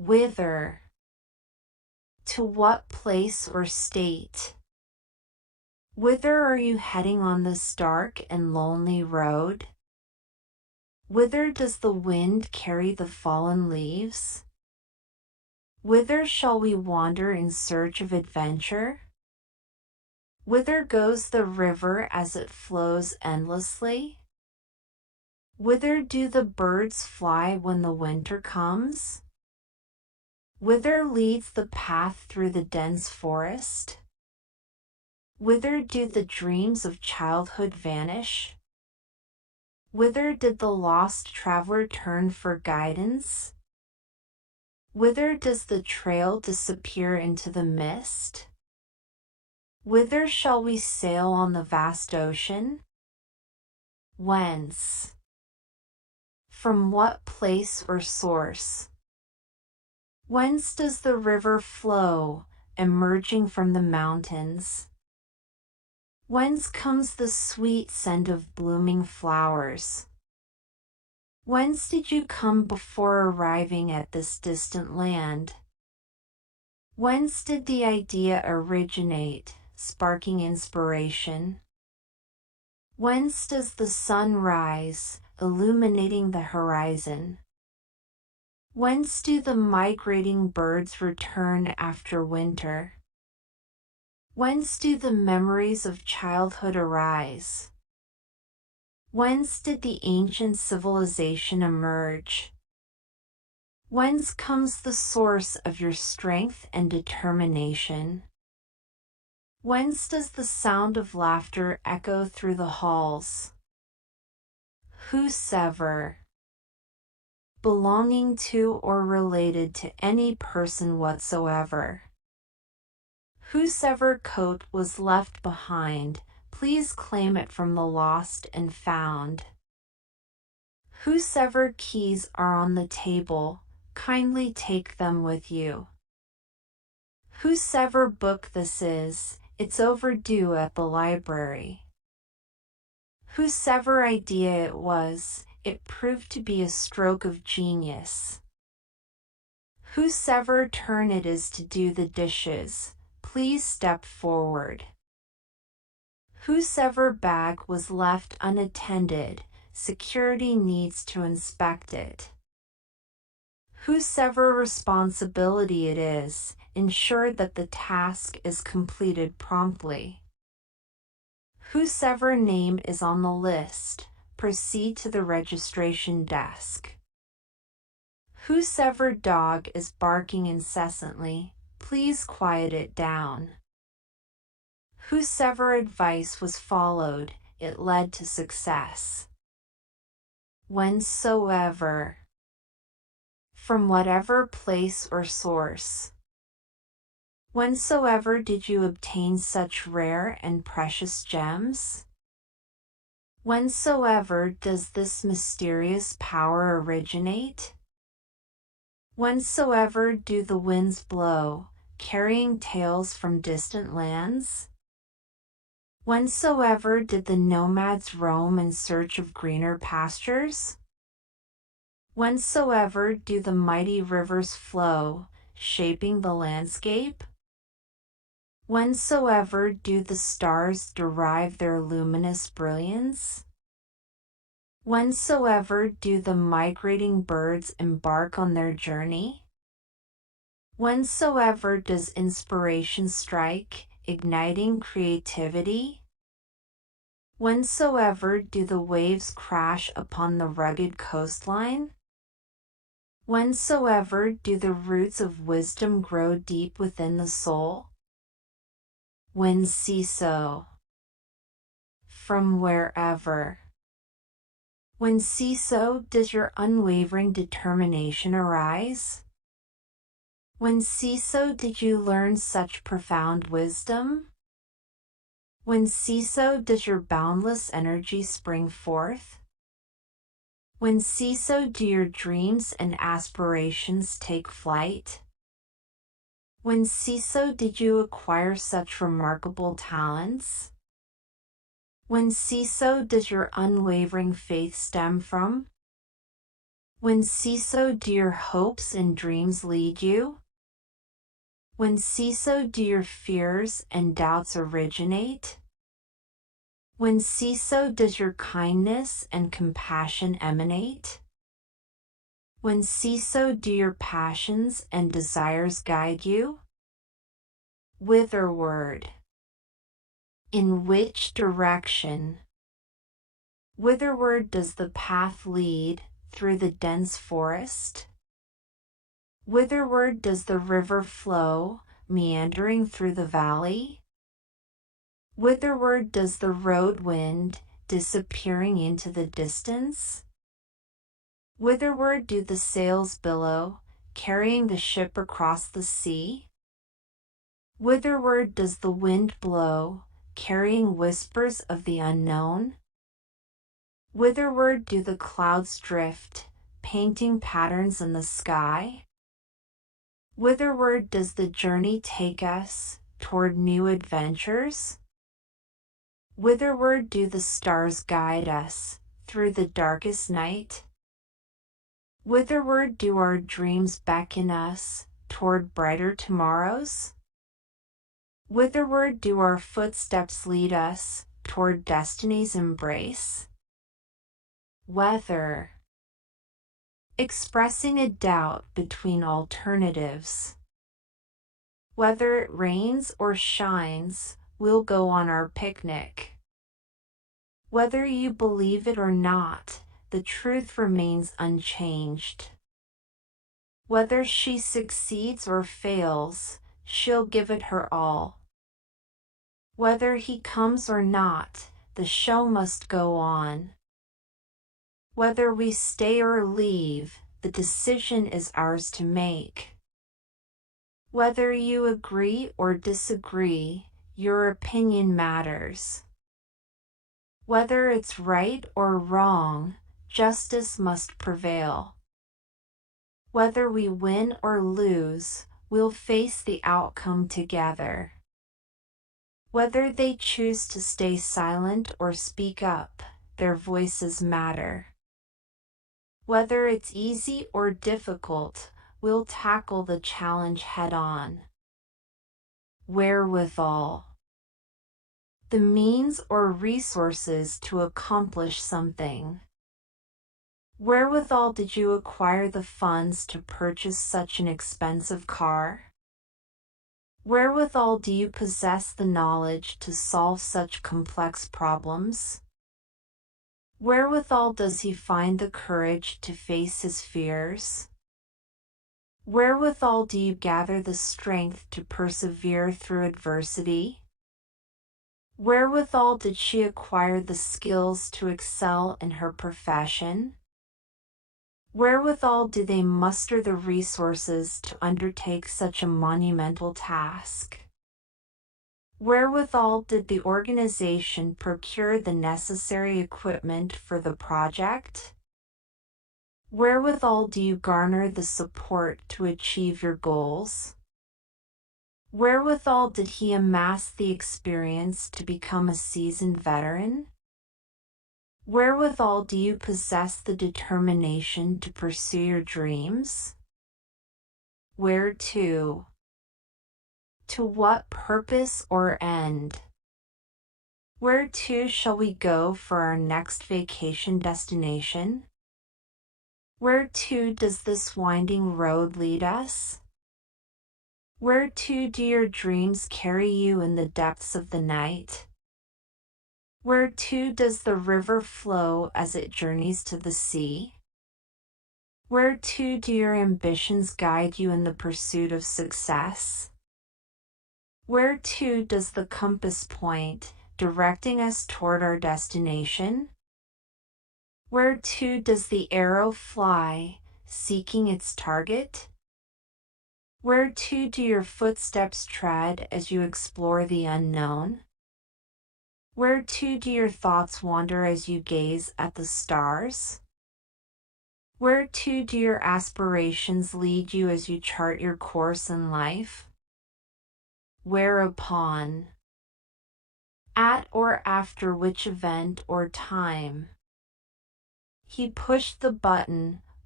Whither? To what place or state? Whither are you heading on this dark and lonely road? Whither does the wind carry the fallen leaves? Whither shall we wander in search of adventure? Whither goes the river as it flows endlessly? Whither do the birds fly when the winter comes? Whither leads the path through the dense forest? Whither do the dreams of childhood vanish? Whither did the lost traveler turn for guidance? Whither does the trail disappear into the mist? Whither shall we sail on the vast ocean? Whence? From what place or source? Whence does the river flow, emerging from the mountains? Whence comes the sweet scent of blooming flowers? Whence did you come before arriving at this distant land? Whence did the idea originate, sparking inspiration? Whence does the sun rise, illuminating the horizon? Whence do the migrating birds return after winter? Whence do the memories of childhood arise? Whence did the ancient civilization emerge? Whence comes the source of your strength and determination? Whence does the sound of laughter echo through the halls? Whosoever, belonging to or related to any person whatsoever. Whosever coat was left behind, please claim it from the lost and found. Whosever keys are on the table, kindly take them with you. Whosever book this is, it's overdue at the library. Whosever idea it was, it proved to be a stroke of genius. Whosever turn it is to do the dishes, please step forward. Whosever bag was left unattended, security needs to inspect it. Whosever responsibility it is, ensure that the task is completed promptly. Whosever name is on the list, proceed to the registration desk. Whosever dog is barking incessantly, please quiet it down. Whosever advice was followed, it led to success. Whensoever, from whatever place or source. Whensoever did you obtain such rare and precious gems? Whensoever does this mysterious power originate? Whensoever do the winds blow, carrying tales from distant lands? Whensoever did the nomads roam in search of greener pastures? Whensoever do the mighty rivers flow, shaping the landscape? Whensoever do the stars derive their luminous brilliance? Whensoever do the migrating birds embark on their journey? Whensoever does inspiration strike, igniting creativity? Whensoever do the waves crash upon the rugged coastline? Whensoever do the roots of wisdom grow deep within the soul? Whenceso, from wherever. Whenceso does your unwavering determination arise? Whenceso did you learn such profound wisdom? Whenceso does your boundless energy spring forth? Whenceso do your dreams and aspirations take flight? Whenceso did you acquire such remarkable talents? Whenceso does your unwavering faith stem from? When so do your hopes and dreams lead you? When so do your fears and doubts originate? When so does your kindness and compassion emanate? When so do your passions and desires guide you? Whitherward? In which direction? Whitherward does the path lead through the dense forest? Whitherward does the river flow, meandering through the valley? Whitherward does the road wind, disappearing into the distance? Whitherward do the sails billow, carrying the ship across the sea? Whitherward does the wind blow, carrying whispers of the unknown? Whitherward do the clouds drift, painting patterns in the sky? Whitherward does the journey take us, toward new adventures? Whitherward do the stars guide us, through the darkest night? Whitherward do our dreams beckon us, toward brighter tomorrows? Whitherward do our footsteps lead us, toward destiny's embrace? Weather. Expressing a doubt between alternatives. Whether it rains or shines, we'll go on our picnic. Whether you believe it or not, the truth remains unchanged. Whether she succeeds or fails, she'll give it her all. Whether he comes or not, the show must go on. Whether we stay or leave, the decision is ours to make. Whether you agree or disagree, your opinion matters. Whether it's right or wrong, justice must prevail. Whether we win or lose, we'll face the outcome together. Whether they choose to stay silent or speak up, their voices matter. Whether it's easy or difficult, we'll tackle the challenge head-on. Wherewithal. The means or resources to accomplish something. Wherewithal did you acquire the funds to purchase such an expensive car? Wherewithal do you possess the knowledge to solve such complex problems? Wherewithal does he find the courage to face his fears? Wherewithal do you gather the strength to persevere through adversity? Wherewithal did she acquire the skills to excel in her profession? Wherewithal do they muster the resources to undertake such a monumental task? Wherewithal did the organization procure the necessary equipment for the project? Wherewithal do you garner the support to achieve your goals? Wherewithal did he amass the experience to become a seasoned veteran? Wherewithal do you possess the determination to pursue your dreams? Where to? To what purpose or end? Where to shall we go for our next vacation destination? Where to does this winding road lead us? Where to do your dreams carry you in the depths of the night? Where to does the river flow as it journeys to the sea? Where to do your ambitions guide you in the pursuit of success? Where to does the compass point, directing us toward our destination? Where to does the arrow fly, seeking its target? Where to do your footsteps tread as you explore the unknown? Where to do your thoughts wander as you gaze at the stars? Where to do your aspirations lead you as you chart your course in life? Whereupon? At or after which event or time? He pushed the button,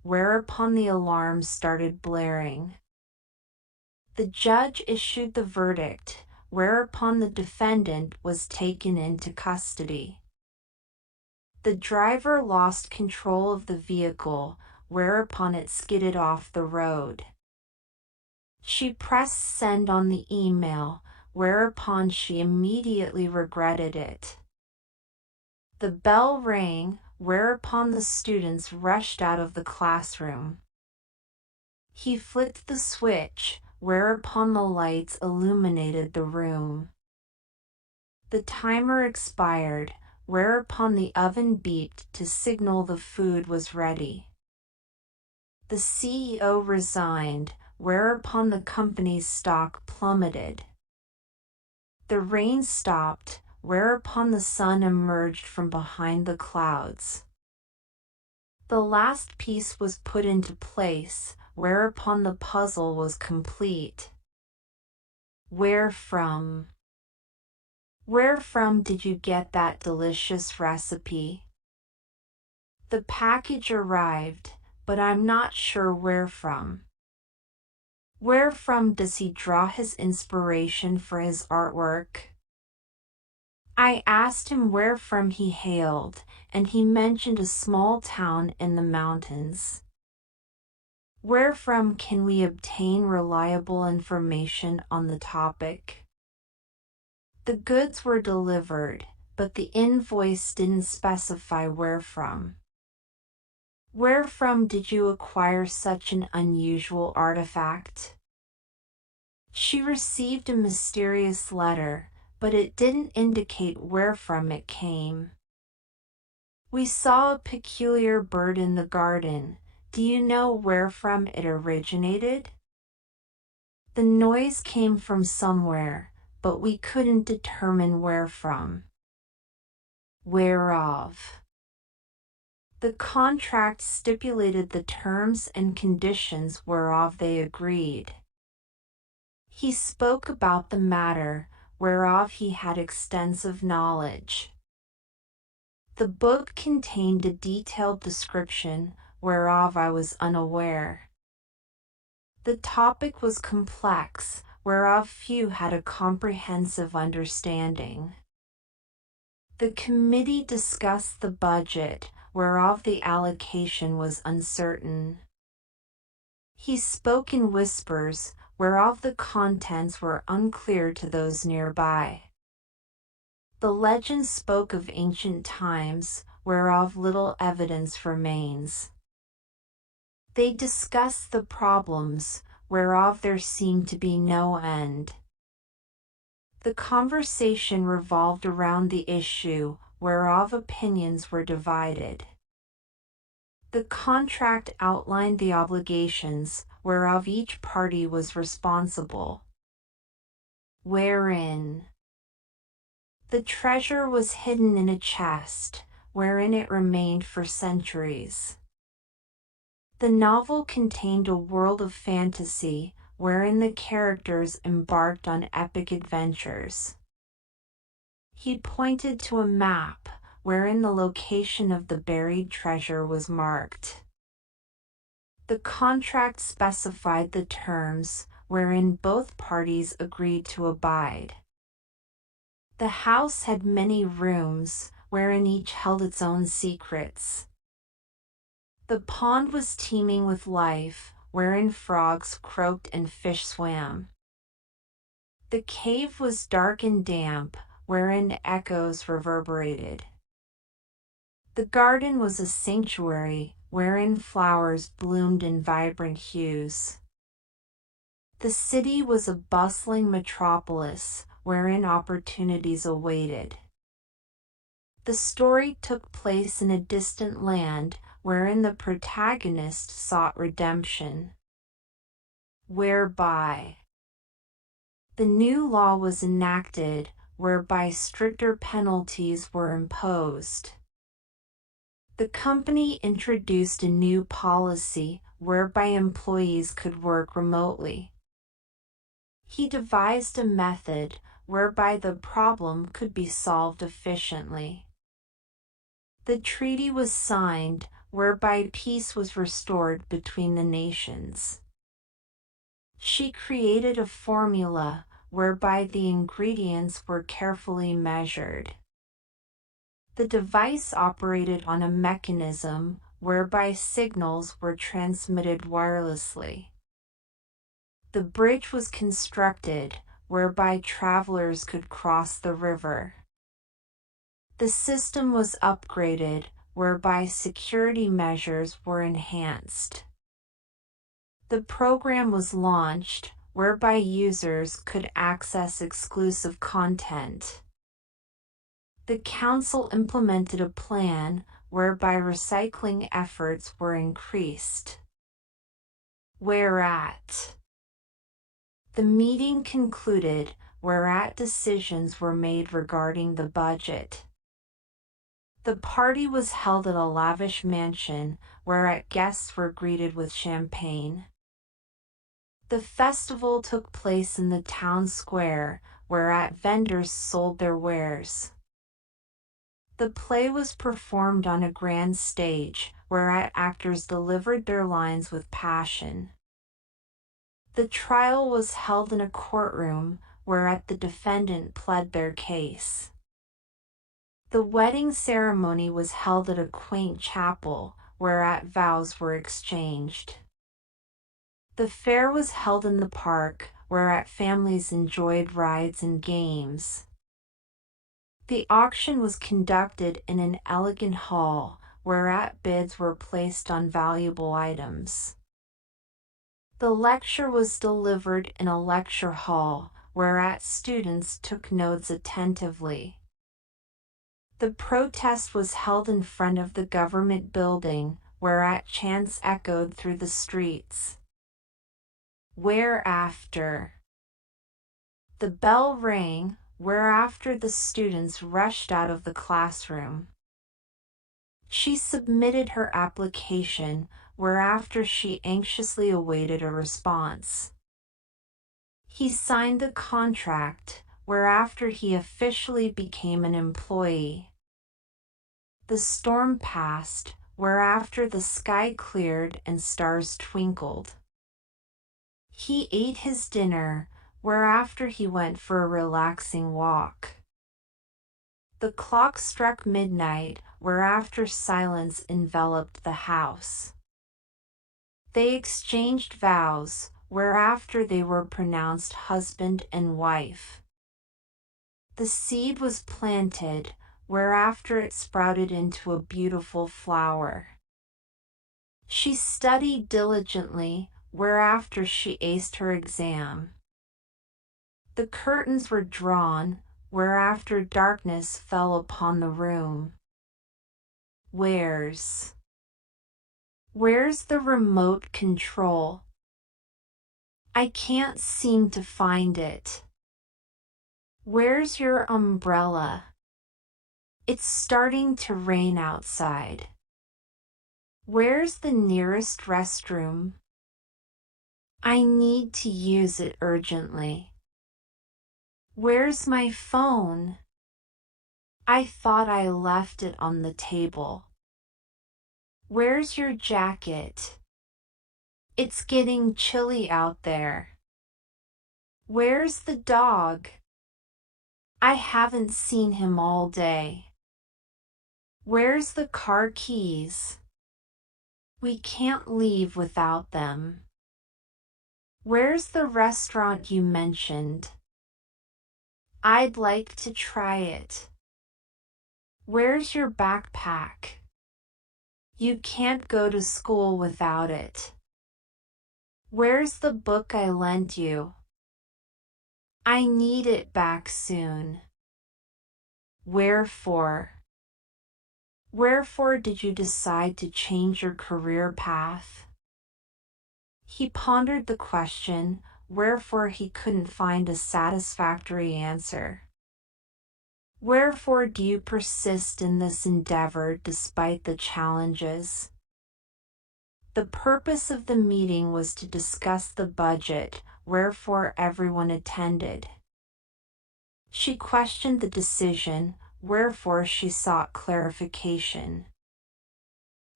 whereupon the alarms started blaring. The judge issued the verdict, whereupon the defendant was taken into custody. The driver lost control of the vehicle, whereupon it skidded off the road. She pressed send on the email, whereupon she immediately regretted it. The bell rang, whereupon the students rushed out of the classroom. He flicked the switch, whereupon the lights illuminated the room. The timer expired, whereupon the oven beeped to signal the food was ready. The CEO resigned, whereupon the company's stock plummeted. The rain stopped, whereupon the sun emerged from behind the clouds. The last piece was put into place, whereupon the puzzle was complete. Where from? Where from did you get that delicious recipe? The package arrived, but I'm not sure where from. Where from does he draw his inspiration for his artwork? I asked him where from he hailed, and he mentioned a small town in the mountains. Where from can we obtain reliable information on the topic? The goods were delivered, but the invoice didn't specify where from. Where from did you acquire such an unusual artifact? She received a mysterious letter, but it didn't indicate where from it came. We saw a peculiar bird in the garden. Do you know where from it originated? The noise came from somewhere, but we couldn't determine where from. Whereof? The contract stipulated the terms and conditions whereof they agreed. He spoke about the matter, whereof he had extensive knowledge. The book contained a detailed description, whereof I was unaware. The topic was complex, whereof few had a comprehensive understanding. The committee discussed the budget, whereof the allocation was uncertain. He spoke in whispers, whereof the contents were unclear to those nearby. The legend spoke of ancient times, whereof little evidence remains. They discussed the problems, whereof there seemed to be no end. The conversation revolved around the issue, whereof opinions were divided. The contract outlined the obligations, whereof each party was responsible. Wherein? The treasure was hidden in a chest, wherein it remained for centuries. The novel contained a world of fantasy, wherein the characters embarked on epic adventures. He pointed to a map, wherein the location of the buried treasure was marked. The contract specified the terms, wherein both parties agreed to abide. The house had many rooms, wherein each held its own secrets. The pond was teeming with life, wherein frogs croaked and fish swam. The cave was dark and damp, wherein echoes reverberated. The garden was a sanctuary, wherein flowers bloomed in vibrant hues. The city was a bustling metropolis, wherein opportunities awaited. The story took place in a distant land, wherein the protagonist sought redemption. Whereby? The new law was enacted, whereby stricter penalties were imposed. The company introduced a new policy, whereby employees could work remotely. He devised a method, whereby the problem could be solved efficiently. The treaty was signed, whereby peace was restored between the nations. She created a formula whereby the ingredients were carefully measured. The device operated on a mechanism whereby signals were transmitted wirelessly. The bridge was constructed whereby travelers could cross the river. The system was upgraded whereby security measures were enhanced. The program was launched whereby users could access exclusive content. The council implemented a plan whereby recycling efforts were increased. Whereat the meeting concluded, whereat decisions were made regarding the budget. The party was held at a lavish mansion, whereat guests were greeted with champagne. The festival took place in the town square, whereat vendors sold their wares. The play was performed on a grand stage, whereat actors delivered their lines with passion. The trial was held in a courtroom, whereat the defendant pled their case. The wedding ceremony was held at a quaint chapel, whereat vows were exchanged. The fair was held in the park, whereat families enjoyed rides and games. The auction was conducted in an elegant hall, whereat bids were placed on valuable items. The lecture was delivered in a lecture hall, whereat students took notes attentively. The protest was held in front of the government building, whereat chants echoed through the streets. Whereafter the bell rang, whereafter the students rushed out of the classroom. She submitted her application, whereafter she anxiously awaited a response. He signed the contract, whereafter he officially became an employee. The storm passed, whereafter the sky cleared and stars twinkled. He ate his dinner, whereafter he went for a relaxing walk. The clock struck midnight, whereafter silence enveloped the house. They exchanged vows, whereafter they were pronounced husband and wife. The seed was planted, whereafter it sprouted into a beautiful flower. She studied diligently, whereafter she aced her exam. The curtains were drawn, whereafter darkness fell upon the room. Where's the remote control? I can't seem to find it. Where's your umbrella? It's starting to rain outside. Where's the nearest restroom? I need to use it urgently. Where's my phone? I thought I left it on the table. Where's your jacket? It's getting chilly out there. Where's the dog? I haven't seen him all day. Where's the car keys? We can't leave without them. Where's the restaurant you mentioned? I'd like to try it. Where's your backpack? You can't go to school without it. Where's the book I lent you? I need it back soon. Wherefore did you decide to change your career path? He pondered the question, wherefore he couldn't find a satisfactory answer. Wherefore do you persist in this endeavor despite the challenges? The purpose of the meeting was to discuss the budget, wherefore everyone attended. She questioned the decision, wherefore she sought clarification.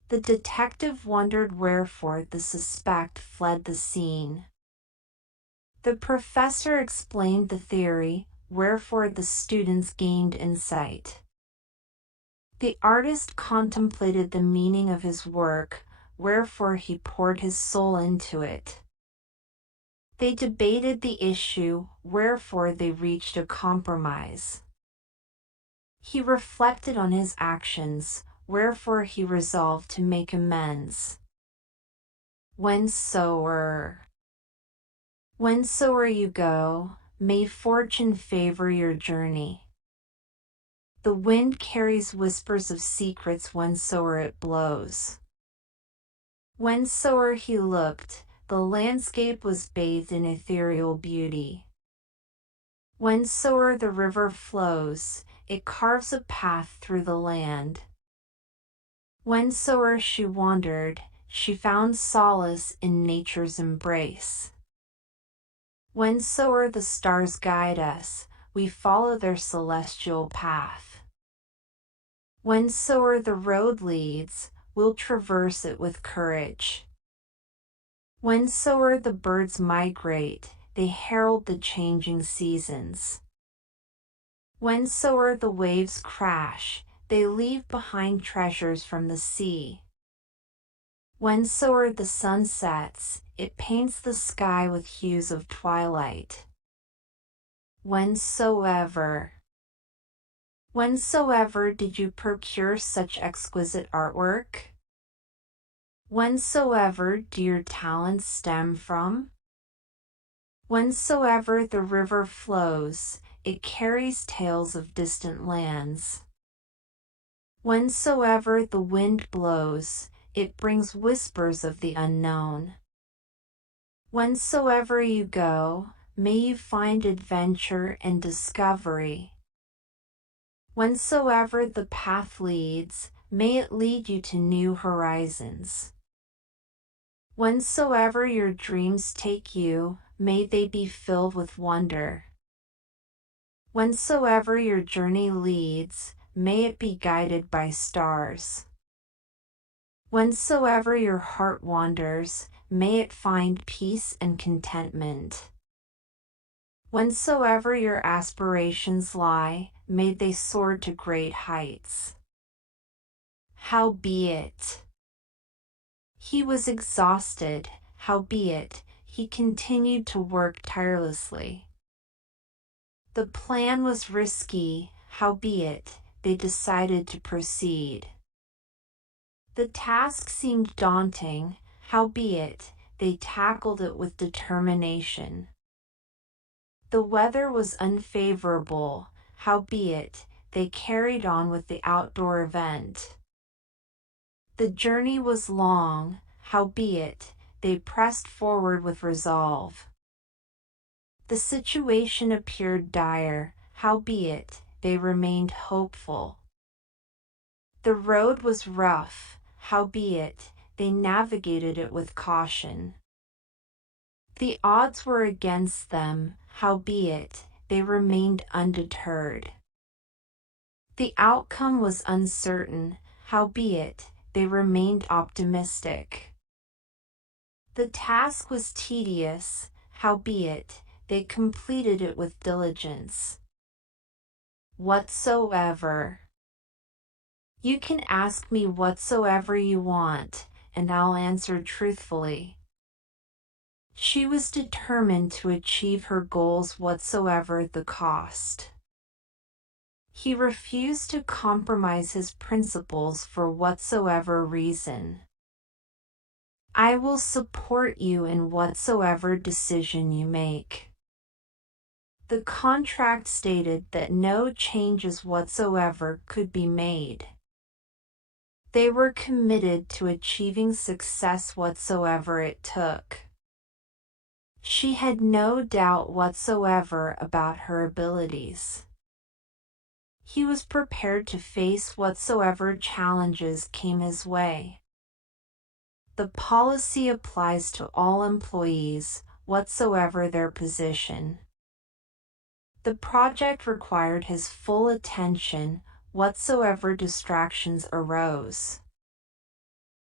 The detective wondered wherefore the suspect fled the scene. The professor explained the theory, wherefore the students gained insight. The artist contemplated the meaning of his work, wherefore he poured his soul into it. They debated the issue, wherefore they reached a compromise. He reflected on his actions, wherefore he resolved to make amends. Whensoever you go, may fortune favor your journey. The wind carries whispers of secrets whensoever it blows. Whensoever he looked, the landscape was bathed in ethereal beauty. Whensoever the river flows, it carves a path through the land. Whensoever she wandered, she found solace in nature's embrace. Whensoever the stars guide us, we follow their celestial path. Whensoever the road leads, we'll traverse it with courage. Whensoever the birds migrate, they herald the changing seasons. Whensoever the waves crash, they leave behind treasures from the sea. Whensoever the sun sets, it paints the sky with hues of twilight. Whensoever did you procure such exquisite artwork? Whensoever do your talents stem from? Whensoever the river flows, it carries tales of distant lands. Whensoever the wind blows, it brings whispers of the unknown. Whensoever you go, may you find adventure and discovery. Whensoever the path leads, may it lead you to new horizons. Whensoever your dreams take you, may they be filled with wonder. Whensoever your journey leads, may it be guided by stars. Whensoever your heart wanders, may it find peace and contentment. Whensoever your aspirations lie, may they soar to great heights. Howbeit, he was exhausted, howbeit, he continued to work tirelessly. The plan was risky, howbeit, they decided to proceed. The task seemed daunting, howbeit, they tackled it with determination. The weather was unfavorable, howbeit, they carried on with the outdoor event. The journey was long, howbeit, they pressed forward with resolve. The situation appeared dire, howbeit, they remained hopeful. The road was rough, howbeit, they navigated it with caution. The odds were against them, howbeit, they remained undeterred. The outcome was uncertain, howbeit, they remained optimistic. The task was tedious, howbeit, they completed it with diligence. Whatsoever. You can ask me whatsoever you want, and I'll answer truthfully. She was determined to achieve her goals whatsoever the cost. He refused to compromise his principles for whatsoever reason. I will support you in whatsoever decision you make. The contract stated that no changes whatsoever could be made. They were committed to achieving success whatsoever it took. She had no doubt whatsoever about her abilities. He was prepared to face whatsoever challenges came his way. The policy applies to all employees, whatsoever their position. The project required his full attention, whatsoever distractions arose.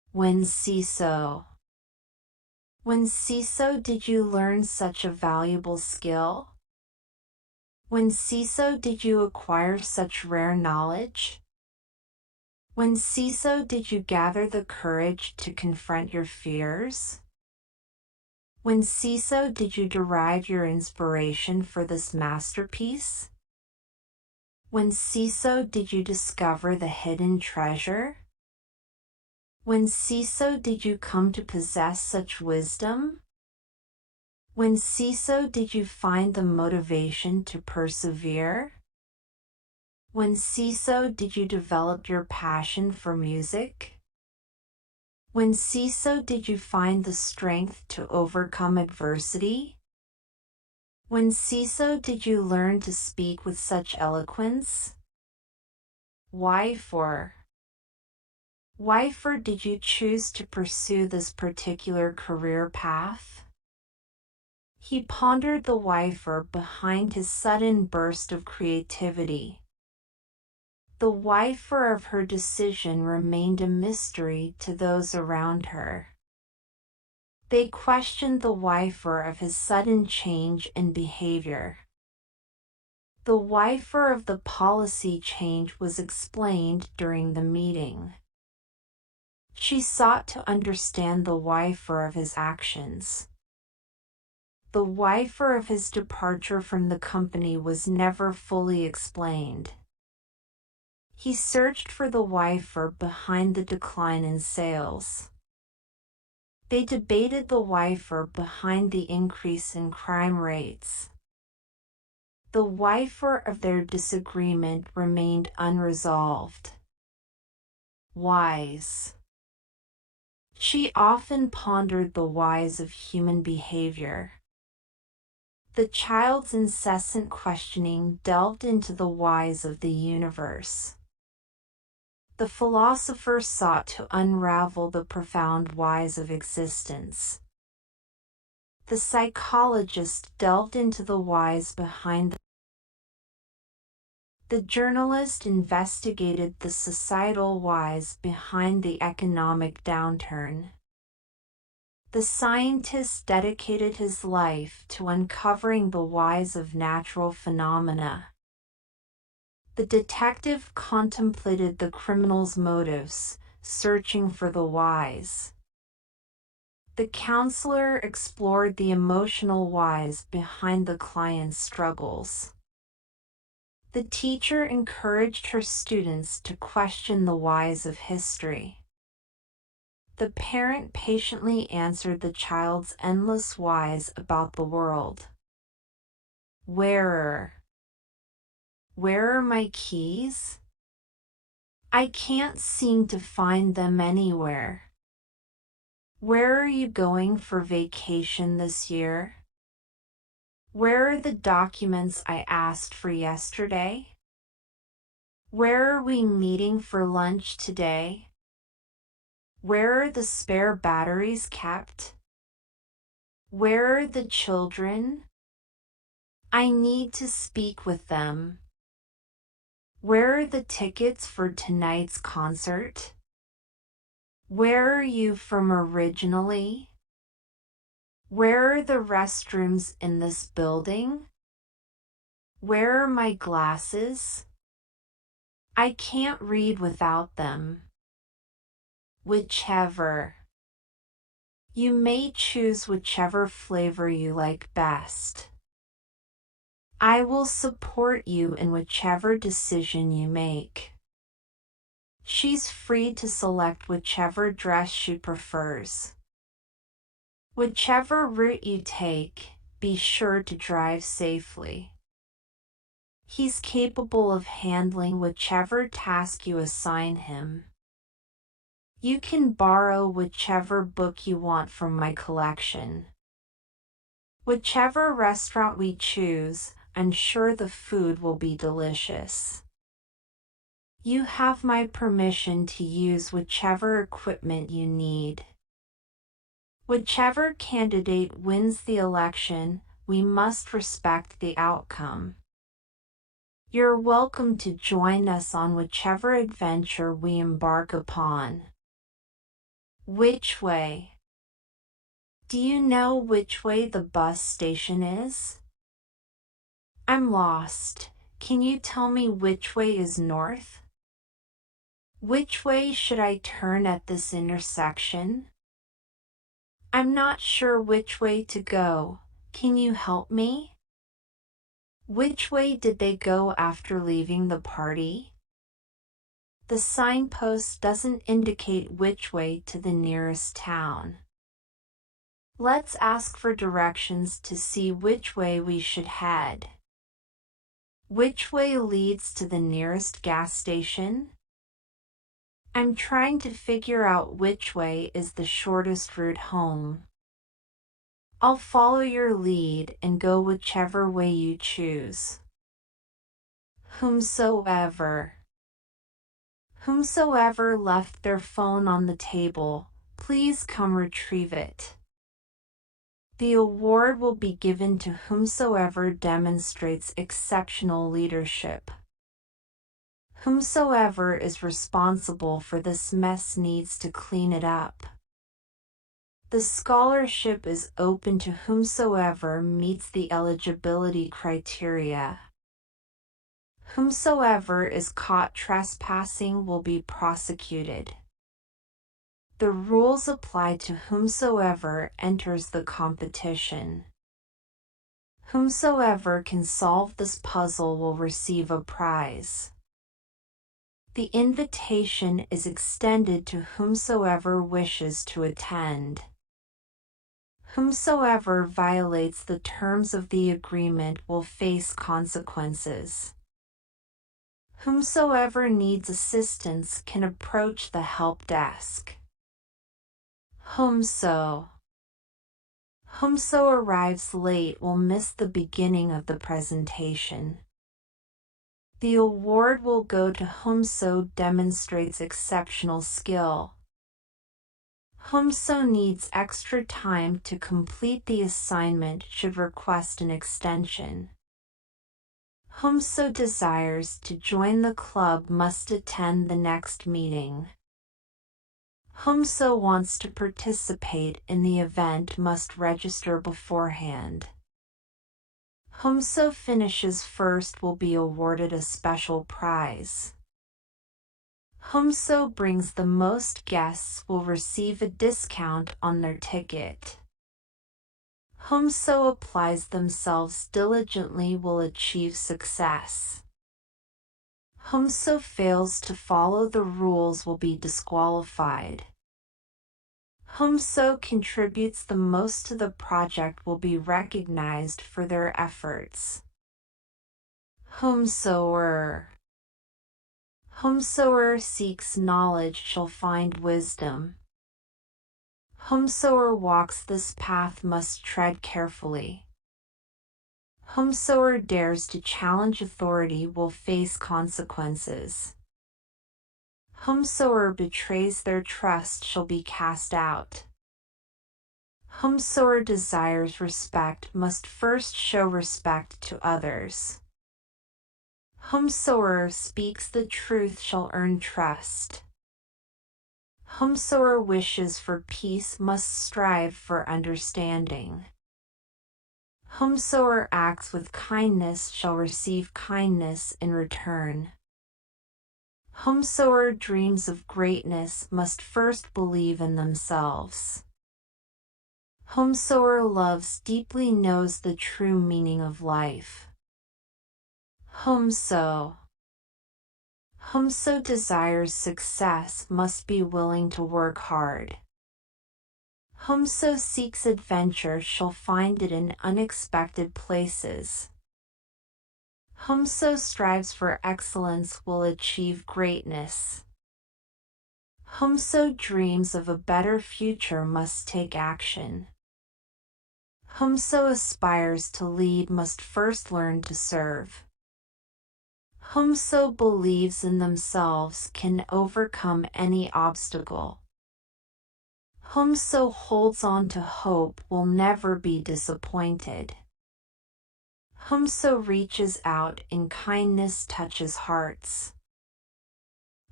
When CISO. When CISO did you learn such a valuable skill? When CISO did you acquire such rare knowledge? When CISO did you gather the courage to confront your fears? When CISO did you derive your inspiration for this masterpiece? When CISO did you discover the hidden treasure? When CISO did you come to possess such wisdom? When CISO did you find the motivation to persevere? When CISO did you develop your passion for music? When CISO did you find the strength to overcome adversity? When CISO did you learn to speak with such eloquence? Why for did you choose to pursue this particular career path? He pondered the why for behind his sudden burst of creativity. The why for of her decision remained a mystery to those around her. They questioned the why for of his sudden change in behavior. The why for of the policy change was explained during the meeting. She sought to understand the why for of his actions. The why for of his departure from the company was never fully explained. He searched for the why for behind the decline in sales. They debated the why for behind the increase in crime rates. The why for of their disagreement remained unresolved. Whys. She often pondered the whys of human behavior. The child's incessant questioning delved into the whys of the universe. The philosopher sought to unravel the profound whys of existence. The psychologist delved into the whys behind the journalist investigated the societal whys behind the economic downturn. The scientist dedicated his life to uncovering the whys of natural phenomena. The detective contemplated the criminal's motives, searching for the whys. The counselor explored the emotional whys behind the client's struggles. The teacher encouraged her students to question the whys of history. The parent patiently answered the child's endless whys about the world. Where are my keys? I can't seem to find them anywhere. Where are you going for vacation this year? Where are the documents I asked for yesterday? Where are we meeting for lunch today? Where are the spare batteries kept? Where are the children? I need to speak with them. Where are the tickets for tonight's concert? Where are you from originally? Where are the restrooms in this building? Where are my glasses? I can't read without them. Whichever. You may choose whichever flavor you like best. I will support you in whichever decision you make. She's free to select whichever dress she prefers. Whichever route you take, be sure to drive safely. He's capable of handling whichever task you assign him. You can borrow whichever book you want from my collection. Whichever restaurant we choose, I'm sure the food will be delicious. You have my permission to use whichever equipment you need. Whichever candidate wins the election, we must respect the outcome. You're welcome to join us on whichever adventure we embark upon. Which way? Do you know which way the bus station is? I'm lost. Can you tell me which way is north? Which way should I turn at this intersection? I'm not sure which way to go. Can you help me? Which way did they go after leaving the party? The signpost doesn't indicate which way to the nearest town. Let's ask for directions to see which way we should head. Which way leads to the nearest gas station? I'm trying to figure out which way is the shortest route home. I'll follow your lead and go whichever way you choose. Whomsoever. Whomsoever left their phone on the table, please come retrieve it. The award will be given to whomsoever demonstrates exceptional leadership. Whomsoever is responsible for this mess needs to clean it up. The scholarship is open to whomsoever meets the eligibility criteria. Whomsoever is caught trespassing will be prosecuted. The rules apply to whomsoever enters the competition. Whomsoever can solve this puzzle will receive a prize. The invitation is extended to whomsoever wishes to attend. Whomsoever violates the terms of the agreement will face consequences. Whomsoever needs assistance can approach the help desk. Whomso arrives late will miss the beginning of the presentation. The award will go to whomso demonstrates exceptional skill. Whomso needs extra time to complete the assignment should request an extension. Whomso desires to join the club must attend the next meeting. Whomso wants to participate in the event must register beforehand. Whomso finishes first will be awarded a special prize. Whomso brings the most guests will receive a discount on their ticket. Whomso applies themselves diligently will achieve success. Whomso fails to follow the rules will be disqualified. Whomso contributes the most to the project will be recognized for their efforts. Whomsoever seeks knowledge shall find wisdom. Whomsoever walks this path must tread carefully. Whomsoever dares to challenge authority will face consequences. Whomsoever betrays their trust shall be cast out. Whomsoever desires respect must first show respect to others. Whomsoever speaks the truth shall earn trust. Whomsoever wishes for peace must strive for understanding. Whomsoever acts with kindness shall receive kindness in return. Whomsoever dreams of greatness must first believe in themselves. Whomsoever loves deeply knows the true meaning of life. Whomso desires success must be willing to work hard. Whomso seeks adventure shall find it in unexpected places. Whomso strives for excellence will achieve greatness. Whomso dreams of a better future must take action. Whomso aspires to lead must first learn to serve. Whomso believes in themselves can overcome any obstacle. Whomso holds on to hope will never be disappointed. Whomso reaches out in kindness touches hearts.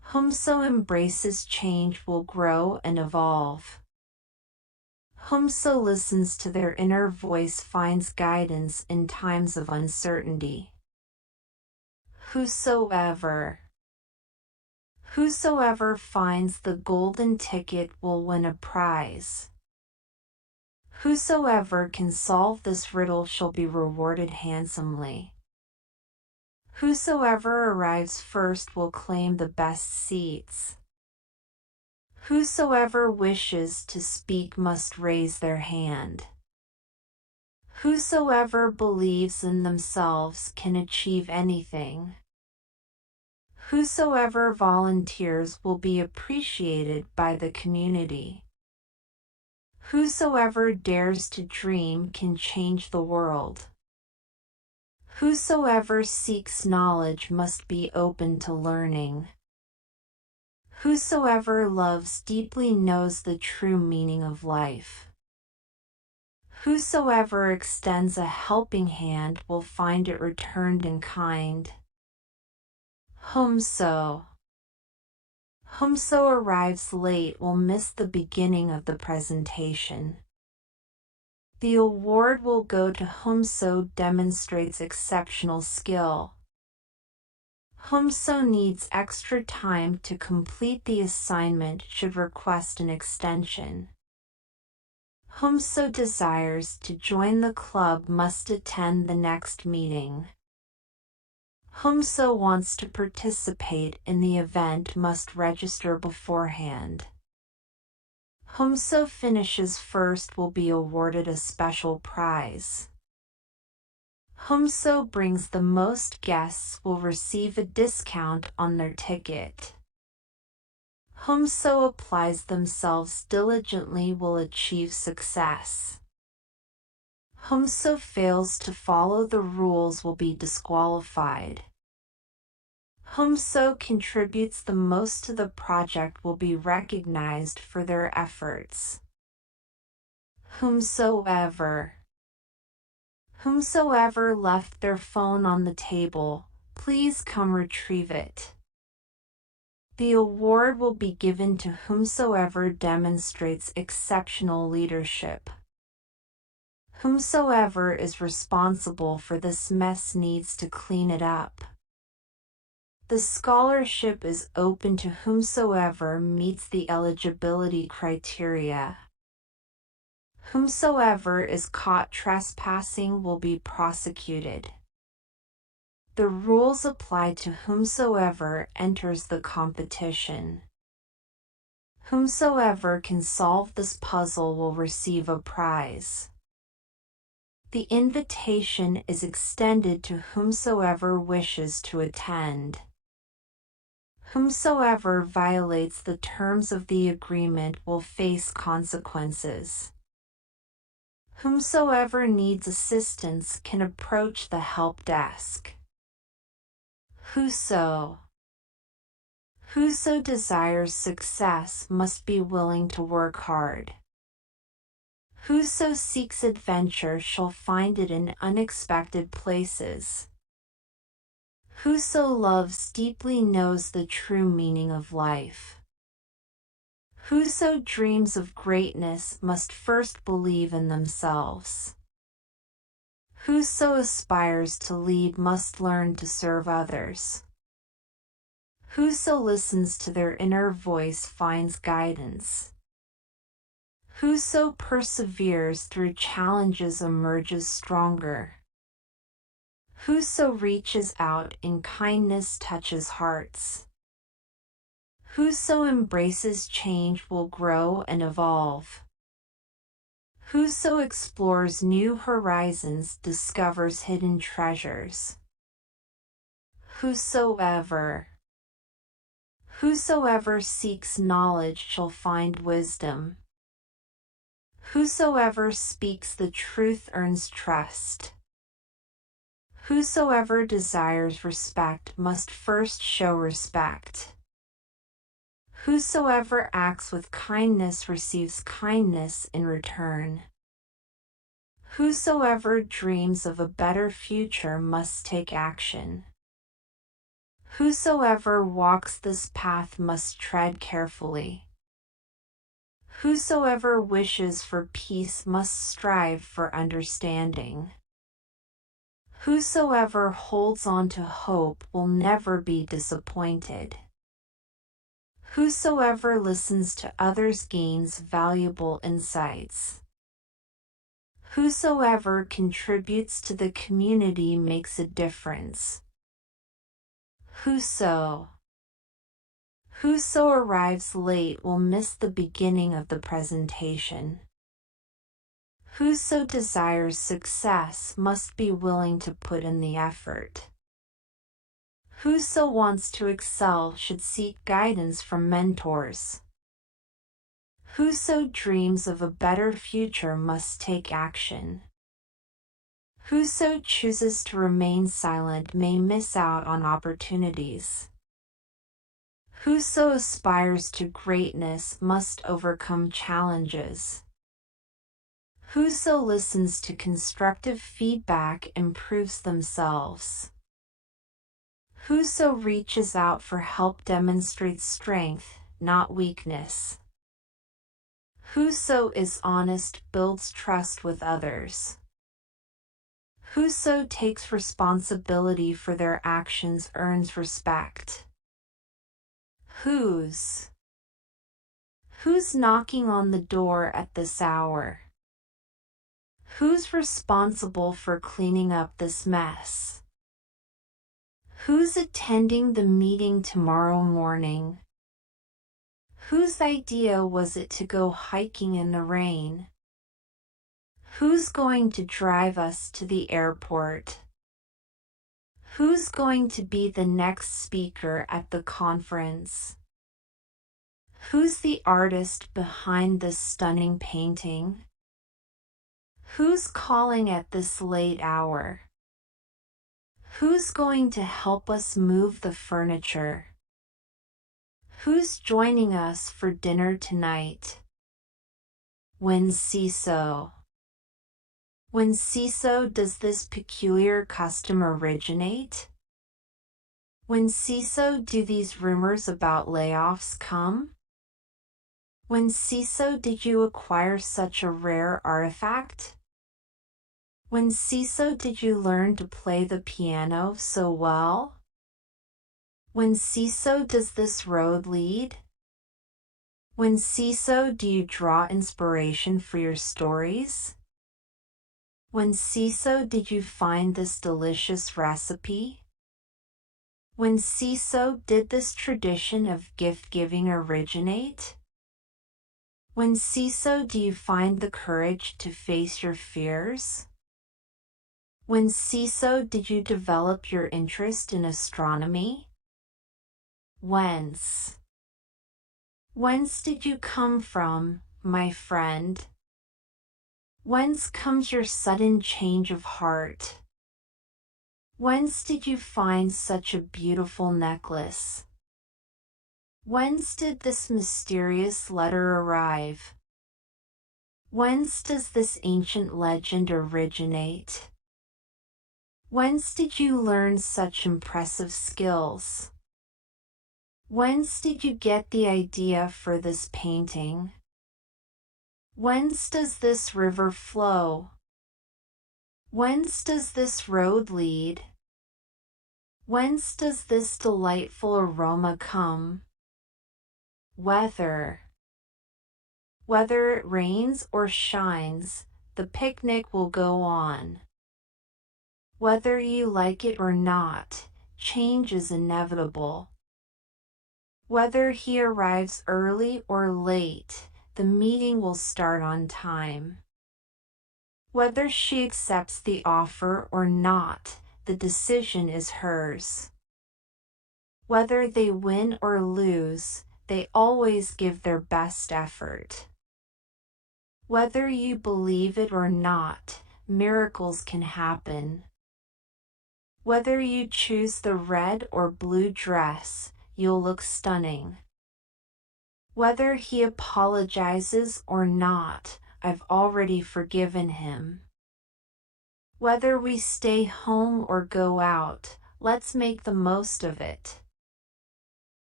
Whomso embraces change will grow and evolve. Whomso listens to their inner voice finds guidance in times of uncertainty. Whosoever finds the golden ticket will win a prize. Whosoever can solve this riddle shall be rewarded handsomely. Whosoever arrives first will claim the best seats. Whosoever wishes to speak must raise their hand. Whosoever believes in themselves can achieve anything. Whosoever volunteers will be appreciated by the community. Whosoever dares to dream can change the world. Whosoever seeks knowledge must be open to learning. Whosoever loves deeply knows the true meaning of life. Whosoever extends a helping hand will find it returned in kind. Whomso arrives late will miss the beginning of the presentation. The award will go to whomso demonstrates exceptional skill. Whomso needs extra time to complete the assignment should request an extension. Whomso desires to join the club must attend the next meeting. Whomso wants to participate in the event must register beforehand. Whomso finishes first will be awarded a special prize. Whomso brings the most guests will receive a discount on their ticket. Whomso applies themselves diligently will achieve success. Whomso fails to follow the rules will be disqualified. Whomso contributes the most to the project will be recognized for their efforts. Whomsoever left their phone on the table, please come retrieve it. The award will be given to whomsoever demonstrates exceptional leadership. Whomsoever is responsible for this mess needs to clean it up. The scholarship is open to whomsoever meets the eligibility criteria. Whomsoever is caught trespassing will be prosecuted. The rules apply to whomsoever enters the competition. Whomsoever can solve this puzzle will receive a prize. The invitation is extended to whomsoever wishes to attend. Whomsoever violates the terms of the agreement will face consequences. Whomsoever needs assistance can approach the help desk. Whoso desires success must be willing to work hard. Whoso seeks adventure shall find it in unexpected places. Whoso loves deeply knows the true meaning of life. Whoso dreams of greatness must first believe in themselves. Whoso aspires to lead must learn to serve others. Whoso listens to their inner voice finds guidance. Whoso perseveres through challenges emerges stronger. Whoso reaches out in kindness touches hearts. Whoso embraces change will grow and evolve. Whoso explores new horizons discovers hidden treasures. Whosoever seeks knowledge shall find wisdom. Whosoever speaks the truth earns trust. Whosoever desires respect must first show respect. Whosoever acts with kindness receives kindness in return. Whosoever dreams of a better future must take action. Whosoever walks this path must tread carefully. Whosoever wishes for peace must strive for understanding. Whosoever holds on to hope will never be disappointed. Whosoever listens to others gains valuable insights. Whosoever contributes to the community makes a difference. Whoso arrives late will miss the beginning of the presentation. Whoso desires success must be willing to put in the effort. Whoso wants to excel should seek guidance from mentors. Whoso dreams of a better future must take action. Whoso chooses to remain silent may miss out on opportunities. Whoso aspires to greatness must overcome challenges. Whoso listens to constructive feedback improves themselves. Whoso reaches out for help demonstrates strength, not weakness. Whoso is honest builds trust with others. Whoso takes responsibility for their actions earns respect. Who's knocking on the door at this hour? Who's responsible for cleaning up this mess? Who's attending the meeting tomorrow morning? Whose idea was it to go hiking in the rain? Who's going to drive us to the airport? Who's going to be the next speaker at the conference? Who's the artist behind this stunning painting? Who's calling at this late hour? Who's going to help us move the furniture? Who's joining us for dinner tonight? When CISO. When CISO, does this peculiar custom originate? When CISO, do these rumors about layoffs come? When CISO, did you acquire such a rare artifact? When CISO, did you learn to play the piano so well? When CISO, does this road lead? When CISO, do you draw inspiration for your stories? When CISO, did you find this delicious recipe? When CISO, did this tradition of gift-giving originate? When CISO, do you find the courage to face your fears? When CISO, did you develop your interest in astronomy? Whence did you come from, my friend? Whence comes your sudden change of heart? Whence did you find such a beautiful necklace? Whence did this mysterious letter arrive? Whence does this ancient legend originate? Whence did you learn such impressive skills? Whence did you get the idea for this painting? Whence does this river flow? Whence does this road lead? Whence does this delightful aroma come? Whether it rains or shines, the picnic will go on. Whether you like it or not, change is inevitable. Whether he arrives early or late, the meeting will start on time. Whether she accepts the offer or not, the decision is hers. Whether they win or lose, they always give their best effort. Whether you believe it or not, miracles can happen. Whether you choose the red or blue dress, you'll look stunning. Whether he apologizes or not, I've already forgiven him. Whether we stay home or go out, let's make the most of it.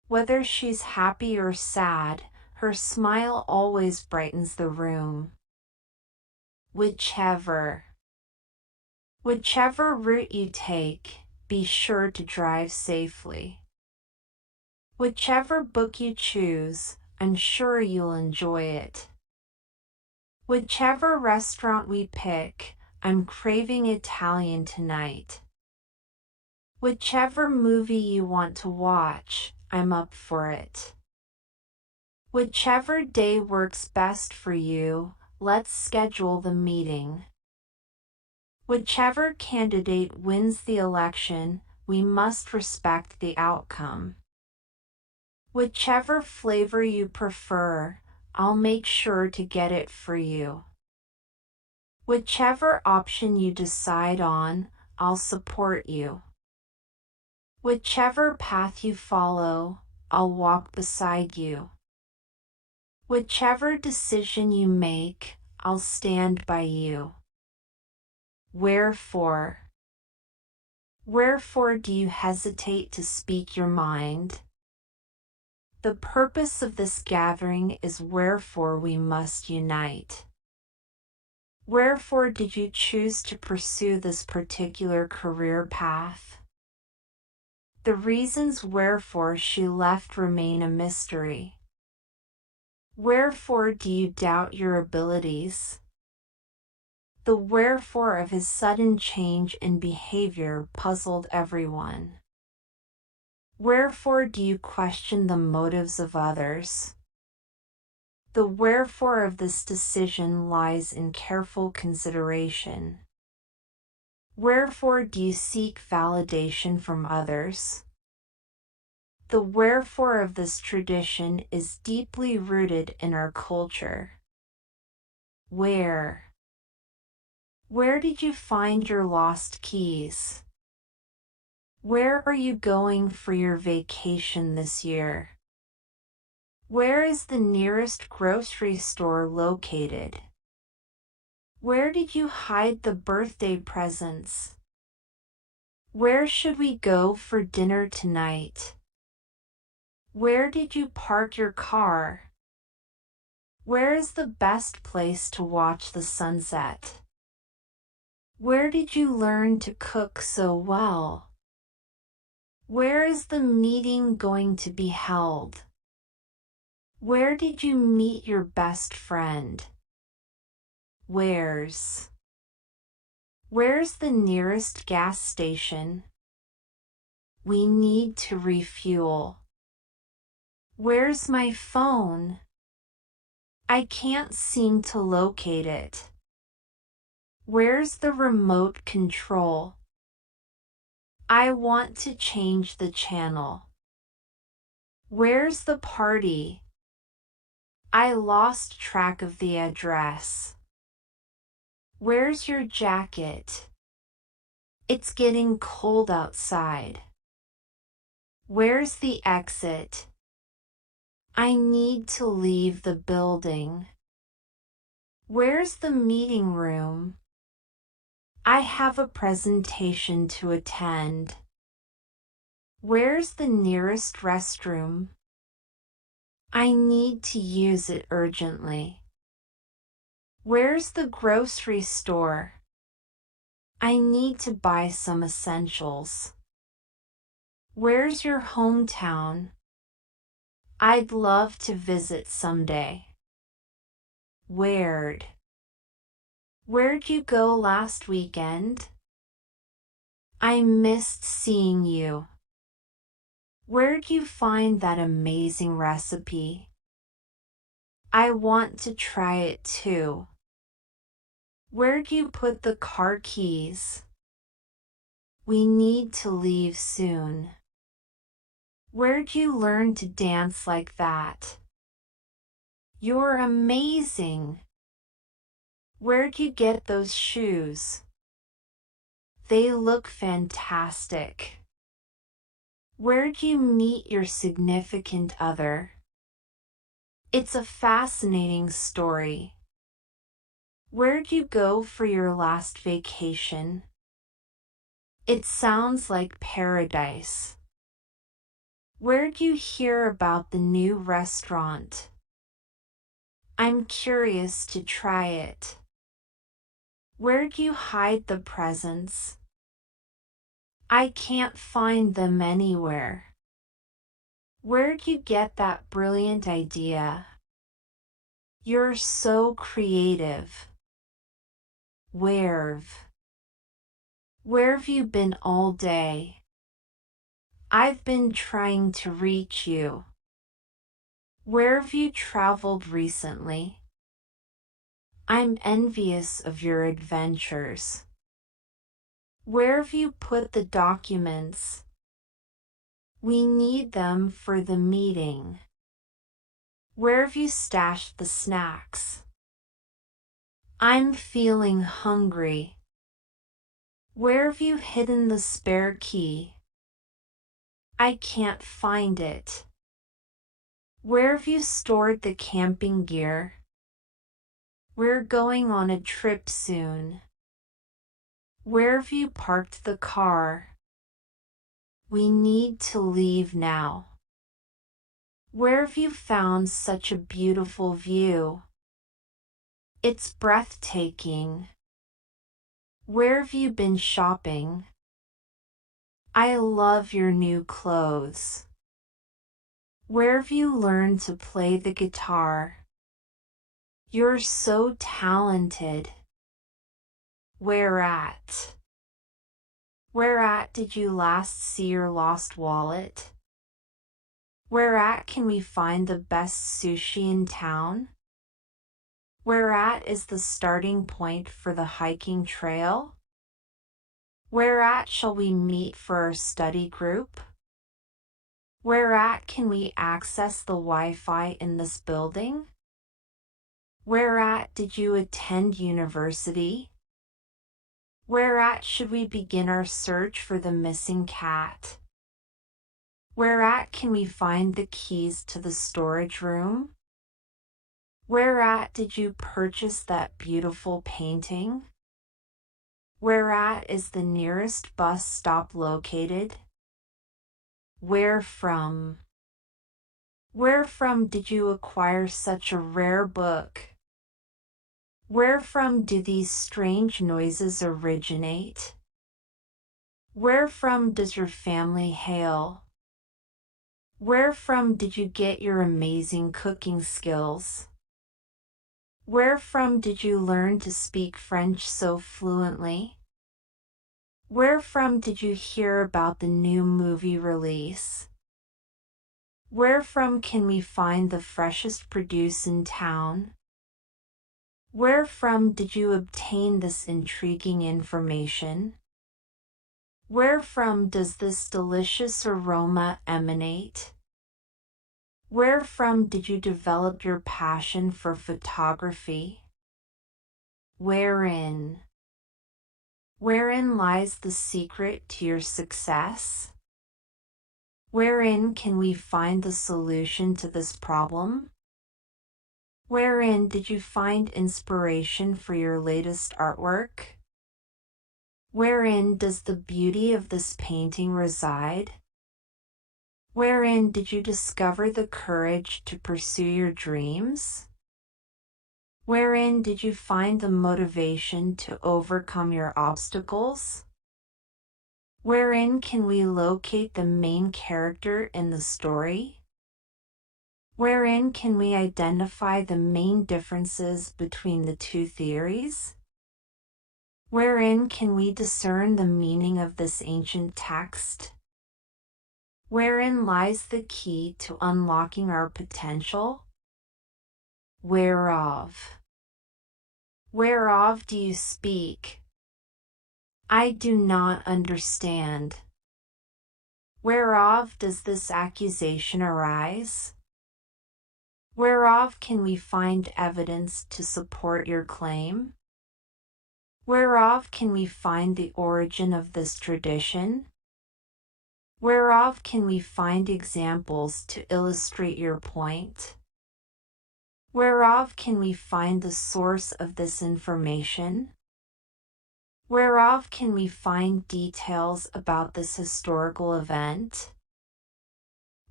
Whether she's happy or sad, her smile always brightens the room. Whichever route you take, be sure to drive safely. Whichever book you choose, I'm sure you'll enjoy it. Whichever restaurant we pick, I'm craving Italian tonight. Whichever movie you want to watch, I'm up for it. Whichever day works best for you, let's schedule the meeting. Whichever candidate wins the election, we must respect the outcome. Whichever flavor you prefer, I'll make sure to get it for you. Whichever option you decide on, I'll support you. Whichever path you follow, I'll walk beside you. Whichever decision you make, I'll stand by you. Wherefore do you hesitate to speak your mind? The purpose of this gathering is wherefore we must unite. Wherefore did you choose to pursue this particular career path? The reasons wherefore she left remain a mystery. Wherefore do you doubt your abilities? The wherefore of his sudden change in behavior puzzled everyone. Wherefore do you question the motives of others? The wherefore of this decision lies in careful consideration. Wherefore do you seek validation from others? The wherefore of this tradition is deeply rooted in our culture. Where did you find your lost keys? Where are you going for your vacation this year? Where is the nearest grocery store located? Where did you hide the birthday presents? Where should we go for dinner tonight? Where did you park your car? Where is the best place to watch the sunset? Where did you learn to cook so well? Where is the meeting going to be held? Where did you meet your best friend? Where's the nearest gas station? We need to refuel. Where's my phone? I can't seem to locate it. Where's the remote control? I want to change the channel. Where's the party? I lost track of the address. Where's your jacket? It's getting cold outside. Where's the exit? I need to leave the building. Where's the meeting room? I have a presentation to attend. Where's the nearest restroom? I need to use it urgently. Where's the grocery store? I need to buy some essentials. Where's your hometown? I'd love to visit someday. Where'd you go last weekend? I missed seeing you. Where'd you find that amazing recipe? I want to try it too. Where'd you put the car keys? We need to leave soon. Where'd you learn to dance like that? You're amazing. Where'd you get those shoes? They look fantastic. Where'd you meet your significant other? It's a fascinating story. Where'd you go for your last vacation? It sounds like paradise. Where'd you hear about the new restaurant? I'm curious to try it. Where'd you hide the presents? I can't find them anywhere. Where'd you get that brilliant idea? You're so creative. Where've you been all day? I've been trying to reach you. Where've you traveled recently? I'm envious of your adventures. Where've you put the documents? We need them for the meeting. Where've you stashed the snacks? I'm feeling hungry. Where've you hidden the spare key? I can't find it. Where've you stored the camping gear? We're going on a trip soon. Where've you parked the car? We need to leave now. Where've you found such a beautiful view? It's breathtaking. Where've you been shopping? I love your new clothes. Where've you learned to play the guitar? You're so talented. Where at? Where at did you last see your lost wallet? Where at can we find the best sushi in town? Where at is the starting point for the hiking trail? Where at shall we meet for our study group? Where at can we access the Wi-Fi in this building? Where at did you attend university? Where at should we begin our search for the missing cat? Where at can we find the keys to the storage room? Where at did you purchase that beautiful painting? Where at is the nearest bus stop located? Where from? Where from did you acquire such a rare book? Where from do these strange noises originate? Where from does your family hail? Where from did you get your amazing cooking skills? Where from did you learn to speak French so fluently? Where from did you hear about the new movie release? Where from can we find the freshest produce in town? Where from did you obtain this intriguing information? Where from does this delicious aroma emanate? Where from did you develop your passion for photography? Wherein? Wherein lies the secret to your success? Wherein can we find the solution to this problem? Wherein did you find inspiration for your latest artwork? Wherein does the beauty of this painting reside? Wherein did you discover the courage to pursue your dreams? Wherein did you find the motivation to overcome your obstacles? Wherein can we locate the main character in the story? Wherein can we identify the main differences between the two theories? Wherein can we discern the meaning of this ancient text? Wherein lies the key to unlocking our potential? Whereof? Whereof do you speak? I do not understand. Whereof does this accusation arise? Whereof can we find evidence to support your claim? Whereof can we find the origin of this tradition? Whereof can we find examples to illustrate your point? Whereof can we find the source of this information? Whereof can we find details about this historical event?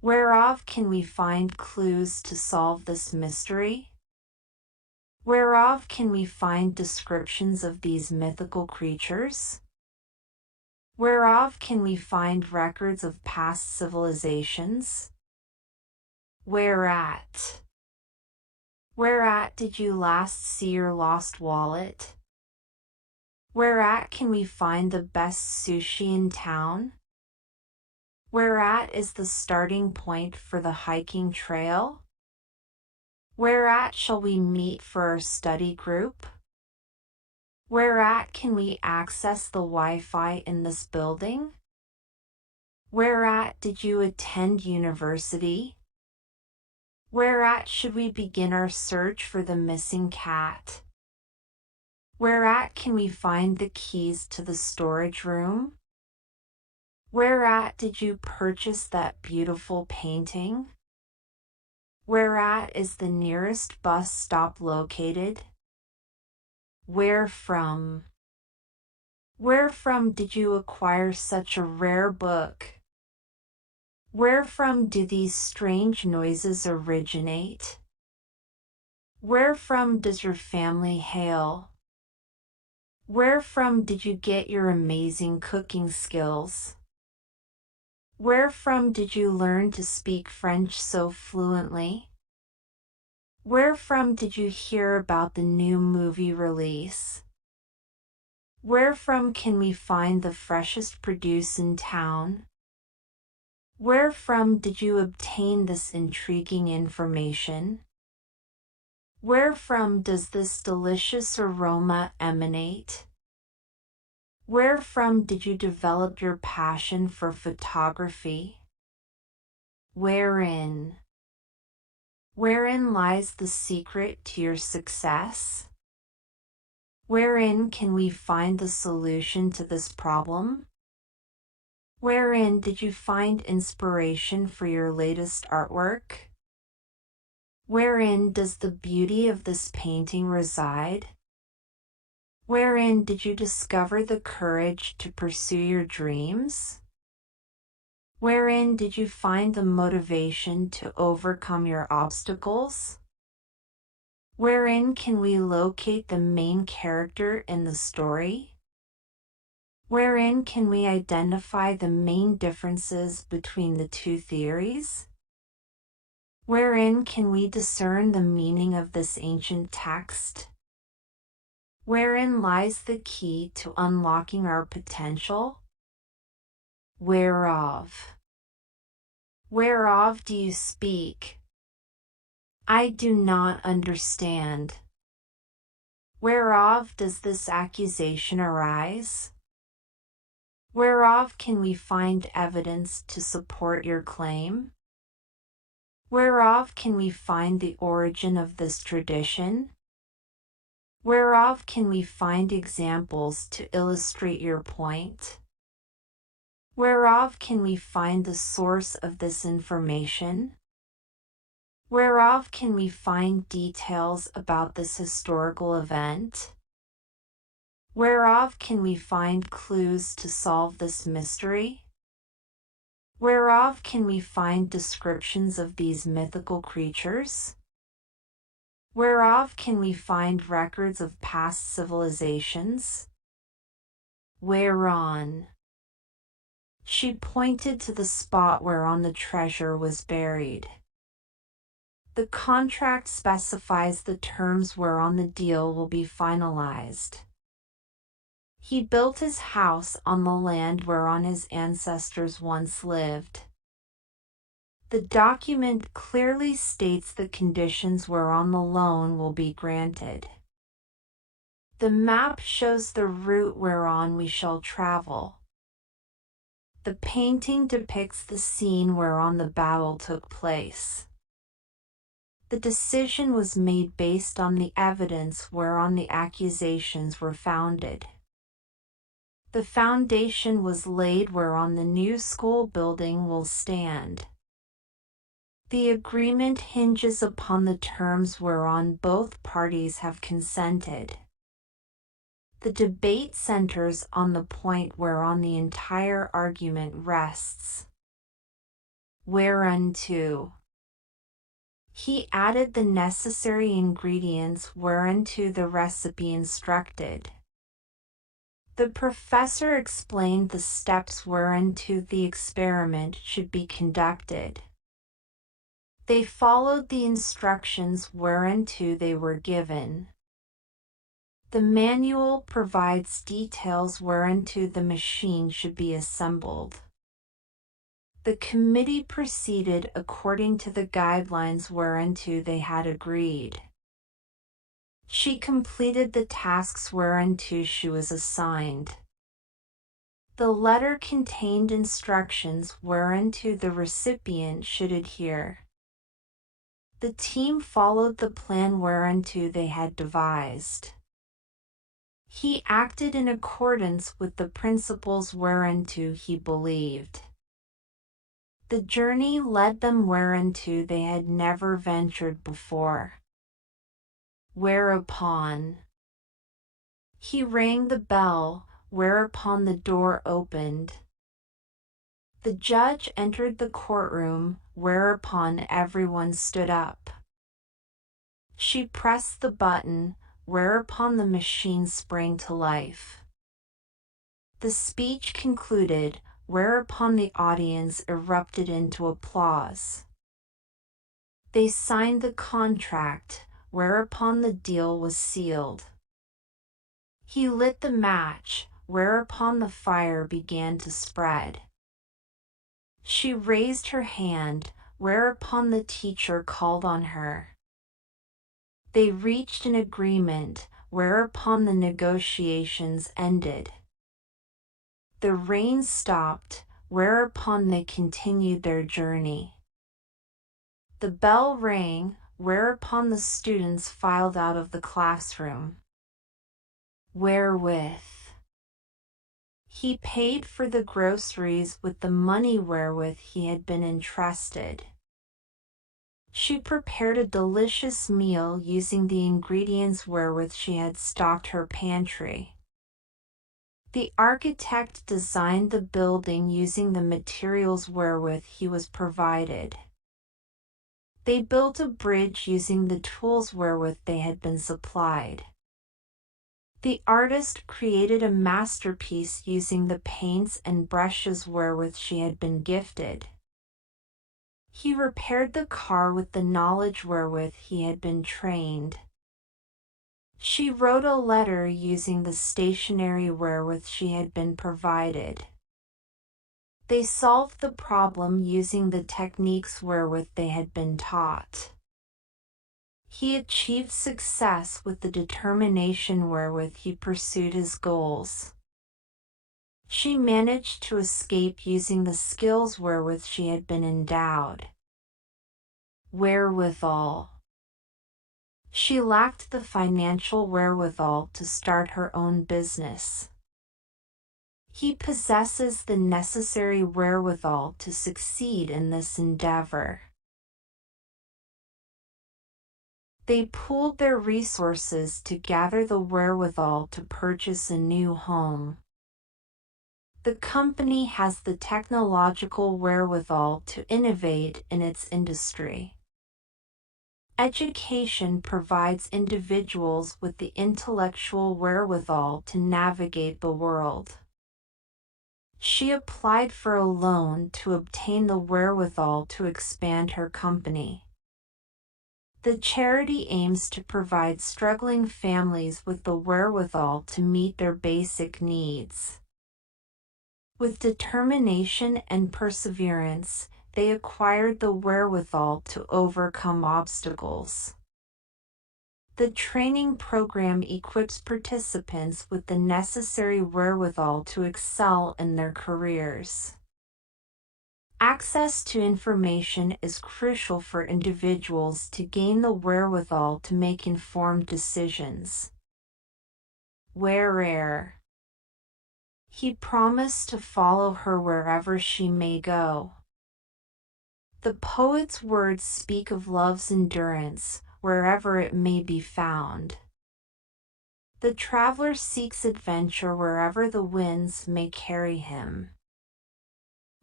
Whereof can we find clues to solve this mystery? Whereof can we find descriptions of these mythical creatures? Whereof can we find records of past civilizations? Whereat? Whereat did you last see your lost wallet? Whereat can we find the best sushi in town? Whereat is the starting point for the hiking trail? Whereat shall we meet for our study group? Whereat can we access the Wi-Fi in this building? Whereat did you attend university? Whereat should we begin our search for the missing cat? Whereat can we find the keys to the storage room? Whereat did you purchase that beautiful painting? Whereat is the nearest bus stop located? Where from? Where from did you acquire such a rare book? Where from do these strange noises originate? Where from does your family hail? Where from did you get your amazing cooking skills? Where from did you learn to speak French so fluently? Where from did you hear about the new movie release? Where from can we find the freshest produce in town? Where from did you obtain this intriguing information? Where from does this delicious aroma emanate? Where from did you develop your passion for photography? Wherein? Wherein lies the secret to your success? Wherein can we find the solution to this problem? Wherein did you find inspiration for your latest artwork? Wherein does the beauty of this painting reside? Wherein did you discover the courage to pursue your dreams? Wherein did you find the motivation to overcome your obstacles? Wherein can we locate the main character in the story? Wherein can we identify the main differences between the two theories? Wherein can we discern the meaning of this ancient text? Wherein lies the key to unlocking our potential? Whereof? Whereof do you speak? I do not understand. Whereof does this accusation arise? Whereof can we find evidence to support your claim? Whereof can we find the origin of this tradition? Whereof can we find examples to illustrate your point? Whereof can we find the source of this information? Whereof can we find details about this historical event? Whereof can we find clues to solve this mystery? Whereof can we find descriptions of these mythical creatures? Whereof can we find records of past civilizations? Whereon? She pointed to the spot whereon the treasure was buried. The contract specifies the terms whereon the deal will be finalized. He built his house on the land whereon his ancestors once lived. The document clearly states the conditions whereon the loan will be granted. The map shows the route whereon we shall travel. The painting depicts the scene whereon the battle took place. The decision was made based on the evidence whereon the accusations were founded. The foundation was laid whereon the new school building will stand. The agreement hinges upon the terms whereon both parties have consented. The debate centers on the point whereon the entire argument rests. whereunto. He added the necessary ingredients whereunto the recipe instructed. The professor explained the steps whereunto the experiment should be conducted. They followed the instructions whereunto they were given. The manual provides details whereunto the machine should be assembled. The committee proceeded according to the guidelines whereunto they had agreed. She completed the tasks whereunto she was assigned. The letter contained instructions whereunto the recipient should adhere. The team followed the plan whereunto they had devised. He acted in accordance with the principles whereunto he believed. The journey led them whereunto they had never ventured before. Whereupon he rang the bell, whereupon the door opened. The judge entered the courtroom, whereupon everyone stood up. She pressed the button, whereupon the machine sprang to life. The speech concluded, whereupon the audience erupted into applause. They signed the contract, whereupon the deal was sealed. He lit the match, whereupon the fire began to spread. She raised her hand, whereupon the teacher called on her. They reached an agreement, whereupon the negotiations ended. The rain stopped, whereupon they continued their journey. The bell rang, whereupon the students filed out of the classroom. Wherewith he paid for the groceries with the money wherewith he had been entrusted. She prepared a delicious meal using the ingredients wherewith she had stocked her pantry. The architect designed the building using the materials wherewith he was provided. They built a bridge using the tools wherewith they had been supplied. The artist created a masterpiece using the paints and brushes wherewith she had been gifted. He repaired the car with the knowledge wherewith he had been trained. She wrote a letter using the stationery wherewith she had been provided. They solved the problem using the techniques wherewith they had been taught. He achieved success with the determination wherewith he pursued his goals. She managed to escape using the skills wherewith she had been endowed. Wherewithal she lacked the financial wherewithal to start her own business. He possesses the necessary wherewithal to succeed in this endeavor. They pooled their resources to gather the wherewithal to purchase a new home. The company has the technological wherewithal to innovate in its industry. Education provides individuals with the intellectual wherewithal to navigate the world. She applied for a loan to obtain the wherewithal to expand her company. The charity aims to provide struggling families with the wherewithal to meet their basic needs. With determination and perseverance, they acquired the wherewithal to overcome obstacles. The training program equips participants with the necessary wherewithal to excel in their careers. Access to information is crucial for individuals to gain the wherewithal to make informed decisions. Where'er he promised to follow her wherever she may go. The poet's words speak of love's endurance, wherever it may be found. The traveler seeks adventure wherever the winds may carry him.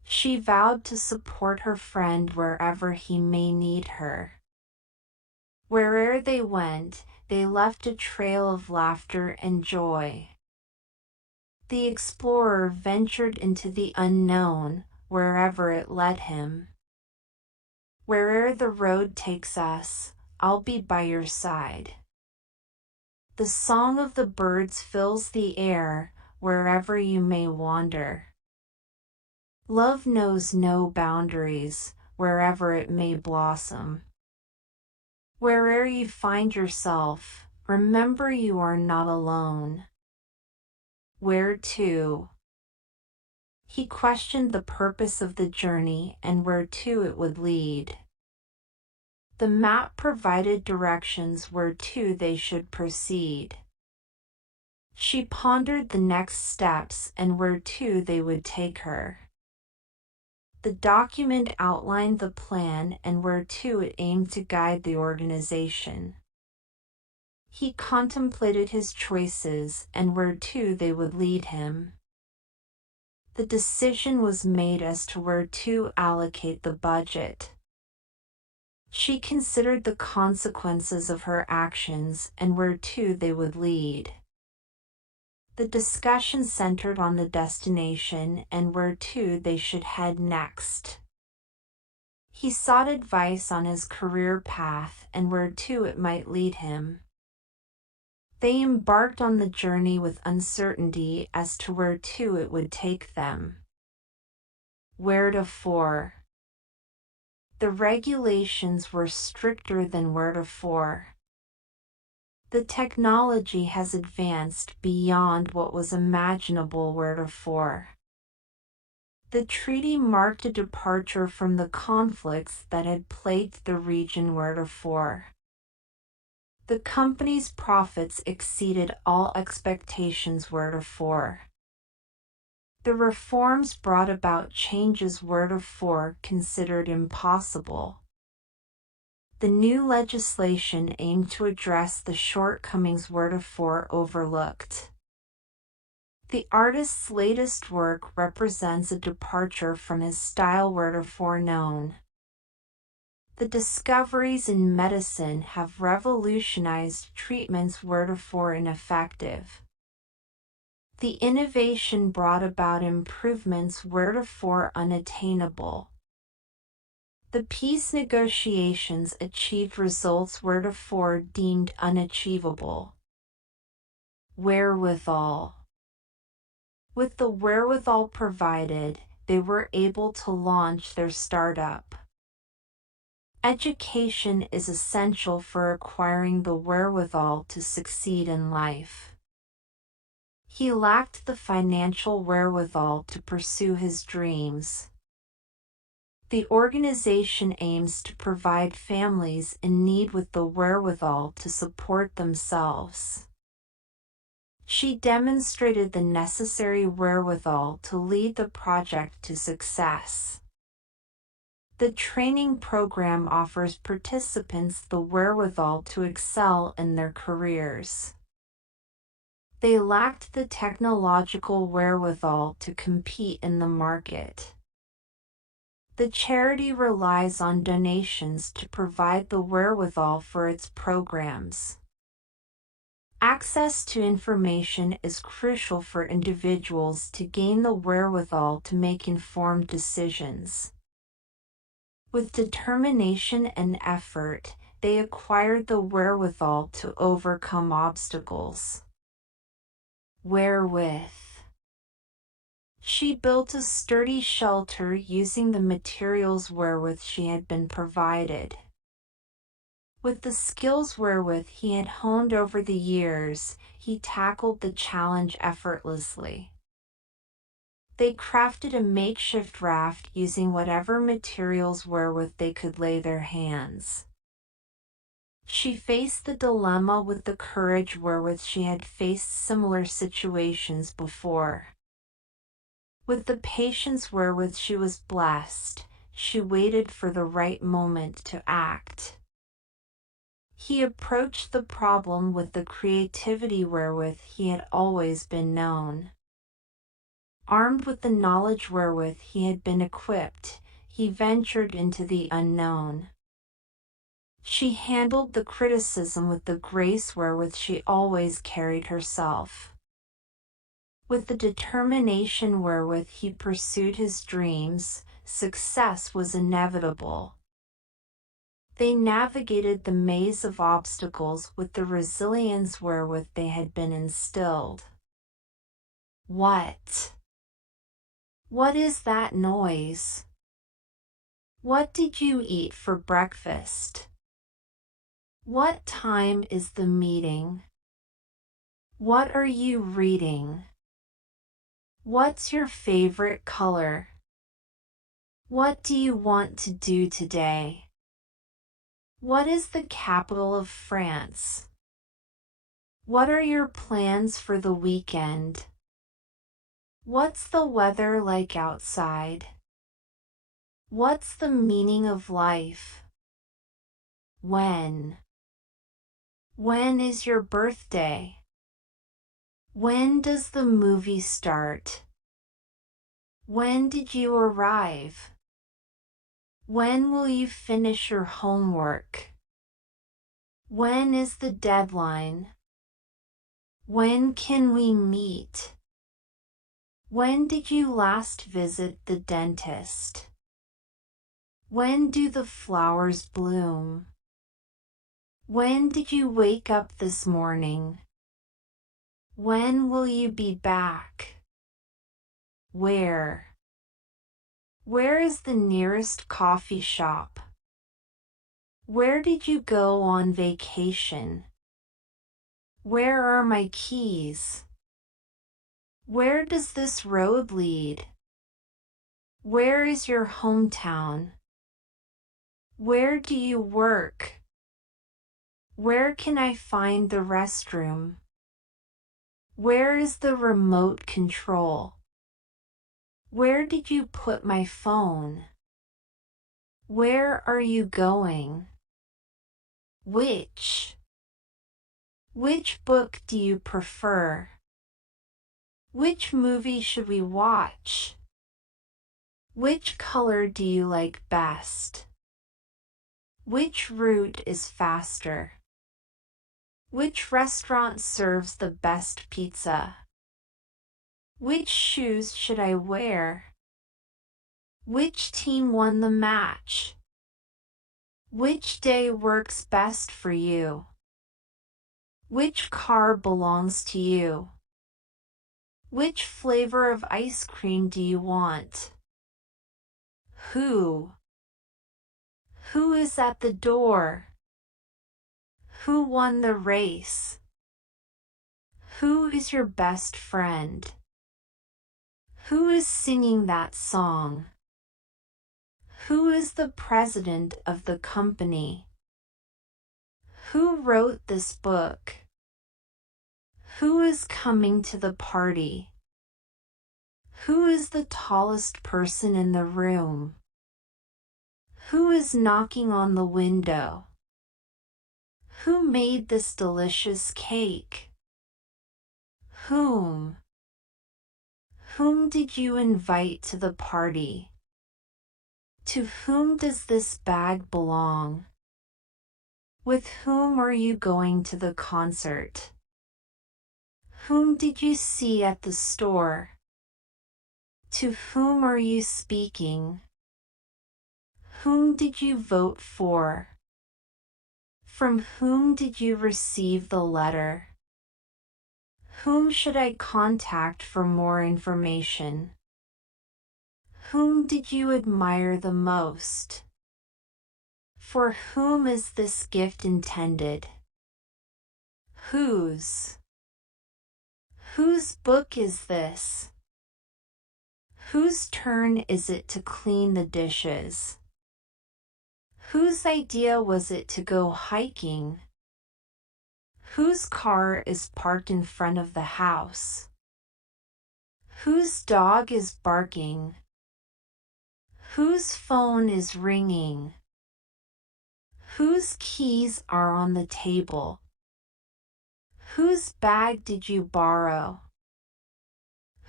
She vowed to support her friend wherever he may need her. Where'er they went, they left a trail of laughter and joy. The explorer ventured into the unknown, wherever it led him. Where'er the road takes us, I'll be by your side. The song of the birds fills the air, wherever you may wander. Love knows no boundaries, wherever it may blossom. Where'er you find yourself, remember you are not alone. Where to? He questioned the purpose of the journey and where to it would lead. The map provided directions where to they should proceed. She pondered the next steps and where to they would take her. The document outlined the plan and where to it aimed to guide the organization. He contemplated his choices and where to they would lead him. The decision was made as to where to allocate the budget. She considered the consequences of her actions and where to they would lead. The discussion centered on the destination and where to they should head next. He sought advice on his career path and where to it might lead him. They embarked on the journey with uncertainty as to where to it would take them. Wheretofore. The regulations were stricter than wheretofore. The technology has advanced beyond what was imaginable wheretofore. The treaty marked a departure from the conflicts that had plagued the region wheretofore. The company's profits exceeded all expectations wheretofore. The reforms brought about changes wheretofore considered impossible. The new legislation aimed to address the shortcomings wheretofore overlooked. The artist's latest work represents a departure from his style wheretofore known. The discoveries in medicine have revolutionized treatments wheretofore ineffective. The innovation brought about improvements wheretofore unattainable. The peace negotiations achieved results wheretofore deemed unachievable. Wherewithal. With the wherewithal provided, they were able to launch their startup. Education is essential for acquiring the wherewithal to succeed in life. He lacked the financial wherewithal to pursue his dreams. The organization aims to provide families in need with the wherewithal to support themselves. She demonstrated the necessary wherewithal to lead the project to success. The training program offers participants the wherewithal to excel in their careers. They lacked the technological wherewithal to compete in the market. The charity relies on donations to provide the wherewithal for its programs. Access to information is crucial for individuals to gain the wherewithal to make informed decisions. With determination and effort, they acquired the wherewithal to overcome obstacles. Wherewith. She built a sturdy shelter using the materials wherewith she had been provided. With the skills wherewith he had honed over the years, he tackled the challenge effortlessly. They crafted a makeshift raft using whatever materials wherewith they could lay their hands. She faced the dilemma with the courage wherewith she had faced similar situations before. With the patience wherewith she was blessed, she waited for the right moment to act. He approached the problem with the creativity wherewith he had always been known. Armed with the knowledge wherewith he had been equipped, he ventured into the unknown. She handled the criticism with the grace wherewith she always carried herself. With the determination wherewith he pursued his dreams, success was inevitable. They navigated the maze of obstacles with the resilience wherewith they had been instilled. What? What is that noise? What did you eat for breakfast? What time is the meeting? What are you reading? What's your favorite color? What do you want to do today? What is the capital of France? What are your plans for the weekend? What's the weather like outside? What's the meaning of life? When? When is your birthday? When does the movie start? When did you arrive? When will you finish your homework? When is the deadline? When can we meet? When did you last visit the dentist? When do the flowers bloom? When did you wake up this morning? When will you be back? Where? Where is the nearest coffee shop? Where did you go on vacation? Where are my keys? Where does this road lead? Where is your hometown? Where do you work? Where can I find the restroom? Where is the remote control? Where did you put my phone? Where are you going? Which book do you prefer? Which movie should we watch? Which color do you like best? Which route is faster? Which restaurant serves the best pizza? Which shoes should I wear? Which team won the match? Which day works best for you? Which car belongs to you? Which flavor of ice cream do you want? Who? Who is at the door? Who won the race? Who is your best friend? Who is singing that song? Who is the president of the company? Who wrote this book? Who is coming to the party? Who is the tallest person in the room? Who is knocking on the window? Who made this delicious cake? Whom? Whom did you invite to the party? To whom does this bag belong? With whom are you going to the concert? Whom did you see at the store? To whom are you speaking? Whom did you vote for? From whom did you receive the letter? Whom should I contact for more information? Whom did you admire the most? For whom is this gift intended? Whose? Whose book is this? Whose turn is it to clean the dishes? Whose idea was it to go hiking? Whose car is parked in front of the house? Whose dog is barking? Whose phone is ringing? Whose keys are on the table? Whose bag did you borrow?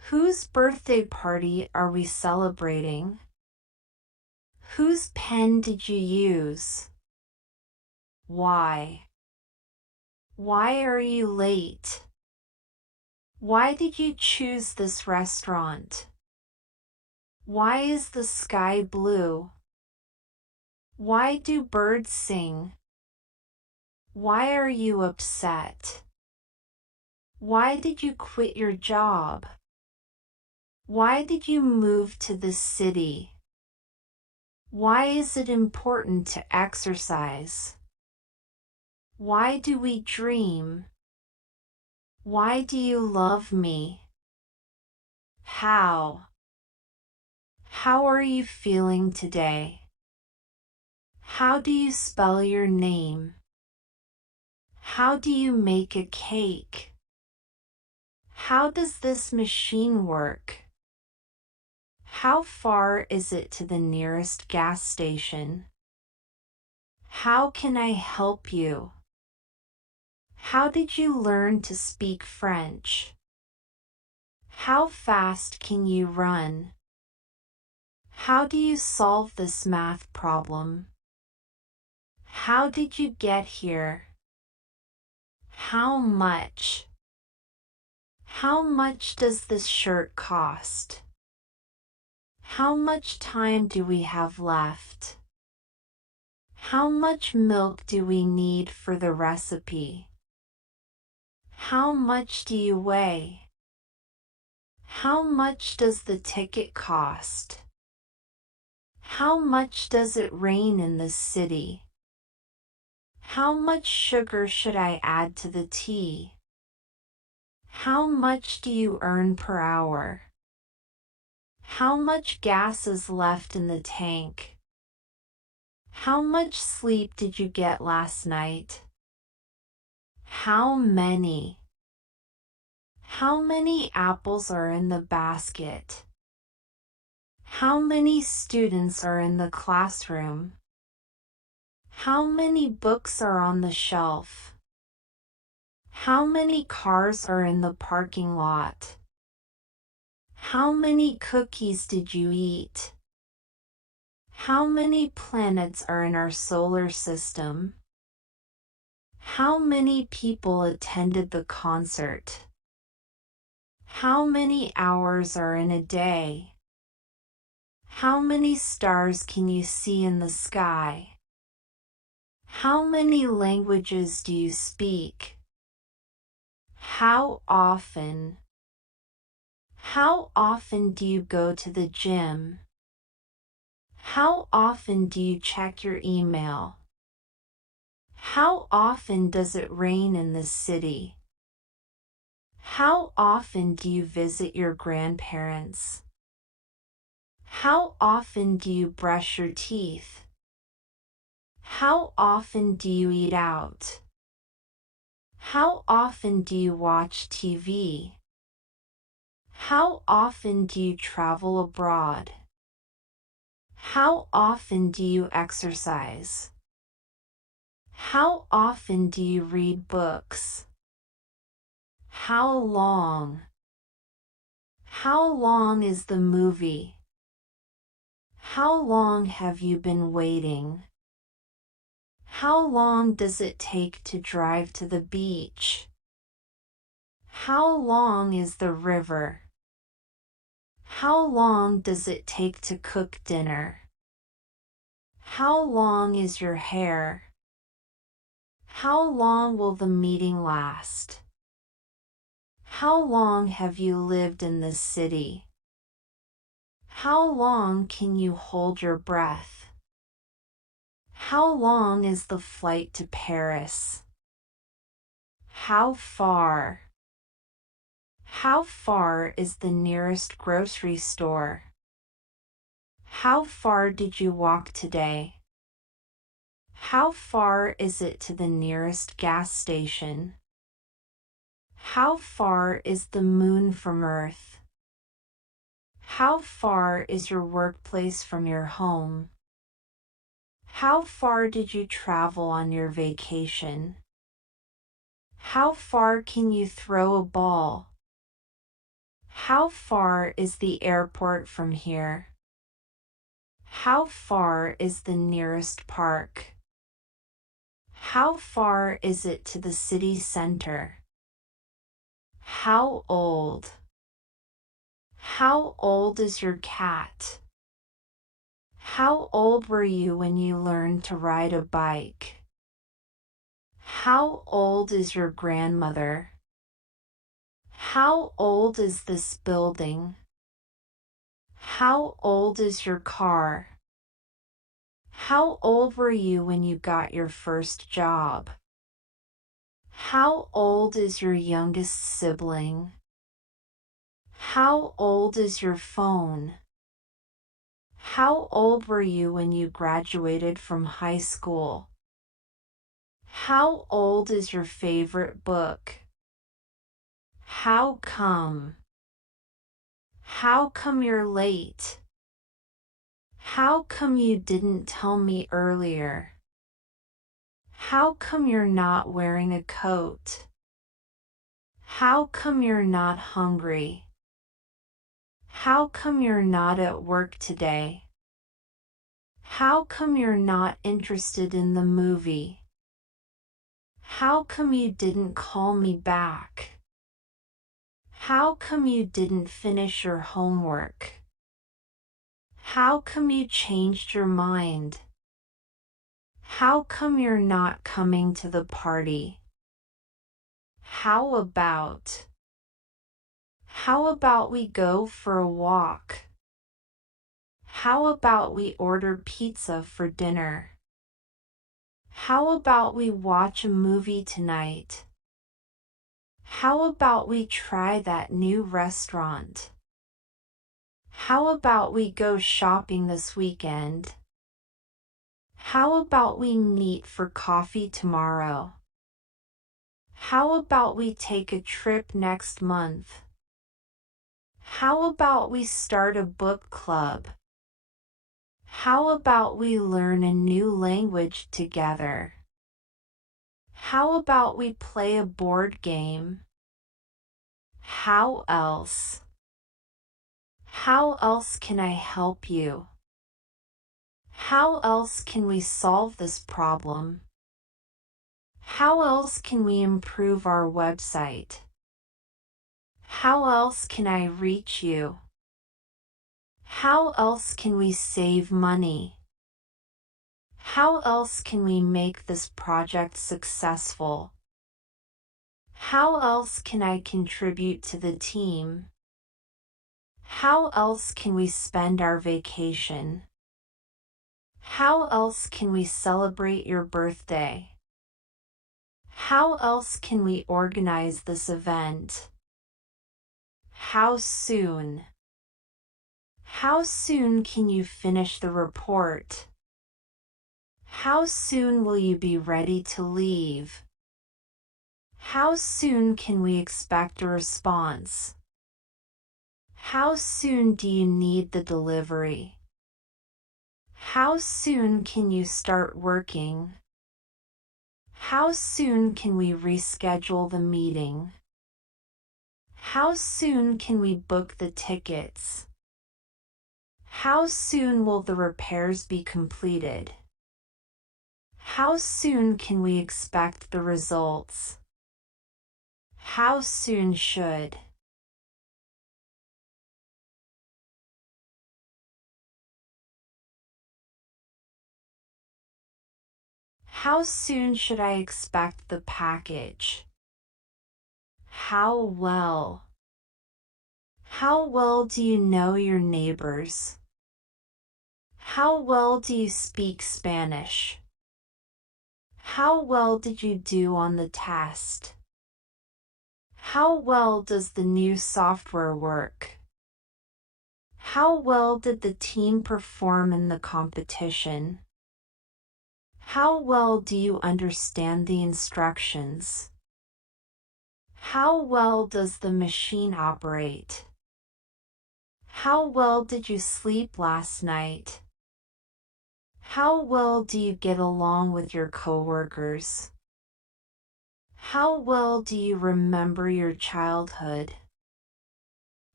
Whose birthday party are we celebrating? Whose pen did you use? Why? Why are you late? Why did you choose this restaurant? Why is the sky blue? Why do birds sing? Why are you upset? Why did you quit your job? Why did you move to this city? Why is it important to exercise? Why do we dream? Why do you love me? How? How are you feeling today? How do you spell your name? How do you make a cake? How does this machine work? How far is it to the nearest gas station? How can I help you? How did you learn to speak French? How fast can you run? How do you solve this math problem? How did you get here? How much? How much does this shirt cost? How much time do we have left? How much milk do we need for the recipe? How much do you weigh? How much does the ticket cost? How much does it rain in this city? How much sugar should I add to the tea? How much do you earn per hour? How much gas is left in the tank? How much sleep did you get last night? How many? How many apples are in the basket? How many students are in the classroom? How many books are on the shelf? How many cars are in the parking lot? How many cookies did you eat? How many planets are in our solar system? How many people attended the concert? How many hours are in a day? How many stars can you see in the sky? How many languages do you speak? How often? How often do you go to the gym? How often do you check your email? How often does it rain in this city? How often do you visit your grandparents? How often do you brush your teeth? How often do you eat out? How often do you watch TV? How often do you travel abroad? How often do you exercise? How often do you read books? How long? How long is the movie? How long have you been waiting? How long does it take to drive to the beach? How long is the river? How long does it take to cook dinner? How long is your hair? How long will the meeting last? How long have you lived in this city? How long can you hold your breath? How long is the flight to Paris? How far? How far is the nearest grocery store? How far did you walk today? How far is it to the nearest gas station? How far is the moon from Earth? How far is your workplace from your home? How far did you travel on your vacation? How far can you throw a ball? How far is the airport from here? How far is the nearest park? How far is it to the city center? How old? How old is your cat? How old were you when you learned to ride a bike? How old is your grandmother? How old is this building? How old is your car? How old were you when you got your first job? How old is your youngest sibling? How old is your phone? How old were you when you graduated from high school? How old is your favorite book? How come? How come you're late? How come you didn't tell me earlier? How come you're not wearing a coat? How come you're not hungry? How come you're not at work today? How come you're not interested in the movie? How come you didn't call me back? How come you didn't finish your homework? How come you changed your mind? How come you're not coming to the party? How about? How about we go for a walk? How about we order pizza for dinner? How about we watch a movie tonight? How about we try that new restaurant? How about we go shopping this weekend? How about we meet for coffee tomorrow? How about we take a trip next month? How about we start a book club? How about we learn a new language together? How about we play a board game? How else? How else can I help you? How else can we solve this problem? How else can we improve our website? How else can I reach you? How else can we save money? How else can we make this project successful? How else can I contribute to the team? How else can we spend our vacation? How else can we celebrate your birthday? How else can we organize this event? How soon? How soon can you finish the report? How soon will you be ready to leave? How soon can we expect a response? How soon do you need the delivery? How soon can you start working? How soon can we reschedule the meeting? How soon can we book the tickets? How soon will the repairs be completed? How soon can we expect the results? How soon should? How soon should I expect the package? How well? How well do you know your neighbors? How well do you speak Spanish? How well did you do on the test? How well does the new software work? How well did the team perform in the competition? How well do you understand the instructions? How well does the machine operate? How well did you sleep last night? How well do you get along with your coworkers? How well do you remember your childhood?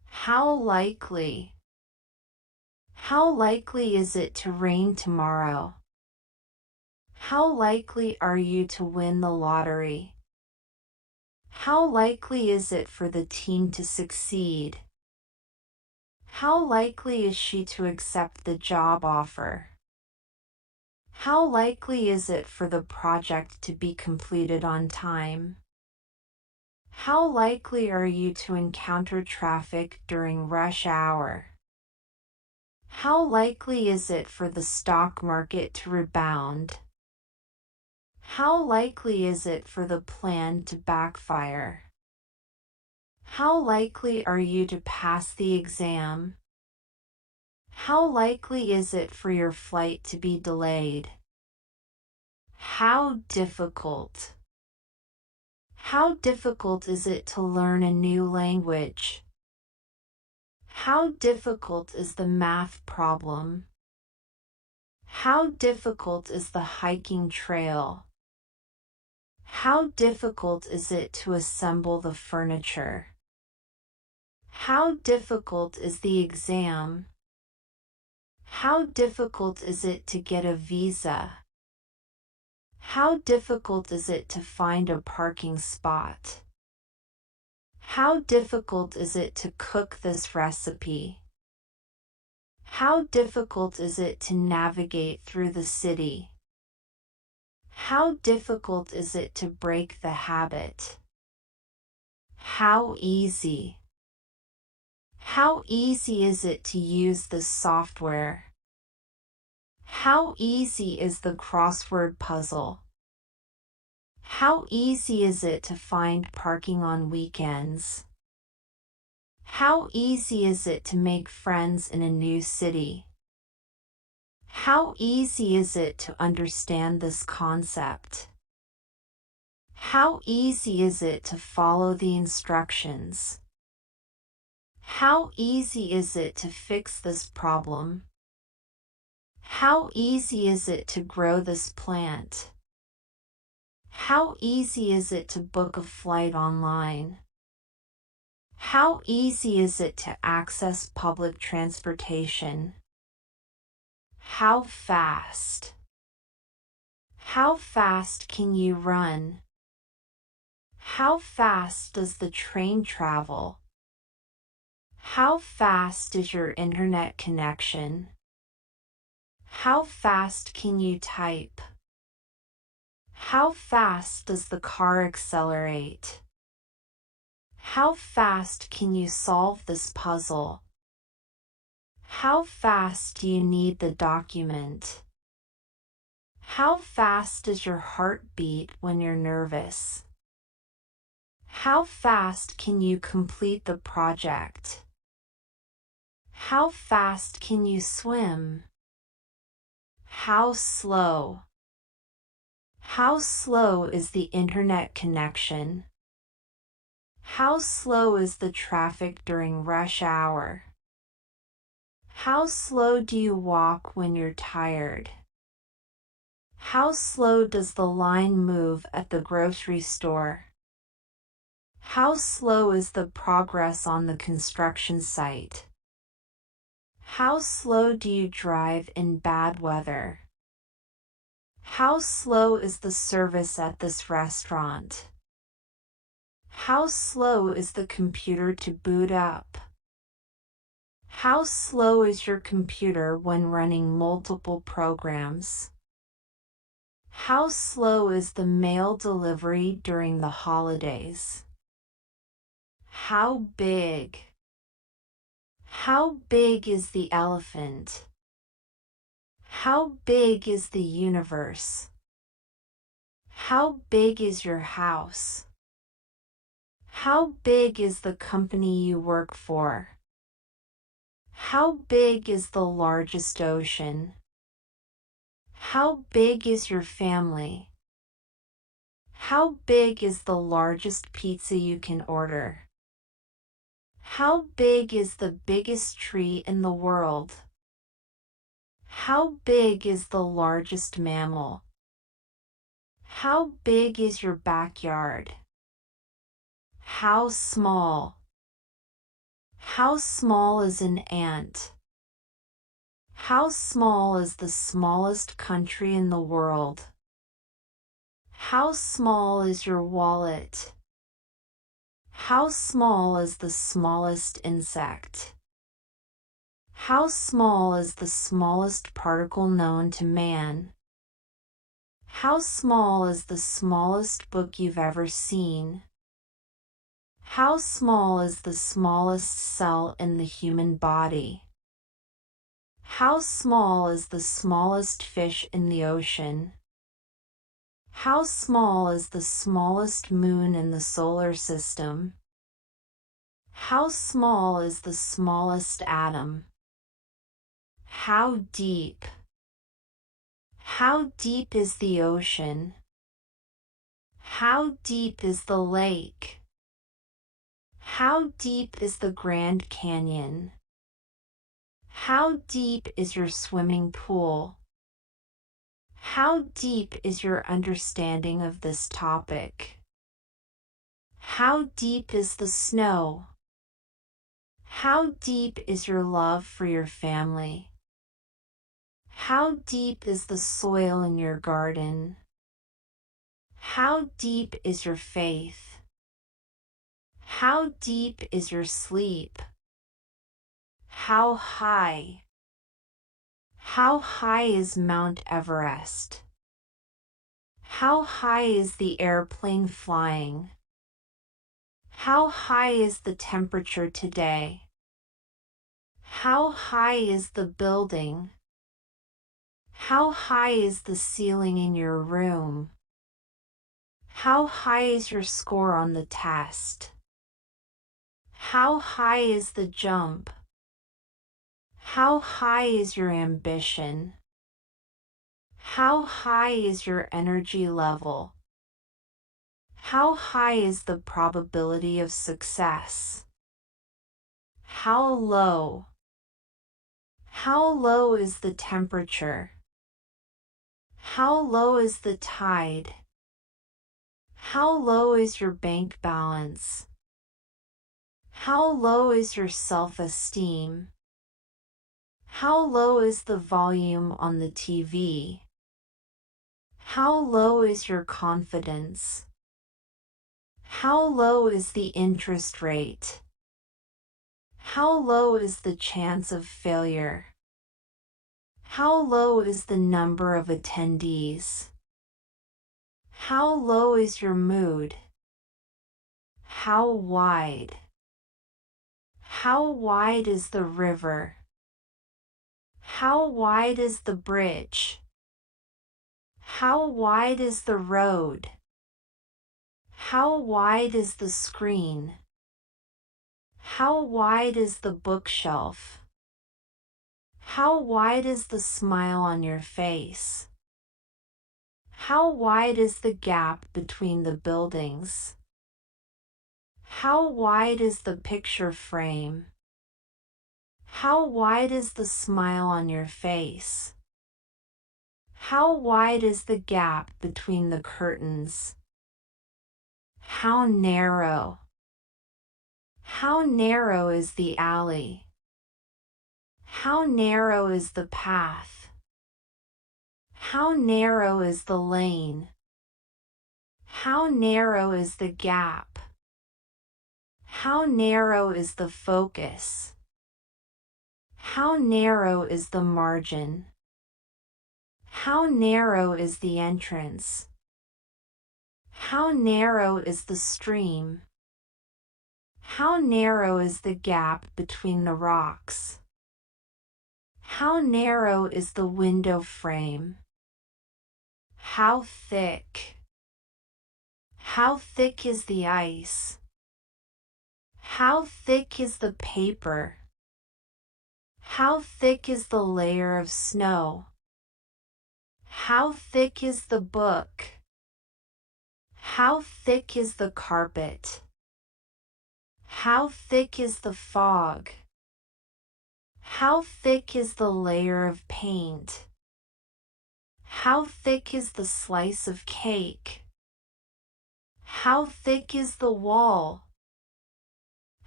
How likely? How likely is it to rain tomorrow? How likely are you to win the lottery? How likely is it for the team to succeed? How likely is she to accept the job offer? How likely is it for the project to be completed on time? How likely are you to encounter traffic during rush hour? How likely is it for the stock market to rebound? How likely is it for the plan to backfire? How likely are you to pass the exam? How likely is it for your flight to be delayed? How difficult? How difficult is it to learn a new language? How difficult is the math problem? How difficult is the hiking trail? How difficult is it to assemble the furniture? How difficult is the exam? How difficult is it to get a visa? How difficult is it to find a parking spot? How difficult is it to cook this recipe? How difficult is it to navigate through the city? How difficult is it to break the habit? How easy? How easy is it to use this software? How easy is the crossword puzzle? How easy is it to find parking on weekends? How easy is it to make friends in a new city? How easy is it to understand this concept? How easy is it to follow the instructions? How easy is it to fix this problem? How easy is it to grow this plant? How easy is it to book a flight online? How easy is it to access public transportation? How fast? How fast can you run? How fast does the train travel? How fast is your internet connection? How fast can you type? How fast does the car accelerate? How fast can you solve this puzzle? How fast do you need the document? How fast does your heart beat when you're nervous? How fast can you complete the project? How fast can you swim? How slow? How slow is the internet connection? How slow is the traffic during rush hour? How slow do you walk when you're tired? How slow does the line move at the grocery store? How slow is the progress on the construction site? How slow do you drive in bad weather? How slow is the service at this restaurant? How slow is the computer to boot up? How slow is your computer when running multiple programs? How slow is the mail delivery during the holidays? How big? How big is the elephant? How big is the universe? How big is your house? How big is the company you work for? How big is the largest ocean? How big is your family? How big is the largest pizza you can order? How big is the biggest tree in the world? How big is the largest mammal? How big is your backyard? How small? How small is an ant? How small is the smallest country in the world? How small is your wallet? How small is the smallest insect? How small is the smallest particle known to man? How small is the smallest book you've ever seen? How small is the smallest cell in the human body? How small is the smallest fish in the ocean? How small is the smallest moon in the solar system? How small is the smallest atom? How deep? How deep is the ocean? How deep is the lake? How deep is the Grand Canyon? How deep is your swimming pool? How deep is your understanding of this topic? How deep is the snow? How deep is your love for your family? How deep is the soil in your garden? How deep is your faith? How deep is your sleep? How high? How high is Mount Everest? How high is the airplane flying? How high is the temperature today? How high is the building? How high is the ceiling in your room? How high is your score on the test? How high is the jump? How high is your ambition? How high is your energy level? How high is the probability of success? How low? How low is the temperature? How low is the tide? How low is your bank balance? How low is your self-esteem? How low is the volume on the TV? How low is your confidence? How low is the interest rate? How low is the chance of failure? How low is the number of attendees? How low is your mood? How wide? How wide is the river? How wide is the bridge? How wide is the road? How wide is the screen? How wide is the bookshelf? How wide is the smile on your face? How wide is the gap between the buildings? How wide is the picture frame? How wide is the smile on your face? How wide is the gap between the curtains? How narrow? How narrow is the alley? How narrow is the path? How narrow is the lane? How narrow is the gap? How narrow is the focus? How narrow is the margin? How narrow is the entrance? How narrow is the stream? How narrow is the gap between the rocks? How narrow is the window frame? How thick? How thick is the ice? How thick is the paper? How thick is the layer of snow? How thick is the book? How thick is the carpet? How thick is the fog? How thick is the layer of paint? How thick is the slice of cake? How thick is the wall?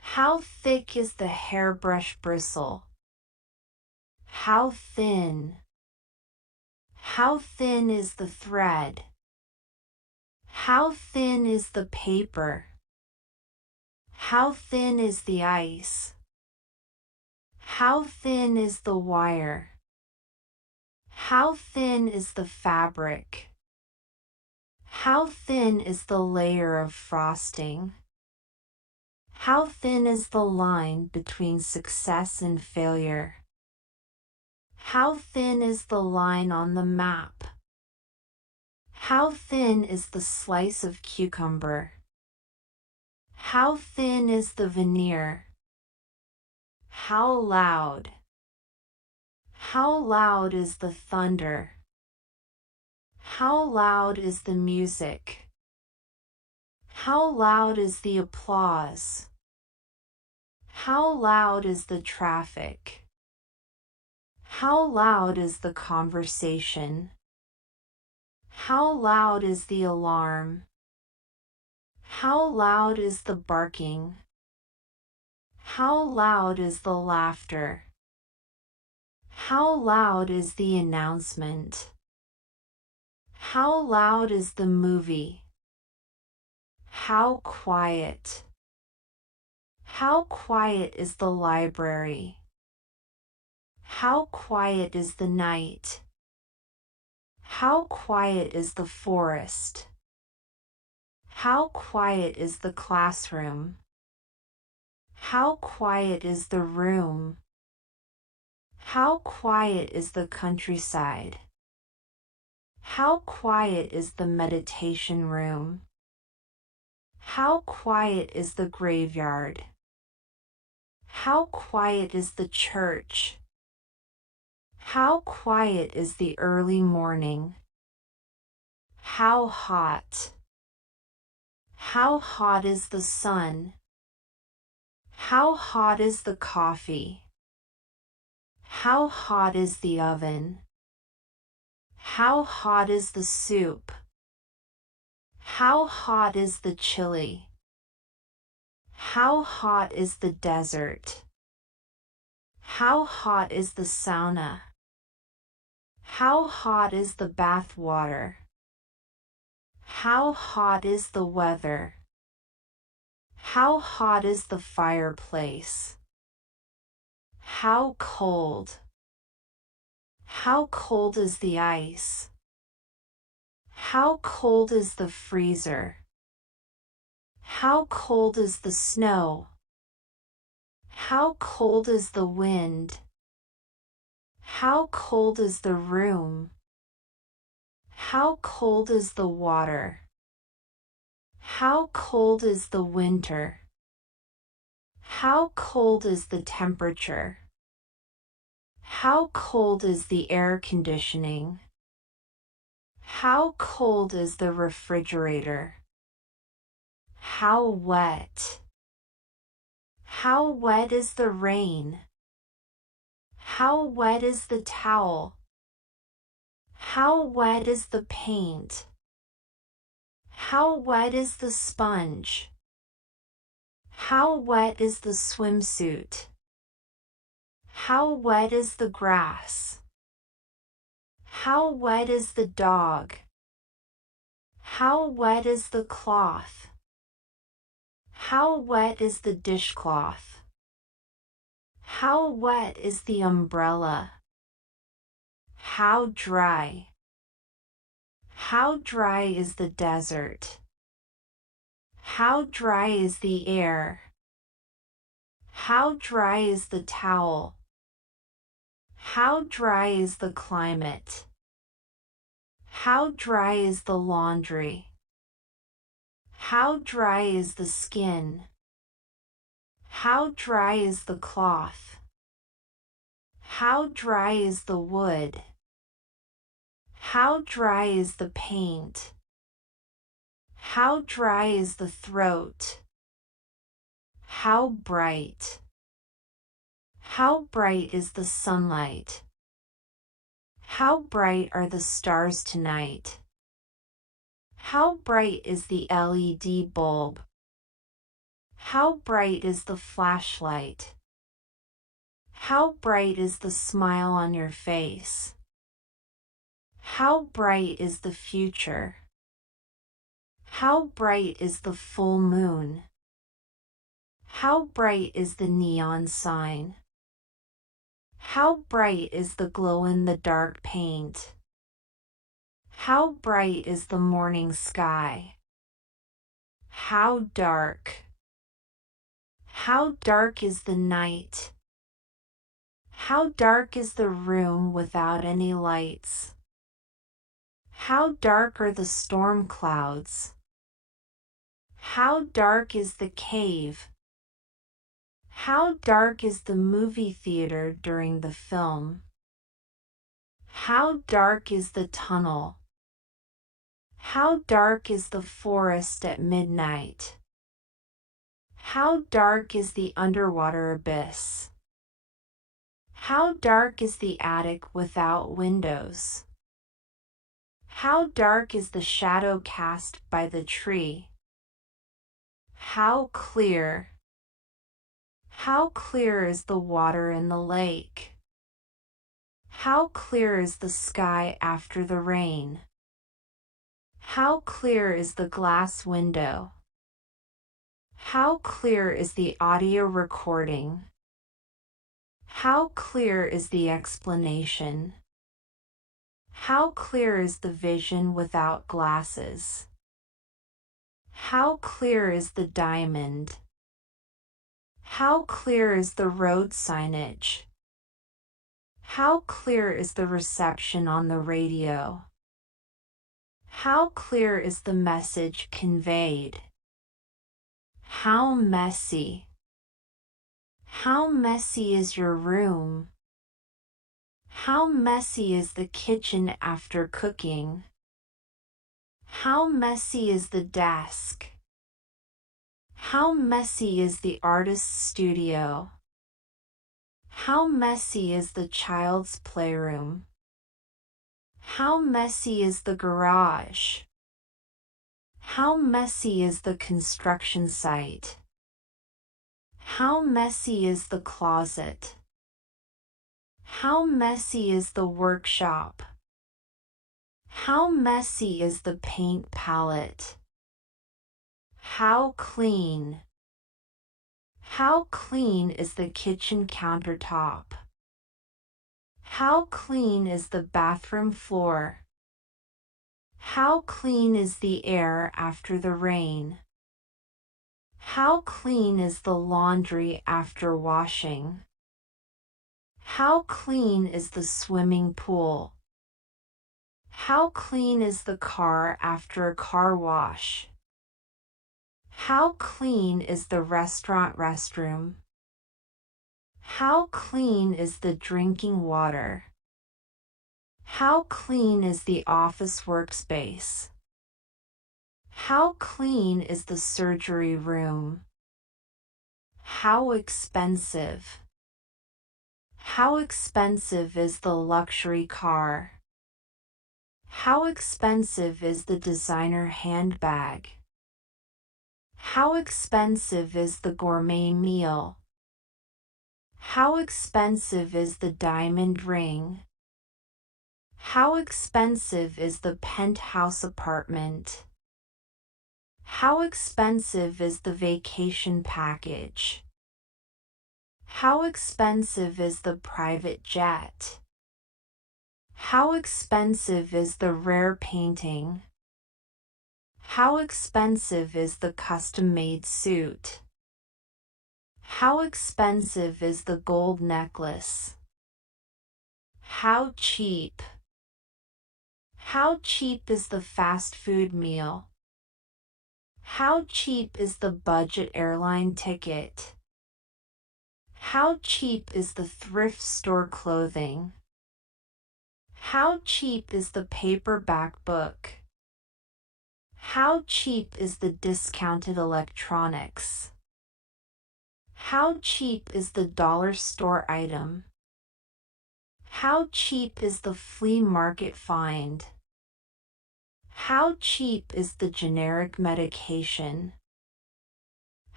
How thick is the hairbrush bristle? How thin? How thin is the thread? How thin is the paper? How thin is the ice? How thin is the wire? How thin is the fabric? How thin is the layer of frosting? How thin is the line between success and failure? How thin is the line on the map? How thin is the slice of cucumber? How thin is the veneer? How loud? How loud is the thunder? How loud is the music? How loud is the applause? How loud is the traffic? How loud is the conversation? How loud is the alarm? How loud is the barking? How loud is the laughter? How loud is the announcement? How loud is the movie? How quiet? How quiet is the library? How quiet is the night? How quiet is the forest? How quiet is the classroom? How quiet is the room? How quiet is the countryside? How quiet is the meditation room? How quiet is the graveyard? How quiet is the church? How quiet is the early morning? How hot? How hot is the sun? How hot is the coffee? How hot is the oven? How hot is the soup? How hot is the chili? How hot is the desert? How hot is the sauna? How hot is the bath water? How hot is the weather? How hot is the fireplace? How cold? How cold is the ice? How cold is the freezer? How cold is the snow? How cold is the wind? How cold is the room? How cold is the water? How cold is the winter? How cold is the temperature? How cold is the air conditioning? How cold is the refrigerator? How wet? How wet is the rain? How wet is the towel? How wet is the paint? How wet is the sponge? How wet is the swimsuit? How wet is the grass? How wet is the dog? How wet is the cloth? How wet is the dishcloth? How wet is the umbrella? How dry? How dry is the desert? How dry is the air? How dry is the towel? How dry is the climate? How dry is the laundry? How dry is the skin? How dry is the cloth? How dry is the wood? How dry is the paint? How dry is the throat? How bright? How bright is the sunlight? How bright are the stars tonight? How bright is the LED bulb? How bright is the flashlight? How bright is the smile on your face? How bright is the future? How bright is the full moon? How bright is the neon sign? How bright is the glow-in-the-dark paint? How bright is the morning sky? How dark? How dark is the night? How dark is the room without any lights? How dark are the storm clouds? How dark is the cave? How dark is the movie theater during the film? How dark is the tunnel? How dark is the forest at midnight? How dark is the underwater abyss? How dark is the attic without windows? How dark is the shadow cast by the tree? How clear? How clear is the water in the lake? How clear is the sky after the rain? How clear is the glass window? How clear is the audio recording? How clear is the explanation? How clear is the vision without glasses? How clear is the diamond? How clear is the road signage? How clear is the reception on the radio? How clear is the message conveyed? How messy? How messy is your room? How messy is the kitchen after cooking? How messy is the desk? How messy is the artist's studio? How messy is the child's playroom? How messy is the garage? How messy is the construction site? How messy is the closet? How messy is the workshop? How messy is the paint palette? How clean? How clean is the kitchen countertop? How clean is the bathroom floor? How clean is the air after the rain? How clean is the laundry after washing? How clean is the swimming pool? How clean is the car after a car wash? How clean is the restaurant restroom? How clean is the drinking water? How clean is the office workspace? How clean is the surgery room? How expensive? How expensive is the luxury car? How expensive is the designer handbag? How expensive is the gourmet meal? How expensive is the diamond ring? How expensive is the penthouse apartment? How expensive is the vacation package? How expensive is the private jet? How expensive is the rare painting? How expensive is the custom-made suit? How expensive is the gold necklace? How cheap? How cheap is the fast food meal? How cheap is the budget airline ticket? How cheap is the thrift store clothing? How cheap is the paperback book? How cheap is the discounted electronics? How cheap is the dollar store item? How cheap is the flea market find? How cheap is the generic medication?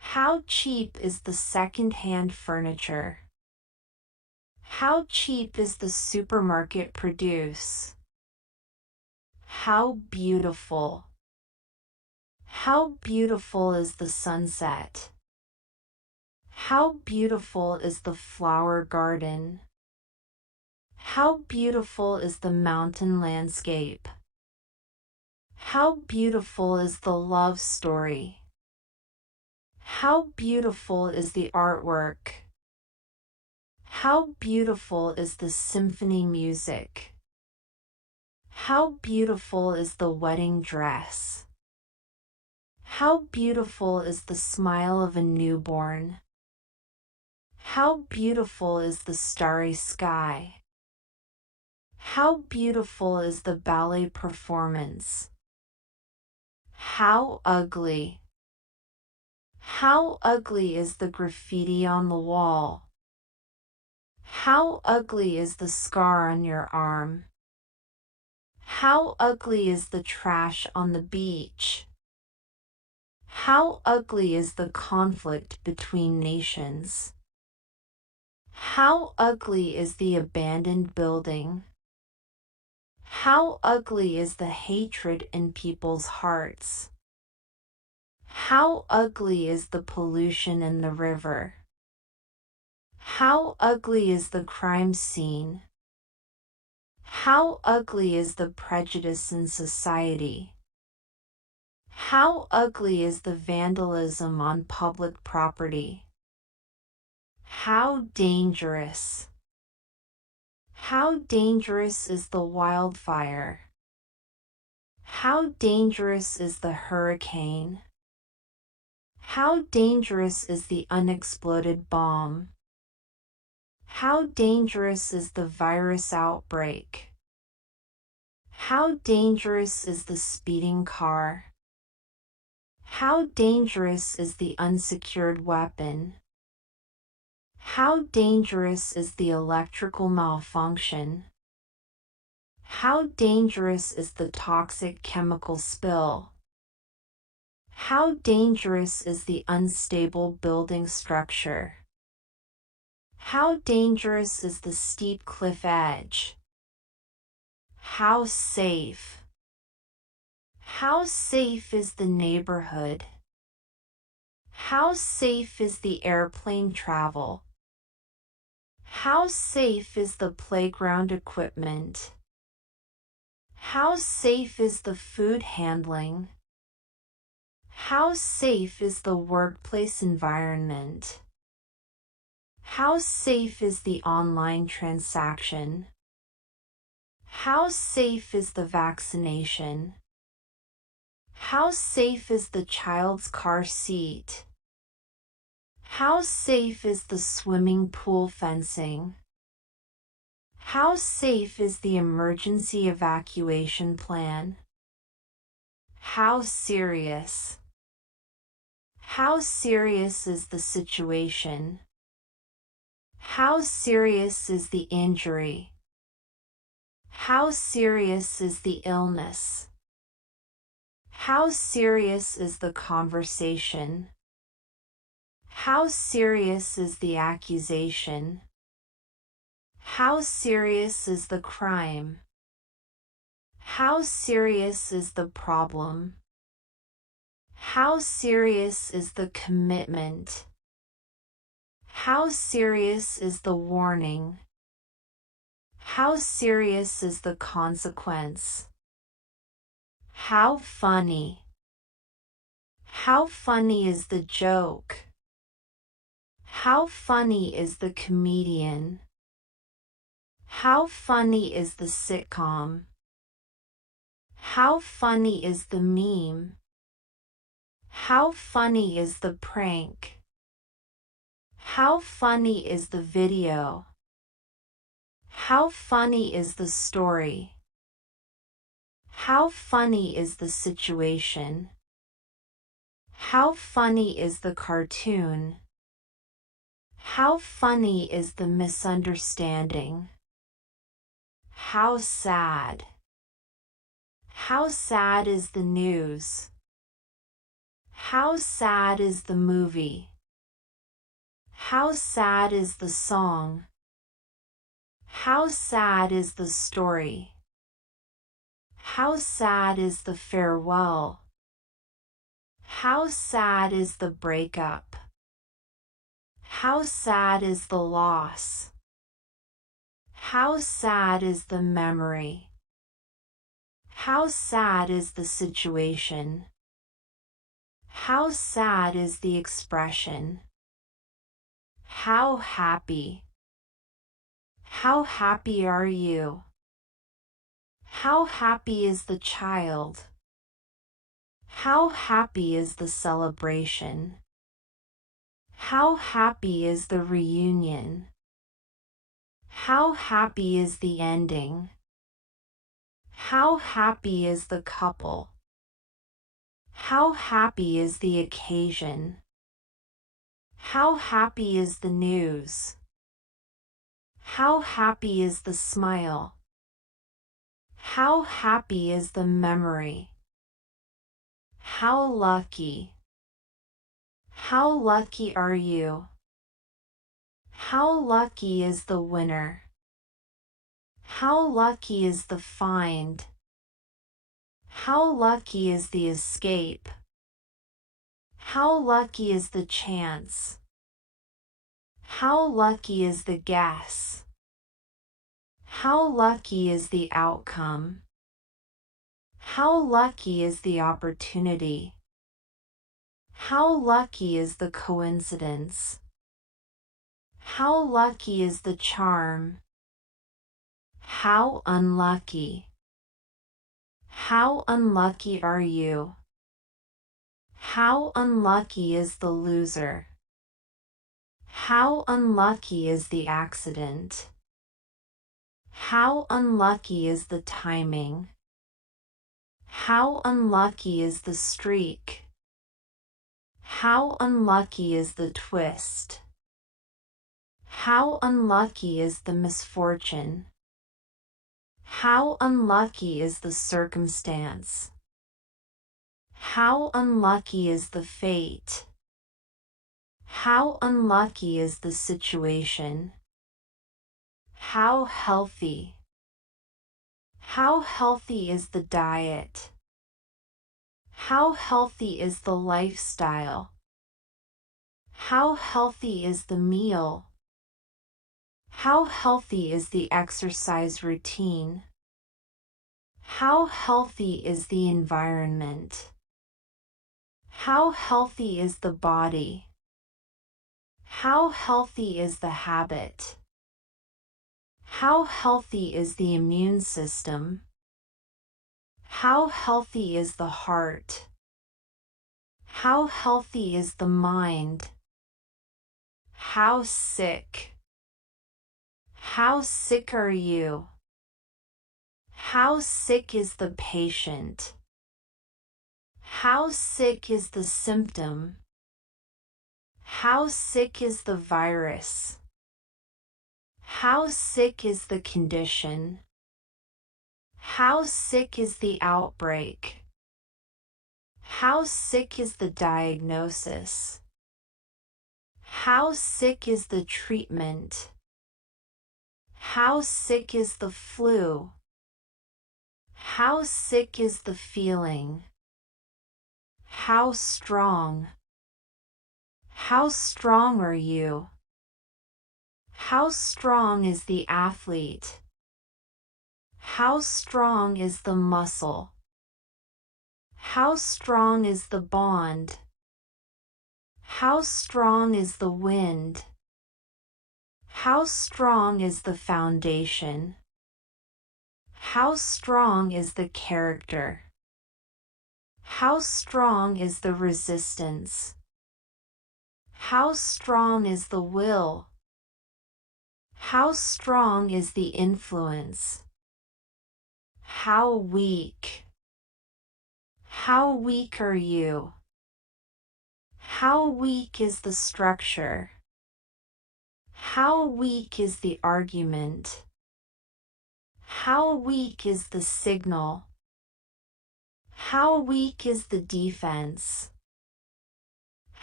How cheap is the second-hand furniture? How cheap is the supermarket produce? How beautiful. How beautiful is the sunset? How beautiful is the flower garden? How beautiful is the mountain landscape? How beautiful is the love story? How beautiful is the artwork? How beautiful is the symphony music? How beautiful is the wedding dress? How beautiful is the smile of a newborn? How beautiful is the starry sky? How beautiful is the ballet performance? How ugly. How ugly is the graffiti on the wall? How ugly is the scar on your arm? How ugly is the trash on the beach? How ugly is the conflict between nations? How ugly is the abandoned building? How ugly is the hatred in people's hearts? How ugly is the pollution in the river? How ugly is the crime scene? How ugly is the prejudice in society? How ugly is the vandalism on public property? How dangerous. How dangerous is the wildfire? How dangerous is the hurricane? How dangerous is the unexploded bomb? How dangerous is the virus outbreak? How dangerous is the speeding car? How dangerous is the unsecured weapon? How dangerous is the electrical malfunction? How dangerous is the toxic chemical spill? How dangerous is the unstable building structure? How dangerous is the steep cliff edge? How safe. How safe is the neighborhood? How safe is the airplane travel? How safe is the playground equipment? How safe is the food handling? How safe is the workplace environment? How safe is the online transaction? How safe is the vaccination? How safe is the child's car seat? How safe is the swimming pool fencing? How safe is the emergency evacuation plan? How serious. How serious is the situation? How serious is the injury? How serious is the illness? How serious is the conversation? How serious is the accusation? How serious is the crime? How serious is the problem? How serious is the commitment? How serious is the warning? How serious is the consequence? How funny. How funny is the joke? How funny is the comedian? How funny is the sitcom? How funny is the meme? How funny is the prank? How funny is the video? How funny is the story? How funny is the situation? How funny is the cartoon? How funny is the misunderstanding? How sad. How sad is the news? How sad is the movie? How sad is the song? How sad is the story? How sad is the farewell? How sad is the breakup? How sad is the loss? How sad is the memory? How sad is the situation? How sad is the expression? How happy? How happy are you? How happy is the child? How happy is the celebration? How happy is the reunion? How happy is the ending? How happy is the couple? How happy is the occasion? How happy is the news? How happy is the smile? How happy is the memory? How lucky? How lucky are you? How lucky is the winner? How lucky is the find? How lucky is the escape? How lucky is the chance? How lucky is the guess? How lucky is the outcome? How lucky is the opportunity? How lucky is the coincidence? How lucky is the charm? How unlucky? How unlucky are you? How unlucky is the loser? How unlucky is the accident? How unlucky is the timing? How unlucky is the streak? How unlucky is the twist? How unlucky is the misfortune? How unlucky is the circumstance? How unlucky is the fate? How unlucky is the situation? How healthy? How healthy is the diet? How healthy is the lifestyle? How healthy is the meal? How healthy is the exercise routine? How healthy is the environment? How healthy is the body? How healthy is the habit? How healthy is the immune system? How healthy is the heart? How healthy is the mind? How sick? How sick are you? How sick is the patient? How sick is the symptom? How sick is the virus? How sick is the condition? How sick is the outbreak? How sick is the diagnosis? How sick is the treatment? How sick is the flu? How sick is the feeling? How strong? How strong are you? How strong is the athlete? How strong is the muscle? How strong is the bond? How strong is the wind? How strong is the foundation? How strong is the character? How strong is the resistance? How strong is the will? How strong is the influence? How weak? How weak are you? How weak is the structure? How weak is the argument? How weak is the signal? How weak is the defense?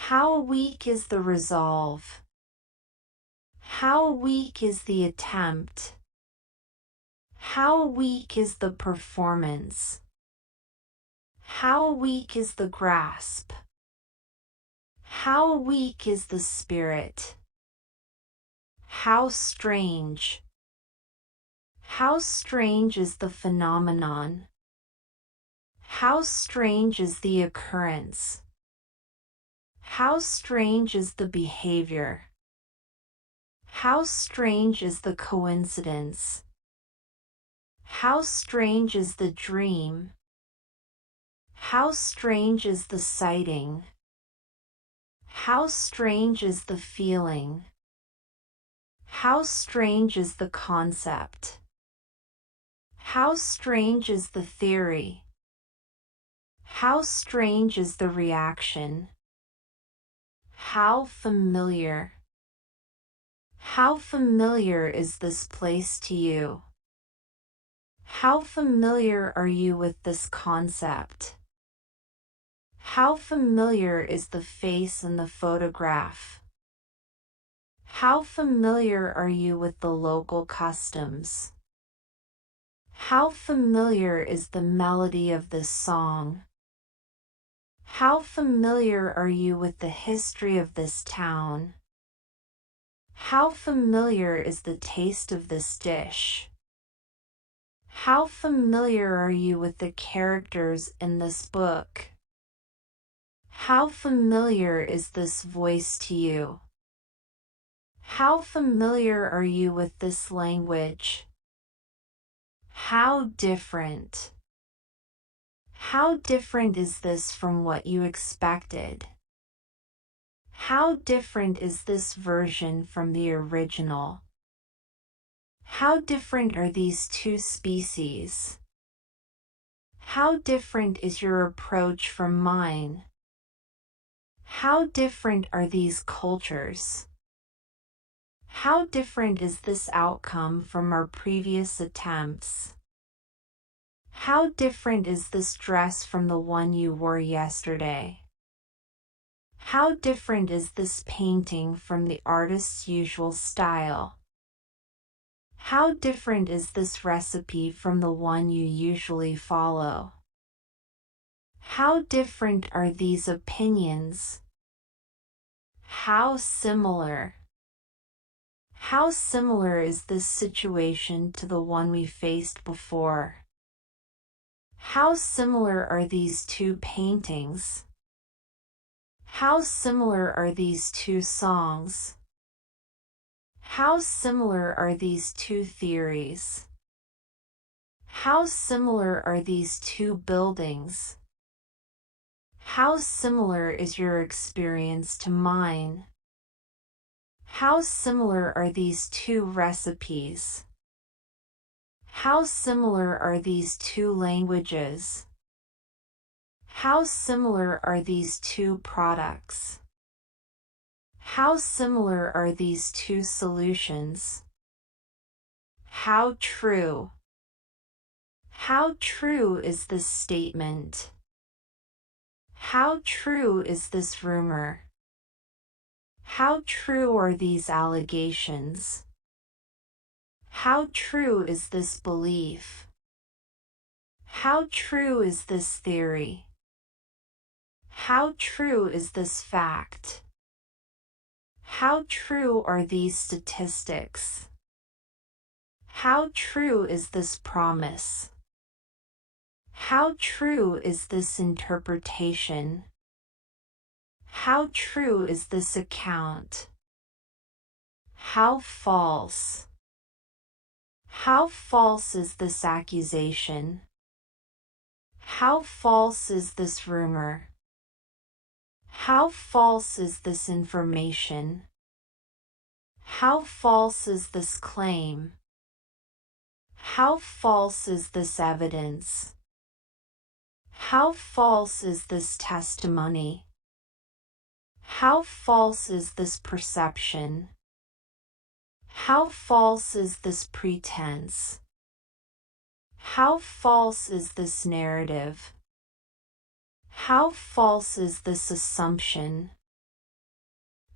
How weak is the resolve? How weak is the attempt? How weak is the performance? How weak is the grasp? How weak is the spirit? How strange? How strange is the phenomenon? How strange is the occurrence? How strange is the behavior? How strange is the coincidence? How strange is the dream? How strange is the sighting? How strange is the feeling? How strange is the concept? How strange is the theory? How strange is the reaction? How familiar? How familiar is this place to you? How familiar are you with this concept? How familiar is the face in the photograph? How familiar are you with the local customs? How familiar is the melody of this song? How familiar are you with the history of this town? How familiar is the taste of this dish? How familiar are you with the characters in this book? How familiar is this voice to you? How familiar are you with this language? How different? How different is this from what you expected? How different is this version from the original? How different are these two species? How different is your approach from mine? How different are these cultures? How different is this outcome from our previous attempts? How different is this dress from the one you wore yesterday? How different is this painting from the artist's usual style? How different is this recipe from the one you usually follow? How different are these opinions? How similar? How similar is this situation to the one we faced before? How similar are these two paintings? How similar are these two songs? How similar are these two theories? How similar are these two buildings? How similar is your experience to mine? How similar are these two recipes? How similar are these two languages? How similar are these two products? How similar are these two solutions? How true? How true is this statement? How true is this rumor? How true are these allegations? How true is this belief? How true is this theory? How true is this fact? How true are these statistics? How true is this promise? How true is this interpretation? How true is this account? How false? How false is this accusation? How false is this rumor? How false is this information? How false is this claim? How false is this evidence? How false is this testimony? How false is this perception? How false is this pretense? How false is this narrative? How false is this assumption?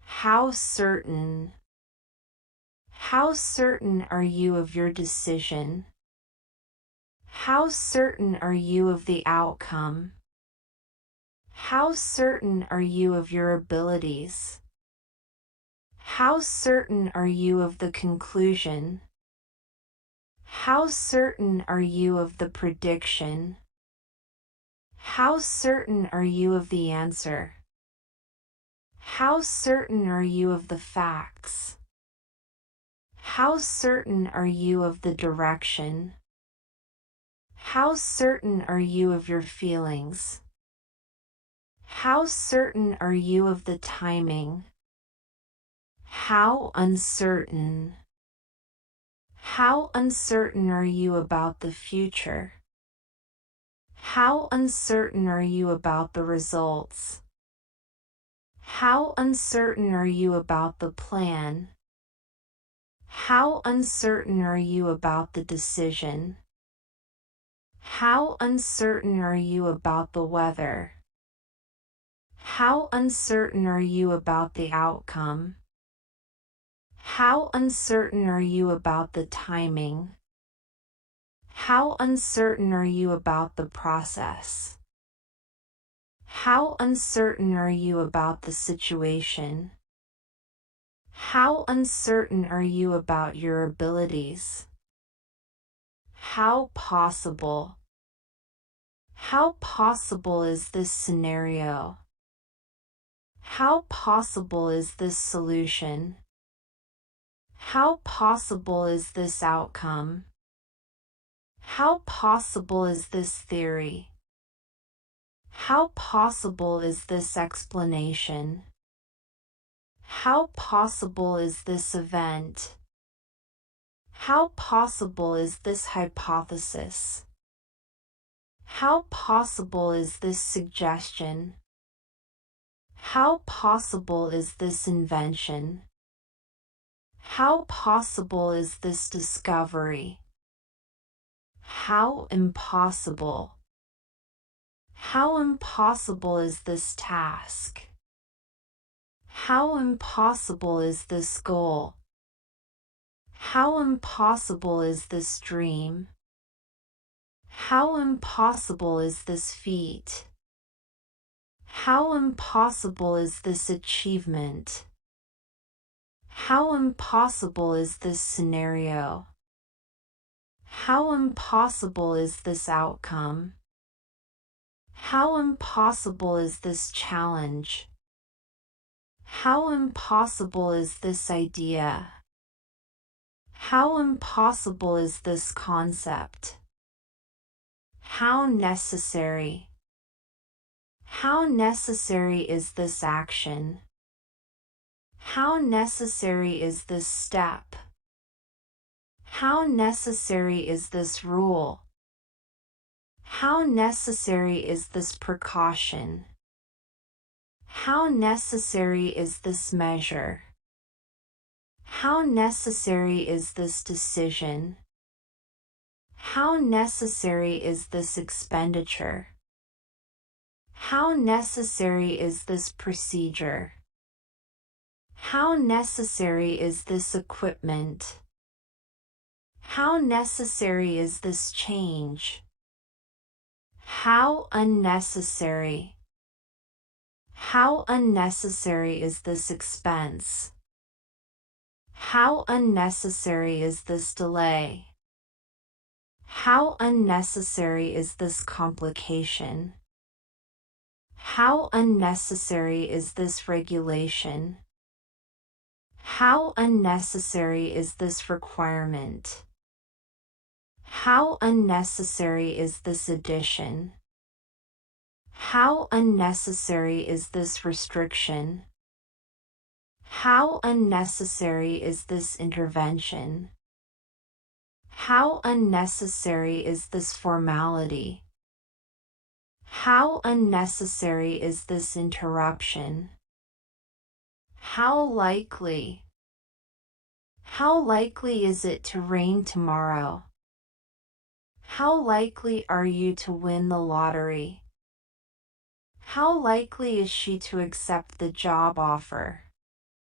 How certain. How certain are you of your decision? How certain are you of the outcome? How certain are you of your abilities? How certain are you of the conclusion? How certain are you of the prediction? How certain are you of the answer? How certain are you of the facts? How certain are you of the direction? How certain are you of your feelings? How certain are you of the timing? How uncertain. How uncertain are you about the future? How uncertain are you about the results? How uncertain are you about the plan? How uncertain are you about the decision? How uncertain are you about the weather? How uncertain are you about the outcome? How uncertain are you about the timing? How uncertain are you about the process? How uncertain are you about the situation? How uncertain are you about your abilities? How possible. How possible is this scenario? How possible is this solution? How possible is this outcome? How possible is this theory? How possible is this explanation? How possible is this event? How possible is this hypothesis? How possible is this suggestion? How possible is this invention? How possible is this discovery? How impossible. How impossible is this task? How impossible is this goal? How impossible is this dream? How impossible is this feat? How impossible is this achievement? How impossible is this scenario? How impossible is this outcome? How impossible is this challenge? How impossible is this idea? How impossible is this concept? How necessary. How necessary is this action? How necessary is this step? How necessary is this rule? How necessary is this precaution? How necessary is this measure? How necessary is this decision? How necessary is this expenditure? How necessary is this procedure? How necessary is this equipment? How necessary is this change? How unnecessary. How unnecessary is this expense? How unnecessary is this delay? How unnecessary is this complication? How unnecessary is this regulation? How unnecessary is this requirement? How unnecessary is this addition? How unnecessary is this restriction? How unnecessary is this intervention? How unnecessary is this formality? How unnecessary is this interruption? How likely. How likely is it to rain tomorrow? How likely are you to win the lottery? How likely is she to accept the job offer?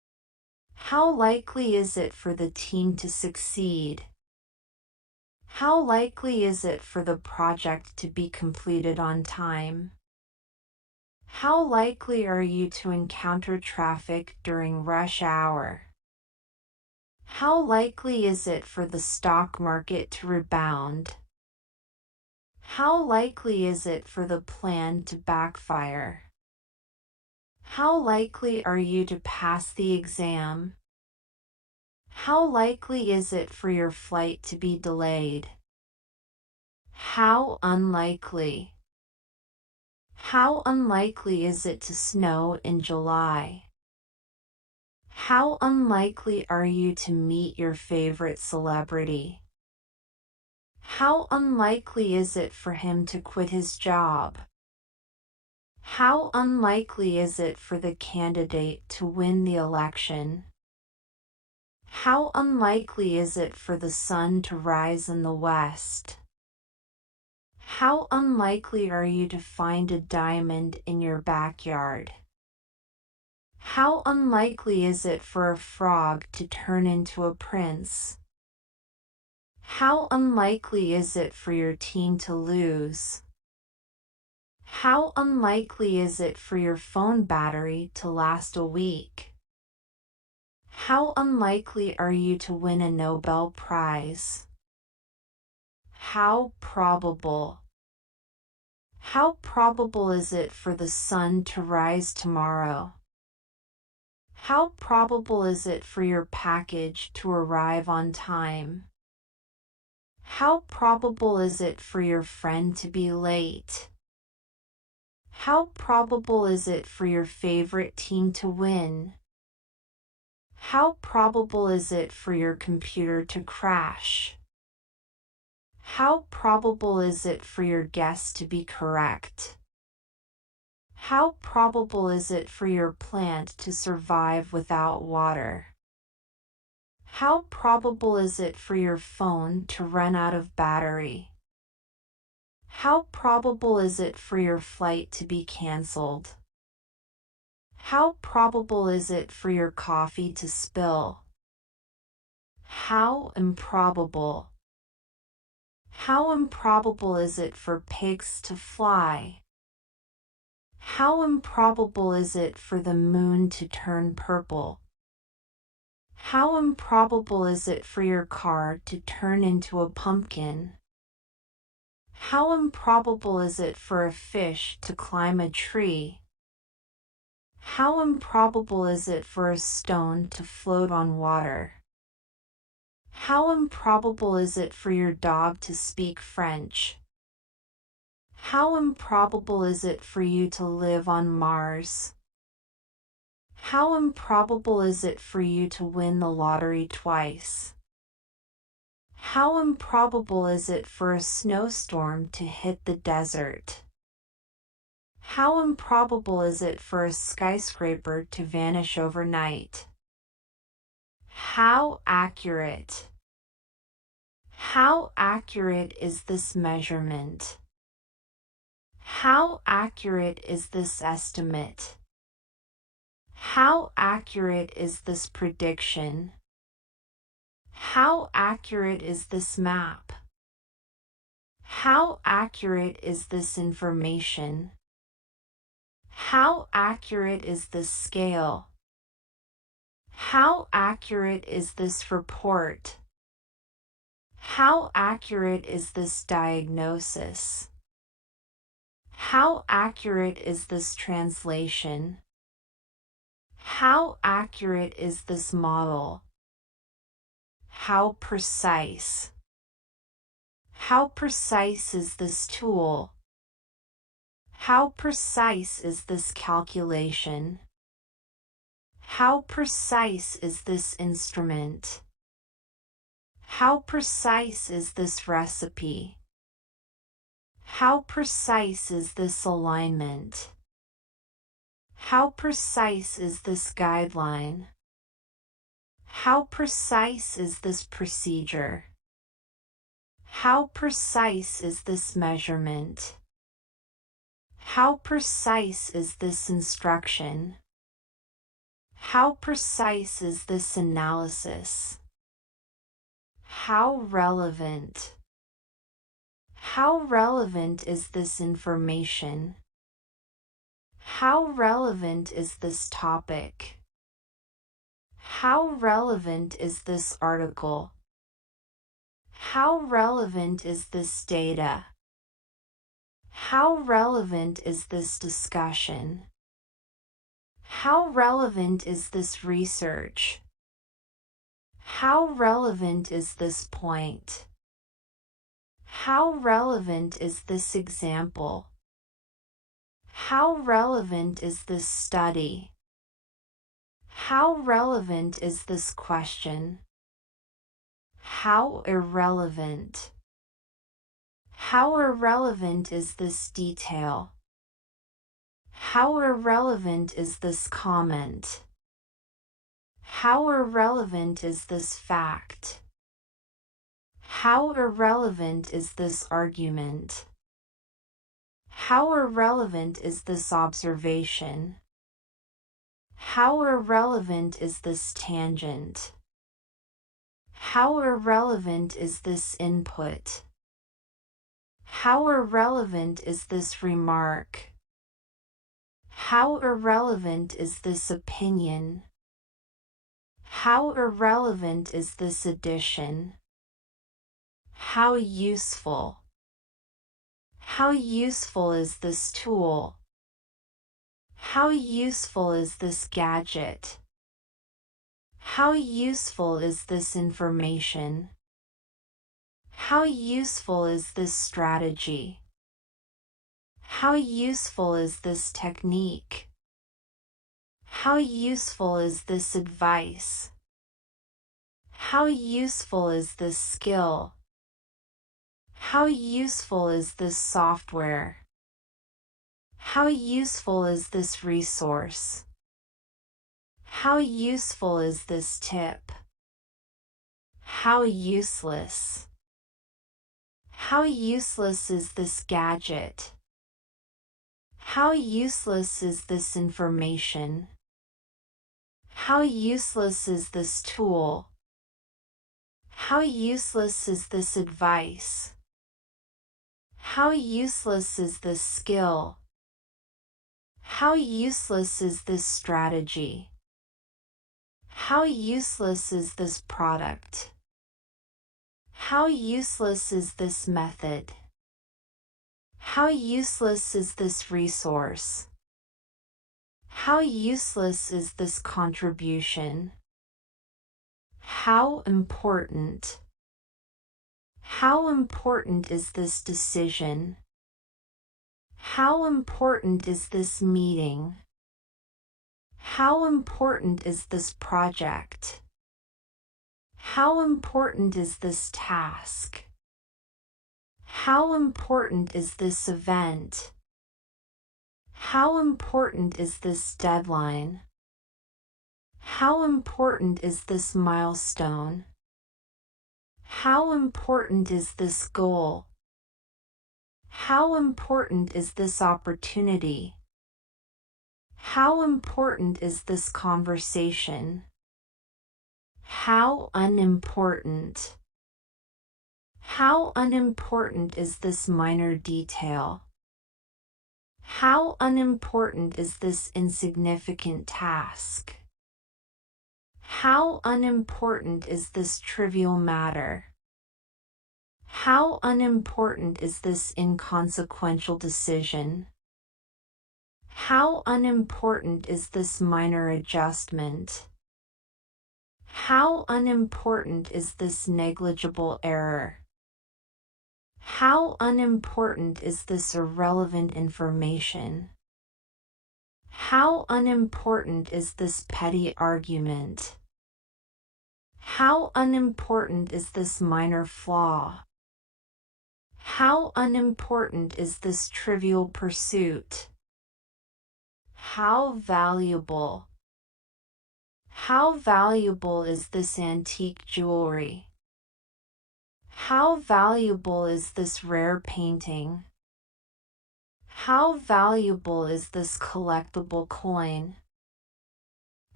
How likely is it for the team to succeed? How likely is it for the project to be completed on time? How likely are you to encounter traffic during rush hour? How likely is it for the stock market to rebound? How likely is it for the plan to backfire? How likely are you to pass the exam? How likely is it for your flight to be delayed? How unlikely? How unlikely is it to snow in July? How unlikely are you to meet your favorite celebrity? How unlikely is it for him to quit his job? How unlikely is it for the candidate to win the election? How unlikely is it for the sun to rise in the west? How unlikely are you to find a diamond in your backyard? How unlikely is it for a frog to turn into a prince? How unlikely is it for your team to lose? How unlikely is it for your phone battery to last a week? How unlikely are you to win a Nobel Prize? How probable? How probable is it for the sun to rise tomorrow? How probable is it for your package to arrive on time? How probable is it for your friend to be late? How probable is it for your favorite team to win? How probable is it for your computer to crash? How probable is it for your guess to be correct? How probable is it for your plant to survive without water? How probable is it for your phone to run out of battery? How probable is it for your flight to be cancelled? How probable is it for your coffee to spill? How improbable? How improbable is it for pigs to fly? How improbable is it for the moon to turn purple? How improbable is it for your car to turn into a pumpkin? How improbable is it for a fish to climb a tree? How improbable is it for a stone to float on water? How improbable is it for your dog to speak French? How improbable is it for you to live on Mars? How improbable is it for you to win the lottery twice? How improbable is it for a snowstorm to hit the desert? How improbable is it for a skyscraper to vanish overnight? How accurate? How accurate is this measurement? How accurate is this estimate? How accurate is this prediction? How accurate is this map? How accurate is this information? How accurate is this scale? How accurate is this report? How accurate is this diagnosis? How accurate is this translation? How accurate is this model? How precise? How precise is this tool? How precise is this calculation? How precise is this instrument? How precise is this recipe? How precise is this alignment? How precise is this guideline? How precise is this procedure? How precise is this measurement? How precise is this instruction? How precise is this analysis? How relevant? How relevant is this information? How relevant is this topic? How relevant is this article? How relevant is this data? How relevant is this discussion? How relevant is this research? How relevant is this point? How relevant is this example? How relevant is this study? How relevant is this question? How irrelevant? How irrelevant is this detail? How irrelevant is this comment? How irrelevant is this fact? How irrelevant is this argument? How irrelevant is this observation? How irrelevant is this tangent? How irrelevant is this input? How irrelevant is this remark? How irrelevant is this opinion? How irrelevant is this addition? How useful? How useful is this tool? How useful is this gadget? How useful is this information? How useful is this strategy? How useful is this technique? How useful is this advice? How useful is this skill? How useful is this software? How useful is this resource? How useful is this tip? How useless? How useless is this gadget? How useless is this information? How useless is this tool? How useless is this advice? How useless is this skill? How useless is this strategy? How useless is this product? How useless is this method? How useless is this resource? How useless is this contribution? How important? How important is this decision? How important is this meeting? How important is this project? How important is this task? How important is this event? How important is this deadline? How important is this milestone? How important is this goal? How important is this opportunity? How important is this conversation? How unimportant? How unimportant is this minor detail? How unimportant is this insignificant task? How unimportant is this trivial matter? How unimportant is this inconsequential decision? How unimportant is this minor adjustment? How unimportant is this negligible error? How unimportant is this irrelevant information? How unimportant is this petty argument? How unimportant is this minor flaw? How unimportant is this trivial pursuit? How valuable? How valuable is this antique jewelry? How valuable is this rare painting? How valuable is this collectible coin?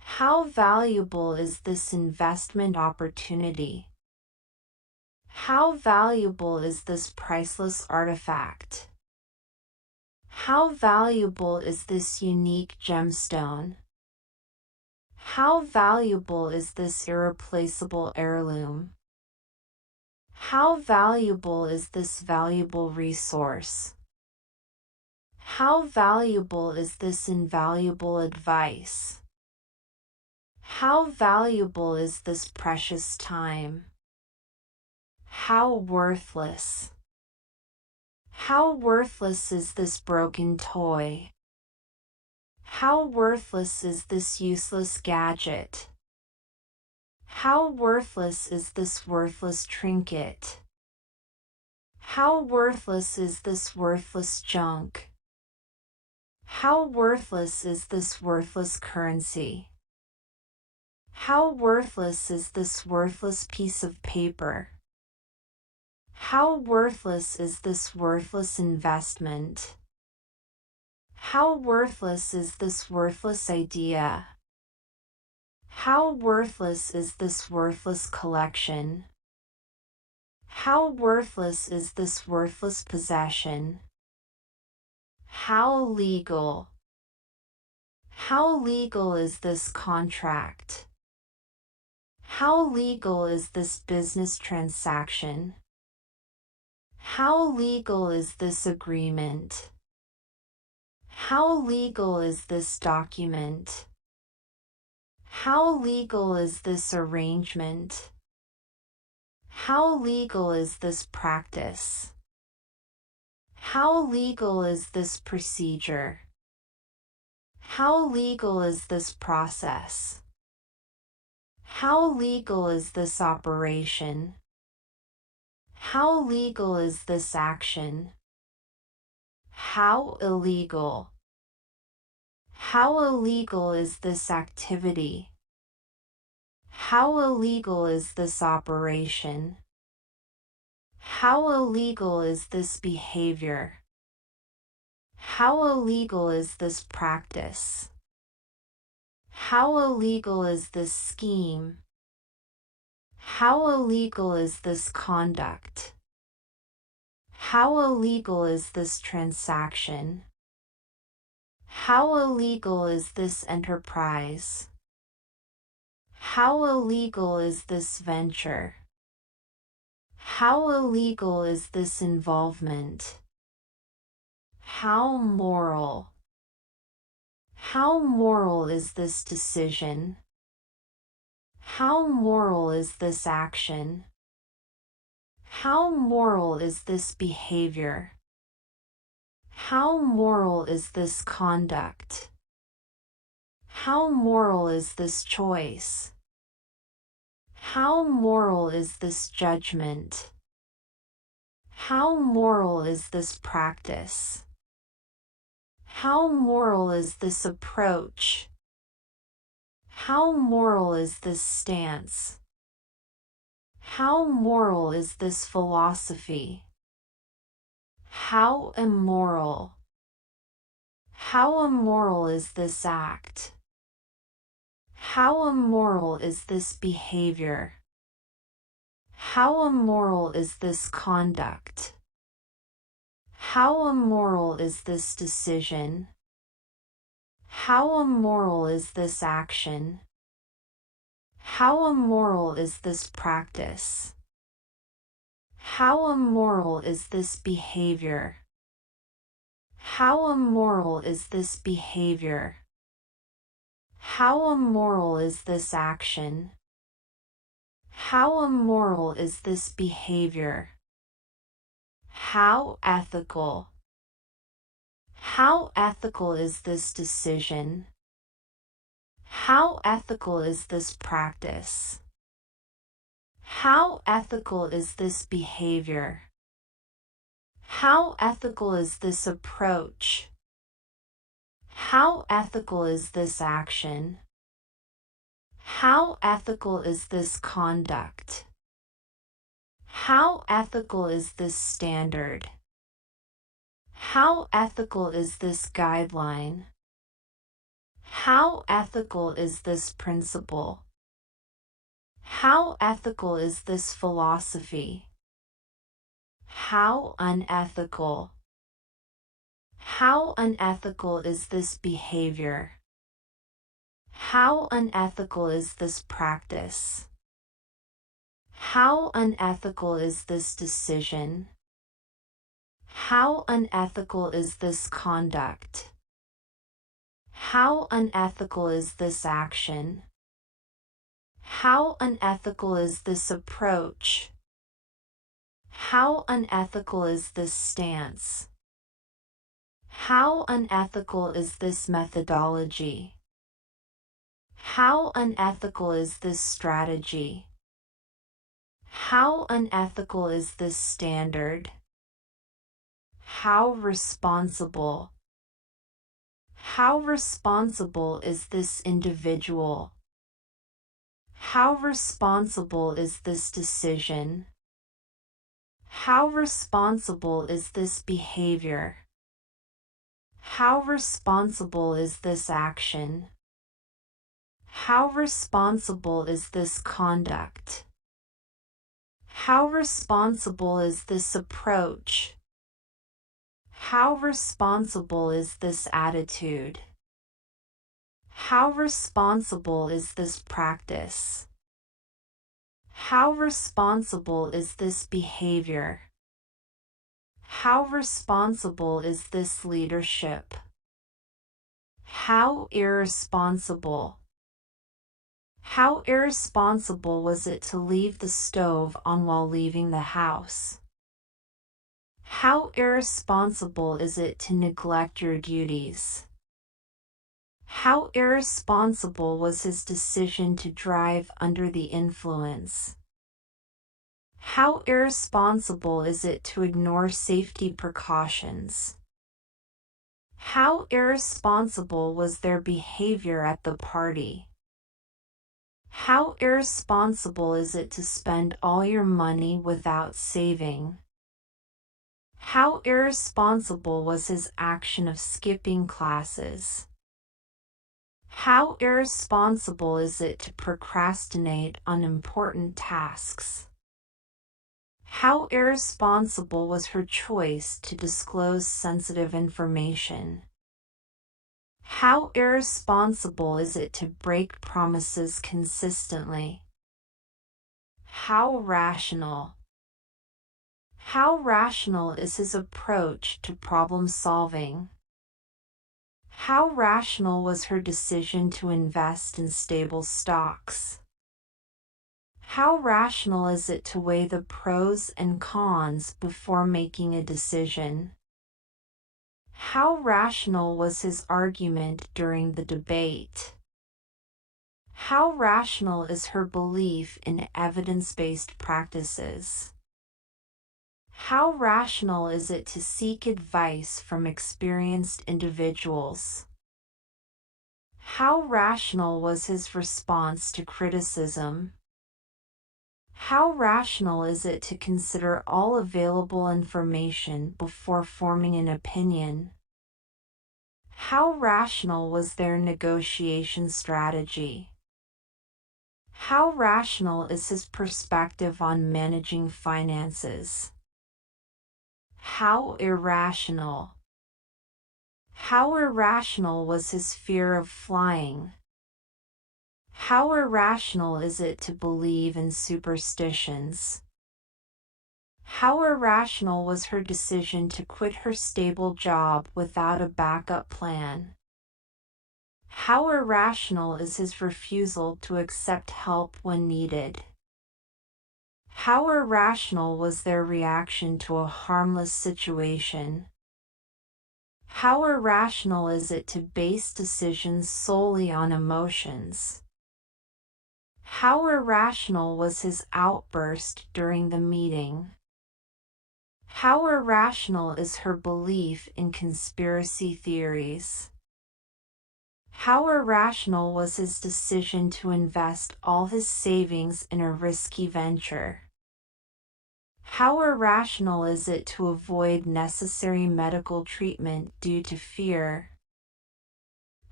How valuable is this investment opportunity? How valuable is this priceless artifact? How valuable is this unique gemstone? How valuable is this irreplaceable heirloom? How valuable is this valuable resource? How valuable is this invaluable advice? How valuable is this precious time? How worthless. How worthless is this broken toy? How worthless is this useless gadget? How worthless is this worthless trinket? How worthless is this worthless junk? How worthless is this worthless currency? How worthless is this worthless piece of paper? How worthless is this worthless investment? How worthless is this worthless idea? How worthless is this worthless collection? How worthless is this worthless possession? How legal. How legal is this contract? How legal is this business transaction? How legal is this agreement? How legal is this document? How legal is this arrangement? How legal is this practice? How legal is this procedure? How legal is this process? How legal is this operation? How legal is this action? How illegal. How illegal is this activity? How illegal is this operation? How illegal is this behavior? How illegal is this practice? How illegal is this scheme? How illegal is this conduct? How illegal is this transaction? How illegal is this enterprise? How illegal is this venture? How illegal is this involvement? How moral. How moral is this decision? How moral is this action? How moral is this behavior? How moral is this conduct? How moral is this choice? How moral is this judgment? How moral is this practice? How moral is this approach? How moral is this stance? How moral is this philosophy? How immoral. How immoral is this act? How immoral is this behavior? How immoral is this conduct? How immoral is this decision? How immoral is this action? How immoral is this practice? How immoral is this behavior? How immoral is this behavior? How immoral is this action? How immoral is this behavior? How ethical. How ethical is this decision? How ethical is this practice? How ethical is this behavior? How ethical is this approach? How ethical is this action? How ethical is this conduct? How ethical is this standard? How ethical is this guideline? How ethical is this principle? How ethical is this philosophy? How unethical? How unethical is this behavior? How unethical is this practice? How unethical is this decision? How unethical is this conduct? How unethical is this action? How unethical is this approach? How unethical is this stance? How unethical is this methodology? How unethical is this strategy? How unethical is this standard? How responsible? How responsible is this individual? How responsible is this decision? How responsible is this behavior? How responsible is this action? How responsible is this conduct? How responsible is this approach? How responsible is this attitude? How responsible is this practice? How responsible is this behavior? How responsible is this leadership? How irresponsible? How irresponsible was it to leave the stove on while leaving the house? How irresponsible is it to neglect your duties? How irresponsible was his decision to drive under the influence? How irresponsible is it to ignore safety precautions? How irresponsible was their behavior at the party? How irresponsible is it to spend all your money without saving? How irresponsible was his action of skipping classes? How irresponsible is it to procrastinate on important tasks? How irresponsible was her choice to disclose sensitive information? How irresponsible is it to break promises consistently? How rational? How rational is his approach to problem solving? How rational was her decision to invest in stable stocks? How rational is it to weigh the pros and cons before making a decision? How rational was his argument during the debate? How rational is her belief in evidence-based practices? How rational is it to seek advice from experienced individuals? How rational was his response to criticism? How rational is it to consider all available information before forming an opinion? How rational was their negotiation strategy? How rational is his perspective on managing finances? How irrational? How irrational was his fear of flying? How irrational is it to believe in superstitions? How irrational was her decision to quit her stable job without a backup plan? How irrational is his refusal to accept help when needed? How irrational was their reaction to a harmless situation? How irrational is it to base decisions solely on emotions? How irrational was his outburst during the meeting? How irrational is her belief in conspiracy theories? How irrational was his decision to invest all his savings in a risky venture? How irrational is it to avoid necessary medical treatment due to fear?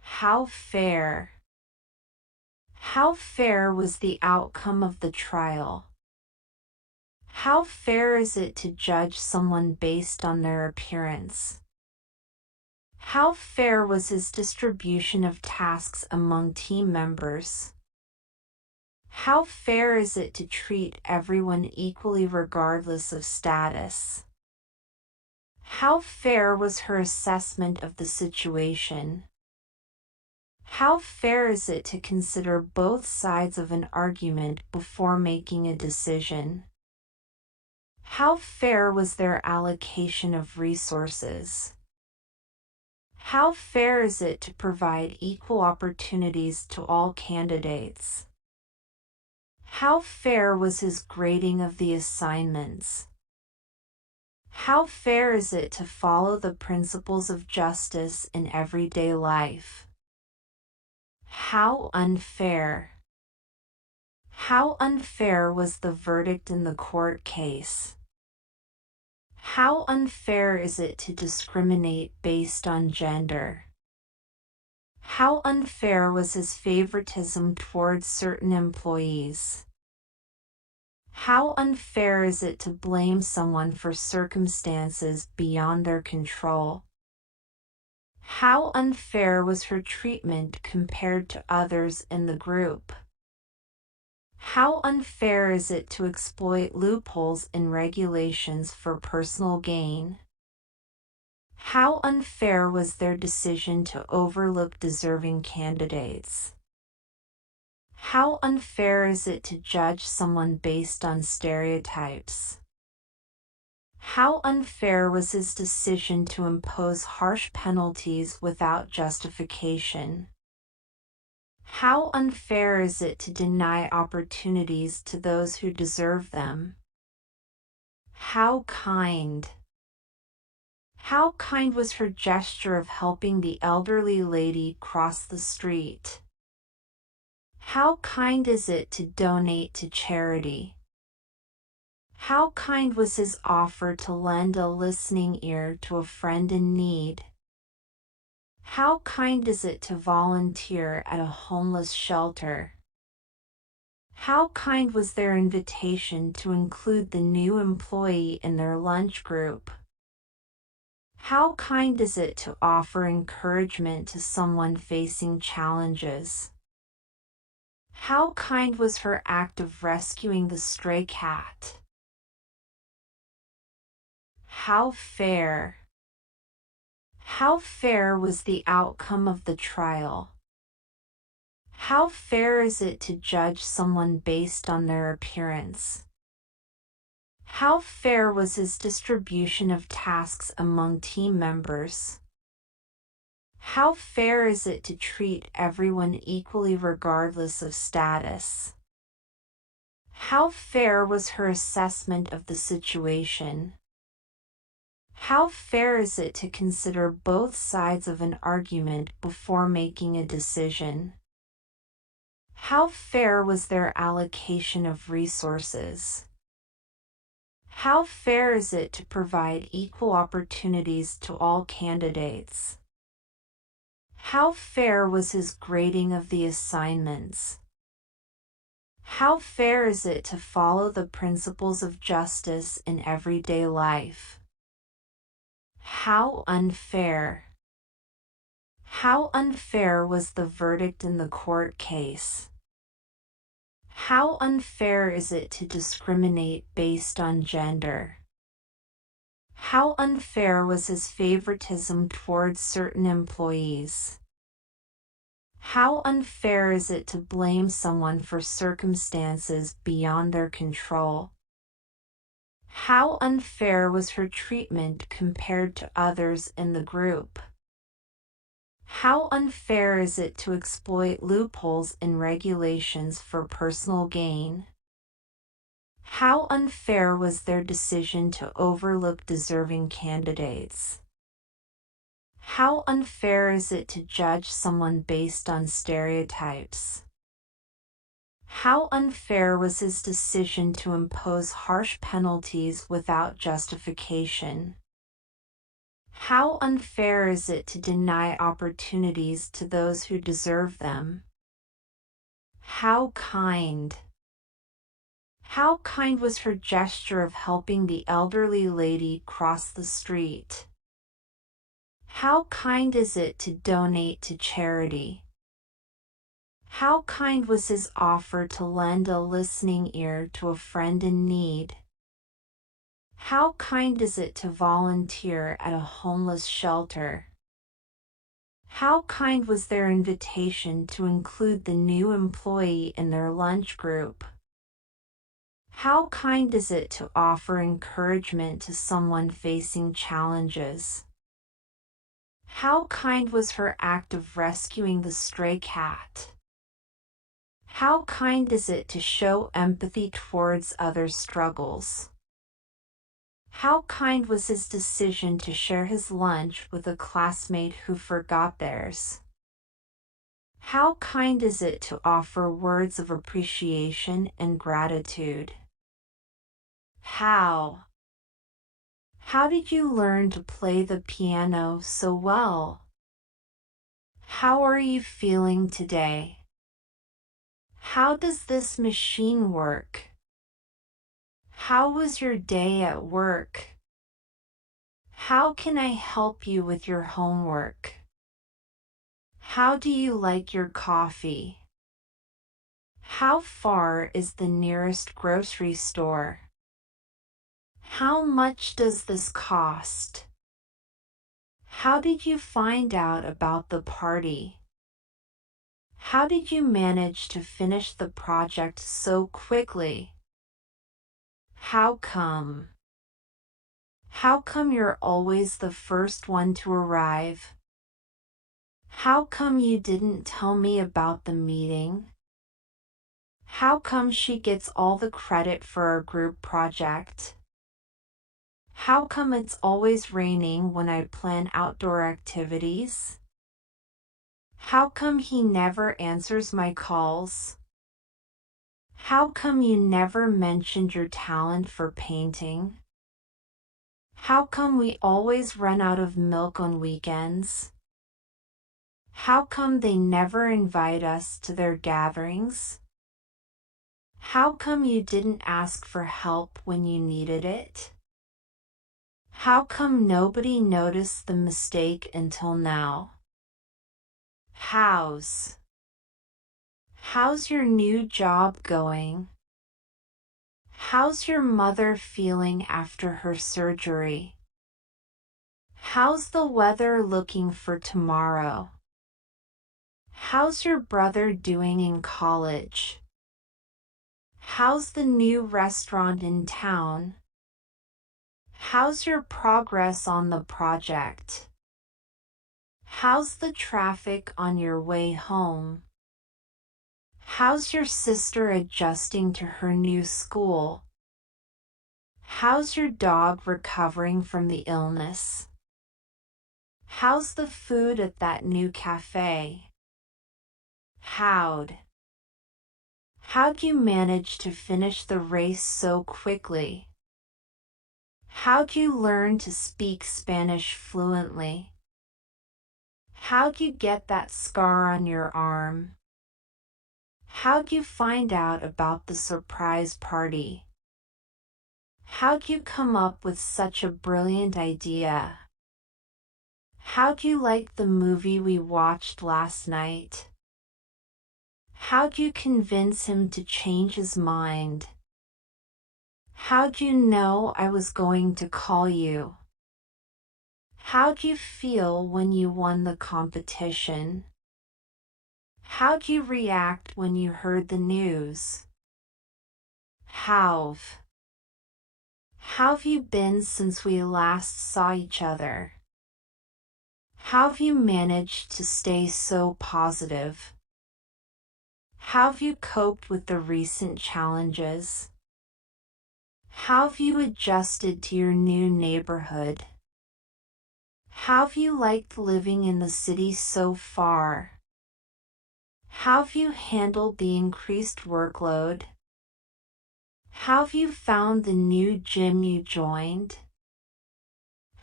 How fair. How fair was the outcome of the trial? How fair is it to judge someone based on their appearance? How fair was his distribution of tasks among team members? How fair is it to treat everyone equally regardless of status? How fair was her assessment of the situation? How fair is it to consider both sides of an argument before making a decision? How fair was their allocation of resources? How fair is it to provide equal opportunities to all candidates? How fair was his grading of the assignments? How fair is it to follow the principles of justice in everyday life? How unfair. How unfair was the verdict in the court case? How unfair is it to discriminate based on gender? How unfair was his favoritism towards certain employees? How unfair is it to blame someone for circumstances beyond their control? How unfair was her treatment compared to others in the group? How unfair is it to exploit loopholes in regulations for personal gain? How unfair was their decision to overlook deserving candidates? How unfair is it to judge someone based on stereotypes? How unfair was his decision to impose harsh penalties without justification? How unfair is it to deny opportunities to those who deserve them? How kind. How kind was her gesture of helping the elderly lady cross the street? How kind is it to donate to charity? How kind was his offer to lend a listening ear to a friend in need? How kind is it to volunteer at a homeless shelter? How kind was their invitation to include the new employee in their lunch group? How kind is it to offer encouragement to someone facing challenges? How kind was her act of rescuing the stray cat? How fair. How fair was the outcome of the trial? How fair is it to judge someone based on their appearance? How fair was his distribution of tasks among team members? How fair is it to treat everyone equally regardless of status? How fair was her assessment of the situation? How fair is it to consider both sides of an argument before making a decision? How fair was their allocation of resources? How fair is it to provide equal opportunities to all candidates? How fair was his grading of the assignments? How fair is it to follow the principles of justice in everyday life? How unfair. How unfair was the verdict in the court case? How unfair is it to discriminate based on gender? How unfair was his favoritism towards certain employees? How unfair is it to blame someone for circumstances beyond their control? How unfair was her treatment compared to others in the group? How unfair is it to exploit loopholes in regulations for personal gain? How unfair was their decision to overlook deserving candidates? How unfair is it to judge someone based on stereotypes? How unfair was his decision to impose harsh penalties without justification? How unfair is it to deny opportunities to those who deserve them? How kind. How kind was her gesture of helping the elderly lady cross the street? How kind is it to donate to charity? How kind was his offer to lend a listening ear to a friend in need? How kind is it to volunteer at a homeless shelter? How kind was their invitation to include the new employee in their lunch group? How kind is it to offer encouragement to someone facing challenges? How kind was her act of rescuing the stray cat? How kind is it to show empathy towards others' struggles? How kind was his decision to share his lunch with a classmate who forgot theirs? How kind is it to offer words of appreciation and gratitude? How? How did you learn to play the piano so well? How are you feeling today? How does this machine work? How was your day at work? How can I help you with your homework? How do you like your coffee? How far is the nearest grocery store? How much does this cost? How did you find out about the party? How did you manage to finish the project so quickly? How come? How come you're always the first one to arrive? How come you didn't tell me about the meeting? How come she gets all the credit for our group project? How come it's always raining when I plan outdoor activities? How come he never answers my calls? How come you never mentioned your talent for painting? How come we always run out of milk on weekends? How come they never invite us to their gatherings? How come you didn't ask for help when you needed it? How come nobody noticed the mistake until now? How's your new job going? How's your mother feeling after her surgery? How's the weather looking for tomorrow? How's your brother doing in college? How's the new restaurant in town? How's your progress on the project? How's the traffic on your way home? How's your sister adjusting to her new school? How's your dog recovering from the illness? How's the food at that new cafe? How'd you manage to finish the race so quickly? How'd you learn to speak Spanish fluently? How'd you get that scar on your arm? How'd you find out about the surprise party? How'd you come up with such a brilliant idea? How'd you like the movie we watched last night? How'd you convince him to change his mind? How'd you know I was going to call you? How'd you feel when you won the competition? How'd you react when you heard the news? How've you been since we last saw each other? How've you managed to stay so positive? How've you coped with the recent challenges? How've you adjusted to your new neighborhood? How've you liked living in the city so far? How've you handled the increased workload? How've you found the new gym you joined?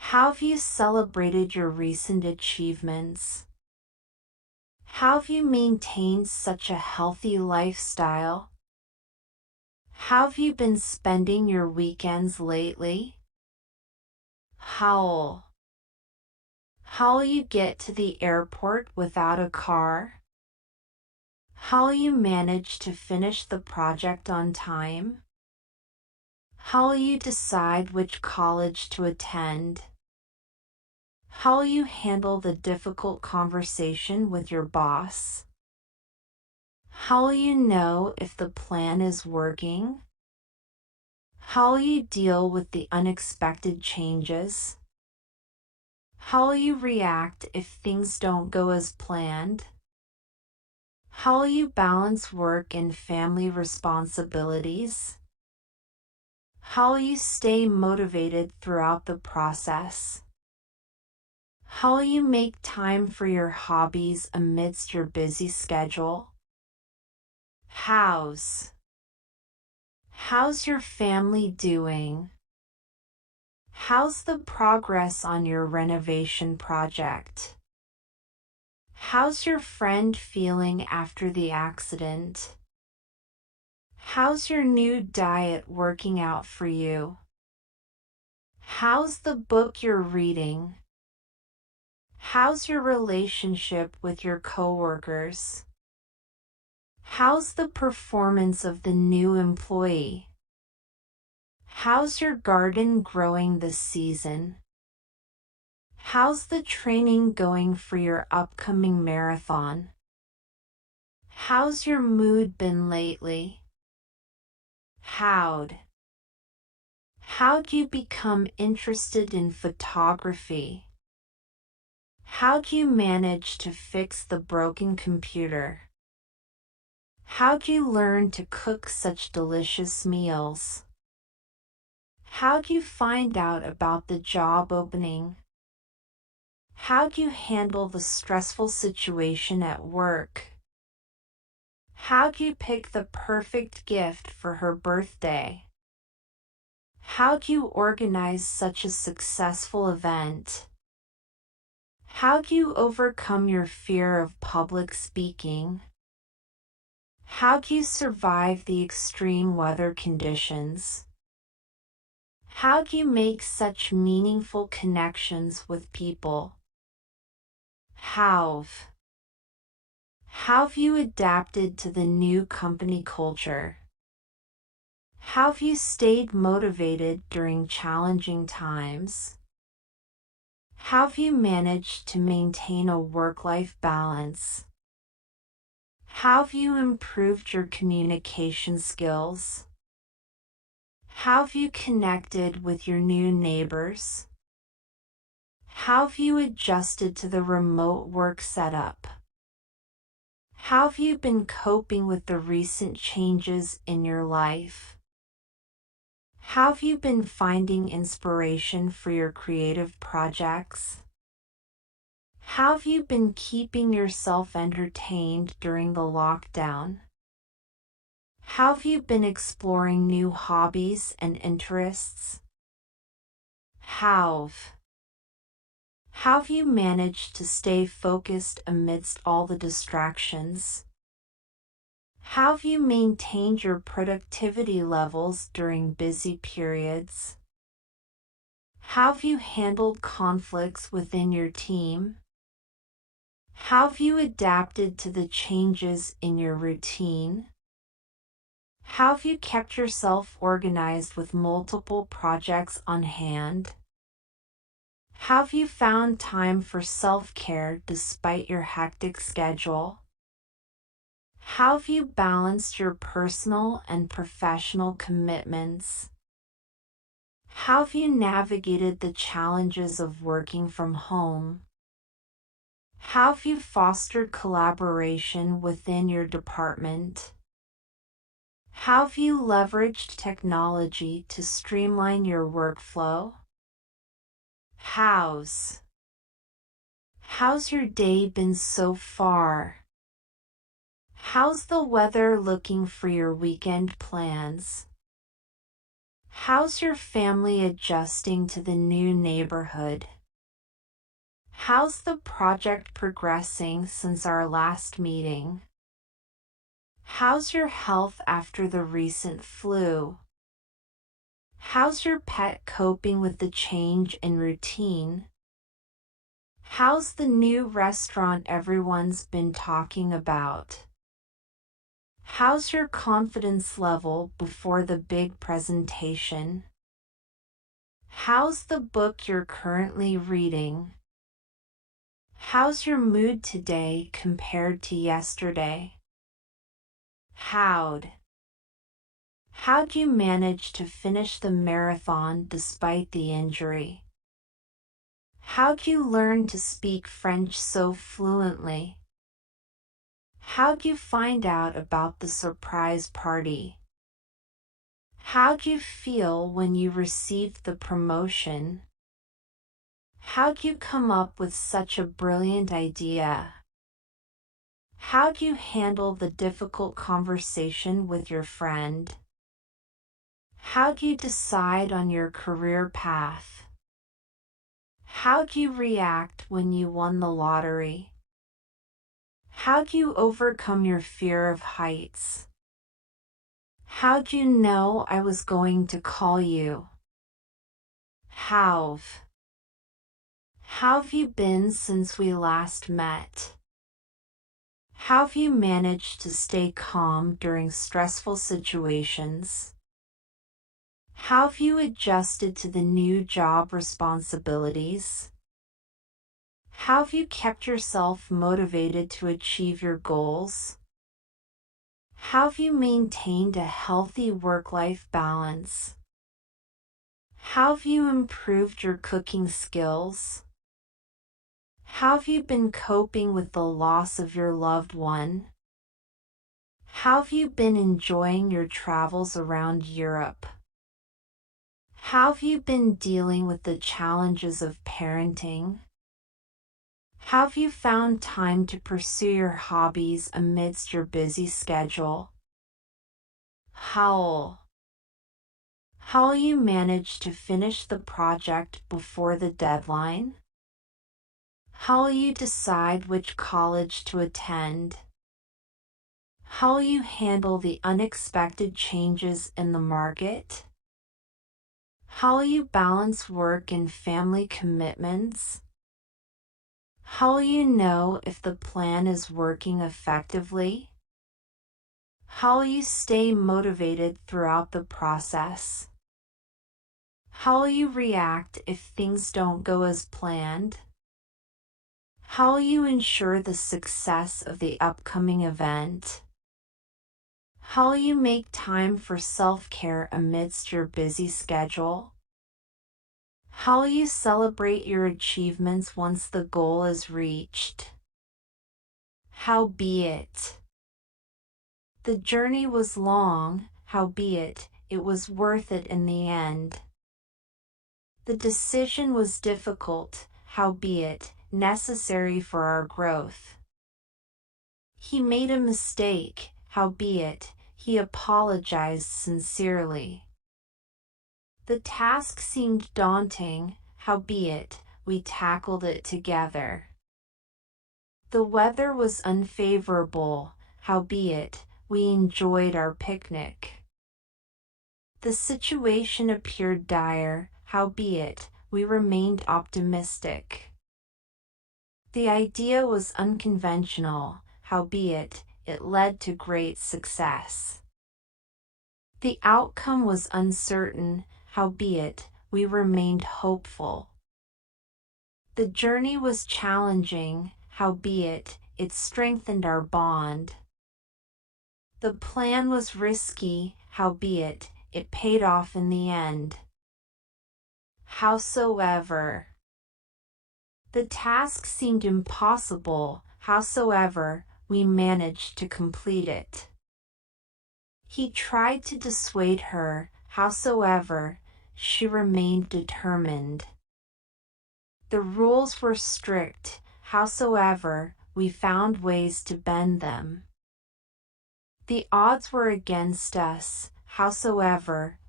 How have you celebrated your recent achievements? How have you maintained such a healthy lifestyle? How have you been spending your weekends lately? How will you get to the airport without a car? How will you manage to finish the project on time? How will you decide which college to attend? How will you handle the difficult conversation with your boss? How will you know if the plan is working? How will you deal with the unexpected changes? How will you react if things don't go as planned? How will you balance work and family responsibilities? How will you stay motivated throughout the process? How will you make time for your hobbies amidst your busy schedule? How's your family doing? How's the progress on your renovation project? How's your friend feeling after the accident? How's your new diet working out for you? How's the book you're reading? How's your relationship with your coworkers? How's the performance of the new employee? How's your garden growing this season? How's the training going for your upcoming marathon? How's your mood been lately? How'd you become interested in photography? How'd you manage to fix the broken computer? How'd you learn to cook such delicious meals? How'd you find out about the job opening? How'd you handle the stressful situation at work? How'd you pick the perfect gift for her birthday? How'd you organize such a successful event? How'd you overcome your fear of public speaking? How'd you survive the extreme weather conditions? How'd you make such meaningful connections with people? How've you adapted to the new company culture? How've you stayed motivated during challenging times? How've you managed to maintain a work-life balance? How've you improved your communication skills? How've you connected with your new neighbors? How've you adjusted to the remote work setup? How've you been coping with the recent changes in your life? How've you been finding inspiration for your creative projects? How've you been keeping yourself entertained during the lockdown? How've you been exploring new hobbies and interests? How've you managed to stay focused amidst all the distractions? How've you maintained your productivity levels during busy periods? How've you handled conflicts within your team? How've you adapted to the changes in your routine? How've you kept yourself organized with multiple projects on hand? How've you found time for self-care despite your hectic schedule? How've you balanced your personal and professional commitments? How've you navigated the challenges of working from home? How've you fostered collaboration within your department? How've you leveraged technology to streamline your workflow? How's your day been so far? How's the weather looking for your weekend plans? How's your family adjusting to the new neighborhood? How's the project progressing since our last meeting? How's your health after the recent flu? How's your pet coping with the change in routine? How's the new restaurant everyone's been talking about? How's your confidence level before the big presentation? How's the book you're currently reading? How's your mood today compared to yesterday? How'd you manage to finish the marathon despite the injury? How'd you learn to speak French so fluently? How'd you find out about the surprise party? How'd you feel when you received the promotion? How'd you come up with such a brilliant idea? How'd you handle the difficult conversation with your friend? How'd you decide on your career path? How'd you react when you won the lottery? How'd you overcome your fear of heights? How'd you know I was going to call you? How've you been since we last met? How've you managed to stay calm during stressful situations? How've you adjusted to the new job responsibilities? How've you kept yourself motivated to achieve your goals? How've you maintained a healthy work-life balance? How've you improved your cooking skills? How've you been coping with the loss of your loved one? How've you been enjoying your travels around Europe? How've you been dealing with the challenges of parenting? How've you found time to pursue your hobbies amidst your busy schedule? How'll you manage to finish the project before the deadline? How'll you decide which college to attend? How'll you handle the unexpected changes in the market? How'll you balance work and family commitments? How'll you know if the plan is working effectively? How'll you stay motivated throughout the process? How'll you react if things don't go as planned? How'll you ensure the success of the upcoming event? How'll you make time for self-care amidst your busy schedule? How'll you celebrate your achievements once the goal is reached? Howbeit, the journey was long, howbeit, it was worth it in the end. The decision was difficult, howbeit, necessary for our growth. He made a mistake, howbeit, he apologized sincerely. The task seemed daunting, howbeit, we tackled it together. The weather was unfavorable, howbeit, we enjoyed our picnic. The situation appeared dire, howbeit, we remained optimistic. The idea was unconventional, howbeit, it led to great success. The outcome was uncertain, howbeit, we remained hopeful. The journey was challenging, howbeit, it strengthened our bond. The plan was risky, howbeit, it paid off in the end. Howsoever, the task seemed impossible, howsoever, we managed to complete it. He tried to dissuade her, howsoever, she remained determined. The rules were strict, howsoever, we found ways to bend them. The odds were against us, howsoever,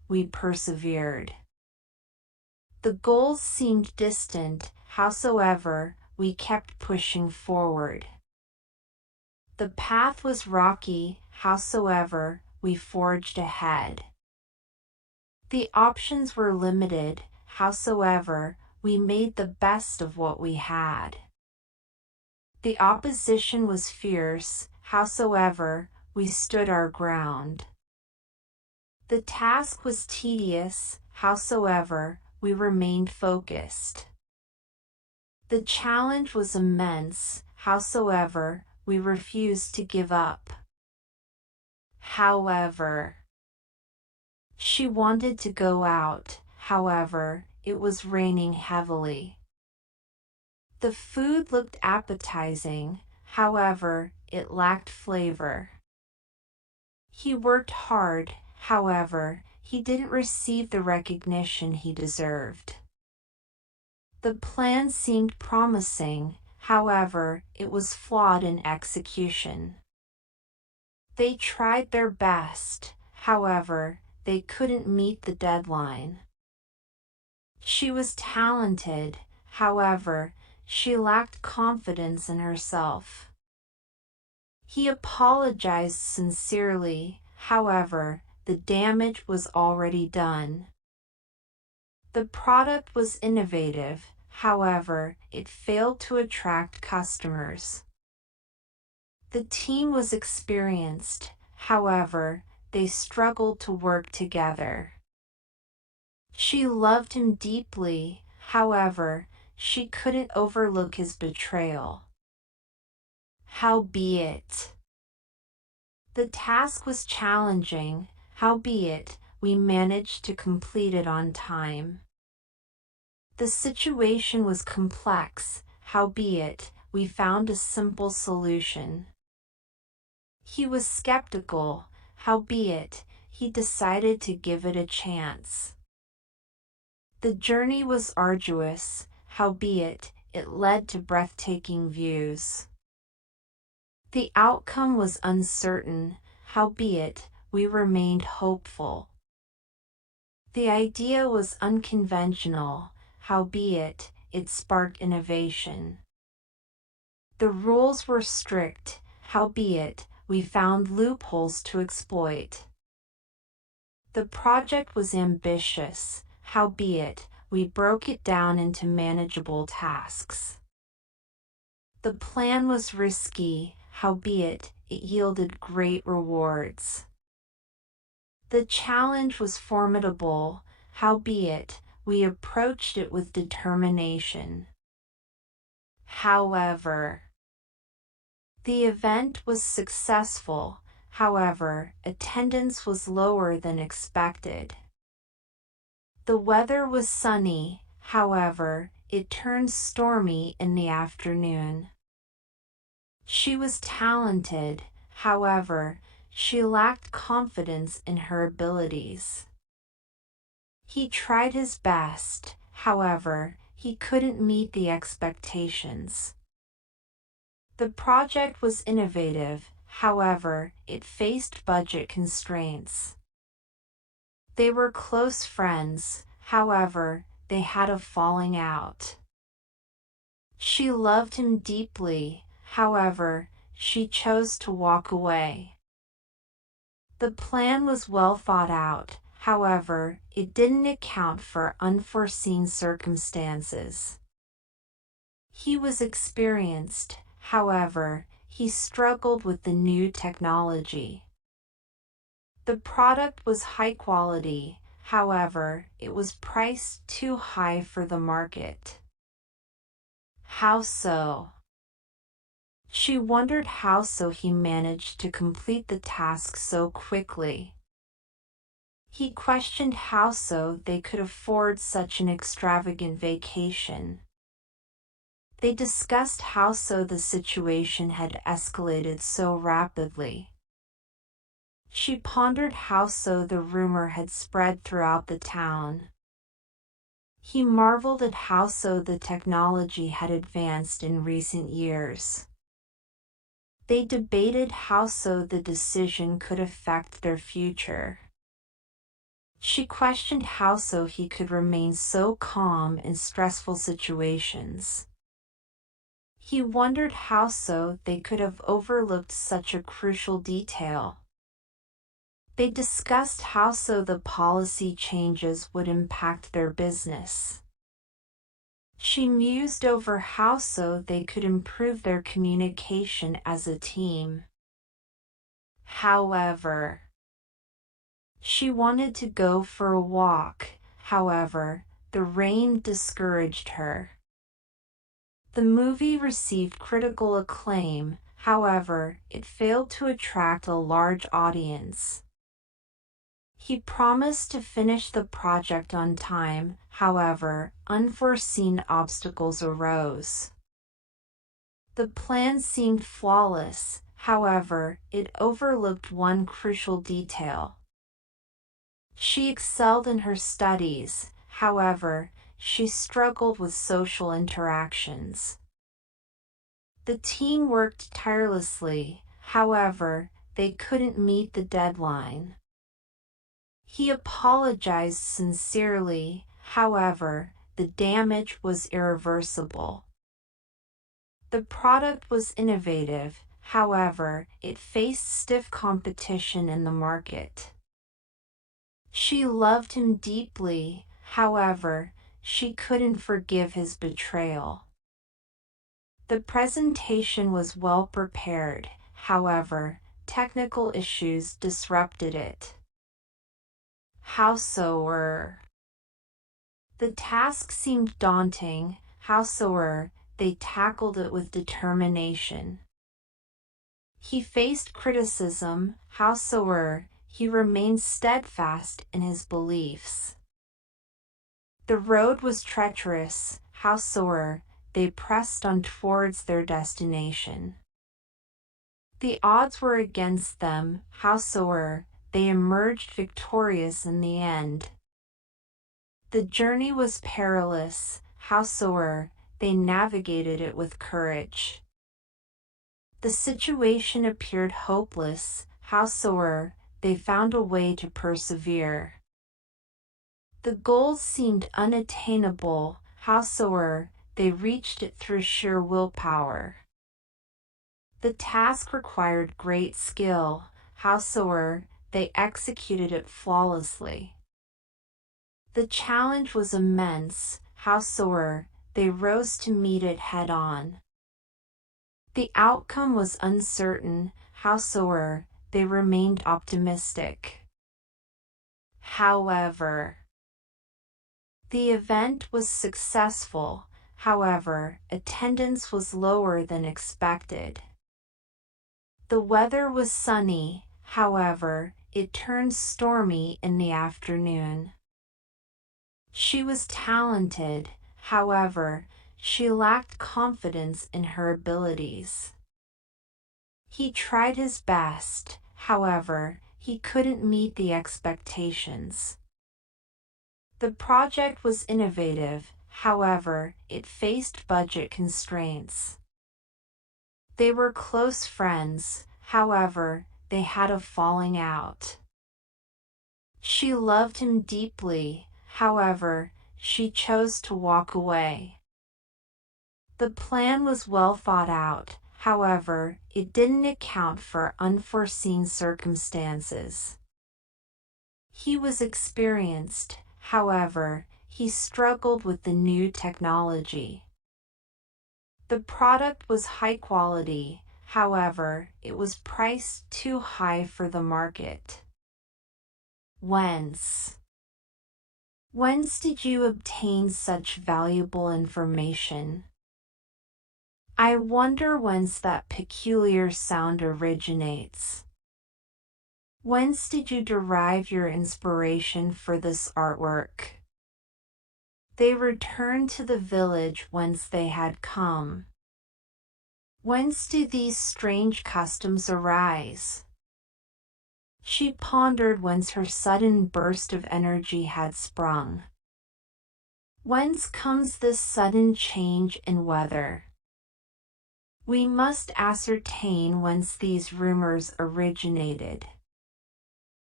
we persevered. The goals seemed distant, howsoever, we kept pushing forward. The path was rocky, howsoever, we forged ahead. The options were limited, howsoever, we made the best of what we had. The opposition was fierce, howsoever, we stood our ground. The task was tedious, howsoever, we remained focused. The challenge was immense, howsoever, we refused to give up. However, she wanted to go out, however, it was raining heavily. The food looked appetizing, however, it lacked flavor. He worked hard, however, he didn't receive the recognition he deserved. The plan seemed promising, however, it was flawed in execution. They tried their best, however, they couldn't meet the deadline. She was talented, however, she lacked confidence in herself. He apologized sincerely, however, the damage was already done. The product was innovative, however, it failed to attract customers. The team was experienced, however, they struggled to work together. She loved him deeply, however, she couldn't overlook his betrayal. Howbeit, the task was challenging, howbeit, we managed to complete it on time. The situation was complex, howbeit, we found a simple solution. He was skeptical, howbeit, he decided to give it a chance. The journey was arduous, howbeit, it led to breathtaking views. The outcome was uncertain, howbeit, we remained hopeful. The idea was unconventional, howbeit, it sparked innovation. The rules were strict, howbeit, we found loopholes to exploit. The project was ambitious, howbeit, we broke it down into manageable tasks. The plan was risky, howbeit, it yielded great rewards. The challenge was formidable, howbeit, we approached it with determination. However, the event was successful, however, attendance was lower than expected. The weather was sunny, however, it turned stormy in the afternoon. She was talented, however, she lacked confidence in her abilities. He tried his best, however, he couldn't meet the expectations. The project was innovative, however, it faced budget constraints. They were close friends, however, they had a falling out. She loved him deeply, however, she chose to walk away. The plan was well thought out, however, it didn't account for unforeseen circumstances. He was experienced, however, he struggled with the new technology. The product was high quality, however, it was priced too high for the market. How so? She wondered how so he managed to complete the task so quickly. He questioned how so they could afford such an extravagant vacation. They discussed how so the situation had escalated so rapidly. She pondered how so the rumor had spread throughout the town. He marveled at how so the technology had advanced in recent years. They debated how so the decision could affect their future. She questioned how so he could remain so calm in stressful situations. He wondered how so they could have overlooked such a crucial detail. They discussed how so the policy changes would impact their business. She mused over how so they could improve their communication as a team. However, she wanted to go for a walk. However, the rain discouraged her. The movie received critical acclaim. However, it failed to attract a large audience. He promised to finish the project on time. However, unforeseen obstacles arose. The plan seemed flawless. However, it overlooked one crucial detail. She excelled in her studies. However, she struggled with social interactions. The team worked tirelessly. However, they couldn't meet the deadline. He apologized sincerely. However, the damage was irreversible. The product was innovative. However, it faced stiff competition in the market. She loved him deeply. However, she couldn't forgive his betrayal. The presentation was well prepared. However, technical issues disrupted it. How so? The task seemed daunting. However, they tackled it with determination. He faced criticism. However, he remained steadfast in his beliefs. The road was treacherous. However, they pressed on towards their destination. The odds were against them. However, they emerged victorious in the end. The journey was perilous. However, they navigated it with courage. The situation appeared hopeless. However, they found a way to persevere. The goal seemed unattainable. However, they reached it through sheer willpower. The task required great skill. However, they executed it flawlessly. The challenge was immense. However, they rose to meet it head-on. The outcome was uncertain. However, they remained optimistic. However, the event was successful. However, attendance was lower than expected. The weather was sunny. However, it turned stormy in the afternoon. She was talented. However, she lacked confidence in her abilities. He tried his best. However, he couldn't meet the expectations. The project was innovative. However, it faced budget constraints. They were close friends. However, they had a falling out. She loved him deeply. However, she chose to walk away. The plan was well thought out. However, it didn't account for unforeseen circumstances. He was experienced. However, he struggled with the new technology. The product was high quality. However, it was priced too high for the market. Whence did you obtain such valuable information? I wonder whence that peculiar sound originates. Whence did you derive your inspiration for this artwork? They returned to the village whence they had come. Whence do these strange customs arise? She pondered whence her sudden burst of energy had sprung. Whence comes this sudden change in weather? We must ascertain whence these rumors originated.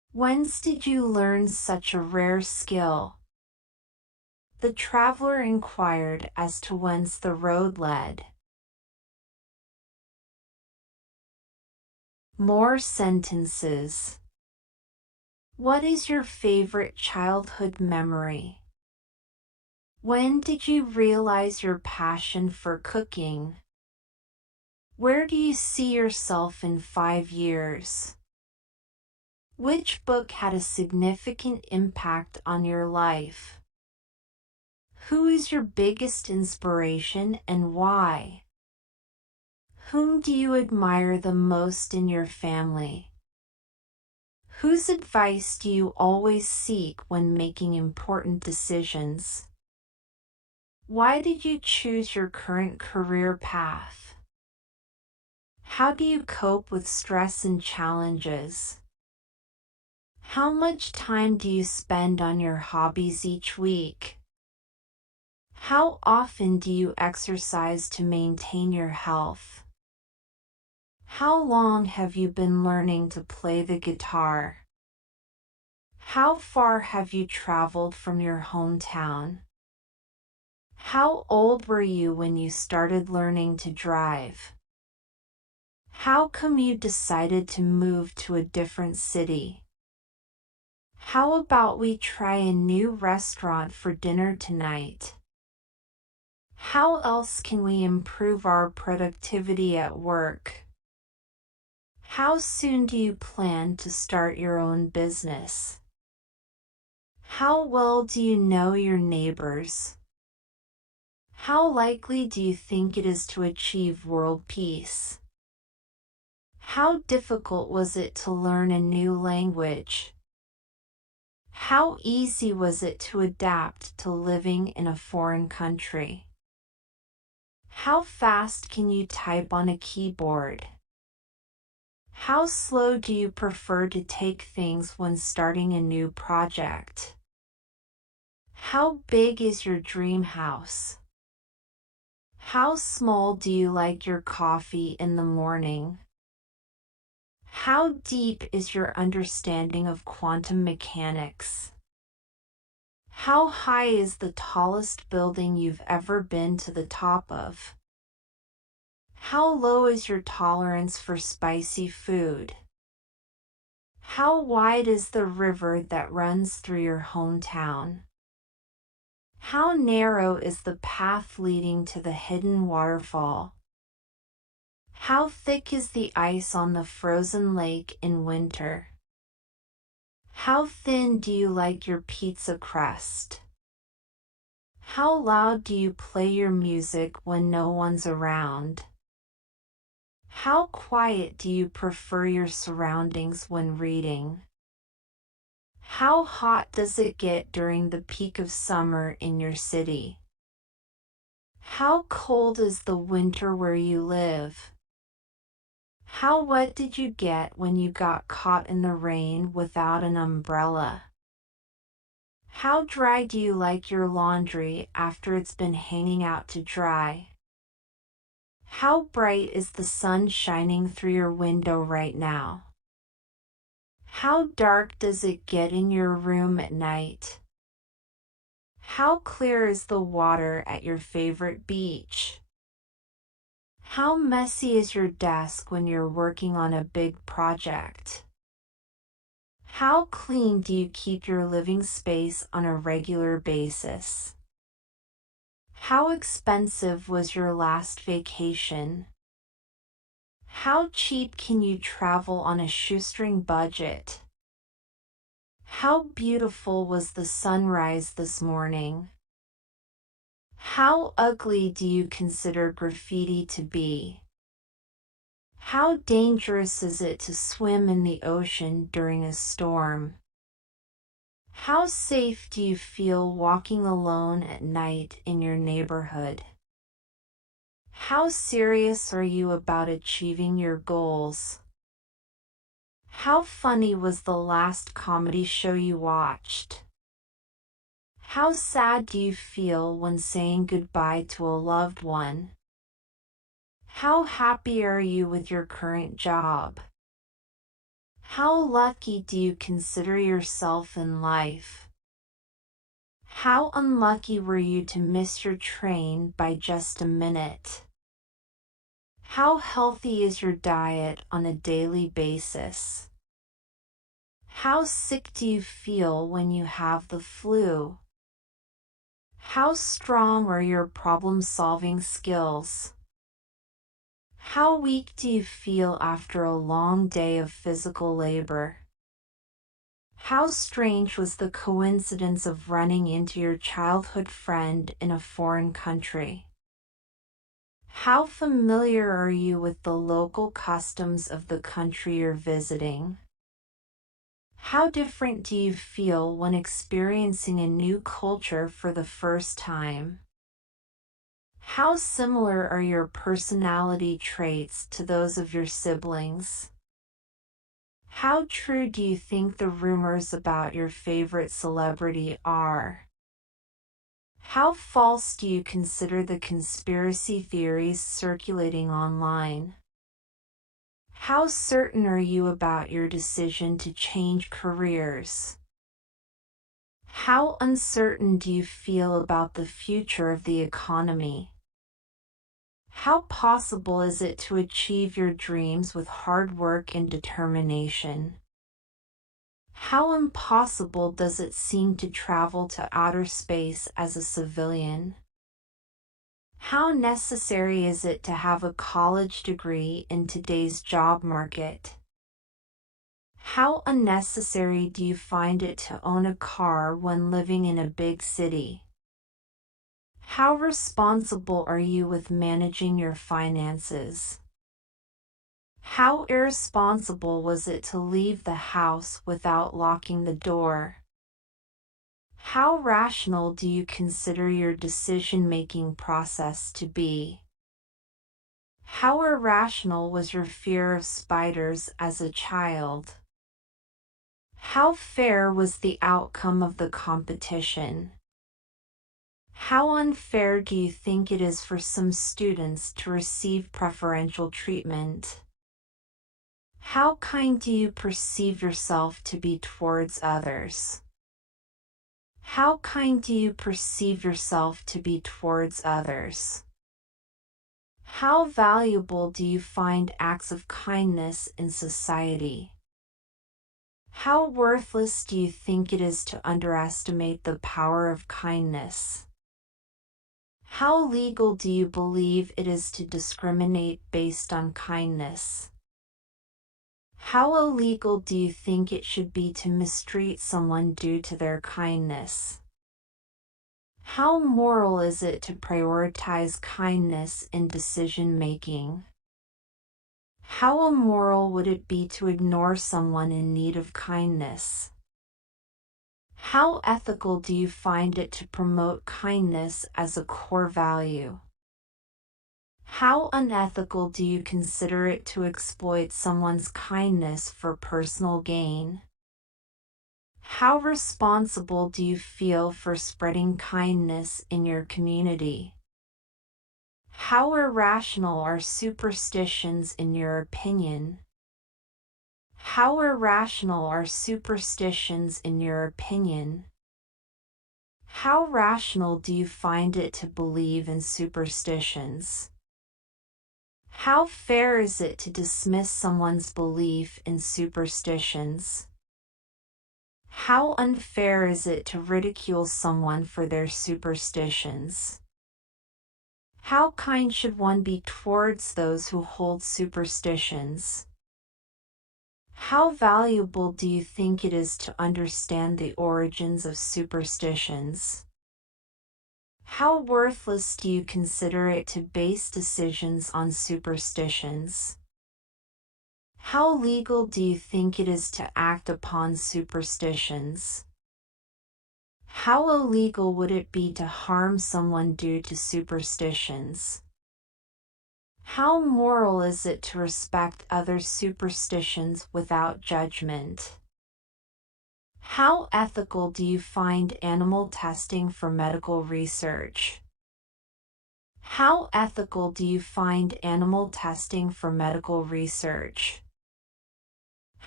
Whence did you learn such a rare skill? The traveler inquired as to whence the road led. More sentences. What is your favorite childhood memory? When did you realize your passion for cooking? Where do you see yourself in 5 years? Which book had a significant impact on your life? Who is your biggest inspiration and why? Whom do you admire the most in your family? Whose advice do you always seek when making important decisions? Why did you choose your current career path? How do you cope with stress and challenges? How much time do you spend on your hobbies each week? How often do you exercise to maintain your health? How long have you been learning to play the guitar? How far have you traveled from your hometown? How old were you when you started learning to drive? How come you decided to move to a different city? How about we try a new restaurant for dinner tonight? How else can we improve our productivity at work? How soon do you plan to start your own business? How well do you know your neighbors? How likely do you think it is to achieve world peace? How difficult was it to learn a new language? How easy was it to adapt to living in a foreign country? How fast can you type on a keyboard? How slow do you prefer to take things when starting a new project? How big is your dream house? How small do you like your coffee in the morning? How deep is your understanding of quantum mechanics? How high is the tallest building you've ever been to the top of? How low is your tolerance for spicy food? How wide is the river that runs through your hometown? How narrow is the path leading to the hidden waterfall? How thick is the ice on the frozen lake in winter? How thin do you like your pizza crust? How loud do you play your music when no one's around? How quiet do you prefer your surroundings when reading? How hot does it get during the peak of summer in your city? How cold is the winter where you live? How wet did you get when you got caught in the rain without an umbrella? How dry do you like your laundry after it's been hanging out to dry? How bright is the sun shining through your window right now? How dark does it get in your room at night? How clear is the water at your favorite beach? How messy is your desk when you're working on a big project? How clean do you keep your living space on a regular basis? How expensive was your last vacation? How cheap can you travel on a shoestring budget? How beautiful was the sunrise this morning? How ugly do you consider graffiti to be? How dangerous is it to swim in the ocean during a storm? How safe do you feel walking alone at night in your neighborhood? How serious are you about achieving your goals? How funny was the last comedy show you watched? How sad do you feel when saying goodbye to a loved one? How happy are you with your current job? How lucky do you consider yourself in life? How unlucky were you to miss your train by just a minute? How healthy is your diet on a daily basis? How sick do you feel when you have the flu? How strong are your problem-solving skills? How weak do you feel after a long day of physical labor? How strange was the coincidence of running into your childhood friend in a foreign country? How familiar are you with the local customs of the country you're visiting? How different do you feel when experiencing a new culture for the first time? How similar are your personality traits to those of your siblings? How true do you think the rumors about your favorite celebrity are? How false do you consider the conspiracy theories circulating online? How certain are you about your decision to change careers? How uncertain do you feel about the future of the economy? How possible is it to achieve your dreams with hard work and determination? How impossible does it seem to travel to outer space as a civilian? How necessary is it to have a college degree in today's job market? How unnecessary do you find it to own a car when living in a big city? How responsible are you with managing your finances? How irresponsible was it to leave the house without locking the door? How rational do you consider your decision-making process to be? How irrational was your fear of spiders as a child? How fair was the outcome of the competition? How unfair do you think it is for some students to receive preferential treatment? How kind do you perceive yourself to be towards others? How kind do you perceive yourself to be towards others? How valuable do you find acts of kindness in society? How worthless do you think it is to underestimate the power of kindness? How legal do you believe it is to discriminate based on kindness? How illegal do you think it should be to mistreat someone due to their kindness? How moral is it to prioritize kindness in decision-making? How immoral would it be to ignore someone in need of kindness? How ethical do you find it to promote kindness as a core value? How unethical do you consider it to exploit someone's kindness for personal gain? How responsible do you feel for spreading kindness in your community? How irrational are superstitions in your opinion? How irrational are superstitions in your opinion? How rational do you find it to believe in superstitions? How fair is it to dismiss someone's belief in superstitions? How unfair is it to ridicule someone for their superstitions? How kind should one be towards those who hold superstitions? How valuable do you think it is to understand the origins of superstitions? How worthless do you consider it to base decisions on superstitions? How legal do you think it is to act upon superstitions? How illegal would it be to harm someone due to superstitions? How moral is it to respect others' superstitions without judgment? How ethical do you find animal testing for medical research? How ethical do you find animal testing for medical research?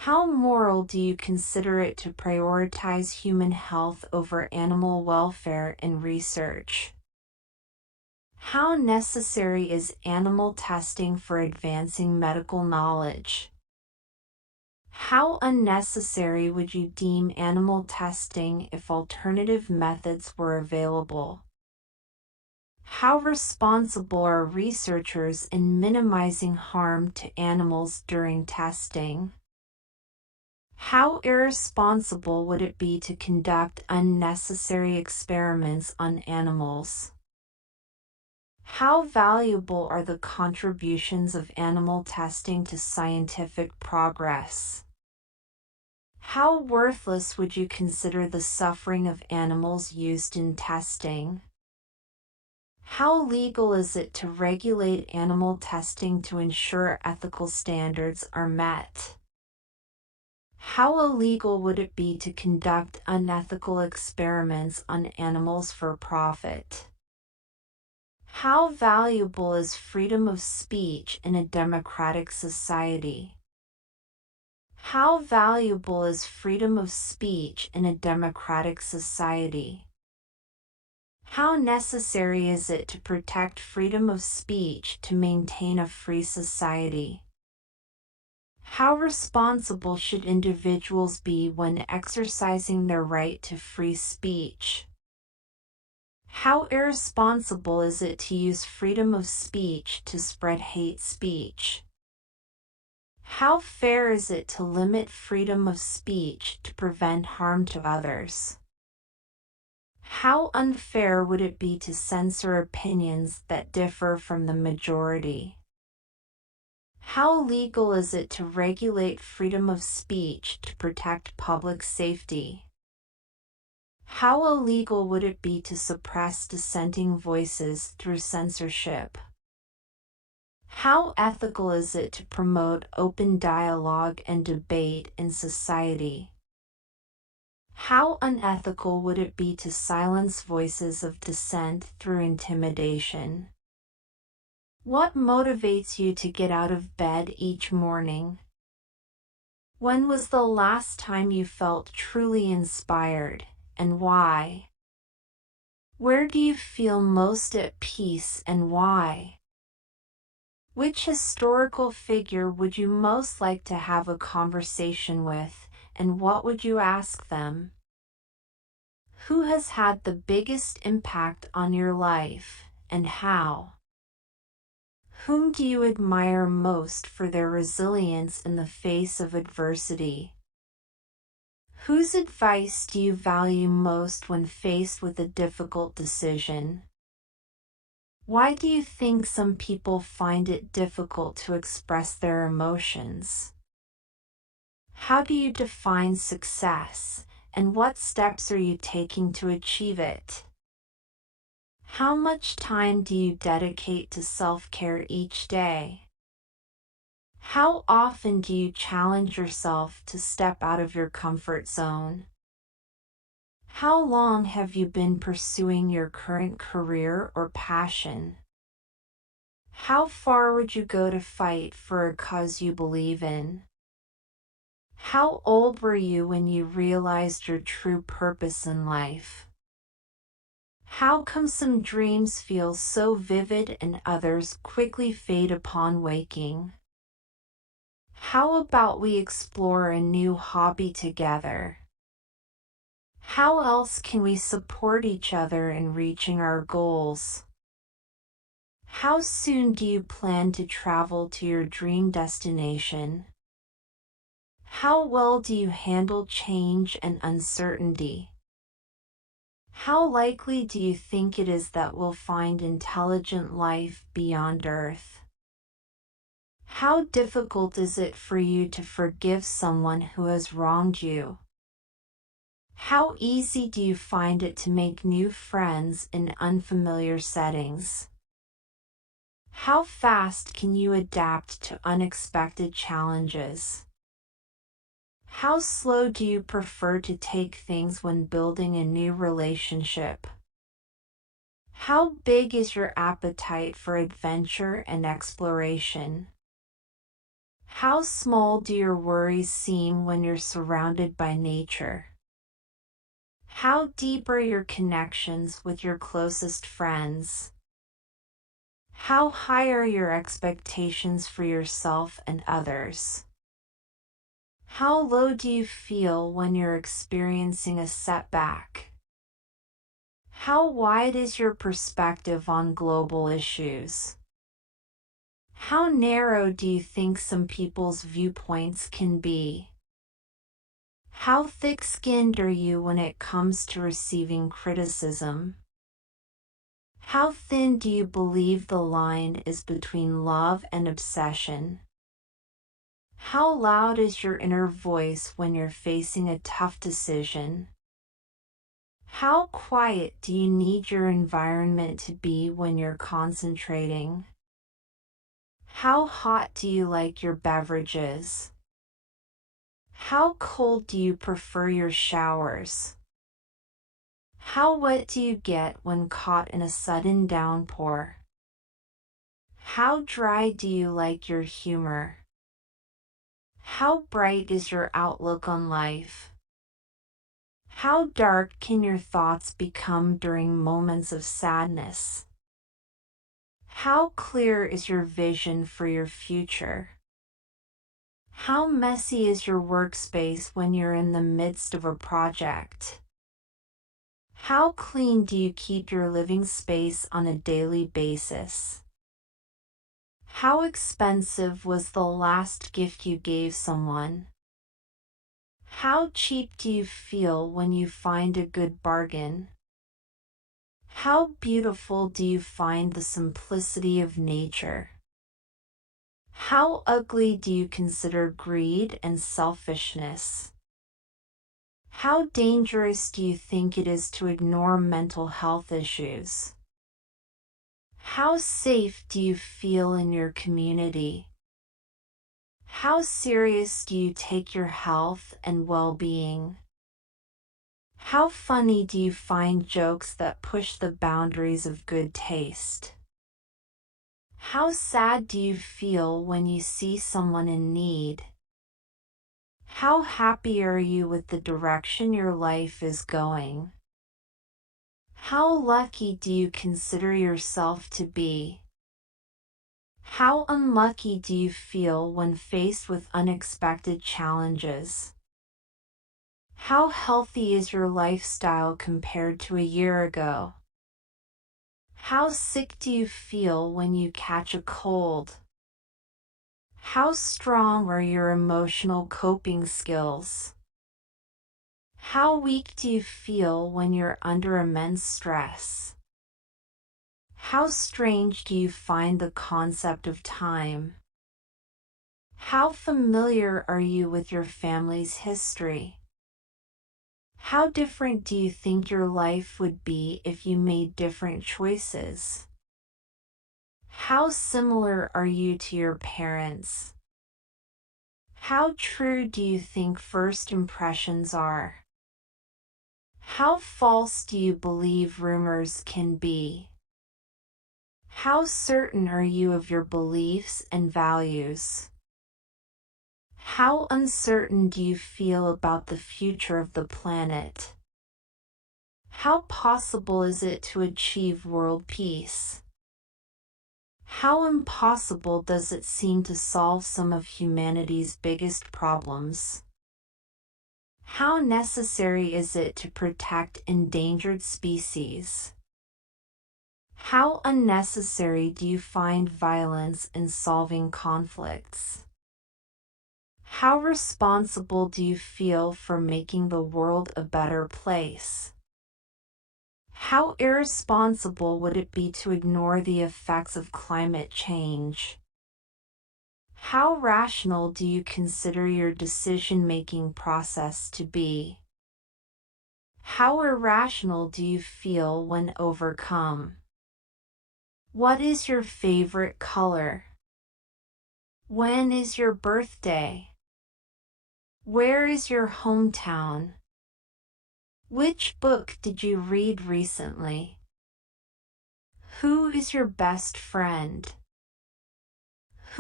How moral do you consider it to prioritize human health over animal welfare in research? How necessary is animal testing for advancing medical knowledge? How unnecessary would you deem animal testing if alternative methods were available? How responsible are researchers in minimizing harm to animals during testing? How irresponsible would it be to conduct unnecessary experiments on animals? How valuable are the contributions of animal testing to scientific progress? How worthless would you consider the suffering of animals used in testing? How legal is it to regulate animal testing to ensure ethical standards are met? How illegal would it be to conduct unethical experiments on animals for profit? How valuable is freedom of speech in a democratic society? How valuable is freedom of speech in a democratic society? How necessary is it to protect freedom of speech to maintain a free society? How responsible should individuals be when exercising their right to free speech? How irresponsible is it to use freedom of speech to spread hate speech? How fair is it to limit freedom of speech to prevent harm to others? How unfair would it be to censor opinions that differ from the majority? How legal is it to regulate freedom of speech to protect public safety? How illegal would it be to suppress dissenting voices through censorship? How ethical is it to promote open dialogue and debate in society? How unethical would it be to silence voices of dissent through intimidation? What motivates you to get out of bed each morning? When was the last time you felt truly inspired, and why? Where do you feel most at peace and why? Which historical figure would you most like to have a conversation with, and what would you ask them? Who has had the biggest impact on your life, and how? Whom do you admire most for their resilience in the face of adversity? Whose advice do you value most when faced with a difficult decision? Why do you think some people find it difficult to express their emotions? How do you define success, and what steps are you taking to achieve it? How much time do you dedicate to self-care each day? How often do you challenge yourself to step out of your comfort zone? How long have you been pursuing your current career or passion? How far would you go to fight for a cause you believe in? How old were you when you realized your true purpose in life? How come some dreams feel so vivid and others quickly fade upon waking? How about we explore a new hobby together? How else can we support each other in reaching our goals? How soon do you plan to travel to your dream destination? How well do you handle change and uncertainty? How likely do you think it is that we'll find intelligent life beyond Earth? How difficult is it for you to forgive someone who has wronged you? How easy do you find it to make new friends in unfamiliar settings? How fast can you adapt to unexpected challenges? How slow do you prefer to take things when building a new relationship? How big is your appetite for adventure and exploration? How small do your worries seem when you're surrounded by nature? How deep are your connections with your closest friends? How high are your expectations for yourself and others? How low do you feel when you're experiencing a setback? How wide is your perspective on global issues? How narrow do you think some people's viewpoints can be? How thick-skinned are you when it comes to receiving criticism? How thin do you believe the line is between love and obsession? How loud is your inner voice when you're facing a tough decision? How quiet do you need your environment to be when you're concentrating? How hot do you like your beverages? How cold do you prefer your showers? How wet do you get when caught in a sudden downpour? How dry do you like your humor? How bright is your outlook on life? How dark can your thoughts become during moments of sadness? How clear is your vision for your future? How messy is your workspace when you're in the midst of a project? How clean do you keep your living space on a daily basis? How expensive was the last gift you gave someone? How cheap do you feel when you find a good bargain? How beautiful do you find the simplicity of nature? How ugly do you consider greed and selfishness? How dangerous do you think it is to ignore mental health issues? How safe do you feel in your community? How serious do you take your health and well-being? How funny do you find jokes that push the boundaries of good taste? How sad do you feel when you see someone in need? How happy are you with the direction your life is going? How lucky do you consider yourself to be? How unlucky do you feel when faced with unexpected challenges? How healthy is your lifestyle compared to a year ago? How sick do you feel when you catch a cold? How strong are your emotional coping skills? How weak do you feel when you're under immense stress? How strange do you find the concept of time? How familiar are you with your family's history? How different do you think your life would be if you made different choices? How similar are you to your parents? How true do you think first impressions are? How false do you believe rumors can be? How certain are you of your beliefs and values? How uncertain do you feel about the future of the planet? How possible is it to achieve world peace? How impossible does it seem to solve some of humanity's biggest problems? How necessary is it to protect endangered species? How unnecessary do you find violence in solving conflicts? How responsible do you feel for making the world a better place? How irresponsible would it be to ignore the effects of climate change? How rational do you consider your decision-making process to be? How irrational do you feel when overcome? What is your favorite color? When is your birthday? Where is your hometown? Which book did you read recently? Who is your best friend?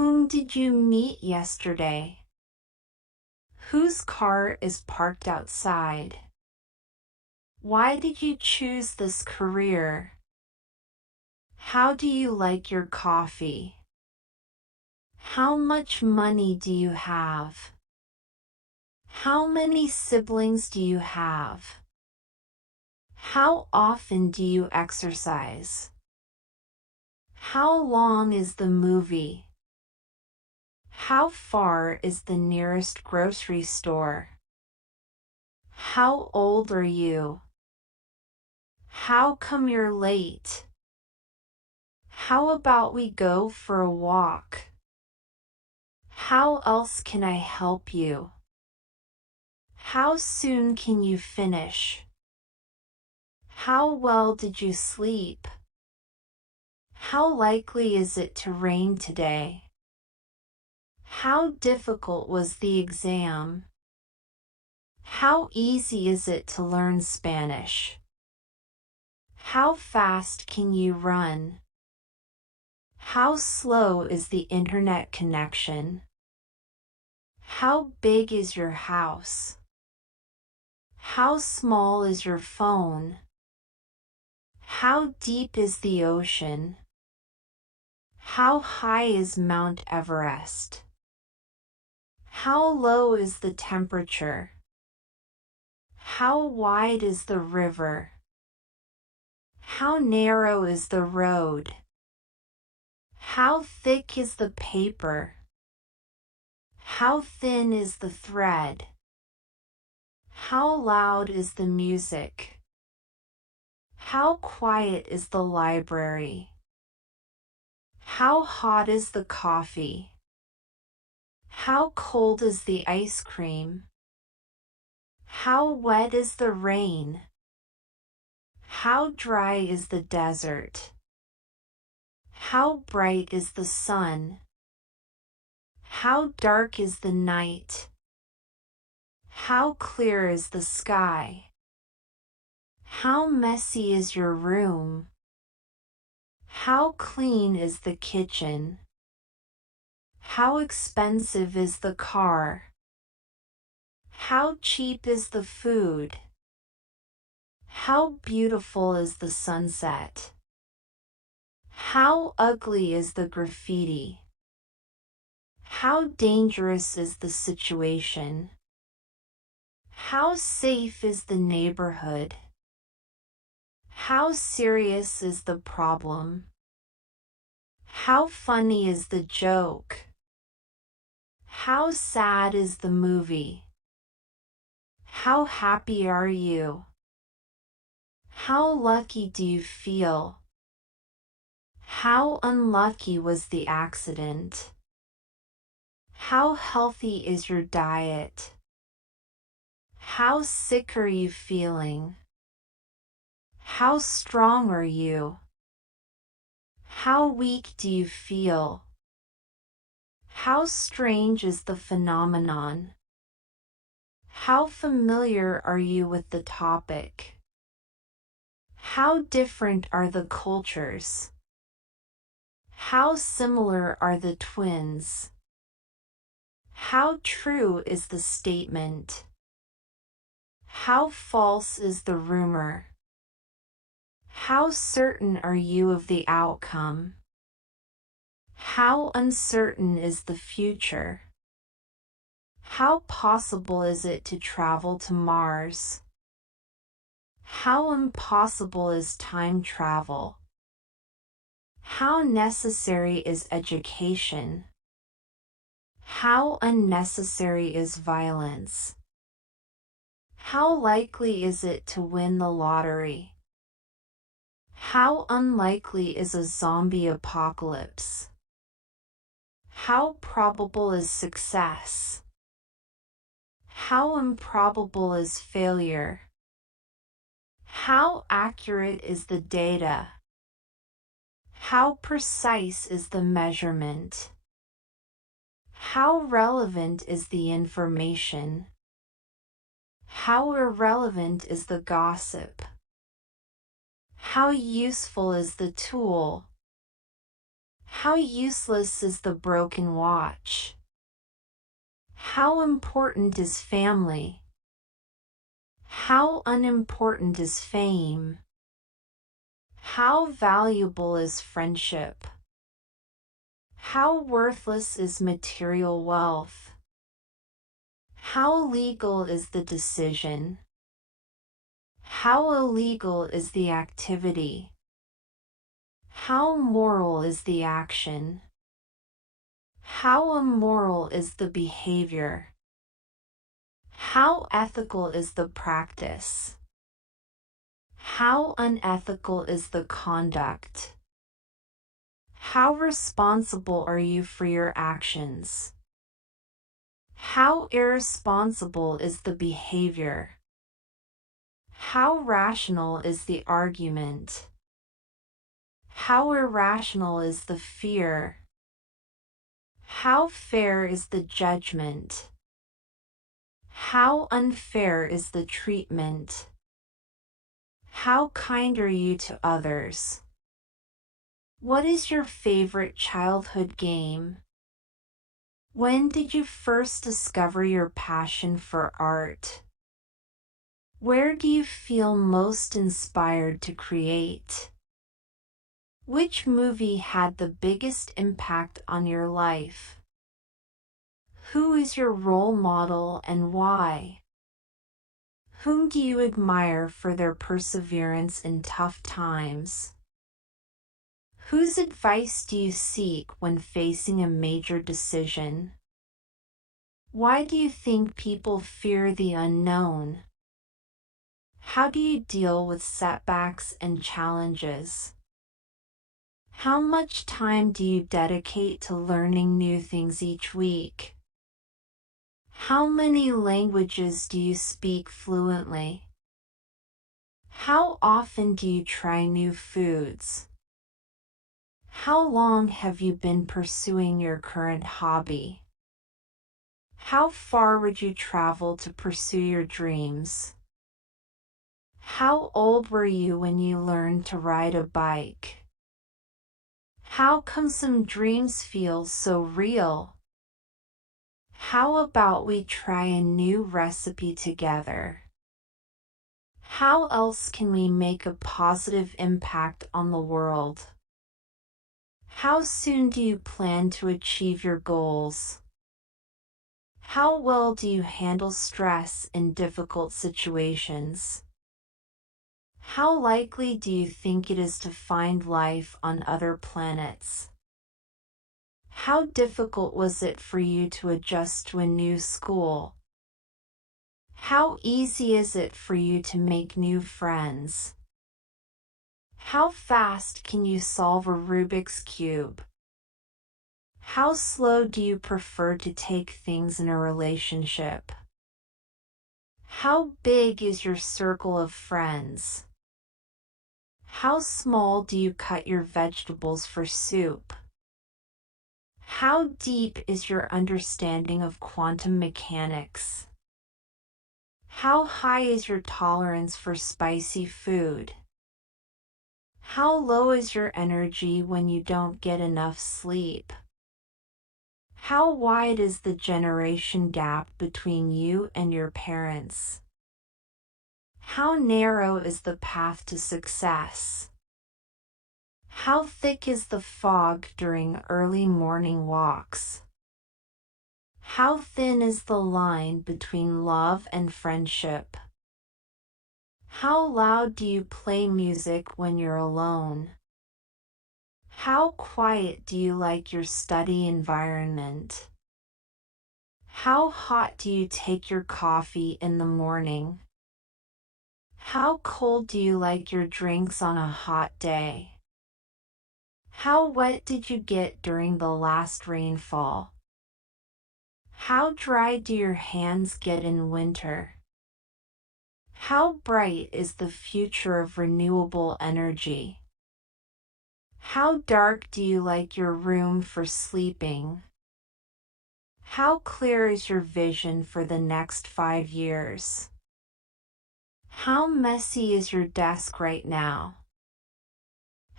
Whom did you meet yesterday? Whose car is parked outside? Why did you choose this career? How do you like your coffee? How much money do you have? How many siblings do you have? How often do you exercise? How long is the movie? How far is the nearest grocery store? How old are you? How come you're late? How about we go for a walk? How else can I help you? How soon can you finish? How well did you sleep? How likely is it to rain today? How difficult was the exam? How easy is it to learn Spanish? How fast can you run? How slow is the internet connection? How big is your house? How small is your phone? How deep is the ocean? How high is Mount Everest? How low is the temperature? How wide is the river? How narrow is the road? How thick is the paper? How thin is the thread? How loud is the music? How quiet is the library? How hot is the coffee? How cold is the ice cream? How wet is the rain? How dry is the desert? How bright is the sun? How dark is the night? How clear is the sky? How messy is your room? How clean is the kitchen? How expensive is the car? How cheap is the food? How beautiful is the sunset? How ugly is the graffiti? How dangerous is the situation? How safe is the neighborhood? How serious is the problem? How funny is the joke? How sad is the movie? How happy are you? How lucky do you feel? How unlucky was the accident? How healthy is your diet? How sick are you feeling? How strong are you? How weak do you feel? How strange is the phenomenon? How familiar are you with the topic? How different are the cultures? How similar are the twins? How true is the statement? How false is the rumor? How certain are you of the outcome? How uncertain is the future? How possible is it to travel to Mars? How impossible is time travel? How necessary is education? How unnecessary is violence? How likely is it to win the lottery? How unlikely is a zombie apocalypse? How probable is success? How improbable is failure? How accurate is the data? How precise is the measurement? How relevant is the information? How irrelevant is the gossip? How useful is the tool? How useless is the broken watch? How important is family? How unimportant is fame? How valuable is friendship? How worthless is material wealth? How legal is the decision? How illegal is the activity? How moral is the action? How immoral is the behavior? How ethical is the practice? How unethical is the conduct? How responsible are you for your actions? How irresponsible is the behavior? How rational is the argument? How irrational is the fear? How fair is the judgment? How unfair is the treatment? How kind are you to others? What is your favorite childhood game? When did you first discover your passion for art? Where do you feel most inspired to create? Which movie had the biggest impact on your life? Who is your role model and why? Whom do you admire for their perseverance in tough times? Whose advice do you seek when facing a major decision? Why do you think people fear the unknown? How do you deal with setbacks and challenges? How much time do you dedicate to learning new things each week? How many languages do you speak fluently? How often do you try new foods? How long have you been pursuing your current hobby? How far would you travel to pursue your dreams? How old were you when you learned to ride a bike? How come some dreams feel so real? How about we try a new recipe together? How else can we make a positive impact on the world? How soon do you plan to achieve your goals? How well do you handle stress in difficult situations? How likely do you think it is to find life on other planets? How difficult was it for you to adjust to a new school? How easy is it for you to make new friends? How fast can you solve a Rubik's Cube? How slow do you prefer to take things in a relationship? How big is your circle of friends? How small do you cut your vegetables for soup? How deep is your understanding of quantum mechanics? How high is your tolerance for spicy food? How low is your energy when you don't get enough sleep? How wide is the generation gap between you and your parents? How narrow is the path to success? How thick is the fog during early morning walks? How thin is the line between love and friendship? How loud do you play music when you're alone? How quiet do you like your study environment? How hot do you take your coffee in the morning? How cold do you like your drinks on a hot day? How wet did you get during the last rainfall? How dry do your hands get in winter? How bright is the future of renewable energy? How dark do you like your room for sleeping? How clear is your vision for the next 5 years? How messy is your desk right now?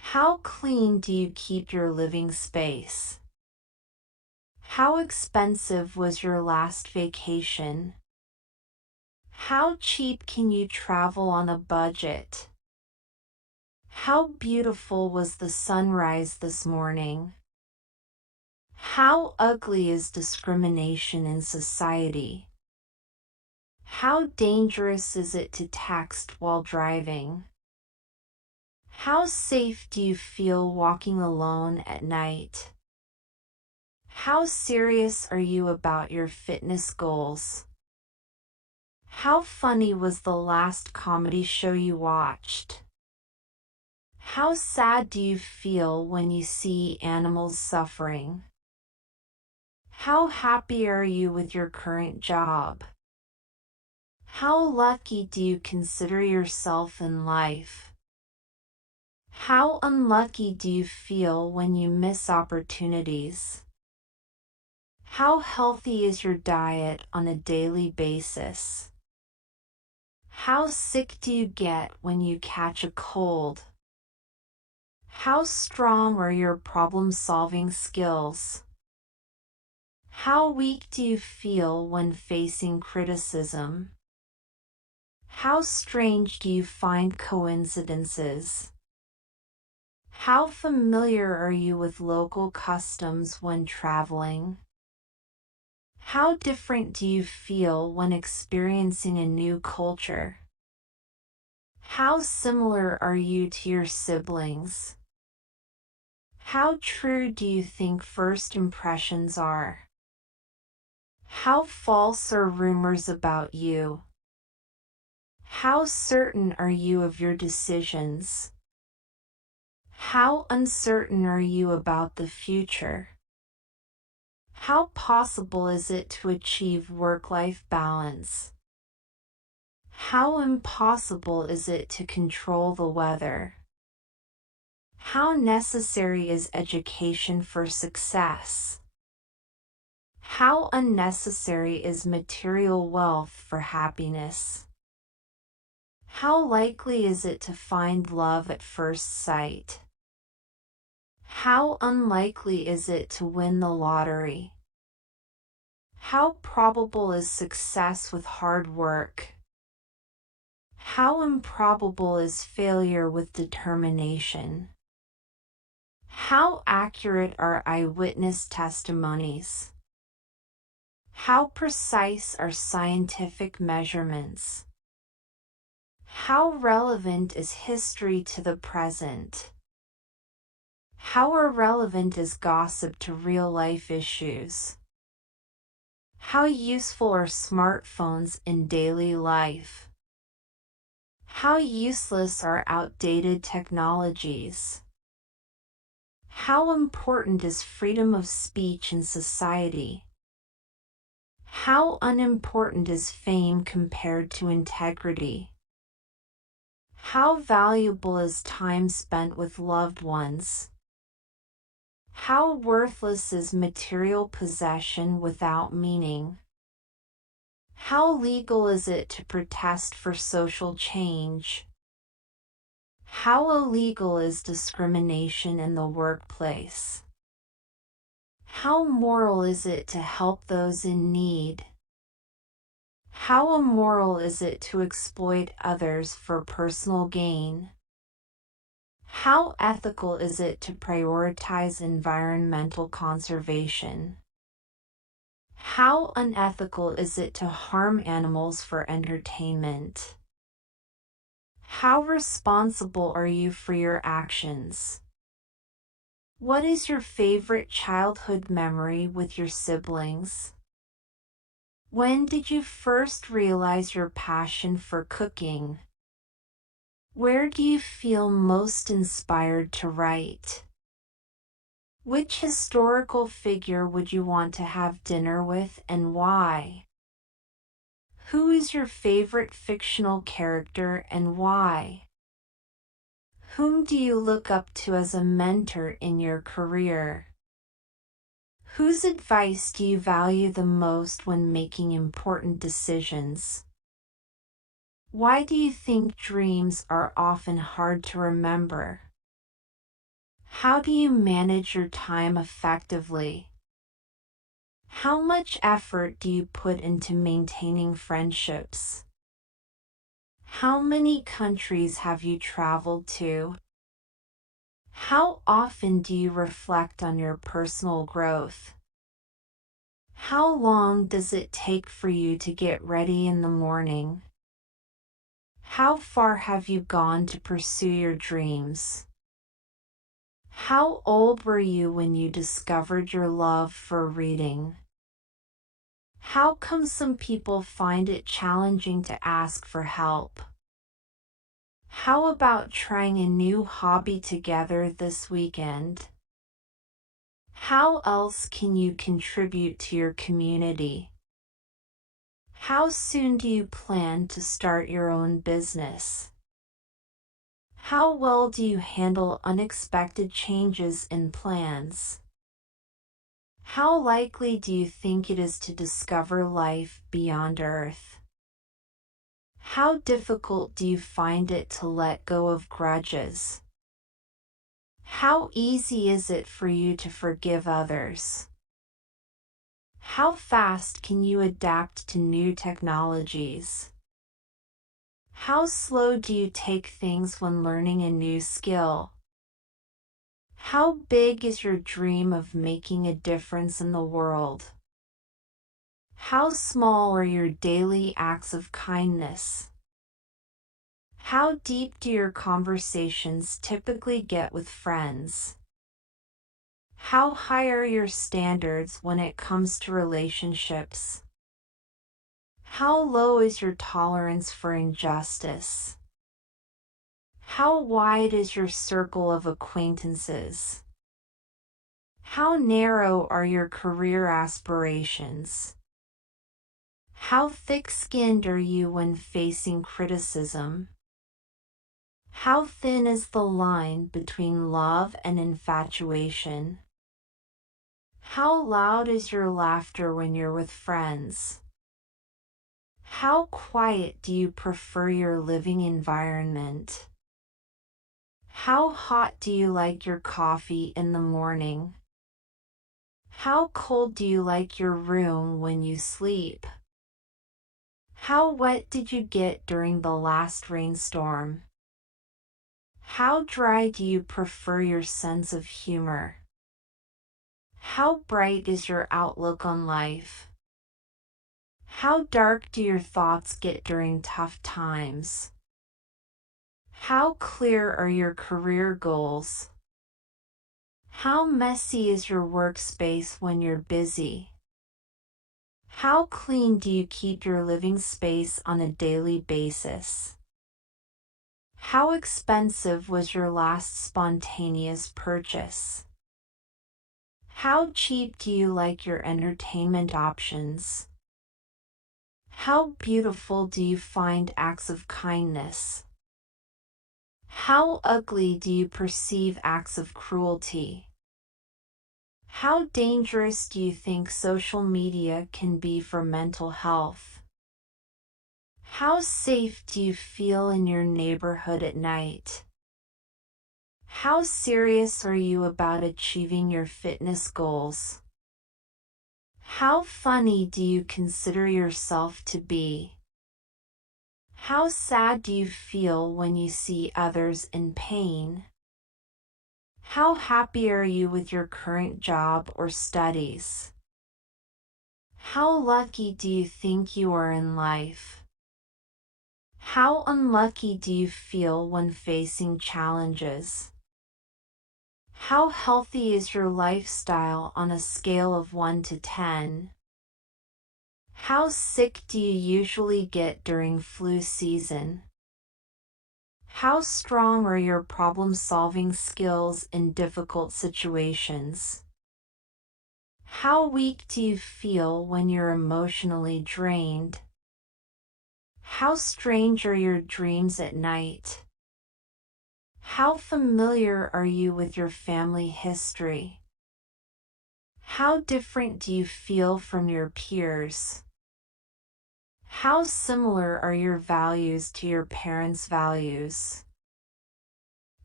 How clean do you keep your living space? How expensive was your last vacation? How cheap can you travel on a budget? How beautiful was the sunrise this morning? How ugly is discrimination in society? How dangerous is it to text while driving? How safe do you feel walking alone at night? How serious are you about your fitness goals? How funny was the last comedy show you watched? How sad do you feel when you see animals suffering? How happy are you with your current job? How lucky do you consider yourself in life? How unlucky do you feel when you miss opportunities? How healthy is your diet on a daily basis? How sick do you get when you catch a cold? How strong are your problem-solving skills? How weak do you feel when facing criticism? How strange do you find coincidences? How familiar are you with local customs when traveling? How different do you feel when experiencing a new culture? How similar are you to your siblings? How true do you think first impressions are? How false are rumors about you? How certain are you of your decisions? How uncertain are you about the future? How possible is it to achieve work-life balance? How impossible is it to control the weather? How necessary is education for success? How unnecessary is material wealth for happiness? How likely is it to find love at first sight? How unlikely is it to win the lottery? How probable is success with hard work? How improbable is failure with determination? How accurate are eyewitness testimonies? How precise are scientific measurements? How relevant is history to the present? How irrelevant is gossip to real-life issues? How useful are smartphones in daily life? How useless are outdated technologies? How important is freedom of speech in society? How unimportant is fame compared to integrity? How valuable is time spent with loved ones? How worthless is material possession without meaning? How legal is it to protest for social change? How illegal is discrimination in the workplace? How moral is it to help those in need? How immoral is it to exploit others for personal gain? How ethical is it to prioritize environmental conservation? How unethical is it to harm animals for entertainment? How responsible are you for your actions? What is your favorite childhood memory with your siblings? When did you first realize your passion for cooking? Where do you feel most inspired to write? Which historical figure would you want to have dinner with and why? Who is your favorite fictional character and why? Whom do you look up to as a mentor in your career? Whose advice do you value the most when making important decisions? Why do you think dreams are often hard to remember? How do you manage your time effectively? How much effort do you put into maintaining friendships? How many countries have you traveled to? How often do you reflect on your personal growth? How long does it take for you to get ready in the morning? How far have you gone to pursue your dreams? How old were you when you discovered your love for reading? How come some people find it challenging to ask for help? How about trying a new hobby together this weekend? How else can you contribute to your community? How soon do you plan to start your own business? How well do you handle unexpected changes in plans? How likely do you think it is to discover life beyond Earth? How difficult do you find it to let go of grudges? How easy is it for you to forgive others? How fast can you adapt to new technologies? How slow do you take things when learning a new skill? How big is your dream of making a difference in the world? How small are your daily acts of kindness? How deep do your conversations typically get with friends? How high are your standards when it comes to relationships? How low is your tolerance for injustice? How wide is your circle of acquaintances? How narrow are your career aspirations? How thick-skinned are you when facing criticism? How thin is the line between love and infatuation? How loud is your laughter when you're with friends? How quiet do you prefer your living environment? How hot do you like your coffee in the morning? How cold do you like your room when you sleep? How wet did you get during the last rainstorm? How dry do you prefer your sense of humor? How bright is your outlook on life? How dark do your thoughts get during tough times? How clear are your career goals? How messy is your workspace when you're busy? How clean do you keep your living space on a daily basis? How expensive was your last spontaneous purchase? How cheap do you like your entertainment options? How beautiful do you find acts of kindness? How ugly do you perceive acts of cruelty? How dangerous do you think social media can be for mental health? How safe do you feel in your neighborhood at night? How serious are you about achieving your fitness goals? How funny do you consider yourself to be? How sad do you feel when you see others in pain? How happy are you with your current job or studies? How lucky do you think you are in life? How unlucky do you feel when facing challenges? How healthy is your lifestyle on a scale of 1 to 10? How sick do you usually get during flu season? How strong are your problem-solving skills in difficult situations? How weak do you feel when you're emotionally drained? How strange are your dreams at night? How familiar are you with your family history? How different do you feel from your peers? How similar are your values to your parents' values?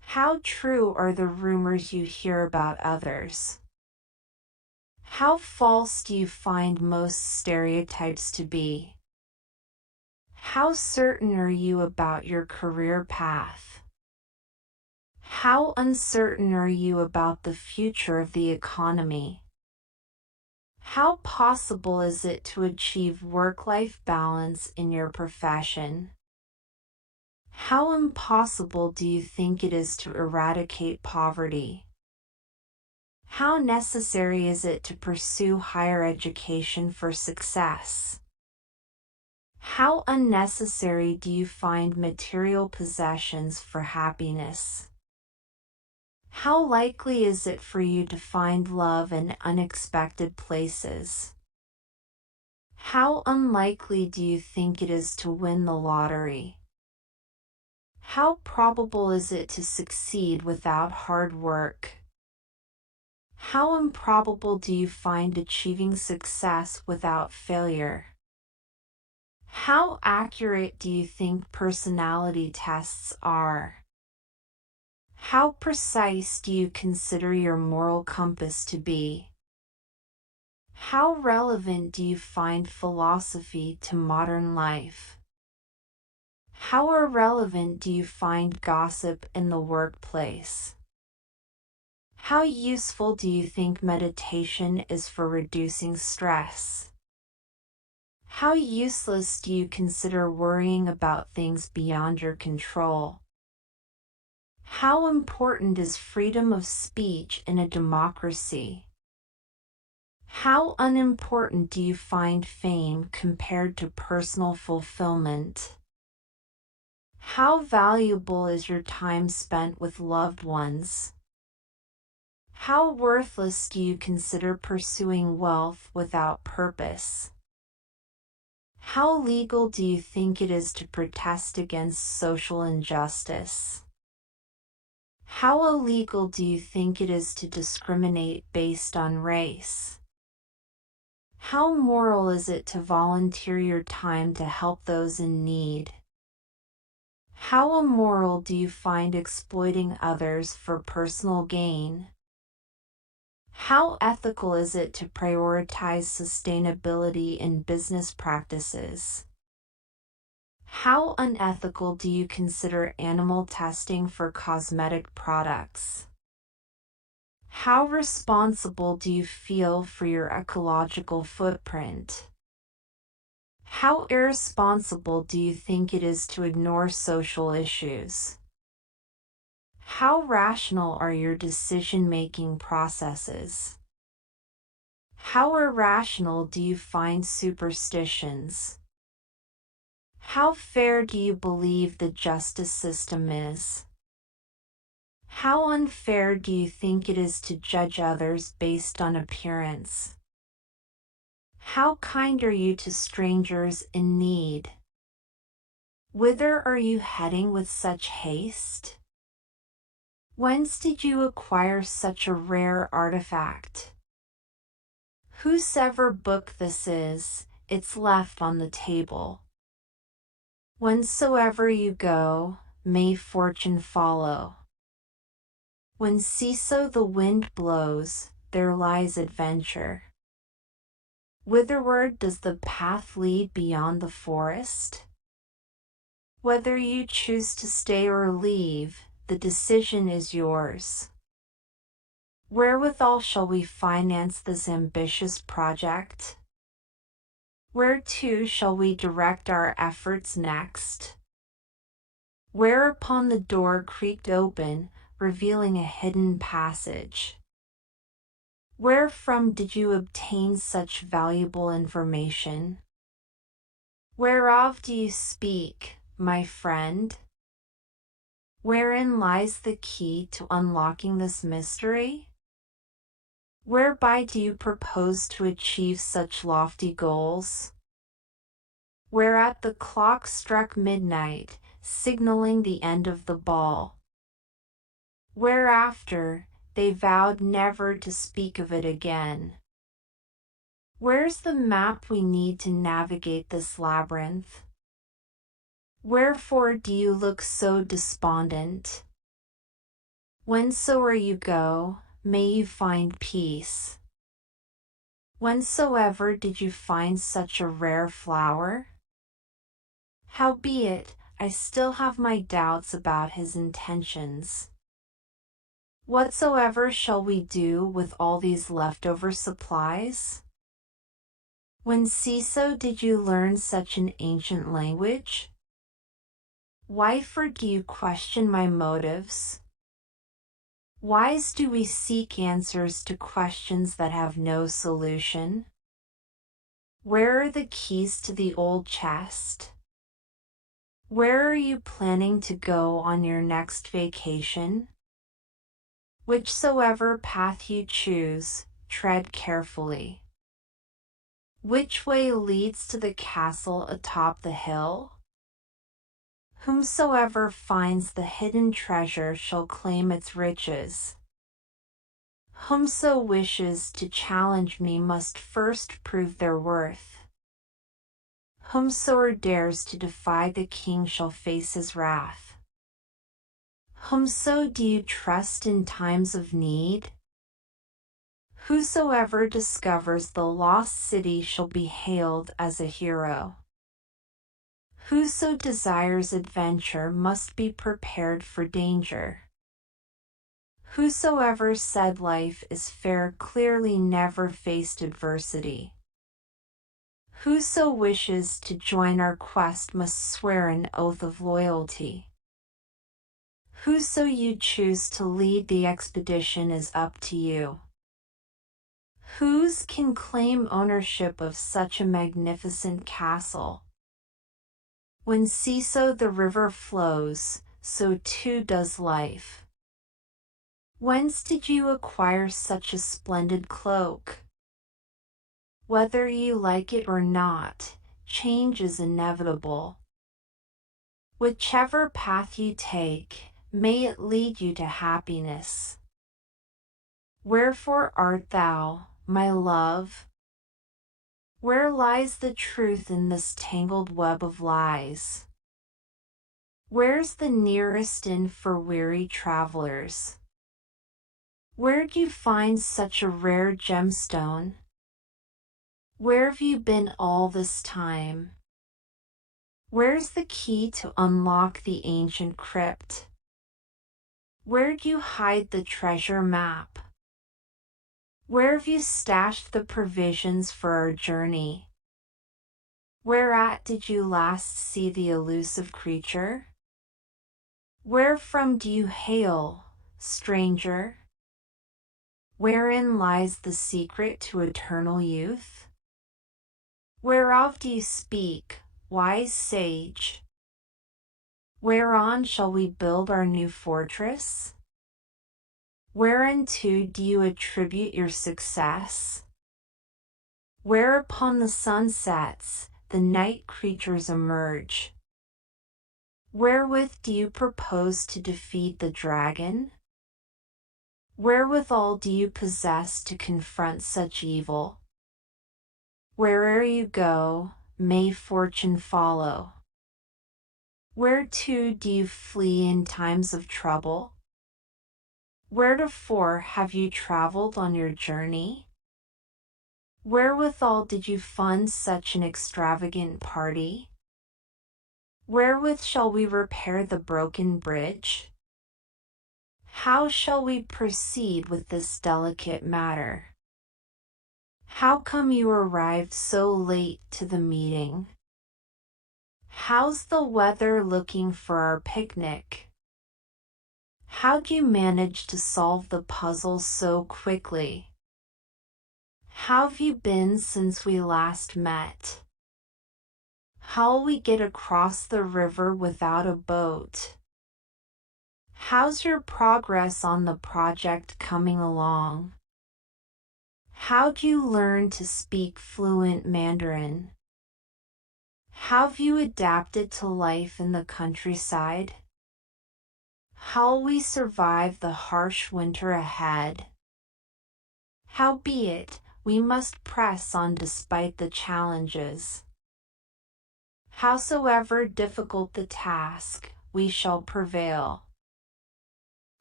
How true are the rumors you hear about others? How false do you find most stereotypes to be? How certain are you about your career path? How uncertain are you about the future of the economy? How possible is it to achieve work-life balance in your profession? How impossible do you think it is to eradicate poverty? How necessary is it to pursue higher education for success? How unnecessary do you find material possessions for happiness? How likely is it for you to find love in unexpected places? How unlikely do you think it is to win the lottery? How probable is it to succeed without hard work? How improbable do you find achieving success without failure? How accurate do you think personality tests are? How precise do you consider your moral compass to be? How relevant do you find philosophy to modern life? How irrelevant do you find gossip in the workplace? How useful do you think meditation is for reducing stress? How useless do you consider worrying about things beyond your control? How important is freedom of speech in a democracy? How unimportant do you find fame compared to personal fulfillment? How valuable is your time spent with loved ones? How worthless do you consider pursuing wealth without purpose? How legal do you think it is to protest against social injustice? How illegal do you think it is to discriminate based on race? How moral is it to volunteer your time to help those in need? How immoral do you find exploiting others for personal gain? How ethical is it to prioritize sustainability in business practices? How unethical do you consider animal testing for cosmetic products? How responsible do you feel for your ecological footprint? How irresponsible do you think it is to ignore social issues? How rational are your decision-making processes? How irrational do you find superstitions? How fair do you believe the justice system is? How unfair do you think it is to judge others based on appearance? How kind are you to strangers in need? Whither are you heading with such haste? Whence did you acquire such a rare artifact? Whosever book this is, it's left on the table. Whensoever you go, may fortune follow. When seeso the wind blows, there lies adventure. Whitherward does the path lead beyond the forest? Whether you choose to stay or leave, the decision is yours. Wherewithal shall we finance this ambitious project? Whereto shall we direct our efforts next? Whereupon the door creaked open, revealing a hidden passage. Wherefrom did you obtain such valuable information? Whereof do you speak, my friend? Wherein lies the key to unlocking this mystery? Whereby do you propose to achieve such lofty goals? Whereat the clock struck midnight, signaling the end of the ball. Whereafter, they vowed never to speak of it again. Where's the map we need to navigate this labyrinth? Wherefore do you look so despondent? Whensoever you go, may you find peace. Whensoever did you find such a rare flower? Howbeit, I still have my doubts about his intentions. Whatsoever shall we do with all these leftover supplies? When so did you learn such an ancient language? Why for do you question my motives? Whys do we seek answers to questions that have no solution? Where are the keys to the old chest? Where are you planning to go on your next vacation? Whichsoever path you choose, tread carefully. Which way leads to the castle atop the hill? Whomsoever finds the hidden treasure shall claim its riches. Whomso wishes to challenge me must first prove their worth. Whomsoever dares to defy the king shall face his wrath. Whomso do you trust in times of need? Whosoever discovers the lost city shall be hailed as a hero. Whoso desires adventure must be prepared for danger. Whosoever said life is fair clearly never faced adversity. Whoso wishes to join our quest must swear an oath of loyalty. Whoso you choose to lead the expedition is up to you. Whose can claim ownership of such a magnificent castle? When so the river flows, so too does life. Whence did you acquire such a splendid cloak? Whether you like it or not, change is inevitable. Whichever path you take, may it lead you to happiness. Wherefore art thou, my love? Where lies the truth in this tangled web of lies? Where's the nearest inn for weary travelers? Where'd you find such a rare gemstone? Where've you been all this time? Where's the key to unlock the ancient crypt? Where'd you hide the treasure map? Where've you stashed the provisions for our journey? Whereat did you last see the elusive creature? Wherefrom do you hail, stranger? Wherein lies the secret to eternal youth? Whereof do you speak, wise sage? Whereon shall we build our new fortress? Whereunto do you attribute your success? Where upon the sun sets, the night creatures emerge? Wherewith do you propose to defeat the dragon? Wherewithal do you possess to confront such evil? Where'er you go, may fortune follow. Whereto do you flee in times of trouble? Wheretofore have you traveled on your journey? Wherewithal did you fund such an extravagant party? Wherewith shall we repair the broken bridge? How shall we proceed with this delicate matter? How come you arrived so late to the meeting? How's the weather looking for our picnic? How'd you manage to solve the puzzle so quickly? How've you been since we last met? How'll we get across the river without a boat? How's your progress on the project coming along? How'd you learn to speak fluent Mandarin? How've you adapted to life in the countryside? How'll we survive the harsh winter ahead? Howbeit, we must press on despite the challenges. Howsoever difficult the task, we shall prevail.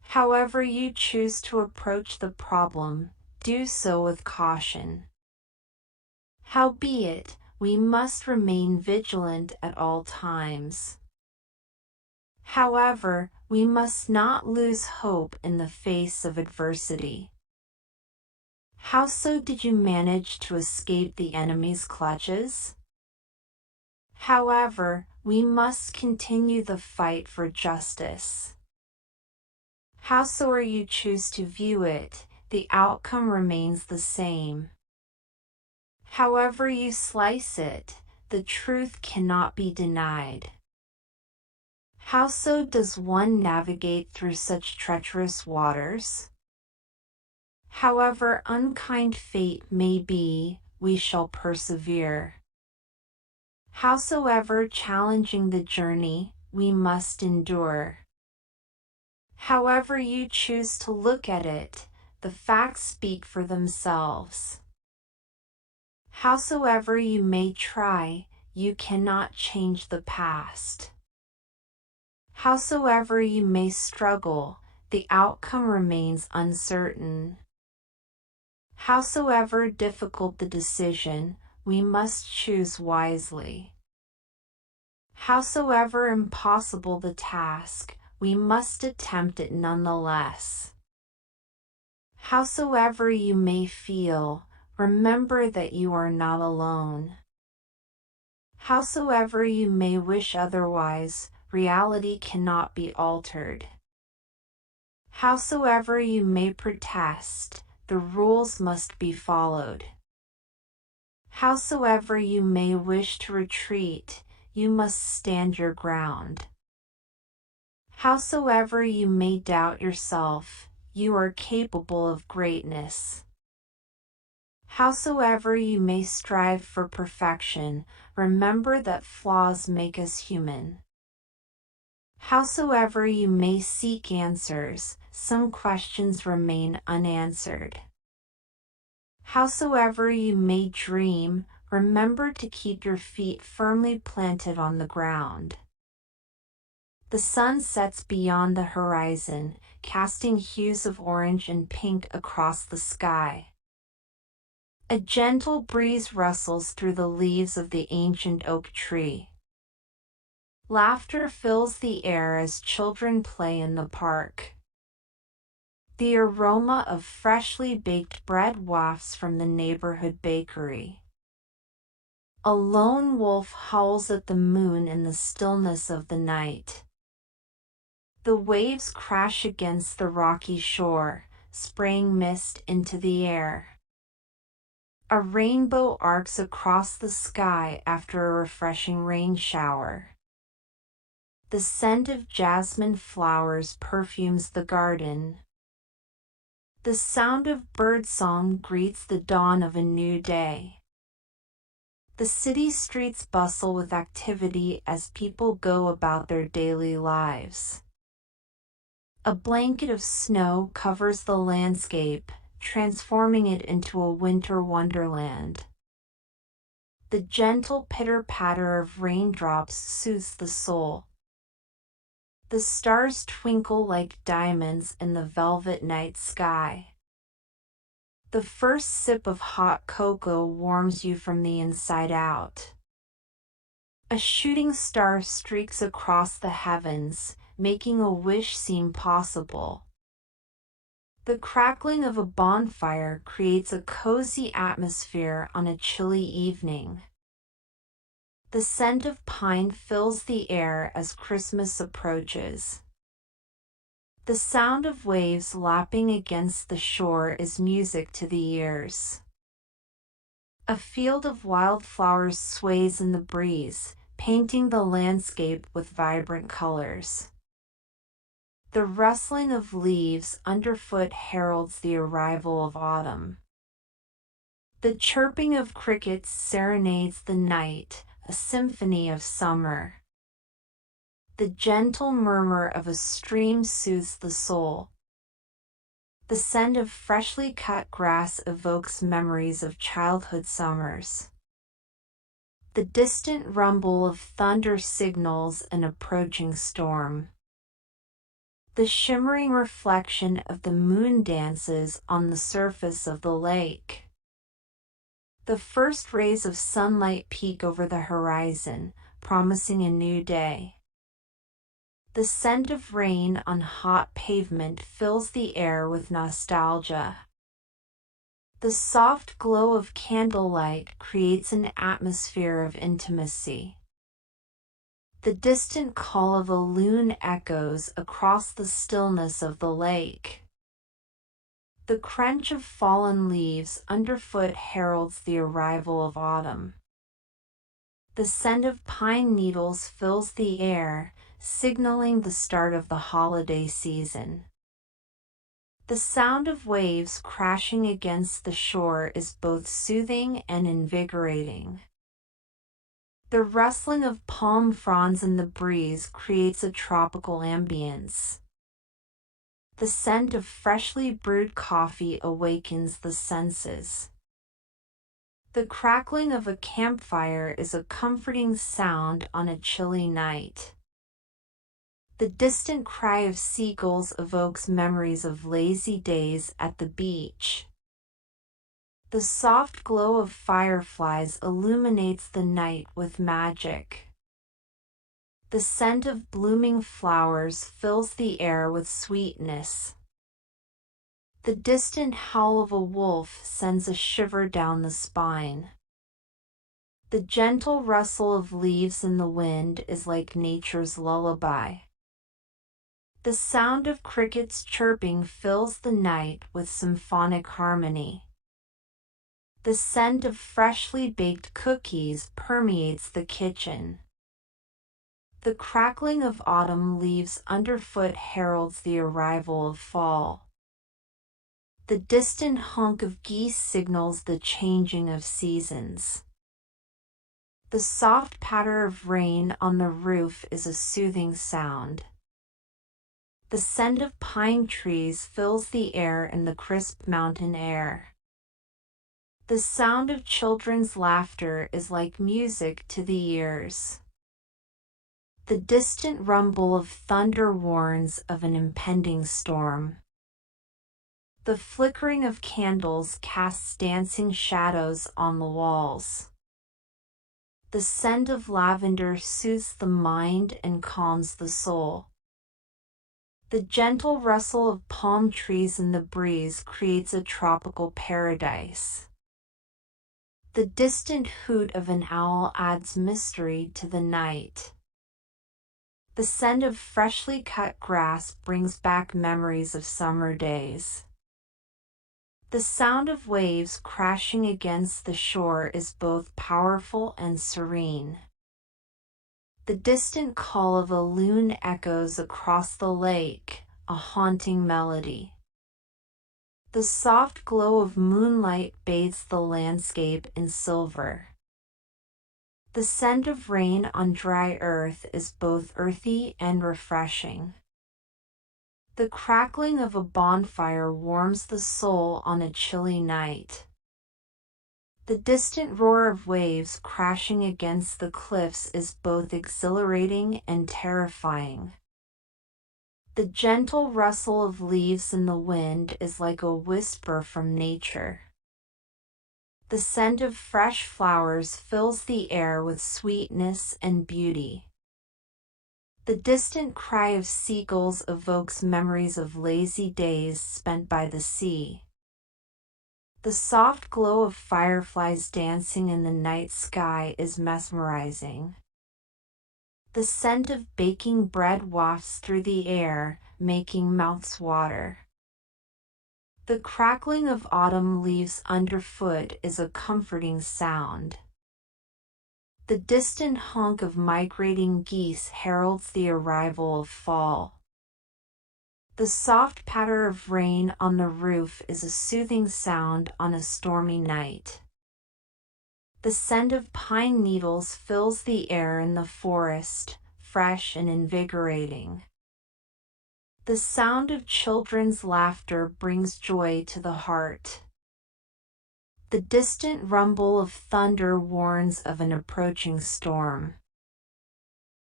However you choose to approach the problem, do so with caution. Howbeit, we must remain vigilant at all times. However, we must not lose hope in the face of adversity. How so did you manage to escape the enemy's clutches? However, we must continue the fight for justice. Howsoever you choose to view it, the outcome remains the same. However you slice it, the truth cannot be denied. How so does one navigate through such treacherous waters? However unkind fate may be, we shall persevere. Howsoever challenging the journey, we must endure. However you choose to look at it, the facts speak for themselves. Howsoever you may try, you cannot change the past. Howsoever you may struggle, the outcome remains uncertain. Howsoever difficult the decision, we must choose wisely. Howsoever impossible the task, we must attempt it nonetheless. Howsoever you may feel, remember that you are not alone. Howsoever you may wish otherwise, reality cannot be altered. Howsoever you may protest, the rules must be followed. Howsoever you may wish to retreat, you must stand your ground. Howsoever you may doubt yourself, you are capable of greatness. Howsoever you may strive for perfection, remember that flaws make us human. Howsoever you may seek answers, some questions remain unanswered. Howsoever you may dream, remember to keep your feet firmly planted on the ground. The sun sets beyond the horizon, casting hues of orange and pink across the sky. A gentle breeze rustles through the leaves of the ancient oak tree. Laughter fills the air as children play in the park. The aroma of freshly baked bread wafts from the neighborhood bakery. A lone wolf howls at the moon in the stillness of the night. The waves crash against the rocky shore, spraying mist into the air. A rainbow arcs across the sky after a refreshing rain shower. The scent of jasmine flowers perfumes the garden. The sound of birdsong greets the dawn of a new day. The city streets bustle with activity as people go about their daily lives. A blanket of snow covers the landscape, transforming it into a winter wonderland. The gentle pitter-patter of raindrops soothes the soul. The stars twinkle like diamonds in the velvet night sky. The first sip of hot cocoa warms you from the inside out. A shooting star streaks across the heavens, making a wish seem possible. The crackling of a bonfire creates a cozy atmosphere on a chilly evening. The scent of pine fills the air as Christmas approaches. The sound of waves lapping against the shore is music to the ears. A field of wildflowers sways in the breeze, painting the landscape with vibrant colors. The rustling of leaves underfoot heralds the arrival of autumn. The chirping of crickets serenades the night, a symphony of summer. The gentle murmur of a stream soothes the soul. The scent of freshly cut grass evokes memories of childhood summers. The distant rumble of thunder signals an approaching storm. The shimmering reflection of the moon dances on the surface of the lake. The first rays of sunlight peek over the horizon, promising a new day. The scent of rain on hot pavement fills the air with nostalgia. The soft glow of candlelight creates an atmosphere of intimacy. The distant call of a loon echoes across the stillness of the lake. The crunch of fallen leaves underfoot heralds the arrival of autumn. The scent of pine needles fills the air, signaling the start of the holiday season. The sound of waves crashing against the shore is both soothing and invigorating. The rustling of palm fronds in the breeze creates a tropical ambience. The scent of freshly brewed coffee awakens the senses. The crackling of a campfire is a comforting sound on a chilly night. The distant cry of seagulls evokes memories of lazy days at the beach. The soft glow of fireflies illuminates the night with magic. The scent of blooming flowers fills the air with sweetness. The distant howl of a wolf sends a shiver down the spine. The gentle rustle of leaves in the wind is like nature's lullaby. The sound of crickets chirping fills the night with symphonic harmony. The scent of freshly baked cookies permeates the kitchen. The crackling of autumn leaves underfoot heralds the arrival of fall. The distant honk of geese signals the changing of seasons. The soft patter of rain on the roof is a soothing sound. The scent of pine trees fills the air in the crisp mountain air. The sound of children's laughter is like music to the ears. The distant rumble of thunder warns of an impending storm. The flickering of candles casts dancing shadows on the walls. The scent of lavender soothes the mind and calms the soul. The gentle rustle of palm trees in the breeze creates a tropical paradise. The distant hoot of an owl adds mystery to the night. The scent of freshly cut grass brings back memories of summer days. The sound of waves crashing against the shore is both powerful and serene. The distant call of a loon echoes across the lake, a haunting melody. The soft glow of moonlight bathes the landscape in silver. The scent of rain on dry earth is both earthy and refreshing. The crackling of a bonfire warms the soul on a chilly night. The distant roar of waves crashing against the cliffs is both exhilarating and terrifying. The gentle rustle of leaves in the wind is like a whisper from nature. The scent of fresh flowers fills the air with sweetness and beauty. The distant cry of seagulls evokes memories of lazy days spent by the sea. The soft glow of fireflies dancing in the night sky is mesmerizing. The scent of baking bread wafts through the air, making mouths water. The crackling of autumn leaves underfoot is a comforting sound. The distant honk of migrating geese heralds the arrival of fall. The soft patter of rain on the roof is a soothing sound on a stormy night. The scent of pine needles fills the air in the forest, fresh and invigorating. The sound of children's laughter brings joy to the heart. The distant rumble of thunder warns of an approaching storm.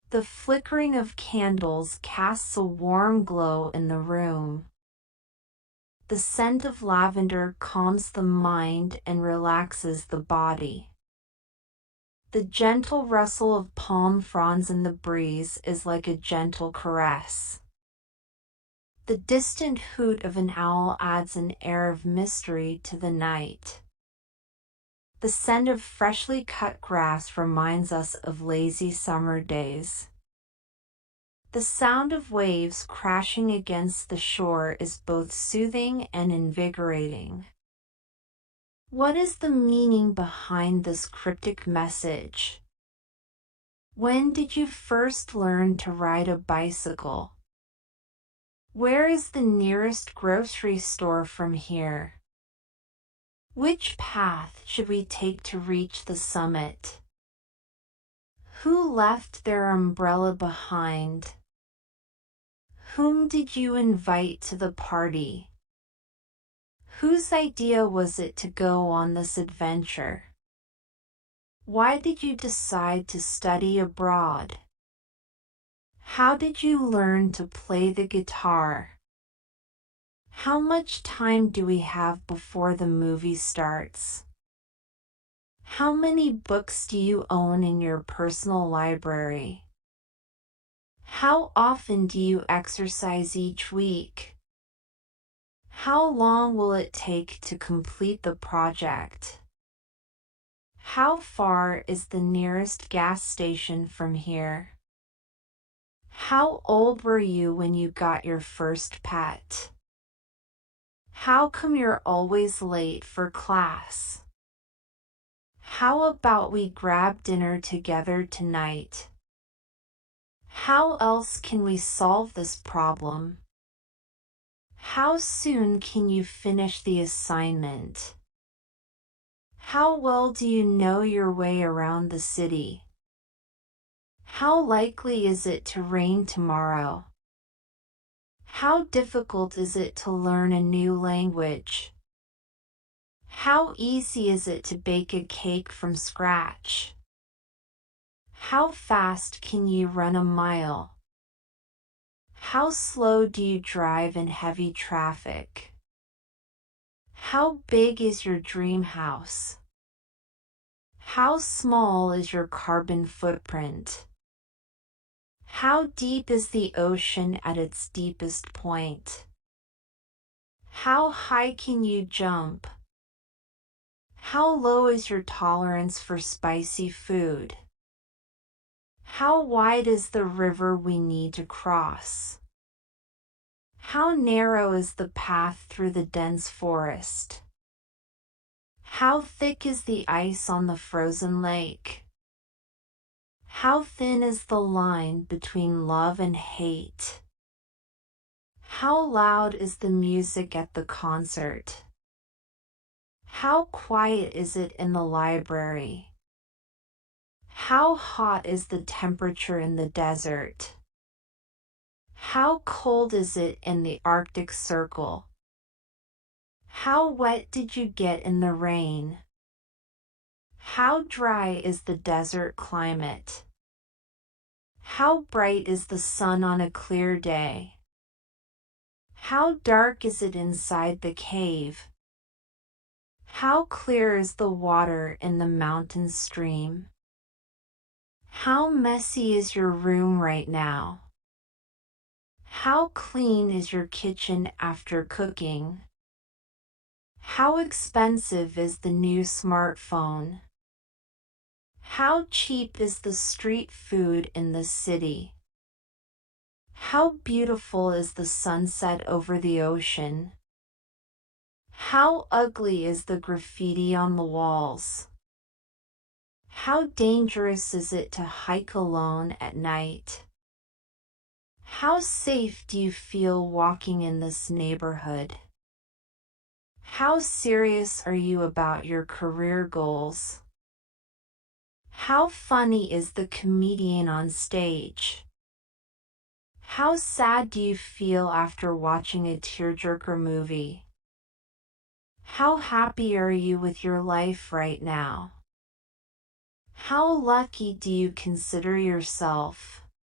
The flickering of candles casts a warm glow in the room. The scent of lavender calms the mind and relaxes the body. The gentle rustle of palm fronds in the breeze is like a gentle caress. The distant hoot of an owl adds an air of mystery to the night. The scent of freshly cut grass reminds us of lazy summer days. The sound of waves crashing against the shore is both soothing and invigorating. What is the meaning behind this cryptic message? When did you first learn to ride a bicycle? Where is the nearest grocery store from here? Which path should we take to reach the summit? Who left their umbrella behind? Whom did you invite to the party? Whose idea was it to go on this adventure? Why did you decide to study abroad? How did you learn to play the guitar? How much time do we have before the movie starts? How many books do you own in your personal library? How often do you exercise each week? How long will it take to complete the project? How far is the nearest gas station from here? How old were you when you got your first pet? How come you're always late for class? How about we grab dinner together tonight? How else can we solve this problem? How soon can you finish the assignment? How well do you know your way around the city? How likely is it to rain tomorrow? How difficult is it to learn a new language? How easy is it to bake a cake from scratch? How fast can you run a mile? How slow do you drive in heavy traffic? How big is your dream house? How small is your carbon footprint? How deep is the ocean at its deepest point? How high can you jump? How low is your tolerance for spicy food? How wide is the river we need to cross? How narrow is the path through the dense forest? How thick is the ice on the frozen lake? How thin is the line between love and hate? How loud is the music at the concert? How quiet is it in the library? How hot is the temperature in the desert? How cold is it in the Arctic Circle? How wet did you get in the rain? How dry is the desert climate? How bright is the sun on a clear day? How dark is it inside the cave? How clear is the water in the mountain stream? How messy is your room right now? How clean is your kitchen after cooking? How expensive is the new smartphone? How cheap is the street food in the city? How beautiful is the sunset over the ocean? How ugly is the graffiti on the walls? How dangerous is it to hike alone at night? How safe do you feel walking in this neighborhood? How serious are you about your career goals? How funny is the comedian on stage? How sad do you feel after watching a tearjerker movie? How happy are you with your life right now? How lucky do you consider yourself?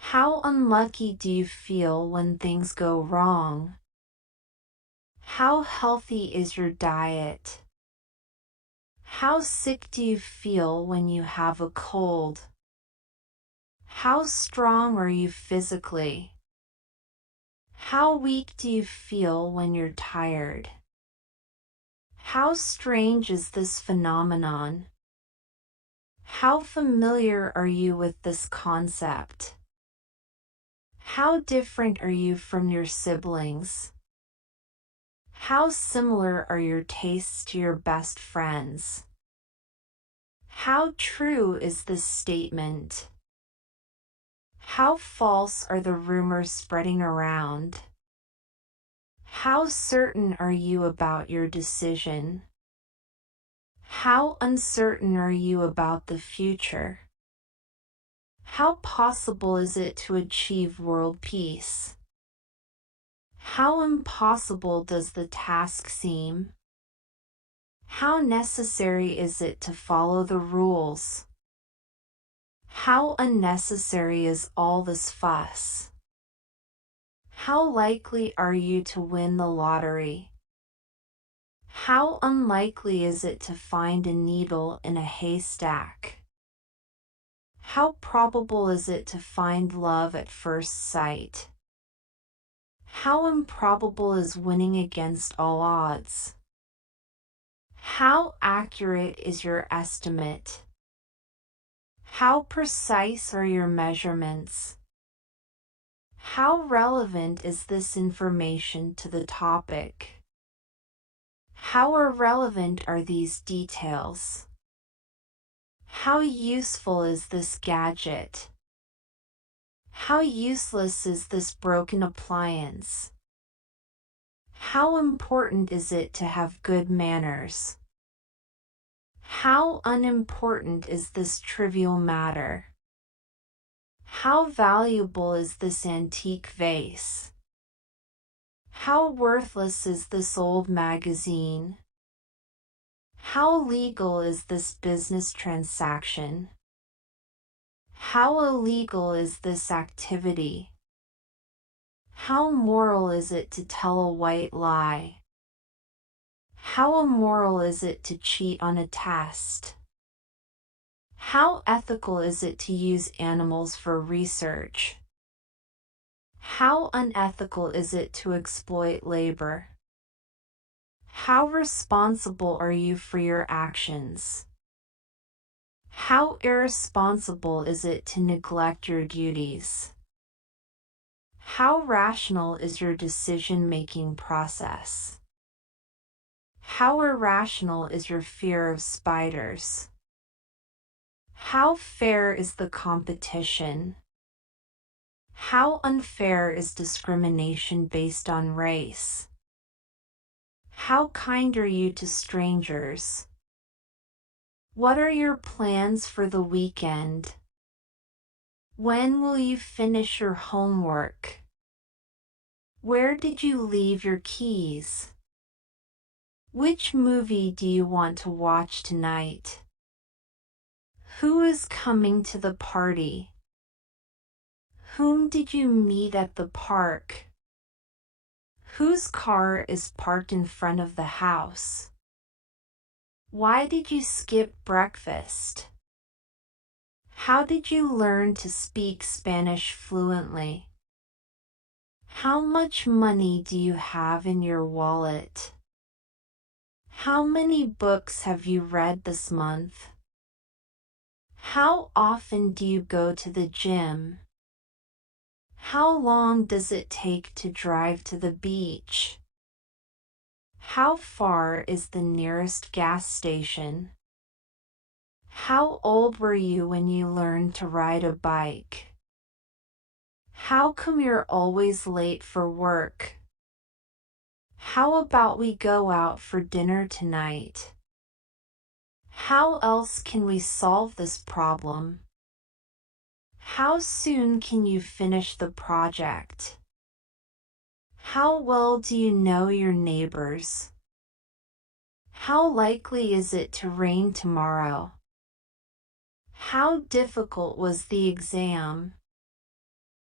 How unlucky do you feel when things go wrong? How healthy is your diet? How sick do you feel when you have a cold? How strong are you physically? How weak do you feel when you're tired? How strange is this phenomenon? How familiar are you with this concept? How different are you from your siblings? How similar are your tastes to your best friends? How true is this statement? How false are the rumors spreading around? How certain are you about your decision? How uncertain are you about the future? How possible is it to achieve world peace? How impossible does the task seem? How necessary is it to follow the rules? How unnecessary is all this fuss? How likely are you to win the lottery? How unlikely is it to find a needle in a haystack? How probable is it to find love at first sight? How improbable is winning against all odds? How accurate is your estimate? How precise are your measurements? How relevant is this information to the topic? How irrelevant are these details? How useful is this gadget? How useless is this broken appliance? How important is it to have good manners? How unimportant is this trivial matter? How valuable is this antique vase? How worthless is this old magazine? How legal is this business transaction? How illegal is this activity? How moral is it to tell a white lie? How immoral is it to cheat on a test? How ethical is it to use animals for research? How unethical is it to exploit labor? How responsible are you for your actions? How irresponsible is it to neglect your duties? How rational is your decision-making process? How irrational is your fear of spiders? How fair is the competition? How unfair is discrimination based on race? How kind are you to strangers? What are your plans for the weekend? When will you finish your homework? Where did you leave your keys? Which movie do you want to watch tonight? Who is coming to the party? Whom did you meet at the park? Whose car is parked in front of the house? Why did you skip breakfast? How did you learn to speak Spanish fluently? How much money do you have in your wallet? How many books have you read this month? How often do you go to the gym? How long does it take to drive to the beach? How far is the nearest gas station? How old were you when you learned to ride a bike? How come you're always late for work? How about we go out for dinner tonight? How else can we solve this problem? How soon can you finish the project? How well do you know your neighbors? How likely is it to rain tomorrow? How difficult was the exam?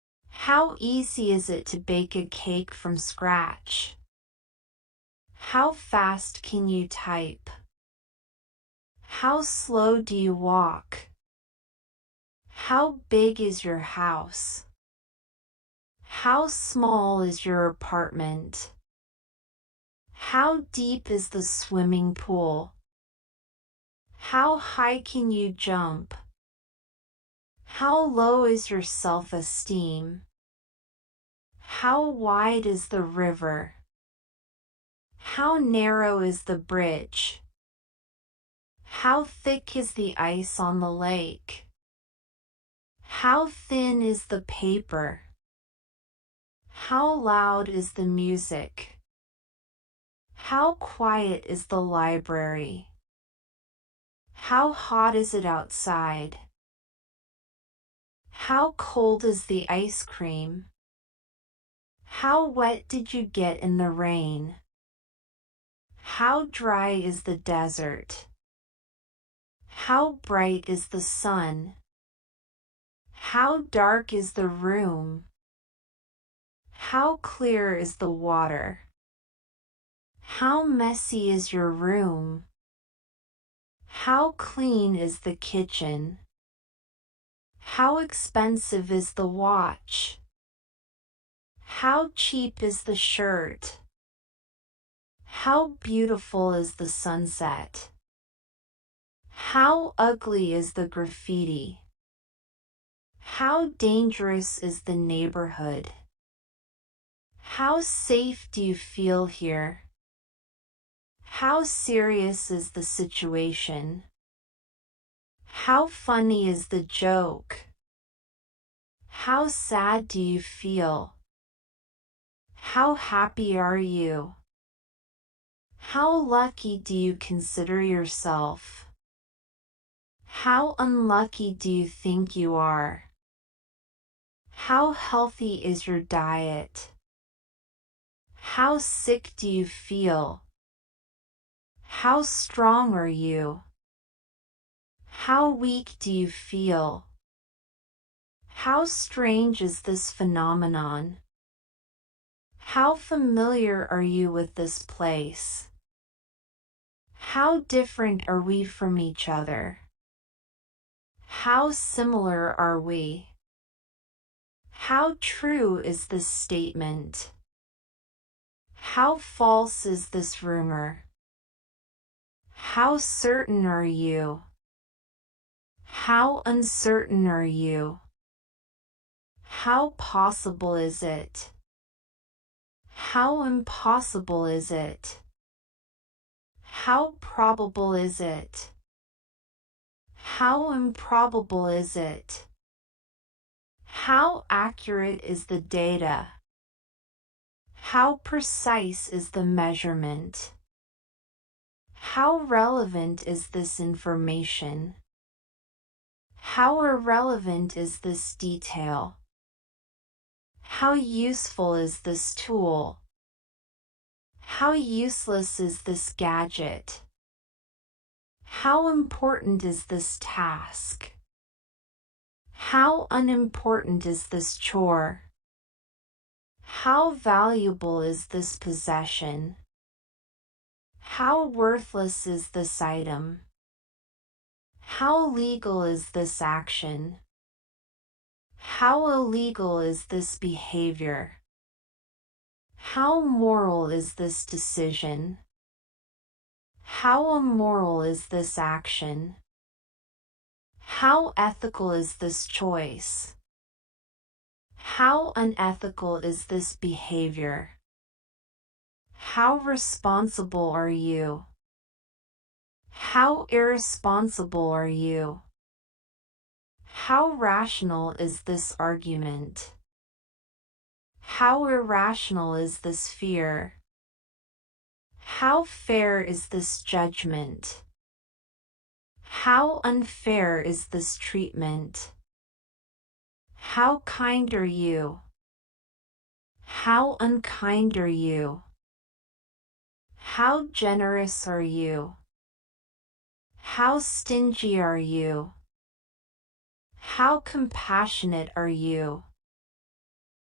How easy is it to bake a cake from scratch? How fast can you type? How slow do you walk? How big is your house? How small is your apartment? How deep is the swimming pool? How high can you jump? How low is your self-esteem? How wide is the river? How narrow is the bridge? How thick is the ice on the lake? How thin is the paper? How loud is the music? How quiet is the library? How hot is it outside? How cold is the ice cream? How wet did you get in the rain? How dry is the desert? How bright is the sun? How dark is the room? How clear is the water? How messy is your room? How clean is the kitchen? How expensive is the watch? How cheap is the shirt? How beautiful is the sunset? How ugly is the graffiti? How dangerous is the neighborhood? How safe do you feel here? How serious is the situation? How funny is the joke? How sad do you feel? How happy are you? How lucky do you consider yourself? How unlucky do you think you are? How healthy is your diet? How sick do you feel? How strong are you? How weak do you feel? How strange is this phenomenon? How familiar are you with this place? How different are we from each other? How similar are we? How true is this statement? How false is this rumor? How certain are you? How uncertain are you? How possible is it? How impossible is it? How probable is it? How improbable is it? How accurate is the data? How precise is the measurement? How relevant is this information? How irrelevant is this detail? How useful is this tool? How useless is this gadget? How important is this task? How unimportant is this chore? How valuable is this possession? How worthless is this item? How legal is this action? How illegal is this behavior? How moral is this decision? How immoral is this action? How ethical is this choice? How unethical is this behavior? How responsible are you? How irresponsible are you? How rational is this argument? How irrational is this fear? How fair is this judgment? How unfair is this treatment? How kind are you? How unkind are you? How generous are you? How stingy are you? How compassionate are you?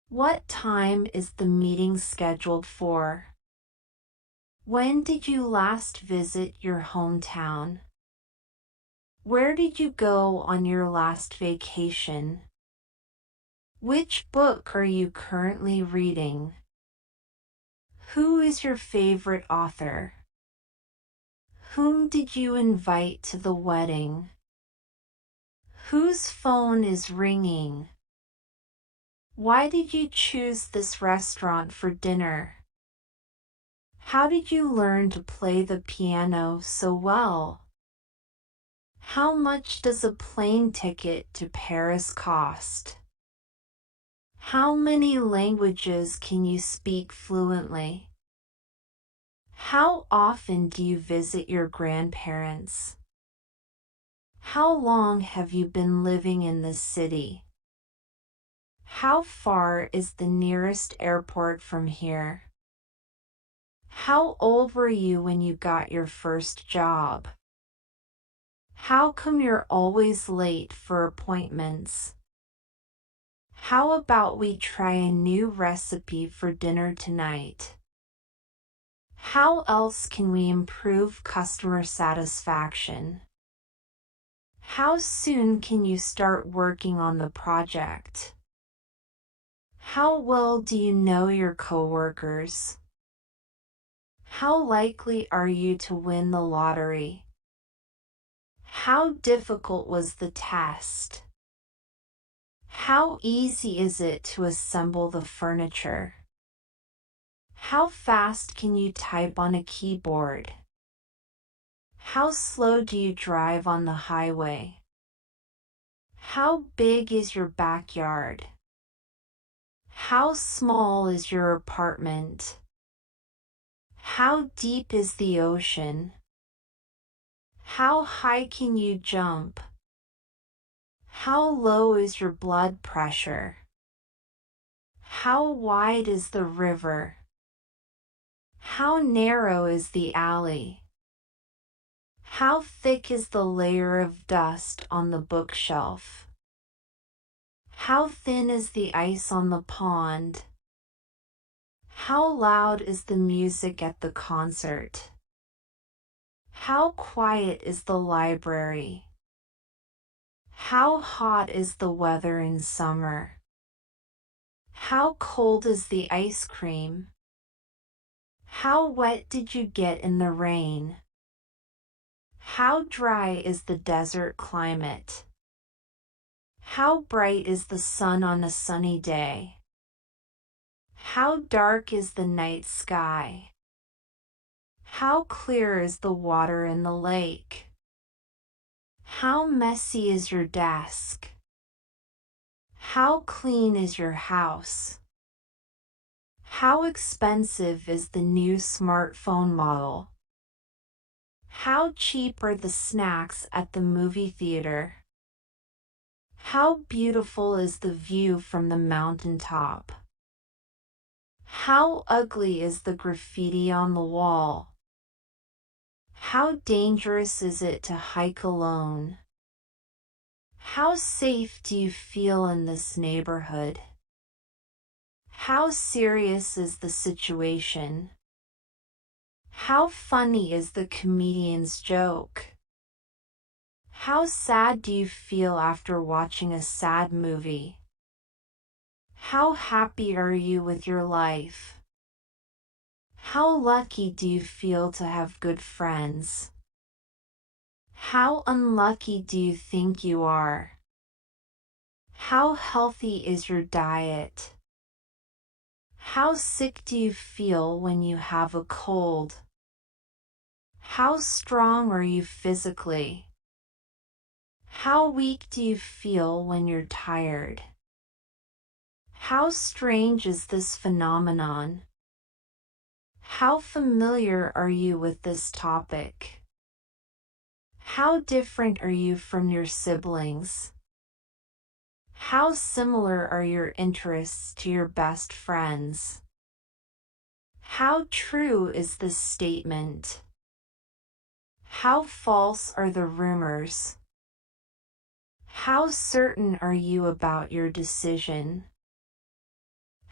What time is the meeting scheduled for? When did you last visit your hometown? Where did you go on your last vacation? Which book are you currently reading? Who is your favorite author? Whom did you invite to the wedding? Whose phone is ringing? Why did you choose this restaurant for dinner? How did you learn to play the piano so well? How much does a plane ticket to Paris cost? How many languages can you speak fluently? How often do you visit your grandparents? How long have you been living in this city? How far is the nearest airport from here? How old were you when you got your first job? How come you're always late for appointments? How about we try a new recipe for dinner tonight? How else can we improve customer satisfaction? How soon can you start working on the project? How well do you know your coworkers? How likely are you to win the lottery? How difficult was the test? How easy is it to assemble the furniture? How fast can you type on a keyboard? How slow do you drive on the highway? How big is your backyard? How small is your apartment? How deep is the ocean? How high can you jump? How low is your blood pressure? How wide is the river? How narrow is the alley? How thick is the layer of dust on the bookshelf? How thin is the ice on the pond? How loud is the music at the concert? How quiet is the library? How hot is the weather in summer? How cold is the ice cream? How wet did you get in the rain? How dry is the desert climate? How bright is the sun on a sunny day? How dark is the night sky? How clear is the water in the lake? How messy is your desk? How clean is your house? How expensive is the new smartphone model? How cheap are the snacks at the movie theater? How beautiful is the view from the mountaintop? How ugly is the graffiti on the wall? How dangerous is it to hike alone? How safe do you feel in this neighborhood? How serious is the situation? How funny is the comedian's joke? How sad do you feel after watching a sad movie? How happy are you with your life? How lucky do you feel to have good friends? How unlucky do you think you are? How healthy is your diet? How sick do you feel when you have a cold? How strong are you physically? How weak do you feel when you're tired? How strange is this phenomenon? How familiar are you with this topic? How different are you from your siblings? How similar are your interests to your best friends? How true is this statement? How false are the rumors? How certain are you about your decision?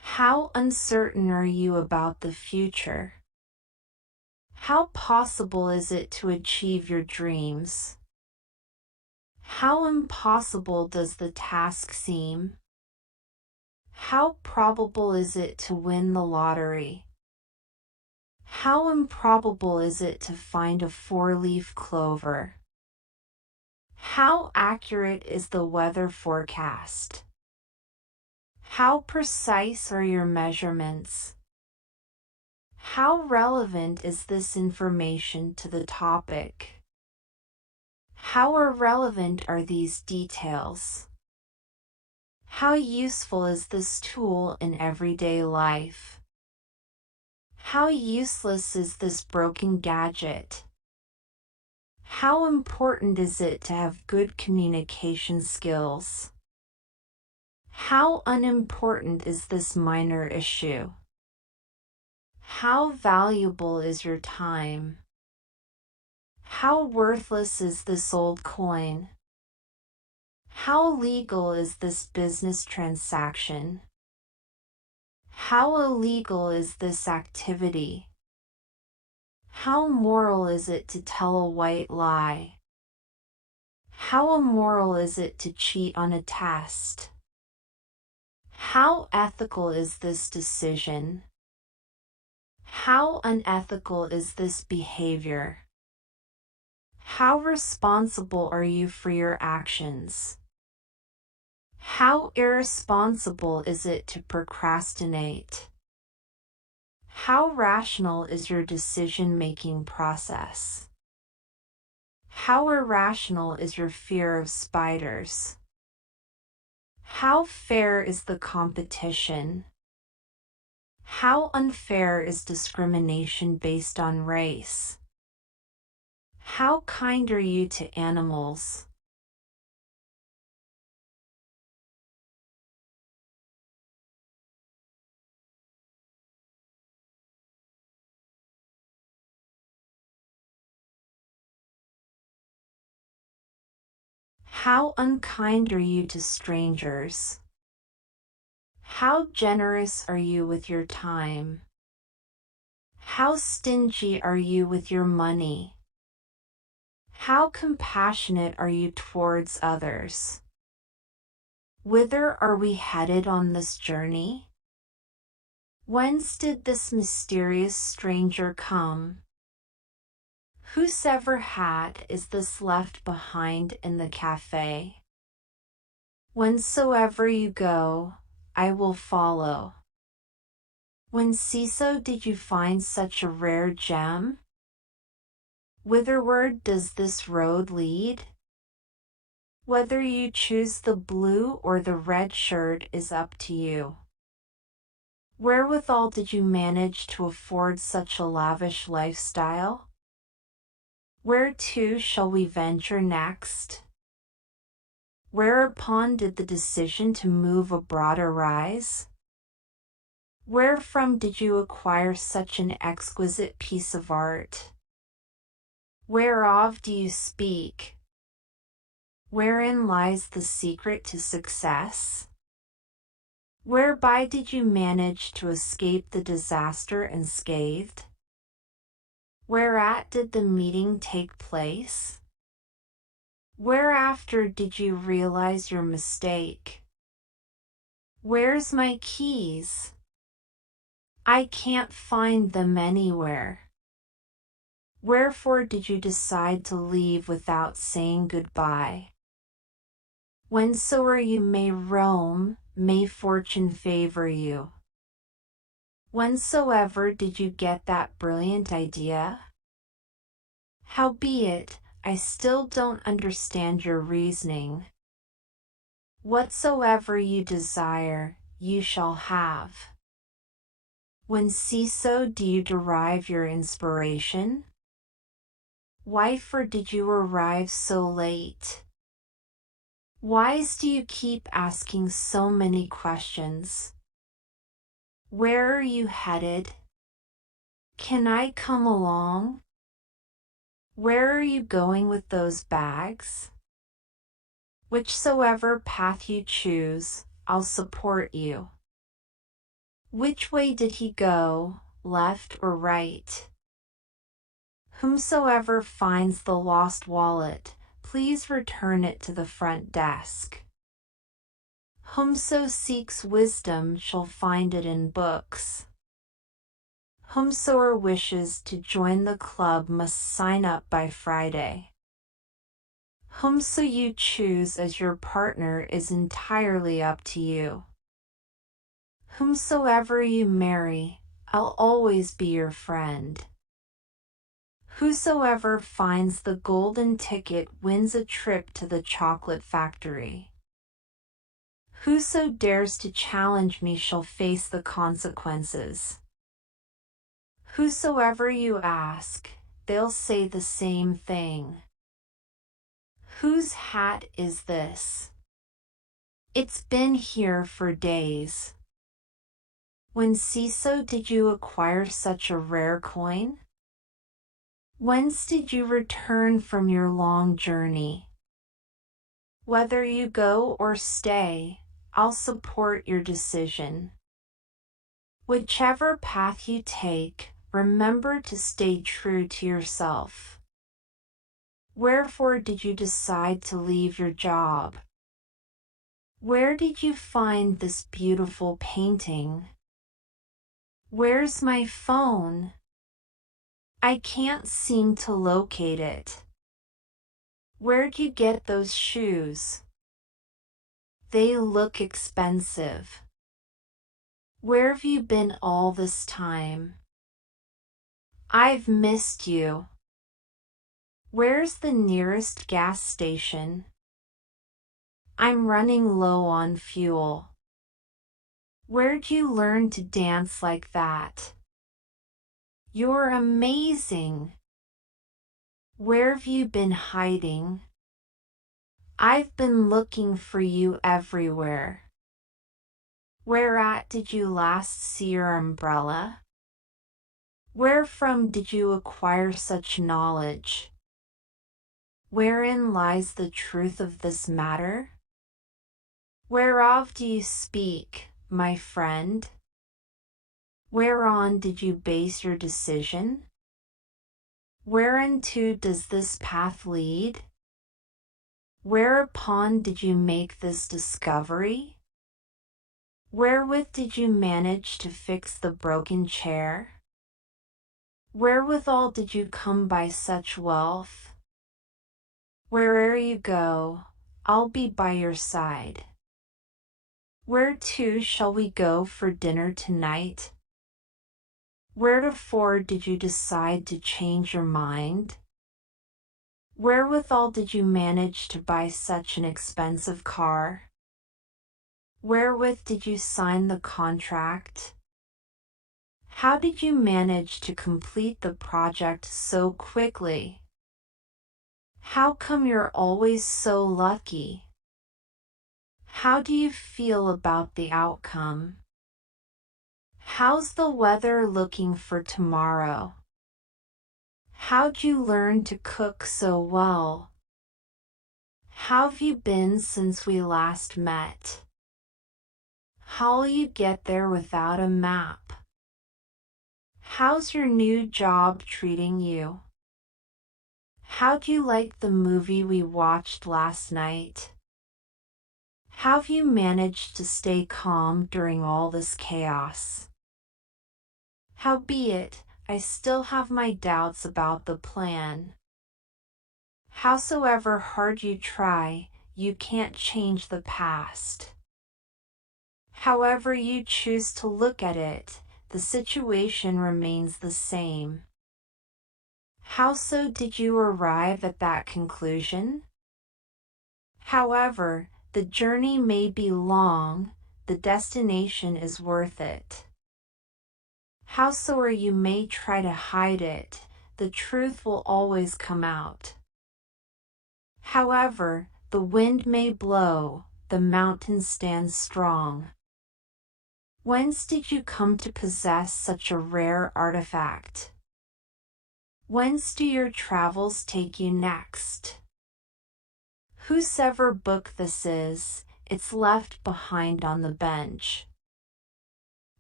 How uncertain are you about the future? How possible is it to achieve your dreams? How impossible does the task seem? How probable is it to win the lottery? How improbable is it to find a four-leaf clover? How accurate is the weather forecast? How precise are your measurements? How relevant is this information to the topic? How irrelevant are these details? How useful is this tool in everyday life? How useless is this broken gadget? How important is it to have good communication skills? How unimportant is this minor issue? How valuable is your time? How worthless is this old coin? How legal is this business transaction? How illegal is this activity? How moral is it to tell a white lie? How immoral is it to cheat on a test? How ethical is this decision? How unethical is this behavior? How responsible are you for your actions? How irresponsible is it to procrastinate? How rational is your decision-making process? How irrational is your fear of spiders? How fair is the competition? How unfair is discrimination based on race? How kind are you to animals? How unkind are you to strangers? How generous are you with your time? How stingy are you with your money? How compassionate are you towards others? Whither are we headed on this journey? Whence did this mysterious stranger come? Whosever hat is this left behind in the cafe? Whensoever you go, I will follow. When Ciso did you find such a rare gem? Whitherward does this road lead? Whether you choose the blue or the red shirt is up to you. Wherewithal did you manage to afford such a lavish lifestyle? Where to shall we venture next? Whereupon did the decision to move abroad arise? Wherefrom did you acquire such an exquisite piece of art? Whereof do you speak? Wherein lies the secret to success? Whereby did you manage to escape the disaster unscathed? Whereat did the meeting take place? Whereafter did you realize your mistake? Where's my keys? I can't find them anywhere. Wherefore did you decide to leave without saying goodbye? Whensoever you may roam, may fortune favor you. Whensoever did you get that brilliant idea? Howbeit, I still don't understand your reasoning. Whatsoever you desire, you shall have. When Ciso do you derive your inspiration? Why for did you arrive so late? Whys do you keep asking so many questions? Where are you headed? Can I come along? Where are you going with those bags? Whichsoever path you choose, I'll support you. Which way did he go, left or right? Whomsoever finds the lost wallet, please return it to the front desk. Whomso seeks wisdom shall find it in books. Whomsoever wishes to join the club must sign up by Friday. Whomso you choose as your partner is entirely up to you. Whomsoever you marry, I'll always be your friend. Whosoever finds the golden ticket wins a trip to the chocolate factory. Whoso dares to challenge me shall face the consequences. Whosoever you ask, they'll say the same thing. Whose hat is this? It's been here for days. When CISO did you acquire such a rare coin? Whence did you return from your long journey? Whether you go or stay, I'll support your decision. Whichever path you take, remember to stay true to yourself. Wherefore did you decide to leave your job? Where did you find this beautiful painting? Where's my phone? I can't seem to locate it. Where'd you get those shoes? They look expensive. Where've you been all this time? I've missed you. Where's the nearest gas station? I'm running low on fuel. Where'd you learn to dance like that? You're amazing. Where've you been hiding? I've been looking for you everywhere. Whereat did you last see your umbrella? Wherefrom did you acquire such knowledge? Wherein lies the truth of this matter? Whereof do you speak, my friend? Whereon did you base your decision? Whereunto does this path lead? Whereupon did you make this discovery? Wherewith did you manage to fix the broken chair? Wherewithal did you come by such wealth? Where'er you go, I'll be by your side. Whereto shall we go for dinner tonight? Wherefore did you decide to change your mind? Wherewithal did you manage to buy such an expensive car? Wherewith did you sign the contract? How did you manage to complete the project so quickly? How come you're always so lucky? How do you feel about the outcome? How's the weather looking for tomorrow? How'd you learn to cook so well? How've you been since we last met? How'll you get there without a map? How's your new job treating you? How'd you like the movie we watched last night? How've you managed to stay calm during all this chaos? Howbeit, I still have my doubts about the plan. Howsoever hard you try, you can't change the past. However you choose to look at it, the situation remains the same. How so did you arrive at that conclusion? However, the journey may be long, the destination is worth it. Howsoever you may try to hide it, the truth will always come out. However, the wind may blow, the mountain stands strong. Whence did you come to possess such a rare artifact? Whence do your travels take you next? Whosever book this is, it's left behind on the bench.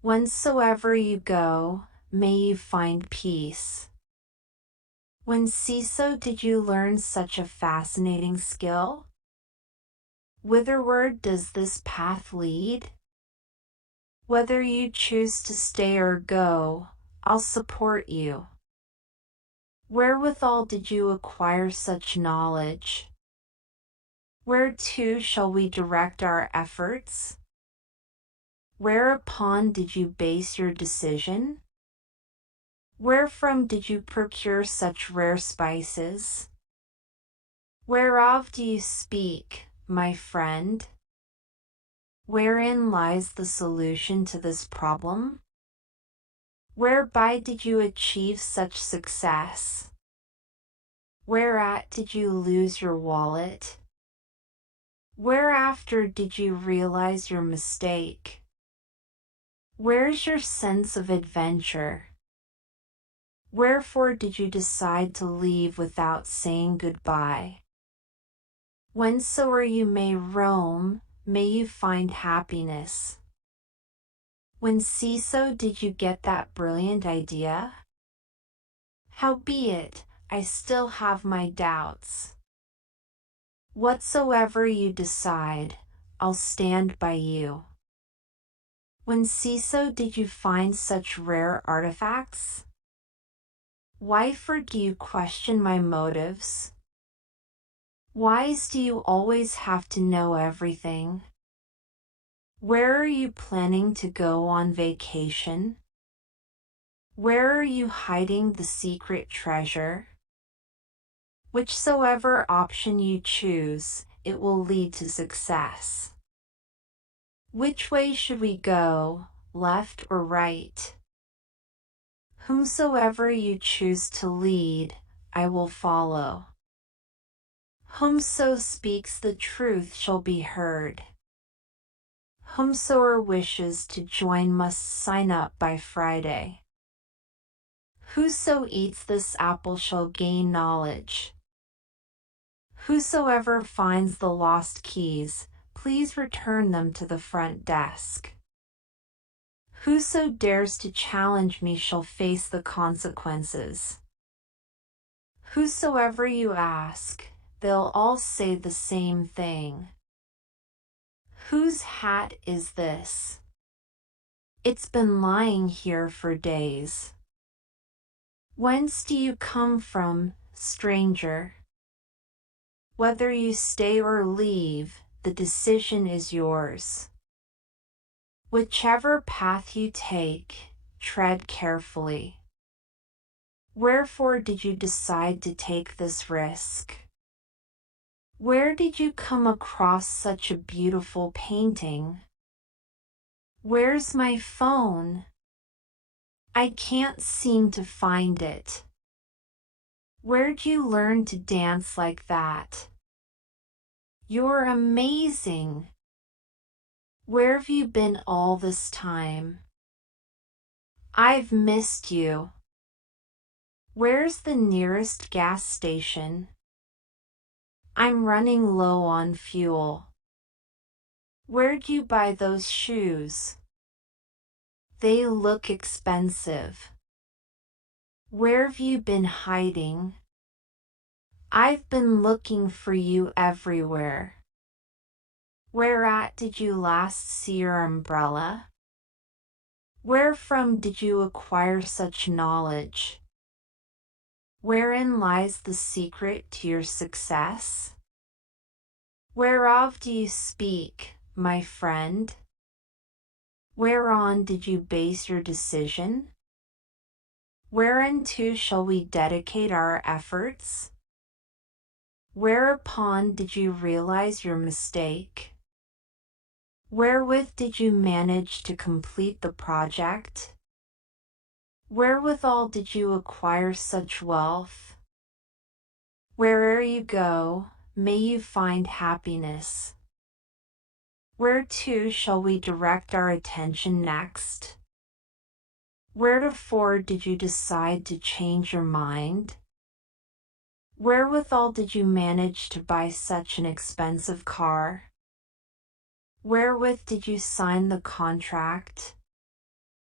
Whensoever you go, may you find peace. When so did you learn such a fascinating skill? Whitherward does this path lead? Whether you choose to stay or go, I'll support you. Wherewithal did you acquire such knowledge? Whereto shall we direct our efforts? Whereupon did you base your decision? Wherefrom did you procure such rare spices? Whereof do you speak, my friend? Wherein lies the solution to this problem? Whereby did you achieve such success? Whereat did you lose your wallet? Whereafter did you realize your mistake? Where's your sense of adventure? Wherefore did you decide to leave without saying goodbye? Whensoever you may roam, may you find happiness. When so did you get that brilliant idea? Howbeit, I still have my doubts. Whatsoever you decide, I'll stand by you. When so did you find such rare artifacts? Why for do you question my motives? Whys do you always have to know everything? Where are you planning to go on vacation? Where are you hiding the secret treasure? Whichsoever option you choose, it will lead to success. Which way should we go, left or right? Whomsoever you choose to lead, I will follow. Whomso speaks the truth shall be heard. Whomsoever wishes to join must sign up by Friday. Whoso eats this apple shall gain knowledge. Whosoever finds the lost keys, please return them to the front desk. Whoso dares to challenge me shall face the consequences. Whosoever you ask, they'll all say the same thing. Whose hat is this? It's been lying here for days. Whence do you come from, stranger? Whether you stay or leave, the decision is yours. Whichever path you take, tread carefully. Wherefore did you decide to take this risk? Where did you come across such a beautiful painting? Where's my phone? I can't seem to find it. Where'd you learn to dance like that? You're amazing. Where have you been all this time? I've missed you. Where's the nearest gas station? I'm running low on fuel. Where'd you buy those shoes? They look expensive. Where have you been hiding? I've been looking for you everywhere. Whereat did you last see your umbrella? Wherefrom did you acquire such knowledge? Wherein lies the secret to your success? Whereof do you speak, my friend? Whereon did you base your decision? Whereunto shall we dedicate our efforts? Whereupon did you realize your mistake? Wherewith did you manage to complete the project? Wherewithal did you acquire such wealth? Where'er you go, may you find happiness. Whereto shall we direct our attention next? Wheretofore did you decide to change your mind? Wherewithal did you manage to buy such an expensive car? Wherewith did you sign the contract?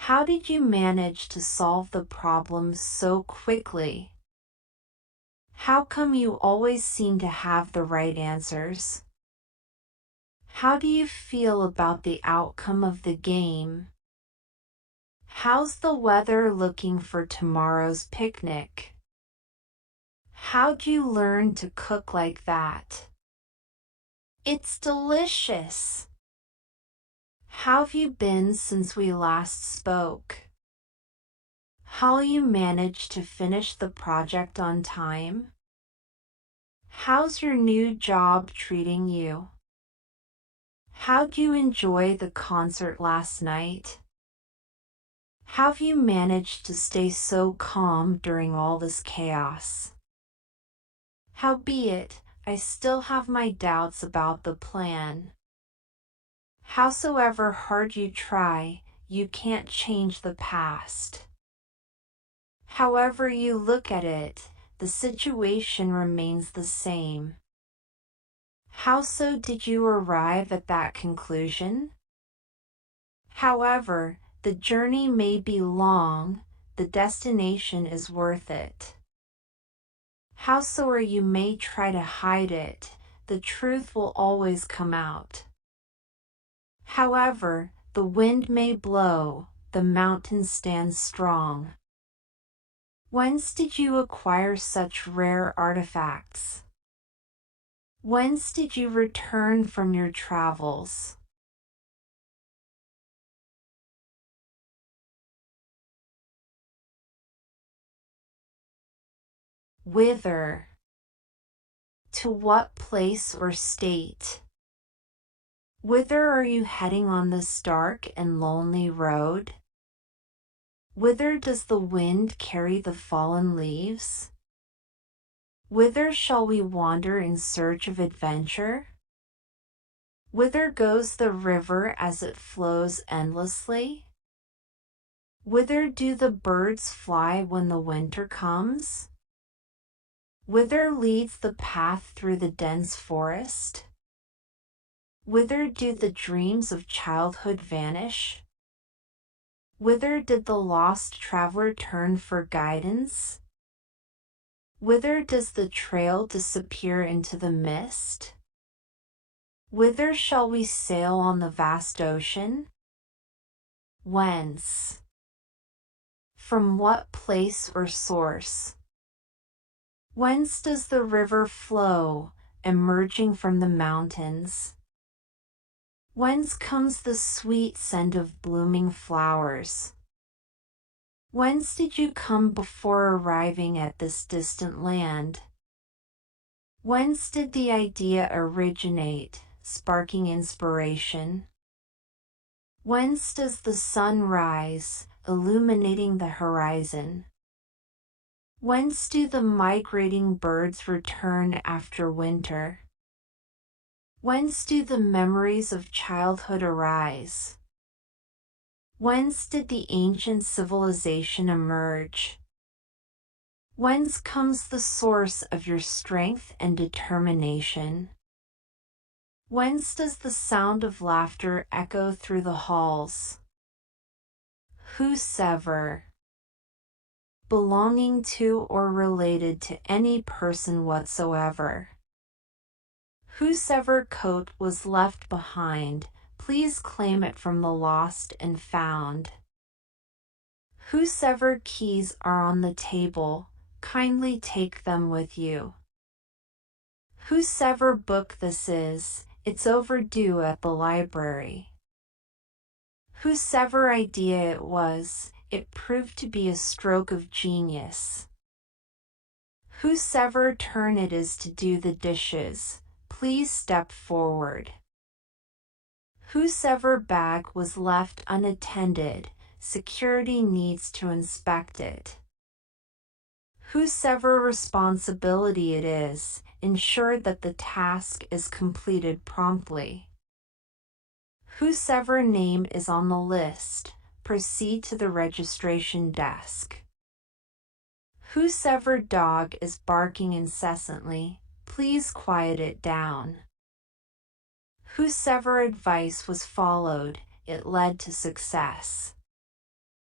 How did you manage to solve the problem so quickly? How come you always seem to have the right answers? How do you feel about the outcome of the game? How's the weather looking for tomorrow's picnic? How'd you learn to cook like that? It's delicious. How've you been since we last spoke? How'll you manage to finish the project on time? How's your new job treating you? How'd you enjoy the concert last night? How've you managed to stay so calm during all this chaos? Howbeit, I still have my doubts about the plan. Howsoever hard you try, you can't change the past. However you look at it, the situation remains the same. How so did you arrive at that conclusion? However, the journey may be long, the destination is worth it. Howsoever you may try to hide it, the truth will always come out. However, the wind may blow, the mountain stands strong. Whence did you acquire such rare artifacts? Whence did you return from your travels? Whither? To what place or state? Whither are you heading on this dark and lonely road? Whither does the wind carry the fallen leaves? Whither shall we wander in search of adventure? Whither goes the river as it flows endlessly? Whither do the birds fly when the winter comes? Whither leads the path through the dense forest? Whither do the dreams of childhood vanish? Whither did the lost traveler turn for guidance? Whither does the trail disappear into the mist? Whither shall we sail on the vast ocean? Whence? From what place or source? Whence does the river flow, emerging from the mountains? Whence comes the sweet scent of blooming flowers? Whence did you come before arriving at this distant land? Whence did the idea originate, sparking inspiration? Whence does the sun rise, illuminating the horizon? Whence do the migrating birds return after winter? Whence do the memories of childhood arise? Whence did the ancient civilization emerge? Whence comes the source of your strength and determination? Whence does the sound of laughter echo through the halls? Whosoever, belonging to or related to any person whatsoever. Whosever coat was left behind, please claim it from the lost and found. Whosever keys are on the table, kindly take them with you. Whosever book this is, it's overdue at the library. Whosever idea it was, it proved to be a stroke of genius. Whosever turn it is to do the dishes, please step forward. Whosever bag was left unattended, security needs to inspect it. Whosever responsibility it is, ensure that the task is completed promptly. Whosever name is on the list, proceed to the registration desk. Whosever dog is barking incessantly, please quiet it down. Whosever advice was followed, it led to success.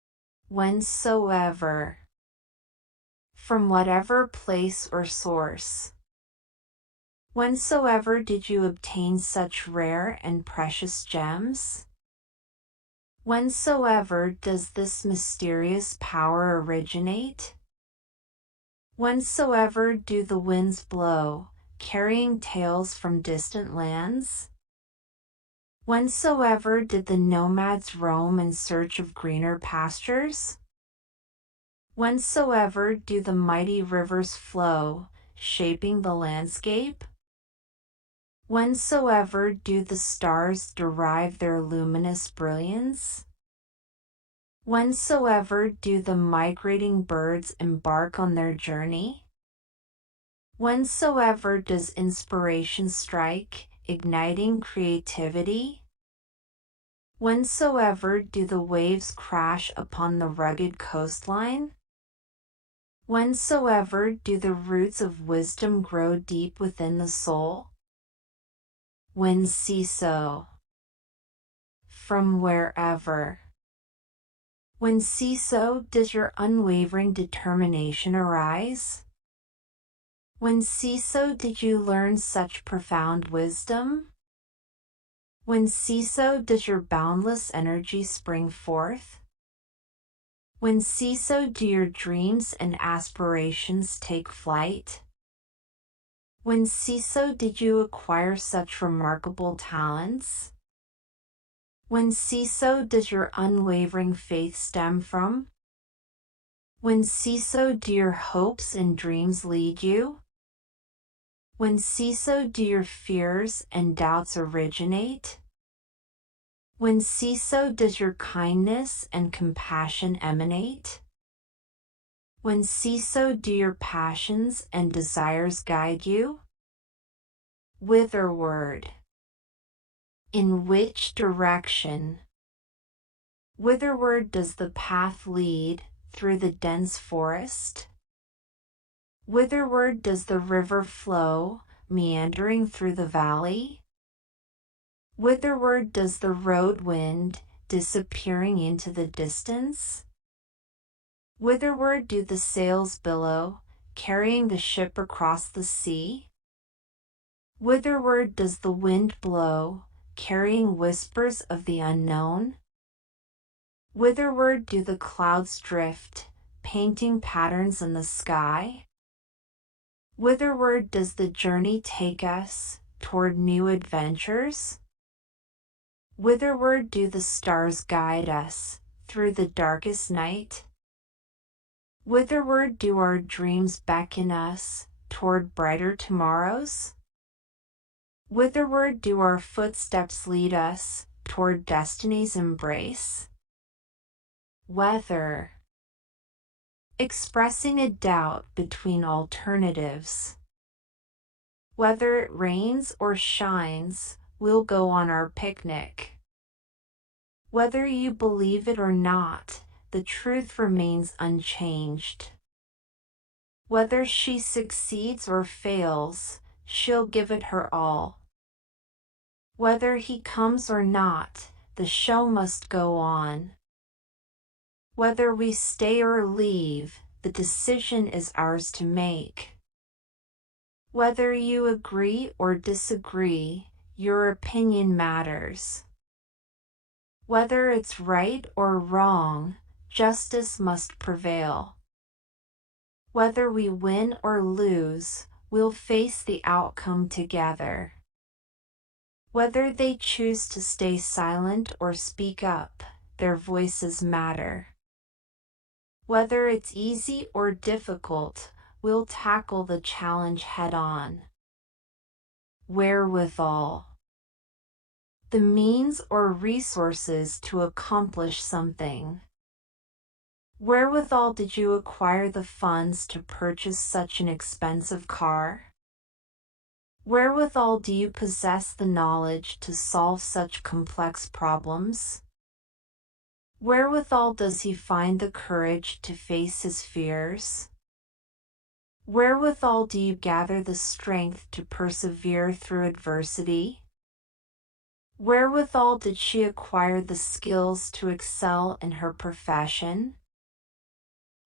whensoever, from whatever place or source. Whensoever did you obtain such rare and precious gems? Whensoever does this mysterious power originate? Whensoever do the winds blow, carrying tales from distant lands? Whensoever did the nomads roam in search of greener pastures? Whensoever do the mighty rivers flow, shaping the landscape? Whensoever do the stars derive their luminous brilliance? Whensoever do the migrating birds embark on their journey? Whensoever does inspiration strike, igniting creativity? Whensoever do the waves crash upon the rugged coastline? Whensoever do the roots of wisdom grow deep within the soul? Whenceso, from wherever. Whenceso does your unwavering determination arise? Whenceso did you learn such profound wisdom? Whenceso does your boundless energy spring forth? Whenceso do your dreams and aspirations take flight? Whenceso did you acquire such remarkable talents? Whenceso does your unwavering faith stem from? Whenceso do your hopes and dreams lead you? Whenceso do your fears and doubts originate? Whenceso does your kindness and compassion emanate? Whenceso do your passions and desires guide you? Whitherward? In which direction? Whitherward does the path lead, through the dense forest? Whitherward does the river flow, meandering through the valley? Whitherward does the road wind, disappearing into the distance? Whitherward do the sails billow, carrying the ship across the sea? Whitherward does the wind blow, carrying whispers of the unknown? Whitherward do the clouds drift, painting patterns in the sky? Whitherward does the journey take us, toward new adventures? Whitherward do the stars guide us, through the darkest night? Whitherward do our dreams beckon us, toward brighter tomorrows? Whitherward do our footsteps lead us, toward destiny's embrace? Whether. Expressing a doubt between alternatives. Whether it rains or shines, we'll go on our picnic. Whether you believe it or not, the truth remains unchanged. Whether she succeeds or fails, she'll give it her all. Whether he comes or not, the show must go on. Whether we stay or leave, the decision is ours to make. Whether you agree or disagree, your opinion matters. Whether it's right or wrong, justice must prevail. Whether we win or lose, we'll face the outcome together. Whether they choose to stay silent or speak up, their voices matter. Whether it's easy or difficult, we'll tackle the challenge head-on. Wherewithal. The means or resources to accomplish something. Wherewithal did you acquire the funds to purchase such an expensive car? Wherewithal do you possess the knowledge to solve such complex problems? Wherewithal does he find the courage to face his fears? Wherewithal do you gather the strength to persevere through adversity? Wherewithal did she acquire the skills to excel in her profession?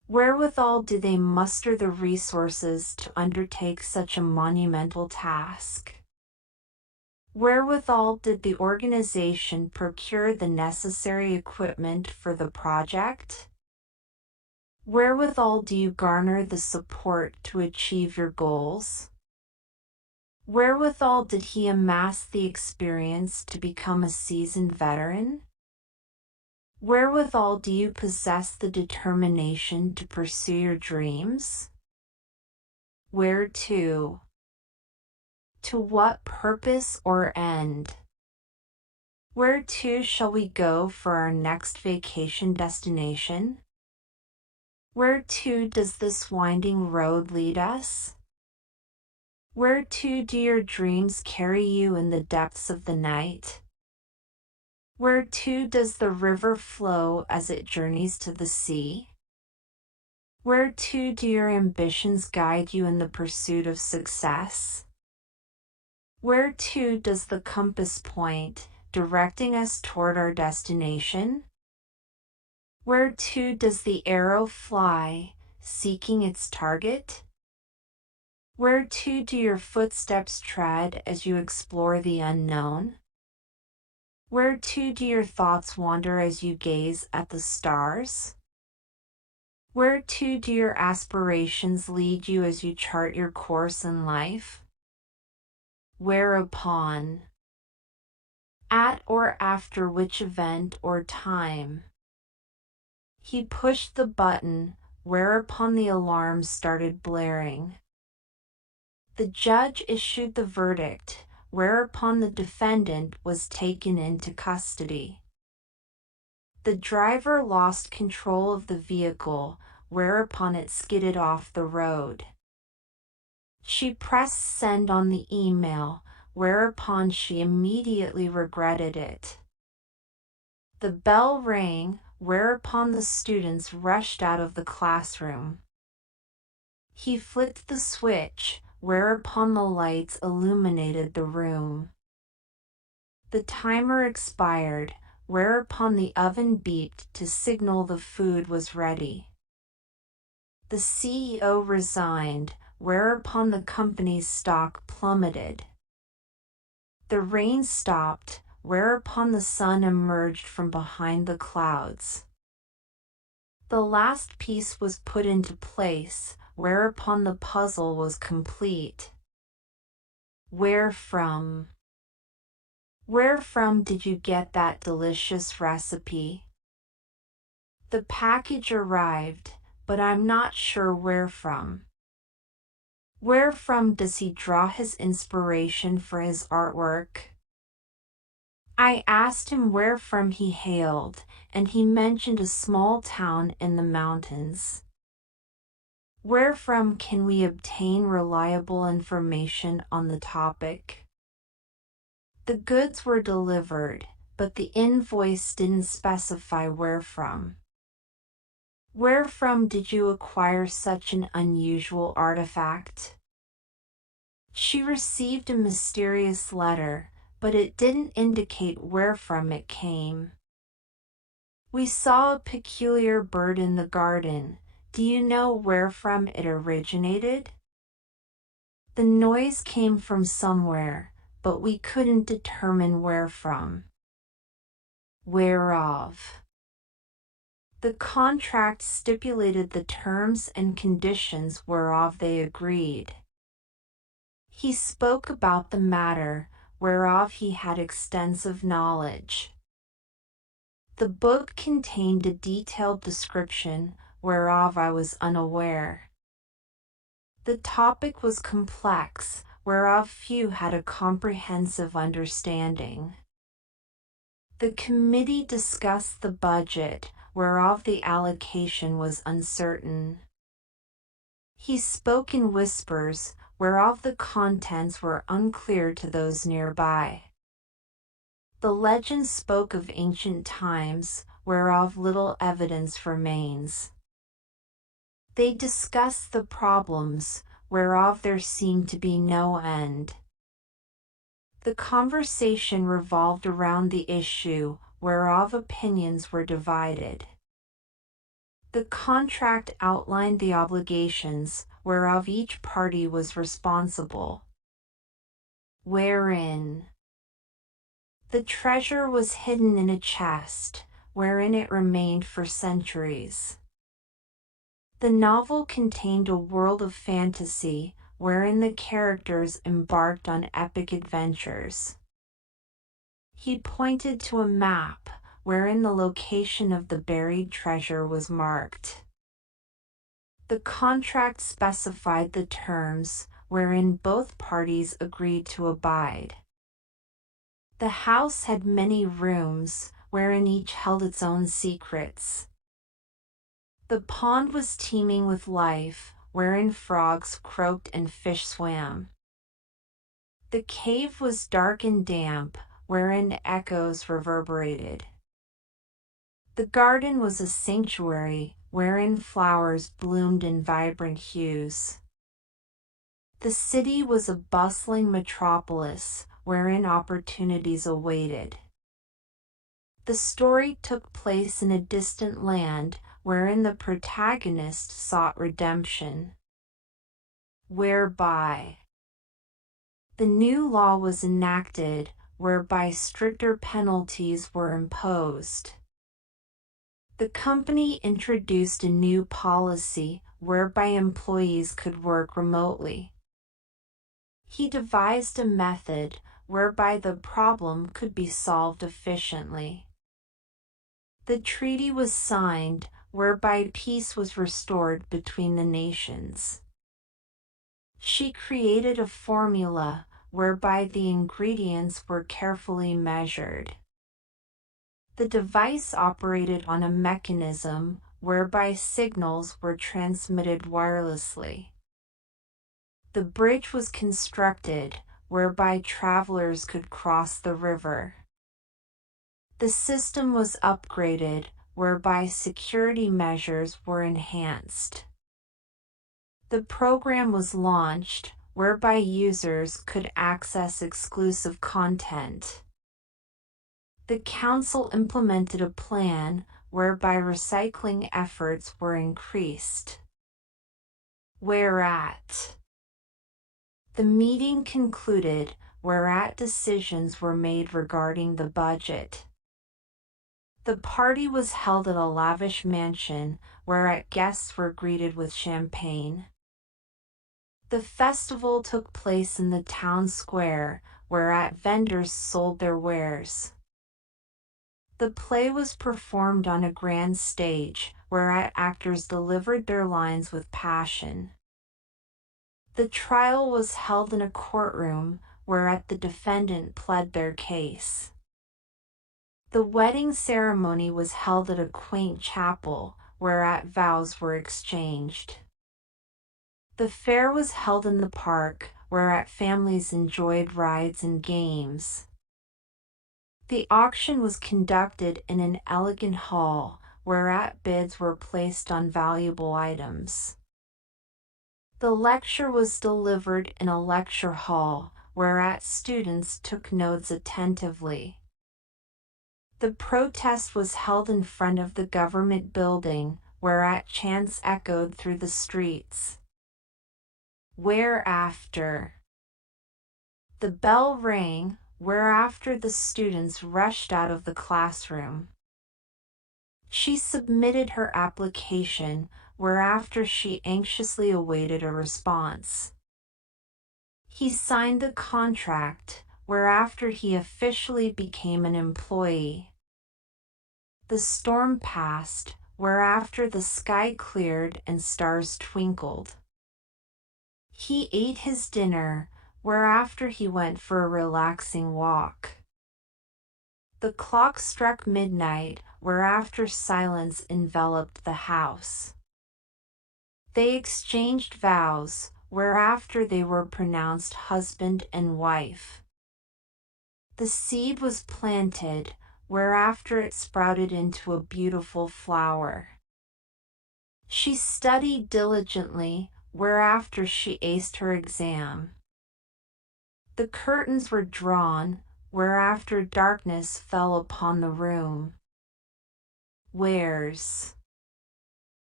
Wherewithal do they muster the resources to undertake such a monumental task? Wherewithal did the organization procure the necessary equipment for the project? Wherewithal do you garner the support to achieve your goals? Wherewithal did he amass the experience to become a seasoned veteran? Wherewithal do you possess the determination to pursue your dreams? Whereto? To what purpose or end? Whereto shall we go for our next vacation destination? Whereto does this winding road lead us? Whereto do your dreams carry you in the depths of the night? Whereto does the river flow as it journeys to the sea? Whereto do your ambitions guide you in the pursuit of success? Whereto does the compass point, directing us toward our destination? Whereto does the arrow fly, seeking its target? Whereto do your footsteps tread as you explore the unknown? Whereto do your thoughts wander as you gaze at the stars? Whereto do your aspirations lead you as you chart your course in life? Whereupon? At or after which event or time? He pushed the button, whereupon the alarm started blaring. The judge issued the verdict, whereupon the defendant was taken into custody. The driver lost control of the vehicle, whereupon it skidded off the road. She pressed send on the email, whereupon she immediately regretted it. The bell rang, whereupon the students rushed out of the classroom. He flicked the switch, whereupon the lights illuminated the room. The timer expired, whereupon the oven beeped to signal the food was ready. The CEO resigned, whereupon the company's stock plummeted. The rain stopped, whereupon the sun emerged from behind the clouds. The last piece was put into place, whereupon the puzzle was complete. Where from? Where from did you get that delicious recipe? The package arrived, but I'm not sure where from. Where from does he draw his inspiration for his artwork? I asked him where from he hailed, and he mentioned a small town in the mountains. Where from can we obtain reliable information on the topic? The goods were delivered, but the invoice didn't specify where from. Where from did you acquire such an unusual artifact? She received a mysterious letter, but it didn't indicate where from it came. We saw a peculiar bird in the garden. Do you know where from it originated? The noise came from somewhere, but we couldn't determine where from. Whereof? The contract stipulated the terms and conditions whereof they agreed. He spoke about the matter, whereof he had extensive knowledge. The book contained a detailed description, whereof I was unaware. The topic was complex, whereof few had a comprehensive understanding. The committee discussed the budget, whereof the allocation was uncertain. He spoke in whispers, whereof the contents were unclear to those nearby. The legend spoke of ancient times, whereof little evidence remains. They discussed the problems, whereof there seemed to be no end. The conversation revolved around the issue, whereof opinions were divided. The contract outlined the obligations whereof each party was responsible, wherein the treasure was hidden in a chest, wherein it remained for centuries. The novel contained a world of fantasy, wherein the characters embarked on epic adventures. He pointed to a map, wherein the location of the buried treasure was marked. The contract specified the terms, wherein both parties agreed to abide. The house had many rooms, wherein each held its own secrets. The pond was teeming with life, wherein frogs croaked and fish swam. The cave was dark and damp, wherein echoes reverberated. The garden was a sanctuary, wherein flowers bloomed in vibrant hues. The city was a bustling metropolis, wherein opportunities awaited. The story took place in a distant land, wherein the protagonist sought redemption, whereby the new law was enacted, whereby stricter penalties were imposed. The company introduced a new policy, whereby employees could work remotely. He devised a method, whereby the problem could be solved efficiently. The treaty was signed, whereby peace was restored between the nations. She created a formula, whereby the ingredients were carefully measured. The device operated on a mechanism, whereby signals were transmitted wirelessly. The bridge was constructed, whereby travelers could cross the river. The system was upgraded, whereby security measures were enhanced. The program was launched, whereby users could access exclusive content. The council implemented a plan, whereby recycling efforts were increased. Whereat the meeting concluded, whereat decisions were made regarding the budget. The party was held at a lavish mansion, whereat guests were greeted with champagne. The festival took place in the town square, whereat vendors sold their wares. The play was performed on a grand stage, whereat actors delivered their lines with passion. The trial was held in a courtroom, whereat the defendant pled their case. The wedding ceremony was held at a quaint chapel, whereat vows were exchanged. The fair was held in the park, whereat families enjoyed rides and games. The auction was conducted in an elegant hall, whereat bids were placed on valuable items. The lecture was delivered in a lecture hall, whereat students took notes attentively. The protest was held in front of the government building, whereat chants echoed through the streets. Whereafter the bell rang, whereafter the students rushed out of the classroom. She submitted her application, whereafter she anxiously awaited a response. He signed the contract, whereafter he officially became an employee. The storm passed, whereafter the sky cleared and stars twinkled. He ate his dinner, whereafter he went for a relaxing walk. The clock struck midnight, whereafter silence enveloped the house. They exchanged vows, whereafter they were pronounced husband and wife. The seed was planted, whereafter it sprouted into a beautiful flower. She studied diligently, whereafter she aced her exam. The curtains were drawn, whereafter darkness fell upon the room. Where's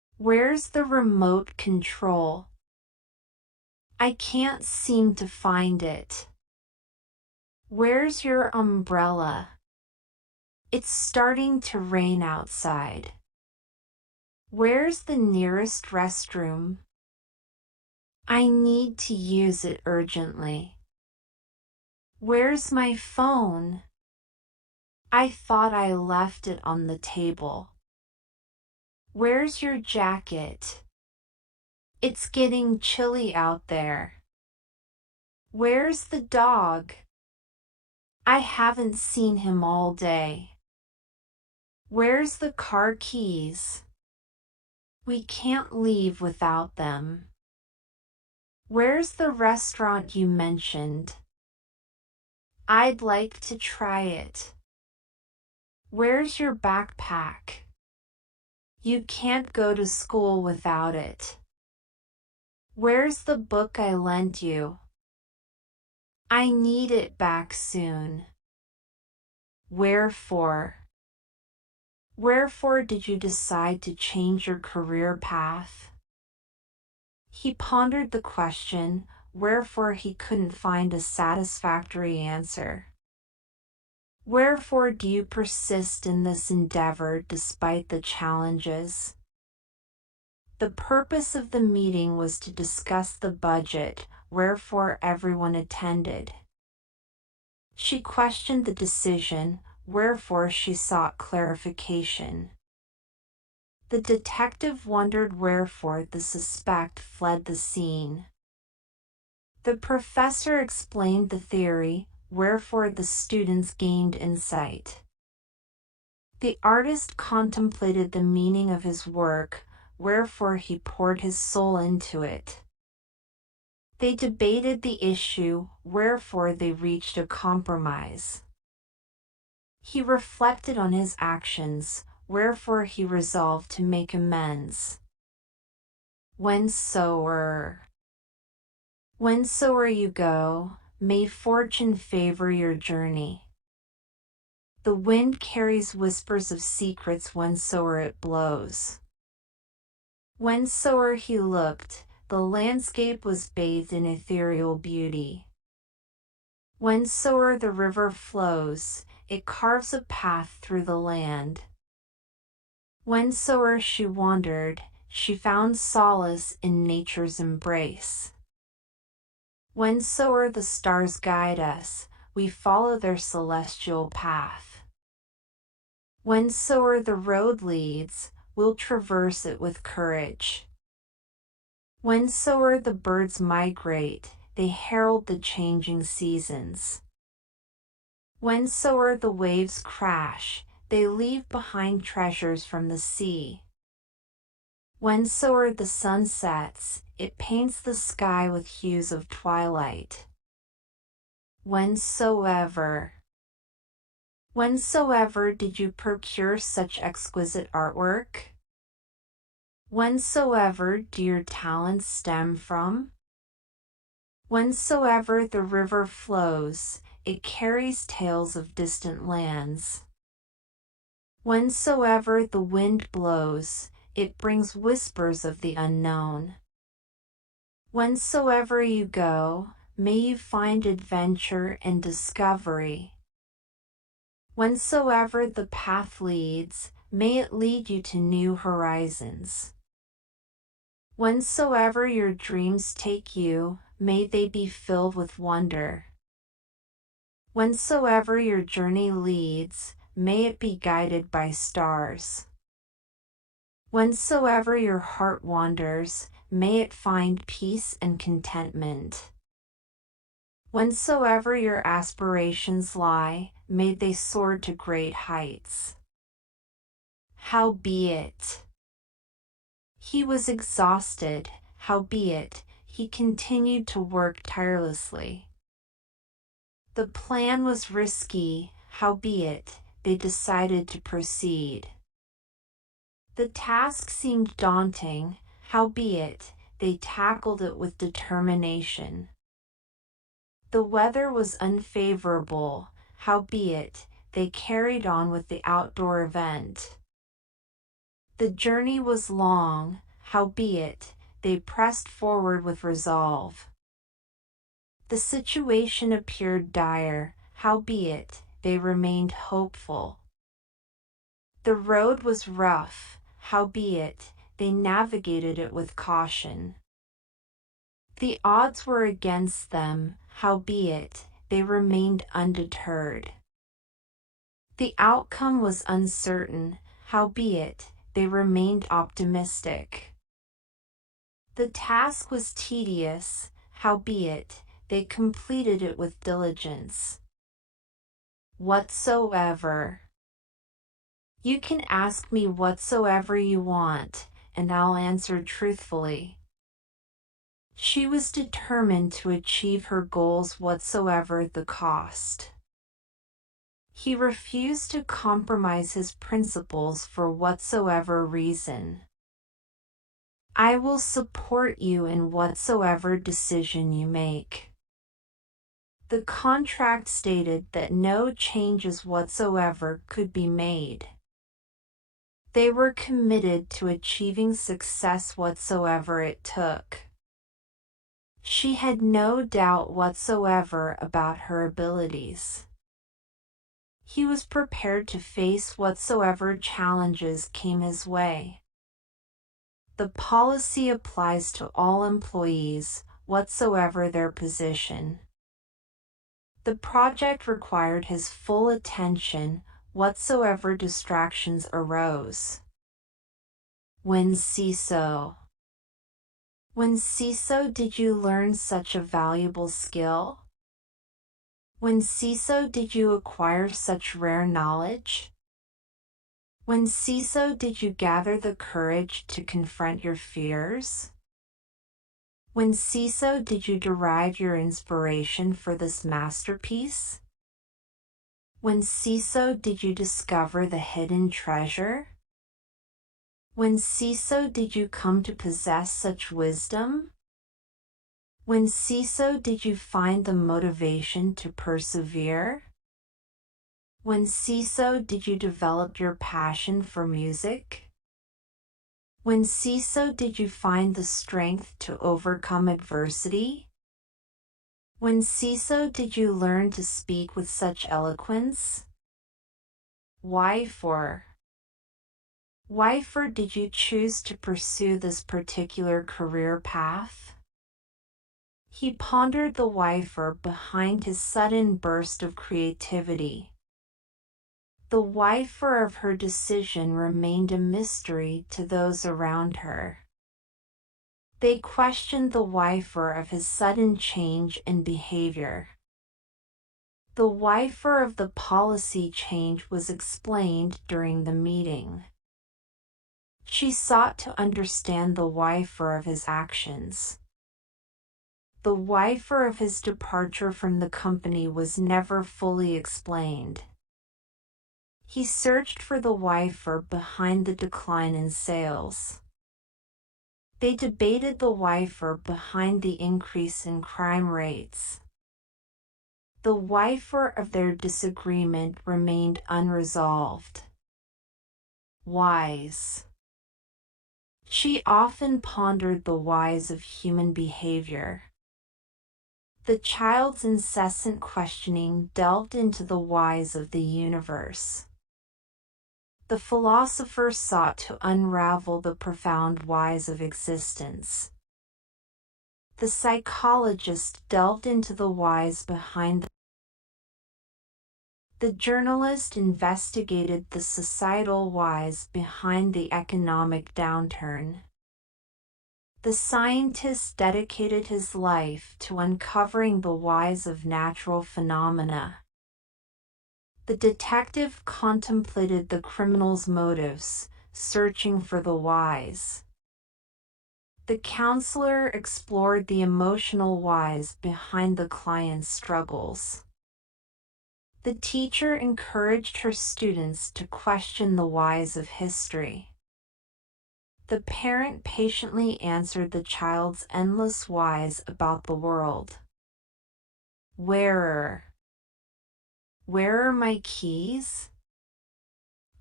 Where's the remote control? I can't seem to find it. Where's your umbrella? It's starting to rain outside. Where's the nearest restroom? I need to use it urgently. Where's my phone? I thought I left it on the table. Where's your jacket? It's getting chilly out there. Where's the dog? I haven't seen him all day. Where's the car keys? We can't leave without them. Where's the restaurant you mentioned? I'd like to try it. Where's your backpack? You can't go to school without it. Where's the book I lent you? I need it back soon. Wherefore? Wherefore did you decide to change your career path? He pondered the question, wherefore he couldn't find a satisfactory answer. Wherefore do you persist in this endeavor despite the challenges? The purpose of the meeting was to discuss the budget, wherefore everyone attended. She questioned the decision, wherefore she sought clarification. The detective wondered wherefore the suspect fled the scene. The professor explained the theory, wherefore the students gained insight. The artist contemplated the meaning of his work, wherefore he poured his soul into it. They debated the issue, wherefore they reached a compromise. He reflected on his actions, wherefore he resolved to make amends. Whensoever you go, may fortune favor your journey. The wind carries whispers of secrets whensoever it blows. Whensoever he looked, the landscape was bathed in ethereal beauty. Whensoever the river flows, it carves a path through the land. Whensoever she wandered, she found solace in nature's embrace. Whensoever the stars guide us, we follow their celestial path. Whensoever the road leads, we'll traverse it with courage. Whensoever the birds migrate, they herald the changing seasons. Whensoever the waves crash, they leave behind treasures from the sea. Whensoever the sun sets, it paints the sky with hues of twilight. Whensoever did you procure such exquisite artwork? Whensoever do your talents stem from? Whensoever the river flows, it carries tales of distant lands. Whensoever the wind blows, it brings whispers of the unknown. Whensoever you go, may you find adventure and discovery. Whensoever the path leads, may it lead you to new horizons. Whensoever your dreams take you, may they be filled with wonder. Whensoever your journey leads, may it be guided by stars. Whensoever your heart wanders, may it find peace and contentment. Whensoever your aspirations lie, may they soar to great heights. Howbeit, he was exhausted, howbeit, he continued to work tirelessly. The plan was risky, howbeit, they decided to proceed. The task seemed daunting, howbeit, they tackled it with determination. The weather was unfavorable, howbeit, they carried on with the outdoor event. The journey was long, howbeit, they pressed forward with resolve. The situation appeared dire, howbeit, they remained hopeful. The road was rough, howbeit, they navigated it with caution. The odds were against them, howbeit, they remained undeterred. The outcome was uncertain, howbeit, they remained optimistic. The task was tedious, howbeit, they completed it with diligence. Whatsoever. You can ask me whatsoever you want, and I'll answer truthfully. She was determined to achieve her goals whatsoever the cost. He refused to compromise his principles for whatsoever reason. I will support you in whatsoever decision you make. The contract stated that no changes whatsoever could be made. They were committed to achieving success whatsoever it took. She had no doubt whatsoever about her abilities. He was prepared to face whatsoever challenges came his way. The policy applies to all employees, whatsoever their position. The project required his full attention, whatsoever distractions arose. When CISO. When CISO did you learn such a valuable skill? When CISO did you acquire such rare knowledge? When CISO did you gather the courage to confront your fears? When CISO did you derive your inspiration for this masterpiece? When CISO did you discover the hidden treasure? When CISO did you come to possess such wisdom? When CISO did you find the motivation to persevere? When CISO did you develop your passion for music? When CISO did you find the strength to overcome adversity? When CISO did you learn to speak with such eloquence? Why for did you choose to pursue this particular career path? He pondered the why for behind his sudden burst of creativity. The why for of her decision remained a mystery to those around her. They questioned the why for of his sudden change in behavior. The why for of the policy change was explained during the meeting. She sought to understand the why for of his actions. The why for of his departure from the company was never fully explained. He searched for the why for behind the decline in sales. They debated the why for behind the increase in crime rates. The why for of their disagreement remained unresolved. Whys. She often pondered the whys of human behavior. The child's incessant questioning delved into the whys of the universe. The philosopher sought to unravel the profound whys of existence. The psychologist delved into the whys behind the journalist investigated the societal whys behind the economic downturn. The scientist dedicated his life to uncovering the whys of natural phenomena. The detective contemplated the criminal's motives, searching for the whys. The counselor explored the emotional whys behind the client's struggles. The teacher encouraged her students to question the whys of history. The parent patiently answered the child's endless whys about the world. Where are my keys?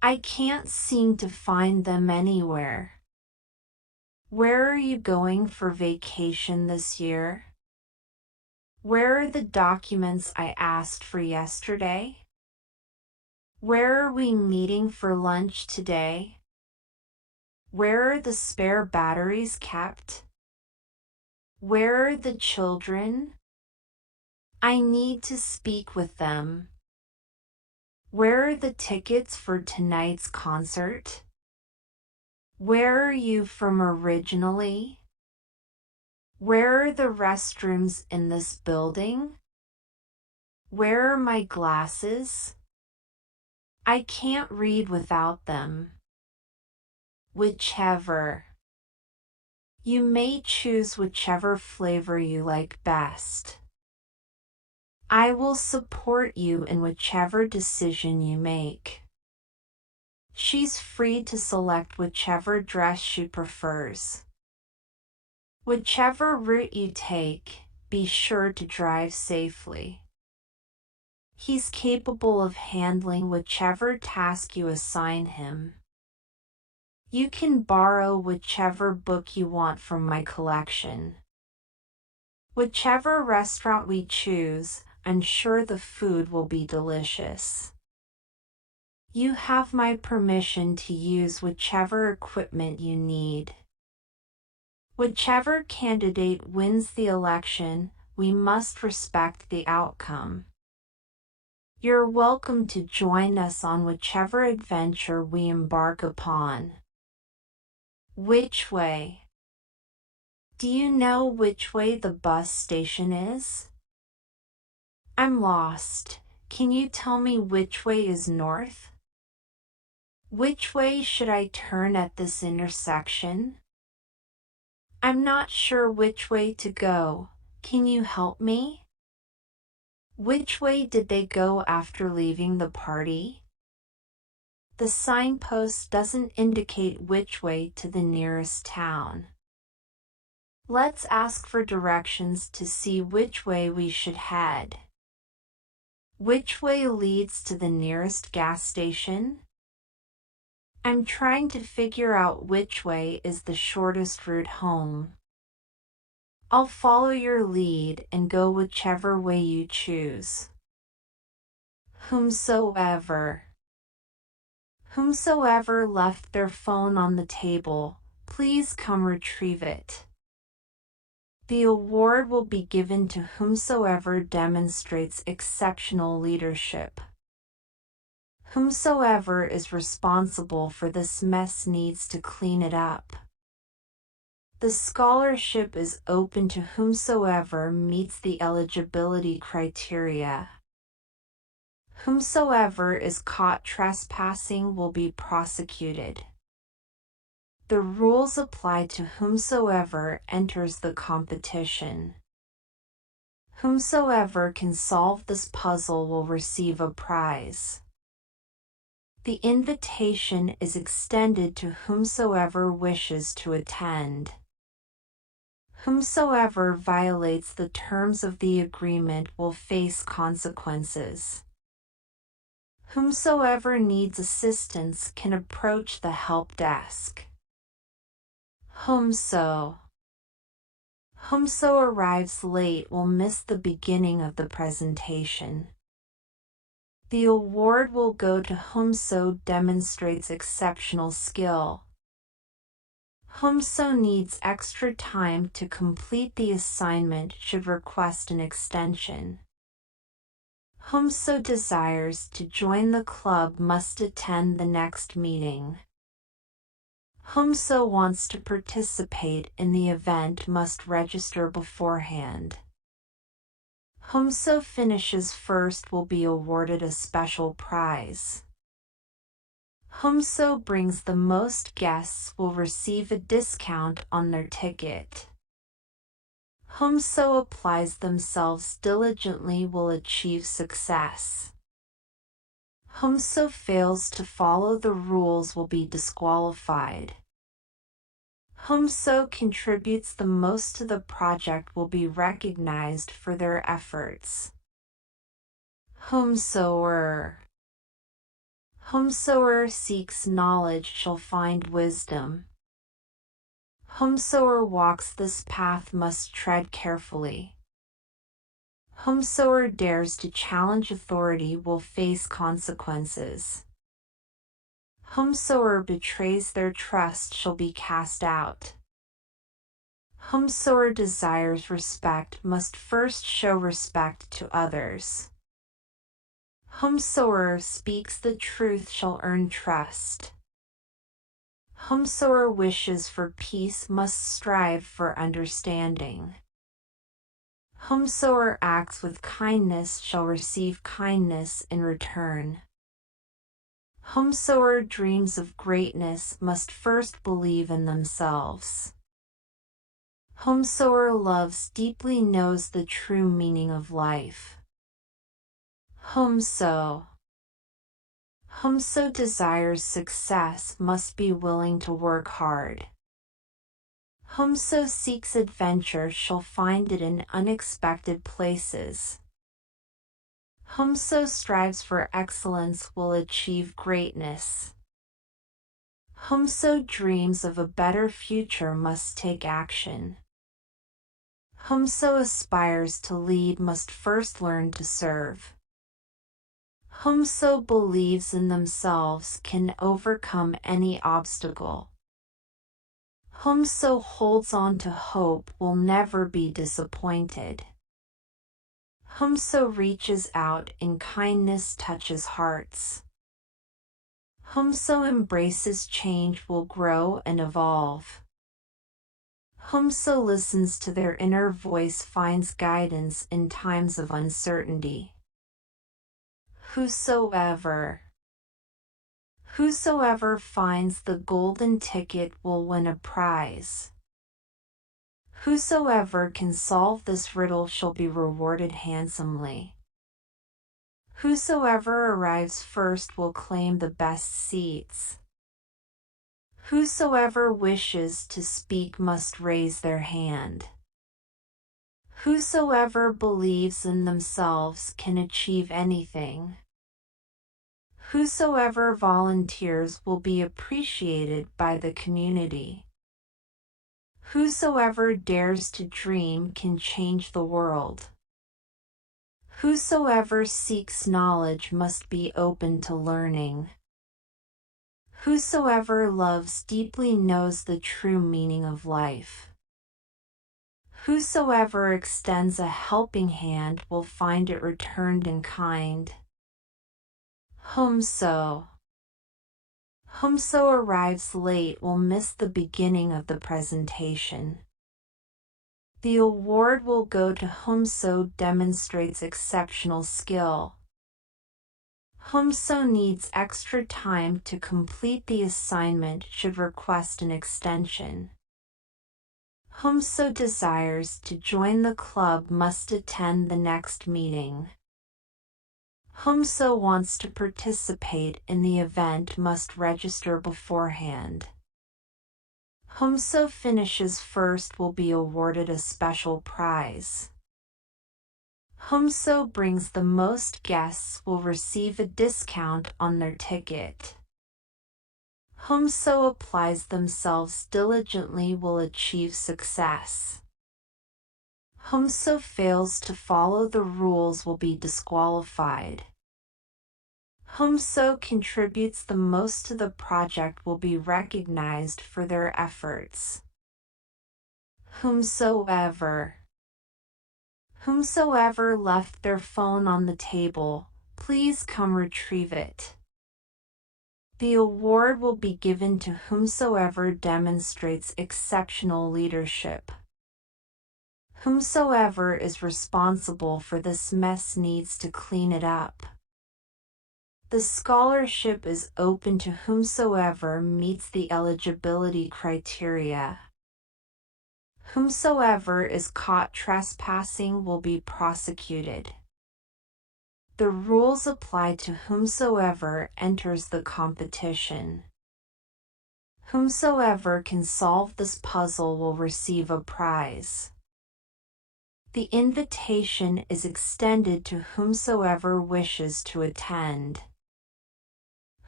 I can't seem to find them anywhere. Where are you going for vacation this year? Where are the documents I asked for yesterday? Where are we meeting for lunch today? Where are the spare batteries kept? Where are the children? I need to speak with them. Where are the tickets for tonight's concert? Where are you from originally? Where are the restrooms in this building? Where are my glasses? I can't read without them. Whichever. You may choose whichever flavor you like best. I will support you in whichever decision you make. She's free to select whichever dress she prefers. Whichever route you take, be sure to drive safely. He's capable of handling whichever task you assign him. You can borrow whichever book you want from my collection. Whichever restaurant we choose, I'm sure the food will be delicious. You have my permission to use whichever equipment you need. Whichever candidate wins the election, we must respect the outcome. You're welcome to join us on whichever adventure we embark upon. Which way? Do you know which way the bus station is? I'm lost. Can you tell me which way is north? Which way should I turn at this intersection? I'm not sure which way to go. Can you help me? Which way did they go after leaving the party? The signpost doesn't indicate which way to the nearest town. Let's ask for directions to see which way we should head. Which way leads to the nearest gas station? I'm trying to figure out which way is the shortest route home. I'll follow your lead and go whichever way you choose. Whomsoever. Whomsoever left their phone on the table, please come retrieve it. The award will be given to whomsoever demonstrates exceptional leadership. Whomsoever is responsible for this mess needs to clean it up. The scholarship is open to whomsoever meets the eligibility criteria. Whomsoever is caught trespassing will be prosecuted. The rules apply to whomsoever enters the competition. Whomsoever can solve this puzzle will receive a prize. The invitation is extended to whomsoever wishes to attend. Whomsoever violates the terms of the agreement will face consequences. Whomsoever needs assistance can approach the help desk. Whomso arrives late will miss the beginning of the presentation. The award will go to whomso demonstrates exceptional skill. Whomso needs extra time to complete the assignment should request an extension. Whomso desires to join the club must attend the next meeting. Whomso wants to participate in the event must register beforehand. Whomso finishes first will be awarded a special prize. Whomso brings the most guests will receive a discount on their ticket. Whomso applies themselves diligently will achieve success. Whomso fails to follow the rules will be disqualified. Whomso contributes the most to the project will be recognized for their efforts. Whomsoever. Whomsoever seeks knowledge shall find wisdom. Whomsoever walks this path must tread carefully. Whomsoever dares to challenge authority will face consequences. Whomsoever betrays their trust shall be cast out. Whomsoever desires respect must first show respect to others. Whomsoever speaks the truth shall earn trust. Whomsoever wishes for peace must strive for understanding. Whomsoever acts with kindness shall receive kindness in return. Whomsoever dreams of greatness must first believe in themselves. Whomsoever loves deeply knows the true meaning of life. Whomso desires success must be willing to work hard. Whomso seeks adventure shall find it in unexpected places. Whomso strives for excellence will achieve greatness. Whomso dreams of a better future must take action. Whomso aspires to lead must first learn to serve. Whomso believes in themselves can overcome any obstacle. Whomso holds on to hope will never be disappointed. Whomso reaches out in kindness touches hearts. Whomso embraces change will grow and evolve. Whomso listens to their inner voice finds guidance in times of uncertainty. Whosoever finds the golden ticket will win a prize. Whosoever can solve this riddle shall be rewarded handsomely. Whosoever arrives first will claim the best seats. Whosoever wishes to speak must raise their hand. Whosoever believes in themselves can achieve anything. Whosoever volunteers will be appreciated by the community. Whosoever dares to dream can change the world. Whosoever seeks knowledge must be open to learning. Whosoever loves deeply knows the true meaning of life. Whosoever extends a helping hand will find it returned in kind. Whomso arrives late will miss the beginning of the presentation. The award will go to whomso demonstrates exceptional skill. Whomso needs extra time to complete the assignment should request an extension. Whomso desires to join the club must attend the next meeting. Whomso wants to participate in the event must register beforehand. Whomso finishes first will be awarded a special prize. Whomso brings the most guests will receive a discount on their ticket. Whomso applies themselves diligently will achieve success. Whomso fails to follow the rules will be disqualified. Whomso contributes the most to the project will be recognized for their efforts. Whomsoever left their phone on the table, please come retrieve it. The award will be given to whomsoever demonstrates exceptional leadership. Whomsoever is responsible for this mess needs to clean it up. The scholarship is open to whomsoever meets the eligibility criteria. Whomsoever is caught trespassing will be prosecuted. The rules apply to whomsoever enters the competition. Whomsoever can solve this puzzle will receive a prize. The invitation is extended to whomsoever wishes to attend.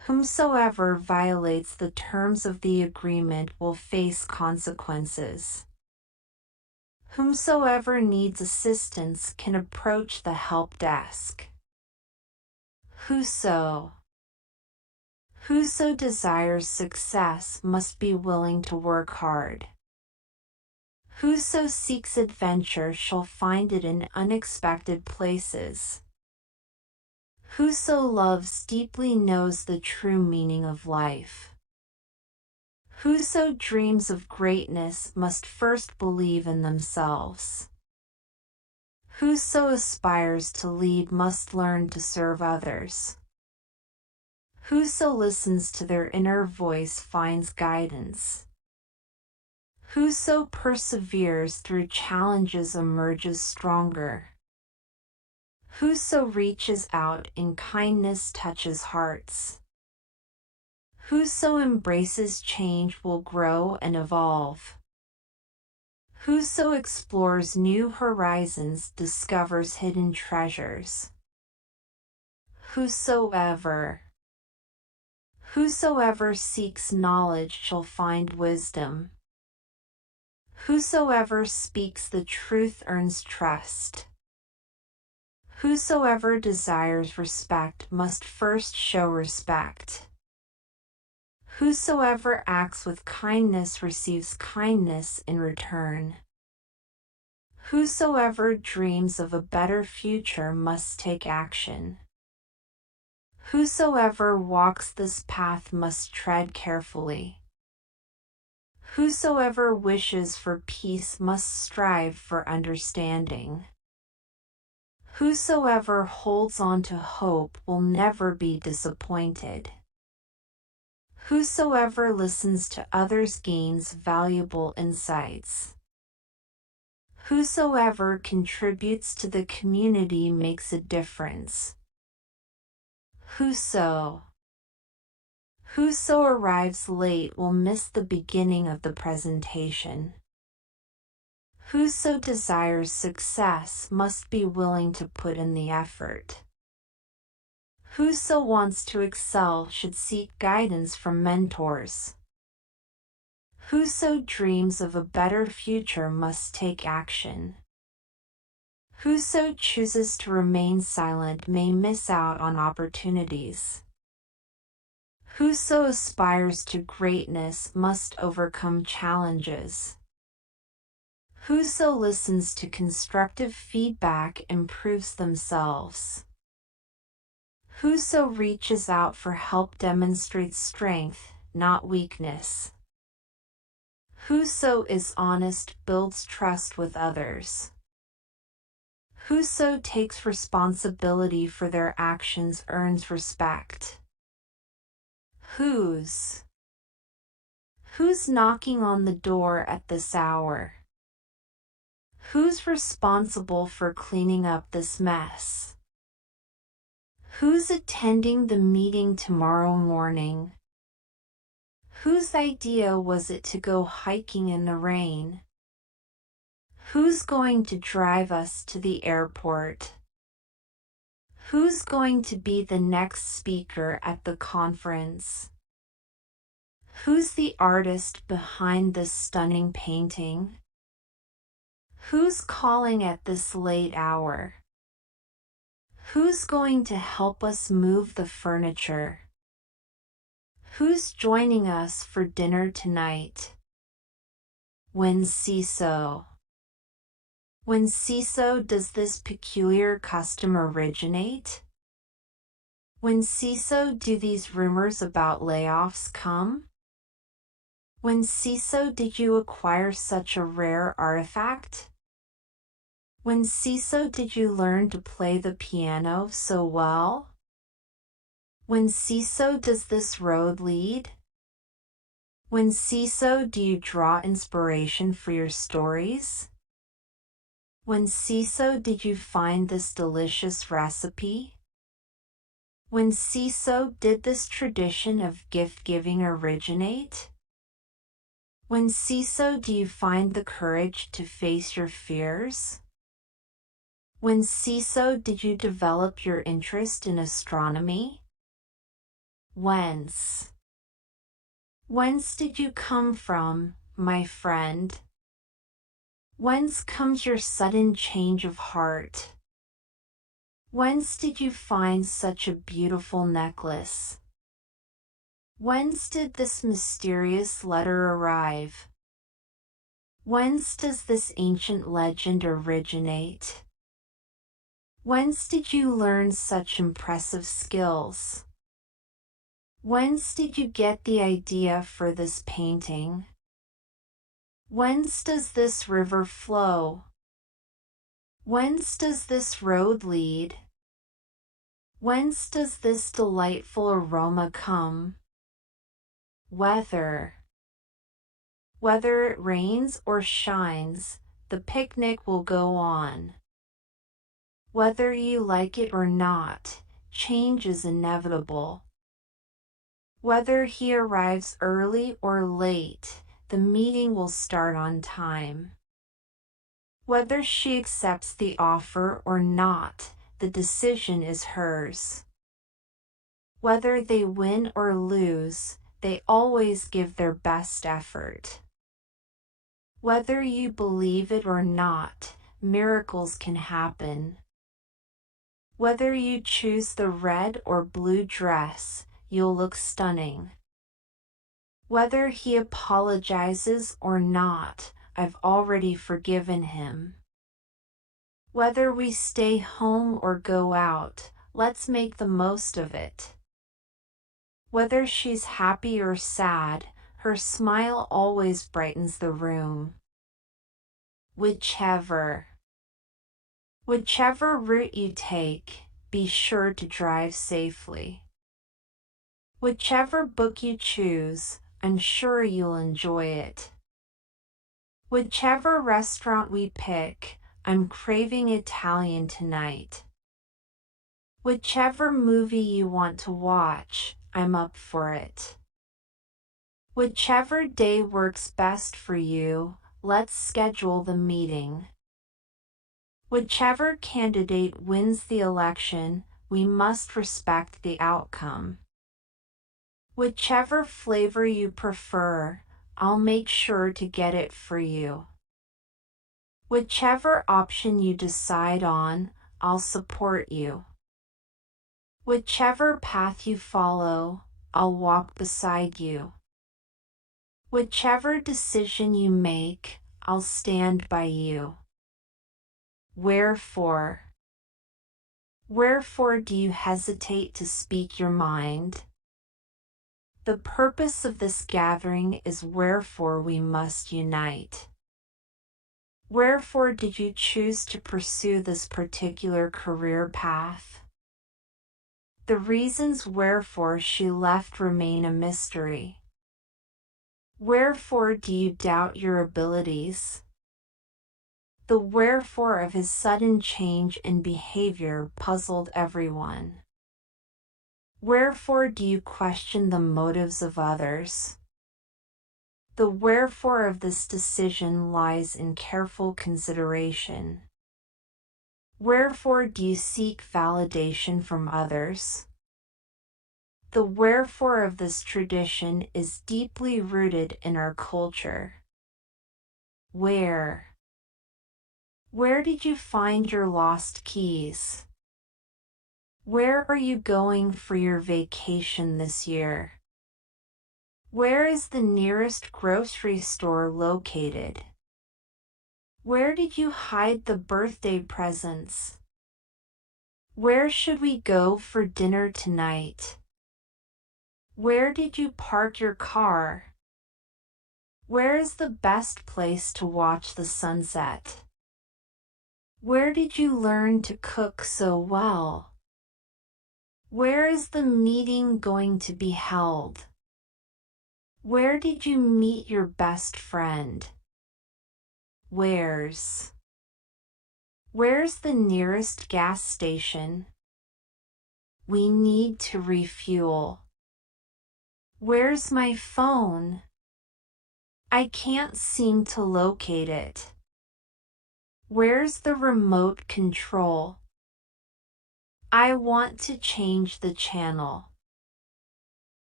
Whomsoever violates the terms of the agreement will face consequences. Whomsoever needs assistance can approach the help desk. Whoso desires success must be willing to work hard. Whoso seeks adventure shall find it in unexpected places. Whoso loves deeply knows the true meaning of life. Whoso dreams of greatness must first believe in themselves. Whoso aspires to lead must learn to serve others. Whoso listens to their inner voice finds guidance. Whoso perseveres through challenges emerges stronger. Whoso reaches out in kindness touches hearts. Whoso embraces change will grow and evolve. Whoso explores new horizons discovers hidden treasures. Whosoever seeks knowledge shall find wisdom. Whosoever speaks the truth earns trust. Whosoever desires respect must first show respect. Whosoever acts with kindness receives kindness in return. Whosoever dreams of a better future must take action. Whosoever walks this path must tread carefully. Whosoever wishes for peace must strive for understanding. Whosoever holds on to hope will never be disappointed. Whosoever listens to others gains valuable insights. Whosoever contributes to the community makes a difference. Whoso arrives late will miss the beginning of the presentation. Whoso desires success must be willing to put in the effort. Whoso wants to excel should seek guidance from mentors. Whoso dreams of a better future must take action. Whoso chooses to remain silent may miss out on opportunities. Whoso aspires to greatness must overcome challenges. Whoso listens to constructive feedback improves themselves. Whoso reaches out for help demonstrates strength, not weakness. Whoso is honest builds trust with others. Whoso takes responsibility for their actions earns respect. Who's knocking on the door at this hour? Who's responsible for cleaning up this mess? Who's attending the meeting tomorrow morning? Whose idea was it to go hiking in the rain? Who's going to drive us to the airport? Who's going to be the next speaker at the conference? Who's the artist behind this stunning painting? Who's calling at this late hour? Who's going to help us move the furniture? Who's joining us for dinner tonight? When CISO. When CISO does this peculiar custom originate? When CISO do these rumors about layoffs come? When CISO did you acquire such a rare artifact? When CISO did you learn to play the piano so well? When CISO does this road lead? When CISO do you draw inspiration for your stories? When CISO did you find this delicious recipe? When CISO did this tradition of gift-giving originate? When CISO do you find the courage to face your fears? When CISO did you develop your interest in astronomy? Whence? Whence did you come from, my friend? Whence comes your sudden change of heart? Whence did you find such a beautiful necklace? Whence did this mysterious letter arrive? Whence does this ancient legend originate? Whence did you learn such impressive skills? Whence did you get the idea for this painting? Whence does this river flow? Whence does this road lead? Whence does this delightful aroma come? Whether it rains or shines, the picnic will go on. Whether you like it or not, change is inevitable. Whether he arrives early or late, the meeting will start on time. Whether she accepts the offer or not, the decision is hers. Whether they win or lose, they always give their best effort. Whether you believe it or not, miracles can happen. Whether you choose the red or blue dress, you'll look stunning. Whether he apologizes or not, I've already forgiven him. Whether we stay home or go out, let's make the most of it. Whether she's happy or sad, her smile always brightens the room. Whichever route you take, be sure to drive safely. Whichever book you choose, I'm sure you'll enjoy it. Whichever restaurant we pick, I'm craving Italian tonight. Whichever movie you want to watch, I'm up for it. Whichever day works best for you, let's schedule the meeting. Whichever candidate wins the election, we must respect the outcome. Whichever flavor you prefer, I'll make sure to get it for you. Whichever option you decide on, I'll support you. Whichever path you follow, I'll walk beside you. Whichever decision you make, I'll stand by you. Wherefore do you hesitate to speak your mind? The purpose of this gathering is wherefore we must unite. Wherefore did you choose to pursue this particular career path? The reasons wherefore she left remain a mystery. Wherefore do you doubt your abilities? The wherefore of his sudden change in behavior puzzled everyone. Wherefore do you question the motives of others? The wherefore of this decision lies in careful consideration. Wherefore do you seek validation from others? The wherefore of this tradition is deeply rooted in our culture. Where did you find your lost keys? Where are you going for your vacation this year? Where is the nearest grocery store located? Where did you hide the birthday presents? Where should we go for dinner tonight? Where did you park your car? Where is the best place to watch the sunset? Where did you learn to cook so well? Where is the meeting going to be held? Where did you meet your best friend? Where's the nearest gas station? We need to refuel. Where's my phone? I can't seem to locate it. Where's the remote control? I want to change the channel.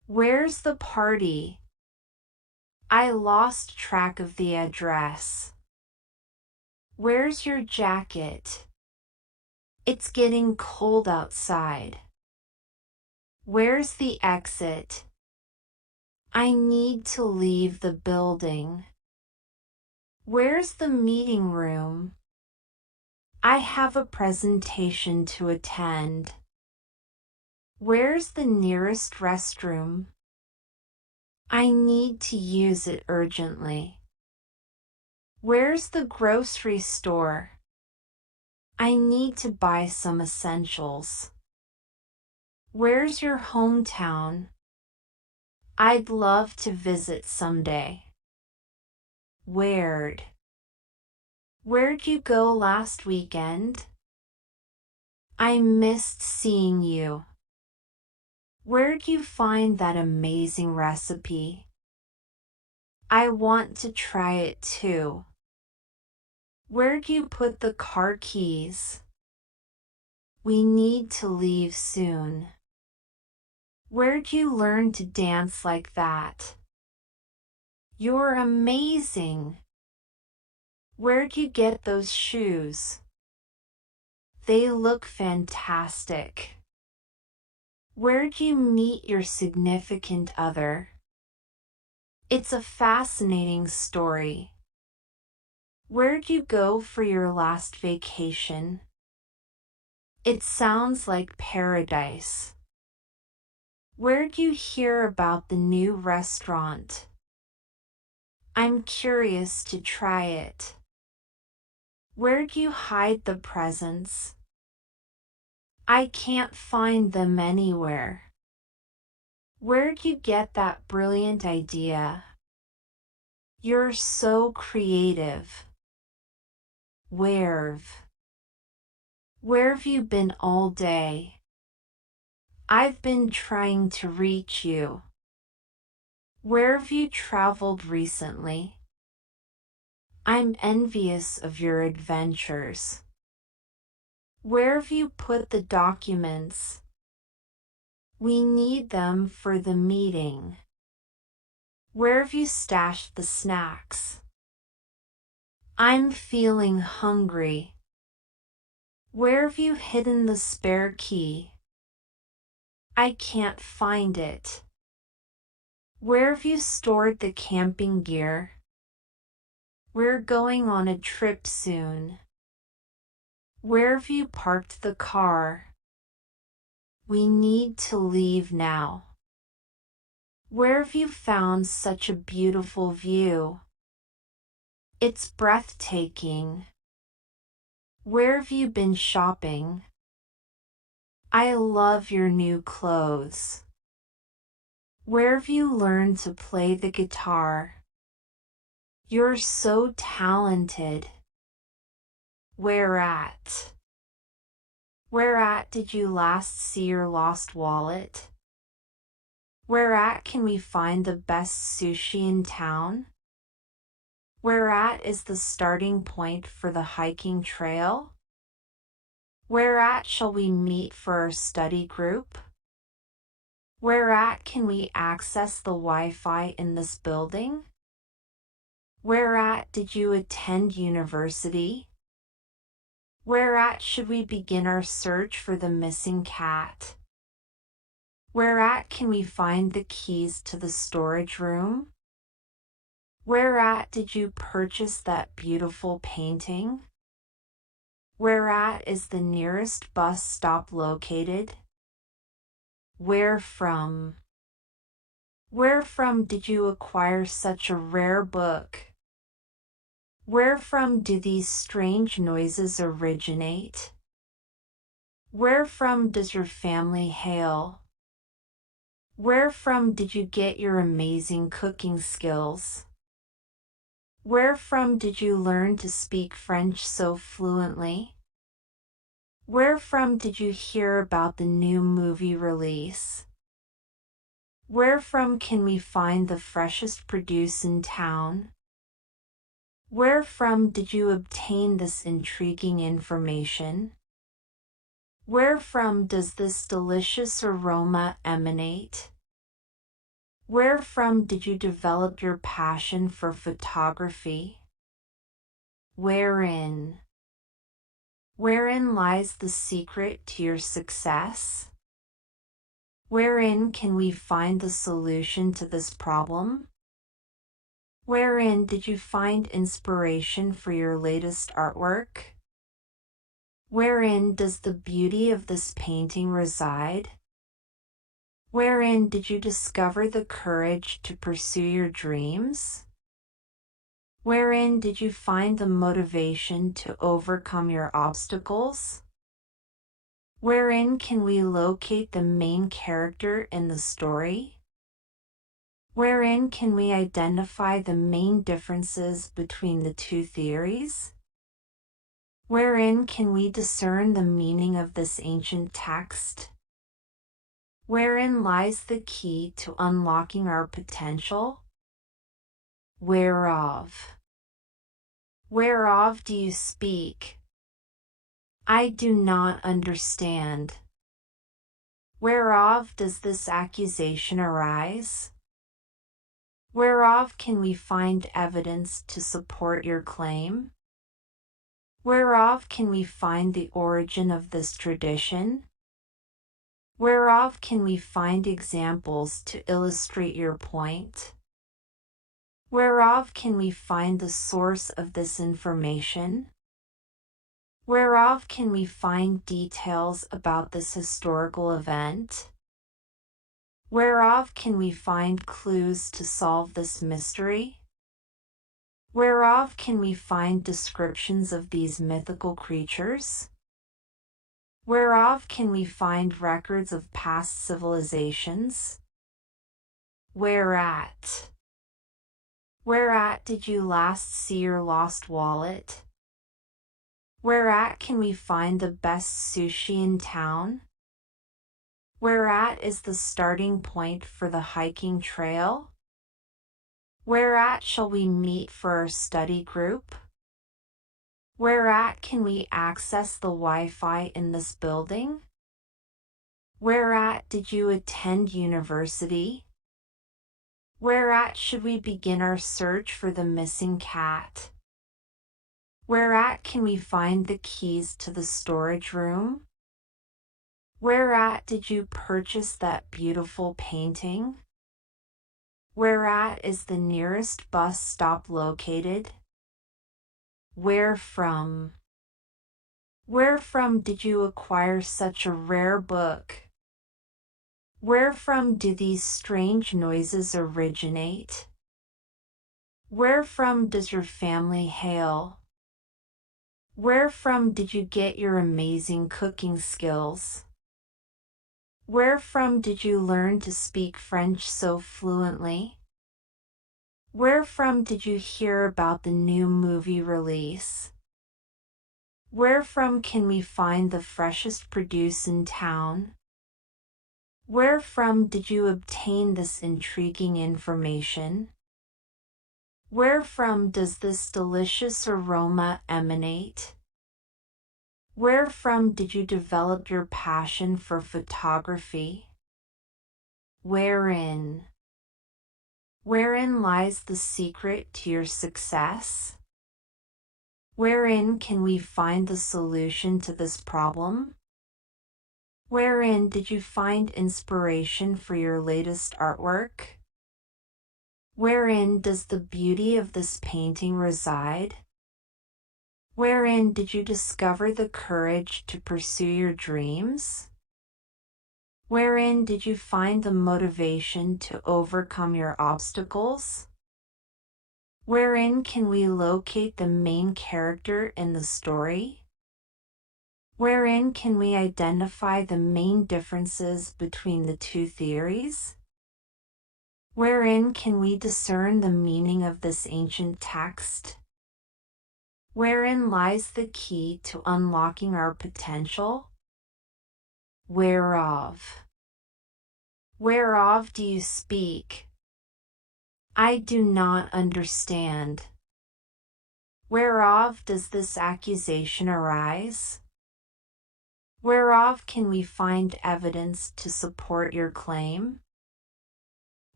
Where's the party? I lost track of the address. Where's your jacket? It's getting cold outside. Where's the exit? I need to leave the building. Where's the meeting room? I have a presentation to attend. Where's the nearest restroom? I need to use it urgently. Where's the grocery store? I need to buy some essentials. Where's your hometown? I'd love to visit someday. Where'd you go last weekend? I missed seeing you. Where'd you find that amazing recipe? I want to try it too. Where'd you put the car keys? We need to leave soon. Where'd you learn to dance like that? You're amazing. Where'd you get those shoes? They look fantastic. Where'd you meet your significant other? It's a fascinating story. Where'd you go for your last vacation? It sounds like paradise. Where'd you hear about the new restaurant? I'm curious to try it. Where'd you hide the presents? I can't find them anywhere. Where'd you get that brilliant idea? You're so creative. Where've you been all day? I've been trying to reach you. Where've you traveled recently? I'm envious of your adventures. Where've you put the documents? We need them for the meeting. Where've you stashed the snacks? I'm feeling hungry. Where've you hidden the spare key? I can't find it. Where've you stored the camping gear? We're going on a trip soon. Where've you parked the car? We need to leave now. Where've you found such a beautiful view? It's breathtaking. Where've you been shopping? I love your new clothes. Where've you learned to play the guitar? You're so talented. Where at did you last see your lost wallet? Where at can we find the best sushi in town? Where at is the starting point for the hiking trail? Where at shall we meet for our study group? Where at can we access the Wi-Fi in this building? Where at did you attend university? Where at should we begin our search for the missing cat? Where at can we find the keys to the storage room? Where at did you purchase that beautiful painting? Where at is the nearest bus stop located? Where from did you acquire such a rare book? Where from do these strange noises originate? Where from does your family hail? Where from did you get your amazing cooking skills? Where from did you learn to speak French so fluently? Where from did you hear about the new movie release? Where from can we find the freshest produce in town? Where from did you obtain this intriguing information? Where from does this delicious aroma emanate? Where from did you develop your passion for photography? Wherein? Wherein lies the secret to your success? Wherein can we find the solution to this problem? Wherein did you find inspiration for your latest artwork? Wherein does the beauty of this painting reside? Wherein did you discover the courage to pursue your dreams? Wherein did you find the motivation to overcome your obstacles? Wherein can we locate the main character in the story? Wherein can we identify the main differences between the two theories? Wherein can we discern the meaning of this ancient text? Wherein lies the key to unlocking our potential? Whereof? Whereof do you speak? I do not understand. Whereof does this accusation arise? Whereof can we find evidence to support your claim? Whereof can we find the origin of this tradition? Whereof can we find examples to illustrate your point? Whereof can we find the source of this information? Whereof can we find details about this historical event? Whereof can we find clues to solve this mystery? Whereof can we find descriptions of these mythical creatures? Whereof can we find records of past civilizations? Whereat? Whereat did you last see your lost wallet? Whereat can we find the best sushi in town? Whereat is the starting point for the hiking trail? Whereat shall we meet for our study group? Whereat can we access the Wi-Fi in this building? Whereat did you attend university? Whereat should we begin our search for the missing cat? Whereat can we find the keys to the storage room? Whereat did you purchase that beautiful painting? Whereat is the nearest bus stop located? Where from? Where from did you acquire such a rare book? Where from do these strange noises originate? Where from does your family hail? Where from did you get your amazing cooking skills? Where from did you learn to speak French so fluently? Where from did you hear about the new movie release? Where from can we find the freshest produce in town? Where from did you obtain this intriguing information? Where from does this delicious aroma emanate? Where from did you develop your passion for photography? Wherein? Wherein lies the secret to your success? Wherein can we find the solution to this problem? Wherein did you find inspiration for your latest artwork? Wherein does the beauty of this painting reside? Wherein did you discover the courage to pursue your dreams? Wherein did you find the motivation to overcome your obstacles? Wherein can we locate the main character in the story? Wherein can we identify the main differences between the two theories? Wherein can we discern the meaning of this ancient text? Wherein lies the key to unlocking our potential? Whereof? Whereof do you speak? I do not understand. Whereof does this accusation arise? Whereof can we find evidence to support your claim?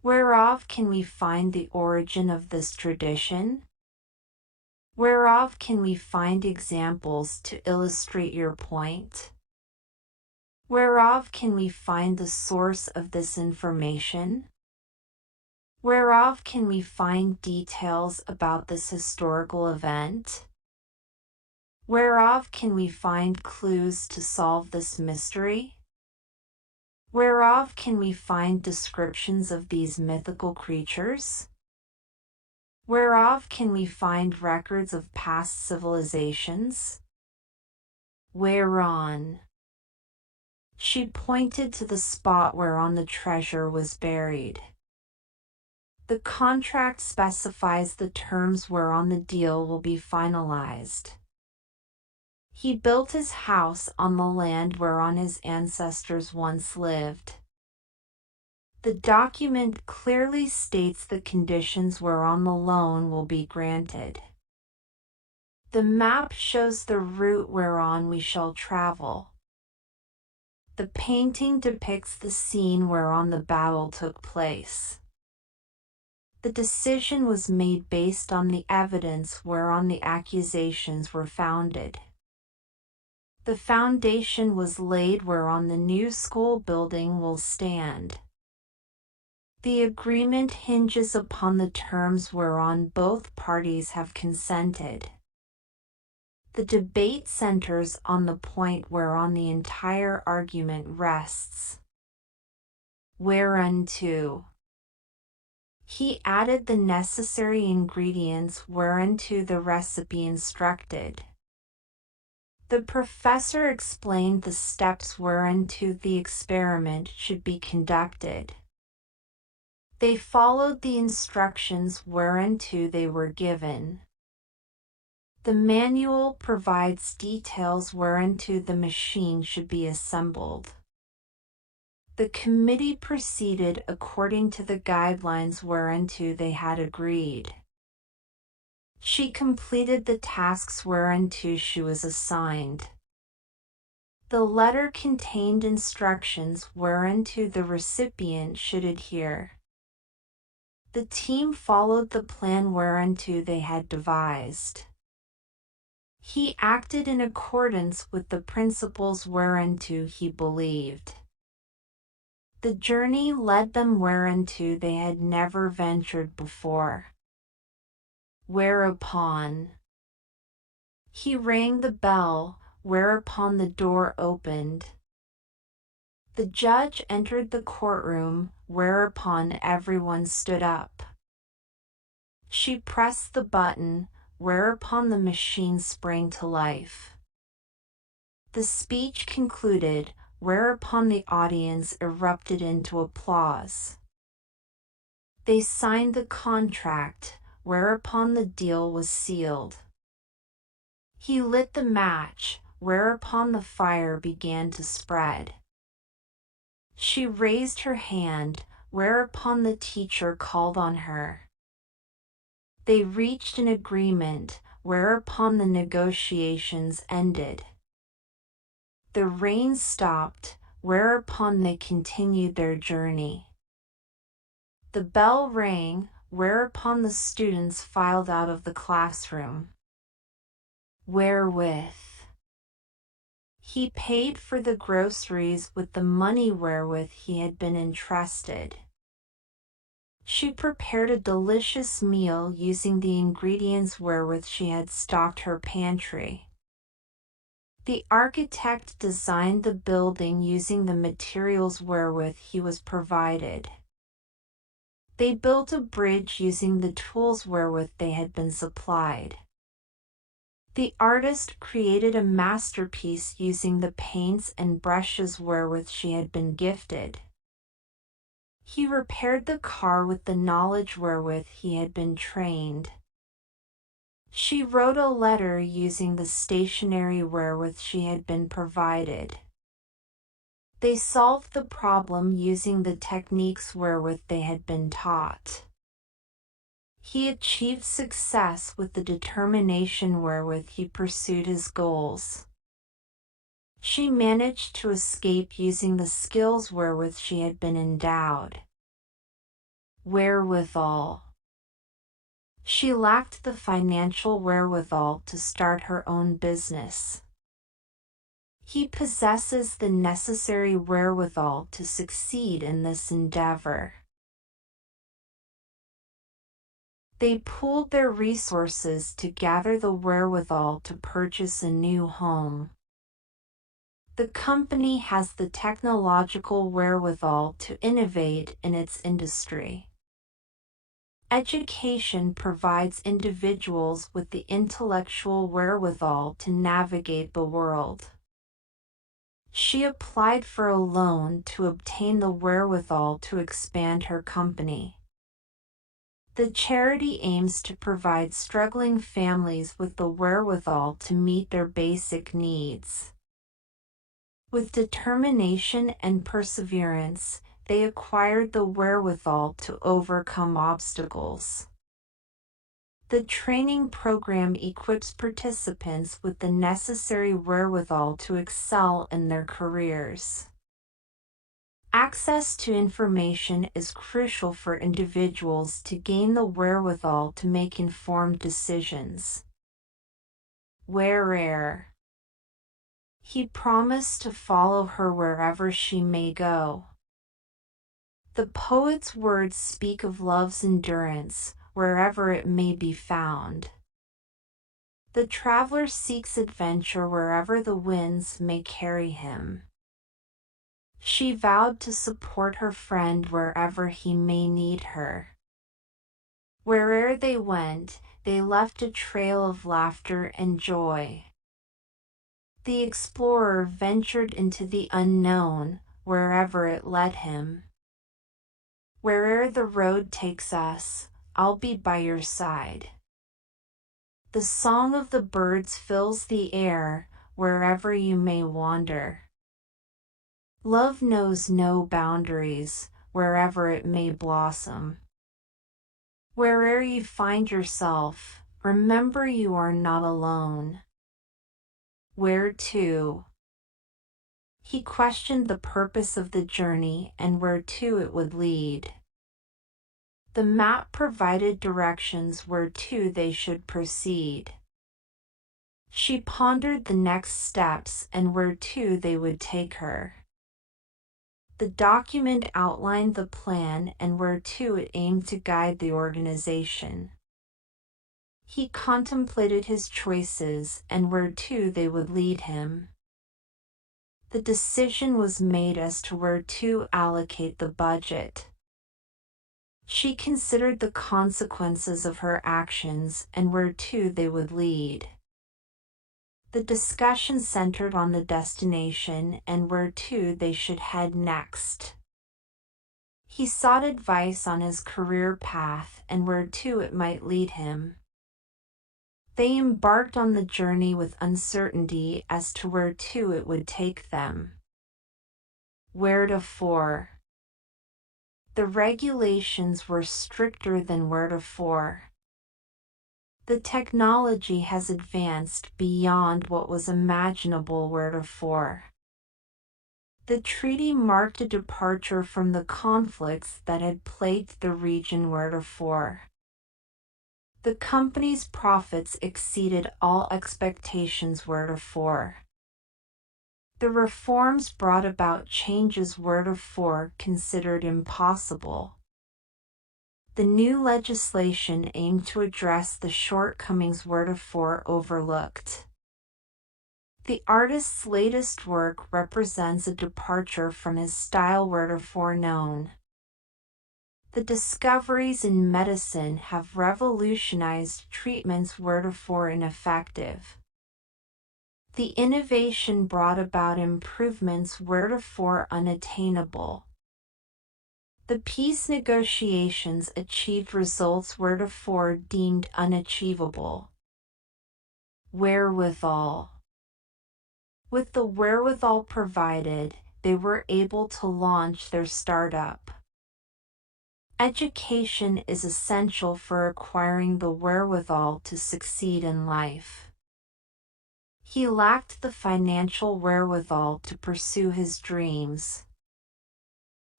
Whereof can we find the origin of this tradition? Whereof can we find examples to illustrate your point? Whereof can we find the source of this information? Whereof can we find details about this historical event? Whereof can we find clues to solve this mystery? Whereof can we find descriptions of these mythical creatures? Whereof can we find records of past civilizations? Whereon? She pointed to the spot whereon the treasure was buried. The contract specifies the terms whereon the deal will be finalized. He built his house on the land whereon his ancestors once lived. The document clearly states the conditions whereon the loan will be granted. The map shows the route whereon we shall travel. The painting depicts the scene whereon the battle took place. The decision was made based on the evidence whereon the accusations were founded. The foundation was laid whereon the new school building will stand. The agreement hinges upon the terms whereon both parties have consented. The debate centers on the point whereon the entire argument rests. Whereunto he added the necessary ingredients whereunto the recipe instructed. The professor explained the steps whereunto the experiment should be conducted. They followed the instructions whereunto they were given. The manual provides details whereunto the machine should be assembled. The committee proceeded according to the guidelines whereunto they had agreed. She completed the tasks whereunto she was assigned. The letter contained instructions whereunto the recipient should adhere. The team followed the plan whereunto they had devised. He acted in accordance with the principles whereunto he believed. The journey led them whereunto they had never ventured before. Whereupon he rang the bell, whereupon the door opened. The judge entered the courtroom, whereupon everyone stood up. She pressed the button, whereupon the machine sprang to life. The speech concluded, whereupon the audience erupted into applause. They signed the contract, whereupon the deal was sealed. He lit the match, whereupon the fire began to spread. She raised her hand, whereupon the teacher called on her. They reached an agreement, whereupon the negotiations ended. The rain stopped, whereupon they continued their journey. The bell rang, whereupon the students filed out of the classroom. Wherewith he paid for the groceries with the money wherewith he had been entrusted. She prepared a delicious meal using the ingredients wherewith she had stocked her pantry. The architect designed the building using the materials wherewith he was provided. They built a bridge using the tools wherewith they had been supplied. The artist created a masterpiece using the paints and brushes wherewith she had been gifted. He repaired the car with the knowledge wherewith he had been trained. She wrote a letter using the stationery wherewith she had been provided. They solved the problem using the techniques wherewith they had been taught. He achieved success with the determination wherewith he pursued his goals. She managed to escape using the skills wherewith she had been endowed. Wherewithal. She lacked the financial wherewithal to start her own business. He possesses the necessary wherewithal to succeed in this endeavor. They pooled their resources to gather the wherewithal to purchase a new home. The company has the technological wherewithal to innovate in its industry. Education provides individuals with the intellectual wherewithal to navigate the world. She applied for a loan to obtain the wherewithal to expand her company. The charity aims to provide struggling families with the wherewithal to meet their basic needs. With determination and perseverance, they acquired the wherewithal to overcome obstacles. The training program equips participants with the necessary wherewithal to excel in their careers. Access to information is crucial for individuals to gain the wherewithal to make informed decisions. Where'er. He promised to follow her wherever she may go. The poet's words speak of love's endurance, wherever it may be found. The traveler seeks adventure wherever the winds may carry him. She vowed to support her friend wherever he may need her. Where'er they went, they left a trail of laughter and joy. The explorer ventured into the unknown, wherever it led him. Where'er the road takes us, I'll be by your side. The song of the birds fills the air, wherever you may wander. Love knows no boundaries, wherever it may blossom. Where'er you find yourself, remember you are not alone. Where to? He questioned the purpose of the journey and where to it would lead. The map provided directions where to they should proceed. She pondered the next steps and where to they would take her. The document outlined the plan and where to it aimed to guide the organization. He contemplated his choices and where to they would lead him. The decision was made as to where to allocate the budget. She considered the consequences of her actions and where to they would lead. The discussion centered on the destination and where to they should head next. He sought advice on his career path and where to it might lead him. They embarked on the journey with uncertainty as to where to it would take them. Wheretofore. The regulations were stricter than wheretofore. The technology has advanced beyond what was imaginable wheretofore. The treaty marked a departure from the conflicts that had plagued the region wheretofore. The company's profits exceeded all expectations wheretofore. The reforms brought about changes wheretofore considered impossible. The new legislation aimed to address the shortcomings wheretofore overlooked. The artist's latest work represents a departure from his style wheretofore known. The discoveries in medicine have revolutionized treatments wheretofore ineffective. The innovation brought about improvements wheretofore unattainable. The peace negotiations achieved results wheretofore deemed unachievable. Wherewithal. With the wherewithal provided, they were able to launch their startup. Education is essential for acquiring the wherewithal to succeed in life. He lacked the financial wherewithal to pursue his dreams.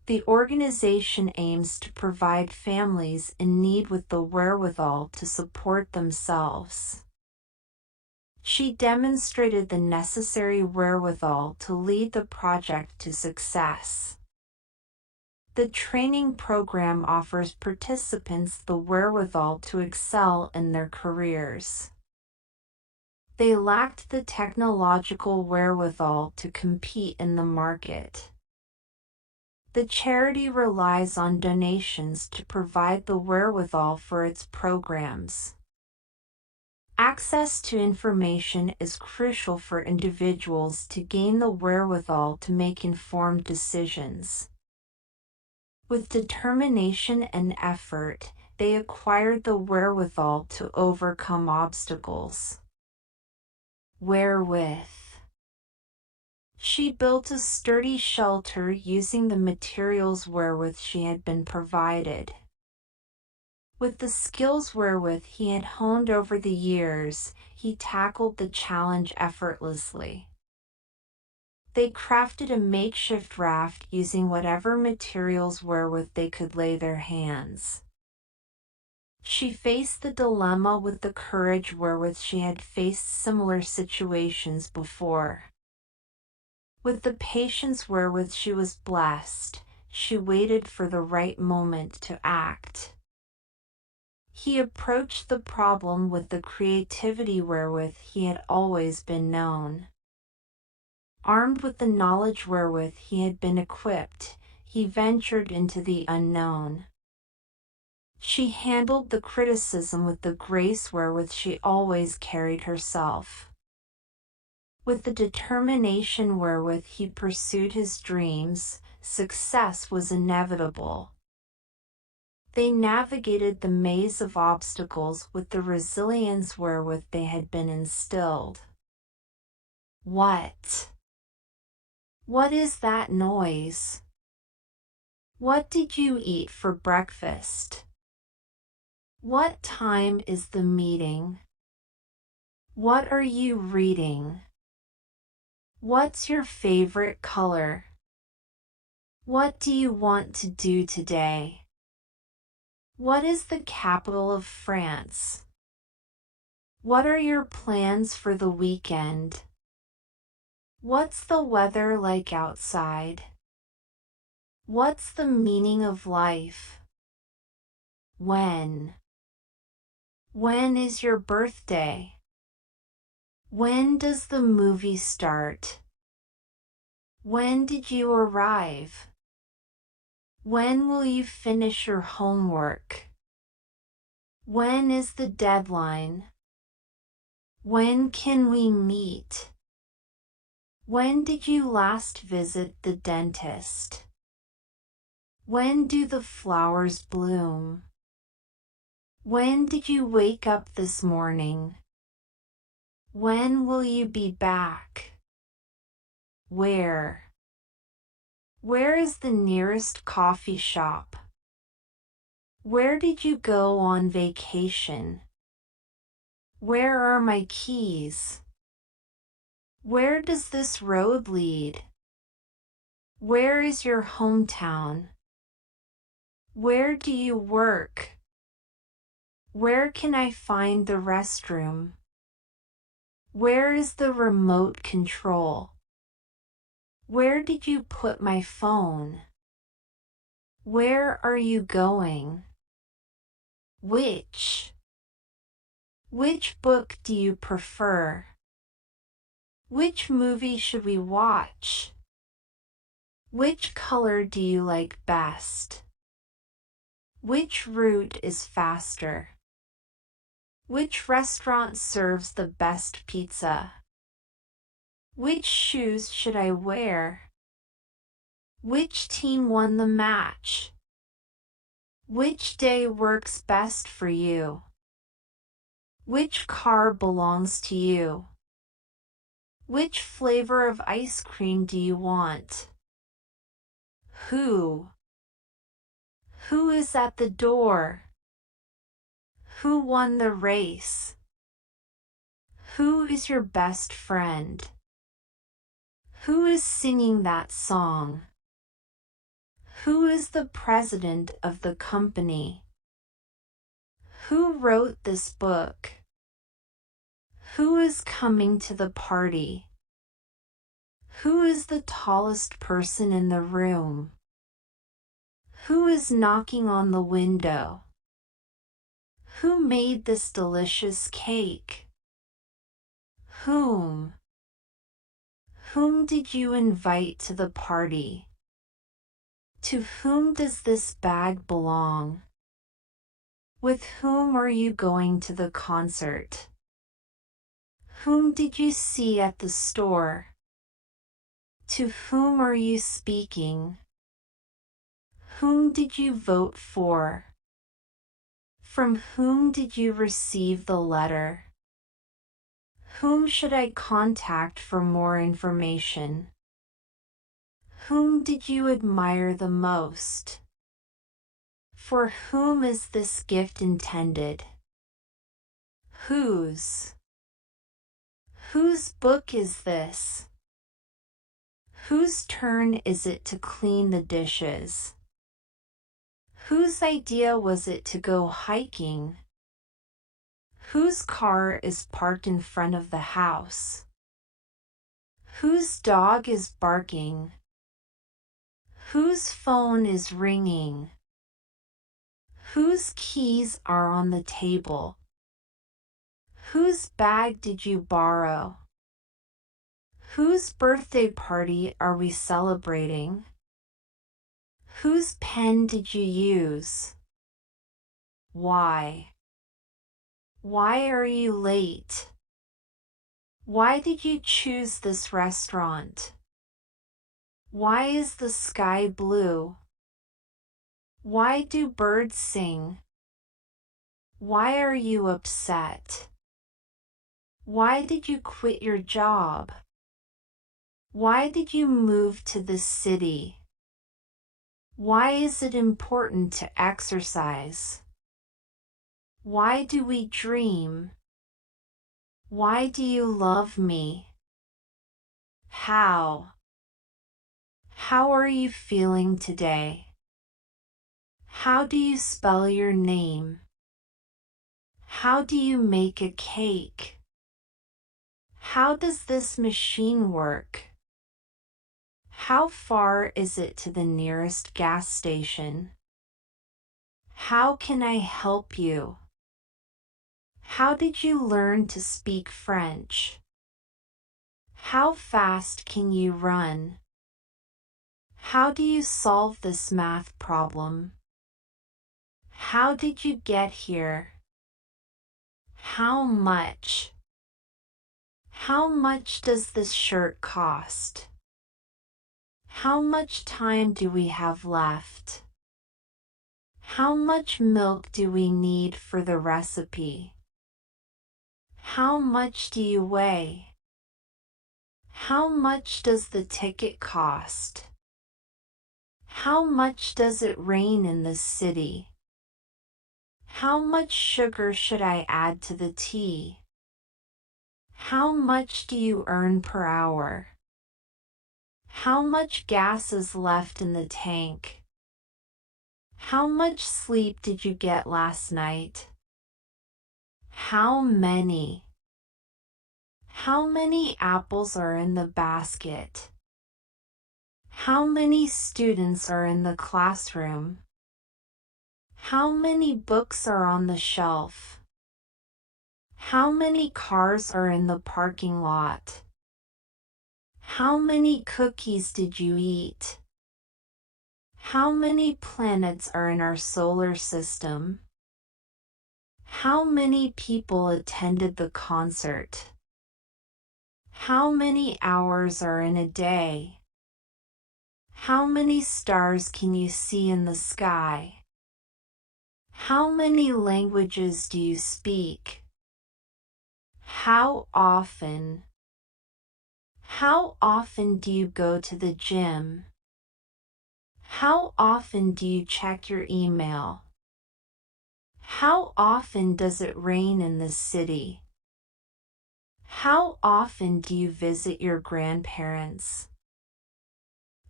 The organization aims to provide families in need with the wherewithal to support themselves. She demonstrated the necessary wherewithal to lead the project to success. The training program offers participants the wherewithal to excel in their careers. They lacked the technological wherewithal to compete in the market. The charity relies on donations to provide the wherewithal for its programs. Access to information is crucial for individuals to gain the wherewithal to make informed decisions. With determination and effort, they acquired the wherewithal to overcome obstacles. Wherewith. She built a sturdy shelter using the materials wherewith she had been provided. With the skills wherewith he had honed over the years, he tackled the challenge effortlessly. They crafted a makeshift raft using whatever materials wherewith they could lay their hands. She faced the dilemma with the courage wherewith she had faced similar situations before. With the patience wherewith she was blessed, she waited for the right moment to act. He approached the problem with the creativity wherewith he had always been known. Armed with the knowledge wherewith he had been equipped, he ventured into the unknown. She handled the criticism with the grace wherewith she always carried herself. With the determination wherewith he pursued his dreams, success was inevitable. They navigated the maze of obstacles with the resilience wherewith they had been instilled. What? What is that noise? What did you eat for breakfast? What time is the meeting? What are you reading? What's your favorite color? What do you want to do today? What is the capital of France? What are your plans for the weekend? What's the weather like outside? What's the meaning of life? When? When is your birthday? When does the movie start? When did you arrive? When will you finish your homework? When is the deadline? When can we meet? When did you last visit the dentist? When do the flowers bloom? When did you wake up this morning? When will you be back? Where? Where is the nearest coffee shop? Where did you go on vacation? Where are my keys? Where does this road lead? Where is your hometown? Where do you work? Where can I find the restroom? Where is the remote control? Where did you put my phone? Where are you going? Which? Which book do you prefer? Which movie should we watch? Which color do you like best? Which route is faster? Which restaurant serves the best pizza? Which shoes should I wear? Which team won the match? Which day works best for you? Which car belongs to you? Which flavor of ice cream do you want? Who? Who is at the door? Who won the race? Who is your best friend? Who is singing that song? Who is the president of the company? Who wrote this book? Who is coming to the party? Who is the tallest person in the room? Who is knocking on the window? Who made this delicious cake? Whom? Whom did you invite to the party? To whom does this bag belong? With whom are you going to the concert? Whom did you see at the store? To whom are you speaking? Whom did you vote for? From whom did you receive the letter? Whom should I contact for more information? Whom did you admire the most? For whom is this gift intended? Whose? Whose book is this? Whose turn is it to clean the dishes? Whose idea was it to go hiking? Whose car is parked in front of the house? Whose dog is barking? Whose phone is ringing? Whose keys are on the table? Whose bag did you borrow? Whose birthday party are we celebrating? Whose pen did you use? Why? Why are you late? Why did you choose this restaurant? Why is the sky blue? Why do birds sing? Why are you upset? Why did you quit your job? Why did you move to this city? Why is it important to exercise? Why do we dream? Why do you love me? How? How are you feeling today? How do you spell your name? How do you make a cake? How does this machine work? How far is it to the nearest gas station? How can I help you? How did you learn to speak French? How fast can you run? How do you solve this math problem? How did you get here? How much? How much does this shirt cost? How much time do we have left? How much milk do we need for the recipe? How much do you weigh? How much does the ticket cost? How much does it rain in this city? How much sugar should I add to the tea? How much do you earn per hour? How much gas is left in the tank? How much sleep did you get last night? How many? How many apples are in the basket? How many students are in the classroom? How many books are on the shelf? How many cars are in the parking lot? How many cookies did you eat? How many planets are in our solar system? How many people attended the concert? How many hours are in a day? How many stars can you see in the sky? How many languages do you speak? How often? How often do you go to the gym? How often do you check your email? How often does it rain in this city? How often do you visit your grandparents?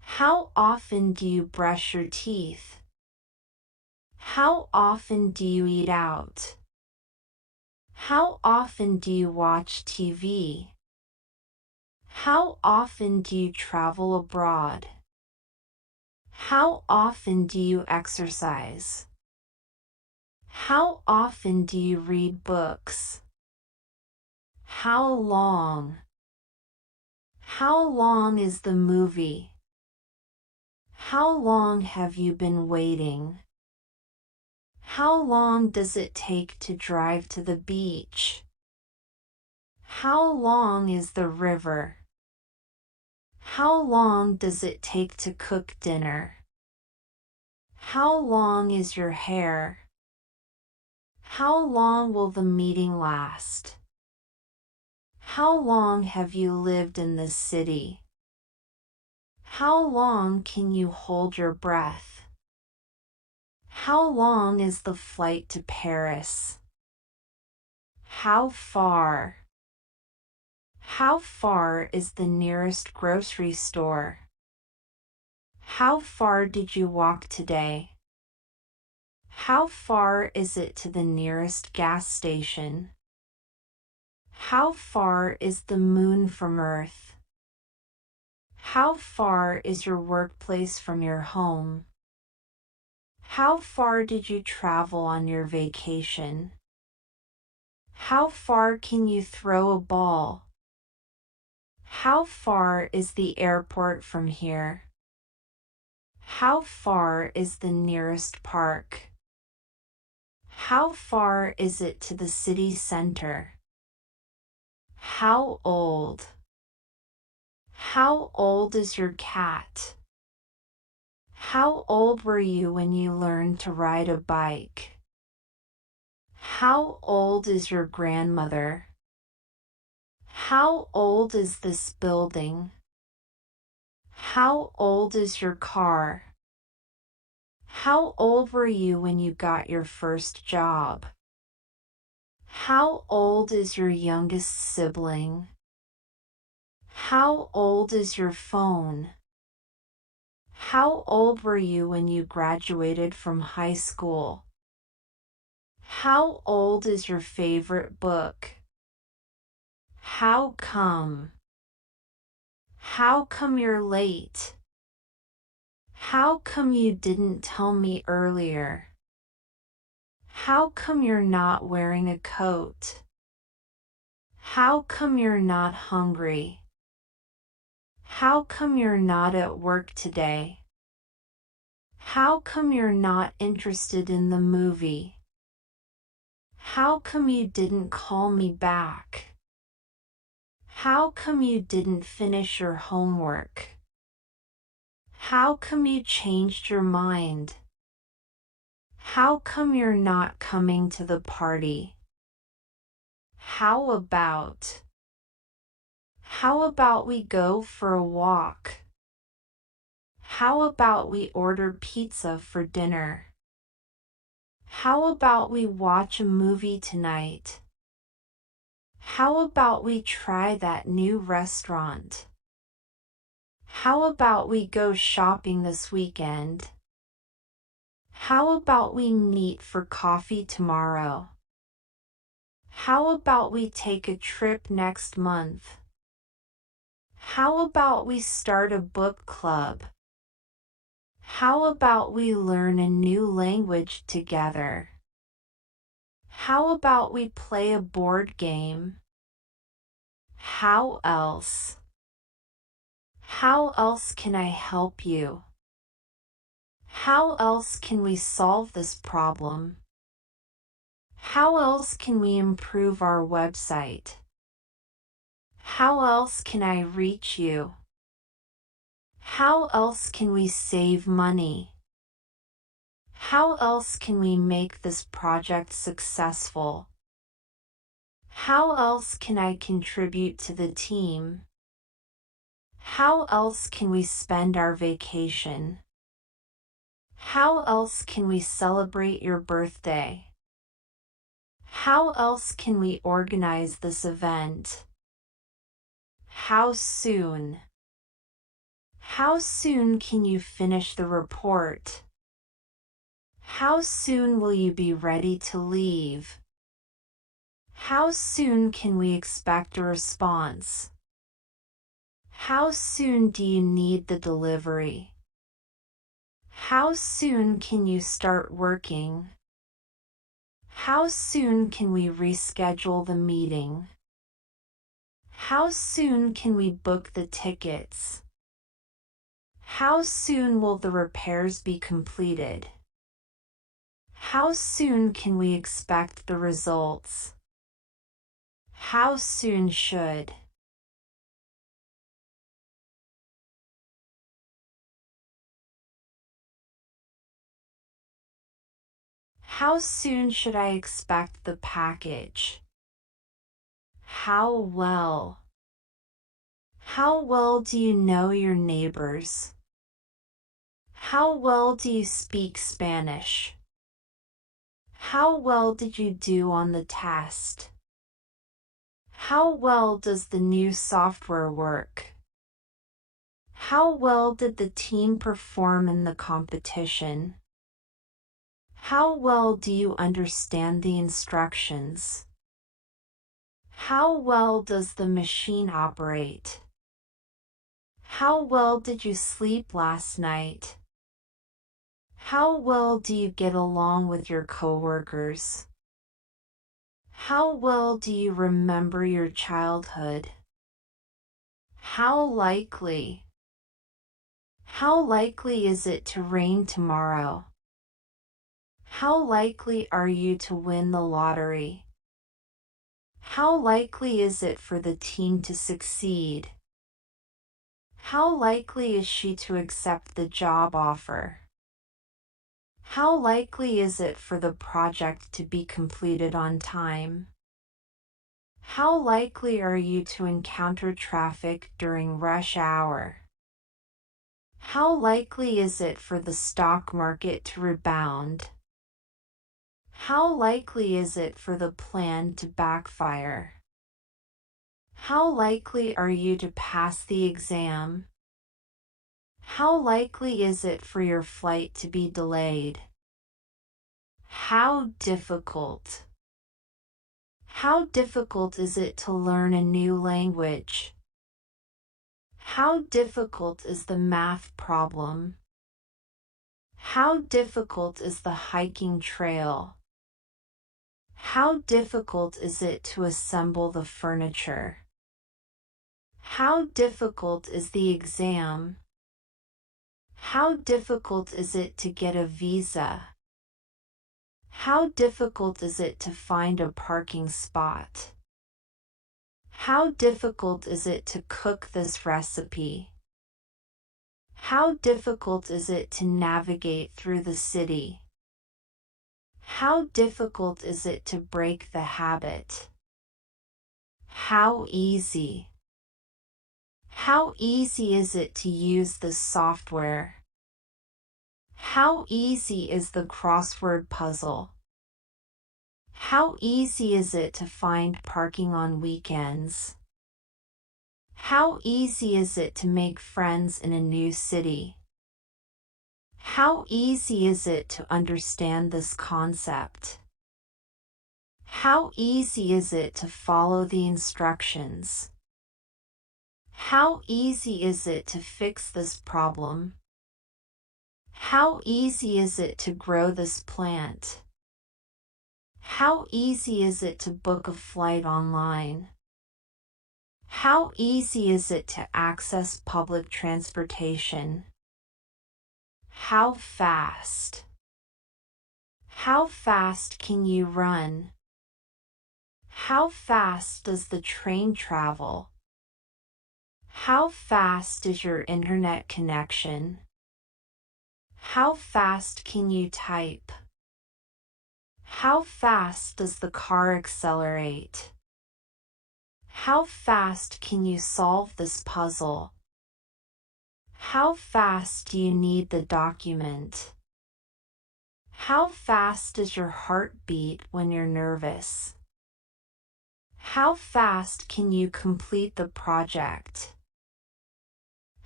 How often do you brush your teeth? How often do you eat out? How often do you watch TV? How often do you travel abroad? How often do you exercise? How often do you read books? How long? How long is the movie? How long have you been waiting? How long does it take to drive to the beach? How long is the river? How long does it take to cook dinner? How long is your hair? How long will the meeting last? How long have you lived in this city? How long can you hold your breath? How long is the flight to Paris? How far? How far is the nearest grocery store? How far did you walk today? How far is it to the nearest gas station? How far is the moon from Earth? How far is your workplace from your home? How far did you travel on your vacation? How far can you throw a ball? How far is the airport from here? How far is the nearest park? How far is it to the city center? How old? How old is your cat? How old were you when you learned to ride a bike? How old is your grandmother? How old is this building? How old is your car? How old were you when you got your first job? How old is your youngest sibling? How old is your phone? How old were you when you graduated from high school? How old is your favorite book? How come? How come you're late? How come you didn't tell me earlier? How come you're not wearing a coat? How come you're not hungry? How come you're not at work today? How come you're not interested in the movie? How come you didn't call me back? How come you didn't finish your homework? How come you changed your mind? How come you're not coming to the party? How about? How about we go for a walk? How about we order pizza for dinner? How about we watch a movie tonight? How about we try that new restaurant? How about we go shopping this weekend? How about we meet for coffee tomorrow? How about we take a trip next month? How about we start a book club? How about we learn a new language together? How about we play a board game? How else? How else can I help you? How else can we solve this problem? How else can we improve our website? How else can I reach you? How else can we save money? How else can we make this project successful? How else can I contribute to the team? How else can we spend our vacation? How else can we celebrate your birthday? How else can we organize this event? How soon? How soon can you finish the report? How soon will you be ready to leave? How soon can we expect a response? How soon do you need the delivery? How soon can you start working? How soon can we reschedule the meeting? How soon can we book the tickets? How soon will the repairs be completed? How soon can we expect the results? How soon should? How soon should I expect the package? How well? How well do you know your neighbors? How well do you speak Spanish? How well did you do on the test? How well does the new software work? How well did the team perform in the competition? How well do you understand the instructions? How well does the machine operate? How well did you sleep last night? How well do you get along with your coworkers? How well do you remember your childhood? How likely? How likely is it to rain tomorrow? How likely are you to win the lottery? How likely is it for the team to succeed? How likely is she to accept the job offer? How likely is it for the project to be completed on time? How likely are you to encounter traffic during rush hour? How likely is it for the stock market to rebound? How likely is it for the plan to backfire? How likely are you to pass the exam? How likely is it for your flight to be delayed? How difficult? How difficult is it to learn a new language? How difficult is the math problem? How difficult is the hiking trail? How difficult is it to assemble the furniture? How difficult is the exam? How difficult is it to get a visa? How difficult is it to find a parking spot? How difficult is it to cook this recipe? How difficult is it to navigate through the city? How difficult is it to break the habit? How easy? How easy is it to use this software? How easy is the crossword puzzle? How easy is it to find parking on weekends? How easy is it to make friends in a new city? How easy is it to understand this concept? How easy is it to follow the instructions? How easy is it to fix this problem? How easy is it to grow this plant? How easy is it to book a flight online? How easy is it to access public transportation? How fast? How fast can you run? How fast does the train travel? How fast is your internet connection? How fast can you type? How fast does the car accelerate? How fast can you solve this puzzle? How fast do you need the document? How fast does your heart beat when you're nervous? How fast can you complete the project?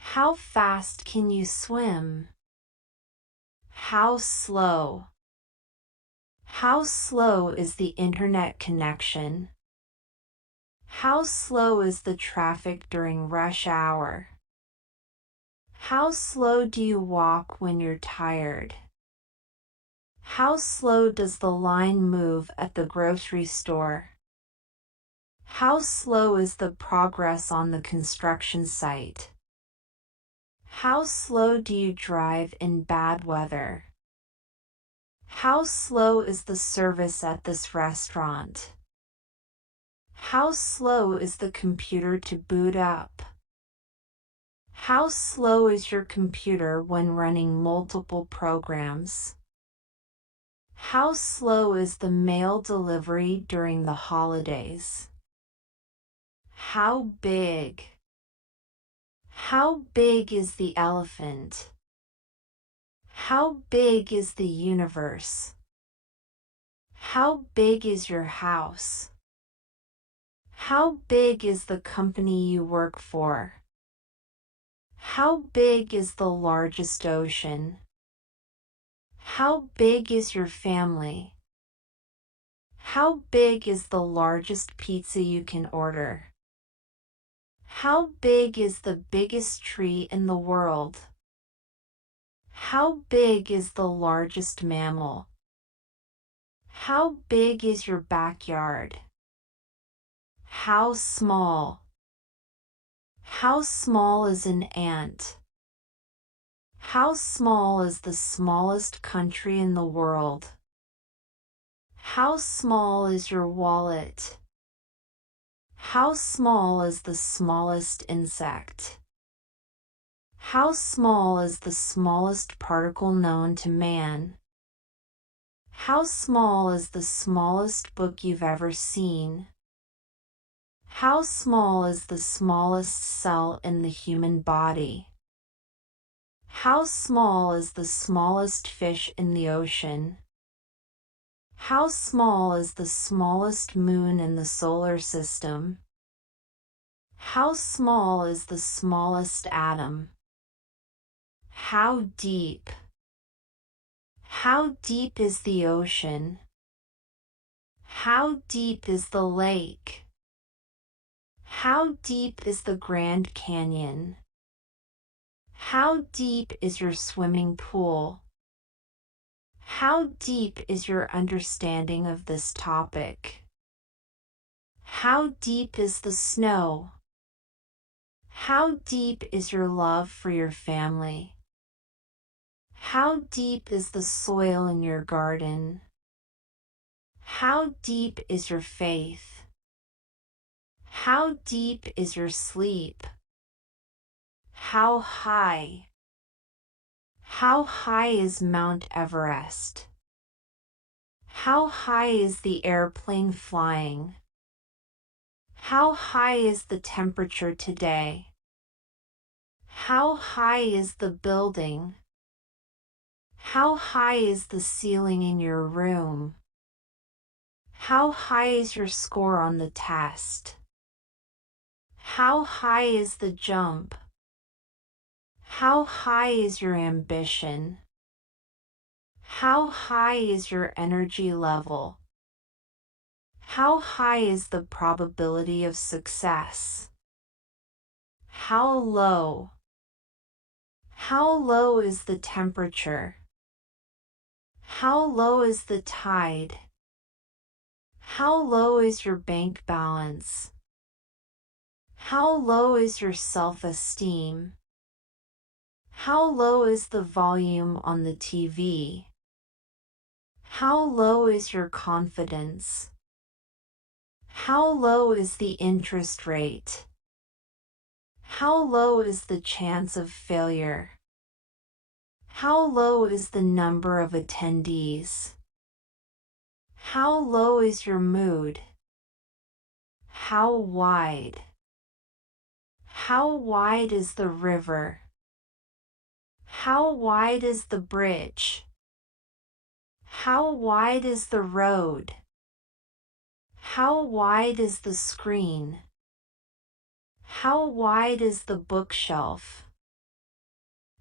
How fast can you swim? How slow? How slow is the internet connection? How slow is the traffic during rush hour? How slow do you walk when you're tired? How slow does the line move at the grocery store? How slow is the progress on the construction site? How slow do you drive in bad weather? How slow is the service at this restaurant? How slow is the computer to boot up? How slow is your computer when running multiple programs? How slow is the mail delivery during the holidays? How big? How big is the elephant? How big is the universe? How big is your house? How big is the company you work for? How big is the largest ocean? How big is your family? How big is the largest pizza you can order? How big is the biggest tree in the world? How big is the largest mammal? How big is your backyard? How small? How small is an ant? How small is the smallest country in the world? How small is your wallet? How small is the smallest insect? How small is the smallest particle known to man? How small is the smallest book you've ever seen? How small is the smallest cell in the human body? How small is the smallest fish in the ocean? How small is the smallest moon in the solar system? How small is the smallest atom? How deep? How deep is the ocean? How deep is the lake? How deep is the Grand Canyon? How deep is your swimming pool? How deep is your understanding of this topic? How deep is the snow? How deep is your love for your family? How deep is the soil in your garden? How deep is your faith? How deep is your sleep? How high? How high is Mount Everest? How high is the airplane flying? How high is the temperature today? How high is the building? How high is the ceiling in your room? How high is your score on the test? How high is the jump? How high is your ambition? How high is your energy level? How high is the probability of success? How low? How low is the temperature? How low is the tide? How low is your bank balance? How low is your self-esteem? How low is the volume on the TV? How low is your confidence? How low is the interest rate? How low is the chance of failure? How low is the number of attendees? How low is your mood? How wide? How wide is the river? How wide is the bridge? How wide is the road? How wide is the screen? How wide is the bookshelf?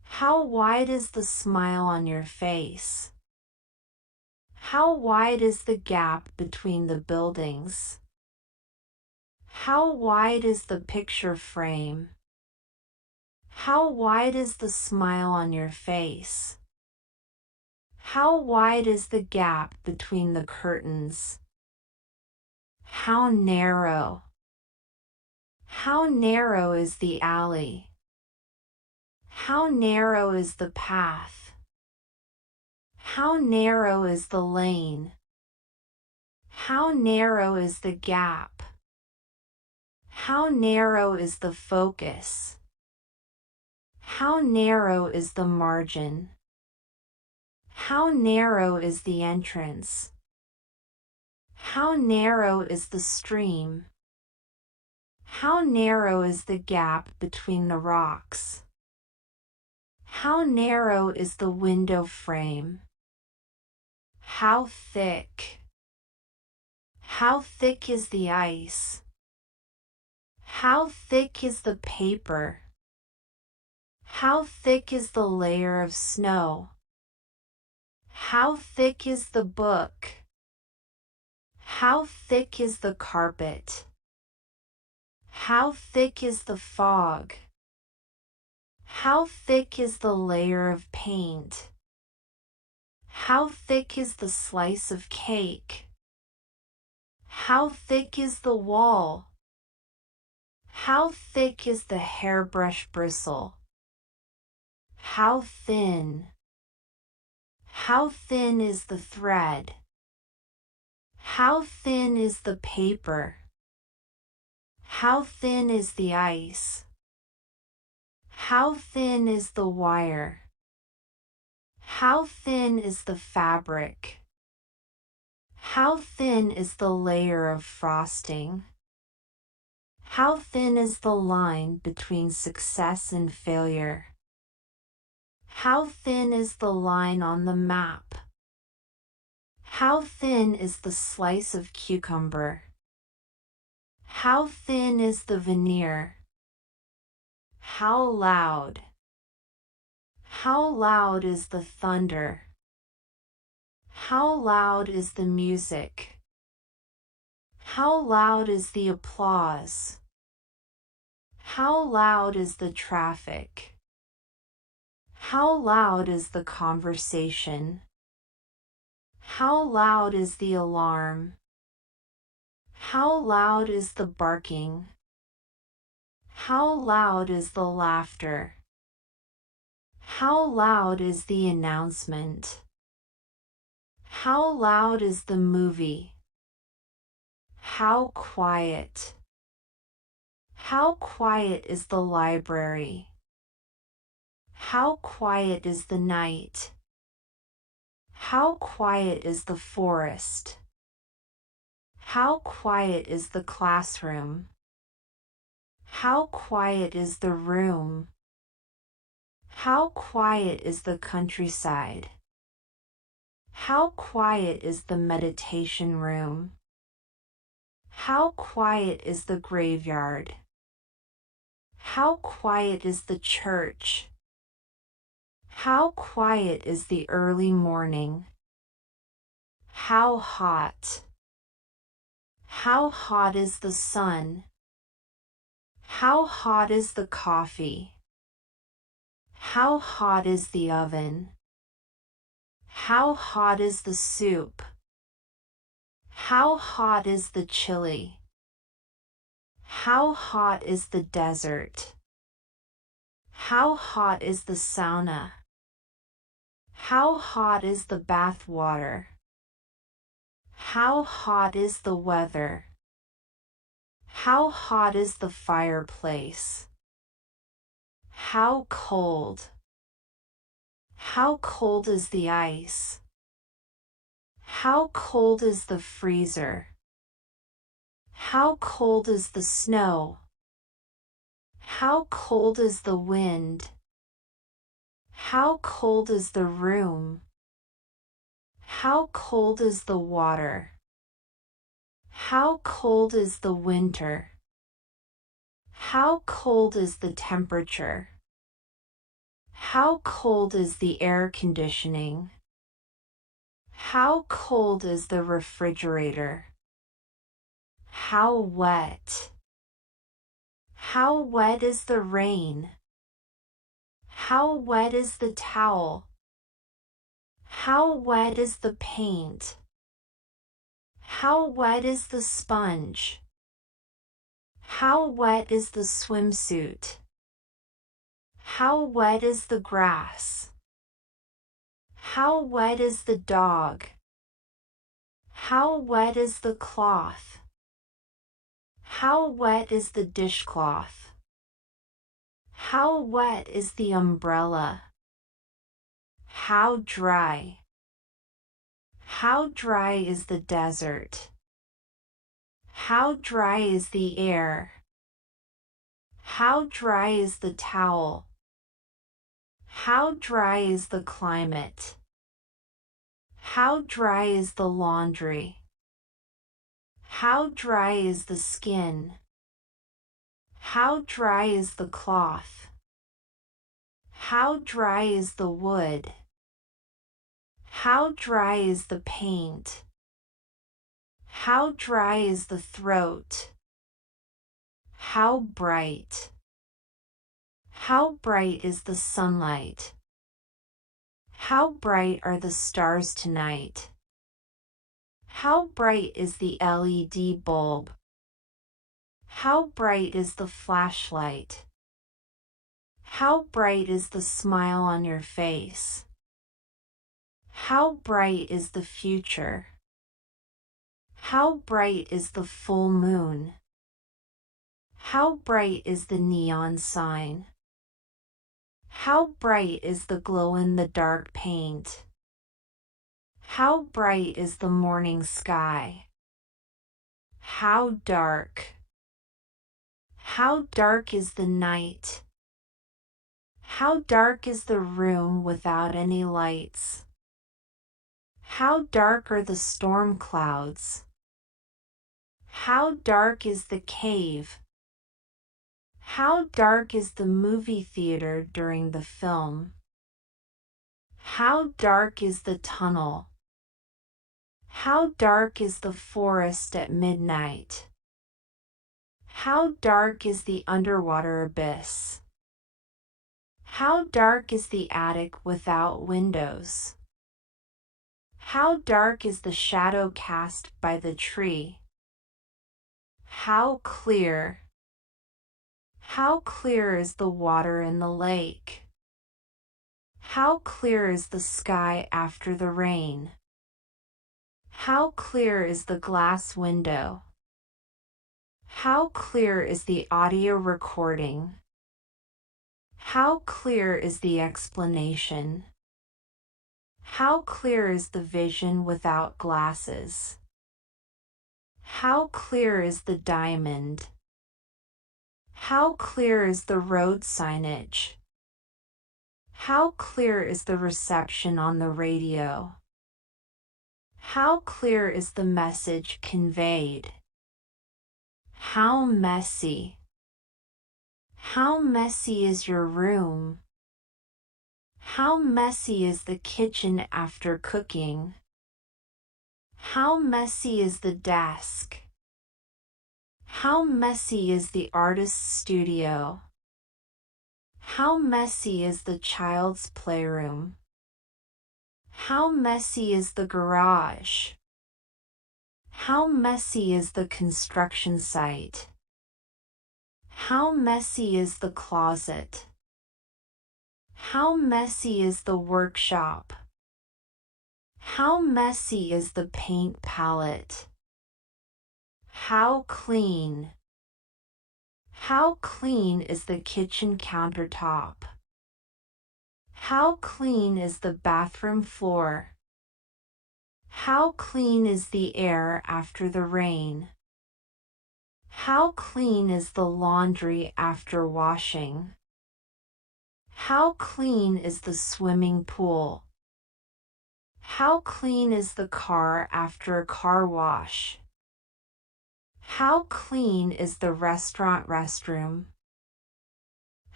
How wide is the smile on your face? How wide is the gap between the buildings? How wide is the picture frame? How wide is the smile on your face? How wide is the gap between the curtains? How narrow? How narrow is the alley? How narrow is the path? How narrow is the lane? How narrow is the gap? How narrow is the focus? How narrow is the margin? How narrow is the entrance? How narrow is the stream? How narrow is the gap between the rocks? How narrow is the window frame? How thick? How thick is the ice? How thick is the paper? How thick is the layer of snow? How thick is the book? How thick is the carpet? How thick is the fog? How thick is the layer of paint? How thick is the slice of cake? How thick is the wall? How thick is the hairbrush bristle? How thin? How thin is the thread? How thin is the paper? How thin is the ice? How thin is the wire? How thin is the fabric? How thin is the layer of frosting? How thin is the line between success and failure? How thin is the line on the map? How thin is the slice of cucumber? How thin is the veneer? How loud? How loud is the thunder? How loud is the music? How loud is the applause? How loud is the traffic? How loud is the conversation? How loud is the alarm? How loud is the barking? How loud is the laughter? How loud is the announcement? How loud is the movie? How quiet? How quiet is the library? How quiet is the night? How quiet is the forest? How quiet is the classroom? How quiet is the room? How quiet is the countryside? How quiet is the meditation room? How quiet is the graveyard? How quiet is the church? How quiet is the early morning? How hot? How hot is the sun? How hot is the coffee? How hot is the oven? How hot is the soup? How hot is the chili? How hot is the desert? How hot is the sauna? How hot is the bath water? How hot is the weather? How hot is the fireplace? How cold? How cold is the ice? How cold is the freezer? How cold is the snow? How cold is the wind? How cold is the room? How cold is the water? How cold is the winter? How cold is the temperature? How cold is the air conditioning? How cold is the refrigerator? How wet? How wet is the rain? How wet is the towel? How wet is the paint? How wet is the sponge? How wet is the swimsuit? How wet is the grass? How wet is the dog? How wet is the cloth? How wet is the dishcloth? How wet is the umbrella? How dry? How dry is the desert? How dry is the air? How dry is the towel? How dry is the climate? How dry is the laundry? How dry is the skin? How dry is the cloth? How dry is the wood? How dry is the paint? How dry is the throat? How bright? How bright is the sunlight? How bright are the stars tonight? How bright is the LED bulb? How bright is the flashlight? How bright is the smile on your face? How bright is the future? How bright is the full moon? How bright is the neon sign? How bright is the glow-in-the-dark paint? How bright is the morning sky? How dark? How dark is the night? How dark is the room without any lights? How dark are the storm clouds? How dark is the cave? How dark is the movie theater during the film? How dark is the tunnel? How dark is the forest at midnight? How dark is the underwater abyss? How dark is the attic without windows? How dark is the shadow cast by the tree? How clear? How clear is the water in the lake? How clear is the sky after the rain? How clear is the glass window? How clear is the audio recording? How clear is the explanation? How clear is the vision without glasses? How clear is the diamond? How clear is the road signage? How clear is the reception on the radio? How clear is the message conveyed? How messy? How messy is your room? How messy is the kitchen after cooking? How messy is the desk? How messy is the artist's studio? How messy is the child's playroom? How messy is the garage? How messy is the construction site? How messy is the closet? How messy is the workshop? How messy is the paint palette? How clean? How clean is the kitchen countertop? How clean is the bathroom floor? How clean is the air after the rain? How clean is the laundry after washing? How clean is the swimming pool? How clean is the car after a car wash? How clean is the restaurant restroom?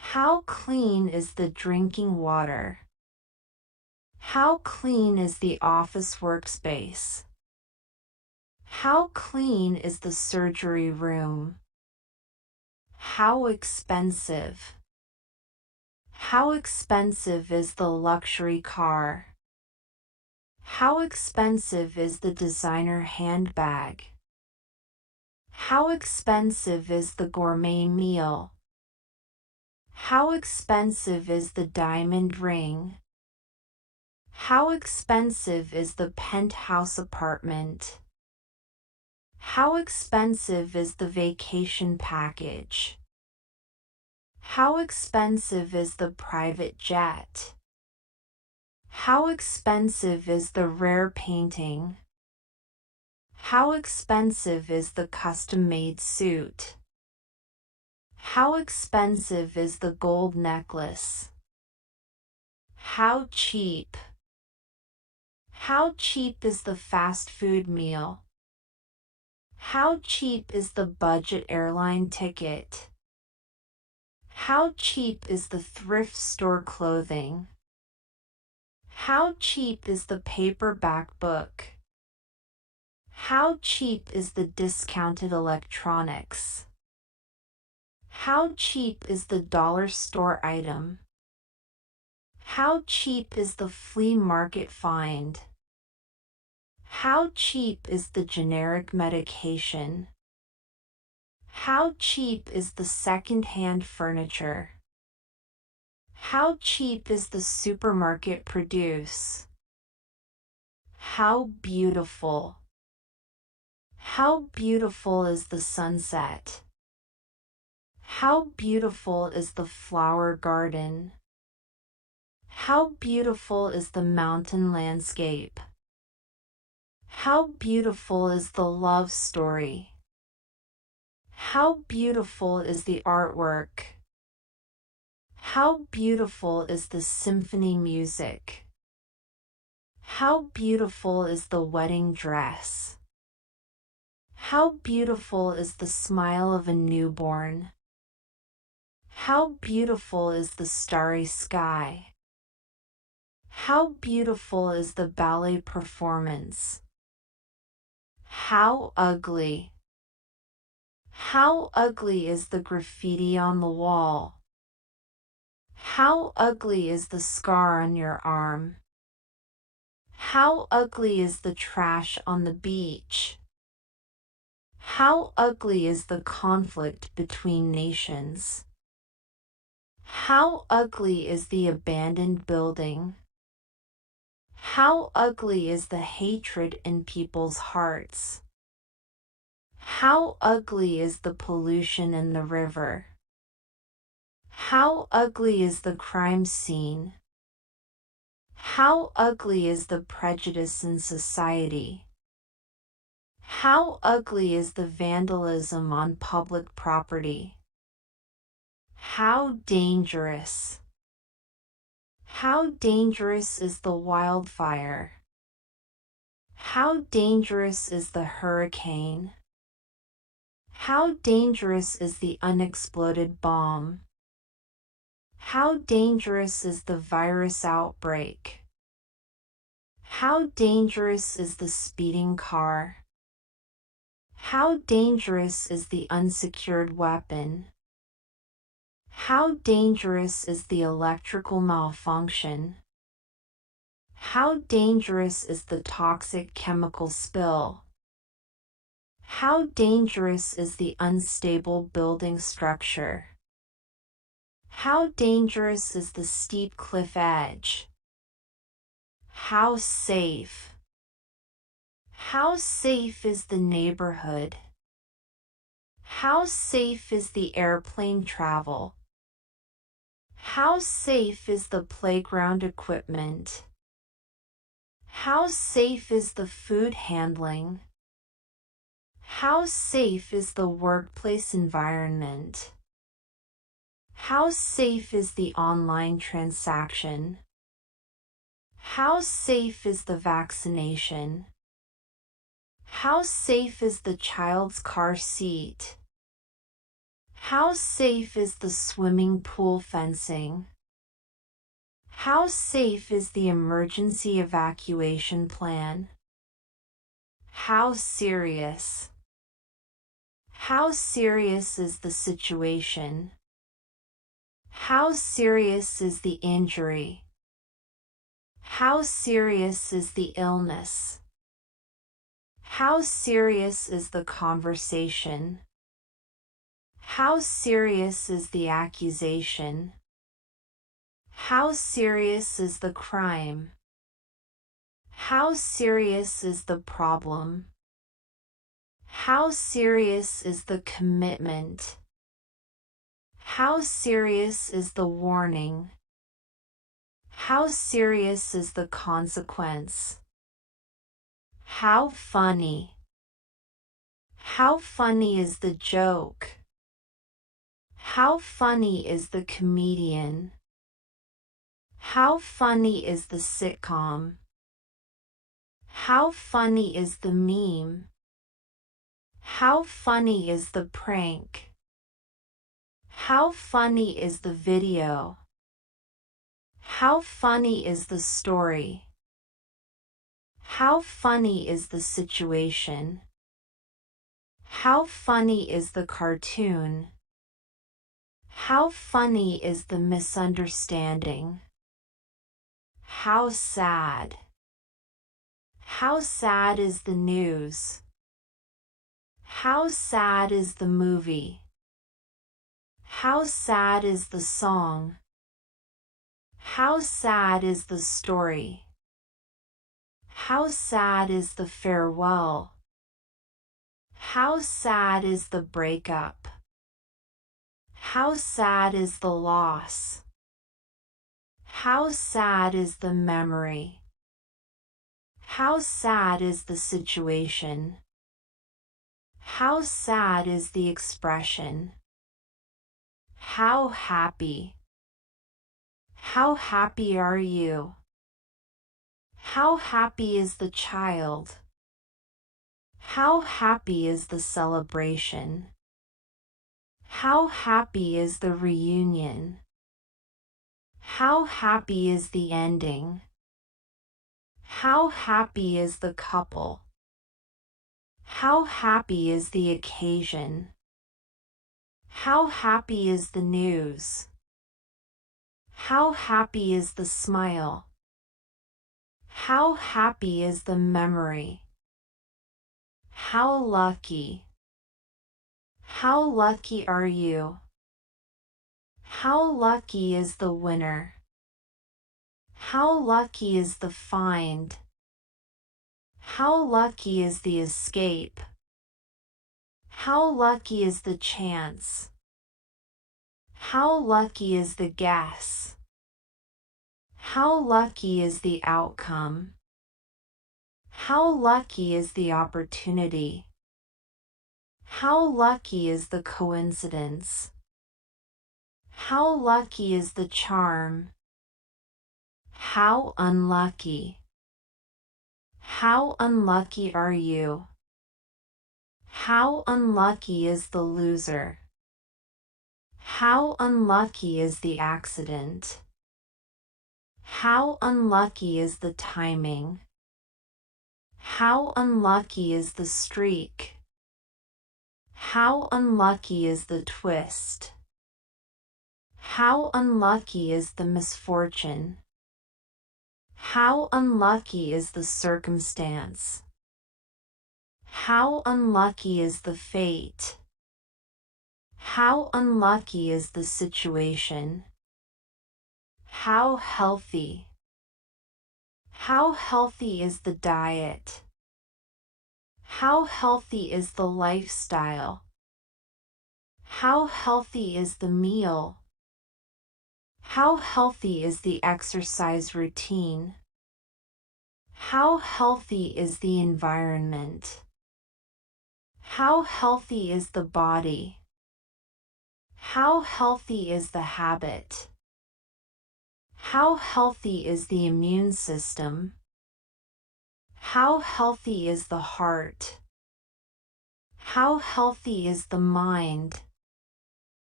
How clean is the drinking water? How clean is the office workspace? How clean is the surgery room? How expensive? How expensive is the luxury car? How expensive is the designer handbag? How expensive is the gourmet meal? How expensive is the diamond ring? How expensive is the penthouse apartment? How expensive is the vacation package? How expensive is the private jet? How expensive is the rare painting? How expensive is the custom-made suit? How expensive is the gold necklace? How cheap? How cheap is the fast food meal? How cheap is the budget airline ticket? How cheap is the thrift store clothing? How cheap is the paperback book? How cheap is the discounted electronics? How cheap is the dollar store item? How cheap is the flea market find? How cheap is the generic medication? How cheap is the second-hand furniture? How cheap is the supermarket produce? How beautiful? How beautiful is the sunset? How beautiful is the flower garden? How beautiful is the mountain landscape? How beautiful is the love story? How beautiful is the artwork? How beautiful is the symphony music? How beautiful is the wedding dress? How beautiful is the smile of a newborn? How beautiful is the starry sky? How beautiful is the ballet performance? How ugly? How ugly is the graffiti on the wall? How ugly is the scar on your arm? How ugly is the trash on the beach? How ugly is the conflict between nations? How ugly is the abandoned building? How ugly is the hatred in people's hearts? How ugly is the pollution in the river? How ugly is the crime scene? How ugly is the prejudice in society? How ugly is the vandalism on public property? How dangerous? How dangerous is the wildfire? How dangerous is the hurricane? How dangerous is the unexploded bomb? How dangerous is the virus outbreak? How dangerous is the speeding car? How dangerous is the unsecured weapon? How dangerous is the electrical malfunction? How dangerous is the toxic chemical spill? How dangerous is the unstable building structure? How dangerous is the steep cliff edge? How safe? How safe is the neighborhood? How safe is the airplane travel? How safe is the playground equipment? How safe is the food handling? How safe is the workplace environment? How safe is the online transaction? How safe is the vaccination? How safe is the child's car seat? How safe is the swimming pool fencing? How safe is the emergency evacuation plan? How serious? How serious is the situation? How serious is the injury? How serious is the illness? How serious is the conversation? How serious is the accusation? How serious is the crime? How serious is the problem? How serious is the commitment? How serious is the warning? How serious is the consequence? How funny? How funny is the joke? How funny is the comedian? How funny is the sitcom? How funny is the meme? How funny is the prank? How funny is the video? How funny is the story? How funny is the situation? How funny is the cartoon? How funny is the misunderstanding? How sad? How sad is the news? How sad is the movie? How sad is the song? How sad is the story? How sad is the farewell? How sad is the breakup? How sad is the loss? How sad is the memory? How sad is the situation? How sad is the expression? How happy? How happy are you? How happy is the child? How happy is the celebration? How happy is the reunion? How happy is the ending? How happy is the couple? How happy is the occasion? How happy is the news? How happy is the smile? How happy is the memory? How lucky? How lucky are you? How lucky is the winner? How lucky is the find? How lucky is the escape? How lucky is the chance? How lucky is the guess? How lucky is the outcome? How lucky is the opportunity? How lucky is the coincidence? How lucky is the charm? How unlucky? How unlucky are you? How unlucky is the loser? How unlucky is the accident? How unlucky is the timing? How unlucky is the streak? How unlucky is the twist? How unlucky is the misfortune? How unlucky is the circumstance? How unlucky is the fate? How unlucky is the situation? How healthy? How healthy is the diet? How healthy is the lifestyle? How healthy is the meal? How healthy is the exercise routine? How healthy is the environment? How healthy is the body? How healthy is the habit? How healthy is the immune system? How healthy is the heart? How healthy is the mind?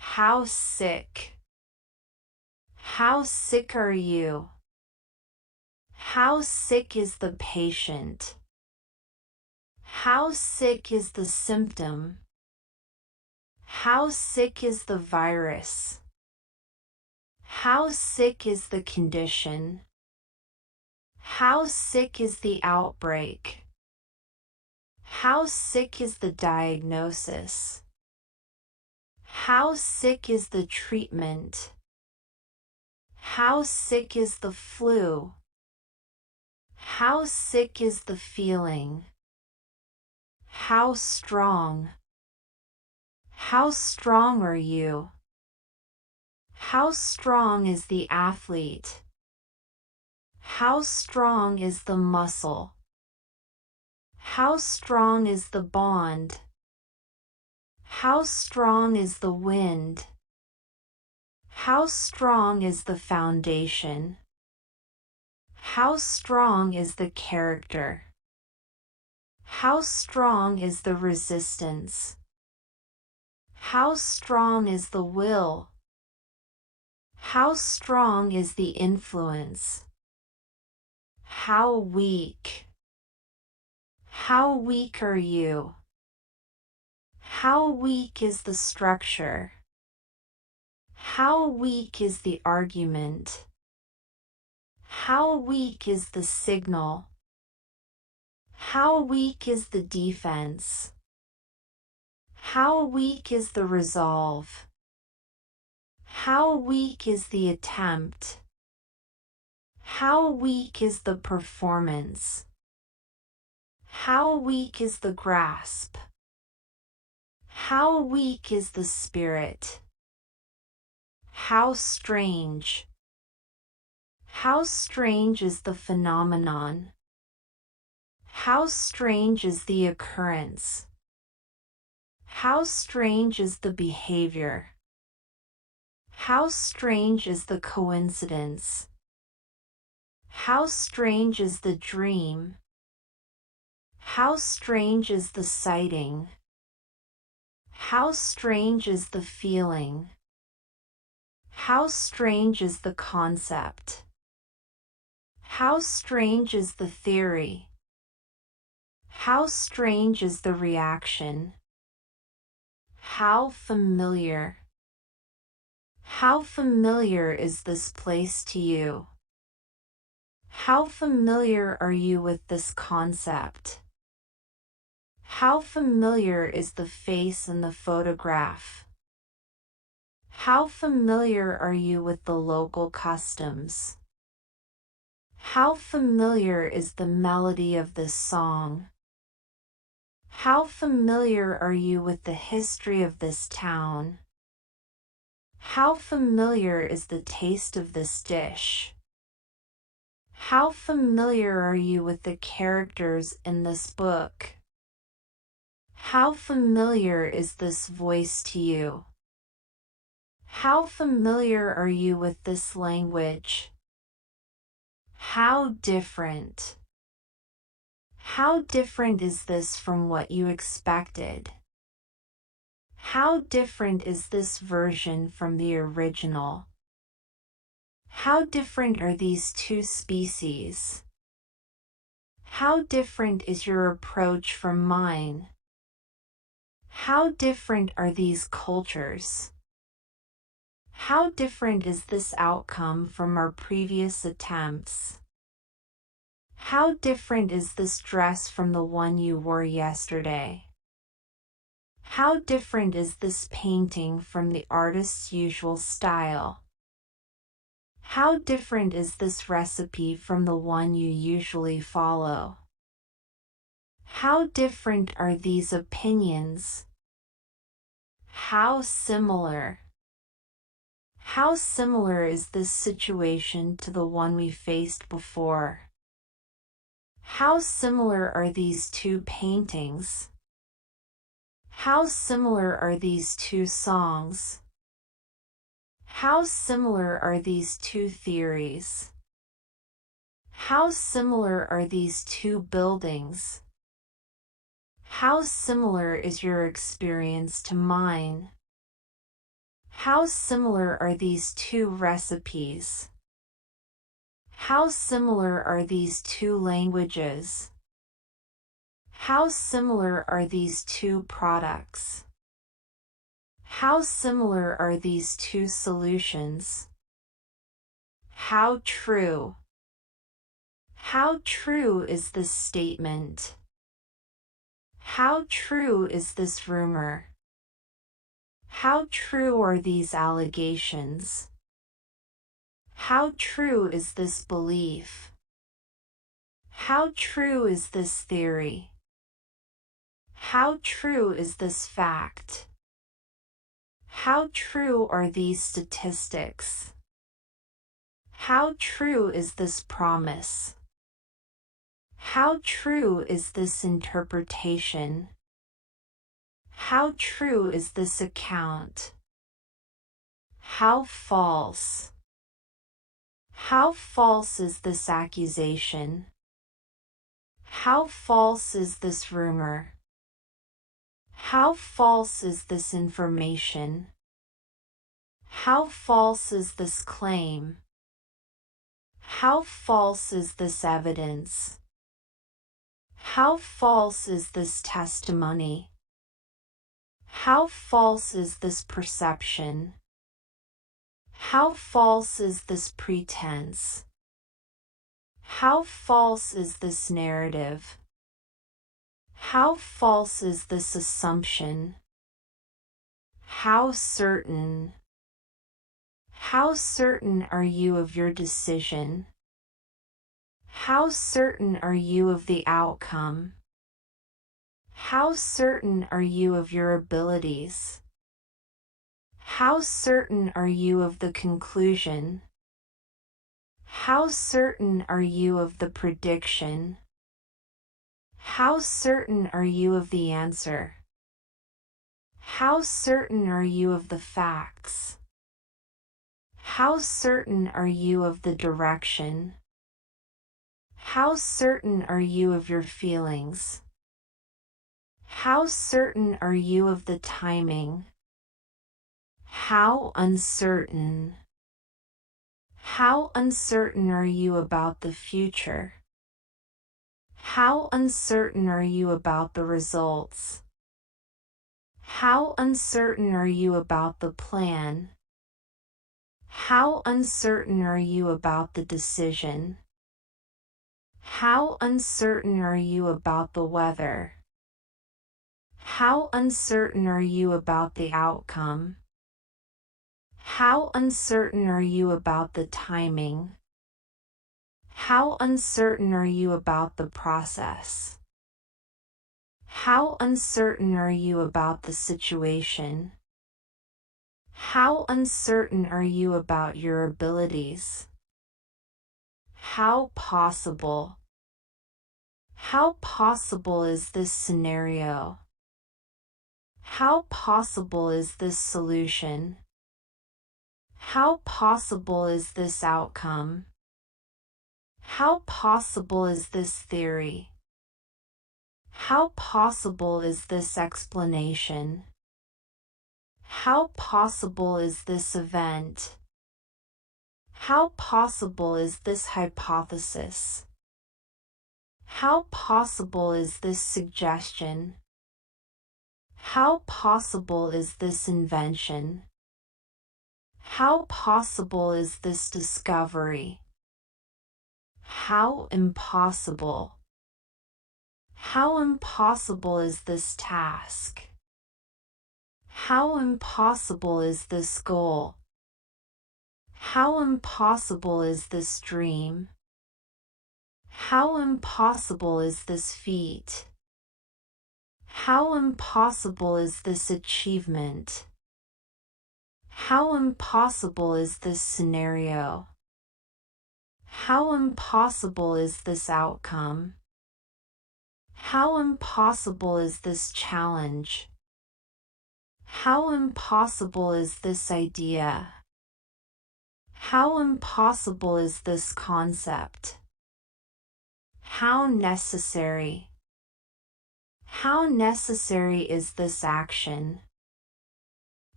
How sick? How sick are you? How sick is the patient? How sick is the symptom? How sick is the virus? How sick is the condition? How sick is the outbreak? How sick is the diagnosis? How sick is the treatment? How sick is the flu? How sick is the feeling? How strong? How strong are you? How strong is the athlete? How strong is the muscle? How strong is the bond? How strong is the wind? How strong is the foundation? How strong is the character? How strong is the resistance? How strong is the will? How strong is the influence? How weak? How weak are you? How weak is the structure? How weak is the argument? How weak is the signal? How weak is the defense? How weak is the resolve? How weak is the attempt? How weak is the performance? How weak is the grasp? How weak is the spirit? How strange? How strange is the phenomenon? How strange is the occurrence? How strange is the behavior? How strange is the coincidence? How strange is the dream? How strange is the sighting? How strange is the feeling? How strange is the concept? How strange is the theory? How strange is the reaction? How familiar? How familiar is this place to you? How familiar are you with this concept? How familiar is the face in the photograph? How familiar are you with the local customs? How familiar is the melody of this song? How familiar are you with the history of this town? How familiar is the taste of this dish? How familiar are you with the characters in this book? How familiar is this voice to you? How familiar are you with this language? How different? How different is this from what you expected? How different is this version from the original? How different are these two species? How different is your approach from mine? How different are these cultures? How different is this outcome from our previous attempts? How different is this dress from the one you wore yesterday? How different is this painting from the artist's usual style? How different is this recipe from the one you usually follow? How different are these opinions? How similar? How similar is this situation to the one we faced before? How similar are these two paintings? How similar are these two songs? How similar are these two theories? How similar are these two buildings? How similar is your experience to mine? How similar are these two recipes? How similar are these two languages? How similar are these two products? How similar are these two solutions? How true? How true is this statement? How true is this rumor? How true are these allegations? How true is this belief? How true is this theory? How true is this fact? How true are these statistics? How true is this promise? How true is this interpretation? How true is this account? How false? How false is this accusation? How false is this rumor? How false is this information? How false is this claim? How false is this evidence? How false is this testimony? How false is this perception? How false is this pretense? How false is this narrative? How false is this assumption? How certain? How certain are you of your decision? How certain are you of the outcome? How certain are you of your abilities? How certain are you of the conclusion? How certain are you of the prediction? How certain are you of the answer? How certain are you of the facts? How certain are you of the direction? How certain are you of your feelings? How certain are you of the timing? How uncertain? How uncertain are you about the future? How uncertain are you about the results? How uncertain are you about the plan? How uncertain are you about the decision? How uncertain are you about the weather? How uncertain are you about the outcome? How uncertain are you about the timing? How uncertain are you about the process? How uncertain are you about the situation? How uncertain are you about your abilities? How possible? How possible is this scenario? How possible is this solution? How possible is this outcome? How possible is this theory? How possible is this explanation? How possible is this event? How possible is this hypothesis? How possible is this suggestion? How possible is this invention? How possible is this discovery? How impossible? How impossible is this task? How impossible is this goal? How impossible is this dream? How impossible is this feat? How impossible is this achievement? How impossible is this scenario? How impossible is this outcome? How impossible is this challenge? How impossible is this idea? How impossible is this concept? How necessary? How necessary is this action?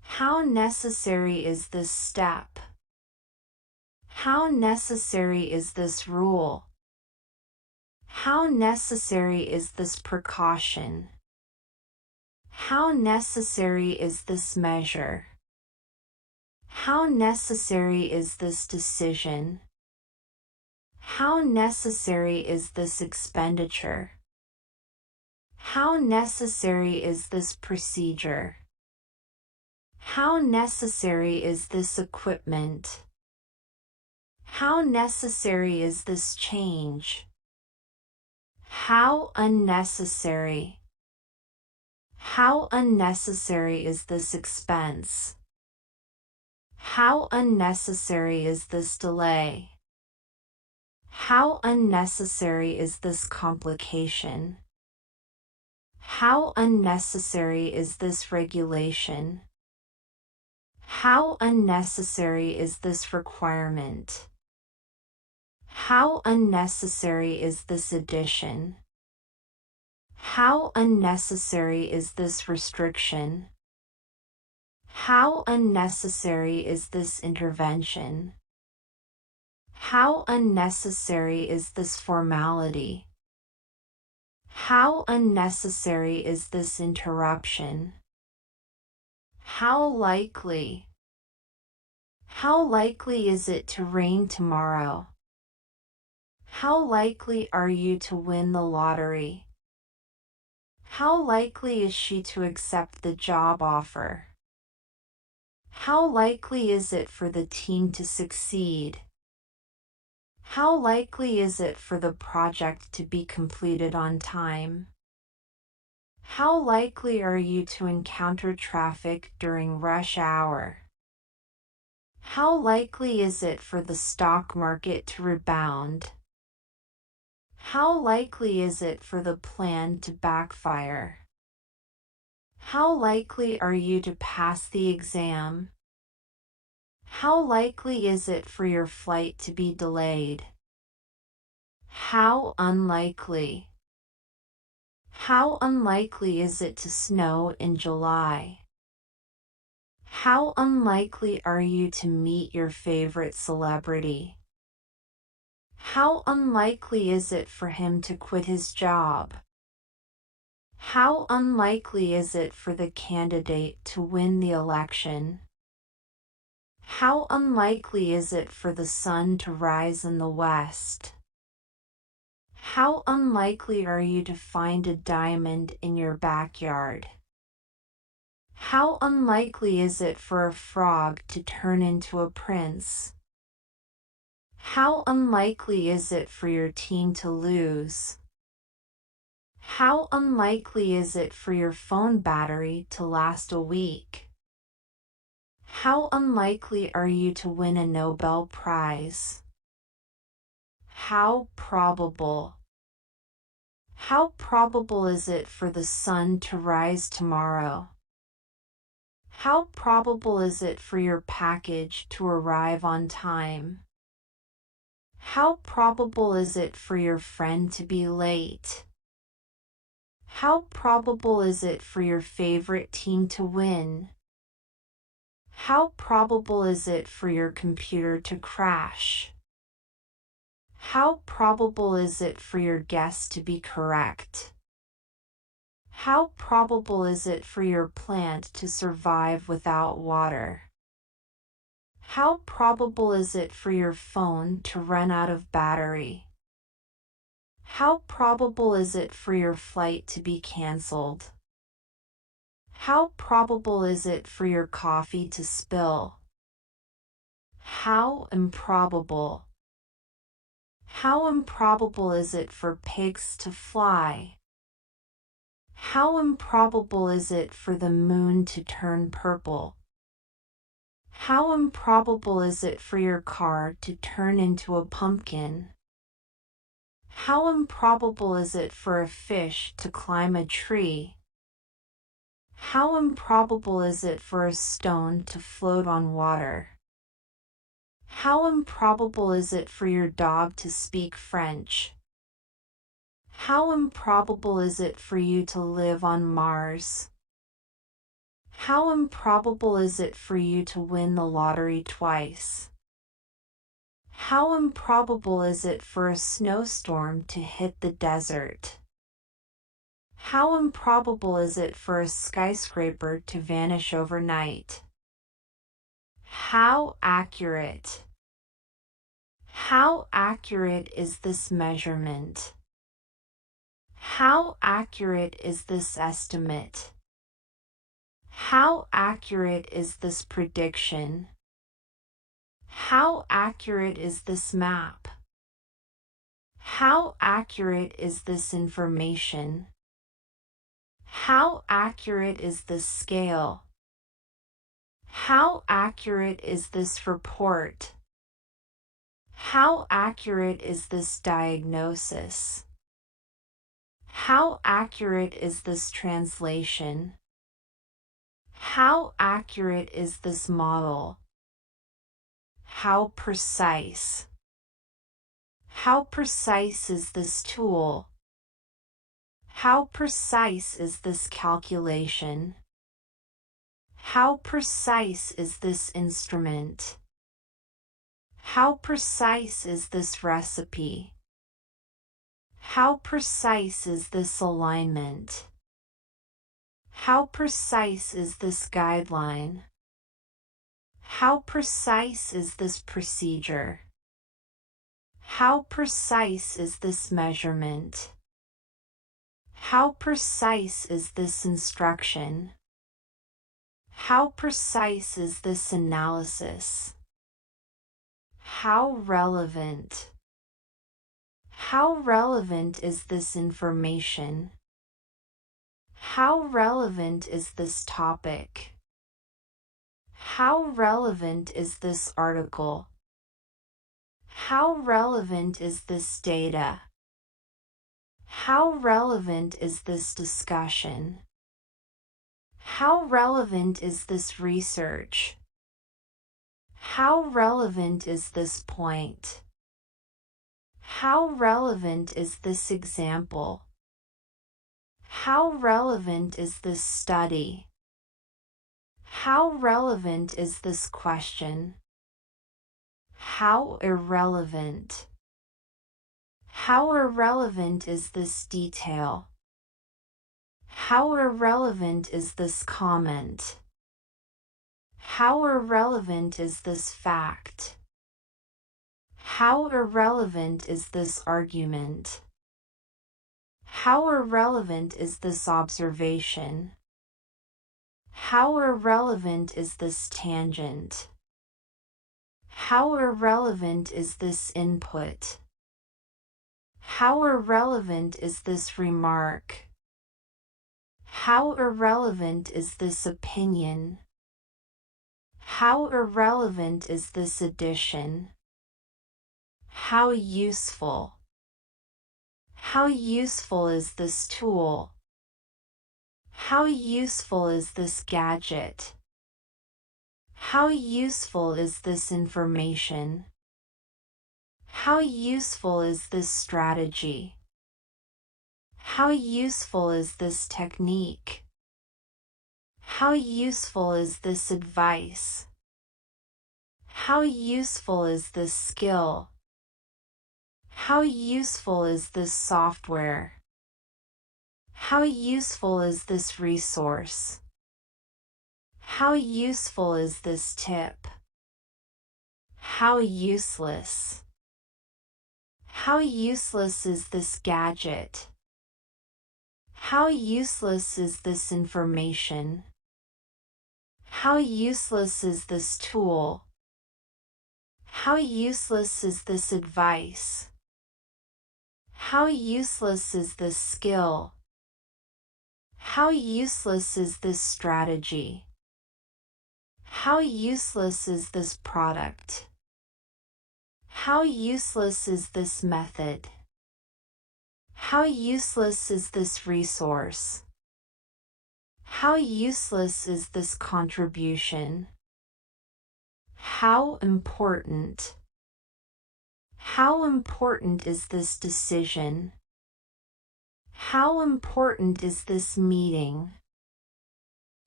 How necessary is this step? How necessary is this rule? How necessary is this precaution? How necessary is this measure? How necessary is this decision? How necessary is this expenditure? How necessary is this procedure? How necessary is this equipment? How necessary is this change? How unnecessary? How unnecessary is this expense? How unnecessary is this delay? How unnecessary is this complication? How unnecessary is this regulation? How unnecessary is this requirement? How unnecessary is this addition? How unnecessary is this restriction? How unnecessary is this intervention? How unnecessary is this formality? How unnecessary is this interruption? How likely? How likely is it to rain tomorrow? How likely are you to win the lottery? How likely is she to accept the job offer? How likely is it for the team to succeed? How likely is it for the project to be completed on time? How likely are you to encounter traffic during rush hour? How likely is it for the stock market to rebound? How likely is it for the plan to backfire? How likely are you to pass the exam? How likely is it for your flight to be delayed? How unlikely? How unlikely is it to snow in July? How unlikely are you to meet your favorite celebrity? How unlikely is it for him to quit his job? How unlikely is it for the candidate to win the election? How unlikely is it for the sun to rise in the west? How unlikely are you to find a diamond in your backyard? How unlikely is it for a frog to turn into a prince? How unlikely is it for your team to lose? How unlikely is it for your phone battery to last a week? How unlikely are you to win a Nobel Prize? How probable? How probable is it for the sun to rise tomorrow? How probable is it for your package to arrive on time? How probable is it for your friend to be late? How probable is it for your favorite team to win? How probable is it for your computer to crash? How probable is it for your guess to be correct? How probable is it for your plant to survive without water? How probable is it for your phone to run out of battery? How probable is it for your flight to be canceled? How probable is it for your coffee to spill? How improbable? How improbable is it for pigs to fly? How improbable is it for the moon to turn purple? How improbable is it for your car to turn into a pumpkin? How improbable is it for a fish to climb a tree? How improbable is it for a stone to float on water? How improbable is it for your dog to speak French? How improbable is it for you to live on Mars? How improbable is it for you to win the lottery twice? How improbable is it for a snowstorm to hit the desert? How improbable is it for a skyscraper to vanish overnight? How accurate? How accurate is this measurement? How accurate is this estimate? How accurate is this prediction? How accurate is this map? How accurate is this information? How accurate is this scale? How accurate is this report? How accurate is this diagnosis? How accurate is this translation? How accurate is this model? How precise? How precise is this tool? How precise is this calculation? How precise is this instrument? How precise is this recipe? How precise is this alignment? How precise is this guideline? How precise is this procedure? How precise is this measurement? How precise is this instruction? How precise is this analysis? How relevant? How relevant is this information? How relevant is this topic? How relevant is this article? How relevant is this data? How relevant is this discussion? How relevant is this research? How relevant is this point? How relevant is this example? How relevant is this study? How relevant is this question? How irrelevant? How irrelevant is this detail? How irrelevant is this comment? How irrelevant is this fact? How irrelevant is this argument? How irrelevant is this observation? How irrelevant is this tangent? How irrelevant is this input? How irrelevant is this remark? How irrelevant is this opinion? How irrelevant is this addition? How useful? How useful is this tool? How useful is this gadget? How useful is this information? How useful is this strategy? How useful is this technique? How useful is this advice? How useful is this skill? How useful is this software? How useful is this resource? How useful is this tip? How useless? How useless is this gadget? How useless is this information? How useless is this tool? How useless is this advice? How useless is this skill? How useless is this strategy? How useless is this product? How useless is this method? How useless is this resource? How useless is this contribution? How important? How important is this decision? How important is this meeting?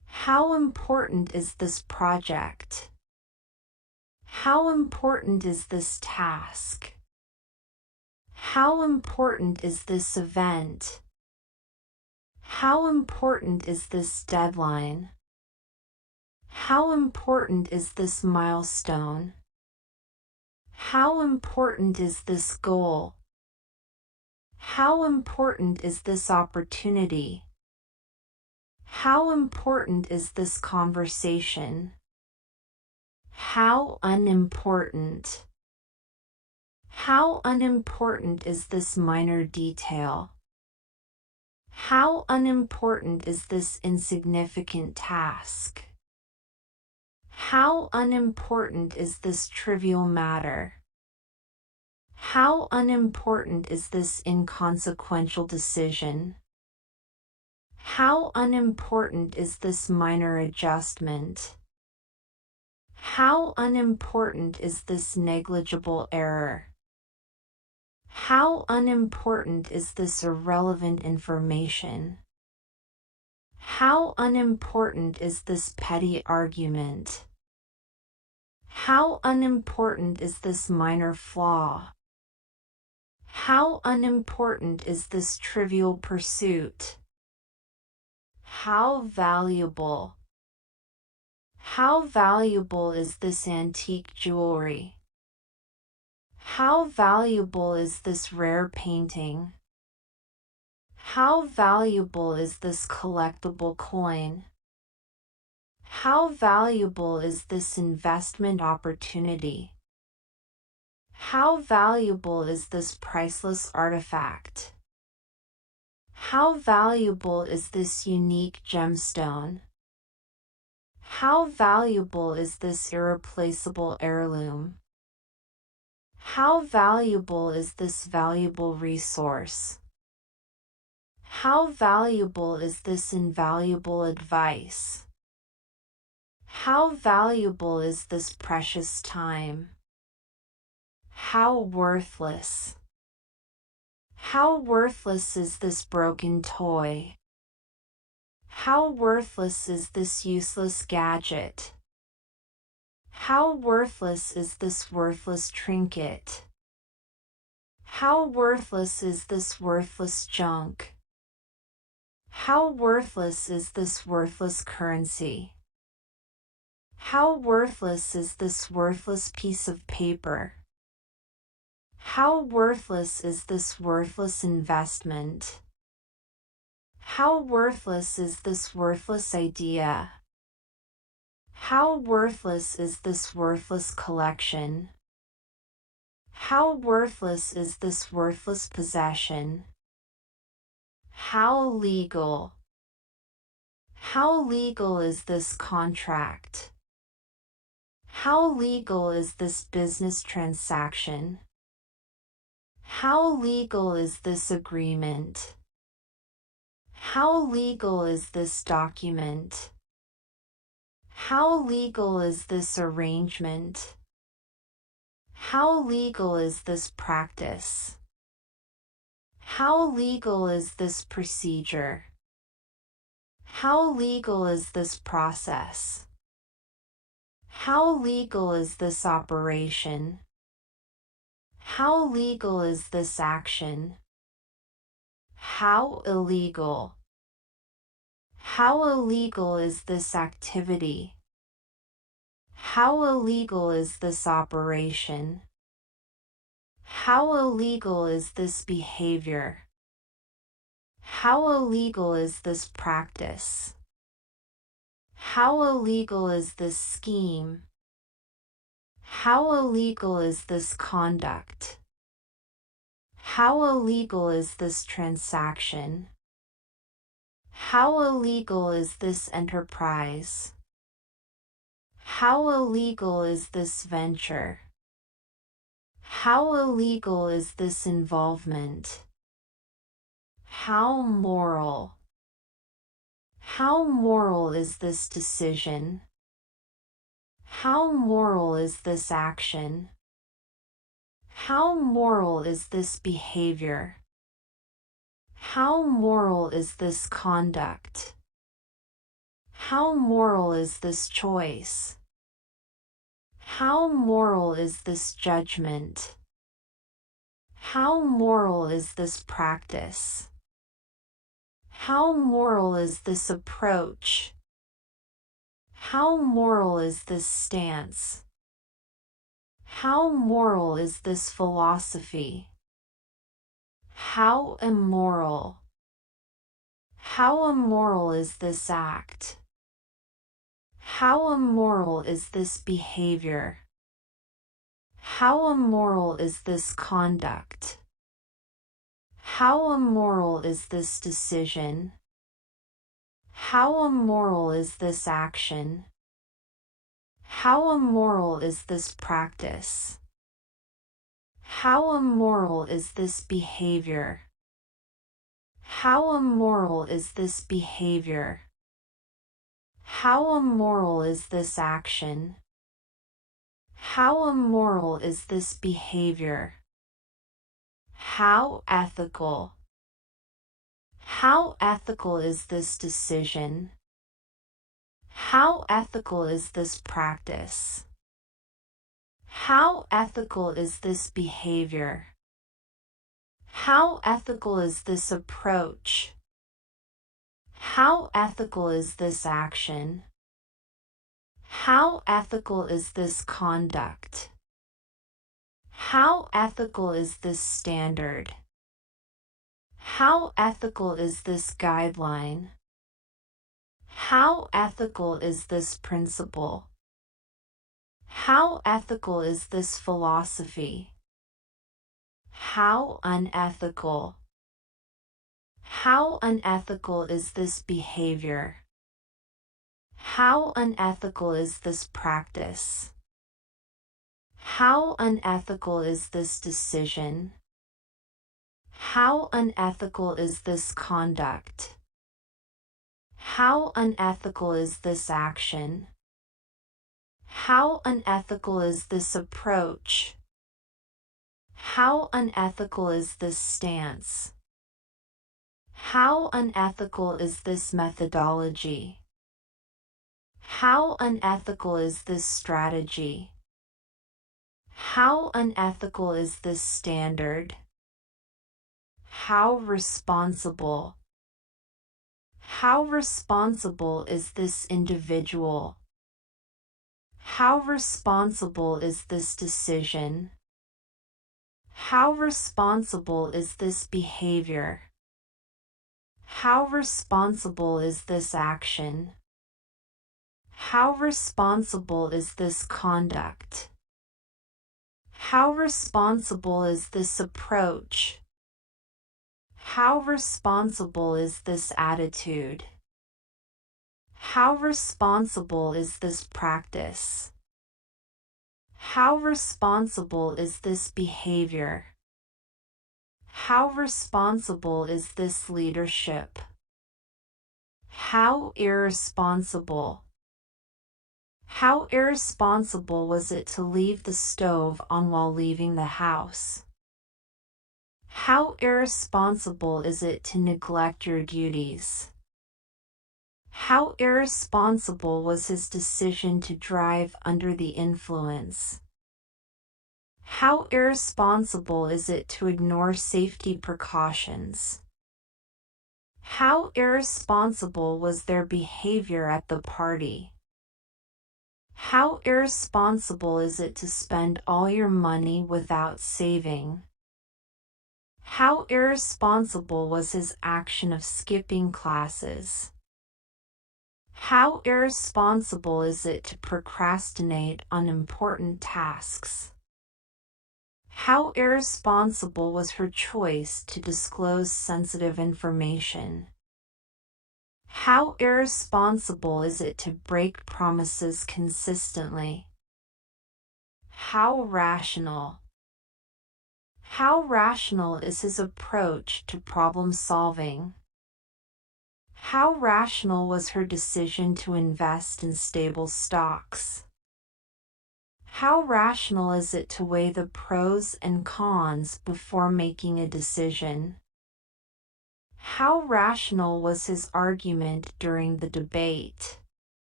How important is this project? How important is this task? How important is this event? How important is this deadline? How important is this milestone? How important is this goal? How important is this opportunity? How important is this conversation? How unimportant? How unimportant is this minor detail? How unimportant is this insignificant task? How unimportant is this trivial matter? How unimportant is this inconsequential decision? How unimportant is this minor adjustment? How unimportant is this negligible error? How unimportant is this irrelevant information? How unimportant is this petty argument? How unimportant is this minor flaw? How unimportant is this trivial pursuit? How valuable? How valuable is this antique jewelry? How valuable is this rare painting? How valuable is this collectible coin? How valuable is this investment opportunity? How valuable is this priceless artifact? How valuable is this unique gemstone? How valuable is this irreplaceable heirloom? How valuable is this valuable resource? How valuable is this invaluable advice? How valuable is this precious time? How worthless? How worthless is this broken toy? How worthless is this useless gadget? How worthless is this worthless trinket? How worthless is this worthless junk? How worthless is this worthless currency? How worthless is this worthless piece of paper? How worthless is this worthless investment? How worthless is this worthless idea? How worthless is this worthless collection? How worthless is this worthless possession? How legal? How legal is this contract? How legal is this business transaction? How legal is this agreement? How legal is this document? How legal is this arrangement? How legal is this practice? How legal is this procedure? How legal is this process? How legal is this operation? How legal is this action? How illegal? How illegal is this activity? How illegal is this operation? How illegal is this behavior? How illegal is this practice? How illegal is this scheme? How illegal is this conduct? How illegal is this transaction? How illegal is this enterprise? How illegal is this venture? How illegal is this involvement? How moral? How moral is this decision? How moral is this action? How moral is this behavior? How moral is this conduct? How moral is this choice? How moral is this judgment? How moral is this practice? How moral is this approach? How moral is this stance? How moral is this philosophy? How immoral? How immoral is this act? How immoral is this behavior? How immoral is this conduct? How immoral is this decision? How immoral is this action? How immoral is this practice? How immoral is this behavior? How immoral is this behavior? How immoral is this action? How immoral is this behavior? How ethical? How ethical is this decision? How ethical is this practice? How ethical is this behavior? How ethical is this approach? How ethical is this action? How ethical is this conduct? How ethical is this standard? How ethical is this guideline? How ethical is this principle? How ethical is this philosophy? How unethical? How unethical is this behavior? How unethical is this practice? How unethical is this decision? How unethical is this conduct? How unethical is this action? How unethical is this approach? How unethical is this stance? How unethical is this methodology? How unethical is this strategy? How unethical is this standard? How responsible? How responsible is this individual? How responsible is this decision? How responsible is this behavior? How responsible is this action? How responsible is this conduct? How responsible is this approach? How responsible is this attitude? How responsible is this practice? How responsible is this behavior? How responsible is this leadership? How irresponsible? How irresponsible was it to leave the stove on while leaving the house? How irresponsible is it to neglect your duties? How irresponsible was his decision to drive under the influence? How irresponsible is it to ignore safety precautions? How irresponsible was their behavior at the party? How irresponsible is it to spend all your money without saving? How irresponsible was his action of skipping classes? How irresponsible is it to procrastinate on important tasks? How irresponsible was her choice to disclose sensitive information? How irresponsible is it to break promises consistently? How rational? How rational is his approach to problem solving? How rational was her decision to invest in stable stocks? How rational is it to weigh the pros and cons before making a decision? How rational was his argument during the debate?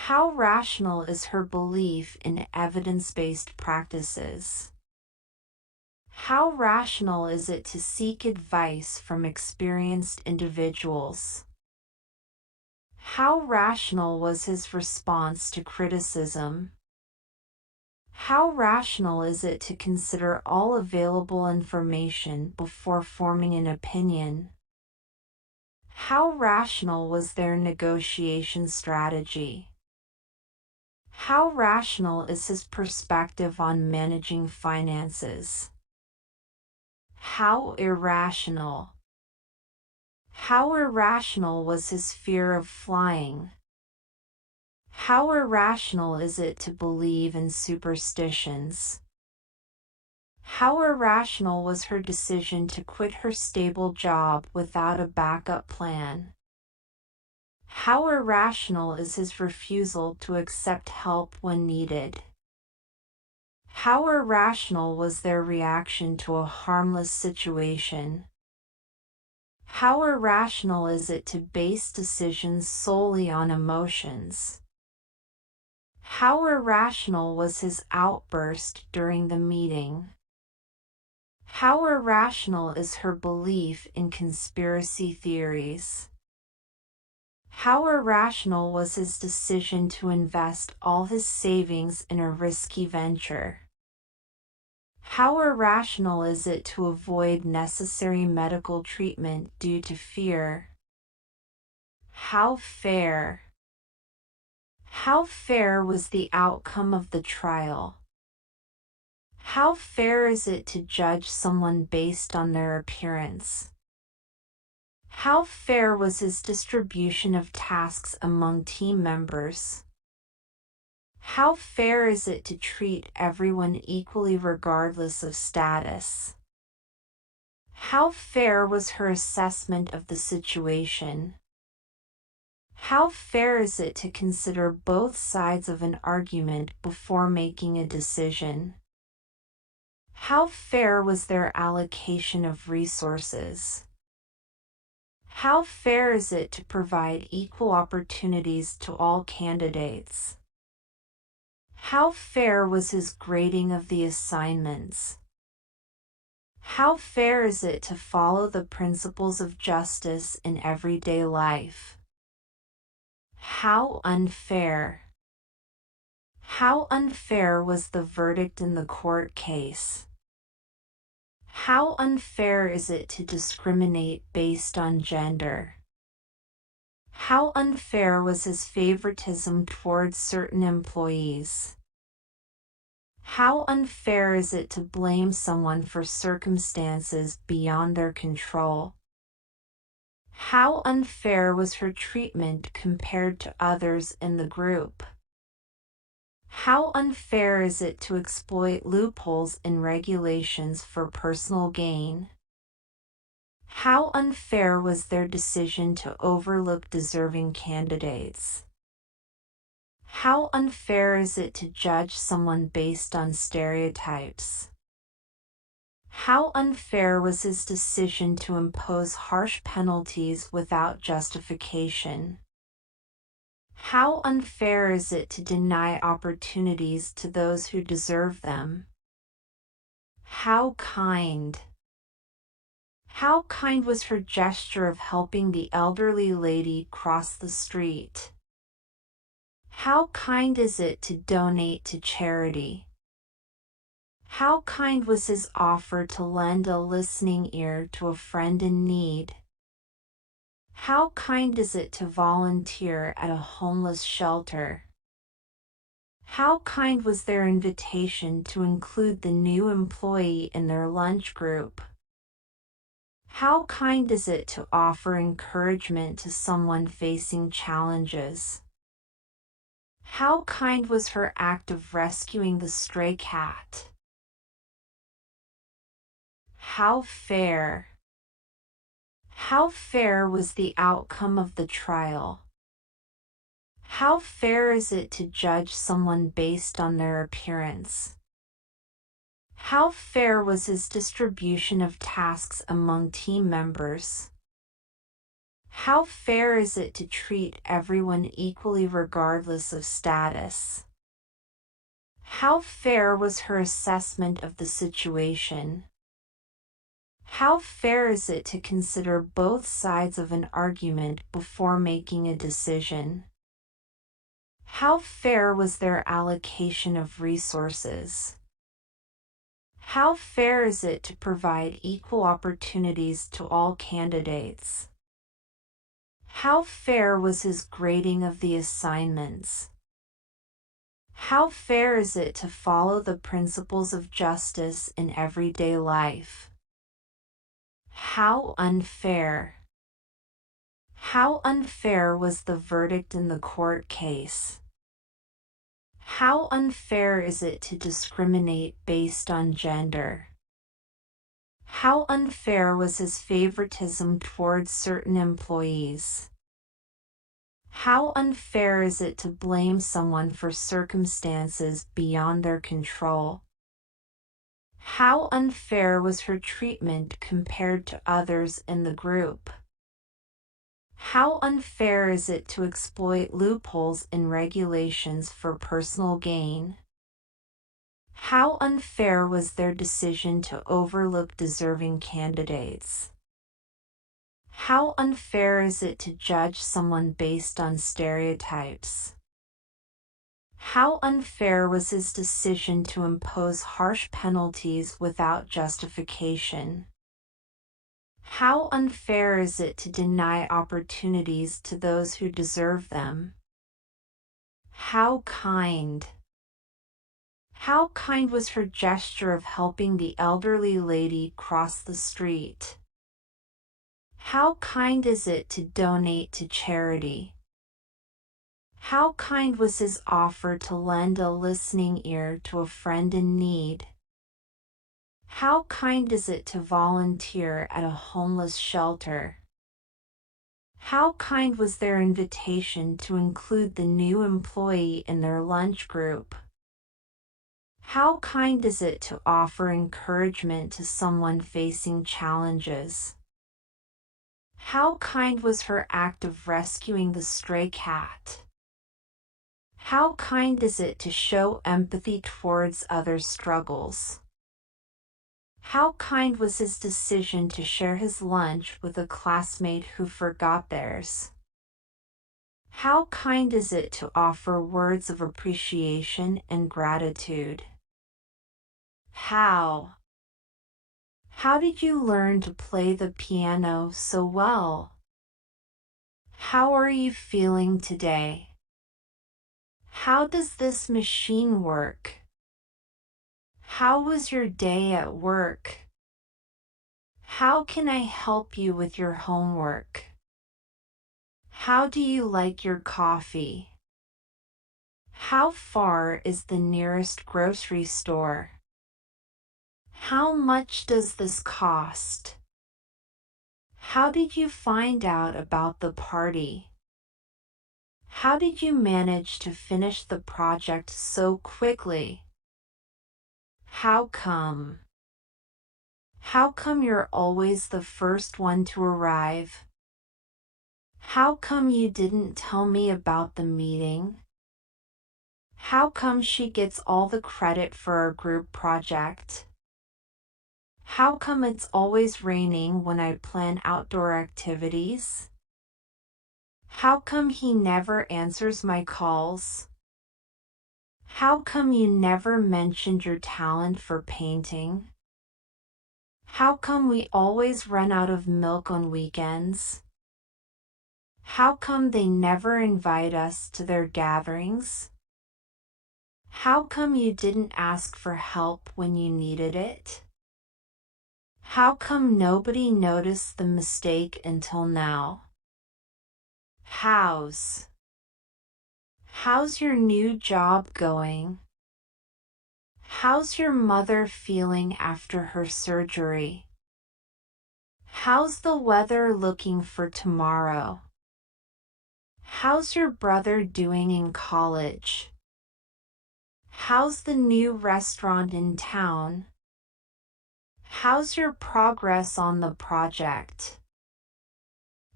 How rational is her belief in evidence-based practices? How rational is it to seek advice from experienced individuals? How rational was his response to criticism? How rational is it to consider all available information before forming an opinion? How rational was their negotiation strategy? How rational is his perspective on managing finances? How irrational? How irrational was his fear of flying? How irrational is it to believe in superstitions? How irrational was her decision to quit her stable job without a backup plan? How irrational is his refusal to accept help when needed? How irrational was their reaction to a harmless situation? How irrational is it to base decisions solely on emotions? How irrational was his outburst during the meeting? How irrational is her belief in conspiracy theories? How irrational was his decision to invest all his savings in a risky venture? How irrational is it to avoid necessary medical treatment due to fear? How fair? How fair was the outcome of the trial? How fair is it to judge someone based on their appearance? How fair was his distribution of tasks among team members? How fair is it to treat everyone equally regardless of status? How fair was her assessment of the situation? How fair is it to consider both sides of an argument before making a decision? How fair was their allocation of resources? How fair is it to provide equal opportunities to all candidates? How fair was his grading of the assignments? How fair is it to follow the principles of justice in everyday life? How unfair? How unfair was the verdict in the court case? How unfair is it to discriminate based on gender? How unfair was his favoritism towards certain employees? How unfair is it to blame someone for circumstances beyond their control? How unfair was her treatment compared to others in the group? How unfair is it to exploit loopholes in regulations for personal gain? How unfair was their decision to overlook deserving candidates? How unfair is it to judge someone based on stereotypes? How unfair was his decision to impose harsh penalties without justification? How unfair is it to deny opportunities to those who deserve them? How kind? How kind was her gesture of helping the elderly lady cross the street? How kind is it to donate to charity? How kind was his offer to lend a listening ear to a friend in need? How kind is it to volunteer at a homeless shelter? How kind was their invitation to include the new employee in their lunch group? How kind is it to offer encouragement to someone facing challenges? How kind was her act of rescuing the stray cat? How fair? How fair was the outcome of the trial? How fair is it to judge someone based on their appearance? How fair was his distribution of tasks among team members? How fair is it to treat everyone equally regardless of status? How fair was her assessment of the situation? How fair is it to consider both sides of an argument before making a decision? How fair was their allocation of resources? How fair is it to provide equal opportunities to all candidates? How fair was his grading of the assignments? How fair is it to follow the principles of justice in everyday life? How unfair. How unfair was the verdict in the court case? How unfair is it to discriminate based on gender? How unfair was his favoritism towards certain employees? How unfair is it to blame someone for circumstances beyond their control? How unfair was her treatment compared to others in the group? How unfair is it to exploit loopholes in regulations for personal gain? How unfair was their decision to overlook deserving candidates? How unfair is it to judge someone based on stereotypes? How unfair was his decision to impose harsh penalties without justification? How unfair is it to deny opportunities to those who deserve them? How kind. How kind was her gesture of helping the elderly lady cross the street? How kind is it to donate to charity? How kind was his offer to lend a listening ear to a friend in need? How kind is it to volunteer at a homeless shelter? How kind was their invitation to include the new employee in their lunch group? How kind is it to offer encouragement to someone facing challenges? How kind was her act of rescuing the stray cat? How kind is it to show empathy towards others' struggles? How kind was his decision to share his lunch with a classmate who forgot theirs? How kind is it to offer words of appreciation and gratitude? How? How did you learn to play the piano so well? How are you feeling today? How does this machine work? How was your day at work? How can I help you with your homework? How do you like your coffee? How far is the nearest grocery store? How much does this cost? How did you find out about the party? How did you manage to finish the project so quickly? How come? How come you're always the first one to arrive? How come you didn't tell me about the meeting? How come she gets all the credit for our group project? How come it's always raining when I plan outdoor activities? How come he never answers my calls? How come you never mentioned your talent for painting? How come we always run out of milk on weekends? How come they never invite us to their gatherings? How come you didn't ask for help when you needed it? How come nobody noticed the mistake until now? How's your new job going? How's your mother feeling after her surgery? How's the weather looking for tomorrow? How's your brother doing in college? How's the new restaurant in town? How's your progress on the project?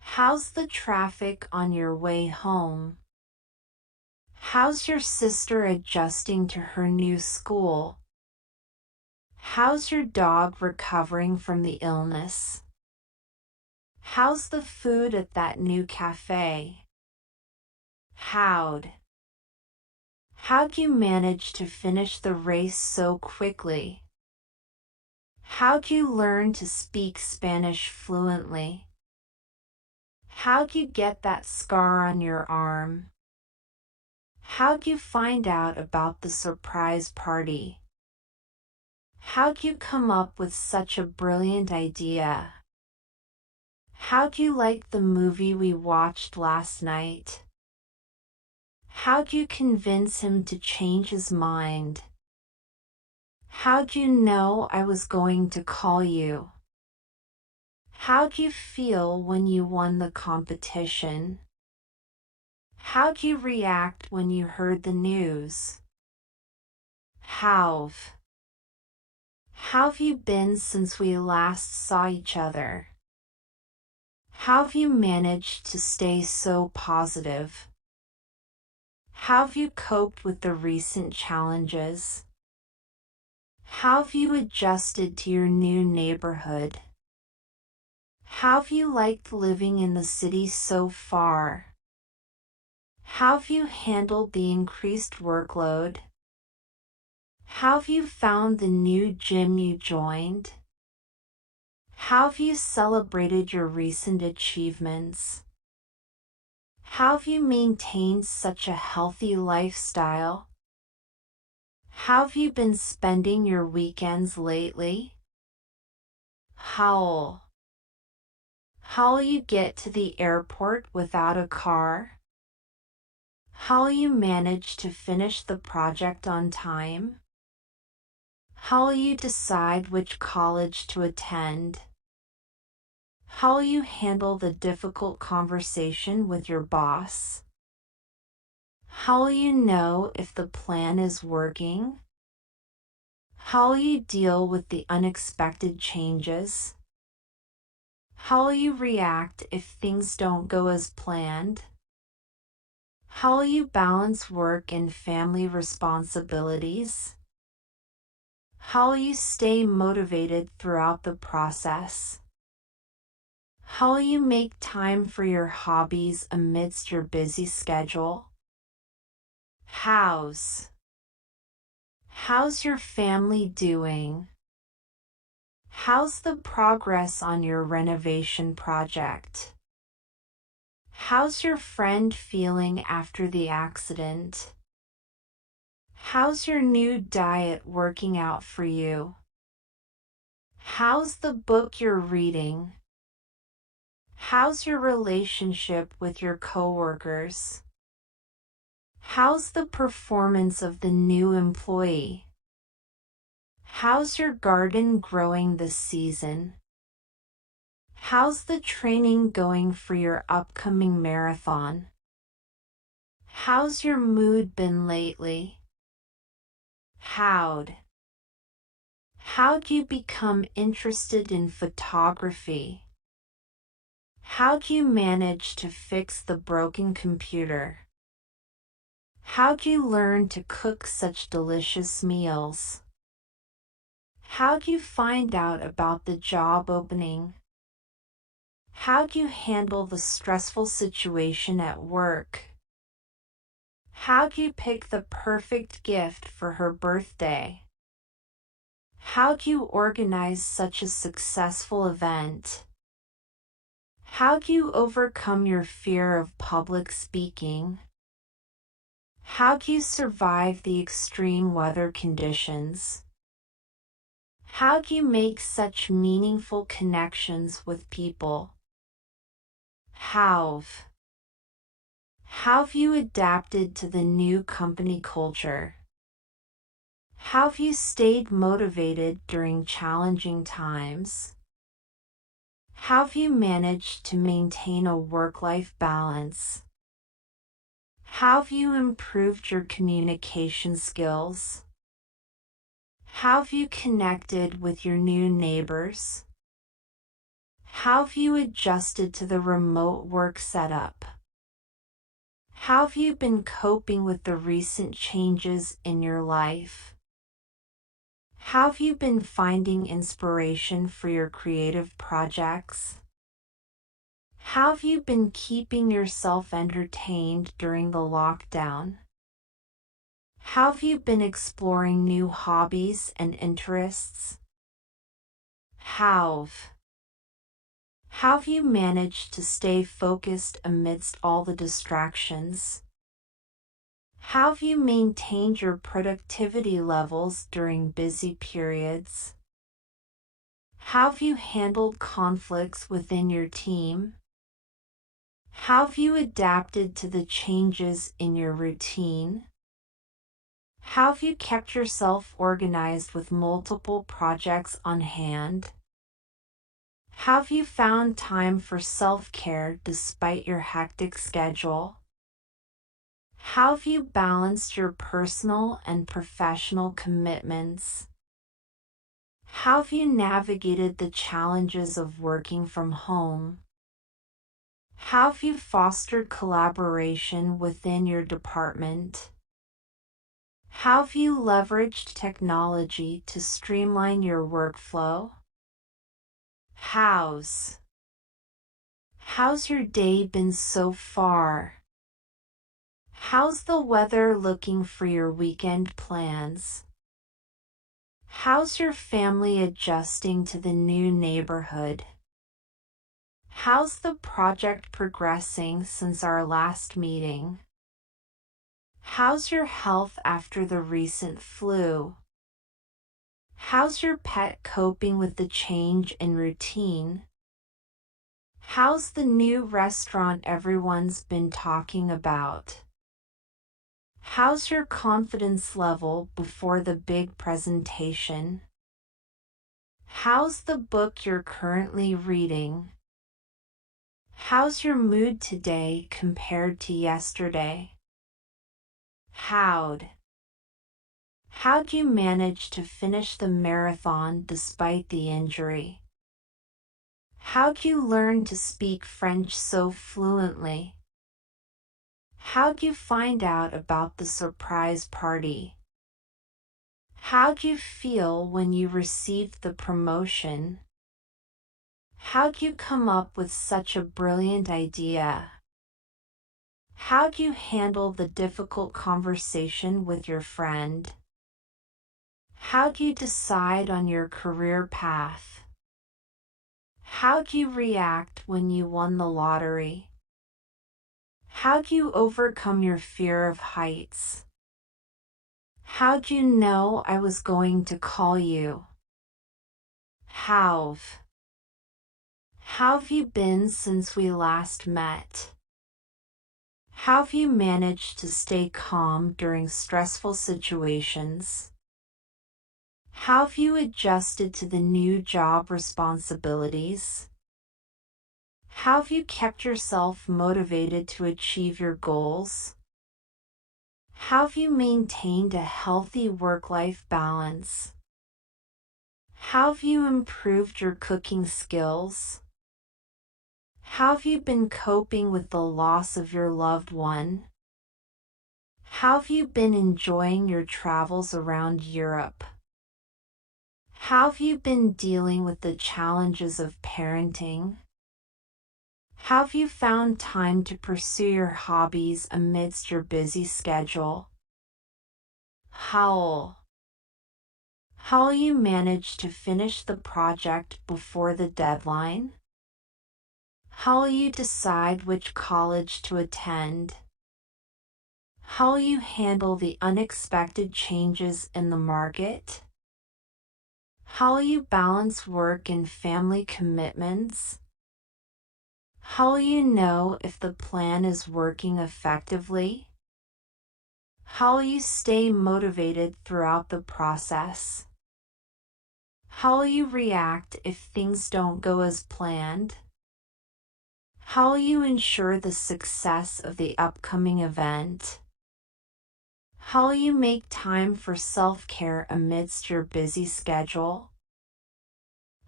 How's the traffic on your way home? How's your sister adjusting to her new school? How's your dog recovering from the illness? How's the food at that new cafe? How'd you manage to finish the race so quickly? How'd you learn to speak Spanish fluently? How'd you get that scar on your arm? How'd you find out about the surprise party? How'd you come up with such a brilliant idea? How'd you like the movie we watched last night? How'd you convince him to change his mind? How'd you know I was going to call you? How'd you feel when you won the competition? How'd you react when you heard the news? How've you been since we last saw each other? How've you managed to stay so positive? How've you coped with the recent challenges? How've you adjusted to your new neighborhood? How've you liked living in the city so far? How've you handled the increased workload? How've you found the new gym you joined? How've you celebrated your recent achievements? How've you maintained such a healthy lifestyle? How've you been spending your weekends lately? How'll you get to the airport without a car? How'll you manage to finish the project on time? How'll you decide which college to attend? How'll you handle the difficult conversation with your boss? How'll you know if the plan is working? How'll you deal with the unexpected changes? How'll you react if things don't go as planned? How'll you balance work and family responsibilities? How'll you stay motivated throughout the process? How'll you make time for your hobbies amidst your busy schedule? How's your family doing? How's the progress on your renovation project? How's your friend feeling after the accident? How's your new diet working out for you? How's the book you're reading? How's your relationship with your coworkers? How's the performance of the new employee? How's your garden growing this season? How's the training going for your upcoming marathon? How's your mood been lately? How'd you become interested in photography? How'd you manage to fix the broken computer? How'd you learn to cook such delicious meals? How'd you find out about the job opening? How'd you handle the stressful situation at work? How'd you pick the perfect gift for her birthday? How'd you organize such a successful event? How'd you overcome your fear of public speaking? How'd you survive the extreme weather conditions? How'd you make such meaningful connections with people? How've you adapted to the new company culture? How've you stayed motivated during challenging times? How've you managed to maintain a work-life balance? How've you improved your communication skills? How've you connected with your new neighbors? How have you adjusted to the remote work setup? How have you been coping with the recent changes in your life? How have you been finding inspiration for your creative projects? How have you been keeping yourself entertained during the lockdown? How have you been exploring new hobbies and interests? How have you managed to stay focused amidst all the distractions? How have you maintained your productivity levels during busy periods? How have you handled conflicts within your team? How have you adapted to the changes in your routine? How have you kept yourself organized with multiple projects on hand? How have you found time for self-care despite your hectic schedule? How have you balanced your personal and professional commitments? How have you navigated the challenges of working from home? How have you fostered collaboration within your department? How have you leveraged technology to streamline your workflow? How's your day been so far? How's the weather looking for your weekend plans? How's your family adjusting to the new neighborhood? How's the project progressing since our last meeting? How's your health after the recent flu? How's your pet coping with the change in routine? How's the new restaurant everyone's been talking about? How's your confidence level before the big presentation? How's the book you're currently reading? How's your mood today compared to yesterday? How'd you manage to finish the marathon despite the injury? How'd you learn to speak French so fluently? How'd you find out about the surprise party? How'd you feel when you received the promotion? How'd you come up with such a brilliant idea? How'd you handle the difficult conversation with your friend? How'd you decide on your career path? How'd you react when you won the lottery? How'd you overcome your fear of heights? How'd you know I was going to call you? How've you been since we last met? How have you managed to stay calm during stressful situations? How have you adjusted to the new job responsibilities? How have you kept yourself motivated to achieve your goals? How have you maintained a healthy work-life balance? How have you improved your cooking skills? How have you been coping with the loss of your loved one? How have you been enjoying your travels around Europe? How have you been dealing with the challenges of parenting? How have you found time to pursue your hobbies amidst your busy schedule? How'll you manage to finish the project before the deadline? How'll you decide which college to attend? How'll you handle the unexpected changes in the market? How'll you balance work and family commitments? How'll you know if the plan is working effectively? How'll you stay motivated throughout the process? How'll you react if things don't go as planned? How'll you ensure the success of the upcoming event? How'll you make time for self-care amidst your busy schedule?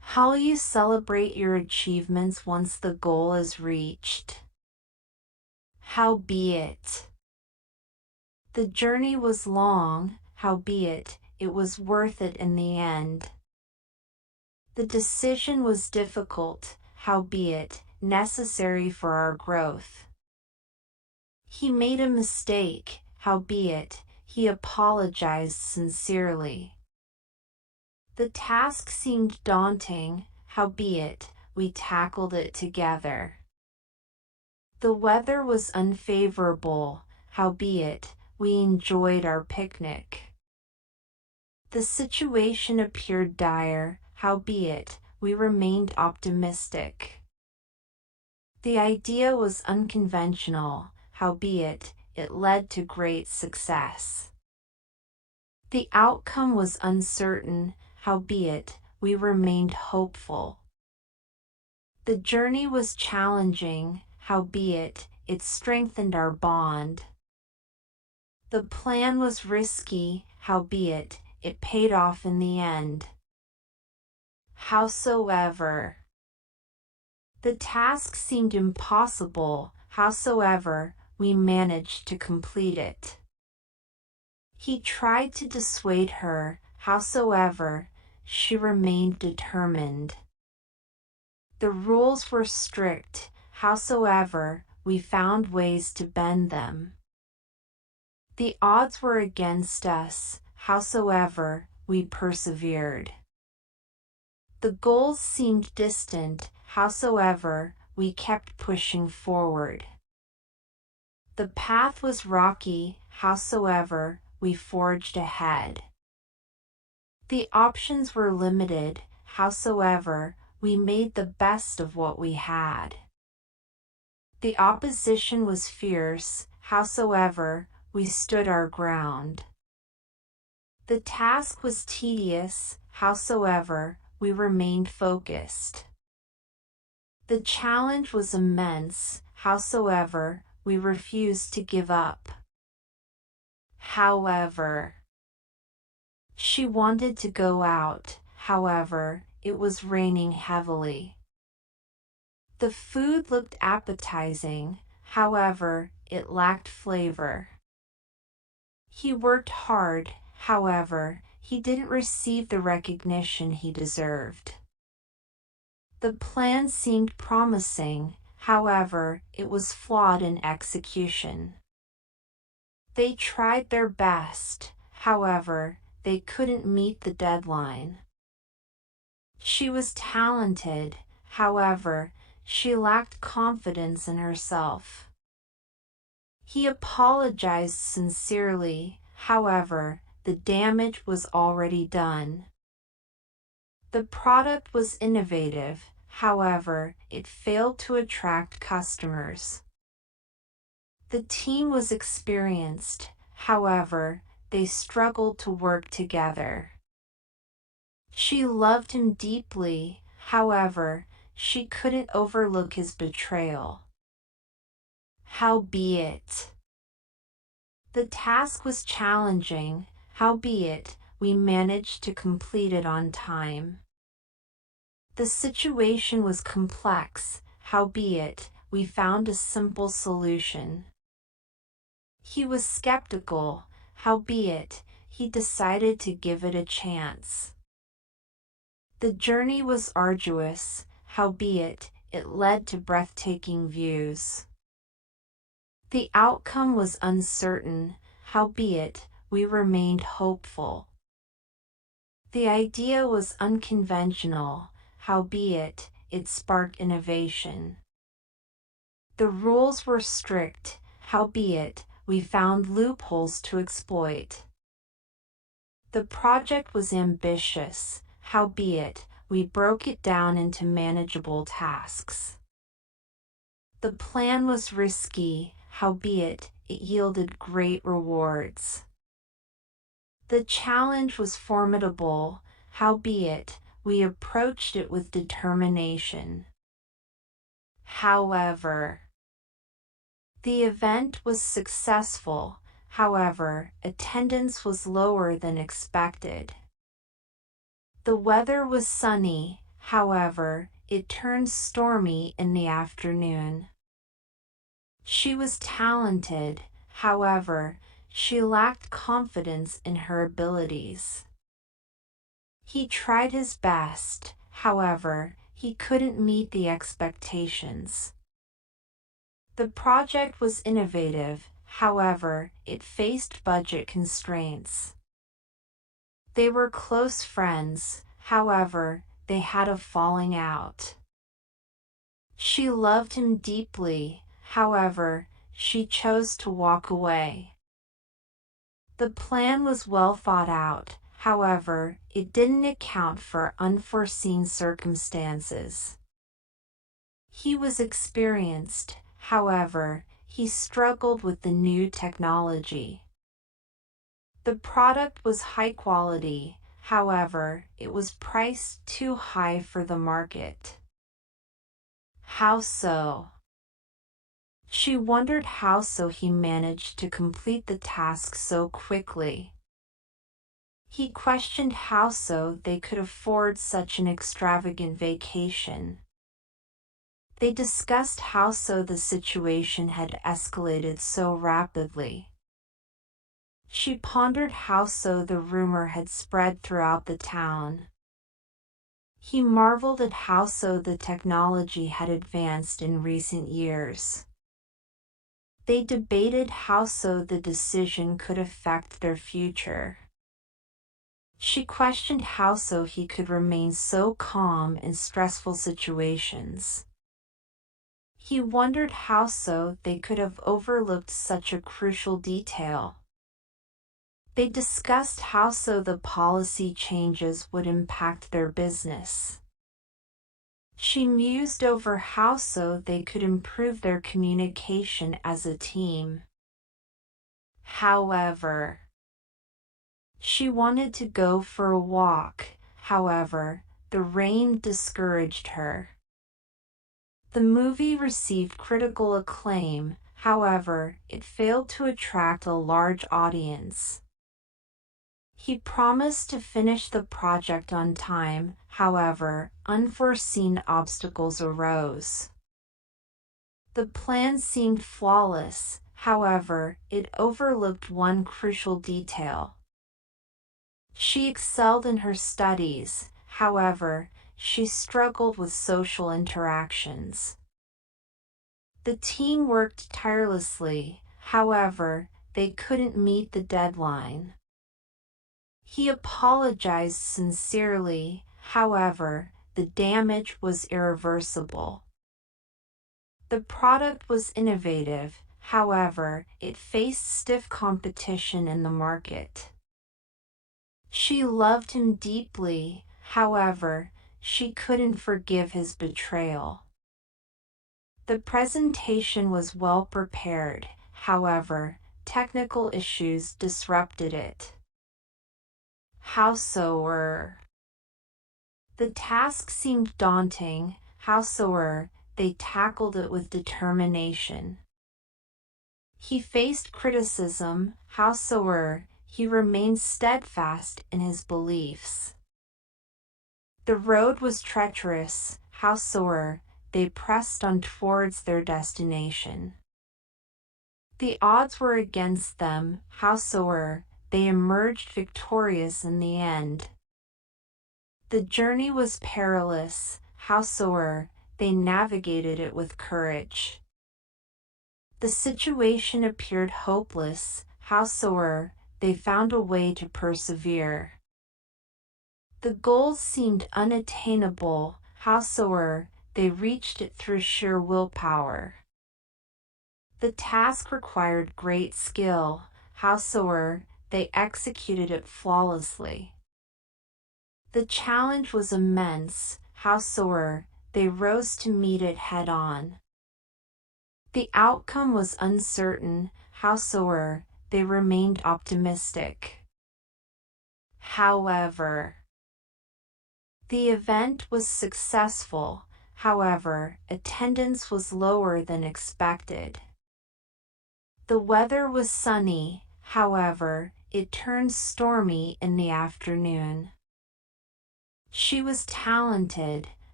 How will you celebrate your achievements once the goal is reached? Howbeit. The journey was long, howbeit, it was worth it in the end. The decision was difficult, howbeit, necessary for our growth. He made a mistake, howbeit, he apologized sincerely. The task seemed daunting, howbeit, we tackled it together. The weather was unfavorable, howbeit, we enjoyed our picnic. The situation appeared dire, howbeit, we remained optimistic. The idea was unconventional, howbeit, it led to great success. The outcome was uncertain, howbeit, we remained hopeful. The journey was challenging, howbeit, it strengthened our bond. The plan was risky, howbeit, it paid off in the end. Howsoever. The task seemed impossible, howsoever, we managed to complete it. He tried to dissuade her, howsoever, she remained determined. The rules were strict, howsoever, we found ways to bend them. The odds were against us, howsoever, we persevered. The goals seemed distant, howsoever, we kept pushing forward. The path was rocky, howsoever, we forged ahead. The options were limited, howsoever, we made the best of what we had. The opposition was fierce, howsoever, we stood our ground. The task was tedious, howsoever, we remained focused. The challenge was immense, howsoever, we refused to give up. However. She wanted to go out, however, it was raining heavily. The food looked appetizing, however, it lacked flavor. He worked hard, however, he didn't receive the recognition he deserved. The plan seemed promising, however, it was flawed in execution. They tried their best, however, they couldn't meet the deadline. She was talented, however, she lacked confidence in herself. He apologized sincerely, however, the damage was already done. The product was innovative, however, it failed to attract customers. The team was experienced, however, they struggled to work together. She loved him deeply, however, she couldn't overlook his betrayal. Howbeit. The task was challenging, howbeit, we managed to complete it on time. The situation was complex, howbeit, we found a simple solution. He was skeptical, howbeit, he decided to give it a chance. The journey was arduous, howbeit, it led to breathtaking views. The outcome was uncertain, howbeit, we remained hopeful. The idea was unconventional, howbeit, it sparked innovation. The rules were strict, howbeit, we found loopholes to exploit. The project was ambitious, howbeit, we broke it down into manageable tasks. The plan was risky, howbeit, it yielded great rewards. The challenge was formidable, howbeit, we approached it with determination. However. The event was successful, however, attendance was lower than expected. The weather was sunny, however, it turned stormy in the afternoon. She was talented, however, she lacked confidence in her abilities. He tried his best, however, he couldn't meet the expectations. The project was innovative, however, it faced budget constraints. They were close friends, however, they had a falling out. She loved him deeply, however, she chose to walk away. The plan was well thought out, however, it didn't account for unforeseen circumstances. He was experienced, however, he struggled with the new technology. The product was high quality, however, it was priced too high for the market. How so? She wondered how so he managed to complete the task so quickly. He questioned how so they could afford such an extravagant vacation. They discussed how so the situation had escalated so rapidly. She pondered how so the rumor had spread throughout the town. He marveled at how so the technology had advanced in recent years. They debated how so the decision could affect their future. She questioned how so he could remain so calm in stressful situations. He wondered how so they could have overlooked such a crucial detail. They discussed how so the policy changes would impact their business. She mused over how so they could improve their communication as a team. However, she wanted to go for a walk, however, the rain discouraged her. The movie received critical acclaim, however, it failed to attract a large audience. He promised to finish the project on time, however, unforeseen obstacles arose. The plan seemed flawless, however, it overlooked one crucial detail. She excelled in her studies, however, she struggled with social interactions. The team worked tirelessly, however, they couldn't meet the deadline. He apologized sincerely, however, the damage was irreversible. The product was innovative, however, it faced stiff competition in the market. She loved him deeply, however, she couldn't forgive his betrayal. The presentation was well prepared, however, technical issues disrupted it. How so? The task seemed daunting, however, they tackled it with determination. He faced criticism, however, he remained steadfast in his beliefs. The road was treacherous, however, they pressed on towards their destination. The odds were against them, however, they emerged victorious in the end. The journey was perilous, however, they navigated it with courage. The situation appeared hopeless, however, they found a way to persevere. The goals seemed unattainable, however, they reached it through sheer willpower. The task required great skill, however, they executed it flawlessly. The challenge was immense, however, they rose to meet it head-on. The outcome was uncertain, however, they remained optimistic. However, the event was successful, however, attendance was lower than expected. The weather was sunny, however, it turned stormy in the afternoon. She was talented,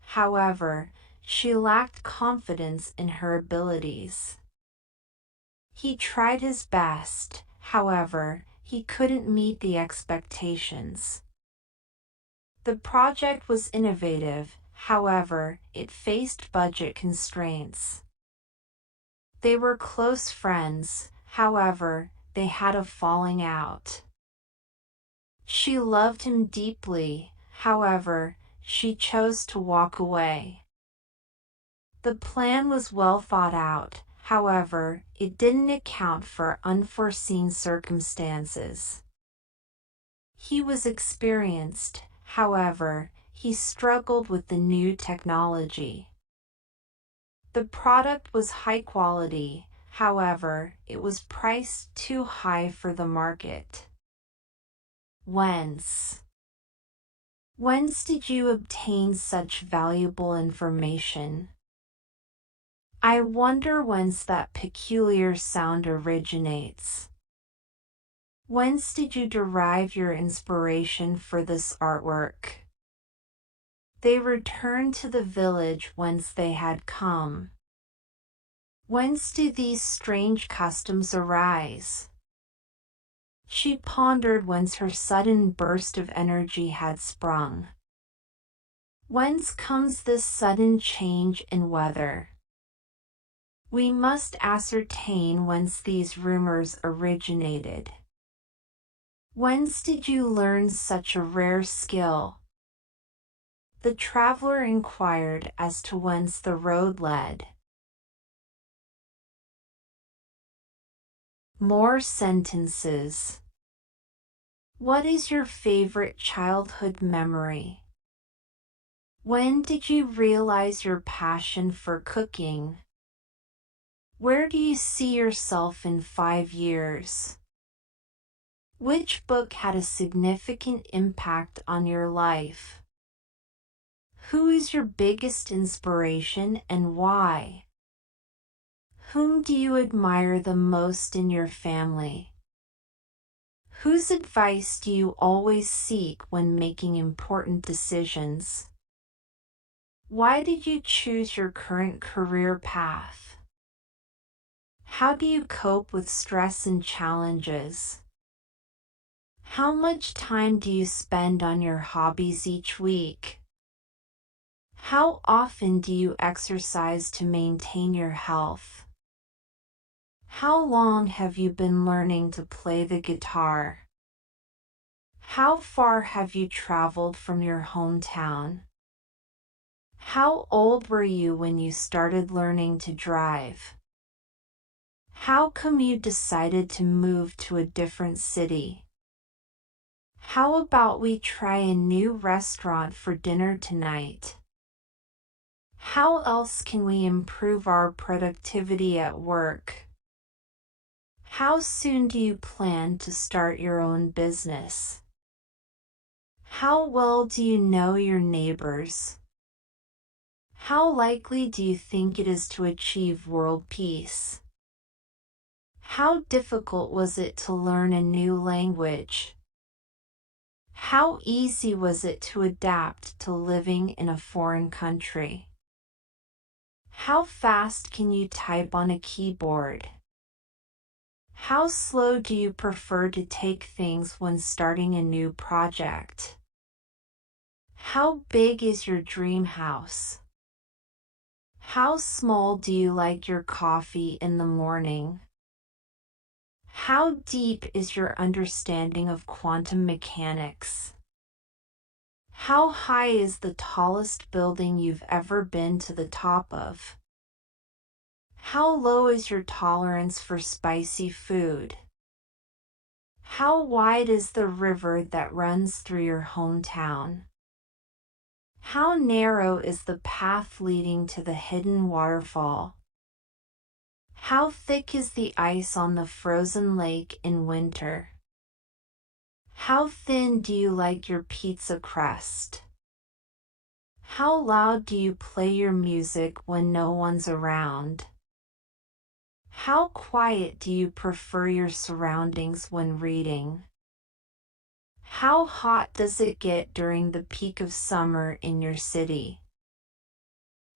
however, she lacked confidence in her abilities. He tried his best, however, he couldn't meet the expectations. The project was innovative, however, it faced budget constraints. They were close friends, however, they had a falling out. She loved him deeply, however, she chose to walk away. The plan was well thought out, however, it didn't account for unforeseen circumstances. He was experienced, however, he struggled with the new technology. The product was high quality, however, it was priced too high for the market. Whence did you obtain such valuable information? I wonder whence that peculiar sound originates. Whence did you derive your inspiration for this artwork? They returned to the village whence they had come. Whence do these strange customs arise? She pondered whence her sudden burst of energy had sprung. Whence comes this sudden change in weather? We must ascertain whence these rumors originated. Whence did you learn such a rare skill? The traveler inquired as to whence the road led. More sentences. What is your favorite childhood memory? When did you realize your passion for cooking? Where do you see yourself in 5 years? Which book had a significant impact on your life? Who is your biggest inspiration and why? Whom do you admire the most in your family? Whose advice do you always seek when making important decisions? Why did you choose your current career path? How do you cope with stress and challenges? How much time do you spend on your hobbies each week? How often do you exercise to maintain your health? How long have you been learning to play the guitar? How far have you traveled from your hometown? How old were you when you started learning to drive? How come you decided to move to a different city? How about we try a new restaurant for dinner tonight? How else can we improve our productivity at work? How soon do you plan to start your own business? How well do you know your neighbors? How likely do you think it is to achieve world peace? How difficult was it to learn a new language? How easy was it to adapt to living in a foreign country? How fast can you type on a keyboard? How slow do you prefer to take things when starting a new project? How big is your dream house? How small do you like your coffee in the morning? How deep is your understanding of quantum mechanics? How high is the tallest building you've ever been to the top of? How low is your tolerance for spicy food? How wide is the river that runs through your hometown? How narrow is the path leading to the hidden waterfall? How thick is the ice on the frozen lake in winter? How thin do you like your pizza crust? How loud do you play your music when no one's around? How quiet do you prefer your surroundings when reading? How hot does it get during the peak of summer in your city?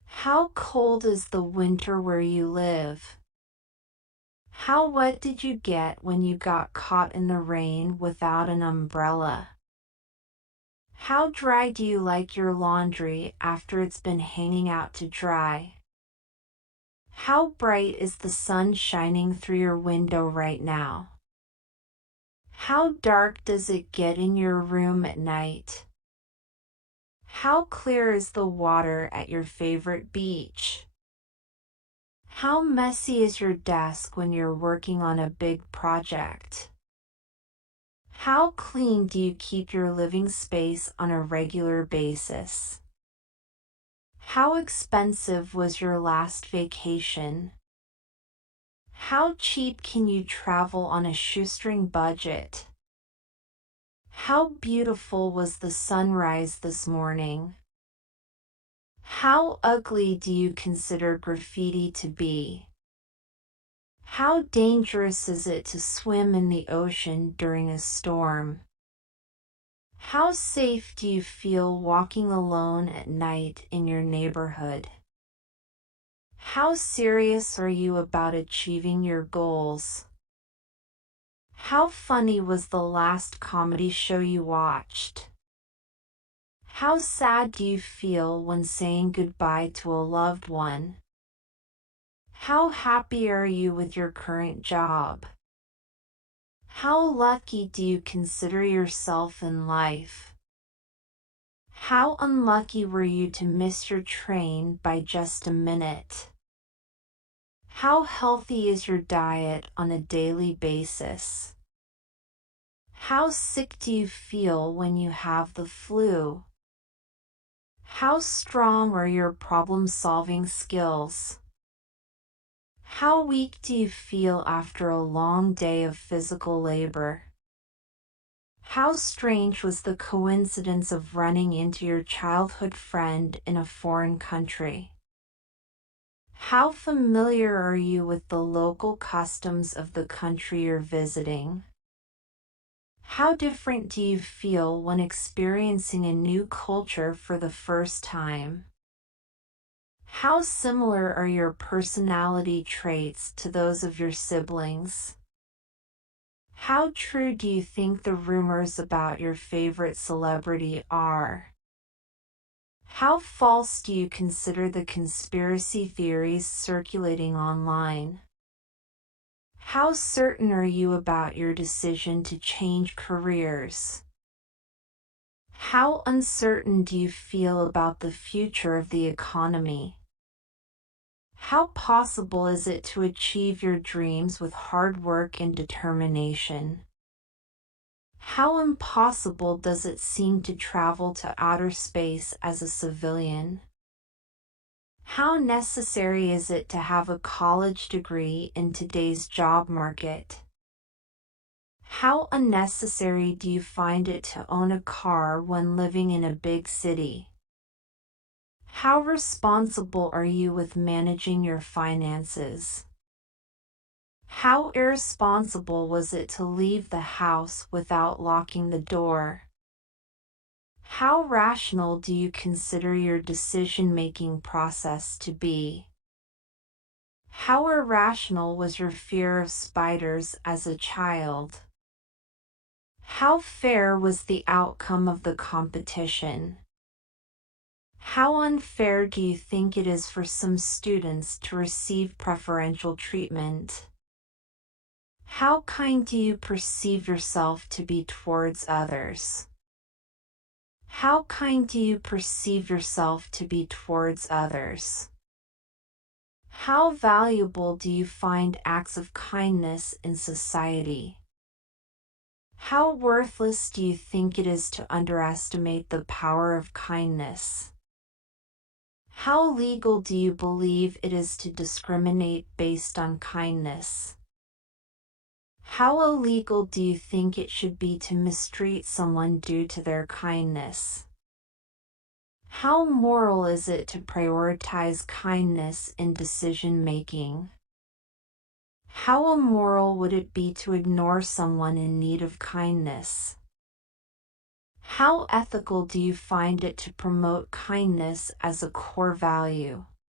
How cold is the winter where you live? How wet did you get when you got caught in the rain without an umbrella? How dry do you like your laundry after it's been hanging out to dry? How bright is the sun shining through your window right now? How dark does it get in your room at night? How clear is the water at your favorite beach? How messy is your desk when you're working on a big project? How clean do you keep your living space on a regular basis? How expensive was your last vacation? How cheap can you travel on a shoestring budget? How beautiful was the sunrise this morning? How ugly do you consider graffiti to be? How dangerous is it to swim in the ocean during a storm? How safe do you feel walking alone at night in your neighborhood? How serious are you about achieving your goals? How funny was the last comedy show you watched? How sad do you feel when saying goodbye to a loved one? How happy are you with your current job? How lucky do you consider yourself in life? How unlucky were you to miss your train by just a minute? How healthy is your diet on a daily basis? How sick do you feel when you have the flu? How strong are your problem-solving skills? How weak do you feel after a long day of physical labor? How strange was the coincidence of running into your childhood friend in a foreign country? How familiar are you with the local customs of the country you're visiting? How different do you feel when experiencing a new culture for the first time? How similar are your personality traits to those of your siblings? How true do you think the rumors about your favorite celebrity are? How false do you consider the conspiracy theories circulating online? How certain are you about your decision to change careers? How uncertain do you feel about the future of the economy? How possible is it to achieve your dreams with hard work and determination? How impossible does it seem to travel to outer space as a civilian? How necessary is it to have a college degree in today's job market? How unnecessary do you find it to own a car when living in a big city? How responsible are you with managing your finances? How irresponsible was it to leave the house without locking the door? How rational do you consider your decision-making process to be? How irrational was your fear of spiders as a child? How fair was the outcome of the competition? How unfair do you think it is for some students to receive preferential treatment? How kind do you perceive yourself to be towards others? How kind do you perceive yourself to be towards others? How valuable do you find acts of kindness in society? How worthless do you think it is to underestimate the power of kindness? How legal do you believe it is to discriminate based on kindness? How illegal do you think it should be to mistreat someone due to their kindness? How moral is it to prioritize kindness in decision-making? How immoral would it be to ignore someone in need of kindness? How ethical do you find it to promote kindness as a core value?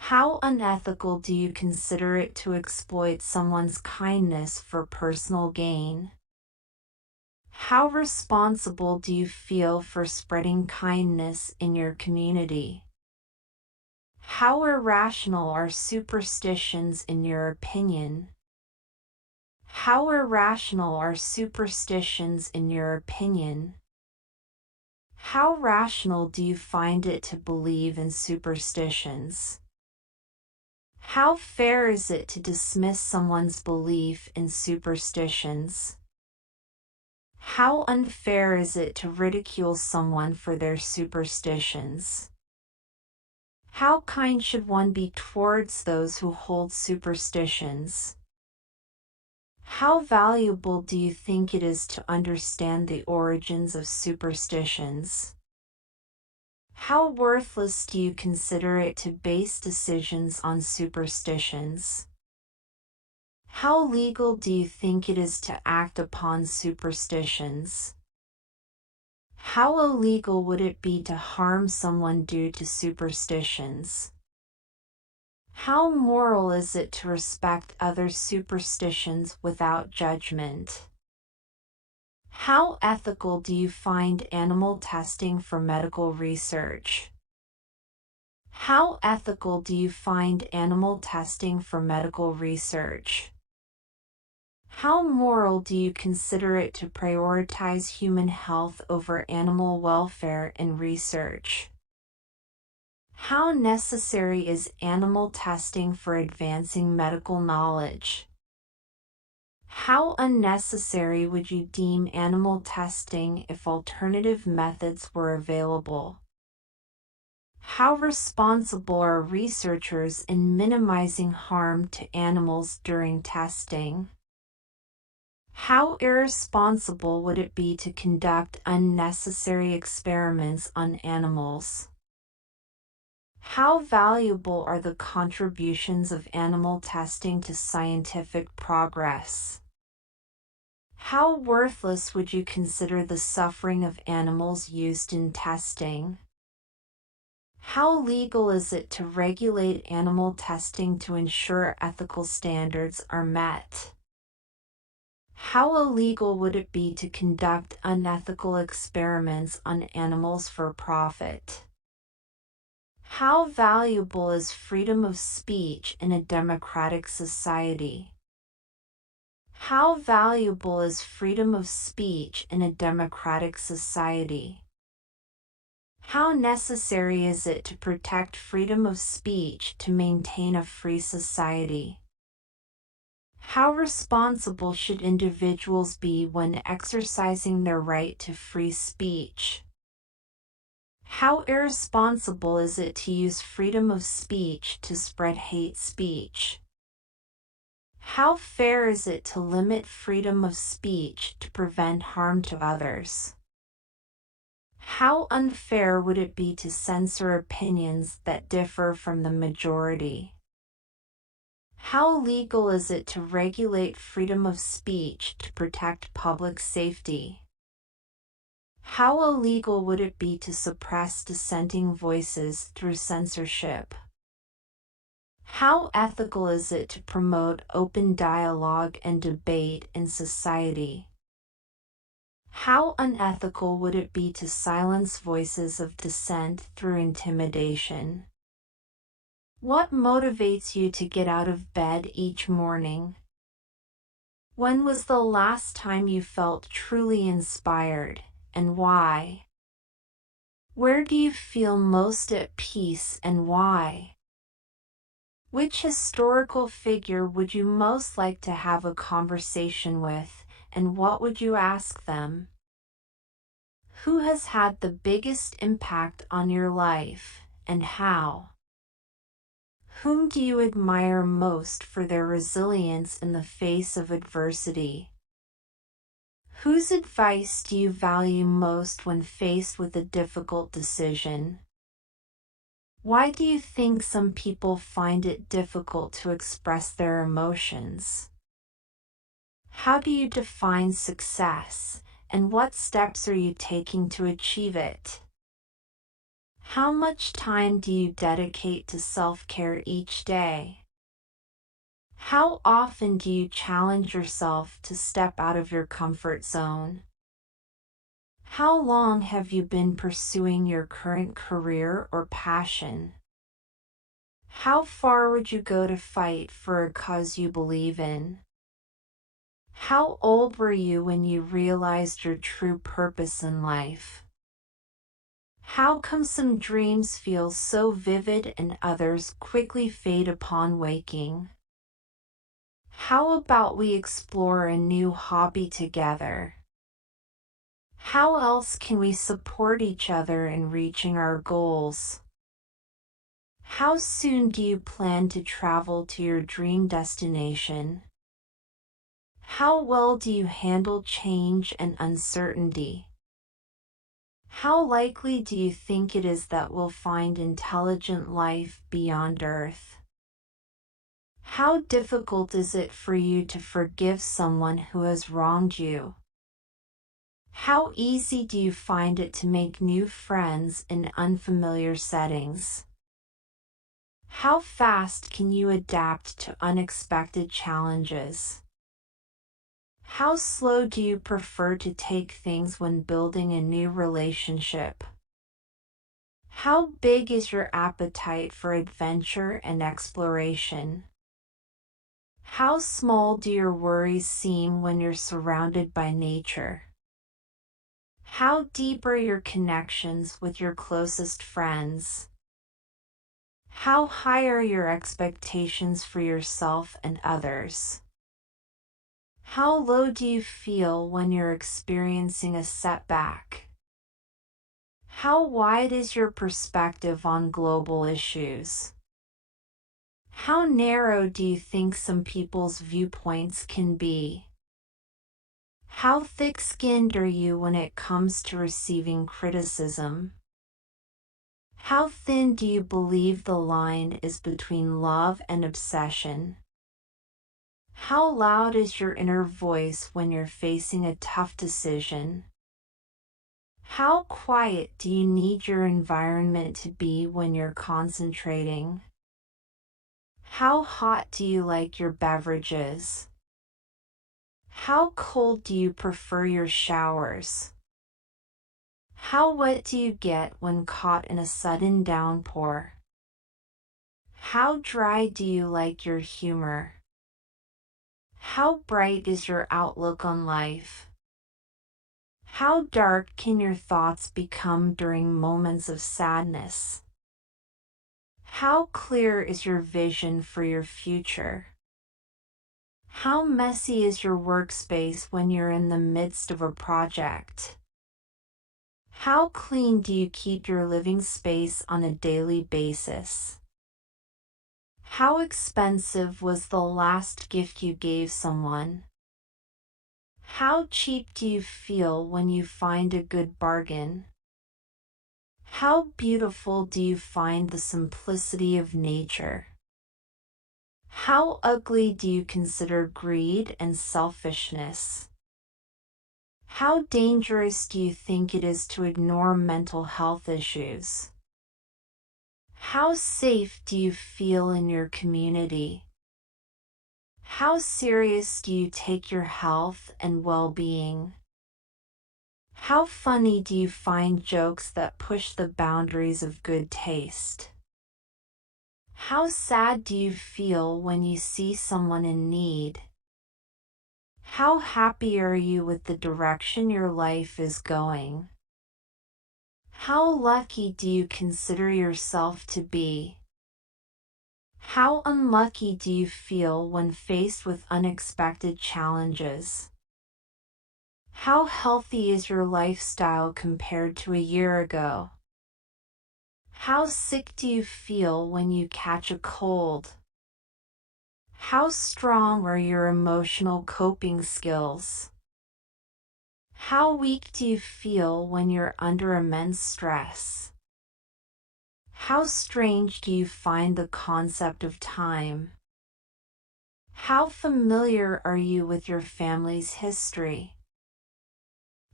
How unethical do you consider it to exploit someone's kindness for personal gain? How responsible do you feel for spreading kindness in your community? How irrational are superstitions in your opinion? How irrational are superstitions in your opinion? How rational do you find it to believe in superstitions? How fair is it to dismiss someone's belief in superstitions? How unfair is it to ridicule someone for their superstitions? How kind should one be towards those who hold superstitions? How valuable do you think it is to understand the origins of superstitions? How worthless do you consider it to base decisions on superstitions? How legal do you think it is to act upon superstitions? How illegal would it be to harm someone due to superstitions? How moral is it to respect others' superstitions without judgment? How ethical do you find animal testing for medical research? How ethical do you find animal testing for medical research? How moral do you consider it to prioritize human health over animal welfare in research? How necessary is animal testing for advancing medical knowledge? How unnecessary would you deem animal testing if alternative methods were available? How responsible are researchers in minimizing harm to animals during testing? How irresponsible would it be to conduct unnecessary experiments on animals? How valuable are the contributions of animal testing to scientific progress? How worthless would you consider the suffering of animals used in testing? How legal is it to regulate animal testing to ensure ethical standards are met? How illegal would it be to conduct unethical experiments on animals for profit? How valuable is freedom of speech in a democratic society? How valuable is freedom of speech in a democratic society? How necessary is it to protect freedom of speech to maintain a free society? How responsible should individuals be when exercising their right to free speech? How irresponsible is it to use freedom of speech to spread hate speech? How fair is it to limit freedom of speech to prevent harm to others? How unfair would it be to censor opinions that differ from the majority? How legal is it to regulate freedom of speech to protect public safety? How illegal would it be to suppress dissenting voices through censorship? How ethical is it to promote open dialogue and debate in society? How unethical would it be to silence voices of dissent through intimidation? What motivates you to get out of bed each morning? When was the last time you felt truly inspired, and why? Where do you feel most at peace and why? Which historical figure would you most like to have a conversation with, and what would you ask them? Who has had the biggest impact on your life, and how? Whom do you admire most for their resilience in the face of adversity? Whose advice do you value most when faced with a difficult decision? Why do you think some people find it difficult to express their emotions? How do you define success, and what steps are you taking to achieve it? How much time do you dedicate to self-care each day? How often do you challenge yourself to step out of your comfort zone? How long have you been pursuing your current career or passion? How far would you go to fight for a cause you believe in? How old were you when you realized your true purpose in life? How come some dreams feel so vivid and others quickly fade upon waking? How about we explore a new hobby together? How else can we support each other in reaching our goals? How soon do you plan to travel to your dream destination? How well do you handle change and uncertainty? How likely do you think it is that we'll find intelligent life beyond Earth? How difficult is it for you to forgive someone who has wronged you? How easy do you find it to make new friends in unfamiliar settings? How fast can you adapt to unexpected challenges? How slow do you prefer to take things when building a new relationship? How big is your appetite for adventure and exploration? How small do your worries seem when you're surrounded by nature? How deep are your connections with your closest friends? How high are your expectations for yourself and others? How low do you feel when you're experiencing a setback? How wide is your perspective on global issues? How narrow do you think some people's viewpoints can be? How thick-skinned are you when it comes to receiving criticism? How thin do you believe the line is between love and obsession? How loud is your inner voice when you're facing a tough decision? How quiet do you need your environment to be when you're concentrating? How hot do you like your beverages? How cold do you prefer your showers? How wet do you get when caught in a sudden downpour? How dry do you like your humor? How bright is your outlook on life? How dark can your thoughts become during moments of sadness? How clear is your vision for your future? How messy is your workspace when you're in the midst of a project? How clean do you keep your living space on a daily basis? How expensive was the last gift you gave someone? How cheap do you feel when you find a good bargain? How beautiful do you find the simplicity of nature? How ugly do you consider greed and selfishness? How dangerous do you think it is to ignore mental health issues? How safe do you feel in your community? How serious do you take your health and well-being? How funny do you find jokes that push the boundaries of good taste? How sad do you feel when you see someone in need? How happy are you with the direction your life is going? How lucky do you consider yourself to be? How unlucky do you feel when faced with unexpected challenges? How healthy is your lifestyle compared to a year ago? How sick do you feel when you catch a cold? How strong are your emotional coping skills? How weak do you feel when you're under immense stress? How strange do you find the concept of time? How familiar are you with your family's history?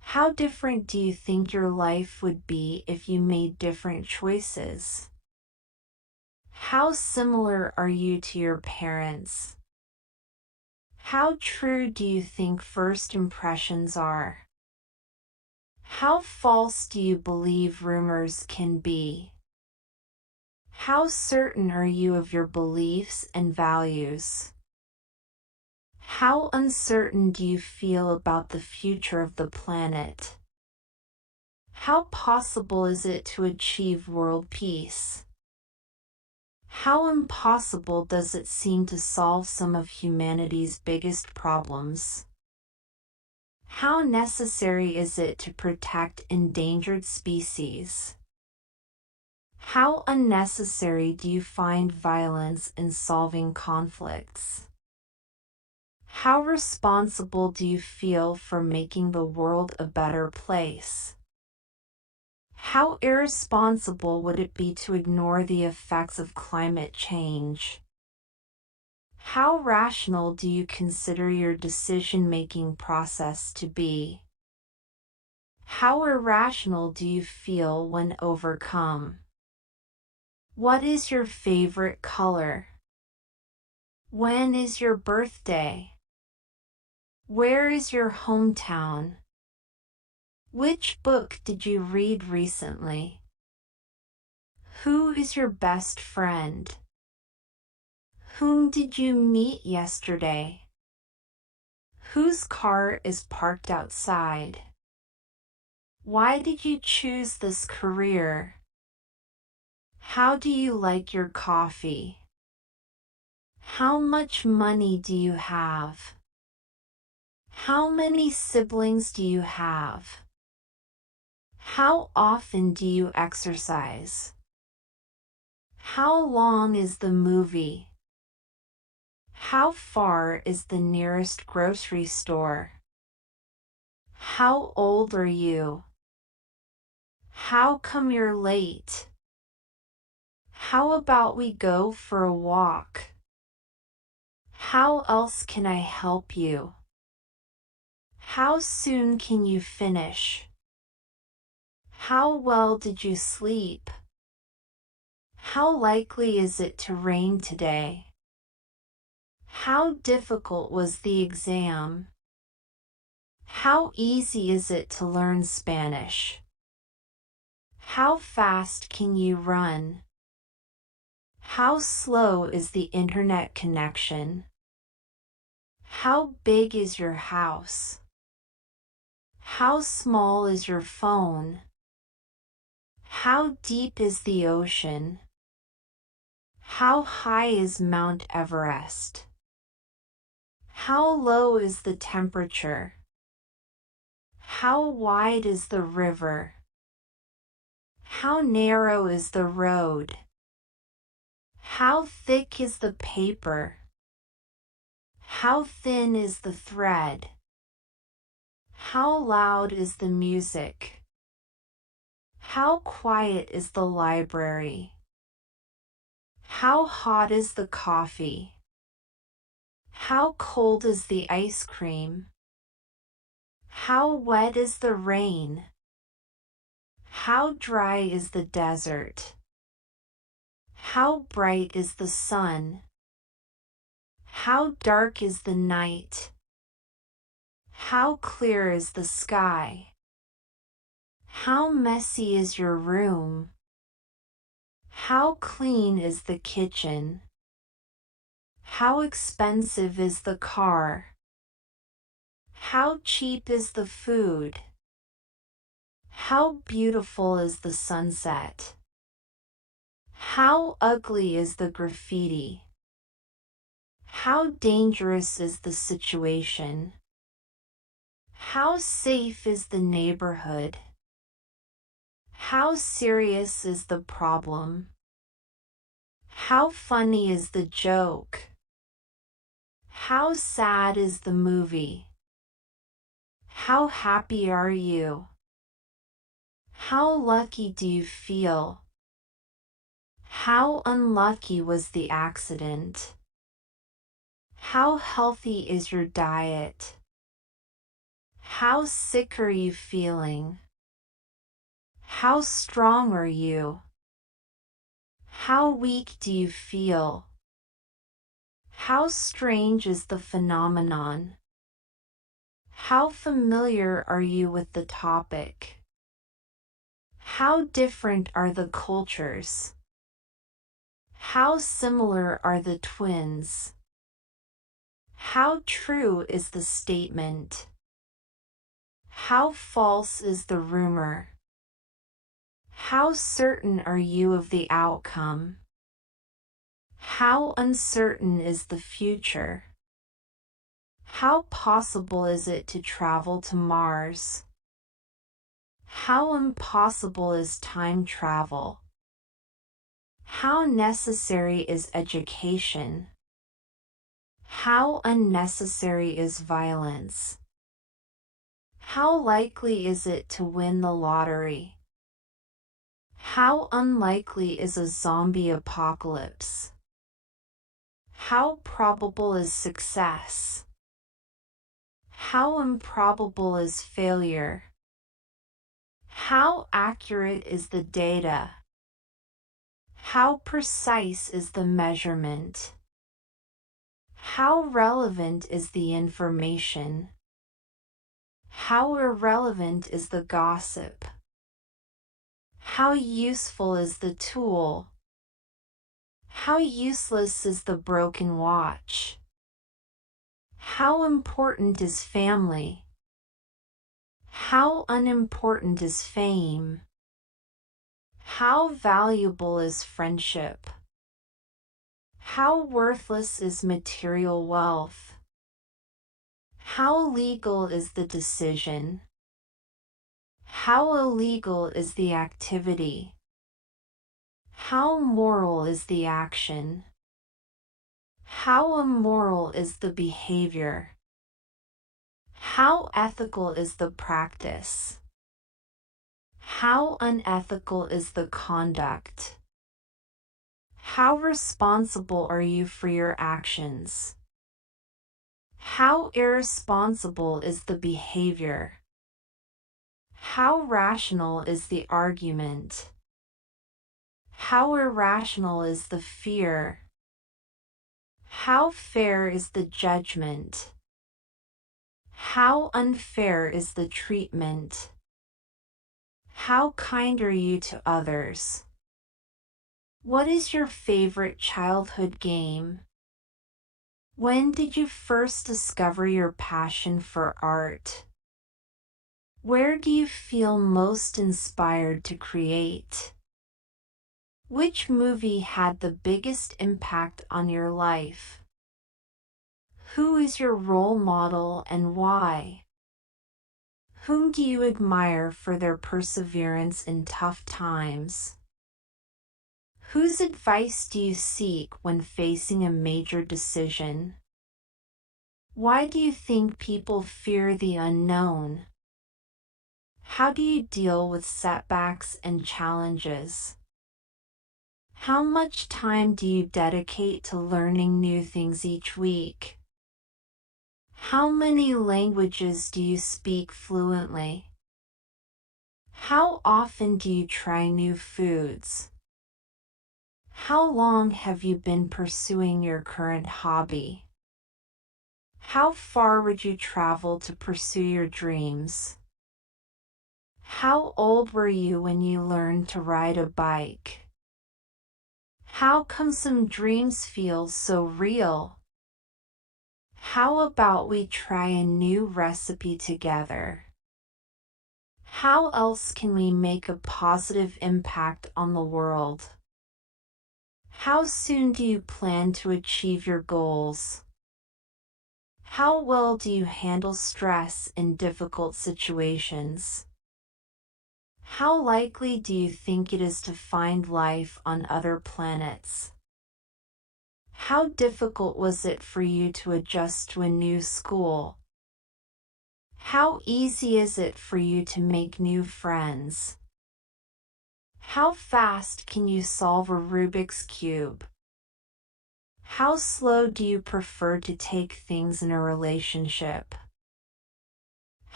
How different do you think your life would be if you made different choices? How similar are you to your parents? How true do you think first impressions are? How false do you believe rumors can be? How certain are you of your beliefs and values? How uncertain do you feel about the future of the planet? How possible is it to achieve world peace? How impossible does it seem to solve some of humanity's biggest problems? How necessary is it to protect endangered species? How unnecessary do you find violence in solving conflicts? How responsible do you feel for making the world a better place? How irresponsible would it be to ignore the effects of climate change? How rational do you consider your decision-making process to be? How irrational do you feel when overcome? What is your favorite color? When is your birthday? Where is your hometown? Which book did you read recently? Who is your best friend? Whom did you meet yesterday? Whose car is parked outside? Why did you choose this career? How do you like your coffee? How much money do you have? How many siblings do you have? How often do you exercise? How long is the movie? How far is the nearest grocery store? How old are you? How come you're late? How about we go for a walk? How else can I help you? How soon can you finish? How well did you sleep? How likely is it to rain today? How difficult was the exam? How easy is it to learn Spanish? How fast can you run? How slow is the internet connection? How big is your house? How small is your phone? How deep is the ocean? How high is Mount Everest? How low is the temperature? How wide is the river? How narrow is the road? How thick is the paper? How thin is the thread? How loud is the music? How quiet is the library? How hot is the coffee? How cold is the ice cream? How wet is the rain? How dry is the desert? How bright is the sun? How dark is the night? How clear is the sky? How messy is your room? How clean is the kitchen? How expensive is the car? How cheap is the food? How beautiful is the sunset? How ugly is the graffiti? How dangerous is the situation? How safe is the neighborhood? How serious is the problem? How funny is the joke? How sad is the movie? How happy are you? How lucky do you feel? How unlucky was the accident? How healthy is your diet? How sick are you feeling? How strong are you? How weak do you feel? How strange is the phenomenon? How familiar are you with the topic? How different are the cultures? How similar are the twins? How true is the statement? How false is the rumor? How certain are you of the outcome? How uncertain is the future? How possible is it to travel to Mars? How impossible is time travel? How necessary is education? How unnecessary is violence? How likely is it to win the lottery? How unlikely is a zombie apocalypse? How probable is success? How improbable is failure? How accurate is the data? How precise is the measurement? How relevant is the information? How irrelevant is the gossip? How useful is the tool? How useless is the broken watch? How important is family? How unimportant is fame? How valuable is friendship? How worthless is material wealth? How legal is the decision? How illegal is the activity? How moral is the action? How immoral is the behavior? How ethical is the practice? How unethical is the conduct? How responsible are you for your actions? How irresponsible is the behavior? How rational is the argument? How irrational is the fear? How fair is the judgment? How unfair is the treatment? How kind are you to others? What is your favorite childhood game? When did you first discover your passion for art? Where do you feel most inspired to create? Which movie had the biggest impact on your life? Who is your role model and why? Whom do you admire for their perseverance in tough times? Whose advice do you seek when facing a major decision? Why do you think people fear the unknown? How do you deal with setbacks and challenges? How much time do you dedicate to learning new things each week? How many languages do you speak fluently? How often do you try new foods? How long have you been pursuing your current hobby? How far would you travel to pursue your dreams? How old were you when you learned to ride a bike? How come some dreams feel so real? How about we try a new recipe together? How else can we make a positive impact on the world? How soon do you plan to achieve your goals? How well do you handle stress in difficult situations? How likely do you think it is to find life on other planets? How difficult was it for you to adjust to a new school? How easy is it for you to make new friends? How fast can you solve a Rubik's Cube? How slow do you prefer to take things in a relationship?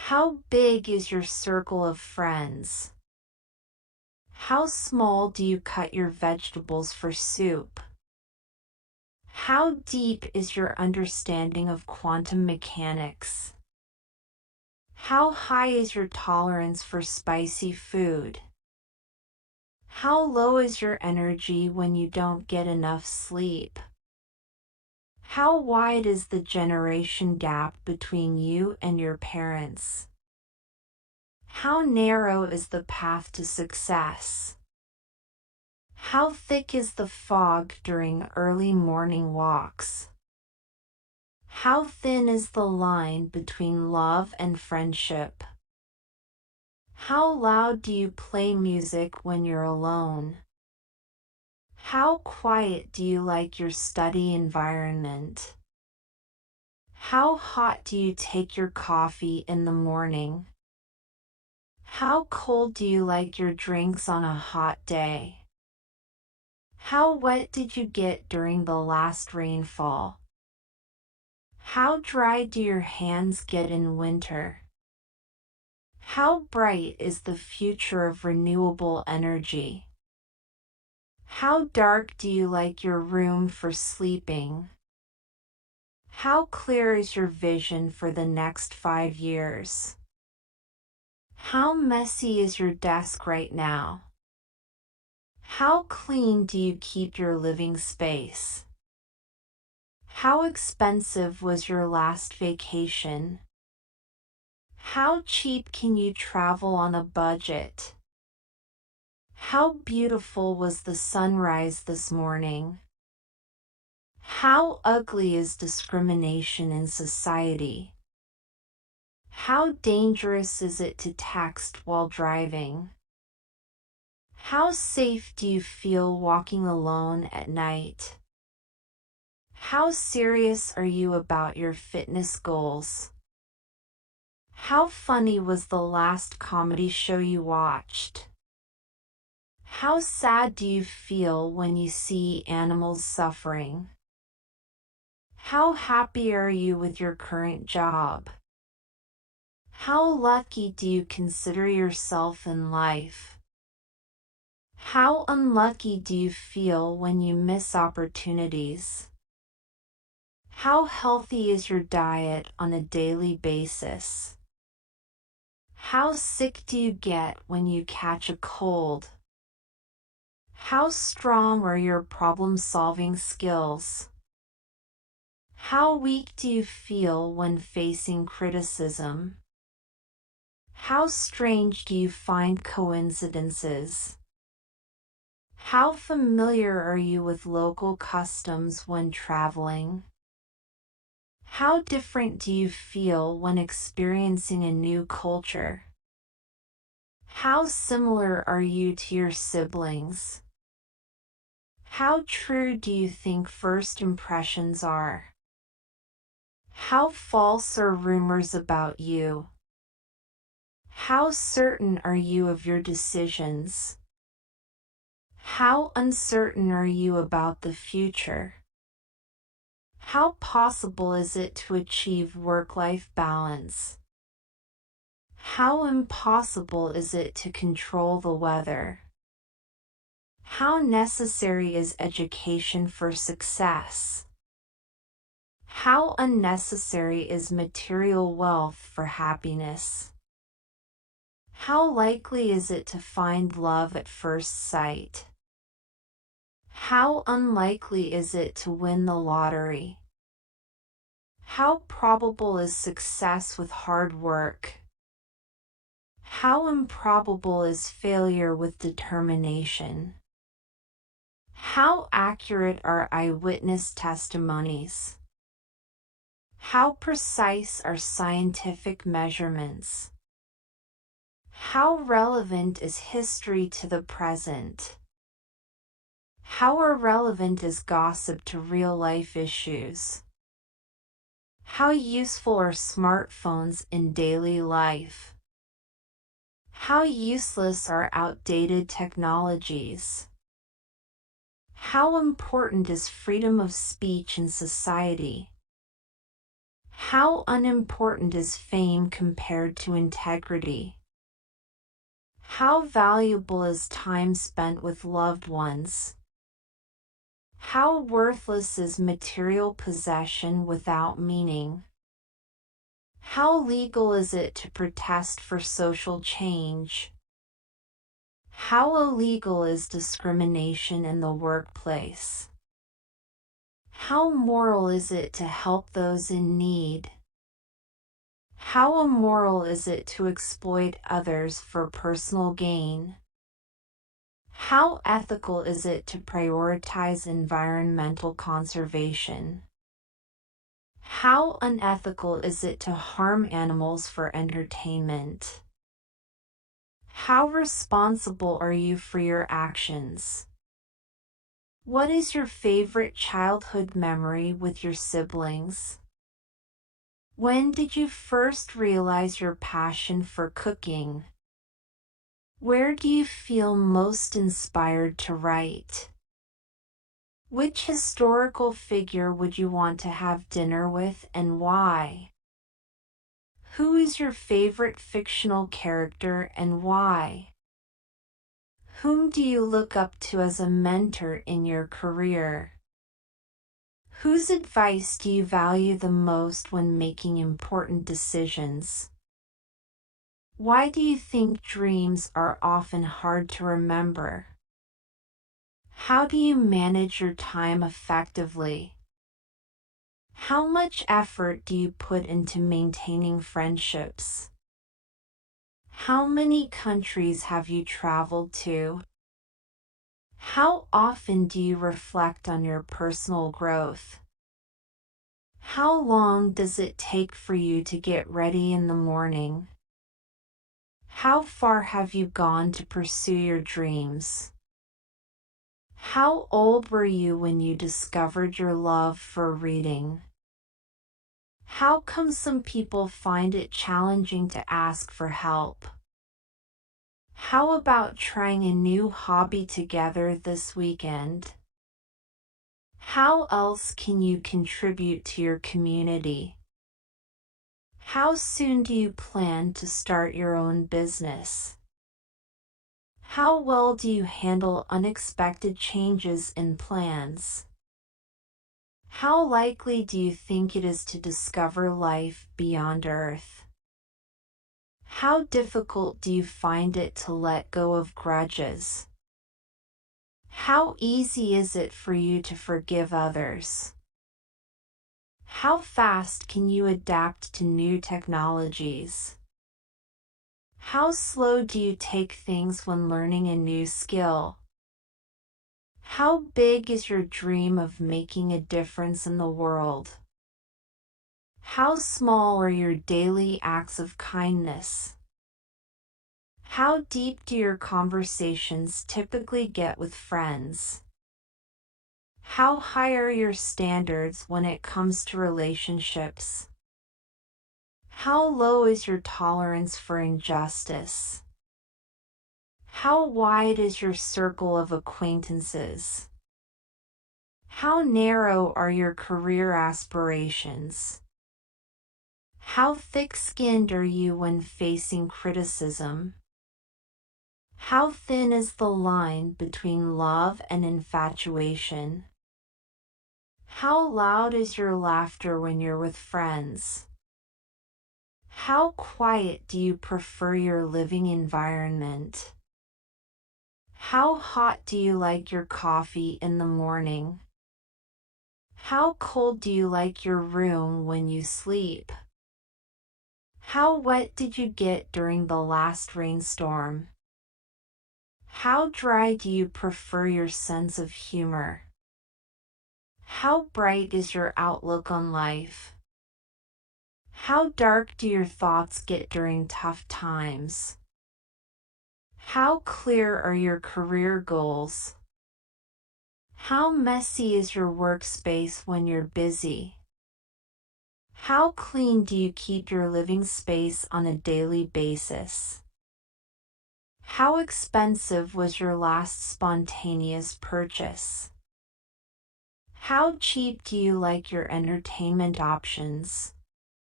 How big is your circle of friends? How small do you cut your vegetables for soup? How deep is your understanding of quantum mechanics? How high is your tolerance for spicy food? How low is your energy when you don't get enough sleep? How wide is the generation gap between you and your parents? How narrow is the path to success? How thick is the fog during early morning walks? How thin is the line between love and friendship? How loud do you play music when you're alone? How quiet do you like your study environment? How hot do you take your coffee in the morning? How cold do you like your drinks on a hot day? How wet did you get during the last rainfall? How dry do your hands get in winter? How bright is the future of renewable energy? How dark do you like your room for sleeping? How clear is your vision for the next 5 years? How messy is your desk right now? How clean do you keep your living space? How expensive was your last vacation? How cheap can you travel on a budget? How beautiful was the sunrise this morning? How ugly is discrimination in society? How dangerous is it to text while driving? How safe do you feel walking alone at night? How serious are you about your fitness goals? How funny was the last comedy show you watched? How sad do you feel when you see animals suffering? How happy are you with your current job? How lucky do you consider yourself in life? How unlucky do you feel when you miss opportunities? How healthy is your diet on a daily basis? How sick do you get when you catch a cold? How strong are your problem-solving skills? How weak do you feel when facing criticism? How strange do you find coincidences? How familiar are you with local customs when traveling? How different do you feel when experiencing a new culture? How similar are you to your siblings? How true do you think first impressions are? How false are rumors about you? How certain are you of your decisions? How uncertain are you about the future? How possible is it to achieve work-life balance? How impossible is it to control the weather? How necessary is education for success? How unnecessary is material wealth for happiness? How likely is it to find love at first sight? How unlikely is it to win the lottery? How probable is success with hard work? How improbable is failure with determination? How accurate are eyewitness testimonies? How precise are scientific measurements? How relevant is history to the present? How irrelevant is gossip to real-life issues? How useful are smartphones in daily life? How useless are outdated technologies? How important is freedom of speech in society? How unimportant is fame compared to integrity? How valuable is time spent with loved ones? How worthless is material possession without meaning? How legal is it to protest for social change? How illegal is discrimination in the workplace? How moral is it to help those in need? How immoral is it to exploit others for personal gain? How ethical is it to prioritize environmental conservation? How unethical is it to harm animals for entertainment? How responsible are you for your actions? What is your favorite childhood memory with your siblings? When did you first realize your passion for cooking? Where do you feel most inspired to write? Which historical figure would you want to have dinner with and why? Who is your favorite fictional character and why? Whom do you look up to as a mentor in your career? Whose advice do you value the most when making important decisions? Why do you think dreams are often hard to remember? How do you manage your time effectively? How much effort do you put into maintaining friendships? How many countries have you traveled to? How often do you reflect on your personal growth? How long does it take for you to get ready in the morning? How far have you gone to pursue your dreams? How old were you when you discovered your love for reading? How come some people find it challenging to ask for help? How about trying a new hobby together this weekend? How else can you contribute to your community? How soon do you plan to start your own business? How well do you handle unexpected changes in plans? How likely do you think it is to discover life beyond Earth? How difficult do you find it to let go of grudges? How easy is it for you to forgive others? How fast can you adapt to new technologies? How slow do you take things when learning a new skill? How big is your dream of making a difference in the world? How small are your daily acts of kindness? How deep do your conversations typically get with friends? How high are your standards when it comes to relationships? How low is your tolerance for injustice? How wide is your circle of acquaintances? How narrow are your career aspirations? How thick-skinned are you when facing criticism? How thin is the line between love and infatuation? How loud is your laughter when you're with friends? How quiet do you prefer your living environment? How hot do you like your coffee in the morning? How cold do you like your room when you sleep? How wet did you get during the last rainstorm? How dry do you prefer your sense of humor? How bright is your outlook on life? How dark do your thoughts get during tough times? How clear are your career goals? How messy is your workspace when you're busy? How clean do you keep your living space on a daily basis? How expensive was your last spontaneous purchase? How cheap do you like your entertainment options?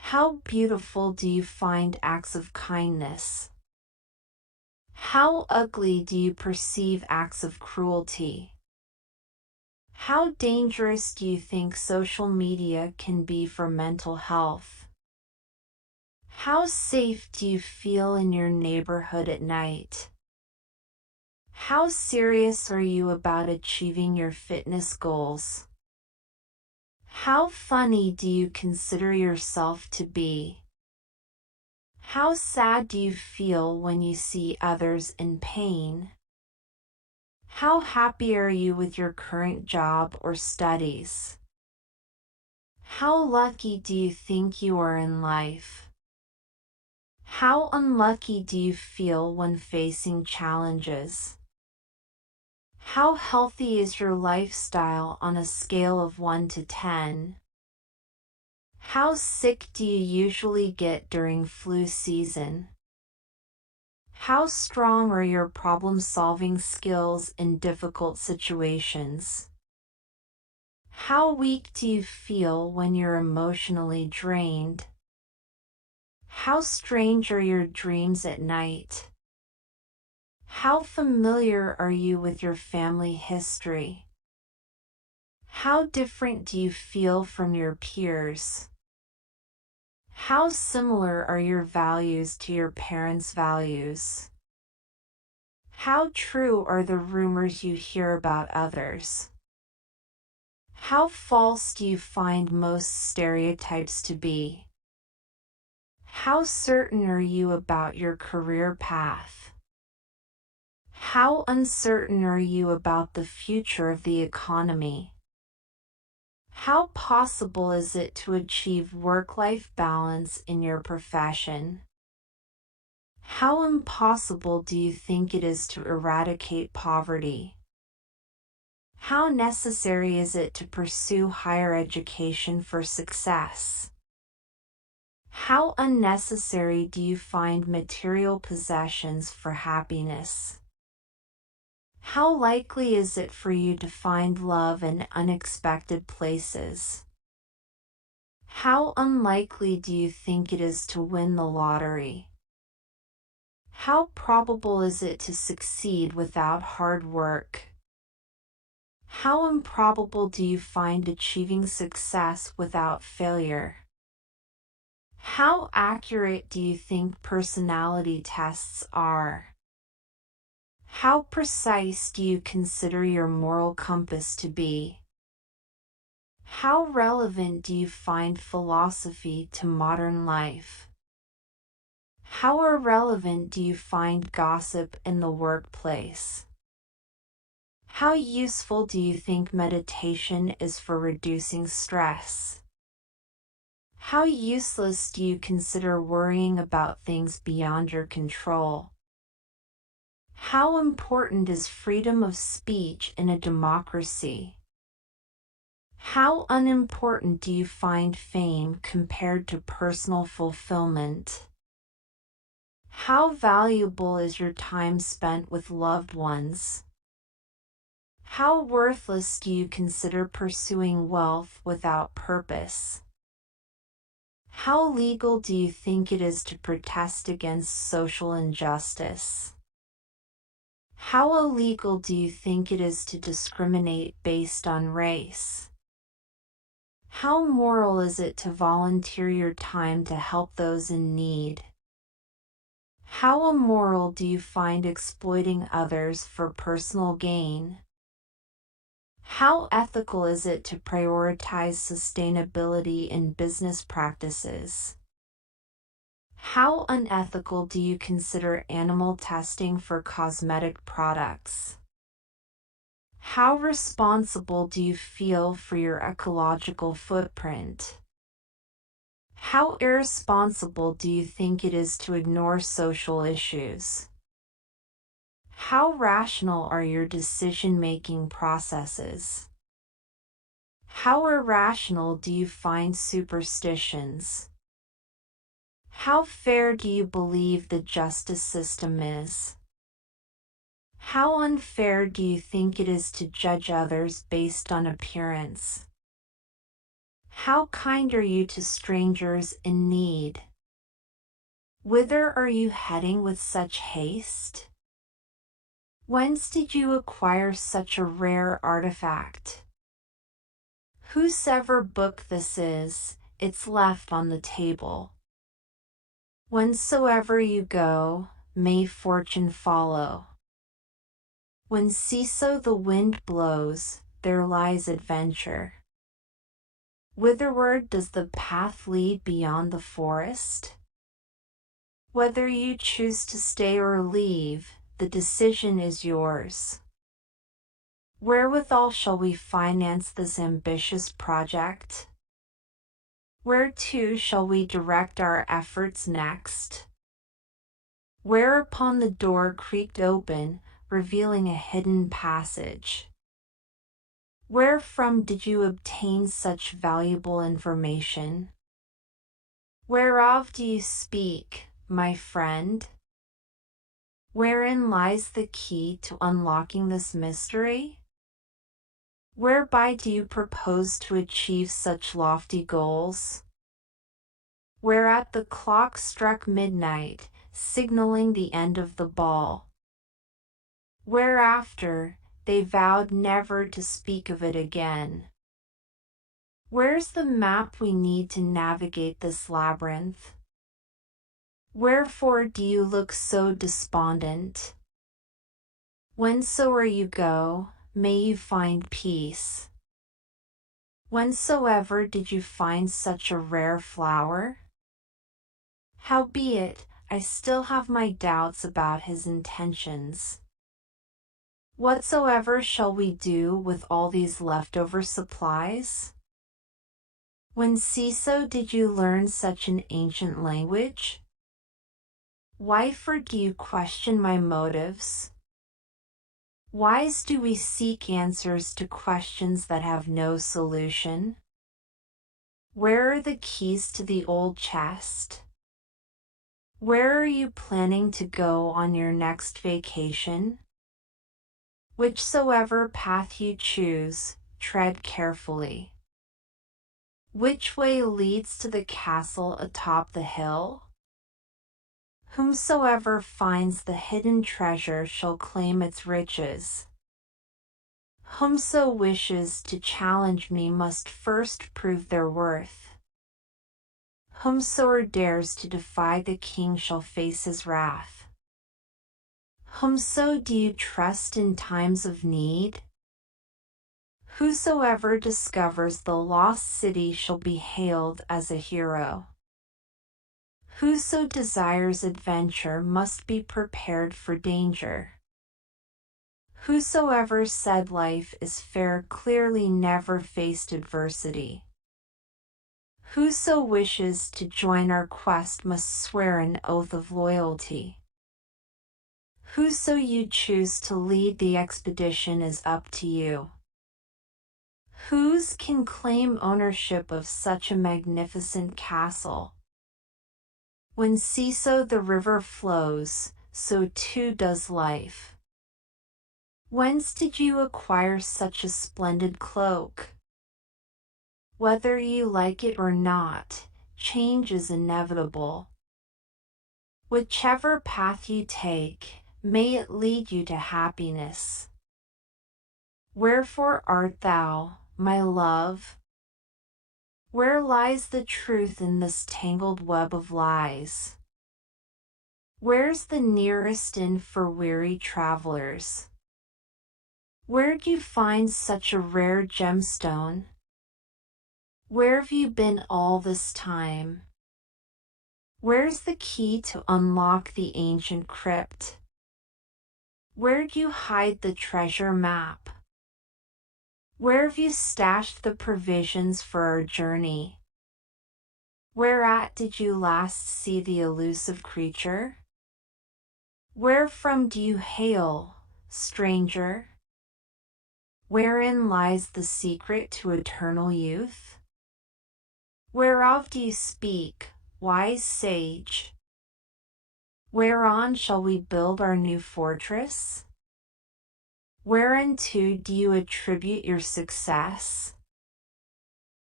How beautiful do you find acts of kindness? How ugly do you perceive acts of cruelty? How dangerous do you think social media can be for mental health? How safe do you feel in your neighborhood at night? How serious are you about achieving your fitness goals? How funny do you consider yourself to be? How sad do you feel when you see others in pain? How happy are you with your current job or studies? How lucky do you think you are in life? How unlucky do you feel when facing challenges? How healthy is your lifestyle on a scale of 1 to 10? How sick do you usually get during flu season? How strong are your problem-solving skills in difficult situations? How weak do you feel when you're emotionally drained? How strange are your dreams at night? How familiar are you with your family history? How different do you feel from your peers? How similar are your values to your parents' values? How true are the rumors you hear about others? How false do you find most stereotypes to be? How certain are you about your career path? How uncertain are you about the future of the economy? How possible is it to achieve work-life balance in your profession? How impossible do you think it is to eradicate poverty? How necessary is it to pursue higher education for success? How unnecessary do you find material possessions for happiness? How likely is it for you to find love in unexpected places? How unlikely do you think it is to win the lottery? How probable is it to succeed without hard work? How improbable do you find achieving success without failure? How accurate do you think personality tests are? How precise do you consider your moral compass to be? How relevant do you find philosophy to modern life? How irrelevant do you find gossip in the workplace? How useful do you think meditation is for reducing stress? How useless do you consider worrying about things beyond your control? How important is freedom of speech in a democracy? How unimportant do you find fame compared to personal fulfillment? How valuable is your time spent with loved ones? How worthless do you consider pursuing wealth without purpose? How legal do you think it is to protest against social injustice? How illegal do you think it is to discriminate based on race? How moral is it to volunteer your time to help those in need? How immoral do you find exploiting others for personal gain? How ethical is it to prioritize sustainability in business practices? How unethical do you consider animal testing for cosmetic products? How responsible do you feel for your ecological footprint? How irresponsible do you think it is to ignore social issues? How rational are your decision-making processes? How irrational do you find superstitions? How fair do you believe the justice system is? How unfair do you think it is to judge others based on appearance? How kind are you to strangers in need? Whither are you heading with such haste? Whence did you acquire such a rare artifact? Whosever book this is, it's left on the table. Whensoever you go, may fortune follow. When seeso the wind blows, there lies adventure. Whitherward does the path lead beyond the forest? Whether you choose to stay or leave, the decision is yours. Wherewithal shall we finance this ambitious project? Whereto shall we direct our efforts next? Whereupon the door creaked open, revealing a hidden passage. Wherefrom did you obtain such valuable information? Whereof do you speak, my friend? Wherein lies the key to unlocking this mystery? Whereby do you propose to achieve such lofty goals? Whereat the clock struck midnight, signaling the end of the ball. Whereafter, they vowed never to speak of it again. Where's the map we need to navigate this labyrinth? Wherefore do you look so despondent? Whensoever you go, may you find peace. Whensoever did you find such a rare flower? Howbeit, I still have my doubts about his intentions. Whatsoever shall we do with all these leftover supplies? When seeso did you learn such an ancient language? Why for do you question my motives? Whys do we seek answers to questions that have no solution? Where are the keys to the old chest? Where are you planning to go on your next vacation? Whichsoever path you choose, tread carefully. Which way leads to the castle atop the hill? Whomsoever finds the hidden treasure shall claim its riches. Whomso wishes to challenge me must first prove their worth. Whomsoever dares to defy the king shall face his wrath. Whomso do you trust in times of need? Whosoever discovers the lost city shall be hailed as a hero. Whoso desires adventure must be prepared for danger. Whosoever said life is fair clearly never faced adversity. Whoso wishes to join our quest must swear an oath of loyalty. Whoso you choose to lead the expedition is up to you. Whose can claim ownership of such a magnificent castle? When seeso the river flows, so too does life. Whence did you acquire such a splendid cloak? Whether you like it or not, change is inevitable. Whichever path you take, may it lead you to happiness. Wherefore art thou, my love? Where lies the truth in this tangled web of lies? Where's the nearest inn for weary travelers? Where'd you find such a rare gemstone? Where've you been all this time? Where's the key to unlock the ancient crypt? Where'd you hide the treasure map? Where've you stashed the provisions for our journey? Whereat did you last see the elusive creature? Wherefrom do you hail, stranger? Wherein lies the secret to eternal youth? Whereof do you speak, wise sage? Whereon shall we build our new fortress? Whereunto do you attribute your success?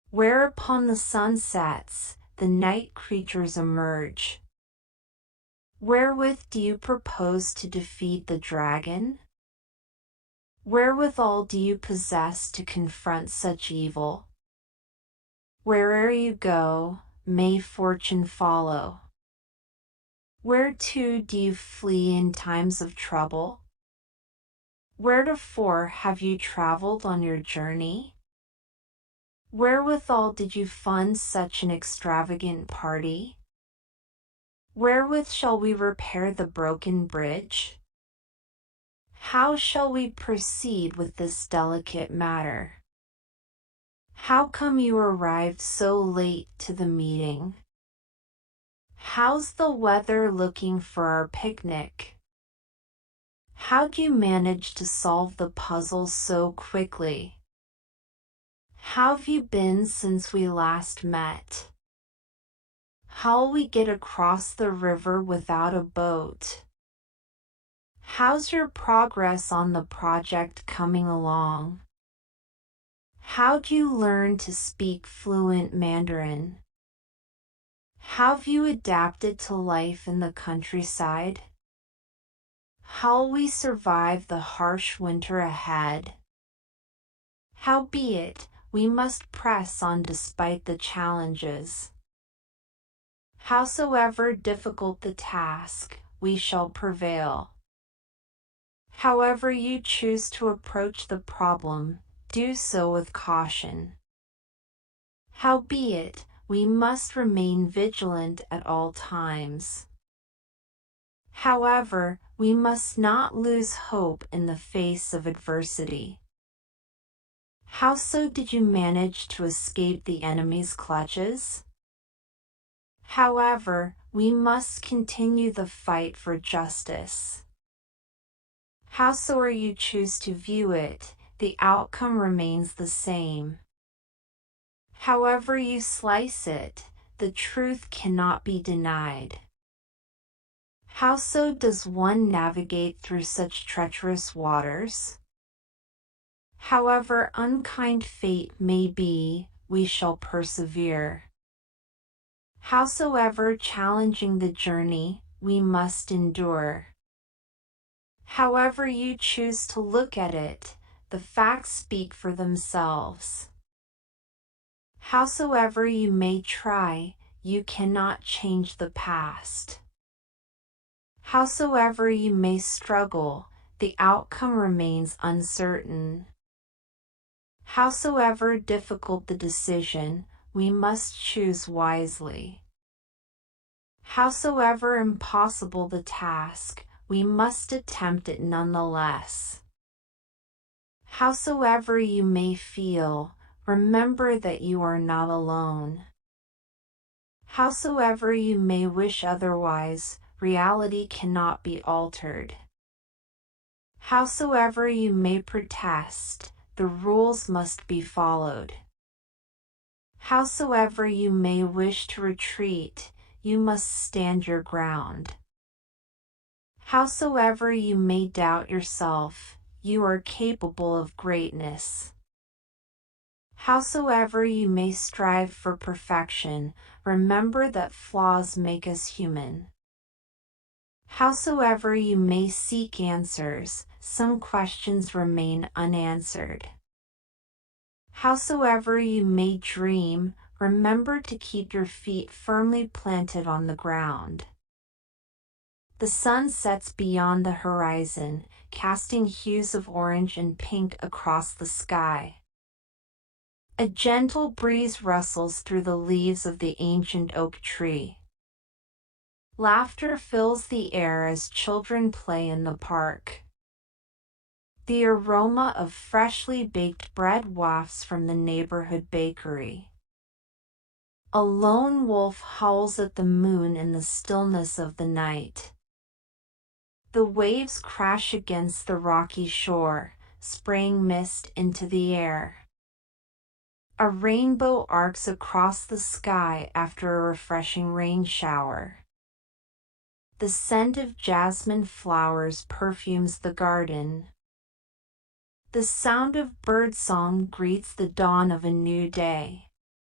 Where upon the sun sets, the night creatures emerge. Wherewith do you propose to defeat the dragon? Wherewithal do you possess to confront such evil? Where'er you go, may fortune follow. Whereto do you flee in times of trouble? Wheretofore have you traveled on your journey? Wherewithal did you fund such an extravagant party? Wherewith shall we repair the broken bridge? How shall we proceed with this delicate matter? How come you arrived so late to the meeting? How's the weather looking for our picnic? How'd you manage to solve the puzzle so quickly? How've you been since we last met? How'll we get across the river without a boat? How's your progress on the project coming along? How'd you learn to speak fluent Mandarin? How've you adapted to life in the countryside? How'll we survive the harsh winter ahead? Howbeit, we must press on despite the challenges. Howsoever difficult the task, we shall prevail. However you choose to approach the problem, do so with caution. Howbeit, we must remain vigilant at all times. However, we must not lose hope in the face of adversity. How so did you manage to escape the enemy's clutches? However, we must continue the fight for justice. Howsoever you choose to view it, the outcome remains the same. However you slice it, the truth cannot be denied. How so does one navigate through such treacherous waters? However unkind fate may be, we shall persevere. Howsoever challenging the journey, we must endure. However you choose to look at it, the facts speak for themselves. Howsoever you may try, you cannot change the past. Howsoever you may struggle, the outcome remains uncertain. Howsoever difficult the decision, we must choose wisely. Howsoever impossible the task, we must attempt it nonetheless. Howsoever you may feel, remember that you are not alone. Howsoever you may wish otherwise, reality cannot be altered. Howsoever you may protest, the rules must be followed. Howsoever you may wish to retreat, you must stand your ground. Howsoever you may doubt yourself, you are capable of greatness. Howsoever you may strive for perfection, remember that flaws make us human. Howsoever you may seek answers, some questions remain unanswered. Howsoever you may dream, remember to keep your feet firmly planted on the ground. The sun sets beyond the horizon, casting hues of orange and pink across the sky. A gentle breeze rustles through the leaves of the ancient oak tree. Laughter fills the air as children play in the park. The aroma of freshly baked bread wafts from the neighborhood bakery. A lone wolf howls at the moon in the stillness of the night. The waves crash against the rocky shore, spraying mist into the air. A rainbow arcs across the sky after a refreshing rain shower. The scent of jasmine flowers perfumes the garden. The sound of birdsong greets the dawn of a new day.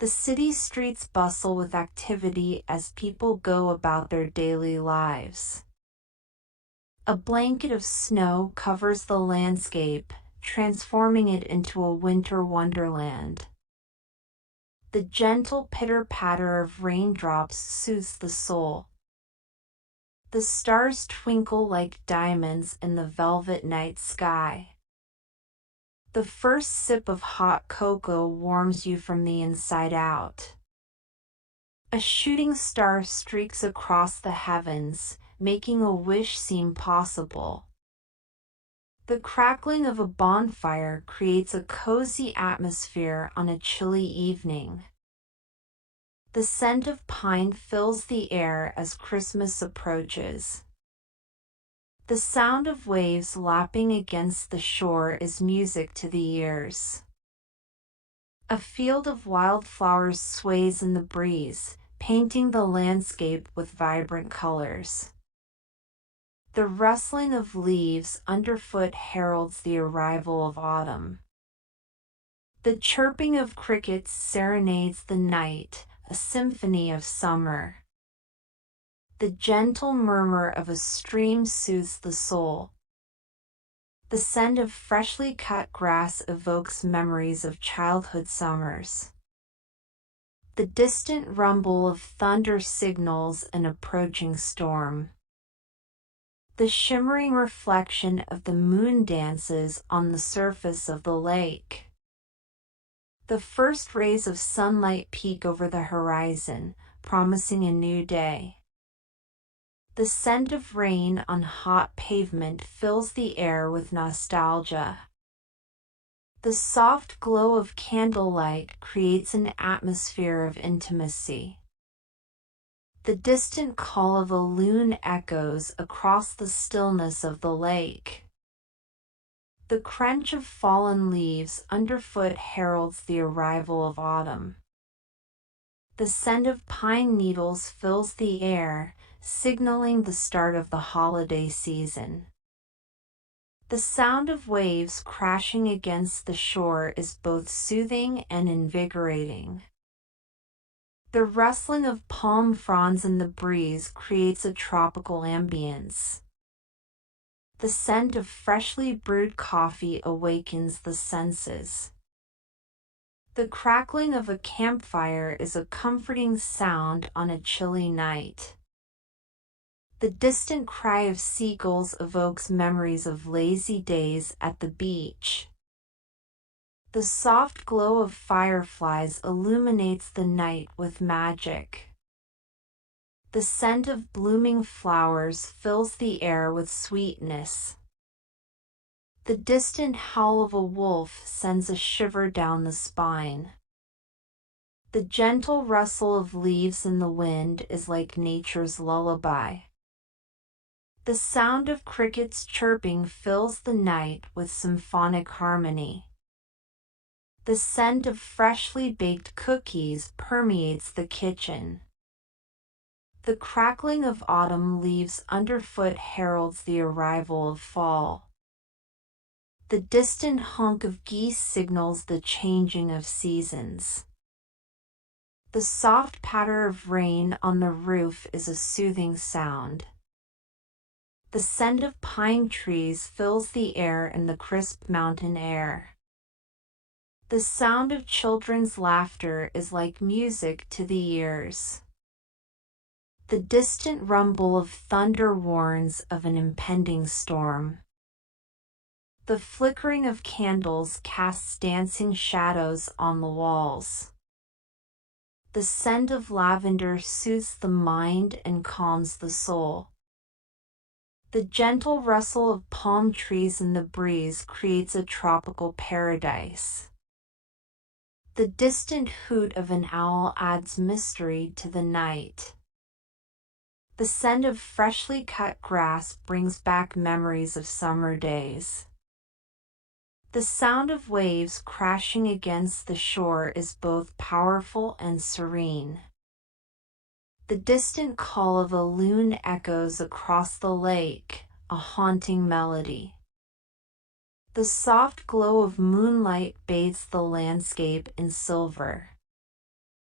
The city streets bustle with activity as people go about their daily lives. A blanket of snow covers the landscape, transforming it into a winter wonderland. The gentle pitter-patter of raindrops soothes the soul. The stars twinkle like diamonds in the velvet night sky. The first sip of hot cocoa warms you from the inside out. A shooting star streaks across the heavens, making a wish seem possible. The crackling of a bonfire creates a cozy atmosphere on a chilly evening. The scent of pine fills the air as Christmas approaches. The sound of waves lapping against the shore is music to the ears. A field of wildflowers sways in the breeze, painting the landscape with vibrant colors. The rustling of leaves underfoot heralds the arrival of autumn. The chirping of crickets serenades the night, a symphony of summer. The gentle murmur of a stream soothes the soul. The scent of freshly cut grass evokes memories of childhood summers. The distant rumble of thunder signals an approaching storm. The shimmering reflection of the moon dances on the surface of the lake. The first rays of sunlight peek over the horizon, promising a new day. The scent of rain on hot pavement fills the air with nostalgia. The soft glow of candlelight creates an atmosphere of intimacy. The distant call of a loon echoes across the stillness of the lake. The crunch of fallen leaves underfoot heralds the arrival of autumn. The scent of pine needles fills the air, signaling the start of the holiday season. The sound of waves crashing against the shore is both soothing and invigorating. The rustling of palm fronds in the breeze creates a tropical ambience. The scent of freshly brewed coffee awakens the senses. The crackling of a campfire is a comforting sound on a chilly night. The distant cry of seagulls evokes memories of lazy days at the beach. The soft glow of fireflies illuminates the night with magic. The scent of blooming flowers fills the air with sweetness. The distant howl of a wolf sends a shiver down the spine. The gentle rustle of leaves in the wind is like nature's lullaby. The sound of crickets chirping fills the night with symphonic harmony. The scent of freshly baked cookies permeates the kitchen. The crackling of autumn leaves underfoot heralds the arrival of fall. The distant honk of geese signals the changing of seasons. The soft patter of rain on the roof is a soothing sound. The scent of pine trees fills the air in the crisp mountain air. The sound of children's laughter is like music to the ears. The distant rumble of thunder warns of an impending storm. The flickering of candles casts dancing shadows on the walls. The scent of lavender soothes the mind and calms the soul. The gentle rustle of palm trees in the breeze creates a tropical paradise. The distant hoot of an owl adds mystery to the night. The scent of freshly cut grass brings back memories of summer days. The sound of waves crashing against the shore is both powerful and serene. The distant call of a loon echoes across the lake, a haunting melody. The soft glow of moonlight bathes the landscape in silver.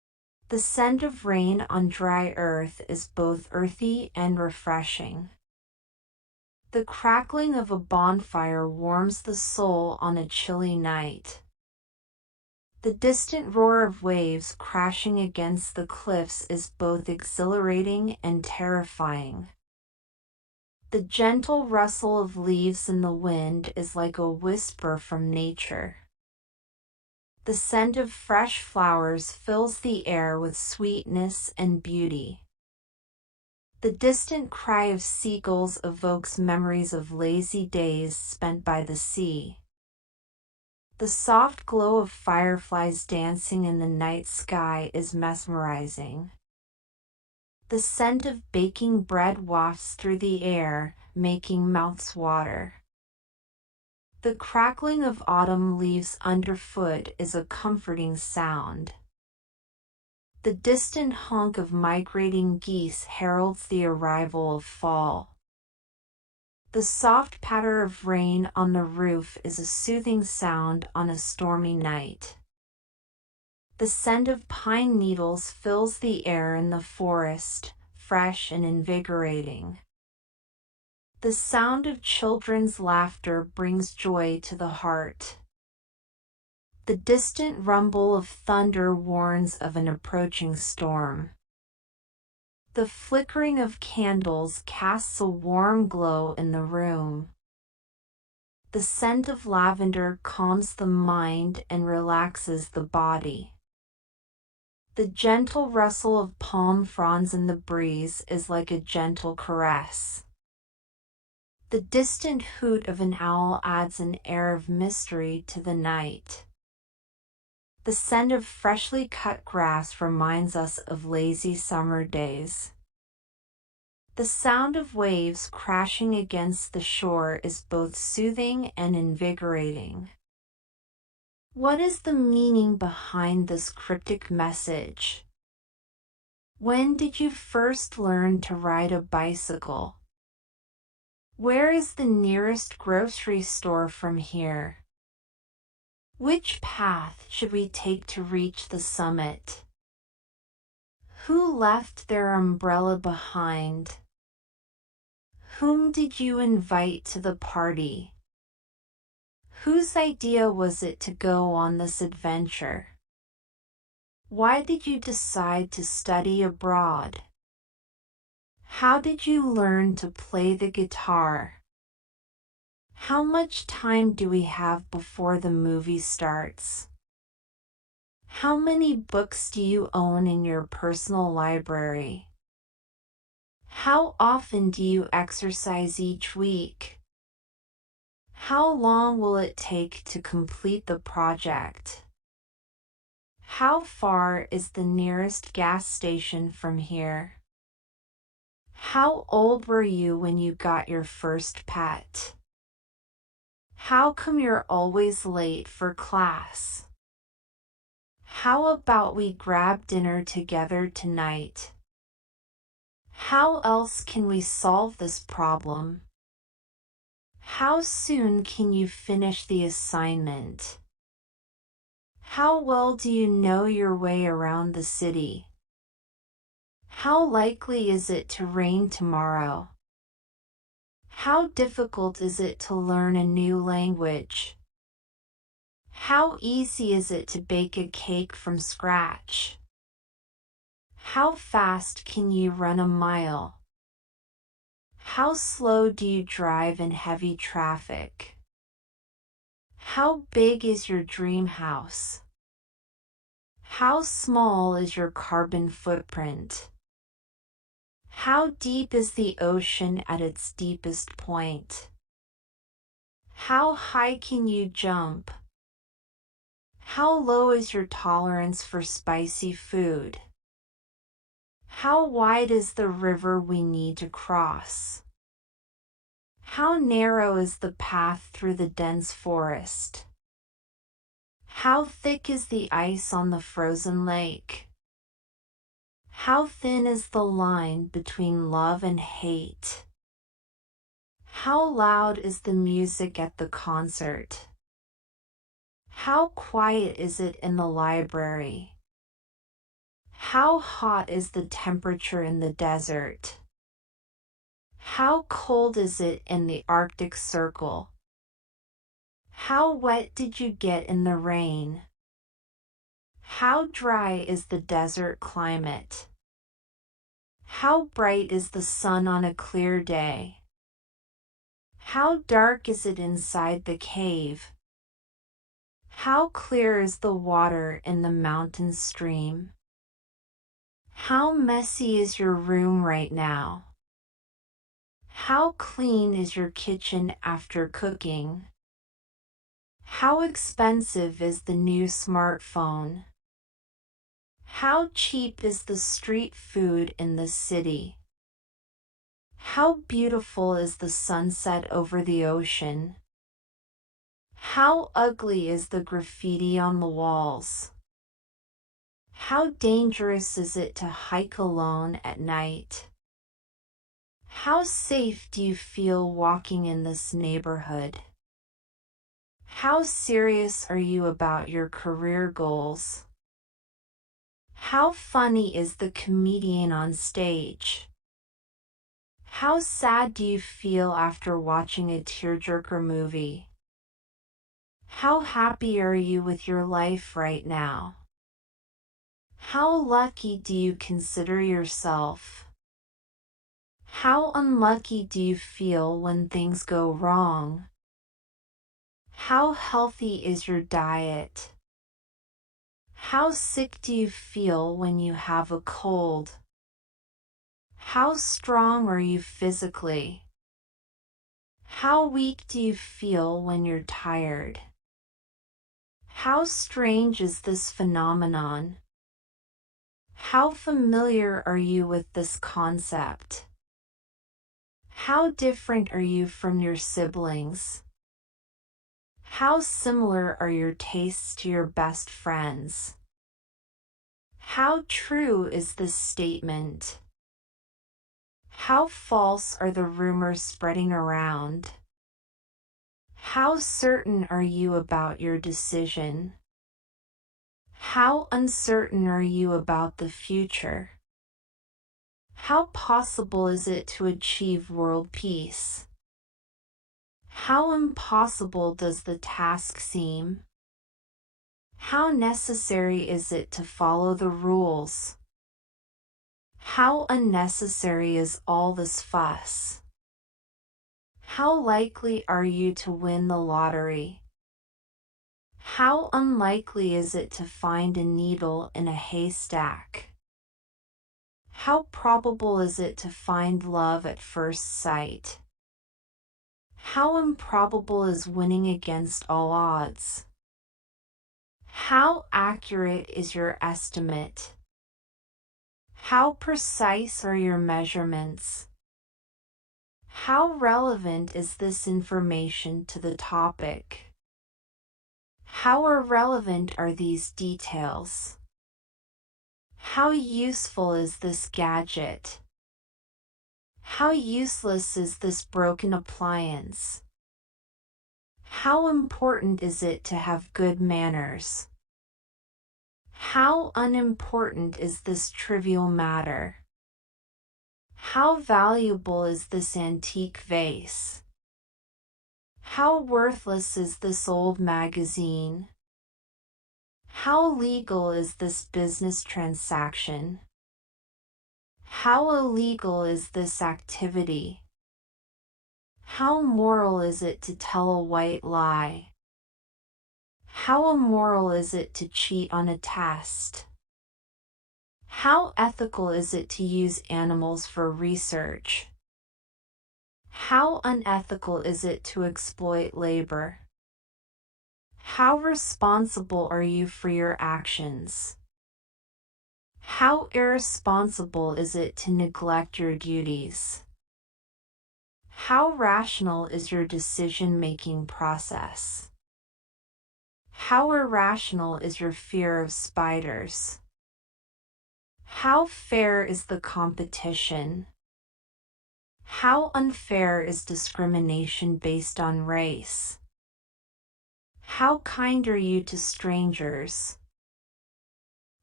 The scent of rain on dry earth is both earthy and refreshing. The crackling of a bonfire warms the soul on a chilly night. The distant roar of waves crashing against the cliffs is both exhilarating and terrifying. The gentle rustle of leaves in the wind is like a whisper from nature. The scent of fresh flowers fills the air with sweetness and beauty. The distant cry of seagulls evokes memories of lazy days spent by the sea. The soft glow of fireflies dancing in the night sky is mesmerizing. The scent of baking bread wafts through the air, making mouths water. The crackling of autumn leaves underfoot is a comforting sound. The distant honk of migrating geese heralds the arrival of fall. The soft patter of rain on the roof is a soothing sound on a stormy night. The scent of pine needles fills the air in the forest, fresh and invigorating. The sound of children's laughter brings joy to the heart. The distant rumble of thunder warns of an approaching storm. The flickering of candles casts a warm glow in the room. The scent of lavender calms the mind and relaxes the body. The gentle rustle of palm fronds in the breeze is like a gentle caress. The distant hoot of an owl adds an air of mystery to the night. The scent of freshly cut grass reminds us of lazy summer days. The sound of waves crashing against the shore is both soothing and invigorating. What is the meaning behind this cryptic message? When did you first learn to ride a bicycle? Where is the nearest grocery store from here? Which path should we take to reach the summit? Who left their umbrella behind? Whom did you invite to the party? Whose idea was it to go on this adventure? Why did you decide to study abroad? How did you learn to play the guitar? How much time do we have before the movie starts? How many books do you own in your personal library? How often do you exercise each week? How long will it take to complete the project? How far is the nearest gas station from here? How old were you when you got your first pet? How come you're always late for class? How about we grab dinner together tonight? How else can we solve this problem? How soon can you finish the assignment? How well do you know your way around the city? How likely is it to rain tomorrow? How difficult is it to learn a new language? How easy is it to bake a cake from scratch? How fast can you run a mile? How slow do you drive in heavy traffic? How big is your dream house? How small is your carbon footprint? How deep is the ocean at its deepest point? How high can you jump? How low is your tolerance for spicy food? How wide is the river we need to cross? How narrow is the path through the dense forest? How thick is the ice on the frozen lake? How thin is the line between love and hate? How loud is the music at the concert? How quiet is it in the library? How hot is the temperature in the desert? How cold is it in the Arctic Circle? How wet did you get in the rain? How dry is the desert climate? How bright is the sun on a clear day? How dark is it inside the cave? How clear is the water in the mountain stream? How messy is your room right now? How clean is your kitchen after cooking? How expensive is the new smartphone? How cheap is the street food in the city? How beautiful is the sunset over the ocean? How ugly is the graffiti on the walls? How dangerous is it to hike alone at night? How safe do you feel walking in this neighborhood? How serious are you about your career goals? How funny is the comedian on stage? How sad do you feel after watching a tearjerker movie? How happy are you with your life right now? How lucky do you consider yourself? How unlucky do you feel when things go wrong? How healthy is your diet? How sick do you feel when you have a cold? How strong are you physically? How weak do you feel when you're tired? How strange is this phenomenon? How familiar are you with this concept? How different are you from your siblings? How similar are your tastes to your best friends? How true is this statement? How false are the rumors spreading around? How certain are you about your decision? How uncertain are you about the future? How possible is it to achieve world peace? How impossible does the task seem? How necessary is it to follow the rules? How unnecessary is all this fuss? How likely are you to win the lottery? How unlikely is it to find a needle in a haystack? How probable is it to find love at first sight? How improbable is winning against all odds? How accurate is your estimate? How precise are your measurements? How relevant is this information to the topic? How irrelevant are these details? How useful is this gadget? How useless is this broken appliance? How important is it to have good manners? How unimportant is this trivial matter? How valuable is this antique vase? How worthless is this old magazine? How legal is this business transaction? How illegal is this activity? How moral is it to tell a white lie? How immoral is it to cheat on a test? How ethical is it to use animals for research? How unethical is it to exploit labor? How responsible are you for your actions? How irresponsible is it to neglect your duties? How rational is your decision-making process? How irrational is your fear of spiders? How fair is the competition? How unfair is discrimination based on race? How kind are you to strangers?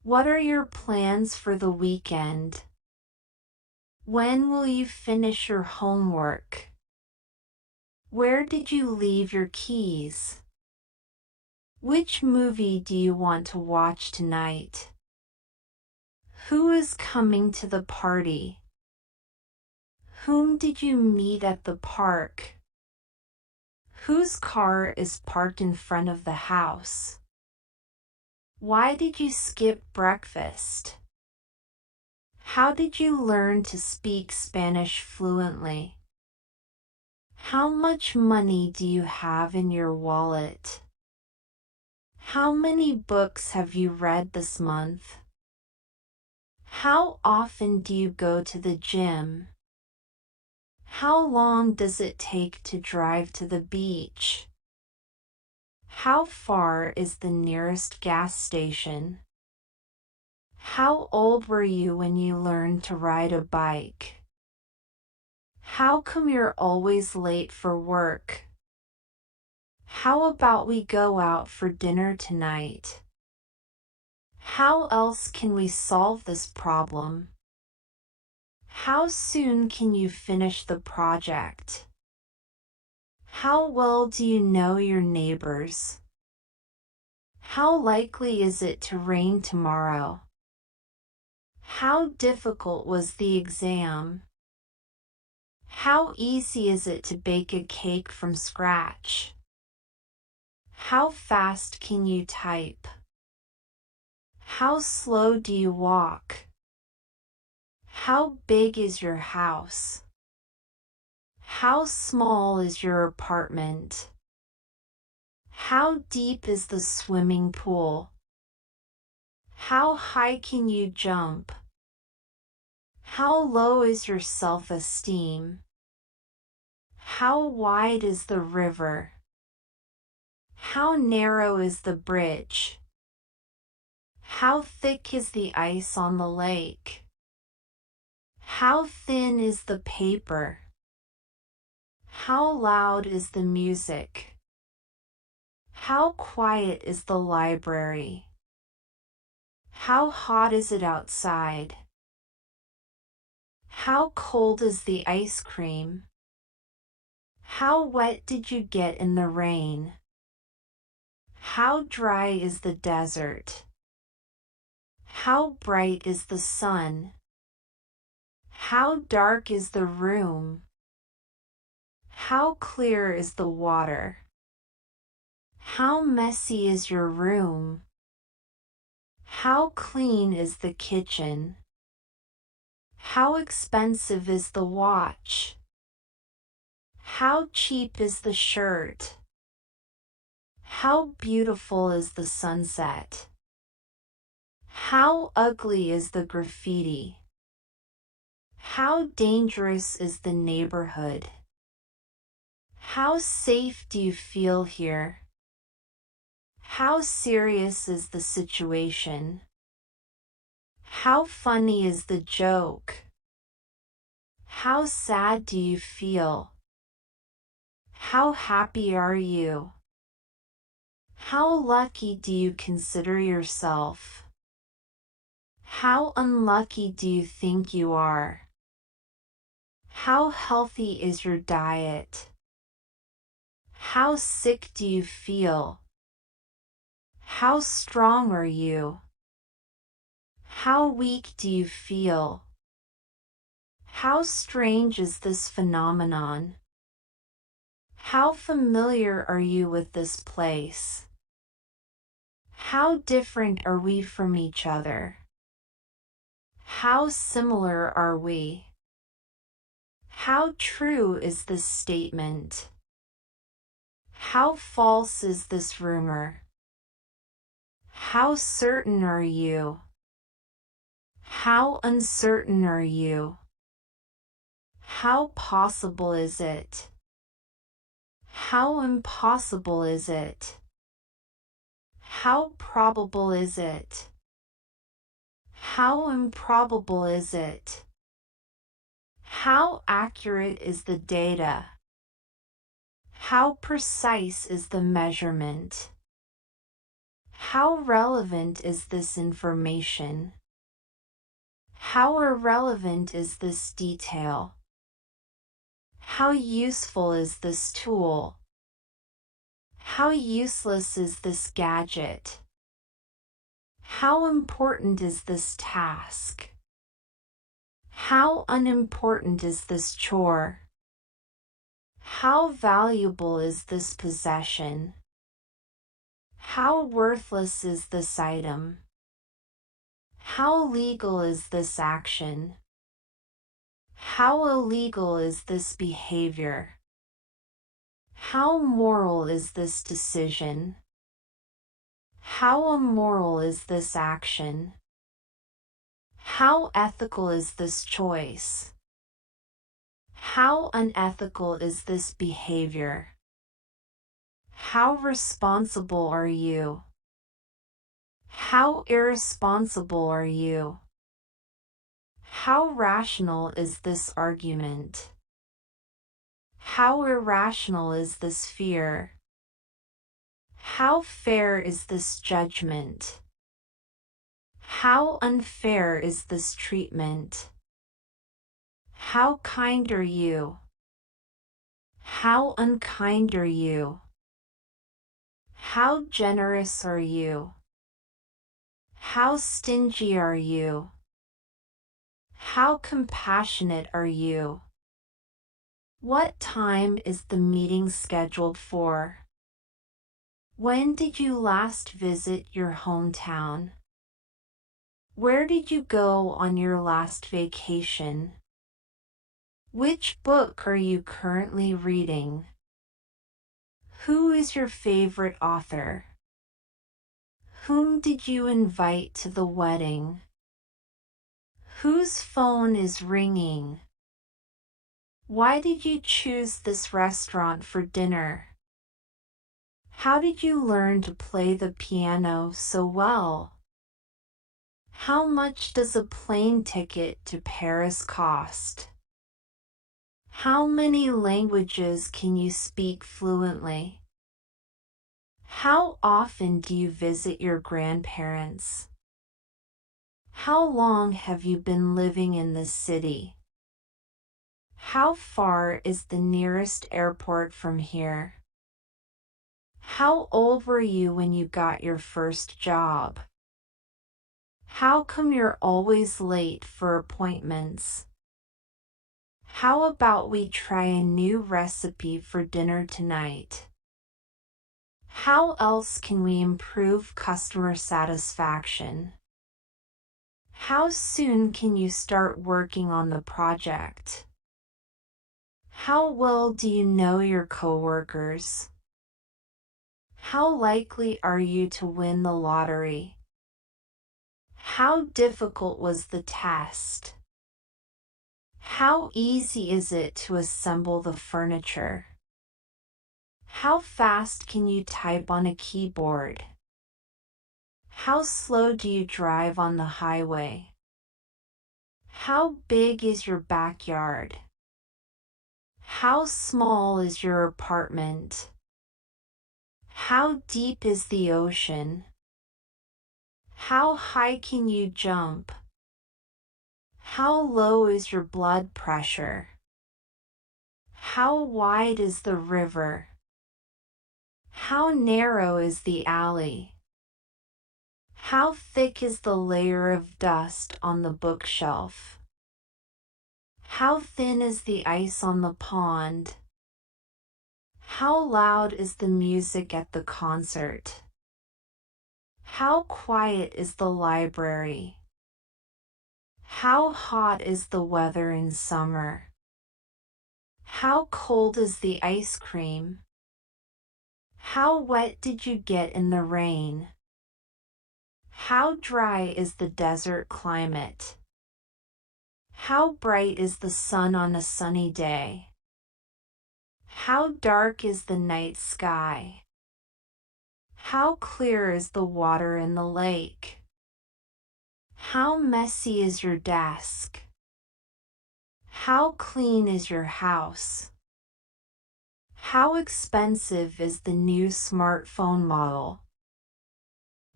What are your plans for the weekend? When will you finish your homework? Where did you leave your keys? Which movie do you want to watch tonight? Who is coming to the party? Whom did you meet at the park? Whose car is parked in front of the house? Why did you skip breakfast? How did you learn to speak Spanish fluently? How much money do you have in your wallet? How many books have you read this month? How often do you go to the gym? How long does it take to drive to the beach? How far is the nearest gas station? How old were you when you learned to ride a bike? How come you're always late for work? How about we go out for dinner tonight? How else can we solve this problem? How soon can you finish the project? How well do you know your neighbors? How likely is it to rain tomorrow? How difficult was the exam? How easy is it to bake a cake from scratch? How fast can you type? How slow do you walk? How big is your house? How small is your apartment? How deep is the swimming pool? How high can you jump? How low is your self-esteem? How wide is the river? How narrow is the bridge? How thick is the ice on the lake? How thin is the paper? How loud is the music? How quiet is the library? How hot is it outside? How cold is the ice cream? How wet did you get in the rain? How dry is the desert? How bright is the sun? How dark is the room? How clear is the water? How messy is your room? How clean is the kitchen? How expensive is the watch? How cheap is the shirt? How beautiful is the sunset? How ugly is the graffiti? How dangerous is the neighborhood? How safe do you feel here? How serious is the situation? How funny is the joke? How sad do you feel? How happy are you? How lucky do you consider yourself? How unlucky do you think you are? How healthy is your diet? How sick do you feel? How strong are you? How weak do you feel? How strange is this phenomenon? How familiar are you with this place? How different are we from each other? How similar are we? How true is this statement? How false is this rumor? How certain are you? How uncertain are you? How possible is it? How impossible is it? How probable is it? How improbable is it? How accurate is the data? How precise is the measurement? How relevant is this information? How irrelevant is this detail? How useful is this tool? How useless is this gadget? How important is this task? How unimportant is this chore? How valuable is this possession? How worthless is this item? How legal is this action? How illegal is this behavior? How moral is this decision? How immoral is this action? How ethical is this choice? How unethical is this behavior? How responsible are you? How irresponsible are you? How rational is this argument? How irrational is this fear? How fair is this judgment? How unfair is this treatment? How kind are you? How unkind are you? How generous are you? How stingy are you? How compassionate are you? What time is the meeting scheduled for? When did you last visit your hometown? Where did you go on your last vacation? Which book are you currently reading? Who is your favorite author? Whom did you invite to the wedding? Whose phone is ringing? Why did you choose this restaurant for dinner? How did you learn to play the piano so well? How much does a plane ticket to Paris cost? How many languages can you speak fluently? How often do you visit your grandparents? How long have you been living in this city? How far is the nearest airport from here? How old were you when you got your first job? How come you're always late for appointments? How about we try a new recipe for dinner tonight? How else can we improve customer satisfaction? How soon can you start working on the project? How well do you know your coworkers? How likely are you to win the lottery? How difficult was the test? How easy is it to assemble the furniture? How fast can you type on a keyboard? How slow do you drive on the highway? How big is your backyard? How small is your apartment? How deep is the ocean? How high can you jump? How low is your blood pressure? How wide is the river? How narrow is the alley? How thick is the layer of dust on the bookshelf? How thin is the ice on the pond? How loud is the music at the concert? How quiet is the library? How hot is the weather in summer? How cold is the ice cream? How wet did you get in the rain? How dry is the desert climate? How bright is the sun on a sunny day? How dark is the night sky? How clear is the water in the lake? How messy is your desk? How clean is your house? How expensive is the new smartphone model?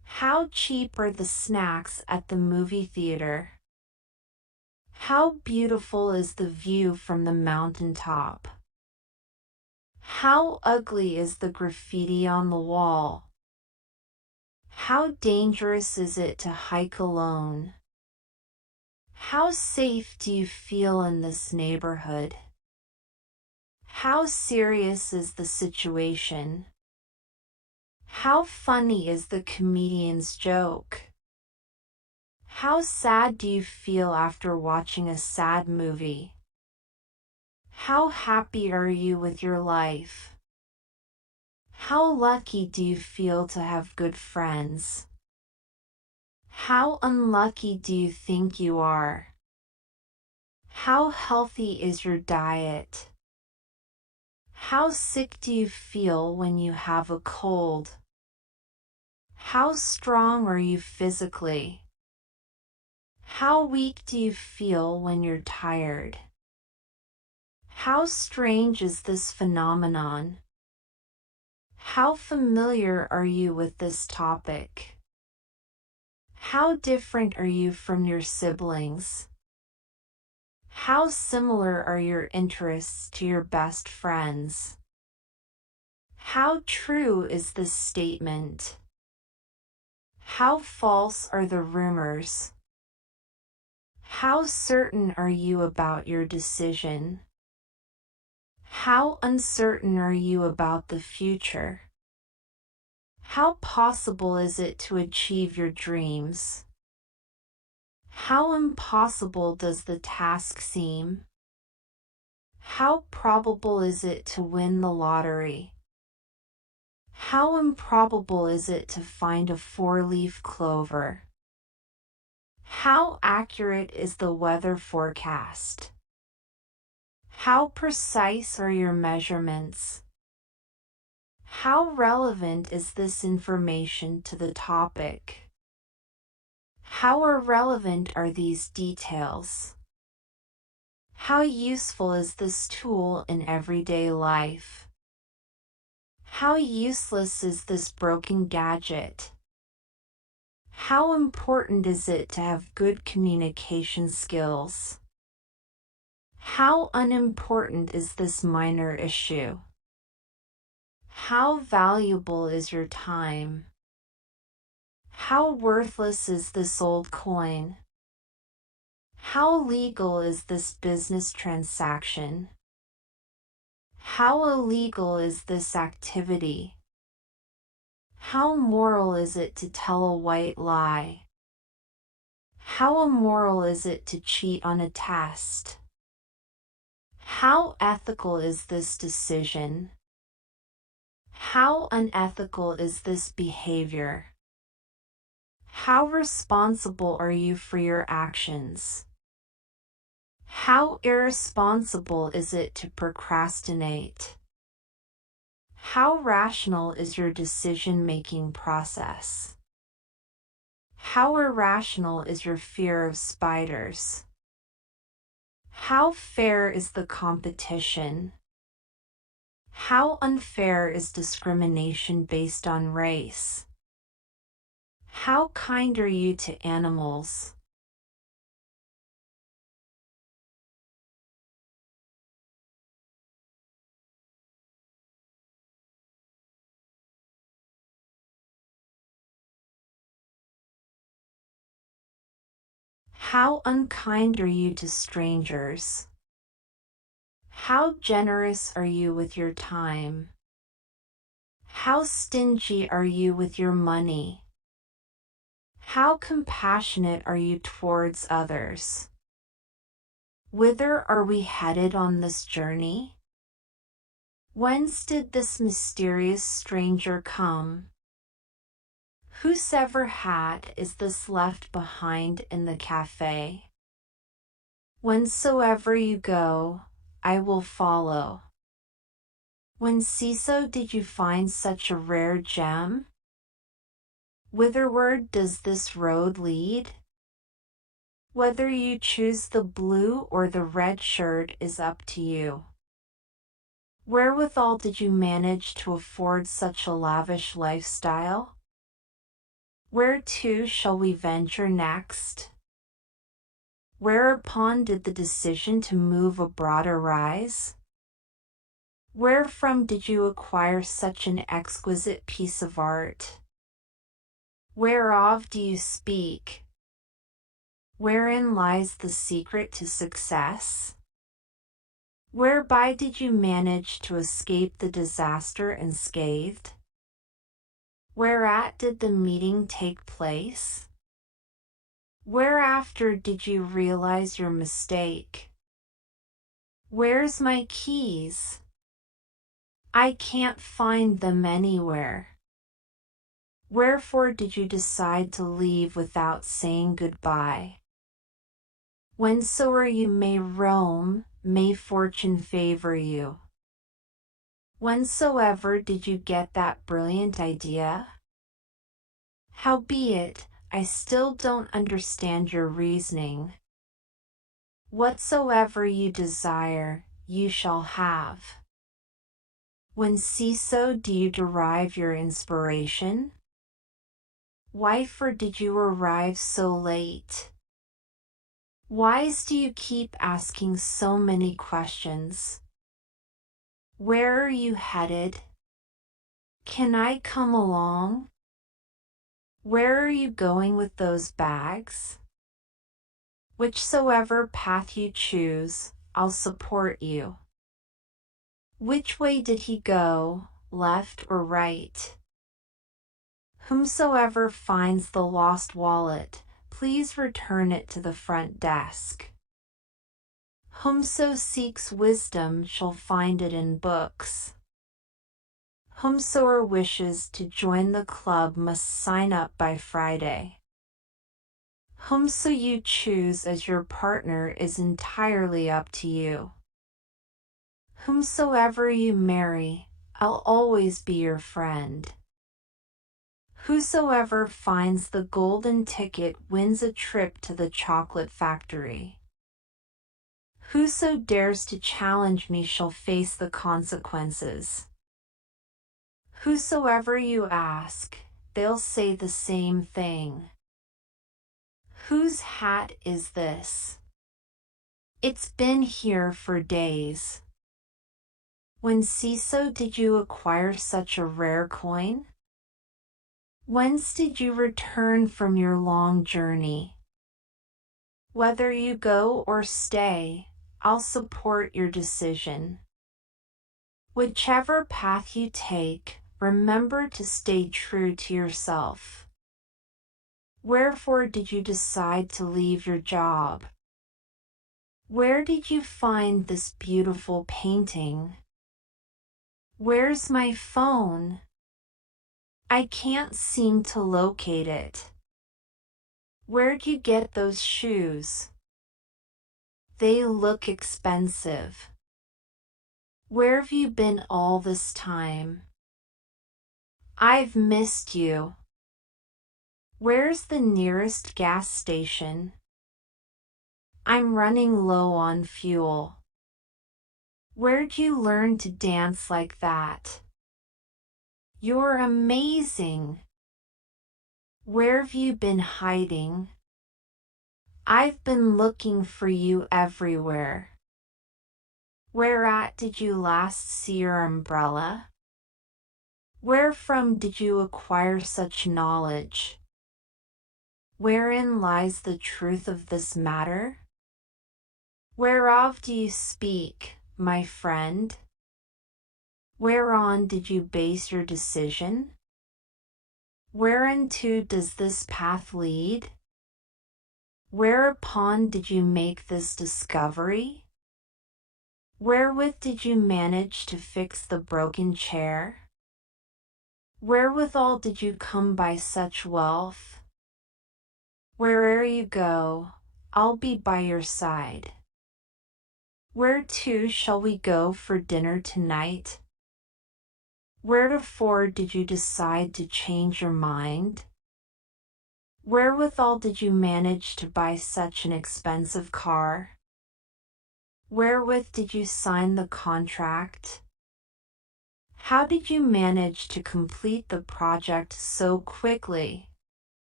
How cheap are the snacks at the movie theater? How beautiful is the view from the mountaintop? How ugly is the graffiti on the wall? How dangerous is it to hike alone? How safe do you feel in this neighborhood? How serious is the situation? How funny is the comedian's joke? How sad do you feel after watching a sad movie? How happy are you with your life? How lucky do you feel to have good friends? How unlucky do you think you are? How healthy is your diet? How sick do you feel when you have a cold? How strong are you physically? How weak do you feel when you're tired? How strange is this phenomenon? How familiar are you with this topic? How different are you from your siblings? How similar are your interests to your best friends? How true is this statement? How false are the rumors? How certain are you about your decision? How uncertain are you about the future? How possible is it to achieve your dreams? How impossible does the task seem? How probable is it to win the lottery? How improbable is it to find a four-leaf clover? How accurate is the weather forecast? How precise are your measurements? How relevant is this information to the topic? How irrelevant are these details? How useful is this tool in everyday life? How useless is this broken gadget? How important is it to have good communication skills? How unimportant is this minor issue? How valuable is your time? How worthless is this old coin? How legal is this business transaction? How illegal is this activity? How moral is it to tell a white lie? How immoral is it to cheat on a test? How ethical is this decision? How unethical is this behavior? How responsible are you for your actions? How irresponsible is it to procrastinate? How rational is your decision-making process? How irrational is your fear of spiders? How fair is the competition? How unfair is discrimination based on race? How kind are you to animals? How unkind are you to strangers? How generous are you with your time? How stingy are you with your money? How compassionate are you towards others? Whither are we headed on this journey? Whence did this mysterious stranger come? Whosever hat is this left behind in the cafe? Whensoever you go, I will follow. When Ciso did you find such a rare gem? Whitherward does this road lead? Whether you choose the blue or the red shirt is up to you. Wherewithal did you manage to afford such a lavish lifestyle? Where to shall we venture next? Whereupon did the decision to move abroad arise? Wherefrom did you acquire such an exquisite piece of art? Whereof do you speak? Wherein lies the secret to success? Whereby did you manage to escape the disaster unscathed? Whereat did the meeting take place? Whereafter did you realize your mistake? Where's my keys? I can't find them anywhere. Wherefore did you decide to leave without saying goodbye? Whensoever you may roam, may fortune favor you. Whensoever did you get that brilliant idea? Howbeit, I still don't understand your reasoning. Whatsoever you desire, you shall have. When so do you derive your inspiration? Why for did you arrive so late? Whys do you keep asking so many questions? Where are you headed? Can I come along? Where are you going with those bags? Whichsoever path you choose, I'll support you. Which way did he go, left or right? Whomsoever finds the lost wallet, please return it to the front desk. Whomso seeks wisdom shall find it in books. Whomsoever wishes to join the club must sign up by Friday. Whomso you choose as your partner is entirely up to you. Whomsoever you marry, I'll always be your friend. Whosoever finds the golden ticket wins a trip to the chocolate factory. Whoso dares to challenge me shall face the consequences. Whosoever you ask, they'll say the same thing. Whose hat is this? It's been here for days. When so did you acquire such a rare coin? Whence did you return from your long journey? Whether you go or stay, I'll support your decision. Whichever path you take, remember to stay true to yourself. Wherefore did you decide to leave your job? Where did you find this beautiful painting? Where's my phone? I can't seem to locate it. Where'd you get those shoes? They look expensive. Where have you been all this time? I've missed you. Where's the nearest gas station? I'm running low on fuel. Where'd you learn to dance like that? You're amazing. Where have you been hiding? I've been looking for you everywhere. Whereat did you last see your umbrella? Wherefrom did you acquire such knowledge? Wherein lies the truth of this matter? Whereof do you speak, my friend? Whereon did you base your decision? Whereunto does this path lead? Whereupon did you make this discovery? Wherewith did you manage to fix the broken chair? Wherewithal did you come by such wealth? Where'er you go, I'll be by your side. Where to shall we go for dinner tonight? Wherefore did you decide to change your mind? Wherewithal did you manage to buy such an expensive car? Wherewith did you sign the contract? How did you manage to complete the project so quickly?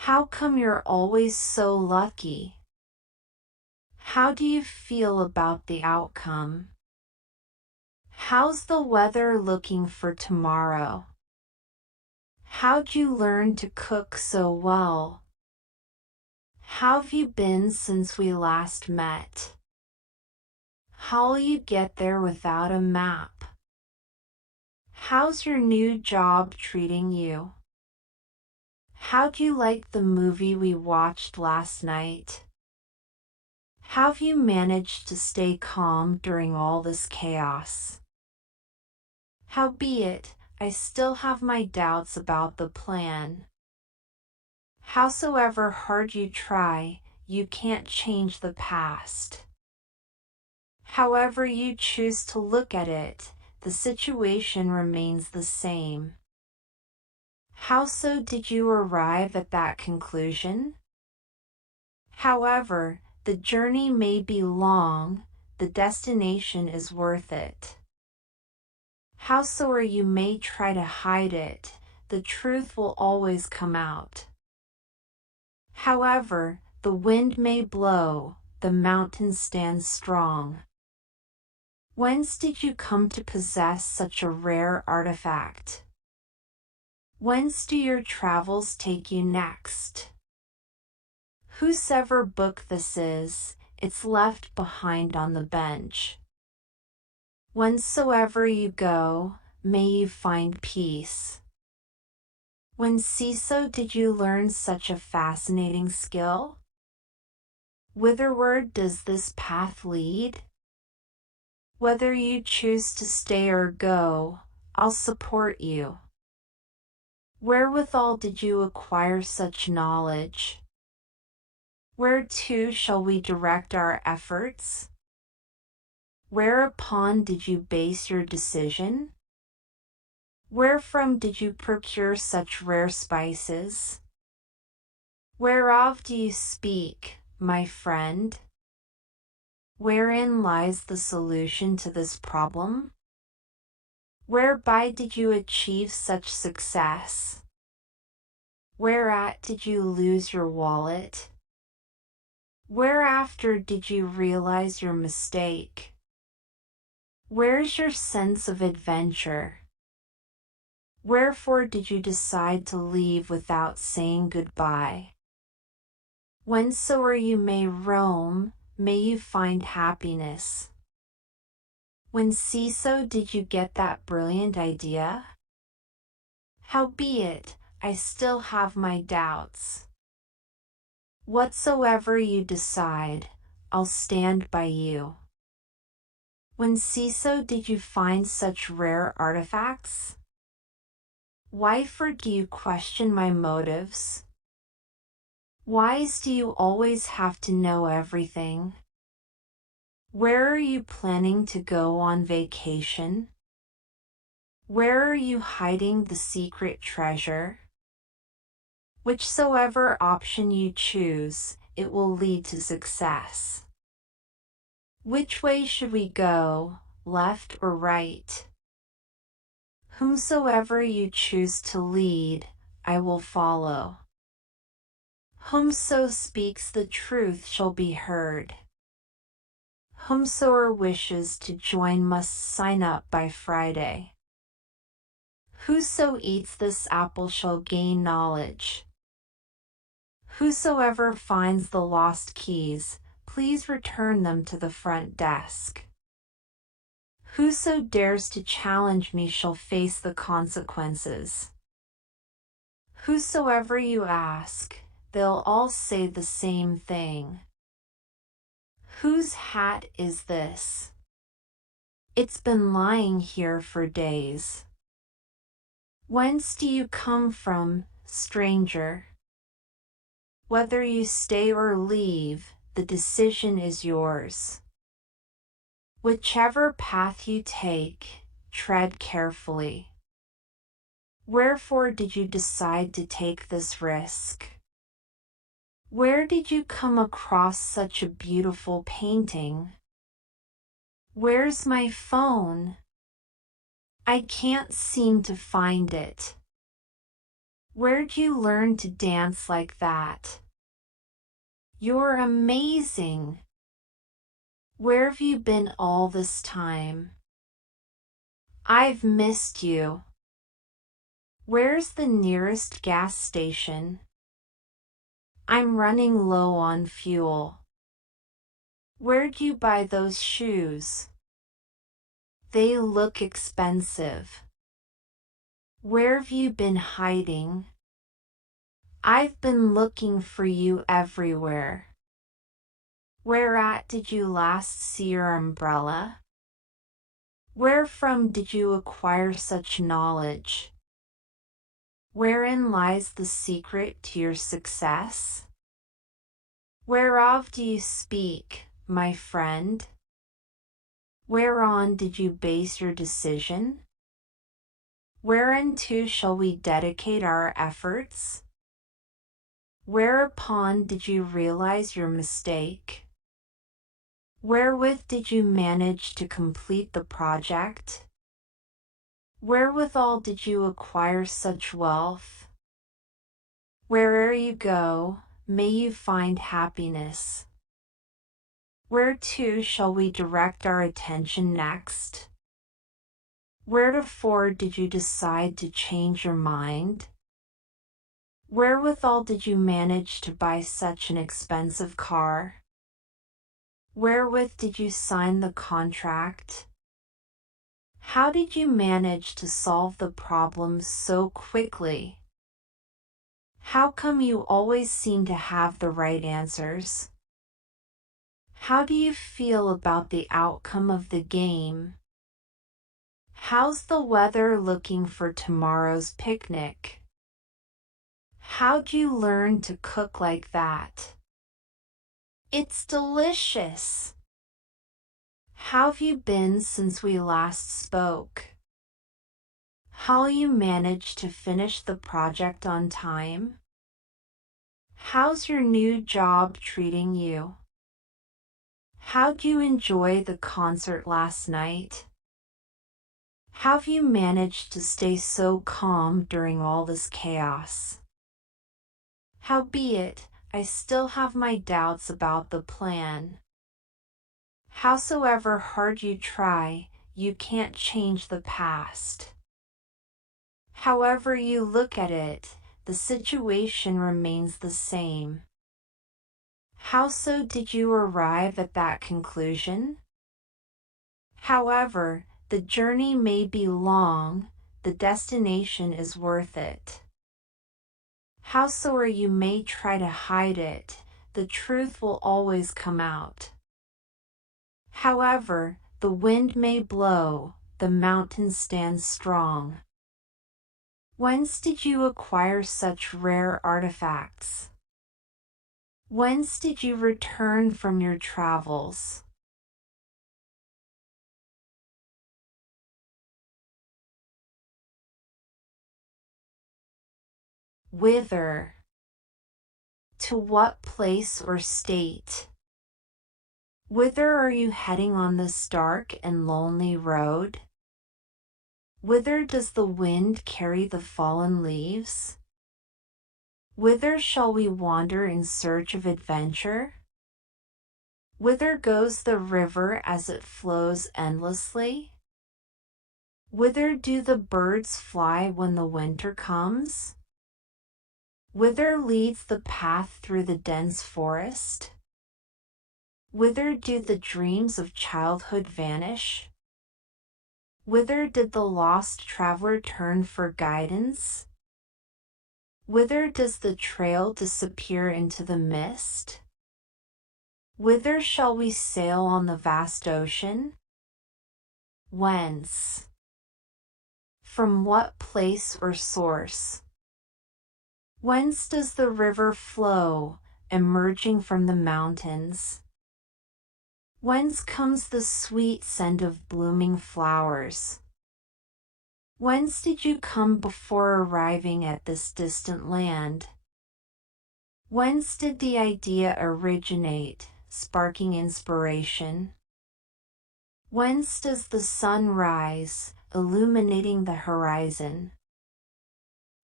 How come you're always so lucky? How do you feel about the outcome? How's the weather looking for tomorrow? How'd you learn to cook so well? How've you been since we last met? How'll you get there without a map? How's your new job treating you? How'd you like the movie we watched last night? How've you managed to stay calm during all this chaos? Howbeit, I still have my doubts about the plan. Howsoever hard you try, you can't change the past. However you choose to look at it, the situation remains the same. How so did you arrive at that conclusion? However, the journey may be long, the destination is worth it. Howsoever you may try to hide it, the truth will always come out. However, the wind may blow, the mountain stands strong. Whence did you come to possess such a rare artifact? Whence do your travels take you next? Whosever book this is, it's left behind on the bench. Whensoever you go, may you find peace. When so did you learn such a fascinating skill? Whitherward does this path lead? Whether you choose to stay or go, I'll support you. Wherewithal did you acquire such knowledge? Whereto shall we direct our efforts? Whereupon did you base your decision? Wherefrom did you procure such rare spices? Whereof do you speak, my friend? Wherein lies the solution to this problem? Whereby did you achieve such success? Whereat did you lose your wallet? Whereafter did you realize your mistake? Where's your sense of adventure? Wherefore did you decide to leave without saying goodbye? Whensoever you may roam, may you find happiness. When so did you get that brilliant idea? Howbeit, I still have my doubts. Whatsoever you decide, I'll stand by you. When so did you find such rare artifacts? Why for do you question my motives? Whys do you always have to know everything? Where are you planning to go on vacation? Where are you hiding the secret treasure? Whichsoever option you choose, it will lead to success. Which way should we go, left or right? Whomsoever you choose to lead, I will follow. Whomso speaks the truth shall be heard. Whomsoever wishes to join must sign up by Friday. Whoso eats this apple shall gain knowledge. Whosoever finds the lost keys, please return them to the front desk. Whoso dares to challenge me shall face the consequences. Whosoever you ask, they'll all say the same thing. Whose hat is this? It's been lying here for days. Whence do you come from, stranger? Whether you stay or leave, the decision is yours. Whichever path you take, tread carefully. Wherefore did you decide to take this risk? Where did you come across such a beautiful painting? Where's my phone? I can't seem to find it. Where'd you learn to dance like that? You're amazing. Where have you been all this time? I've missed you. Where's the nearest gas station? I'm running low on fuel. Where'd you buy those shoes? They look expensive. Where have you been hiding? I've been looking for you everywhere. Where at did you last see your umbrella? Where from did you acquire such knowledge? Wherein lies the secret to your success? Whereof do you speak, my friend? Whereon did you base your decision? Whereunto shall we dedicate our efforts? Whereupon did you realize your mistake? Wherewith did you manage to complete the project? Wherewithal did you acquire such wealth? Where'er you go, may you find happiness. Whereto shall we direct our attention next? Wheretofore did you decide to change your mind? Wherewithal did you manage to buy such an expensive car? Wherewith did you sign the contract? How did you manage to solve the problem so quickly? How come you always seem to have the right answers? How do you feel about the outcome of the game? How's the weather looking for tomorrow's picnic? How'd you learn to cook like that? It's delicious. How've you been since we last spoke? How'll you manage to finish the project on time? How's your new job treating you? How'd you enjoy the concert last night? How've you managed to stay so calm during all this chaos? Howbeit, I still have my doubts about the plan. Howsoever hard you try, you can't change the past. However you look at it, the situation remains the same. How so did you arrive at that conclusion? However, the journey may be long, the destination is worth it. Howsoever you may try to hide it, the truth will always come out. However, the wind may blow, the mountain stands strong. Whence did you acquire such rare artifacts? Whence did you return from your travels? Whither? To what place or state? Whither are you heading on this dark and lonely road? Whither does the wind carry the fallen leaves? Whither shall we wander in search of adventure? Whither goes the river as it flows endlessly? Whither do the birds fly when the winter comes? Whither leads the path through the dense forest? Whither do the dreams of childhood vanish? Whither did the lost traveler turn for guidance? Whither does the trail disappear into the mist? Whither shall we sail on the vast ocean? Whence? From what place or source? Whence does the river flow, emerging from the mountains? Whence comes the sweet scent of blooming flowers? Whence did you come before arriving at this distant land? Whence did the idea originate, sparking inspiration? Whence does the sun rise, illuminating the horizon?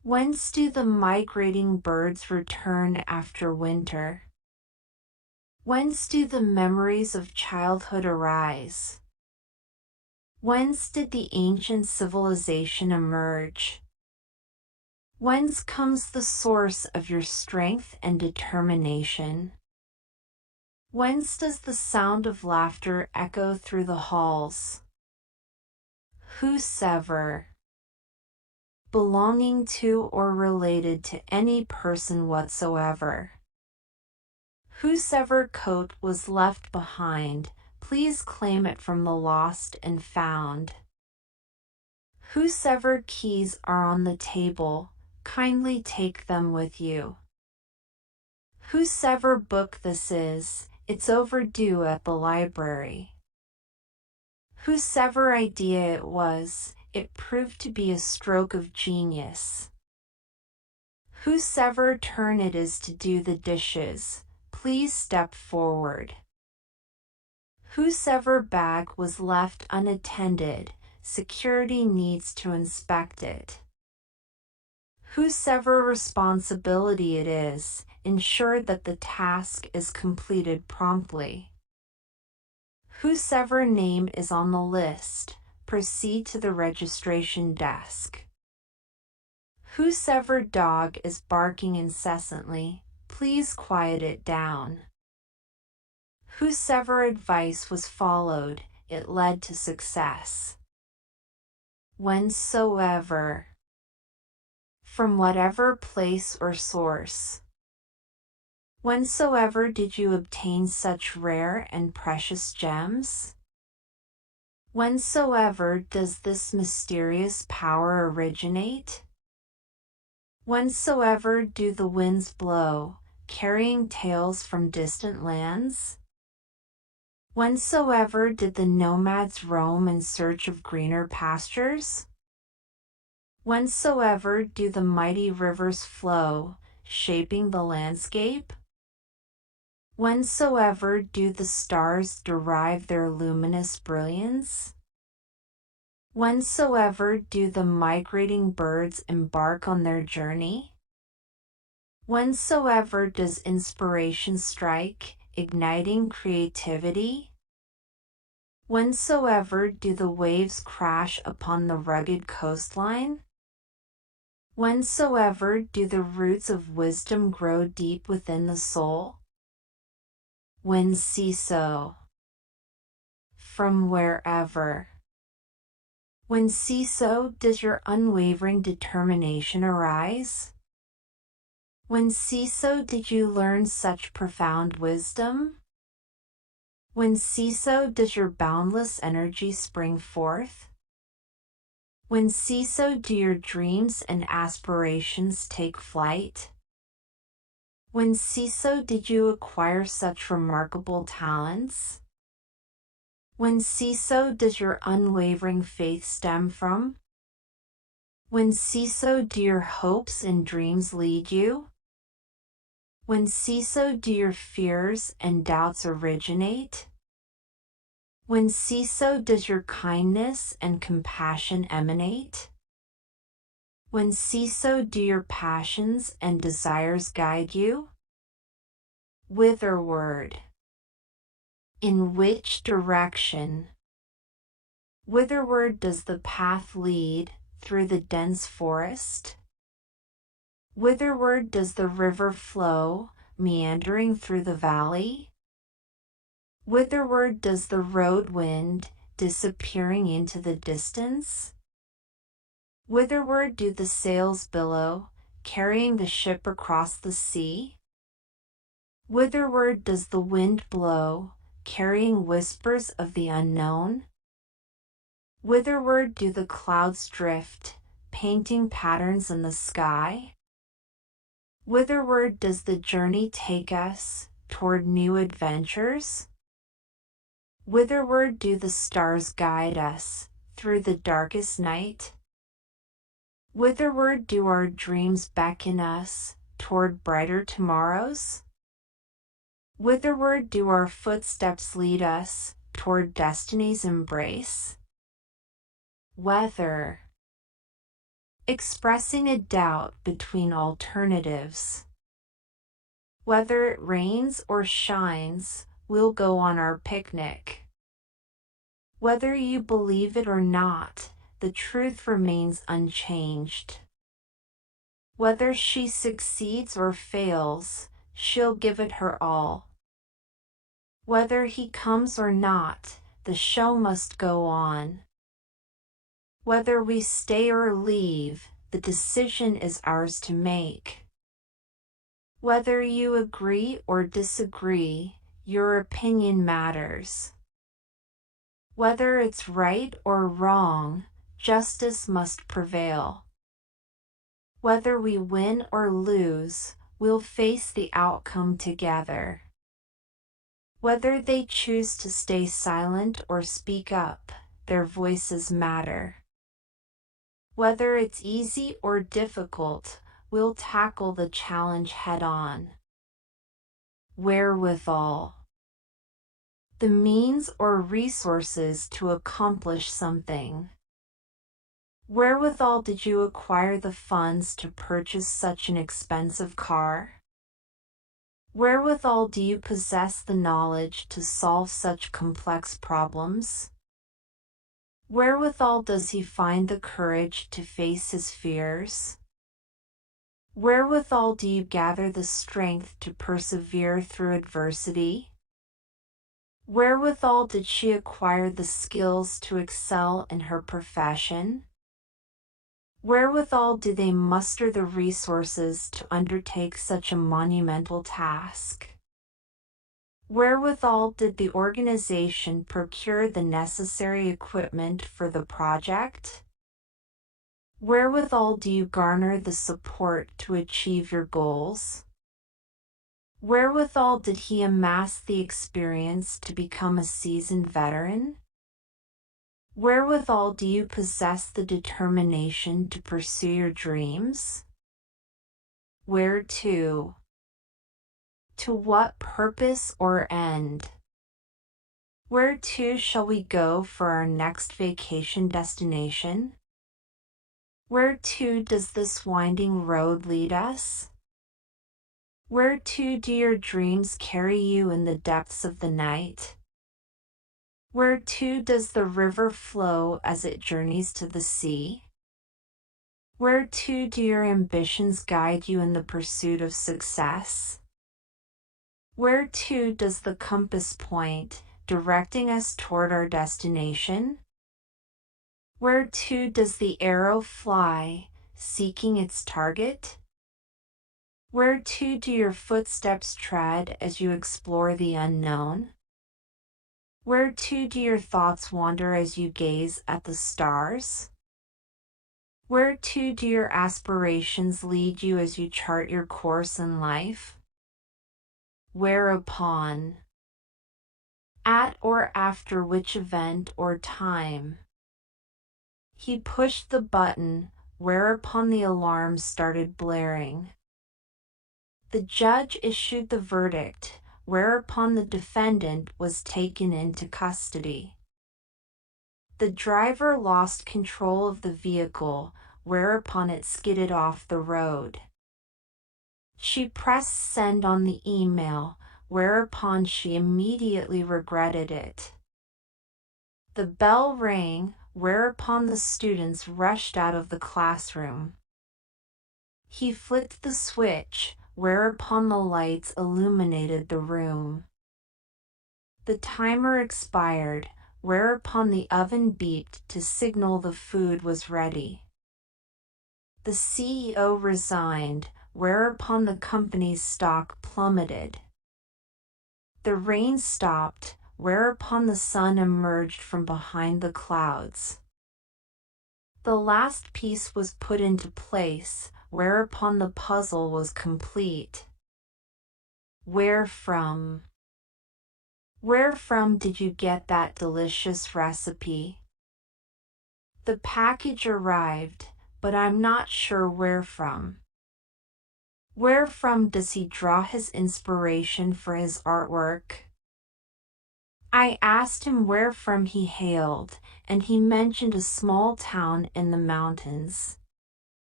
Whence do the migrating birds return after winter? Whence do the memories of childhood arise? Whence did the ancient civilization emerge? Whence comes the source of your strength and determination? Whence does the sound of laughter echo through the halls? Whosoever, belonging to or related to any person whatsoever. Whosever coat was left behind, please claim it from the lost and found. Whosever keys are on the table, kindly take them with you. Whosever book this is, it's overdue at the library. Whosever idea it was, it proved to be a stroke of genius. Whosever turn it is to do the dishes, please step forward. Whosever bag was left unattended, security needs to inspect it. Whosever responsibility it is, ensure that the task is completed promptly. Whosever name is on the list, proceed to the registration desk. Whosever dog is barking incessantly, please quiet it down. Whosever advice was followed, it led to success. Whensoever, from whatever place or source. Whensoever did you obtain such rare and precious gems? Whensoever does this mysterious power originate? Whensoever do the winds blow, carrying tales from distant lands? Whensoever did the nomads roam in search of greener pastures? Whensoever do the mighty rivers flow, shaping the landscape? Whensoever do the stars derive their luminous brilliance? Whensoever do the migrating birds embark on their journey? Whensoever does inspiration strike, igniting creativity? Whensoever do the waves crash upon the rugged coastline? Whensoever do the roots of wisdom grow deep within the soul? Whenceso, from wherever. Whenceso does your unwavering determination arise? Whenceso did you learn such profound wisdom? Whenceso does your boundless energy spring forth? Whenceso do your dreams and aspirations take flight? Whenceso did you acquire such remarkable talents? Whenceso does your unwavering faith stem from? Whenceso do your hopes and dreams lead you? Whenceso do your fears and doubts originate? Whenceso does your kindness and compassion emanate? Whenceso do your passions and desires guide you? Whitherward? In which direction? Whitherward does the path lead, through the dense forest? Whitherward does the river flow, meandering through the valley? Whitherward does the road wind, disappearing into the distance? Whitherward do the sails billow, carrying the ship across the sea? Whitherward does the wind blow, carrying whispers of the unknown? Whitherward do the clouds drift, painting patterns in the sky? Whitherward does the journey take us, toward new adventures? Whitherward do the stars guide us, through the darkest night? Whitherward do our dreams beckon us, toward brighter tomorrows? Whitherward do our footsteps lead us, toward destiny's embrace? Whether, expressing a doubt between alternatives. Whether it rains or shines, we'll go on our picnic. Whether you believe it or not, the truth remains unchanged. Whether she succeeds or fails, she'll give it her all. Whether he comes or not, the show must go on. Whether we stay or leave, the decision is ours to make. Whether you agree or disagree, your opinion matters. Whether it's right or wrong, justice must prevail. Whether we win or lose, we'll face the outcome together. Whether they choose to stay silent or speak up, their voices matter. Whether it's easy or difficult, we'll tackle the challenge head-on. Wherewithal. The means or resources to accomplish something. Wherewithal did you acquire the funds to purchase such an expensive car? Wherewithal do you possess the knowledge to solve such complex problems? Wherewithal does he find the courage to face his fears? Wherewithal do you gather the strength to persevere through adversity? Wherewithal did she acquire the skills to excel in her profession? Wherewithal do they muster the resources to undertake such a monumental task? Wherewithal did the organization procure the necessary equipment for the project? Wherewithal do you garner the support to achieve your goals? Wherewithal did he amass the experience to become a seasoned veteran? Wherewithal do you possess the determination to pursue your dreams? Where to? To what purpose or end? Where to shall we go for our next vacation destination? Where to does this winding road lead us? Where to do your dreams carry you in the depths of the night? Where to does the river flow as it journeys to the sea? Where to do your ambitions guide you in the pursuit of success? Where to does the compass point, directing us toward our destination? Where to does the arrow fly, seeking its target? Where to do your footsteps tread as you explore the unknown? Where to do your thoughts wander as you gaze at the stars? Where to do your aspirations lead you as you chart your course in life? Whereupon? At or after which event or time? He pushed the button, whereupon the alarm started blaring. The judge issued the verdict, whereupon the defendant was taken into custody. The driver lost control of the vehicle, whereupon it skidded off the road. She pressed send on the email, whereupon she immediately regretted it. The bell rang, whereupon the students rushed out of the classroom. He flipped the switch, whereupon the lights illuminated the room. The timer expired, whereupon the oven beeped to signal the food was ready. The CEO resigned, whereupon the company's stock plummeted. The rain stopped, whereupon the sun emerged from behind the clouds. The last piece was put into place, whereupon the puzzle was complete. Where from? Where from did you get that delicious recipe? The package arrived, but I'm not sure where from. Where from does he draw his inspiration for his artwork? I asked him where from he hailed, and he mentioned a small town in the mountains.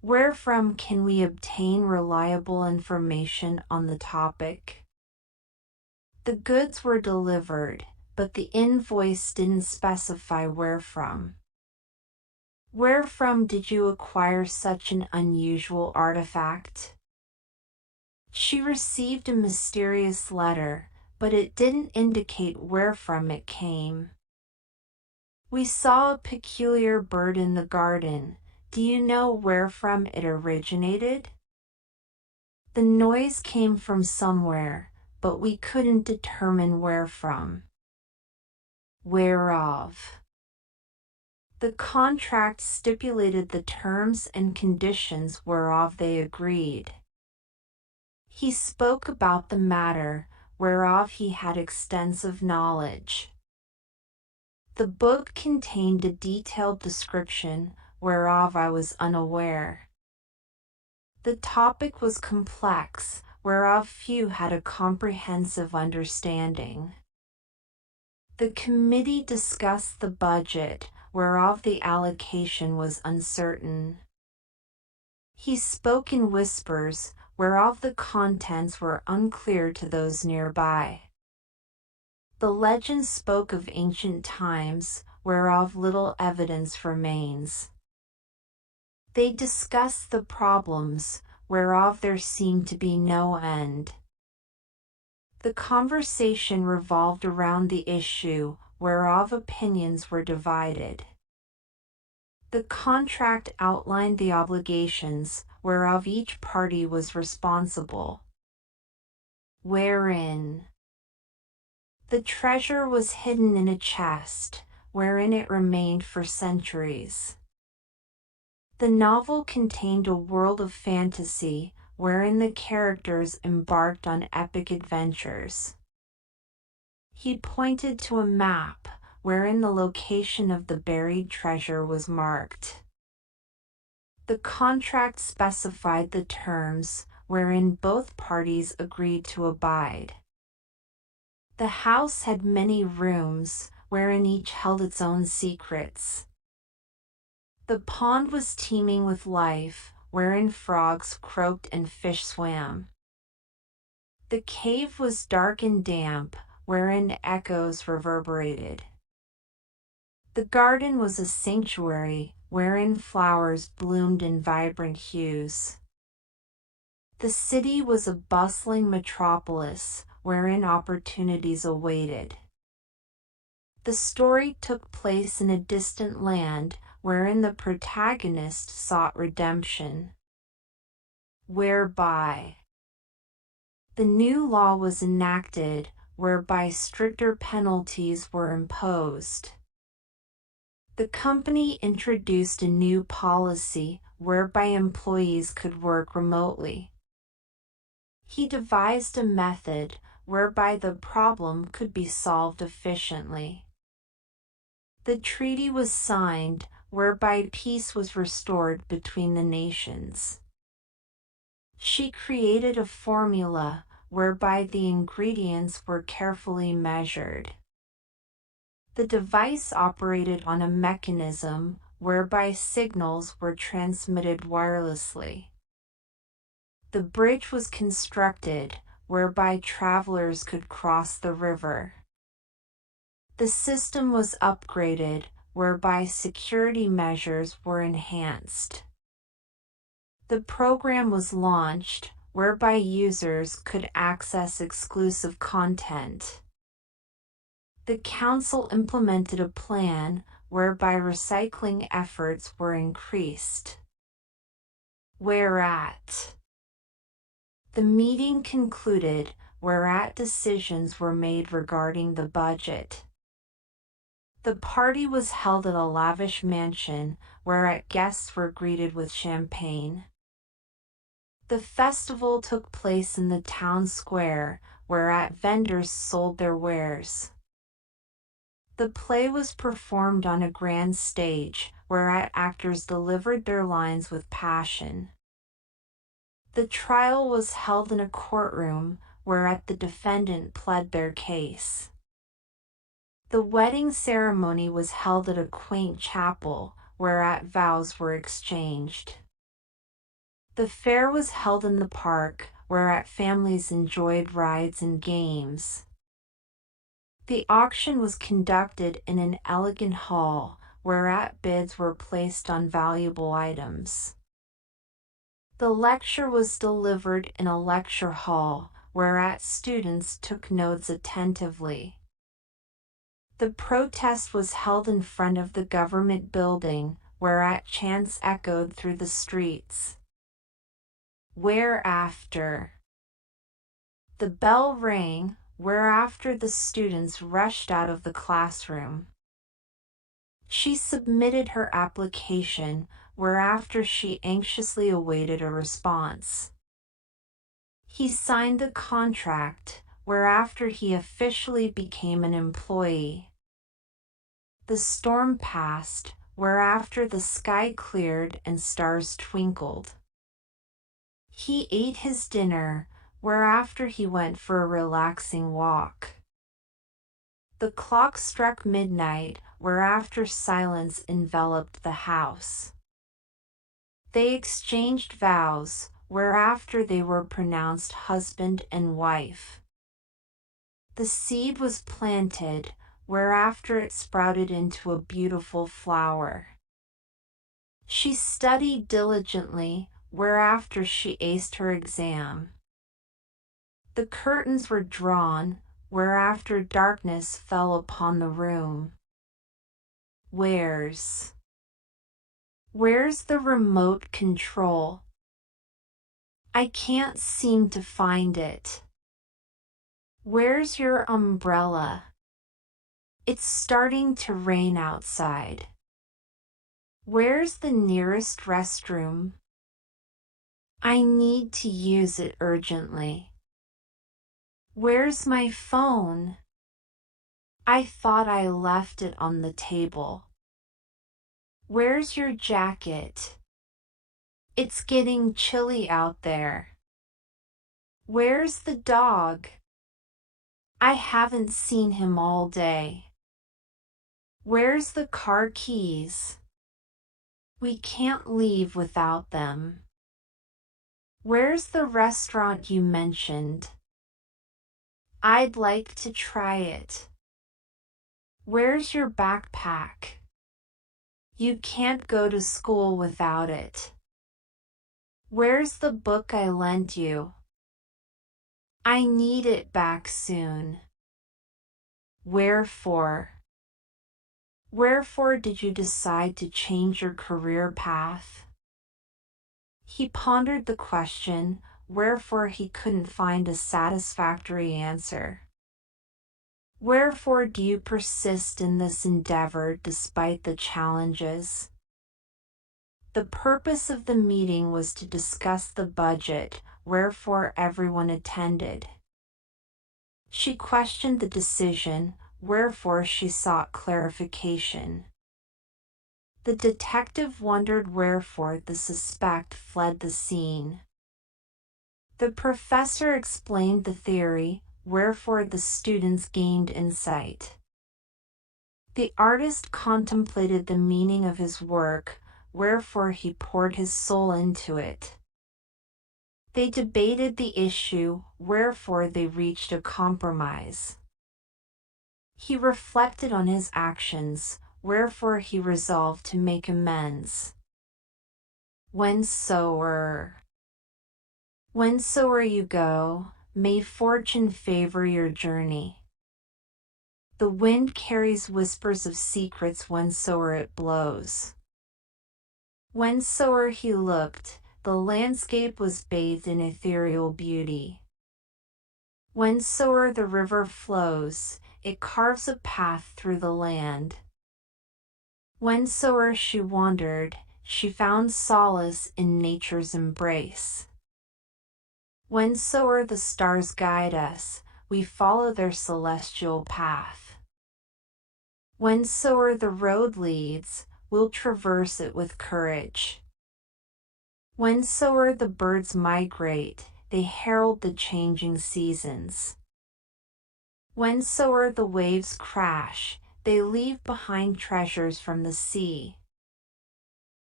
Wherefrom can we obtain reliable information on the topic? The goods were delivered, but the invoice didn't specify wherefrom. Wherefrom did you acquire such an unusual artifact? She received a mysterious letter, but it didn't indicate wherefrom it came. We saw a peculiar bird in the garden. Do you know wherefrom it originated? The noise came from somewhere, but we couldn't determine wherefrom. Whereof. The contract stipulated the terms and conditions whereof they agreed. He spoke about the matter, whereof he had extensive knowledge. The book contained a detailed description, whereof I was unaware. The topic was complex, whereof few had a comprehensive understanding. The committee discussed the budget, whereof the allocation was uncertain. He spoke in whispers, whereof the contents were unclear to those nearby. The legend spoke of ancient times, whereof little evidence remains. They discussed the problems, whereof there seemed to be no end. The conversation revolved around the issue, whereof opinions were divided. The contract outlined the obligations, whereof each party was responsible. Wherein. The treasure was hidden in a chest, wherein it remained for centuries. The novel contained a world of fantasy, wherein the characters embarked on epic adventures. He pointed to a map, wherein the location of the buried treasure was marked. The contract specified the terms, wherein both parties agreed to abide. The house had many rooms, wherein each held its own secrets. The pond was teeming with life, wherein frogs croaked and fish swam. The cave was dark and damp, wherein echoes reverberated. The garden was a sanctuary, wherein flowers bloomed in vibrant hues. The city was a bustling metropolis, wherein opportunities awaited. The story took place in a distant land, wherein the protagonist sought redemption. Whereby. The new law was enacted, whereby stricter penalties were imposed. The company introduced a new policy, whereby employees could work remotely. He devised a method, whereby the problem could be solved efficiently. The treaty was signed, whereby peace was restored between the nations. She created a formula, whereby the ingredients were carefully measured. The device operated on a mechanism, whereby signals were transmitted wirelessly. The bridge was constructed, whereby travelers could cross the river. The system was upgraded, whereby security measures were enhanced. The program was launched, whereby users could access exclusive content. The council implemented a plan, whereby recycling efforts were increased. Whereat. The meeting concluded, whereat decisions were made regarding the budget. The party was held at a lavish mansion, whereat guests were greeted with champagne. The festival took place in the town square, whereat vendors sold their wares. The play was performed on a grand stage, whereat actors delivered their lines with passion. The trial was held in a courtroom, whereat the defendant pled their case. The wedding ceremony was held at a quaint chapel, whereat vows were exchanged. The fair was held in the park, whereat families enjoyed rides and games. The auction was conducted in an elegant hall, whereat bids were placed on valuable items. The lecture was delivered in a lecture hall, whereat students took notes attentively. The protest was held in front of the government building, whereat chants echoed through the streets. Whereafter the bell rang, whereafter the students rushed out of the classroom. She submitted her application, whereafter she anxiously awaited a response. He signed the contract, whereafter he officially became an employee. The storm passed, whereafter the sky cleared and stars twinkled. He ate his dinner, whereafter he went for a relaxing walk. The clock struck midnight, whereafter silence enveloped the house. They exchanged vows, whereafter they were pronounced husband and wife. The seed was planted, whereafter it sprouted into a beautiful flower. She studied diligently, whereafter she aced her exam. The curtains were drawn, whereafter darkness fell upon the room. Where's the remote control? I can't seem to find it. Where's your umbrella? It's starting to rain outside. Where's the nearest restroom? I need to use it urgently. Where's my phone? I thought I left it on the table. Where's your jacket? It's getting chilly out there. Where's the dog? I haven't seen him all day. Where's the car keys? We can't leave without them. Where's the restaurant you mentioned? I'd like to try it. Where's your backpack? You can't go to school without it. Where's the book I lent you? I need it back soon. Wherefore did you decide to change your career path? He pondered the question, wherefore he couldn't find a satisfactory answer. Wherefore do you persist in this endeavor despite the challenges? The purpose of the meeting was to discuss the budget, wherefore everyone attended. She questioned the decision, wherefore she sought clarification. The detective wondered wherefore the suspect fled the scene. The professor explained the theory, wherefore the students gained insight. The artist contemplated the meaning of his work, wherefore he poured his soul into it. They debated the issue, wherefore they reached a compromise. He reflected on his actions, wherefore he resolved to make amends. Whensoe'er you go, may fortune favor your journey. The wind carries whispers of secrets whensoe'er it blows. Whensoe'er he looked, the landscape was bathed in ethereal beauty. Whensoe'er the river flows, it carves a path through the land. Whensoe'er she wandered, she found solace in nature's embrace. Whensoe'er the stars guide us, we follow their celestial path. Whensoe'er the road leads, we'll traverse it with courage. Whensoe'er the birds migrate, they herald the changing seasons. Whensoe'er the waves crash, they leave behind treasures from the sea.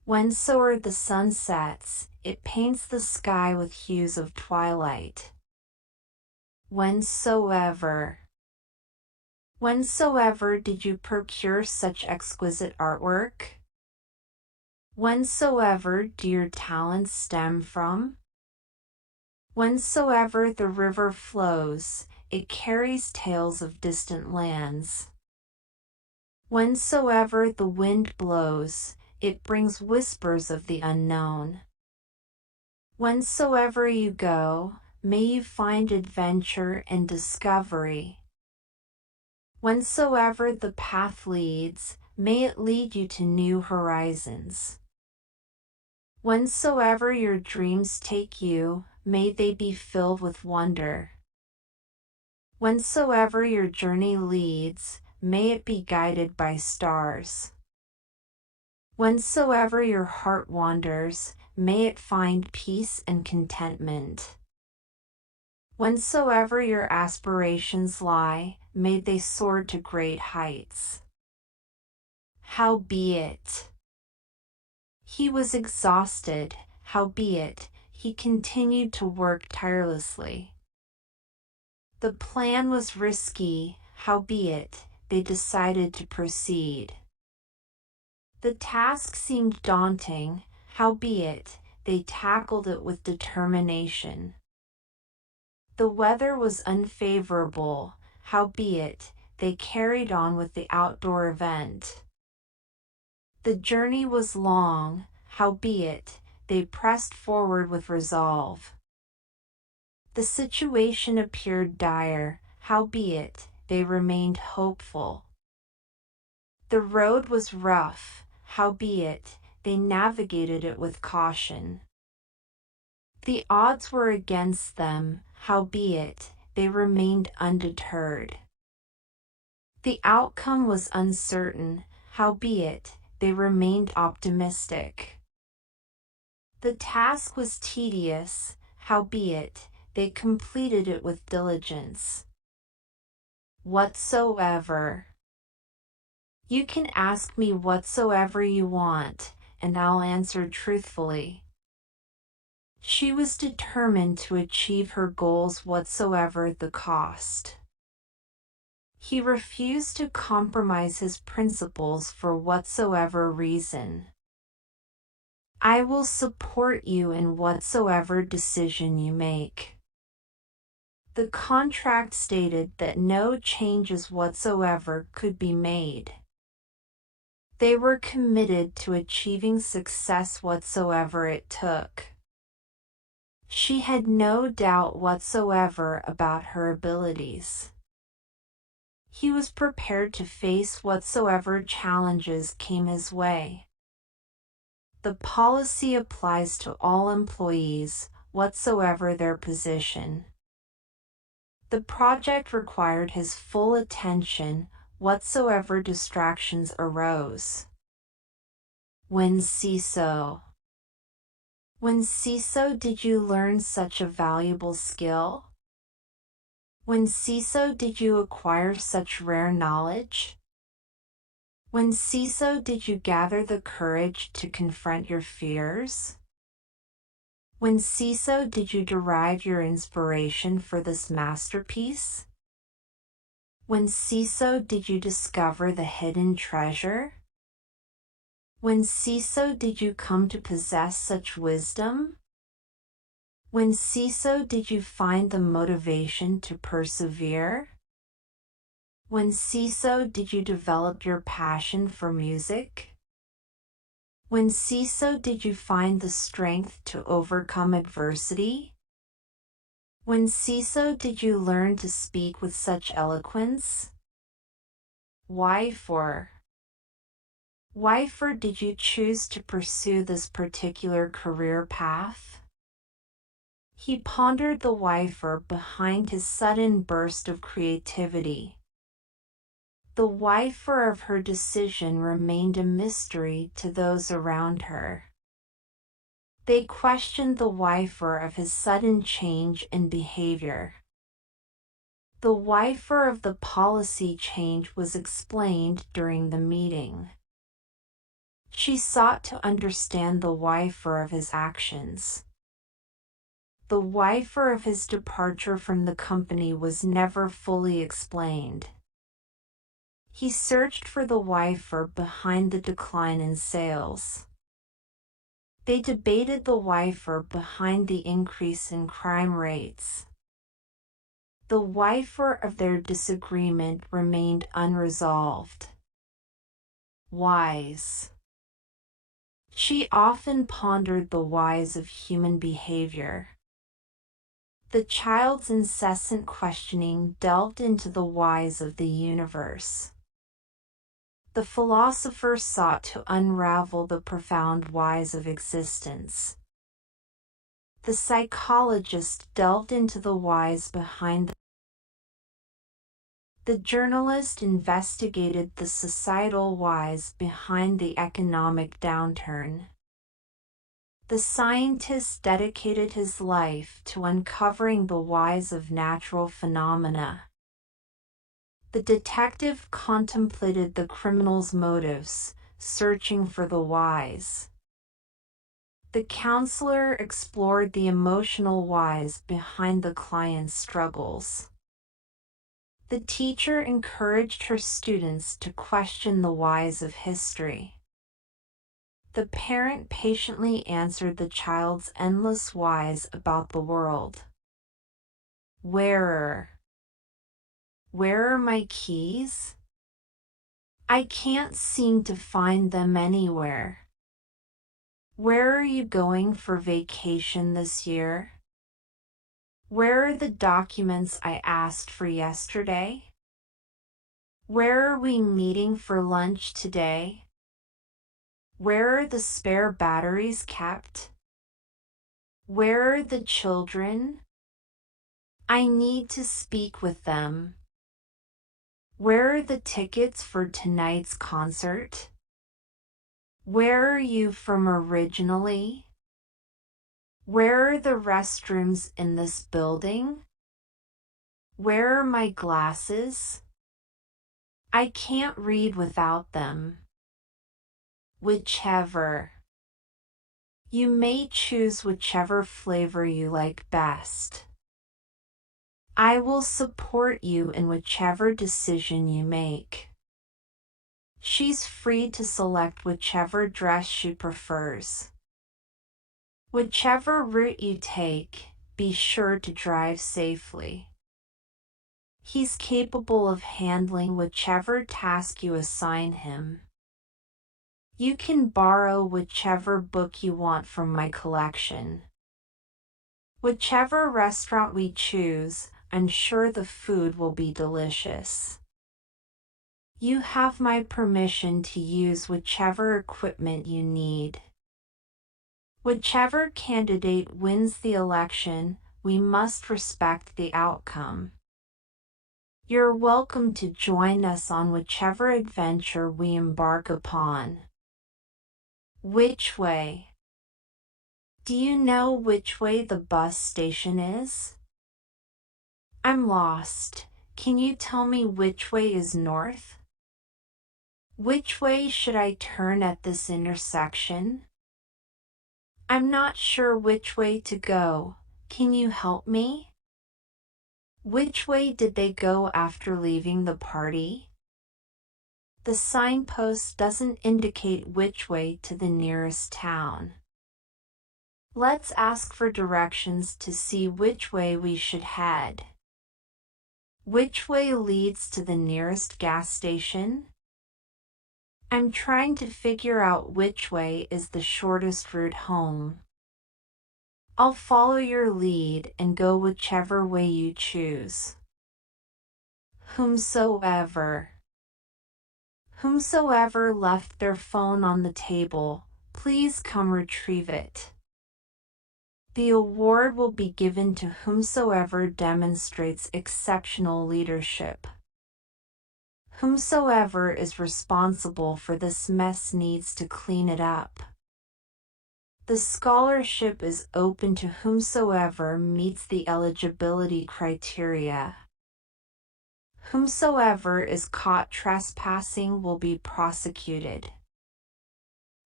Whensoever the sun sets, it paints the sky with hues of twilight. Whensoever. Whensoever did you procure such exquisite artwork? Whensoever do your talents stem from? Whensoever the river flows, it carries tales of distant lands. Whensoever the wind blows, it brings whispers of the unknown. Whensoever you go, may you find adventure and discovery. Whensoever the path leads, may it lead you to new horizons. Whensoever your dreams take you, may they be filled with wonder. Whensoever your journey leads, may it be guided by stars. Whensoever your heart wanders, may it find peace and contentment. Whensoever your aspirations lie, may they soar to great heights. Howbeit. He was exhausted, howbeit, he continued to work tirelessly. The plan was risky, howbeit, they decided to proceed. The task seemed daunting, howbeit, they tackled it with determination. The weather was unfavorable, howbeit, they carried on with the outdoor event. The journey was long, howbeit, they pressed forward with resolve. The situation appeared dire, howbeit, they remained hopeful. The road was rough, howbeit, they navigated it with caution. The odds were against them, howbeit, they remained undeterred. The outcome was uncertain, howbeit, they remained optimistic. The task was tedious, howbeit, they completed it with diligence. Whatsoever. You can ask me whatsoever you want, and I'll answer truthfully. She was determined to achieve her goals whatsoever the cost. He refused to compromise his principles for whatsoever reason. I will support you in whatsoever decision you make. The contract stated that no changes whatsoever could be made. They were committed to achieving success whatsoever it took. She had no doubt whatsoever about her abilities. He was prepared to face whatsoever challenges came his way. The policy applies to all employees, whatsoever their position. The project required his full attention, whatsoever distractions arose. When so did you learn such a valuable skill? When so did you acquire such rare knowledge? When so did you gather the courage to confront your fears? When so did you derive your inspiration for this masterpiece? When so did you discover the hidden treasure? When so did you come to possess such wisdom? When so did you find the motivation to persevere? When so did you develop your passion for music? When so did you find the strength to overcome adversity? When so did you learn to speak with such eloquence? Whyfor did you choose to pursue this particular career path? He pondered the whyfor behind his sudden burst of creativity. The whyfor of her decision remained a mystery to those around her. They questioned the whyfor of his sudden change in behavior. The whyfor of the policy change was explained during the meeting. She sought to understand the why-for of his actions. The why-for of his departure from the company was never fully explained. He searched for the why-for behind the decline in sales. They debated the why-for behind the increase in crime rates. The why-for of their disagreement remained unresolved. Whys. She often pondered the whys of human behavior. The child's incessant questioning delved into the whys of the universe. The philosopher sought to unravel the profound whys of existence. The psychologist delved into the whys behind the journalist investigated the societal whys behind the economic downturn. The scientist dedicated his life to uncovering the whys of natural phenomena. The detective contemplated the criminal's motives, searching for the whys. The counselor explored the emotional whys behind the client's struggles. The teacher encouraged her students to question the whys of history. The parent patiently answered the child's endless whys about the world. Where are my keys? I can't seem to find them anywhere. Where are you going for vacation this year? Where are the documents I asked for yesterday? Where are we meeting for lunch today? Where are the spare batteries kept? Where are the children? I need to speak with them. Where are the tickets for tonight's concert? Where are you from originally? Where are the restrooms in this building? Where are my glasses? I can't read without them. Whichever. You may choose whichever flavor you like best. I will support you in whichever decision you make. She's free to select whichever dress she prefers. Whichever route you take, be sure to drive safely. He's capable of handling whichever task you assign him. You can borrow whichever book you want from my collection. Whichever restaurant we choose, I'm sure the food will be delicious. You have my permission to use whichever equipment you need. Whichever candidate wins the election, we must respect the outcome. You're welcome to join us on whichever adventure we embark upon. Which way? Do you know which way the bus station is? I'm lost. Can you tell me which way is north? Which way should I turn at this intersection? I'm not sure which way to go. Can you help me? Which way did they go after leaving the party? The signpost doesn't indicate which way to the nearest town. Let's ask for directions to see which way we should head. Which way leads to the nearest gas station? I'm trying to figure out which way is the shortest route home. I'll follow your lead and go whichever way you choose. Whomsoever left their phone on the table, please come retrieve it. The award will be given to whomsoever demonstrates exceptional leadership. Whomsoever is responsible for this mess needs to clean it up. The scholarship is open to whomsoever meets the eligibility criteria. Whomsoever is caught trespassing will be prosecuted.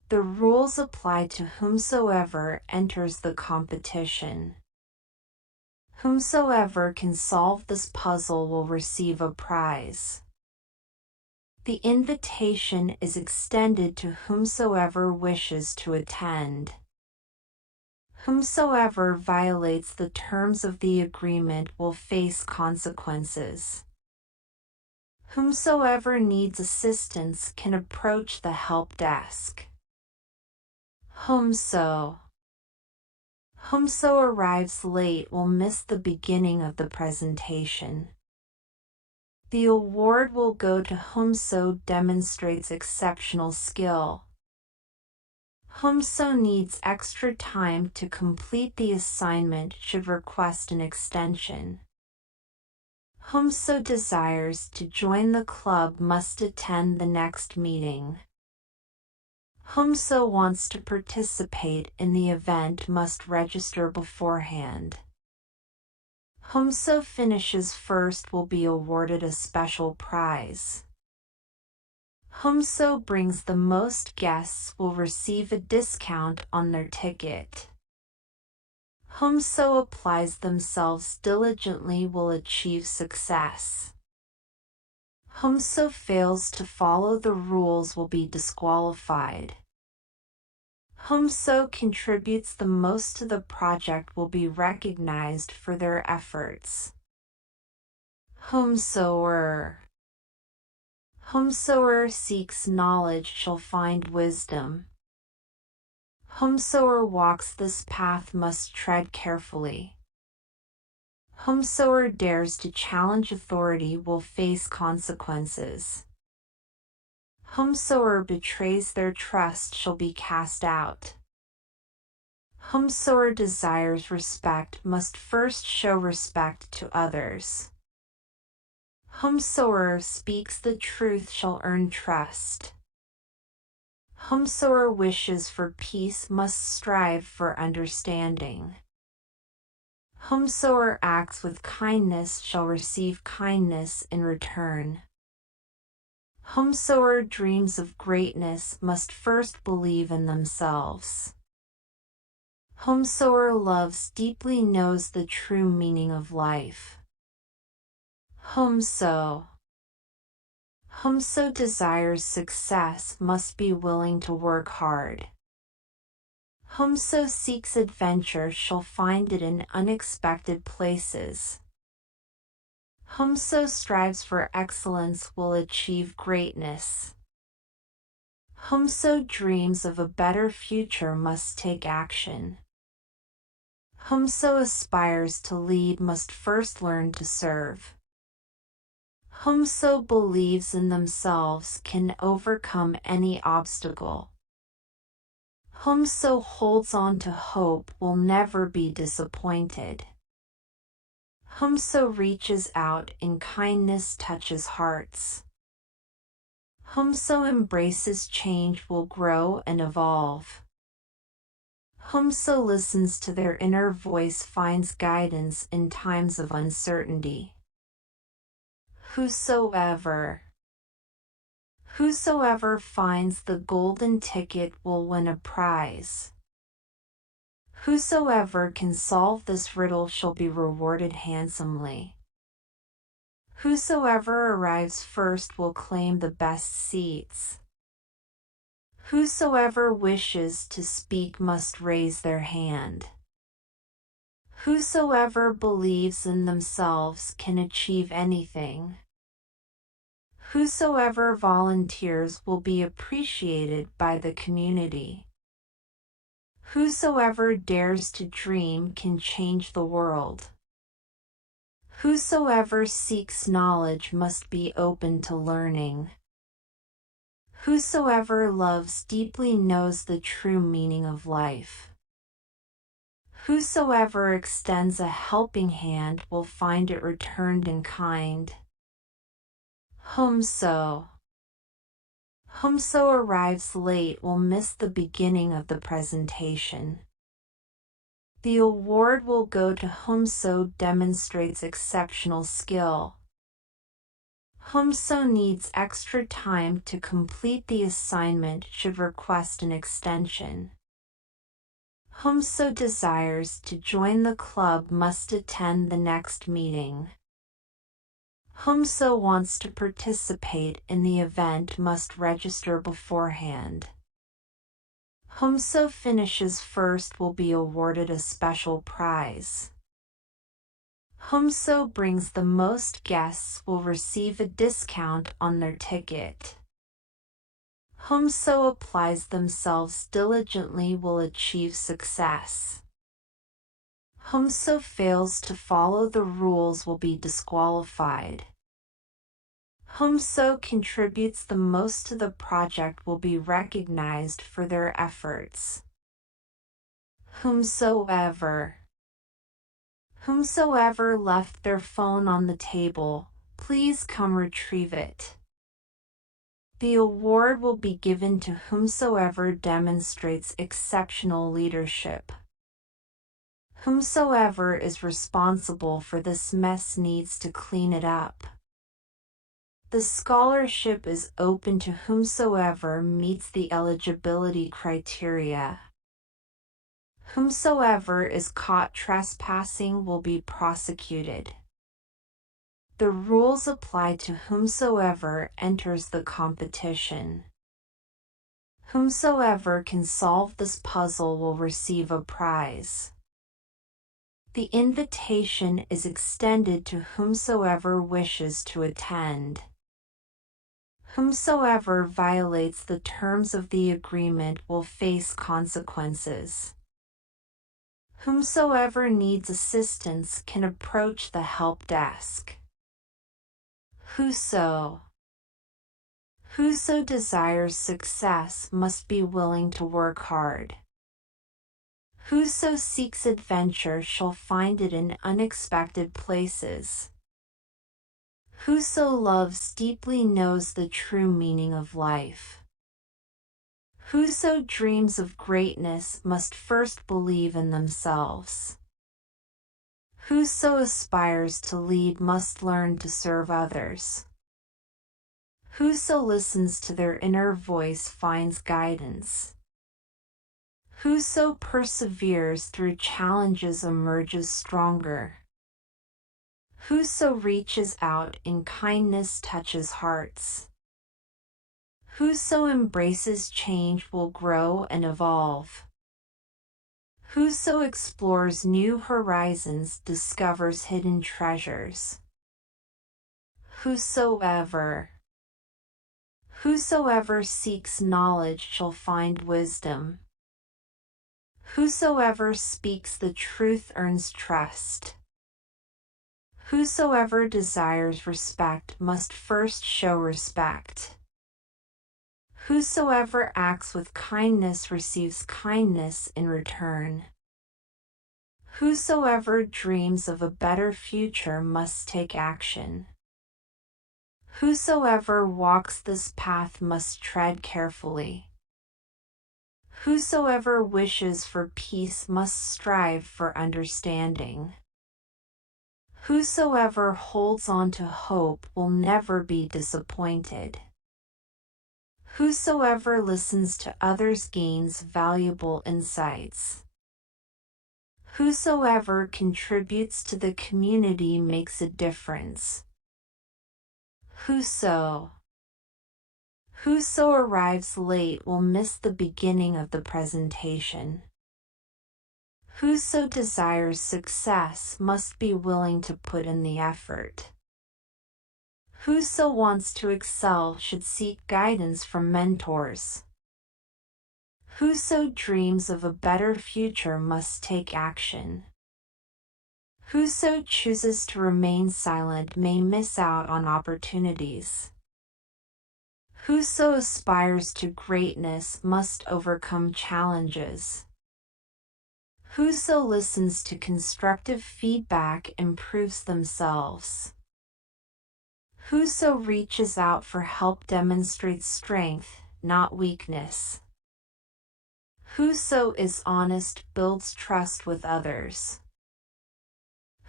The rules apply to whomsoever enters the competition. Whomsoever can solve this puzzle will receive a prize. The invitation is extended to whomsoever wishes to attend. Whomsoever violates the terms of the agreement will face consequences. Whomsoever needs assistance can approach the help desk. Whomso arrives late will miss the beginning of the presentation. The award will go to whomso demonstrates exceptional skill. Whomso needs extra time to complete the assignment should request an extension. Whomso desires to join the club must attend the next meeting. Whomso wants to participate in the event must register beforehand. Whomso finishes first will be awarded a special prize. Whomso brings the most guests will receive a discount on their ticket. Whomso applies themselves diligently will achieve success. Whomso fails to follow the rules will be disqualified. Whomso contributes the most to the project will be recognized for their efforts. Whomsoever seeks knowledge shall find wisdom. Whomsoever walks this path must tread carefully. Whomsoever dares to challenge authority will face consequences. Whomsoever betrays their trust shall be cast out. Whomsoever desires respect must first show respect to others. Whomsoever speaks the truth shall earn trust. Whomsoever wishes for peace must strive for understanding. Whomsoever acts with kindness shall receive kindness in return. Whomsoever dreams of greatness must first believe in themselves. Whomsoever loves deeply knows the true meaning of life. Whomso desires success must be willing to work hard. Whomso seeks adventure shall find it in unexpected places. Whomso strives for excellence will achieve greatness. Whomso dreams of a better future must take action. Whomso aspires to lead must first learn to serve. Whomso believes in themselves can overcome any obstacle. Whomso holds on to hope will never be disappointed. Whomso reaches out in kindness touches hearts. Whomso embraces change will grow and evolve. Whomso listens to their inner voice finds guidance in times of uncertainty. Whosoever finds the golden ticket will win a prize. Whosoever can solve this riddle shall be rewarded handsomely. Whosoever arrives first will claim the best seats. Whosoever wishes to speak must raise their hand. Whosoever believes in themselves can achieve anything. Whosoever volunteers will be appreciated by the community. Whosoever dares to dream can change the world. Whosoever seeks knowledge must be open to learning. Whosoever loves deeply knows the true meaning of life. Whosoever extends a helping hand will find it returned in kind. Whomso arrives late will miss the beginning of the presentation. The award will go to whomso demonstrates exceptional skill. Whomso needs extra time to complete the assignment should request an extension. Whomso desires to join the club must attend the next meeting. Whomso wants to participate in the event must register beforehand. Whomso finishes first will be awarded a special prize. Whomso brings the most guests will receive a discount on their ticket. Whomso applies themselves diligently will achieve success. Whomso fails to follow the rules will be disqualified. Whomso contributes the most to the project will be recognized for their efforts. Whomsoever left their phone on the table, please come retrieve it. The award will be given to whomsoever demonstrates exceptional leadership. Whomsoever is responsible for this mess needs to clean it up. The scholarship is open to whomsoever meets the eligibility criteria. Whomsoever is caught trespassing will be prosecuted. The rules apply to whomsoever enters the competition. Whomsoever can solve this puzzle will receive a prize. The invitation is extended to whomsoever wishes to attend. Whomsoever violates the terms of the agreement will face consequences. Whomsoever needs assistance can approach the help desk. Whoso desires success must be willing to work hard. Whoso seeks adventure shall find it in unexpected places. Whoso loves deeply knows the true meaning of life. Whoso dreams of greatness must first believe in themselves. Whoso aspires to lead must learn to serve others. Whoso listens to their inner voice finds guidance. Whoso perseveres through challenges emerges stronger. Whoso reaches out in kindness touches hearts. Whoso embraces change will grow and evolve. Whoso explores new horizons discovers hidden treasures. Whosoever seeks knowledge shall find wisdom. Whosoever speaks the truth earns trust. Whosoever desires respect must first show respect. Whosoever acts with kindness receives kindness in return. Whosoever dreams of a better future must take action. Whosoever walks this path must tread carefully. Whosoever wishes for peace must strive for understanding. Whosoever holds on to hope will never be disappointed. Whosoever listens to others gains valuable insights. Whosoever contributes to the community makes a difference. Whoso arrives late will miss the beginning of the presentation. Whoso desires success must be willing to put in the effort. Whoso wants to excel should seek guidance from mentors. Whoso dreams of a better future must take action. Whoso chooses to remain silent may miss out on opportunities. Whoso aspires to greatness must overcome challenges. Whoso listens to constructive feedback improves themselves. Whoso reaches out for help demonstrates strength, not weakness. Whoso is honest builds trust with others.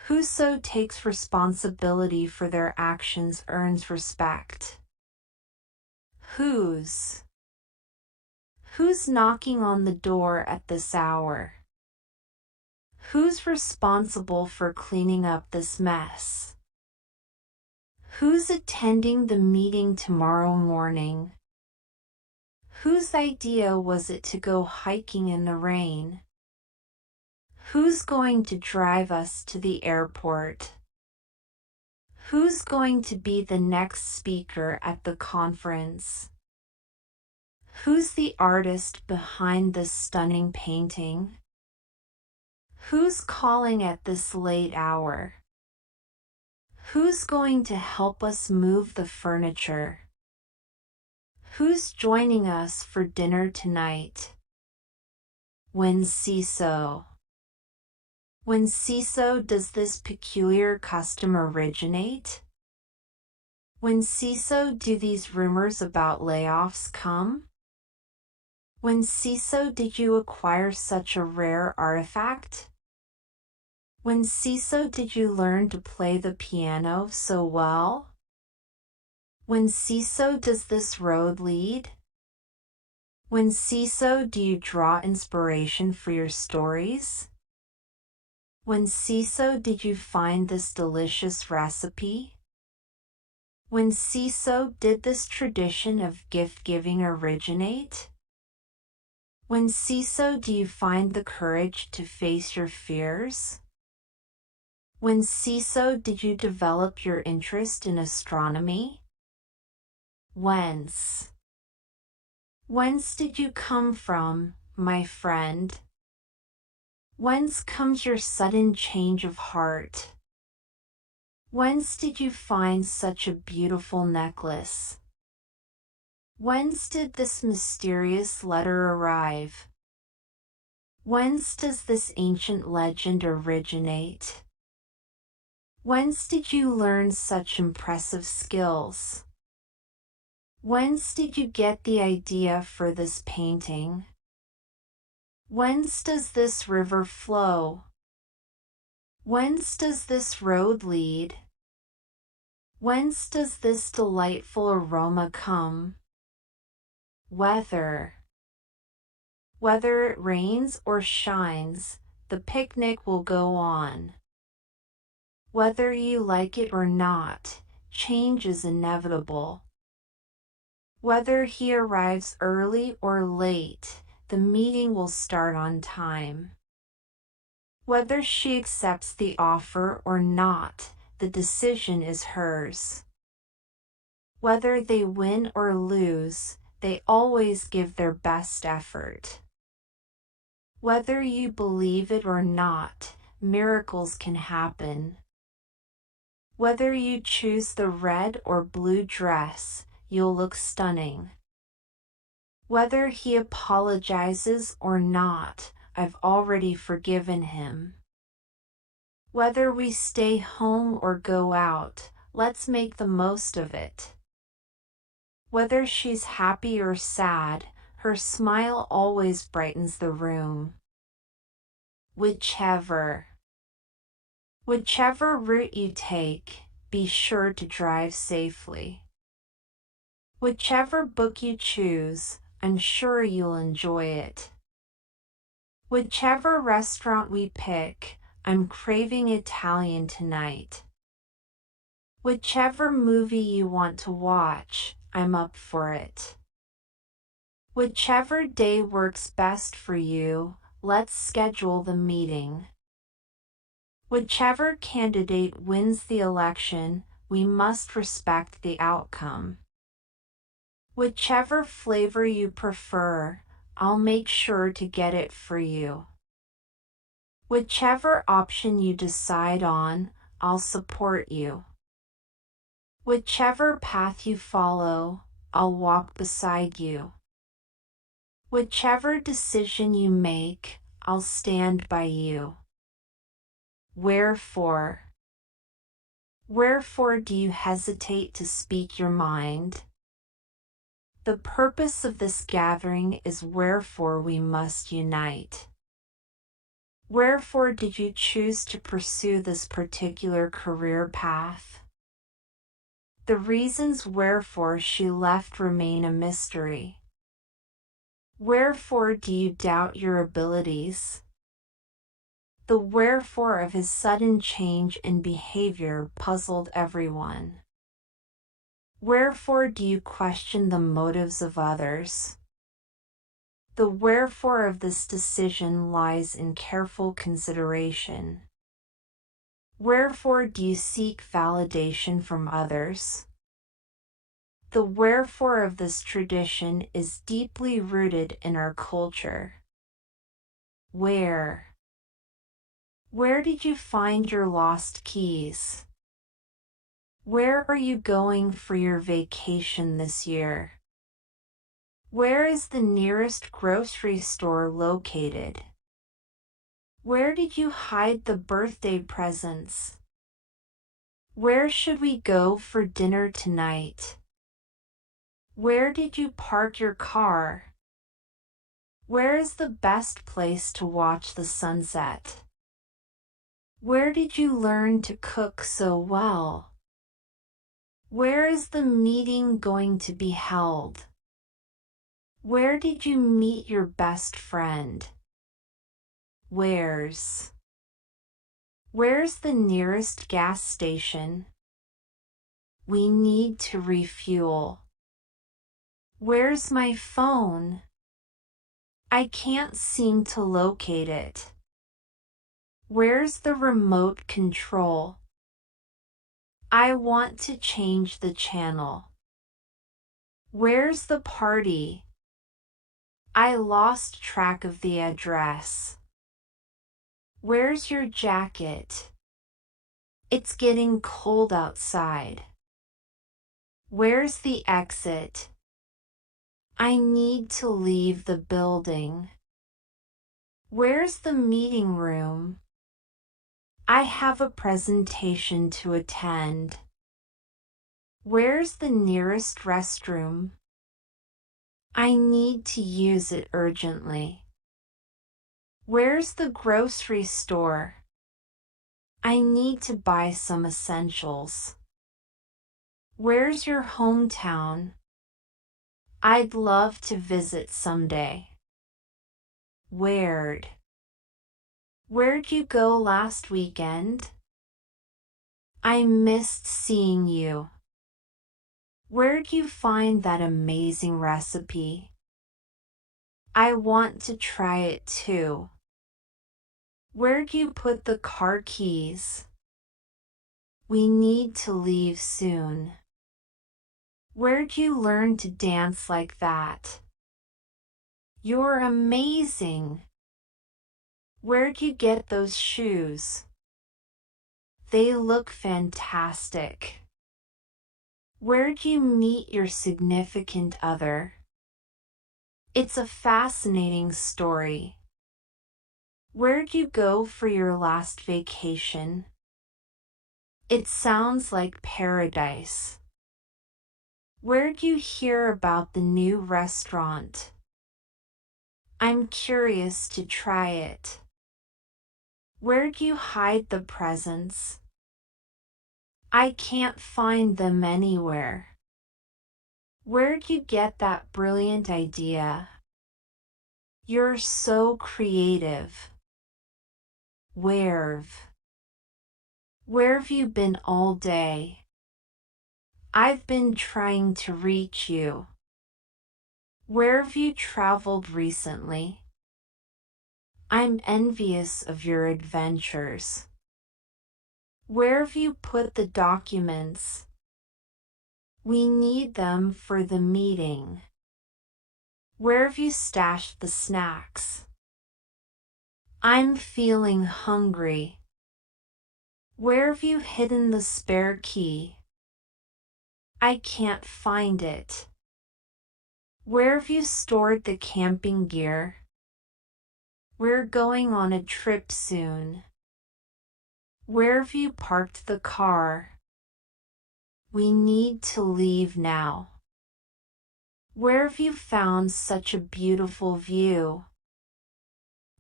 Whoso takes responsibility for their actions earns respect. Who's knocking on the door at this hour? Who's responsible for cleaning up this mess? Who's attending the meeting tomorrow morning? Whose idea was it to go hiking in the rain? Who's going to drive us to the airport? Who's going to be the next speaker at the conference? Who's the artist behind this stunning painting? Who's calling at this late hour? Who's going to help us move the furniture? Who's joining us for dinner tonight? When CISO. When CISO, does this peculiar custom originate? When CISO, do these rumors about layoffs come? When CISO, did you acquire such a rare artifact? When CISO, did you learn to play the piano so well? When CISO, does this road lead? When CISO, do you draw inspiration for your stories? When CISO, did you find this delicious recipe? When CISO, did this tradition of gift-giving originate? When CISO, do you find the courage to face your fears? When CISO, did you develop your interest in astronomy? Whence? Whence did you come from, my friend? Whence comes your sudden change of heart? Whence did you find such a beautiful necklace? Whence did this mysterious letter arrive? Whence does this ancient legend originate? Whence did you learn such impressive skills? Whence did you get the idea for this painting? Whence does this river flow? Whence does this road lead? Whence does this delightful aroma come? Whether it rains or shines, the picnic will go on. Whether you like it or not, change is inevitable. Whether he arrives early or late, the meeting will start on time. Whether she accepts the offer or not, the decision is hers. Whether they win or lose, they always give their best effort. Whether you believe it or not, miracles can happen. Whether you choose the red or blue dress, you'll look stunning. Whether he apologizes or not, I've already forgiven him. Whether we stay home or go out, let's make the most of it. Whether she's happy or sad, her smile always brightens the room. Whichever route you take, be sure to drive safely. Whichever book you choose, I'm sure you'll enjoy it. Whichever restaurant we pick, I'm craving Italian tonight. Whichever movie you want to watch, I'm up for it. Whichever day works best for you, let's schedule the meeting. Whichever candidate wins the election, we must respect the outcome. Whichever flavor you prefer, I'll make sure to get it for you. Whichever option you decide on, I'll support you. Whichever path you follow, I'll walk beside you. Whichever decision you make, I'll stand by you. Wherefore do you hesitate to speak your mind? The purpose of this gathering is wherefore we must unite. Wherefore did you choose to pursue this particular career path? The reasons wherefore she left remain a mystery. Wherefore do you doubt your abilities? The wherefore of his sudden change in behavior puzzled everyone. Wherefore do you question the motives of others? The wherefore of this decision lies in careful consideration. Wherefore do you seek validation from others? The wherefore of this tradition is deeply rooted in our culture. Where did you find your lost keys? Where are you going for your vacation this year? Where is the nearest grocery store located? Where did you hide the birthday presents? Where should we go for dinner tonight? Where did you park your car? Where is the best place to watch the sunset? Where did you learn to cook so well? Where is the meeting going to be held? Where did you meet your best friend? Where's the nearest gas station? We need to refuel. Where's my phone? I can't seem to locate it. Where's the remote control? I want to change the channel. Where's the party? I lost track of the address. Where's your jacket? It's getting cold outside. Where's the exit? I need to leave the building. Where's the meeting room? I have a presentation to attend. Where's the nearest restroom? I need to use it urgently. Where's the grocery store? I need to buy some essentials. Where's your hometown? I'd love to visit someday. Where'd you go last weekend? I missed seeing you. Where'd you find that amazing recipe? I want to try it too. Where'd you put the car keys? We need to leave soon. Where'd you learn to dance like that? You're amazing. Where'd you get those shoes? They look fantastic. Where'd you meet your significant other? It's a fascinating story. Where'd you go for your last vacation? It sounds like paradise. Where'd you hear about the new restaurant? I'm curious to try it. Where'd you hide the presents? I can't find them anywhere. Where'd you get that brilliant idea? You're so creative. Where've you been all day? I've been trying to reach you. Where've you traveled recently? I'm envious of your adventures. Where've you put the documents? We need them for the meeting. Where've you stashed the snacks? I'm feeling hungry. Where've you hidden the spare key? I can't find it. Where've you stored the camping gear? We're going on a trip soon. Where've you parked the car? We need to leave now. Where've you found such a beautiful view?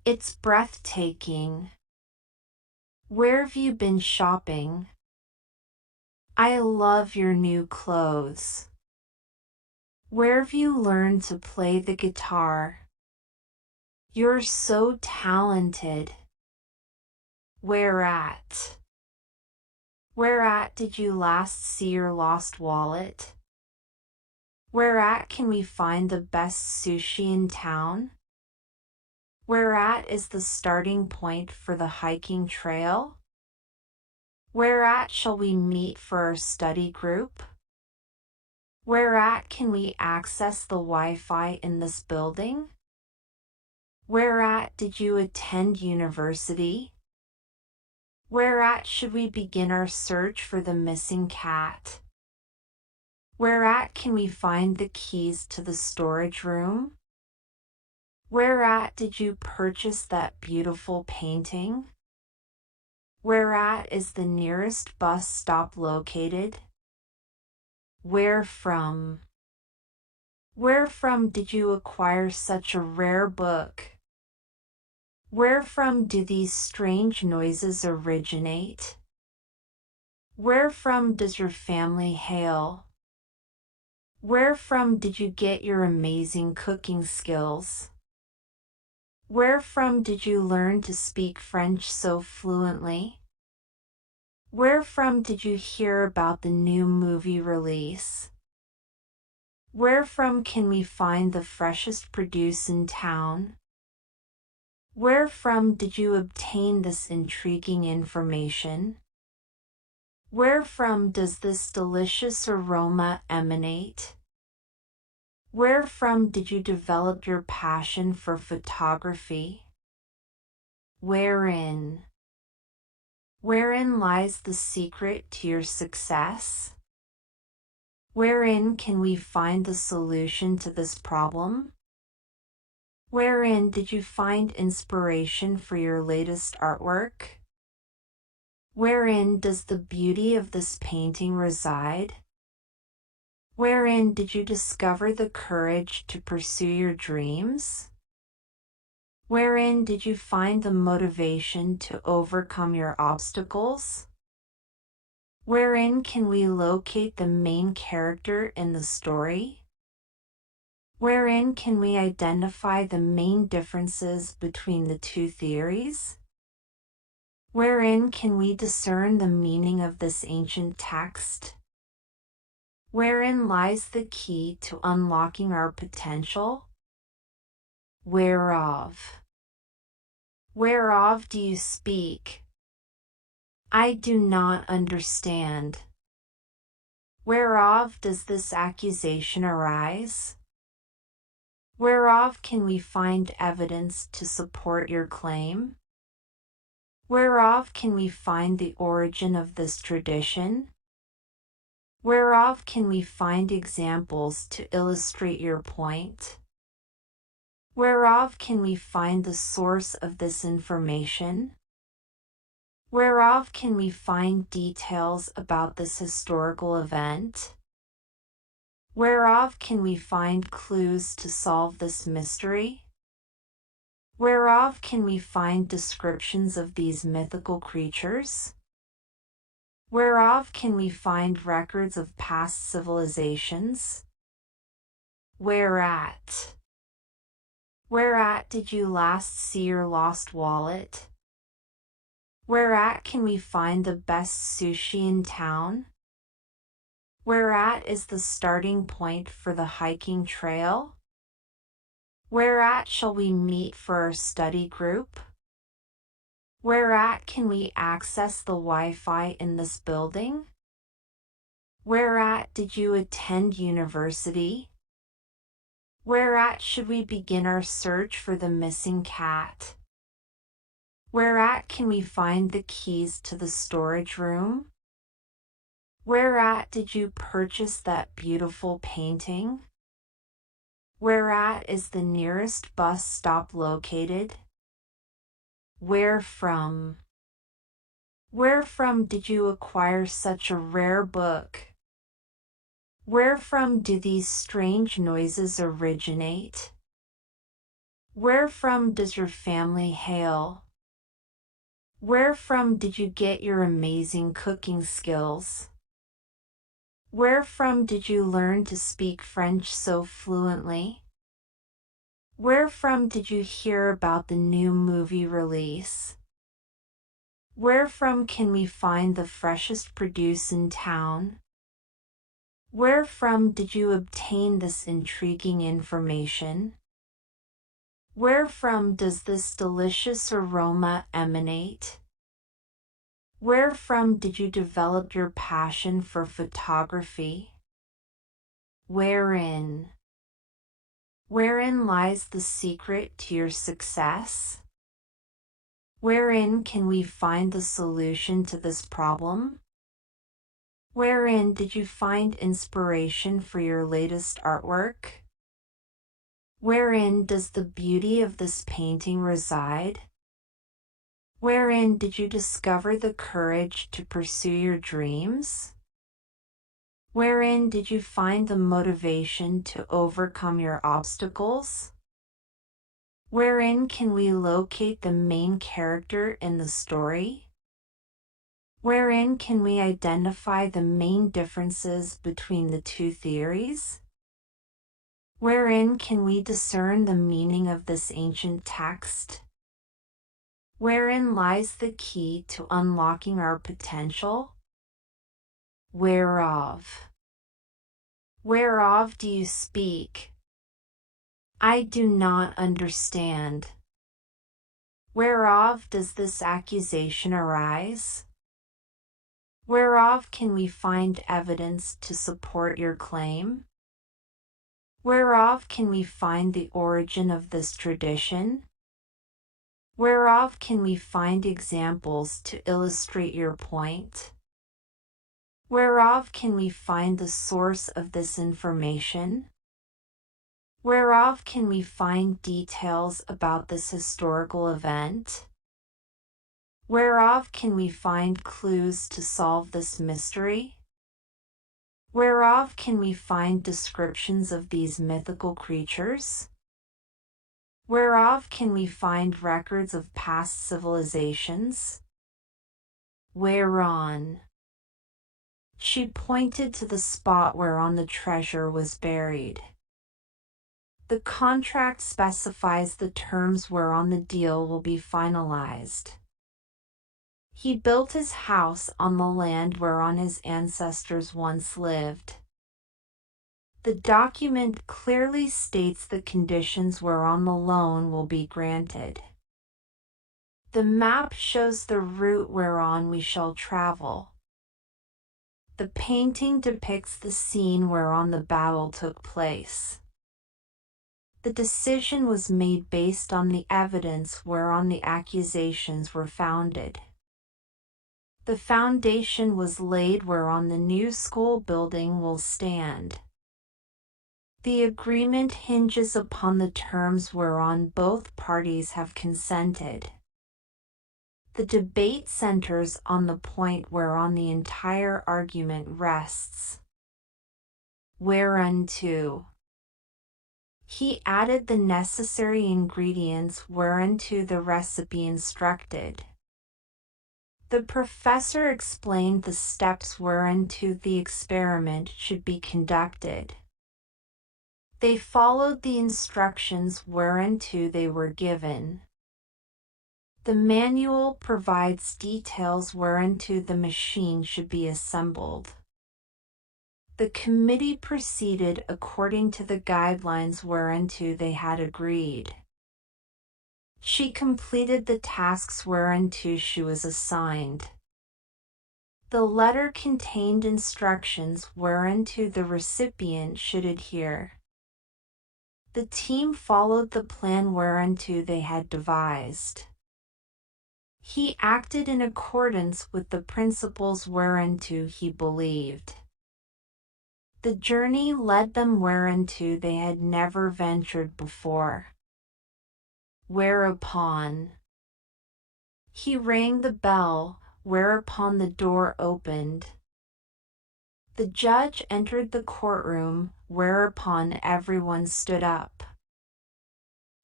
It's breathtaking. Where have you been shopping? I love your new clothes. Where have you learned to play the guitar? You're so talented. Where at? Where at did you last see your lost wallet? Where at can we find the best sushi in town? Where at is the starting point for the hiking trail? Where at shall we meet for our study group? Where at can we access the Wi-Fi in this building? Where at did you attend university? Where at should we begin our search for the missing cat? Where at can we find the keys to the storage room? Where at did you purchase that beautiful painting? Where at is the nearest bus stop located? Where from? Where from did you acquire such a rare book? Where from do these strange noises originate? Where from does your family hail? Where from did you get your amazing cooking skills? Where from did you learn to speak French so fluently? Where from did you hear about the new movie release? Where from can we find the freshest produce in town? Where from did you obtain this intriguing information? Where from does this delicious aroma emanate? Where from did you develop your passion for photography? Wherein? Wherein lies the secret to your success? Wherein can we find the solution to this problem? Wherein did you find inspiration for your latest artwork? Wherein does the beauty of this painting reside? Wherein did you discover the courage to pursue your dreams? Wherein did you find the motivation to overcome your obstacles? Wherein can we locate the main character in the story? Wherein can we identify the main differences between the two theories? Wherein can we discern the meaning of this ancient text? Wherein lies the key to unlocking our potential? Whereof? Whereof do you speak? I do not understand. Whereof does this accusation arise? Whereof can we find evidence to support your claim? Whereof can we find the origin of this tradition? Whereof can we find examples to illustrate your point? Whereof can we find the source of this information? Whereof can we find details about this historical event? Whereof can we find clues to solve this mystery? Whereof can we find descriptions of these mythical creatures? Whereof can we find records of past civilizations? Whereat? Whereat did you last see your lost wallet? Whereat can we find the best sushi in town? Whereat is the starting point for the hiking trail? Whereat shall we meet for our study group? Whereat can we access the Wi-Fi in this building? Whereat did you attend university? Whereat should we begin our search for the missing cat? Whereat can we find the keys to the storage room? Whereat did you purchase that beautiful painting? Whereat is the nearest bus stop located? Where from? Where from did you acquire such a rare book? Where from do these strange noises originate? Where from does your family hail? Where from did you get your amazing cooking skills? Where from did you learn to speak French so fluently? Where from did you hear about the new movie release? Where from can we find the freshest produce in town? Where from did you obtain this intriguing information? Where from does this delicious aroma emanate? Where from did you develop your passion for photography? Wherein? Wherein lies the secret to your success? Wherein can we find the solution to this problem? Wherein did you find inspiration for your latest artwork? Wherein does the beauty of this painting reside? Wherein did you discover the courage to pursue your dreams? Wherein did you find the motivation to overcome your obstacles? Wherein can we locate the main character in the story? Wherein can we identify the main differences between the two theories? Wherein can we discern the meaning of this ancient text? Wherein lies the key to unlocking our potential? Whereof? Whereof do you speak? I do not understand. Whereof does this accusation arise? Whereof can we find evidence to support your claim? Whereof can we find the origin of this tradition? Whereof can we find examples to illustrate your point? Whereof can we find the source of this information? Whereof can we find details about this historical event? Whereof can we find clues to solve this mystery? Whereof can we find descriptions of these mythical creatures? Whereof can we find records of past civilizations? Whereon? She pointed to the spot whereon the treasure was buried. The contract specifies the terms whereon the deal will be finalized. He built his house on the land whereon his ancestors once lived. The document clearly states the conditions whereon the loan will be granted. The map shows the route whereon we shall travel. The painting depicts the scene whereon the battle took place. The decision was made based on the evidence whereon the accusations were founded. The foundation was laid whereon the new school building will stand. The agreement hinges upon the terms whereon both parties have consented. The debate centers on the point whereon the entire argument rests. Whereunto? He added the necessary ingredients whereunto the recipe instructed. The professor explained the steps whereunto the experiment should be conducted. They followed the instructions whereunto they were given. The manual provides details whereunto the machine should be assembled. The committee proceeded according to the guidelines whereunto they had agreed. She completed the tasks whereunto she was assigned. The letter contained instructions whereunto the recipient should adhere. The team followed the plan whereunto they had devised. He acted in accordance with the principles whereunto he believed. The journey led them whereunto they had never ventured before. Whereupon? He rang the bell, whereupon the door opened. The judge entered the courtroom, whereupon everyone stood up.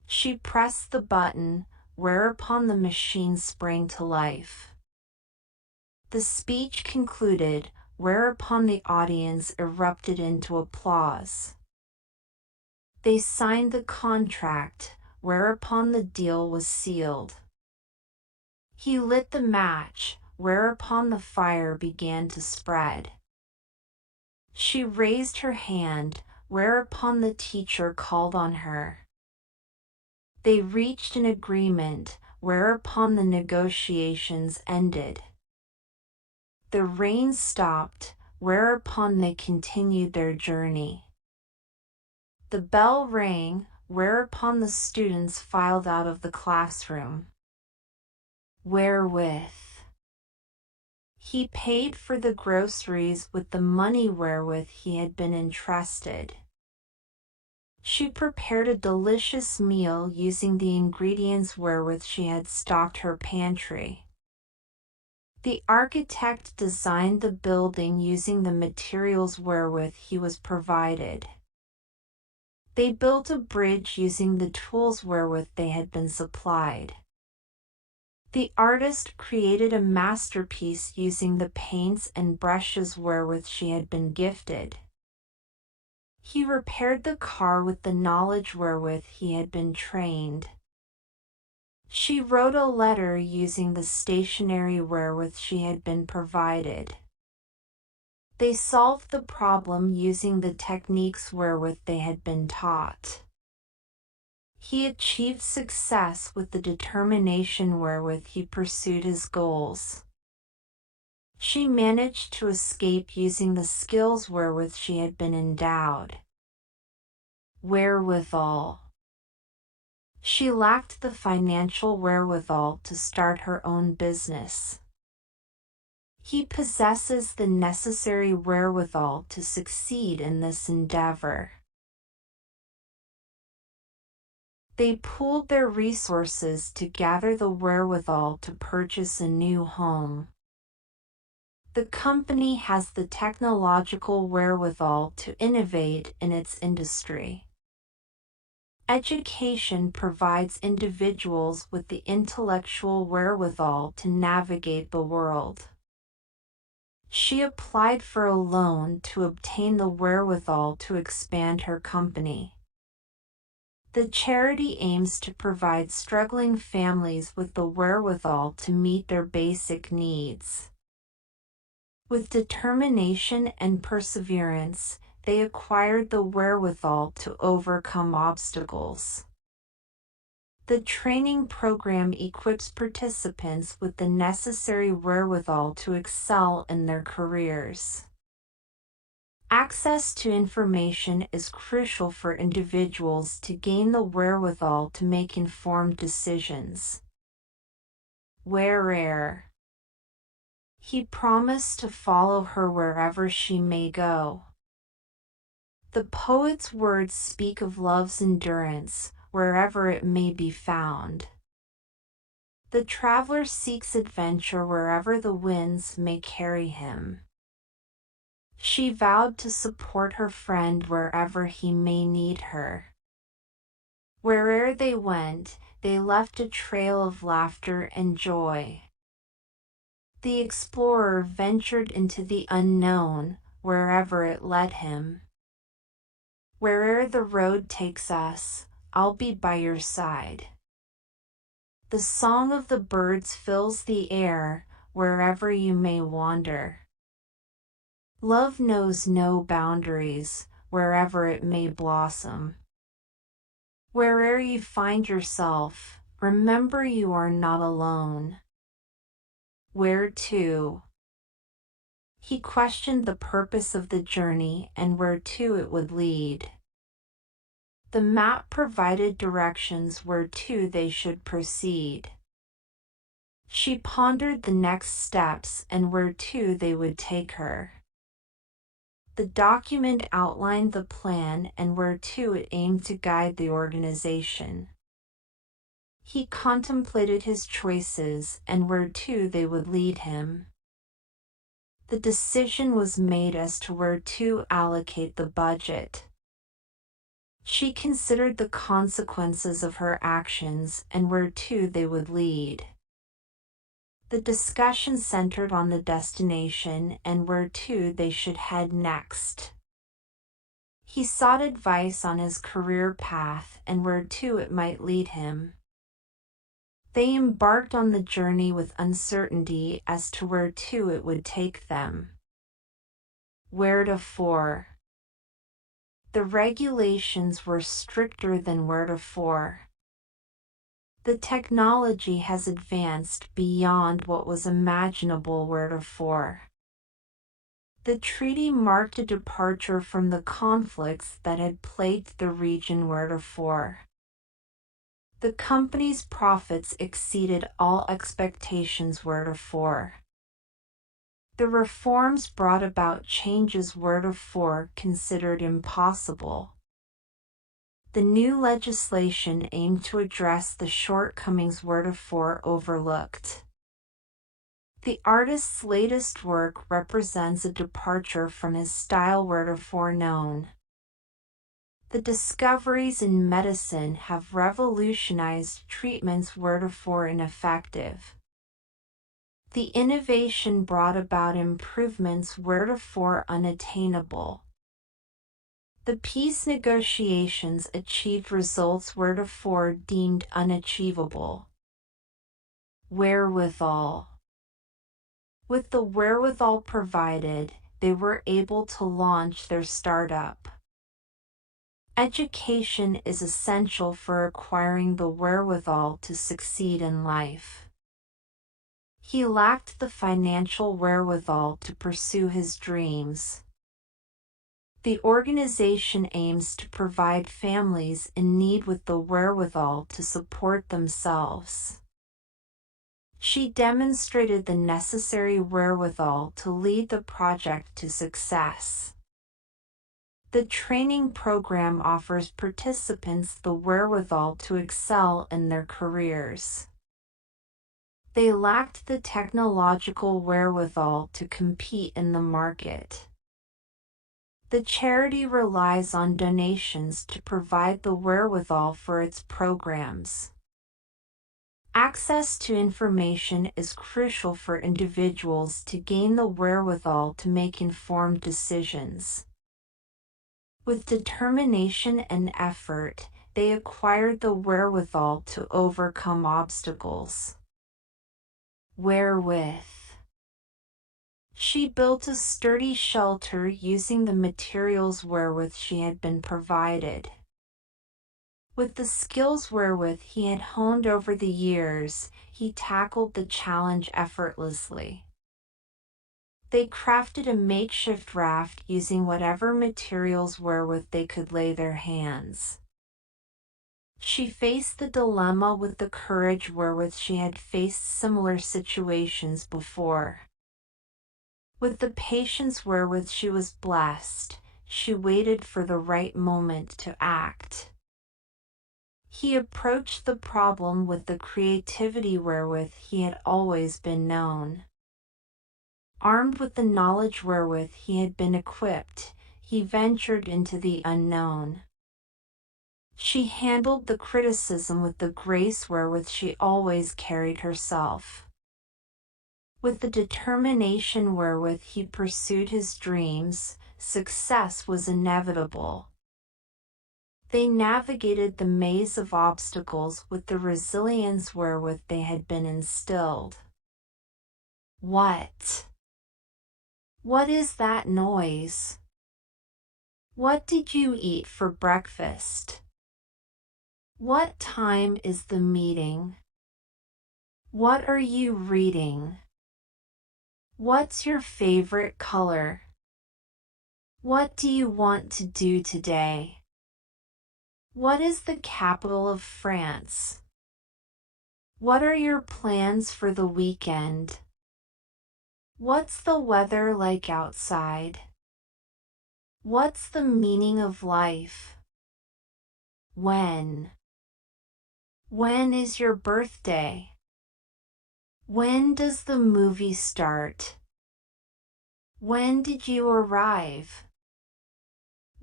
She pressed the button, whereupon the machine sprang to life. The speech concluded, whereupon the audience erupted into applause. They signed the contract, whereupon the deal was sealed. He lit the match, whereupon the fire began to spread. She raised her hand, whereupon the teacher called on her. They reached an agreement, whereupon the negotiations ended. The rain stopped, whereupon they continued their journey. The bell rang, whereupon the students filed out of the classroom. Wherewith he paid for the groceries with the money wherewith he had been entrusted. She prepared a delicious meal using the ingredients wherewith she had stocked her pantry. The architect designed the building using the materials wherewith he was provided. They built a bridge using the tools wherewith they had been supplied. The artist created a masterpiece using the paints and brushes wherewith she had been gifted. He repaired the car with the knowledge wherewith he had been trained. She wrote a letter using the stationery wherewith she had been provided. They solved the problem using the techniques wherewith they had been taught. He achieved success with the determination wherewith he pursued his goals. She managed to escape using the skills wherewith she had been endowed. Wherewithal. She lacked the financial wherewithal to start her own business. He possesses the necessary wherewithal to succeed in this endeavor. They pooled their resources to gather the wherewithal to purchase a new home. The company has the technological wherewithal to innovate in its industry. Education provides individuals with the intellectual wherewithal to navigate the world. She applied for a loan to obtain the wherewithal to expand her company. The charity aims to provide struggling families with the wherewithal to meet their basic needs. With determination and perseverance, they acquired the wherewithal to overcome obstacles. The training program equips participants with the necessary wherewithal to excel in their careers. Access to information is crucial for individuals to gain the wherewithal to make informed decisions. Where'er. He promised to follow her wherever she may go. The poet's words speak of love's endurance, wherever it may be found. The traveler seeks adventure wherever the winds may carry him. She vowed to support her friend wherever he may need her. Where'er they went, they left a trail of laughter and joy. The explorer ventured into the unknown, wherever it led him. Where'er the road takes us, I'll be by your side. The song of the birds fills the air, wherever you may wander. Love knows no boundaries, wherever it may blossom. Where'er you find yourself, remember you are not alone. Where to? He questioned the purpose of the journey and where to it would lead. The map provided directions where to they should proceed. She pondered the next steps and where to they would take her. The document outlined the plan and where to it aimed to guide the organization. He contemplated his choices and where to they would lead him. The decision was made as to where to allocate the budget. She considered the consequences of her actions and where to they would lead. The discussion centered on the destination and where to they should head next. He sought advice on his career path and where to it might lead him. They embarked on the journey with uncertainty as to where to it would take them. Wheretofore. The regulations were stricter than wheretofore. The technology has advanced beyond what was imaginable wheretofore. The treaty marked a departure from the conflicts that had plagued the region wheretofore. The company's profits exceeded all expectations wheretofore. The reforms brought about changes wheretofore considered impossible. The new legislation aimed to address the shortcomings wheretofore overlooked. The artist's latest work represents a departure from his style wheretofore known. The discoveries in medicine have revolutionized treatments wheretofore ineffective. The innovation brought about improvements wheretofore unattainable. The peace negotiations achieved results wheretofore deemed unachievable. Wherewithal. With the wherewithal provided, they were able to launch their startup. Education is essential for acquiring the wherewithal to succeed in life. He lacked the financial wherewithal to pursue his dreams. The organization aims to provide families in need with the wherewithal to support themselves. She demonstrated the necessary wherewithal to lead the project to success. The training program offers participants the wherewithal to excel in their careers. They lacked the technological wherewithal to compete in the market. The charity relies on donations to provide the wherewithal for its programs. Access to information is crucial for individuals to gain the wherewithal to make informed decisions. With determination and effort, they acquired the wherewithal to overcome obstacles. Wherewith. She built a sturdy shelter using the materials wherewith she had been provided. With the skills wherewith he had honed over the years, he tackled the challenge effortlessly. They crafted a makeshift raft using whatever materials wherewith they could lay their hands. She faced the dilemma with the courage wherewith she had faced similar situations before. With the patience wherewith she was blessed, she waited for the right moment to act. He approached the problem with the creativity wherewith he had always been known. Armed with the knowledge wherewith he had been equipped, he ventured into the unknown. She handled the criticism with the grace wherewith she always carried herself. With the determination wherewith he pursued his dreams, success was inevitable. They navigated the maze of obstacles with the resilience wherewith they had been instilled. What? What is that noise? What did you eat for breakfast? What time is the meeting? What are you reading? What's your favorite color? What do you want to do today? What is the capital of France? What are your plans for the weekend? What's the weather like outside? What's the meaning of life? When? When is your birthday? When does the movie start? When did you arrive?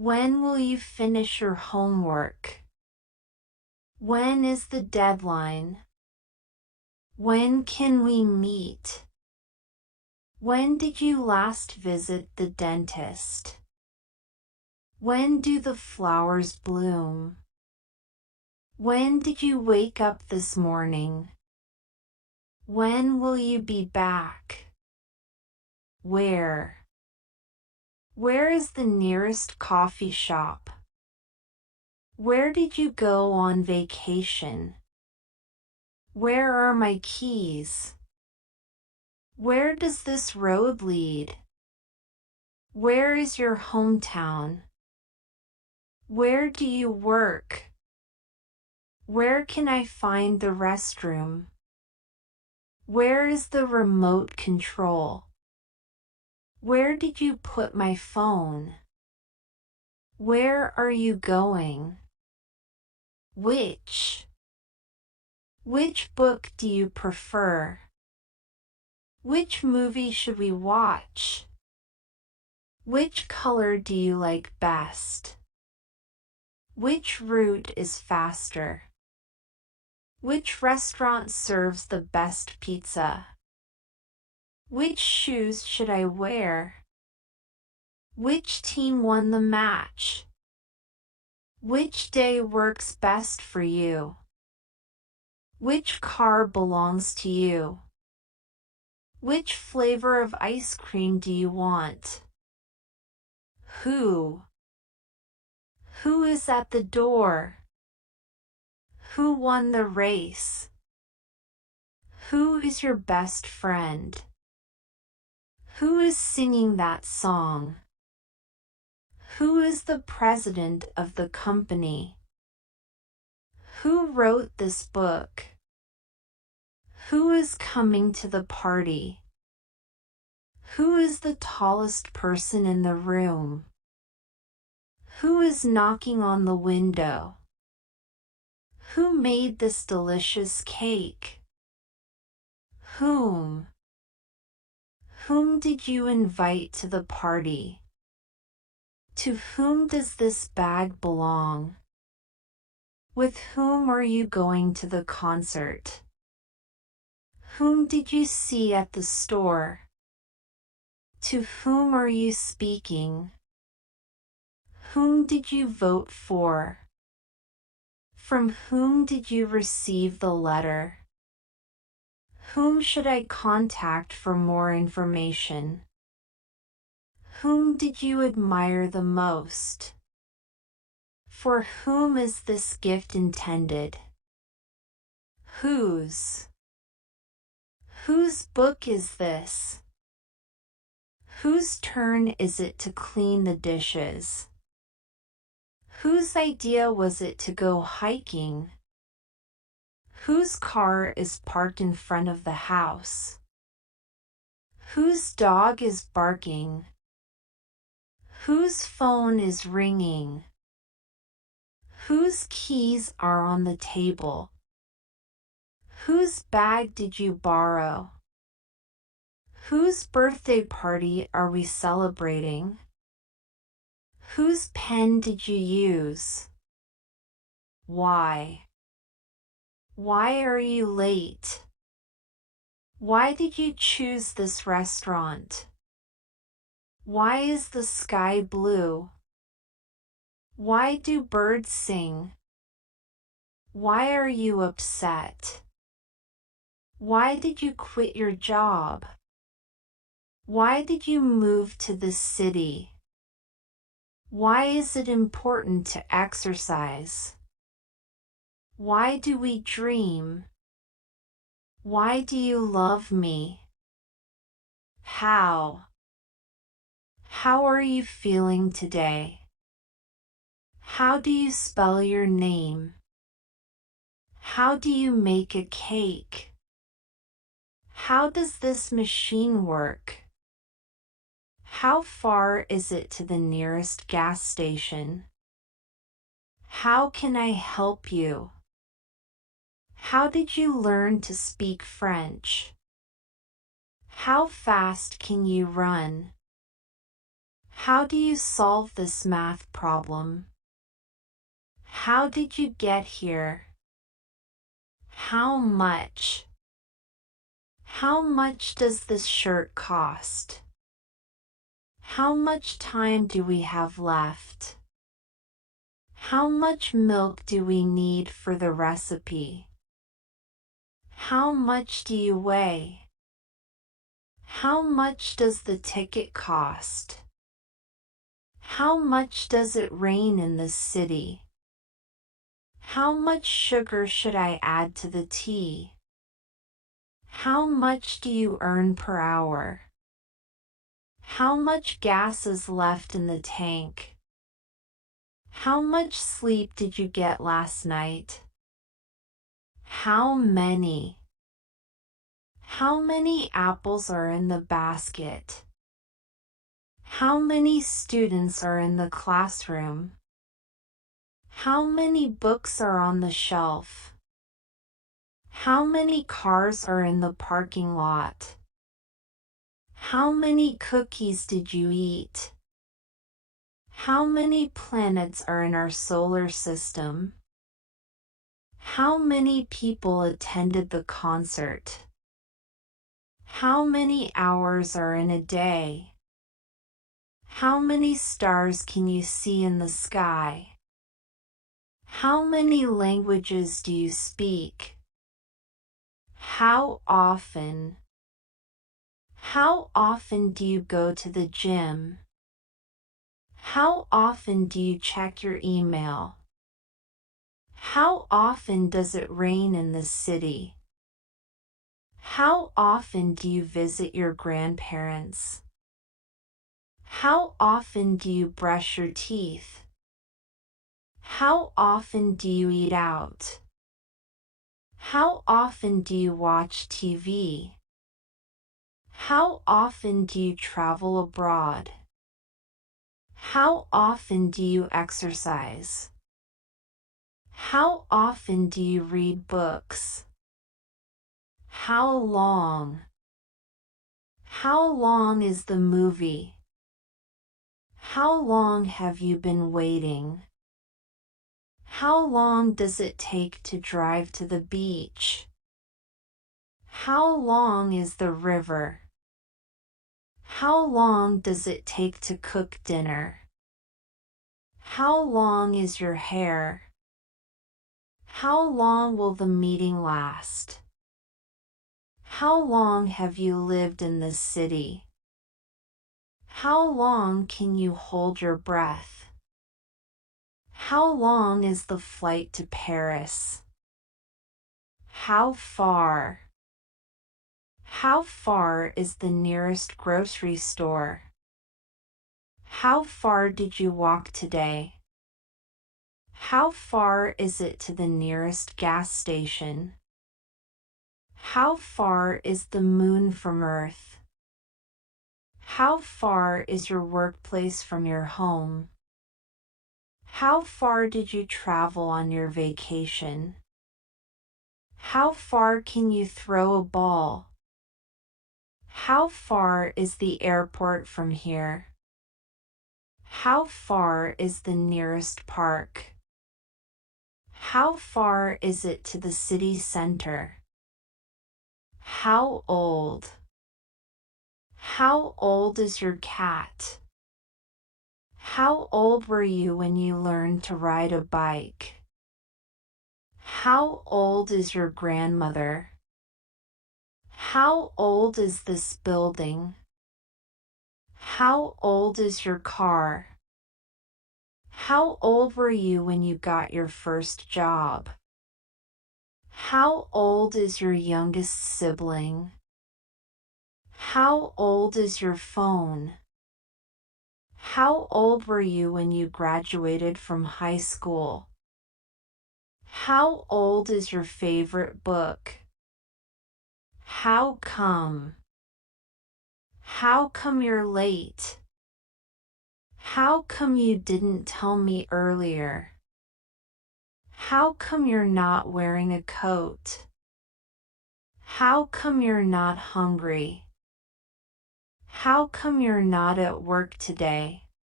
When will you finish your homework? When is the deadline? When can we meet? When did you last visit the dentist? When do the flowers bloom? When did you wake up this morning? When will you be back? Where? Where is the nearest coffee shop? Where did you go on vacation? Where are my keys? Where does this road lead? Where is your hometown? Where do you work? Where can I find the restroom? Where is the remote control? Where did you put my phone? Where are you going? Which? Which book do you prefer? Which movie should we watch? Which color do you like best? Which route is faster? Which restaurant serves the best pizza? Which shoes should I wear? Which team won the match? Which day works best for you? Which car belongs to you? Which flavor of ice cream do you want? Who? Who is at the door? Who won the race? Who is your best friend? Who is singing that song? Who is the president of the company? Who wrote this book? Who is coming to the party? Who is the tallest person in the room? Who is knocking on the window? Who made this delicious cake? Whom? Whom did you invite to the party? To whom does this bag belong? With whom are you going to the concert? Whom did you see at the store? To whom are you speaking? Whom did you vote for? From whom did you receive the letter? Whom should I contact for more information? Whom did you admire the most? For whom is this gift intended? Whose? Whose book is this? Whose turn is it to clean the dishes? Whose idea was it to go hiking? Whose car is parked in front of the house? Whose dog is barking? Whose phone is ringing? Whose keys are on the table? Whose bag did you borrow? Whose birthday party are we celebrating? Whose pen did you use? Why? Why are you late? Why did you choose this restaurant? Why is the sky blue? Why do birds sing? Why are you upset? Why did you quit your job? Why did you move to this city? Why is it important to exercise? Why do we dream? Why do you love me? How? How are you feeling today? How do you spell your name? How do you make a cake? How does this machine work? How far is it to the nearest gas station? How can I help you? How did you learn to speak French? How fast can you run? How do you solve this math problem? How did you get here? How much? How much does this shirt cost? How much time do we have left? How much milk do we need for the recipe? How much do you weigh? How much does the ticket cost? How much does it rain in this city? How much sugar should I add to the tea? How much do you earn per hour? How much gas is left in the tank? How much sleep did you get last night? How many? How many apples are in the basket? How many students are in the classroom? How many books are on the shelf? How many cars are in the parking lot? How many cookies did you eat? How many planets are in our solar system? How many people attended the concert? How many hours are in a day? How many stars can you see in the sky? How many languages do you speak? How often? How often do you go to the gym? How often do you check your email? How often does it rain in this city? How often do you visit your grandparents? How often do you brush your teeth? How often do you eat out? How often do you watch TV? How often do you travel abroad? How often do you exercise? How often do you read books? How long? How long is the movie? How long have you been waiting? How long does it take to drive to the beach? How long is the river? How long does it take to cook dinner? How long is your hair? How long will the meeting last? How long have you lived in this city? How long can you hold your breath? How long is the flight to Paris? How far? How far is the nearest grocery store? How far did you walk today? How far is it to the nearest gas station? How far is the moon from Earth? How far is your workplace from your home? How far did you travel on your vacation? How far can you throw a ball? How far is the airport from here? How far is the nearest park? How far is it to the city center? How old? How old is your cat? How old were you when you learned to ride a bike? How old is your grandmother? How old is this building? How old is your car? How old were you when you got your first job? How old is your youngest sibling? How old is your phone? How old were you when you graduated from high school? How old is your favorite book? How come? How come you're late? How come you didn't tell me earlier? How come you're not wearing a coat? How come you're not hungry? How come you're not at work today?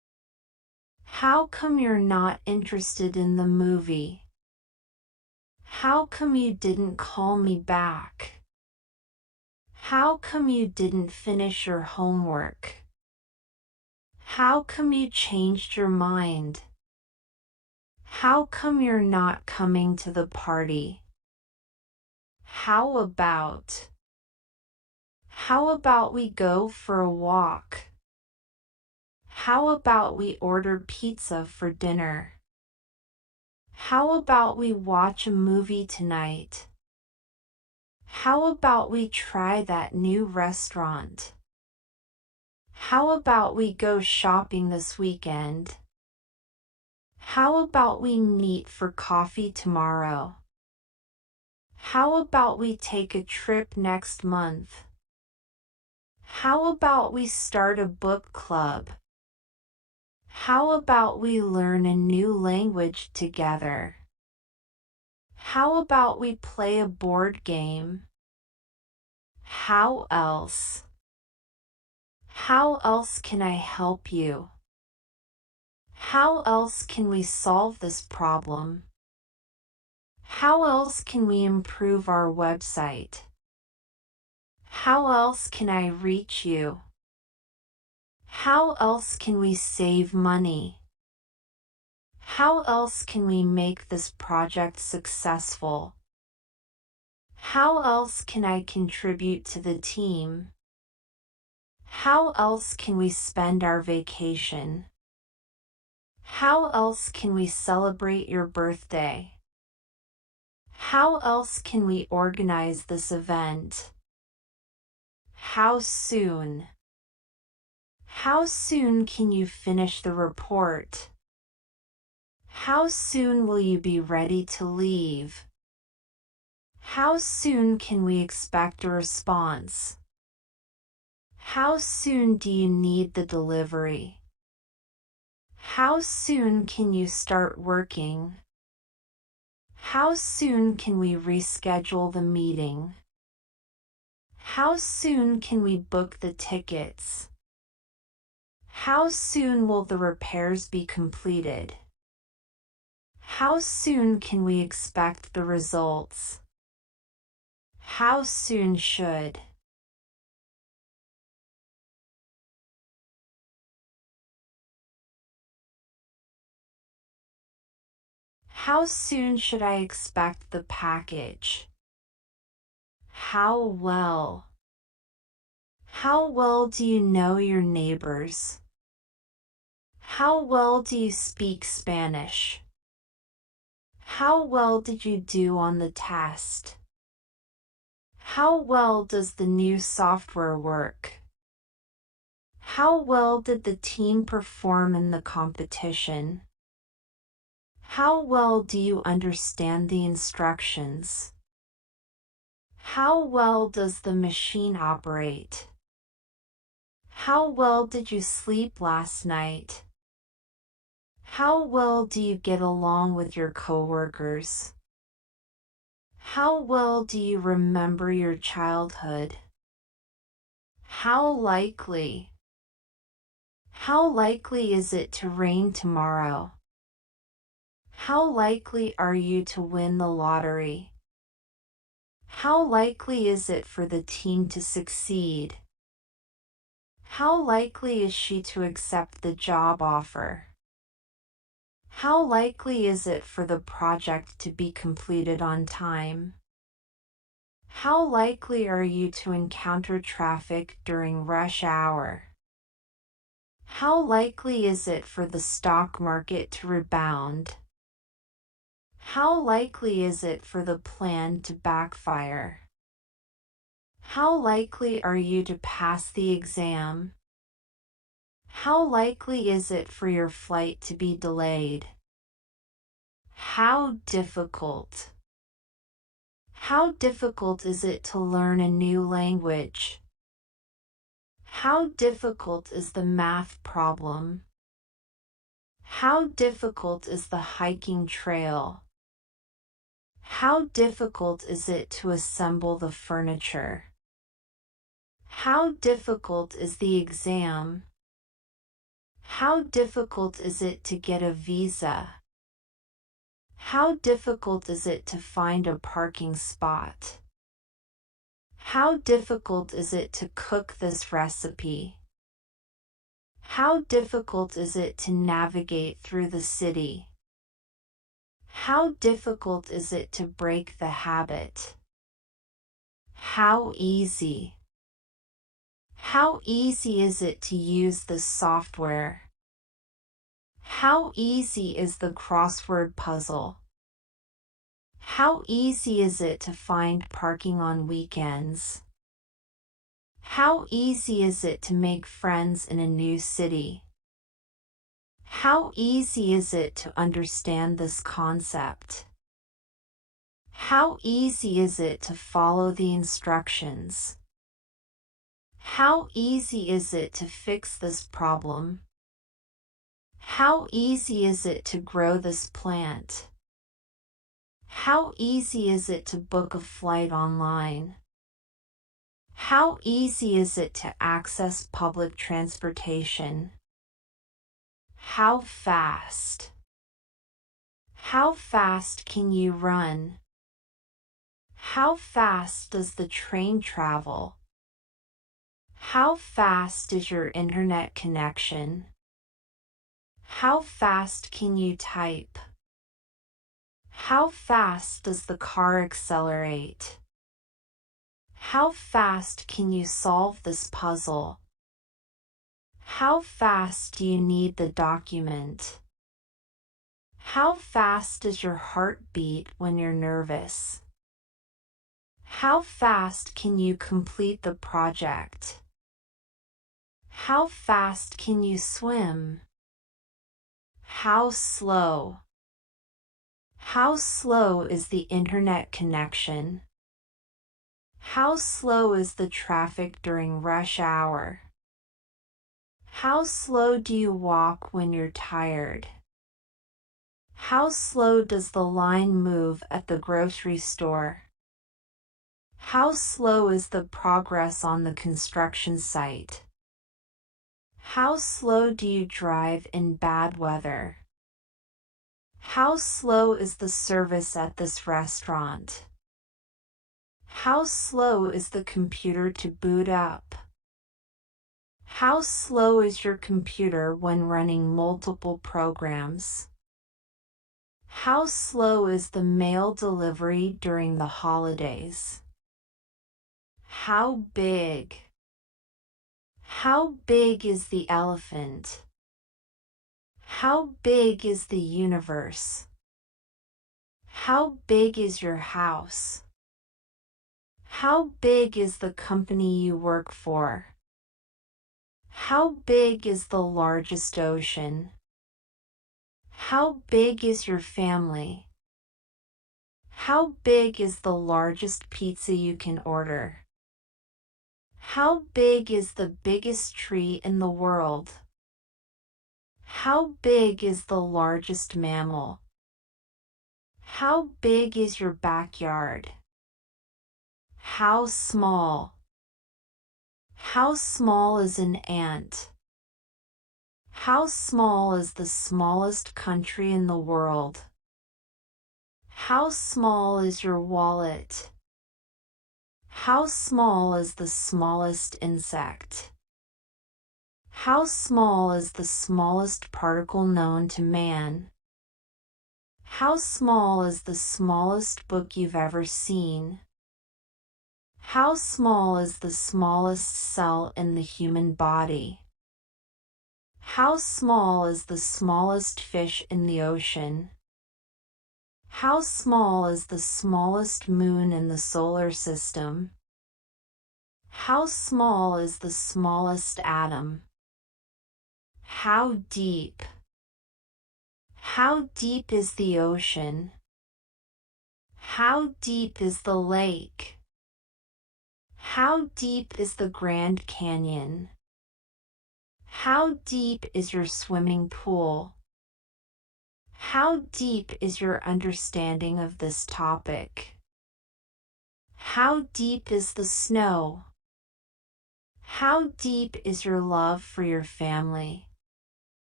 How come you're not interested in the movie? How come you didn't call me back? How come you didn't finish your homework? How come you changed your mind? How come you're not coming to the party? How about we go for a walk? How about we order pizza for dinner? How about we watch a movie tonight? How about we try that new restaurant? How about we go shopping this weekend? How about we meet for coffee tomorrow? How about we take a trip next month? How about we start a book club? How about we learn a new language together? How about we play a board game? How else? How else can I help you? How else can we solve this problem? How else can we improve our website? How else can I reach you? How else can we save money? How else can we make this project successful? How else can I contribute to the team? How else can we spend our vacation? How else can we celebrate your birthday? How else can we organize this event? How soon? How soon can you finish the report? How soon will you be ready to leave? How soon can we expect a response? How soon do you need the delivery? How soon can you start working? How soon can we reschedule the meeting? How soon can we book the tickets? How soon will the repairs be completed? How soon can we expect the results? How soon should? How soon should I expect the package? How well? How well do you know your neighbors? How well do you speak Spanish? How well did you do on the test? How well does the new software work? How well did the team perform in the competition? How well do you understand the instructions? How well does the machine operate? How well did you sleep last night? How well do you get along with your coworkers? How well do you remember your childhood? How likely? How likely is it to rain tomorrow? How likely are you to win the lottery? How likely is it for the team to succeed? How likely is she to accept the job offer? How likely is it for the project to be completed on time? How likely are you to encounter traffic during rush hour? How likely is it for the stock market to rebound? How likely is it for the plan to backfire? How likely are you to pass the exam? How likely is it for your flight to be delayed? How difficult? How difficult is it to learn a new language? How difficult is the math problem? How difficult is the hiking trail? How difficult is it to assemble the furniture? How difficult is the exam? How difficult is it to get a visa? How difficult is it to find a parking spot? How difficult is it to cook this recipe? How difficult is it to navigate through the city? How difficult is it to break the habit? How easy? How easy is it to use this software? How easy is the crossword puzzle? How easy is it to find parking on weekends? How easy is it to make friends in a new city? How easy is it to understand this concept? How easy is it to follow the instructions? How easy is it to fix this problem? How easy is it to grow this plant? How easy is it to book a flight online? How easy is it to access public transportation? How fast? How fast can you run? How fast does the train travel? How fast is your internet connection? How fast can you type? How fast does the car accelerate? How fast can you solve this puzzle? How fast do you need the document? How fast does your heart beat when you're nervous? How fast can you complete the project? How fast can you swim? How slow? How slow is the internet connection? How slow is the traffic during rush hour? How slow do you walk when you're tired? How slow does the line move at the grocery store? How slow is the progress on the construction site? How slow do you drive in bad weather? How slow is the service at this restaurant? How slow is the computer to boot up? How slow is your computer when running multiple programs? How slow is the mail delivery during the holidays? How big? How big is the elephant? How big is the universe? How big is your house? How big is the company you work for? How big is the largest ocean? How big is your family? How big is the largest pizza you can order? How big is the biggest tree in the world? How big is the largest mammal? How big is your backyard? How small? How small is an ant? How small is the smallest country in the world? How small is your wallet? How small is the smallest insect? How small is the smallest particle known to man? How small is the smallest book you've ever seen? How small is the smallest cell in the human body? How small is the smallest fish in the ocean? How small is the smallest moon in the solar system? How small is the smallest atom? How deep? How deep is the ocean? How deep is the lake? How deep is the Grand Canyon? How deep is your swimming pool? How deep is your understanding of this topic? How deep is the snow? How deep is your love for your family?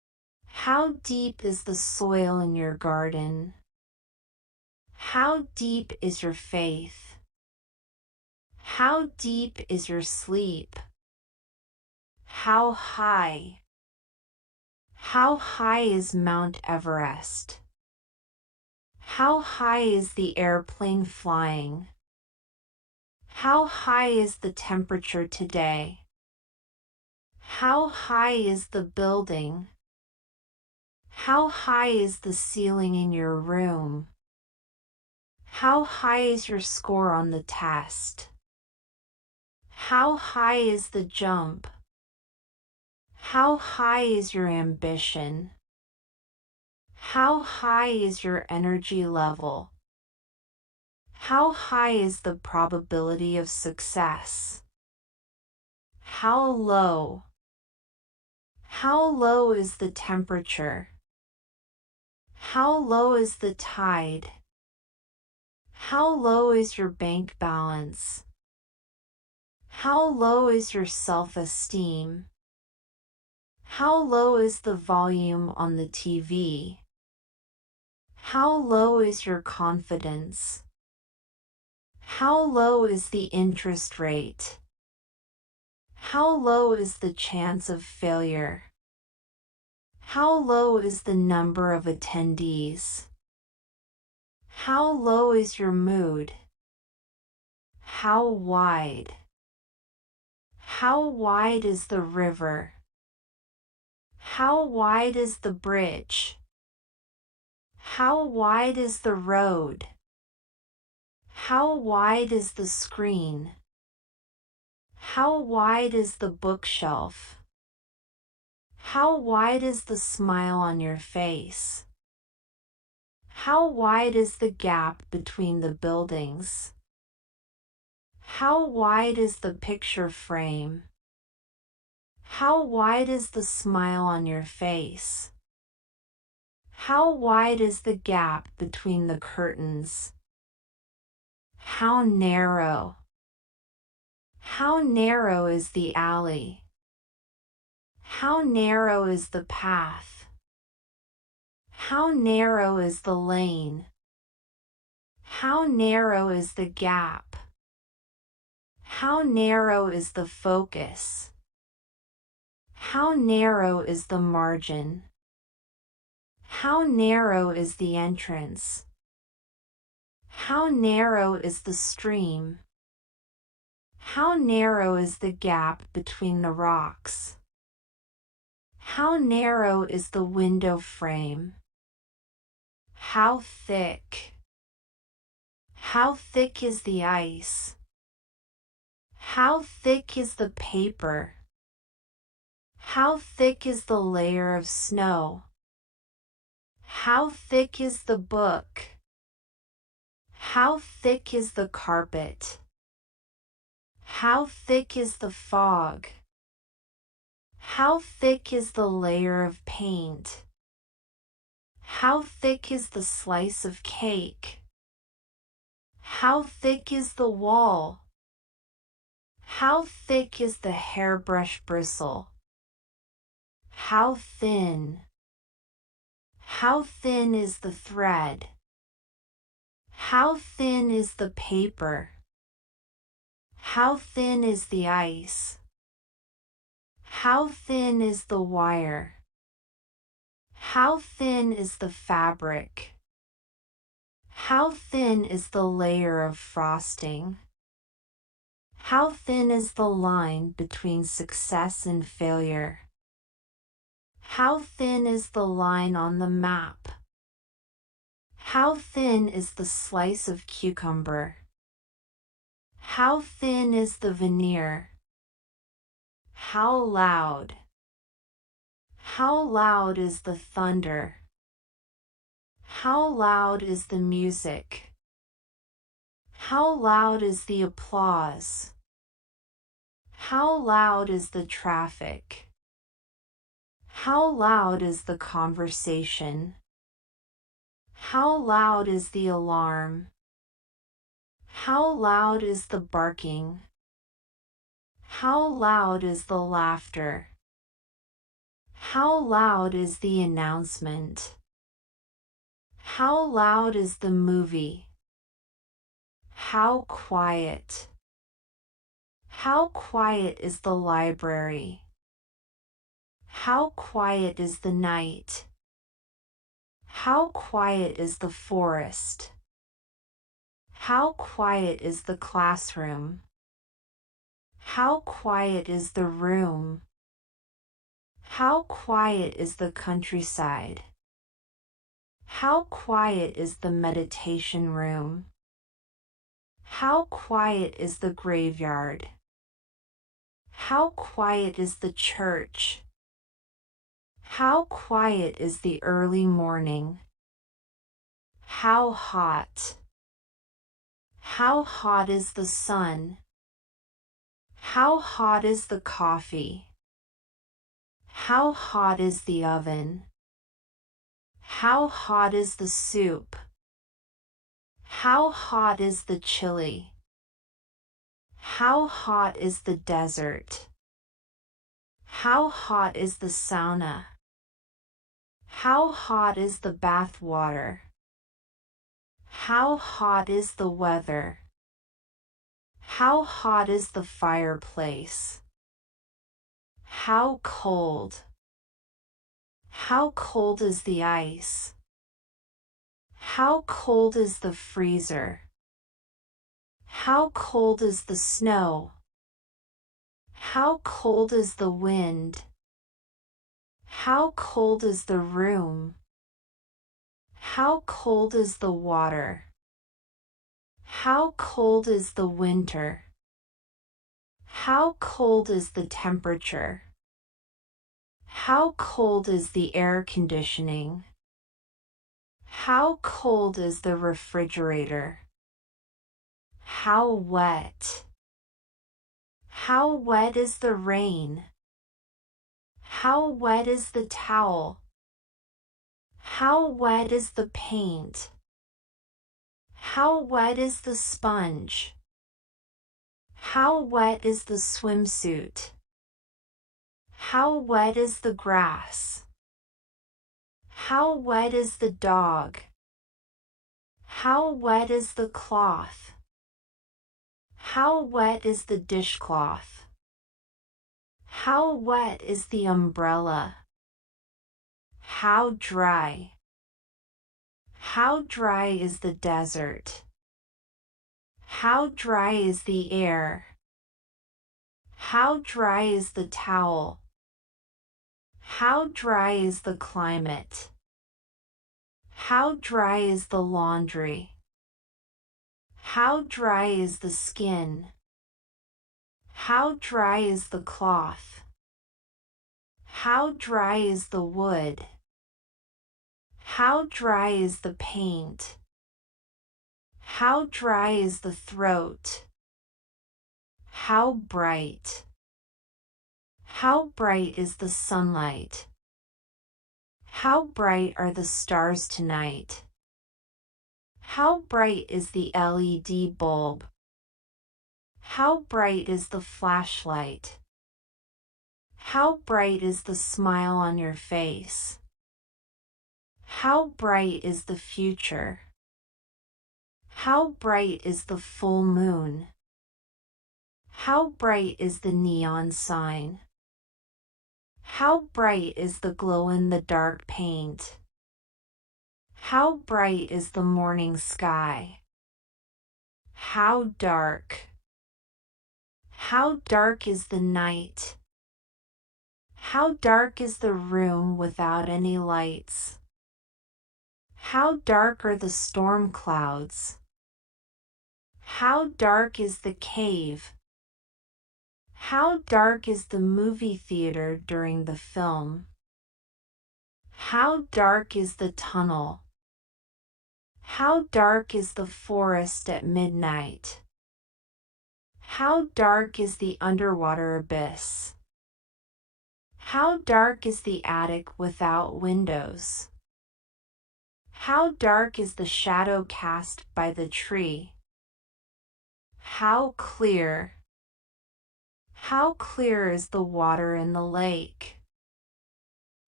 How deep is the soil in your garden? How deep is your faith? How deep is your sleep? How high? How high is Mount Everest? How high is the airplane flying? How high is the temperature today? How high is the building? How high is the ceiling in your room? How high is your score on the test? How high is the jump? How high is your ambition? How high is your energy level? How high is the probability of success? How low? How low is the temperature? How low is the tide? How low is your bank balance? How low is your self-esteem? How low is the volume on the TV? How low is your confidence? How low is the interest rate? How low is the chance of failure? How low is the number of attendees? How low is your mood? How wide? How wide is the river? How wide is the bridge? How wide is the road? How wide is the screen? How wide is the bookshelf? How wide is the smile on your face? How wide is the gap between the buildings? How wide is the picture frame? How wide is the smile on your face? How wide is the gap between the curtains? How narrow? How narrow is the alley? How narrow is the path? How narrow is the lane? How narrow is the gap? How narrow is the focus? How narrow is the margin? How narrow is the entrance? How narrow is the stream? How narrow is the gap between the rocks? How narrow is the window frame? How thick? How thick is the ice? How thick is the paper? How thick is the layer of snow? How thick is the book? How thick is the carpet? How thick is the fog? How thick is the layer of paint? How thick is the slice of cake? How thick is the wall? How thick is the hairbrush bristle? How thin? How thin is the thread? How thin is the paper? How thin is the ice? How thin is the wire? How thin is the fabric? How thin is the layer of frosting? How thin is the line between success and failure? How thin is the line on the map? How thin is the slice of cucumber? How thin is the veneer? How loud? How loud is the thunder? How loud is the music? How loud is the applause? How loud is the traffic? How loud is the conversation? How loud is the alarm? How loud is the barking? How loud is the laughter? How loud is the announcement? How loud is the movie? How quiet? How quiet is the library? How quiet is the night? How quiet is the forest? How quiet is the classroom? How quiet is the room? How quiet is the countryside? How quiet is the meditation room? How quiet is the graveyard? How quiet is the church? How quiet is the early morning? How hot? How hot is the sun? How hot is the coffee? How hot is the oven? How hot is the soup? How hot is the chili? How hot is the desert? How hot is the sauna? How hot is the bath water? How hot is the weather? How hot is the fireplace? How cold? How cold is the ice? How cold is the freezer? How cold is the snow? How cold is the wind? How cold is the room? How cold is the water? How cold is the winter? How cold is the temperature? How cold is the air conditioning? How cold is the refrigerator? How wet? How wet is the rain? How wet is the towel? How wet is the paint? How wet is the sponge? How wet is the swimsuit? How wet is the grass? How wet is the dog? How wet is the cloth? How wet is the dishcloth? How wet is the umbrella? How dry? How dry is the desert? How dry is the air? How dry is the towel? How dry is the climate? How dry is the laundry? How dry is the skin? How dry is the cloth? How dry is the wood? How dry is the paint? How dry is the throat? How bright? How bright is the sunlight? How bright are the stars tonight? How bright is the LED bulb? How bright is the flashlight? How bright is the smile on your face? How bright is the future? How bright is the full moon? How bright is the neon sign? How bright is the glow-in-the-dark paint? How bright is the morning sky? How dark? How dark is the night? How dark is the room without any lights? How dark are the storm clouds? How dark is the cave? How dark is the movie theater during the film? How dark is the tunnel? How dark is the forest at midnight? How dark is the underwater abyss? How dark is the attic without windows? How dark is the shadow cast by the tree? How clear? How clear is the water in the lake?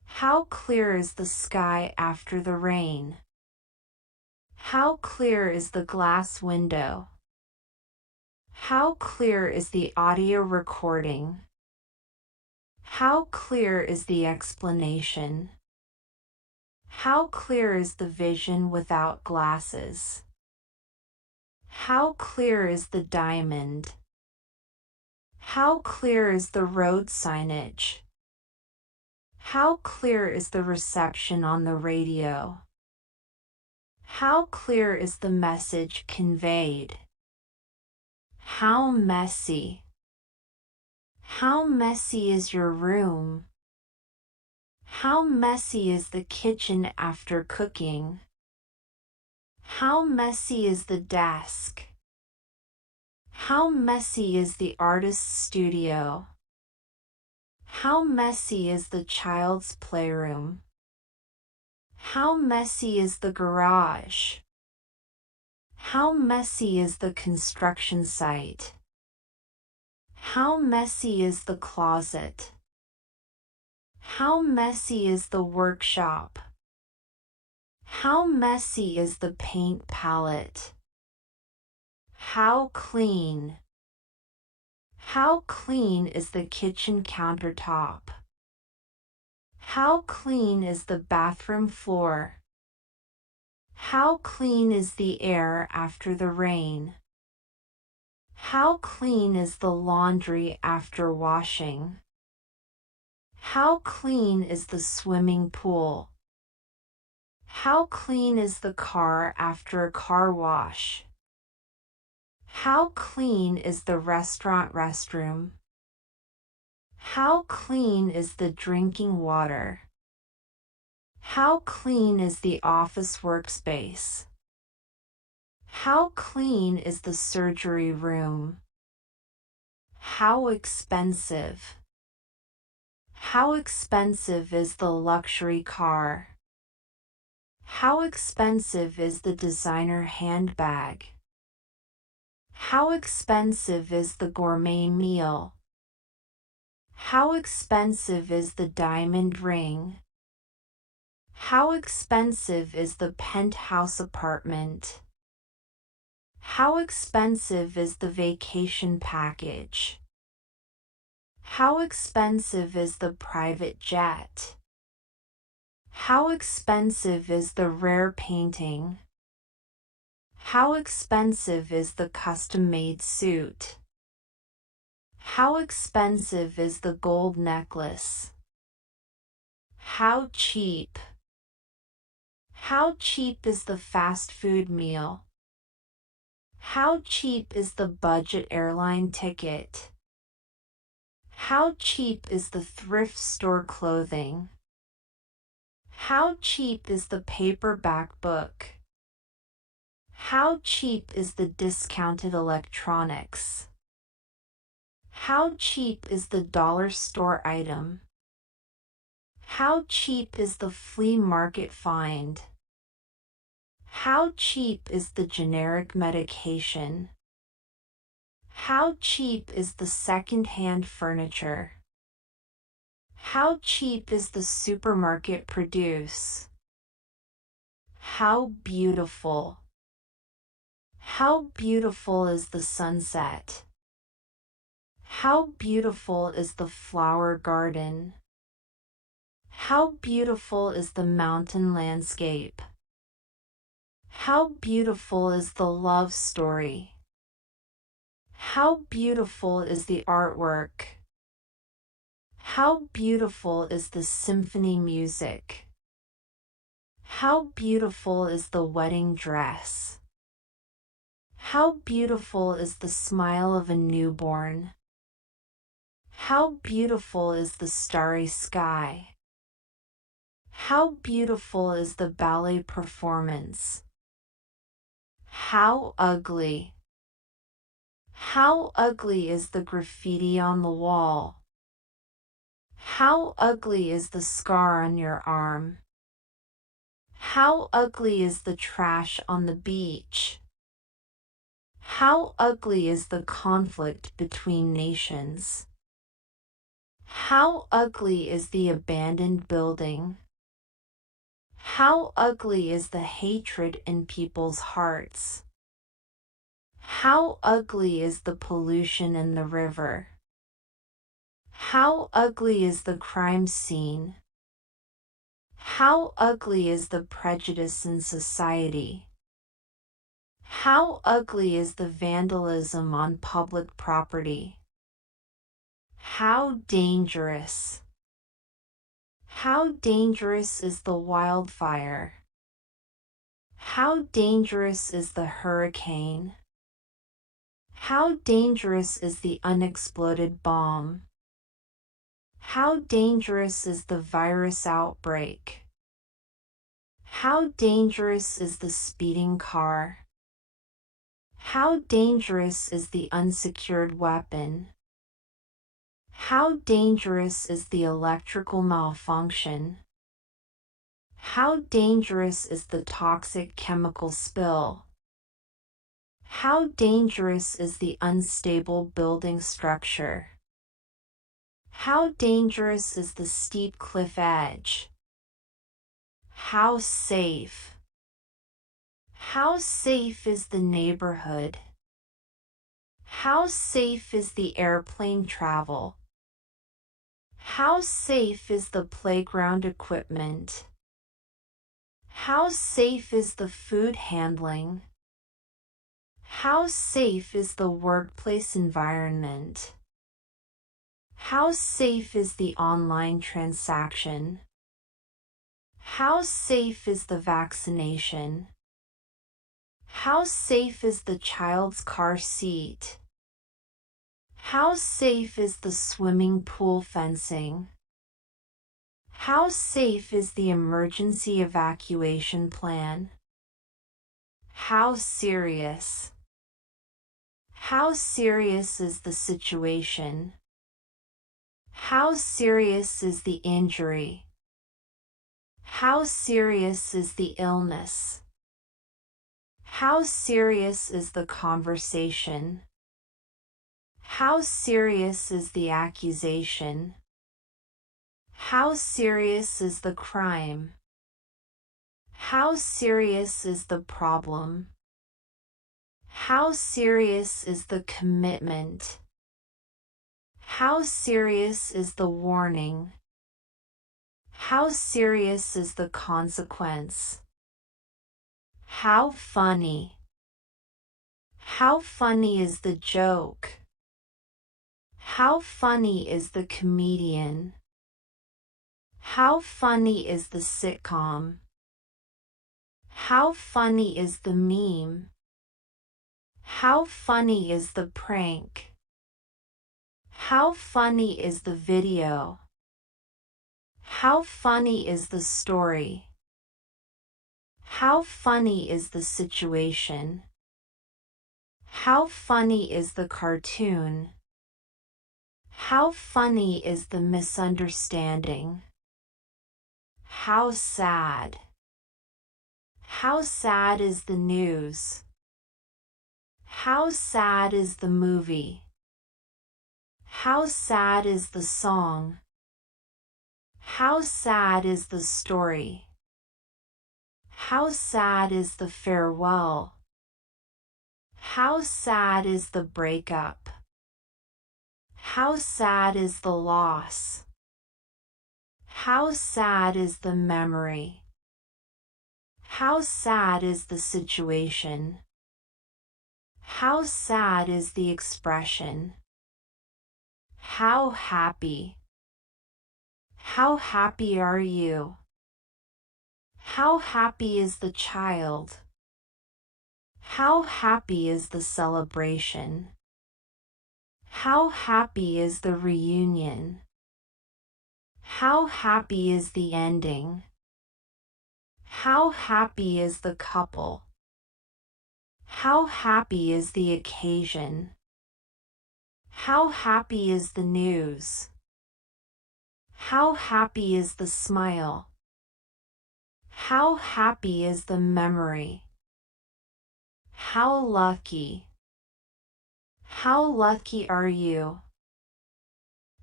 How clear is the sky after the rain? How clear is the glass window? How clear is the audio recording? How clear is the explanation? How clear is the vision without glasses? How clear is the diamond? How clear is the road signage? How clear is the reception on the radio? How clear is the message conveyed? How messy? How messy is your room? How messy is the kitchen after cooking? How messy is the desk? How messy is the artist's studio? How messy is the child's playroom? How messy is the garage? How messy is the construction site? How messy is the closet? How messy is the workshop? How messy is the paint palette? How clean? How clean is the kitchen countertop? How clean is the bathroom floor? How clean is the air after the rain? How clean is the laundry after washing? How clean is the swimming pool? How clean is the car after a car wash? How clean is the restaurant restroom? How clean is the drinking water? How clean is the office workspace? How clean is the surgery room? How expensive? How expensive is the luxury car? How expensive is the designer handbag? How expensive is the gourmet meal? How expensive is the diamond ring? How expensive is the penthouse apartment? How expensive is the vacation package? How expensive is the private jet? How expensive is the rare painting? How expensive is the custom-made suit? How expensive is the gold necklace? How cheap? How cheap is the fast food meal? How cheap is the budget airline ticket? How cheap is the thrift store clothing? How cheap is the paperback book? How cheap is the discounted electronics? How cheap is the dollar store item? How cheap is the flea market find? How cheap is the generic medication? How cheap is the second-hand furniture? How cheap is the supermarket produce? How beautiful? How beautiful is the sunset? How beautiful is the flower garden? How beautiful is the mountain landscape? How beautiful is the love story? How beautiful is the artwork? How beautiful is the symphony music? How beautiful is the wedding dress? How beautiful is the smile of a newborn? How beautiful is the starry sky? How beautiful is the ballet performance? How ugly? How ugly is the graffiti on the wall? How ugly is the scar on your arm? How ugly is the trash on the beach? How ugly is the conflict between nations? How ugly is the abandoned building? How ugly is the hatred in people's hearts? How ugly is the pollution in the river? How ugly is the crime scene? How ugly is the prejudice in society? How ugly is the vandalism on public property? How dangerous? How dangerous is the wildfire? How dangerous is the hurricane? How dangerous is the unexploded bomb? How dangerous is the virus outbreak? How dangerous is the speeding car? How dangerous is the unsecured weapon? How dangerous is the electrical malfunction? How dangerous is the toxic chemical spill? How dangerous is the unstable building structure? How dangerous is the steep cliff edge? How safe? How safe is the neighborhood? How safe is the airplane travel? How safe is the playground equipment? How safe is the food handling? How safe is the workplace environment? How safe is the online transaction? How safe is the vaccination? How safe is the child's car seat? How safe is the swimming pool fencing? How safe is the emergency evacuation plan? How serious? How serious is the situation? How serious is the injury? How serious is the illness? How serious is the conversation? How serious is the accusation? How serious is the crime? How serious is the problem? How serious is the commitment? How serious is the warning? How serious is the consequence? How funny? How funny is the joke? How funny is the comedian? How funny is the sitcom? How funny is the meme? How funny is the prank? How funny is the video? How funny is the story? How funny is the situation? How funny is the cartoon? How funny is the misunderstanding? How sad? How sad is the news? How sad is the movie? How sad is the song? How sad is the story? How sad is the farewell? How sad is the breakup? How sad is the loss? How sad is the memory? How sad is the situation? How sad is the expression? How happy? How happy are you? How happy is the child? How happy is the celebration? How happy is the reunion? How happy is the ending? How happy is the couple? How happy is the occasion? How happy is the news? How happy is the smile? How happy is the memory? How lucky? How lucky are you?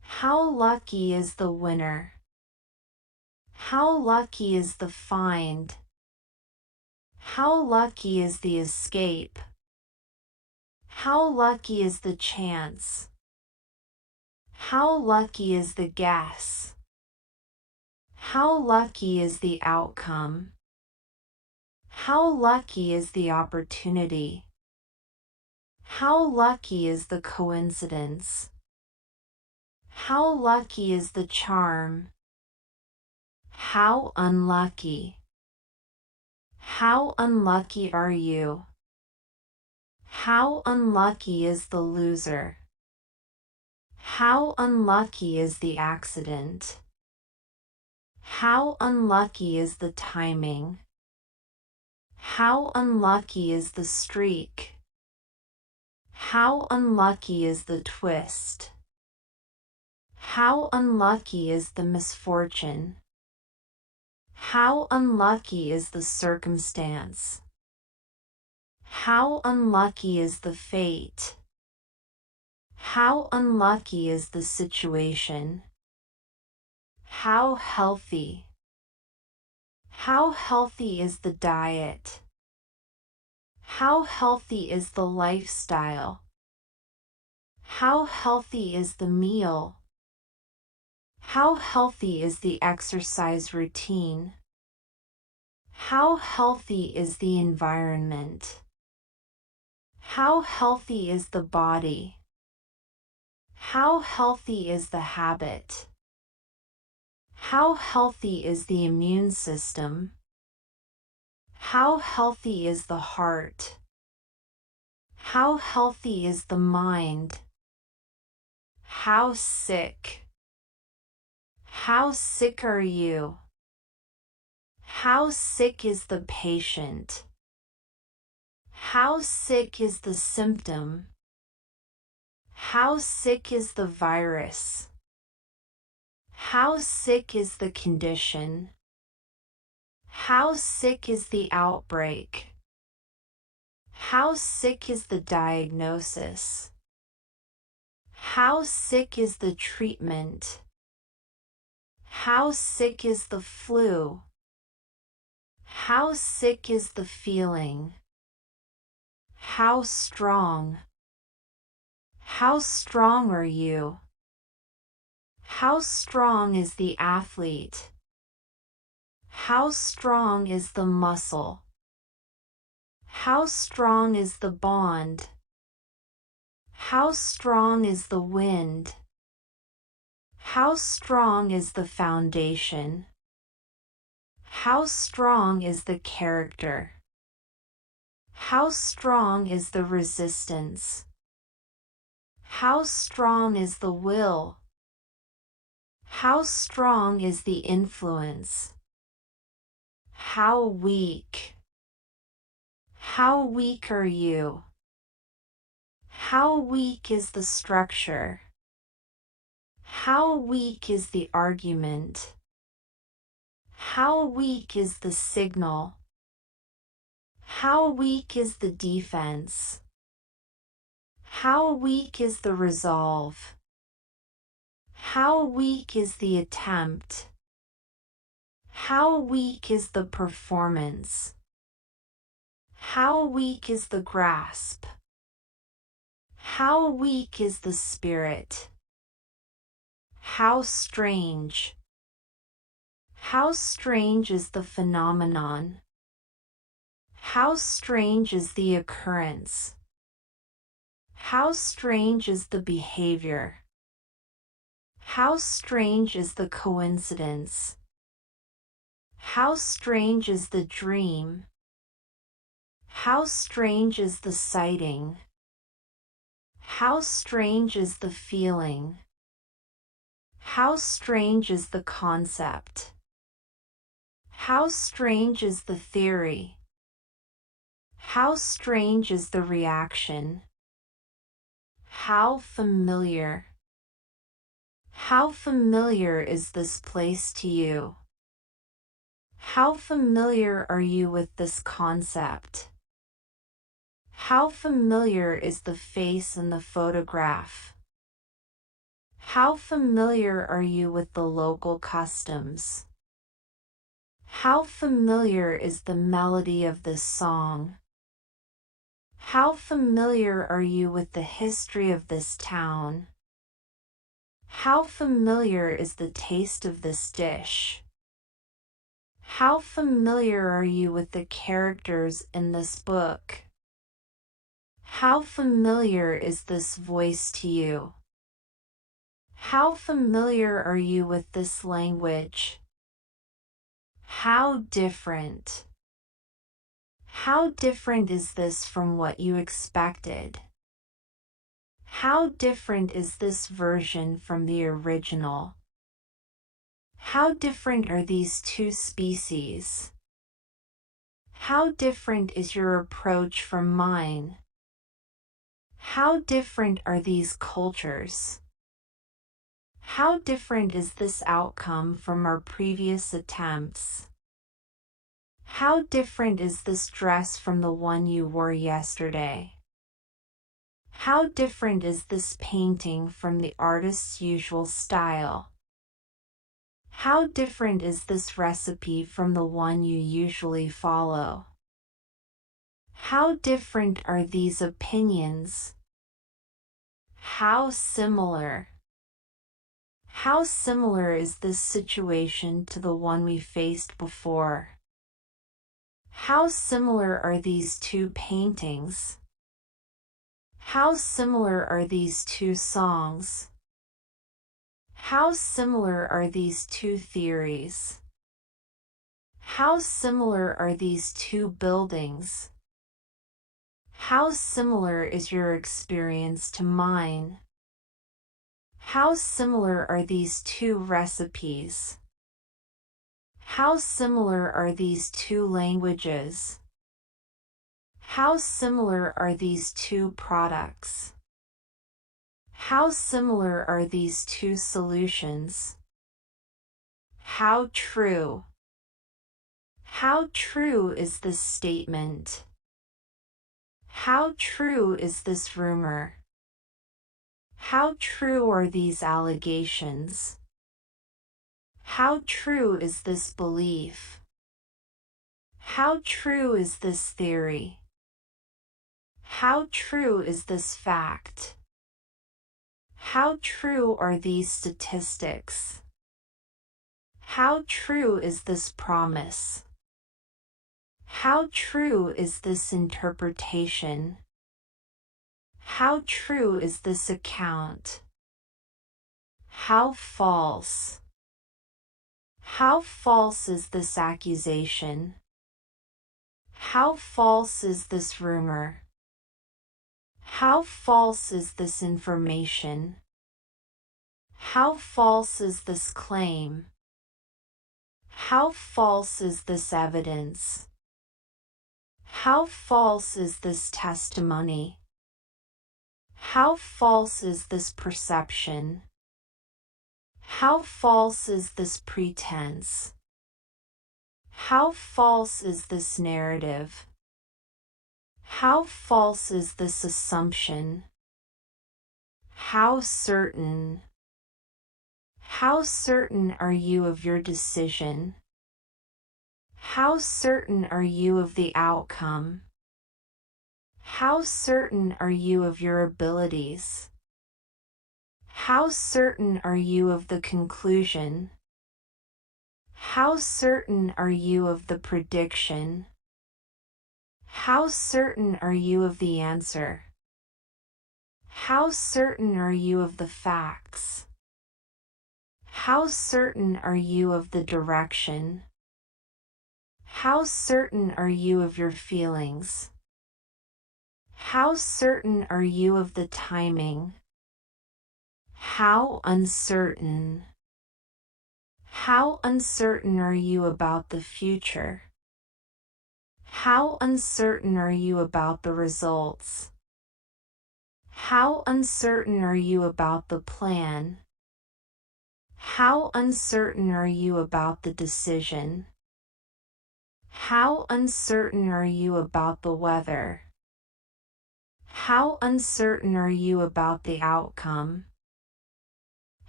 How lucky is the winner? How lucky is the find? How lucky is the escape? How lucky is the chance? How lucky is the guess? How lucky is the outcome? How lucky is the opportunity? How lucky is the coincidence? How lucky is the charm? How unlucky? How unlucky are you? How unlucky is the loser? How unlucky is the accident? How unlucky is the timing? How unlucky is the streak? How unlucky is the twist? How unlucky is the misfortune? How unlucky is the circumstance? How unlucky is the fate? How unlucky is the situation? How healthy? How healthy is the diet? How healthy is the lifestyle? How healthy is the meal? How healthy is the exercise routine? How healthy is the environment? How healthy is the body? How healthy is the habit? How healthy is the immune system? How healthy is the heart? How healthy is the mind? How sick? How sick are you? How sick is the patient? How sick is the symptom? How sick is the virus? How sick is the condition? How sick is the outbreak? How sick is the diagnosis? How sick is the treatment? How sick is the flu? How sick is the feeling? How strong? How strong are you? How strong is the athlete? How strong is the muscle? How strong is the bond? How strong is the wind? How strong is the foundation? How strong is the character? How strong is the resistance? How strong is the will? How strong is the influence? How weak? How weak are you? How weak is the structure? How weak is the argument? How weak is the signal? How weak is the defense? How weak is the resolve? How weak is the attempt? How weak is the performance? How weak is the grasp? How weak is the spirit? How strange? How strange is the phenomenon? How strange is the occurrence? How strange is the behavior? How strange is the coincidence? How strange is the dream? How strange is the sighting? How strange is the feeling? How strange is the concept? How strange is the theory? How strange is the reaction? How familiar? How familiar is this place to you? How familiar are you with this concept? How familiar is the face in the photograph? How familiar are you with the local customs? How familiar is the melody of this song? How familiar are you with the history of this town? How familiar is the taste of this dish? How familiar are you with the characters in this book? How familiar is this voice to you? How familiar are you with this language? How different? How different is this from what you expected? How different is this version from the original? How different are these two species? How different is your approach from mine? How different are these cultures? How different is this outcome from our previous attempts? How different is this dress from the one you wore yesterday? How different is this painting from the artist's usual style? How different is this recipe from the one you usually follow? How different are these opinions? How similar? How similar is this situation to the one we faced before? How similar are these two paintings? How similar are these two songs? How similar are these two theories? How similar are these two buildings? How similar is your experience to mine? How similar are these two recipes? How similar are these two languages? How similar are these two products? How similar are these two solutions? How true? How true is this statement? How true is this rumor? How true are these allegations? How true is this belief? How true is this theory? How true is this fact? How true are these statistics? How true is this promise? How true is this interpretation? How true is this account? How false? How false is this accusation? How false is this rumor? How false is this information? How false is this claim? How false is this evidence? How false is this testimony? How false is this perception? How false is this pretense? How false is this narrative? How false is this assumption? How certain? How certain are you of your decision? How certain are you of the outcome? How certain are you of your abilities? How certain are you of the conclusion? How certain are you of the prediction? How certain are you of the answer? How certain are you of the facts? How certain are you of the direction? How certain are you of your feelings? How certain are you of the timing? How uncertain? How uncertain are you about the future? How uncertain are you about the results? How uncertain are you about the plan? How uncertain are you about the decision? How uncertain are you about the weather? How uncertain are you about the outcome?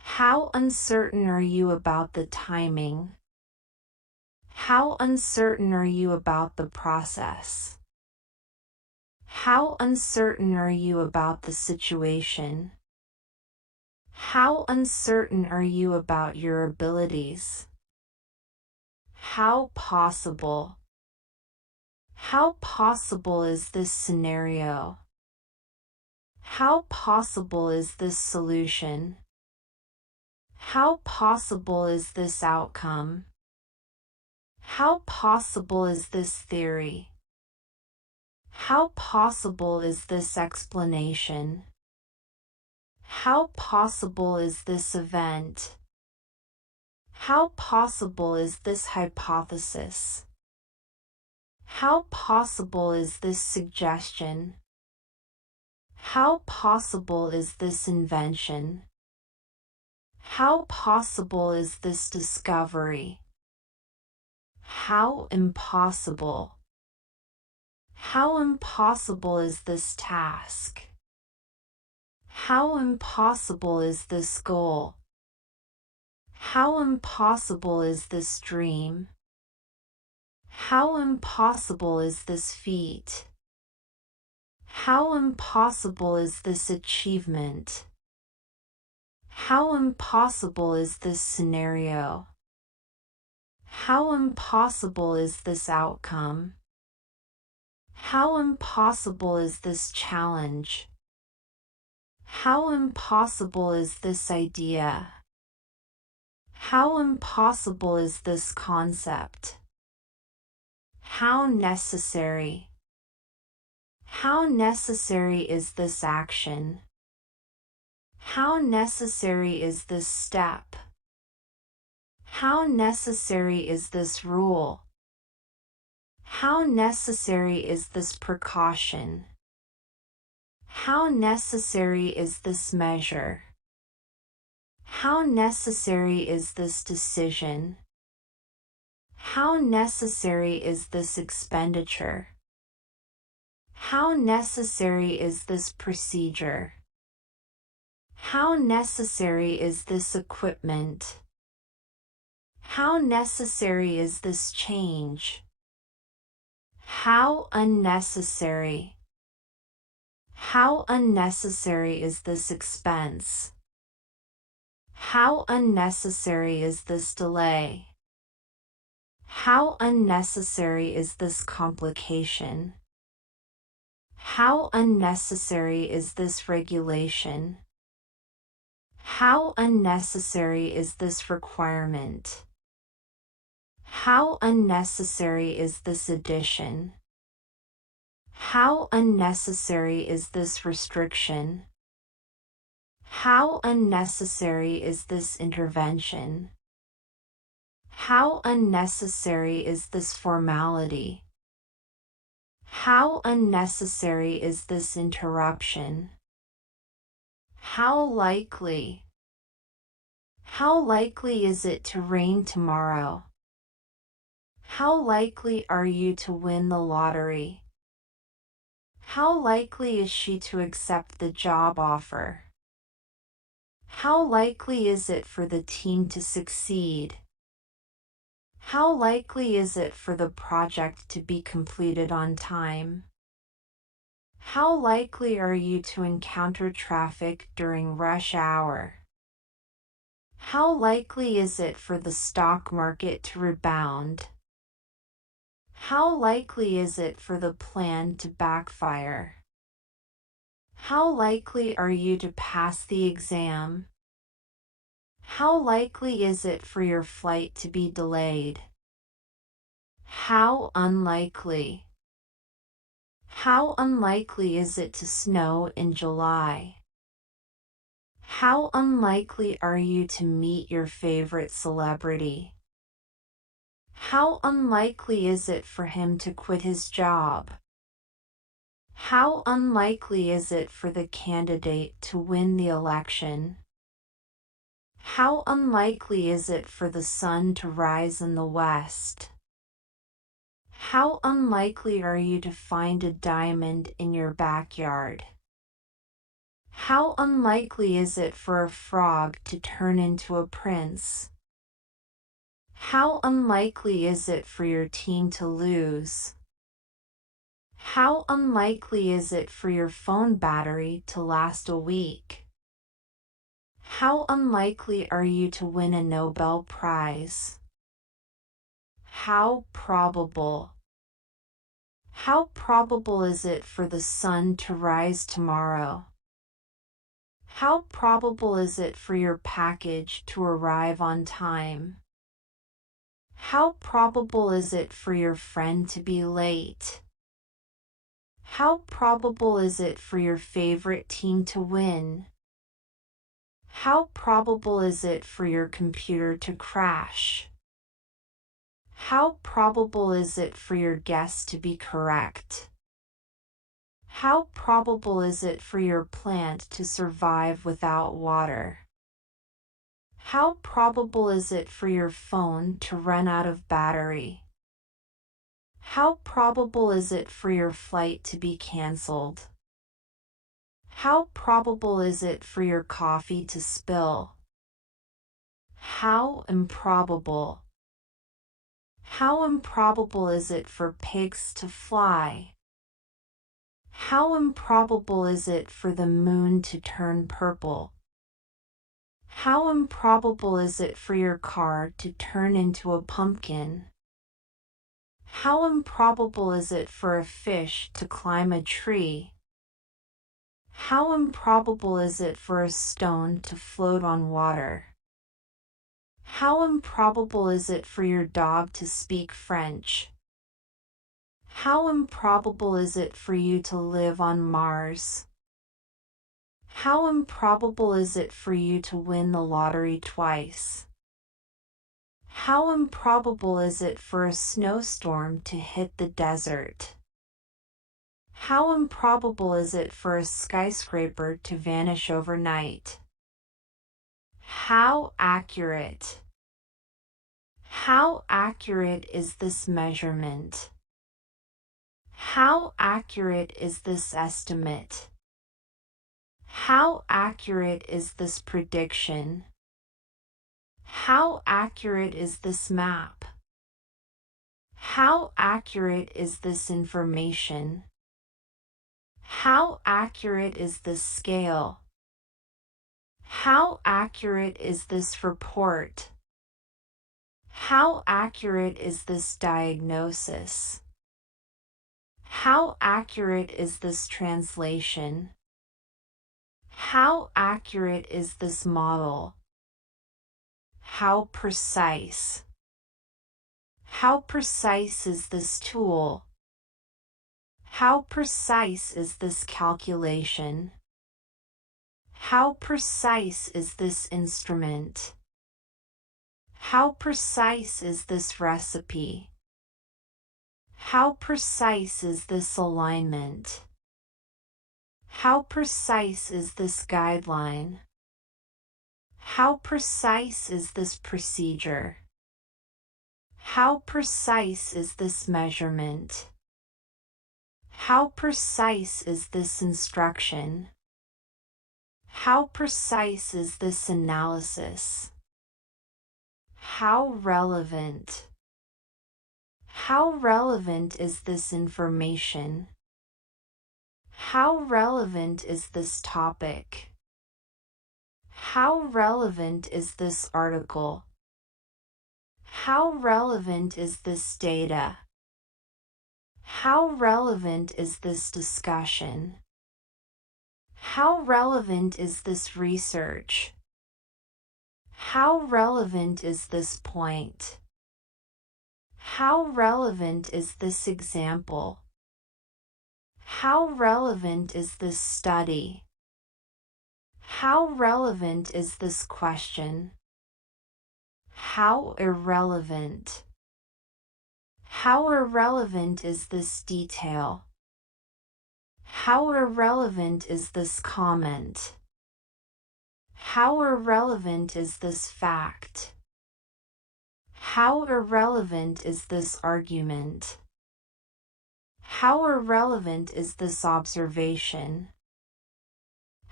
How uncertain are you about the timing? How uncertain are you about the process? How uncertain are you about the situation? How uncertain are you about your abilities? How possible? How possible is this scenario? How possible is this solution? How possible is this outcome? How possible is this theory? How possible is this explanation? How possible is this event? How possible is this hypothesis? How possible is this suggestion? How possible is this invention? How possible is this discovery? How impossible? How impossible is this task? How impossible is this goal? How impossible is this dream? How impossible is this feat? How impossible is this achievement? How impossible is this scenario? How impossible is this outcome? How impossible is this challenge? How impossible is this idea? How impossible is this concept? How necessary? How necessary is this action? How necessary is this step? How necessary is this rule? How necessary is this precaution? How necessary is this measure? How necessary is this decision? How necessary is this expenditure? How necessary is this procedure? How necessary is this equipment? How necessary is this change? How unnecessary? How unnecessary is this expense? How unnecessary is this delay? How unnecessary is this complication? How unnecessary is this regulation? How unnecessary is this requirement? How unnecessary is this addition? How unnecessary is this restriction? How unnecessary is this intervention? How unnecessary is this formality? How unnecessary is this interruption? How likely? How likely is it to rain tomorrow? How likely are you to win the lottery? How likely is she to accept the job offer? How likely is it for the team to succeed? How likely is it for the project to be completed on time? How likely are you to encounter traffic during rush hour? How likely is it for the stock market to rebound? How likely is it for the plan to backfire? How likely are you to pass the exam? How likely is it for your flight to be delayed? How unlikely? How unlikely is it to snow in July? How unlikely are you to meet your favorite celebrity? How unlikely is it for him to quit his job? How unlikely is it for the candidate to win the election? How unlikely is it for the sun to rise in the west? How unlikely are you to find a diamond in your backyard? How unlikely is it for a frog to turn into a prince? How unlikely is it for your team to lose? How unlikely is it for your phone battery to last a week? How unlikely are you to win a Nobel Prize? How probable? How probable is it for the sun to rise tomorrow? How probable is it for your package to arrive on time? How probable is it for your friend to be late? How probable is it for your favorite team to win? How probable is it for your computer to crash? How probable is it for your guess to be correct? How probable is it for your plant to survive without water? How probable is it for your phone to run out of battery? How probable is it for your flight to be cancelled? How probable is it for your coffee to spill? How improbable? How improbable is it for pigs to fly? How improbable is it for the moon to turn purple? How improbable is it for your car to turn into a pumpkin? How improbable is it for a fish to climb a tree? How improbable is it for a stone to float on water? How improbable is it for your dog to speak French? How improbable is it for you to live on Mars? How improbable is it for you to win the lottery twice? How improbable is it for a snowstorm to hit the desert? How improbable is it for a skyscraper to vanish overnight? How accurate? How accurate is this measurement? How accurate is this estimate? How accurate is this prediction? How accurate is this map? How accurate is this information? How accurate is this scale? How accurate is this report? How accurate is this diagnosis? How accurate is this translation? How accurate is this model? How precise? How precise is this tool? How precise is this calculation? How precise is this instrument? How precise is this recipe? How precise is this alignment? How precise is this guideline? How precise is this procedure? How precise is this measurement? How precise is this instruction? How precise is this analysis? How relevant? How relevant is this information? How relevant is this topic? How relevant is this article? How relevant is this data? How relevant is this discussion? How relevant is this research? How relevant is this point? How relevant is this example? How relevant is this study? How relevant is this question? How irrelevant? How irrelevant is this detail? How irrelevant is this comment? How irrelevant is this fact? How irrelevant is this argument? How irrelevant is this observation?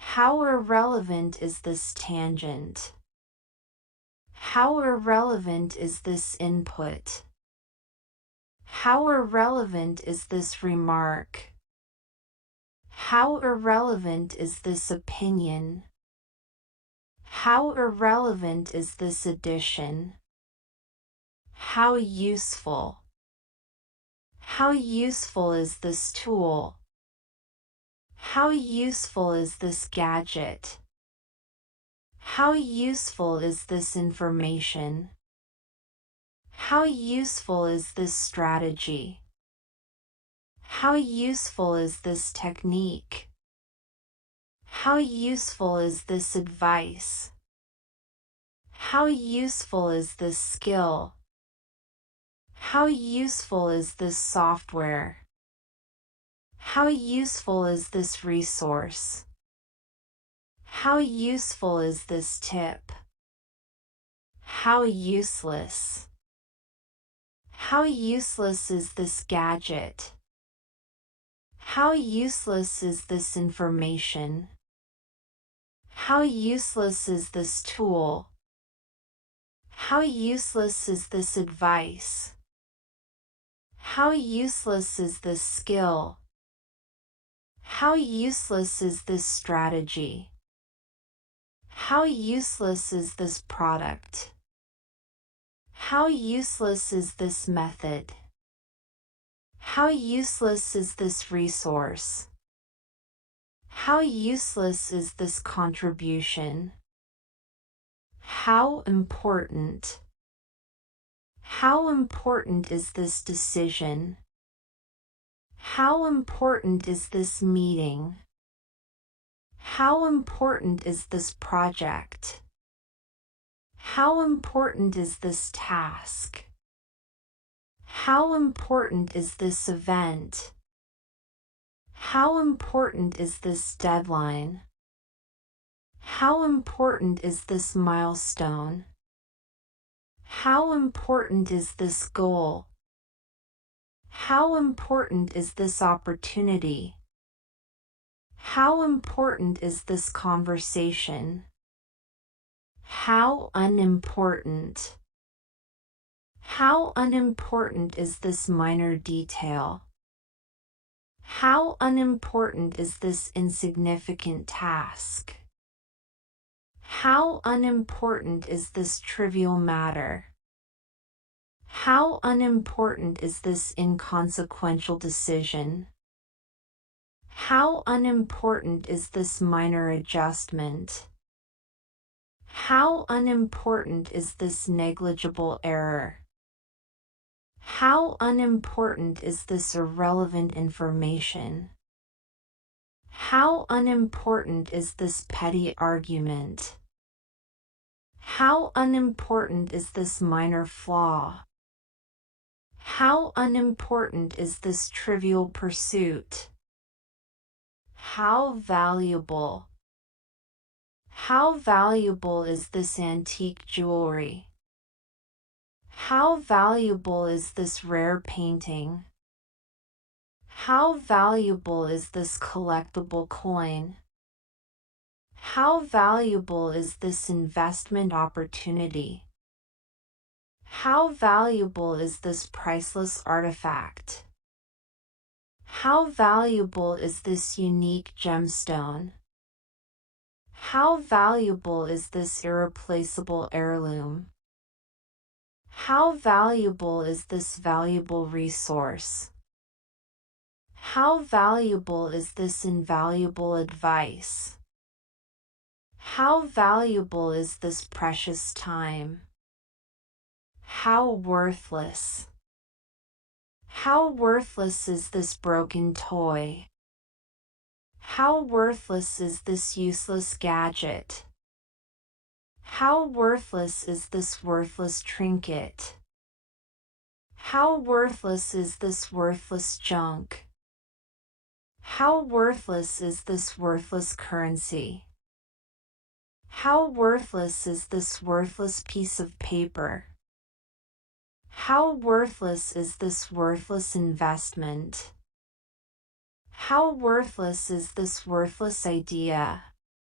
How irrelevant is this tangent? How irrelevant is this input? How irrelevant is this remark? How irrelevant is this opinion? How irrelevant is this addition? How useful? How useful is this tool? How useful is this gadget? How useful is this information? How useful is this strategy? How useful is this technique? How useful is this advice? How useful is this skill? How useful is this software? How useful is this resource? How useful is this tip? How useless? How useless is this gadget? How useless is this information? How useless is this tool? How useless is this advice? How useless is this skill? How useless is this strategy? How useless is this product? How useless is this method? How useless is this resource? How useless is this contribution? How important? How important is this decision? How important is this meeting? How important is this project? How important is this task? How important is this event? How important is this deadline? How important is this milestone? How important is this goal? How important is this opportunity? How important is this conversation? How unimportant? How unimportant is this minor detail? How unimportant is this insignificant task? How unimportant is this trivial matter? How unimportant is this inconsequential decision? How unimportant is this minor adjustment? How unimportant is this negligible error? How unimportant is this irrelevant information? How unimportant is this petty argument? How unimportant is this minor flaw? How unimportant is this trivial pursuit? How valuable? How valuable is this antique jewelry? How valuable is this rare painting? How valuable is this collectible coin? How valuable is this investment opportunity? How valuable is this priceless artifact? How valuable is this unique gemstone? How valuable is this irreplaceable heirloom? How valuable is this valuable resource? How valuable is this invaluable advice? How valuable is this precious time? How worthless? How worthless is this broken toy? How worthless is this useless gadget? How worthless is this worthless trinket? How worthless is this worthless junk? How worthless is this worthless currency? How worthless is this worthless piece of paper? How worthless is this worthless investment? How worthless is this worthless idea?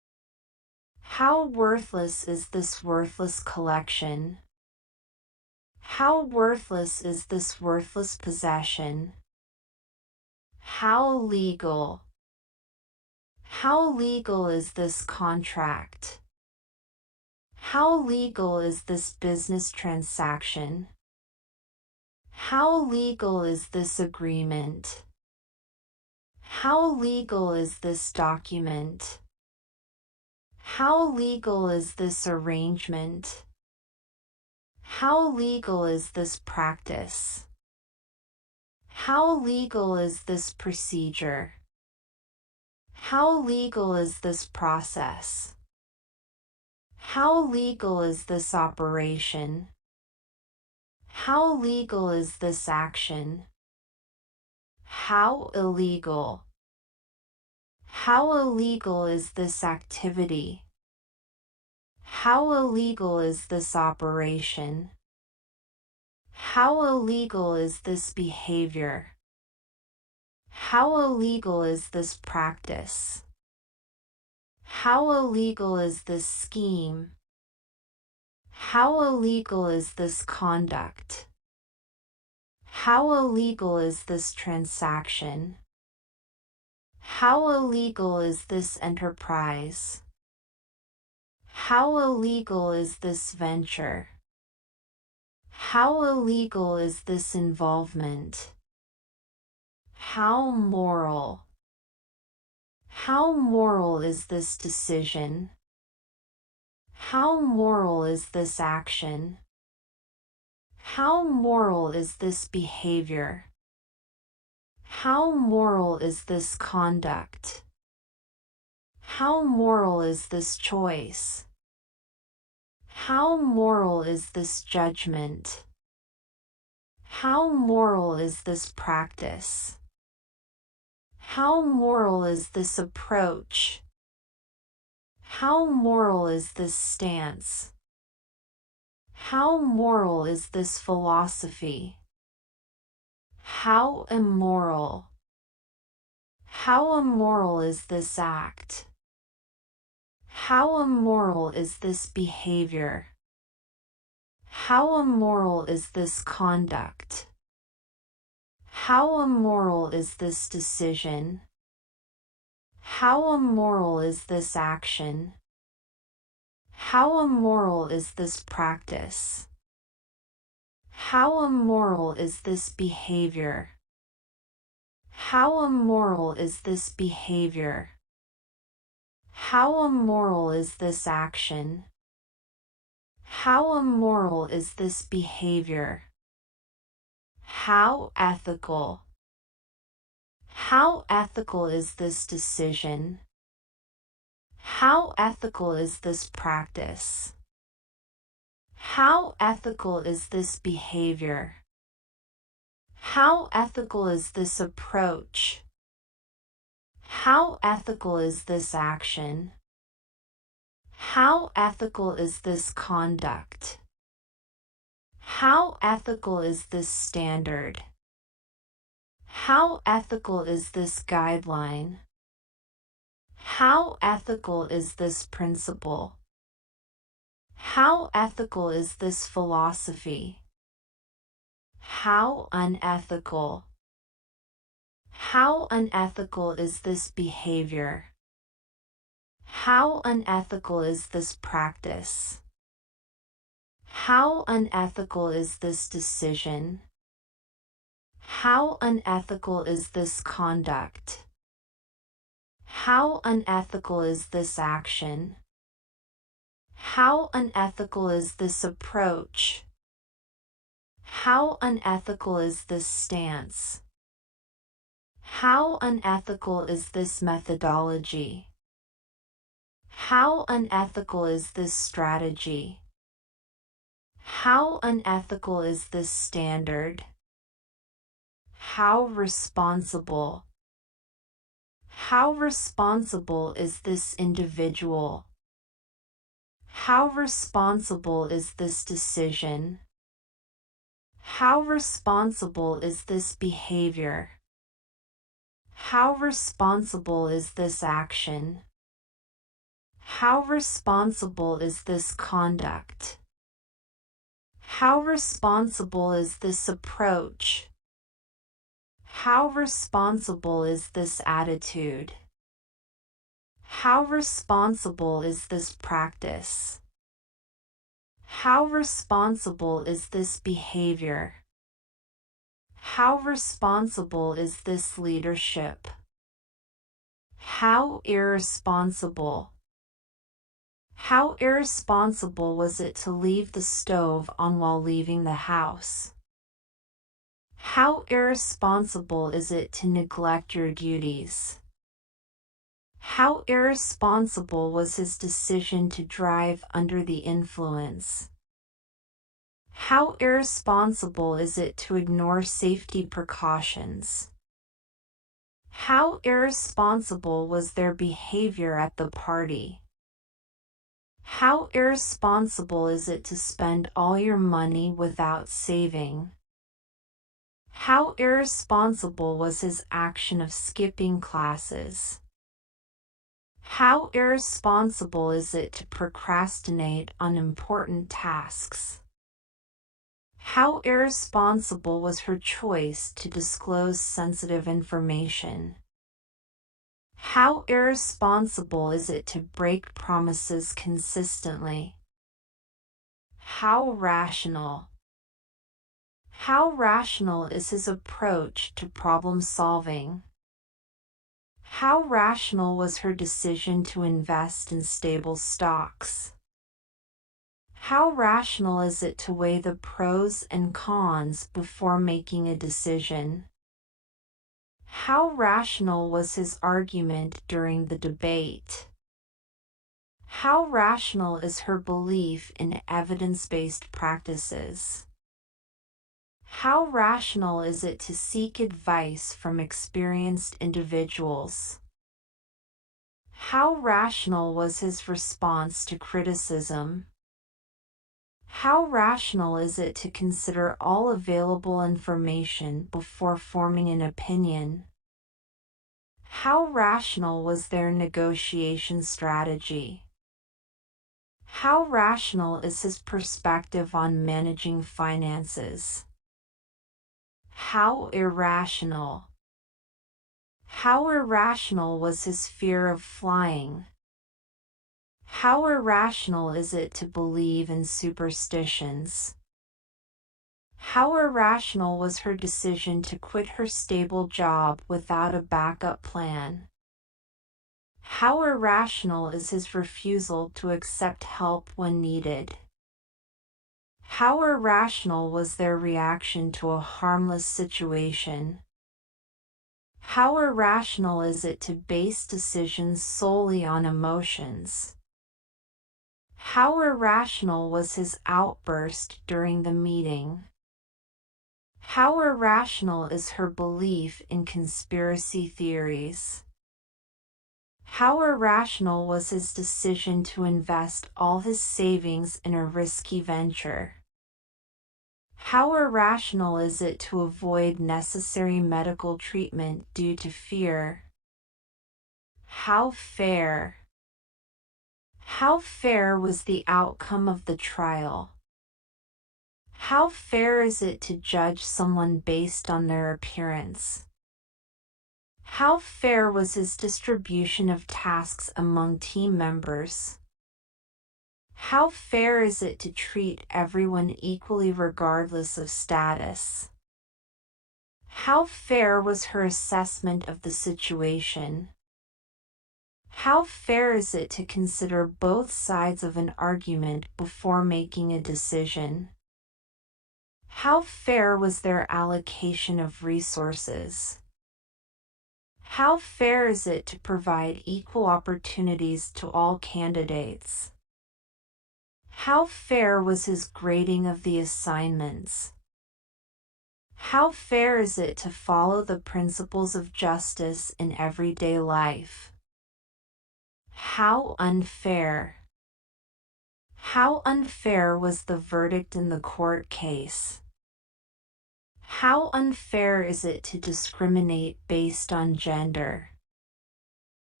How worthless is this worthless collection? How worthless is this worthless possession? How legal? How legal is this contract? How legal is this business transaction? How legal is this agreement? How legal is this document? How legal is this arrangement? How legal is this practice? How legal is this procedure? How legal is this process? How legal is this operation? How legal is this action? How illegal? How illegal is this activity? How illegal is this operation? How illegal is this behavior? How illegal is this practice? How illegal is this scheme? How illegal is this conduct? How illegal is this transaction? How illegal is this enterprise? How illegal is this venture? How illegal is this involvement? How moral? How moral is this decision? How moral is this action? How moral is this behavior? How moral is this conduct? How moral is this choice? How moral is this judgment? How moral is this practice? How moral is this approach? How moral is this stance? How moral is this philosophy? How immoral? How immoral is this act? How immoral is this behavior? How immoral is this conduct? How immoral is this decision? How immoral is this action? How immoral is this practice? How immoral is this behavior? How immoral is this behavior? How immoral is this action? How immoral is this behavior? How ethical? How ethical is this decision? How ethical is this practice? How ethical is this behavior? How ethical is this approach? How ethical is this action? How ethical is this conduct? How ethical is this standard? How ethical is this guideline? How ethical is this principle? How ethical is this philosophy? How unethical? How unethical is this behavior? How unethical is this practice? How unethical is this decision? How unethical is this conduct? How unethical is this action? How unethical is this approach? How unethical is this stance? How unethical is this methodology? How unethical is this strategy? How unethical is this standard? How responsible? How responsible is this individual? How responsible is this decision? How responsible is this behavior? How responsible is this action? How responsible is this conduct? How responsible is this approach? How responsible is this attitude? How responsible is this practice? How responsible is this behavior? How responsible is this leadership? How irresponsible? How irresponsible was it to leave the stove on while leaving the house? How irresponsible is it to neglect your duties? How irresponsible was his decision to drive under the influence? How irresponsible is it to ignore safety precautions? How irresponsible was their behavior at the party? How irresponsible is it to spend all your money without saving? How irresponsible was his action of skipping classes? How irresponsible is it to procrastinate on important tasks? How irresponsible was her choice to disclose sensitive information? How irresponsible is it to break promises consistently? How rational? How rational is his approach to problem solving? How rational was her decision to invest in stable stocks? How rational is it to weigh the pros and cons before making a decision? How rational was his argument during the debate? How rational is her belief in evidence-based practices? How rational is it to seek advice from experienced individuals? How rational was his response to criticism? How rational is it to consider all available information before forming an opinion? How rational was their negotiation strategy? How rational is his perspective on managing finances? How irrational? How irrational was his fear of flying? How irrational is it to believe in superstitions? How irrational was her decision to quit her stable job without a backup plan? How irrational is his refusal to accept help when needed? How irrational was their reaction to a harmless situation? How irrational is it to base decisions solely on emotions? How irrational was his outburst during the meeting? How irrational is her belief in conspiracy theories? How irrational was his decision to invest all his savings in a risky venture? How irrational is it to avoid necessary medical treatment due to fear? How fair? How fair was the outcome of the trial? How fair is it to judge someone based on their appearance? How fair was his distribution of tasks among team members? How fair is it to treat everyone equally regardless of status? How fair was her assessment of the situation? How fair is it to consider both sides of an argument before making a decision? How fair was their allocation of resources? How fair is it to provide equal opportunities to all candidates? How fair was his grading of the assignments? How fair is it to follow the principles of justice in everyday life? How unfair? How unfair was the verdict in the court case? How unfair is it to discriminate based on gender?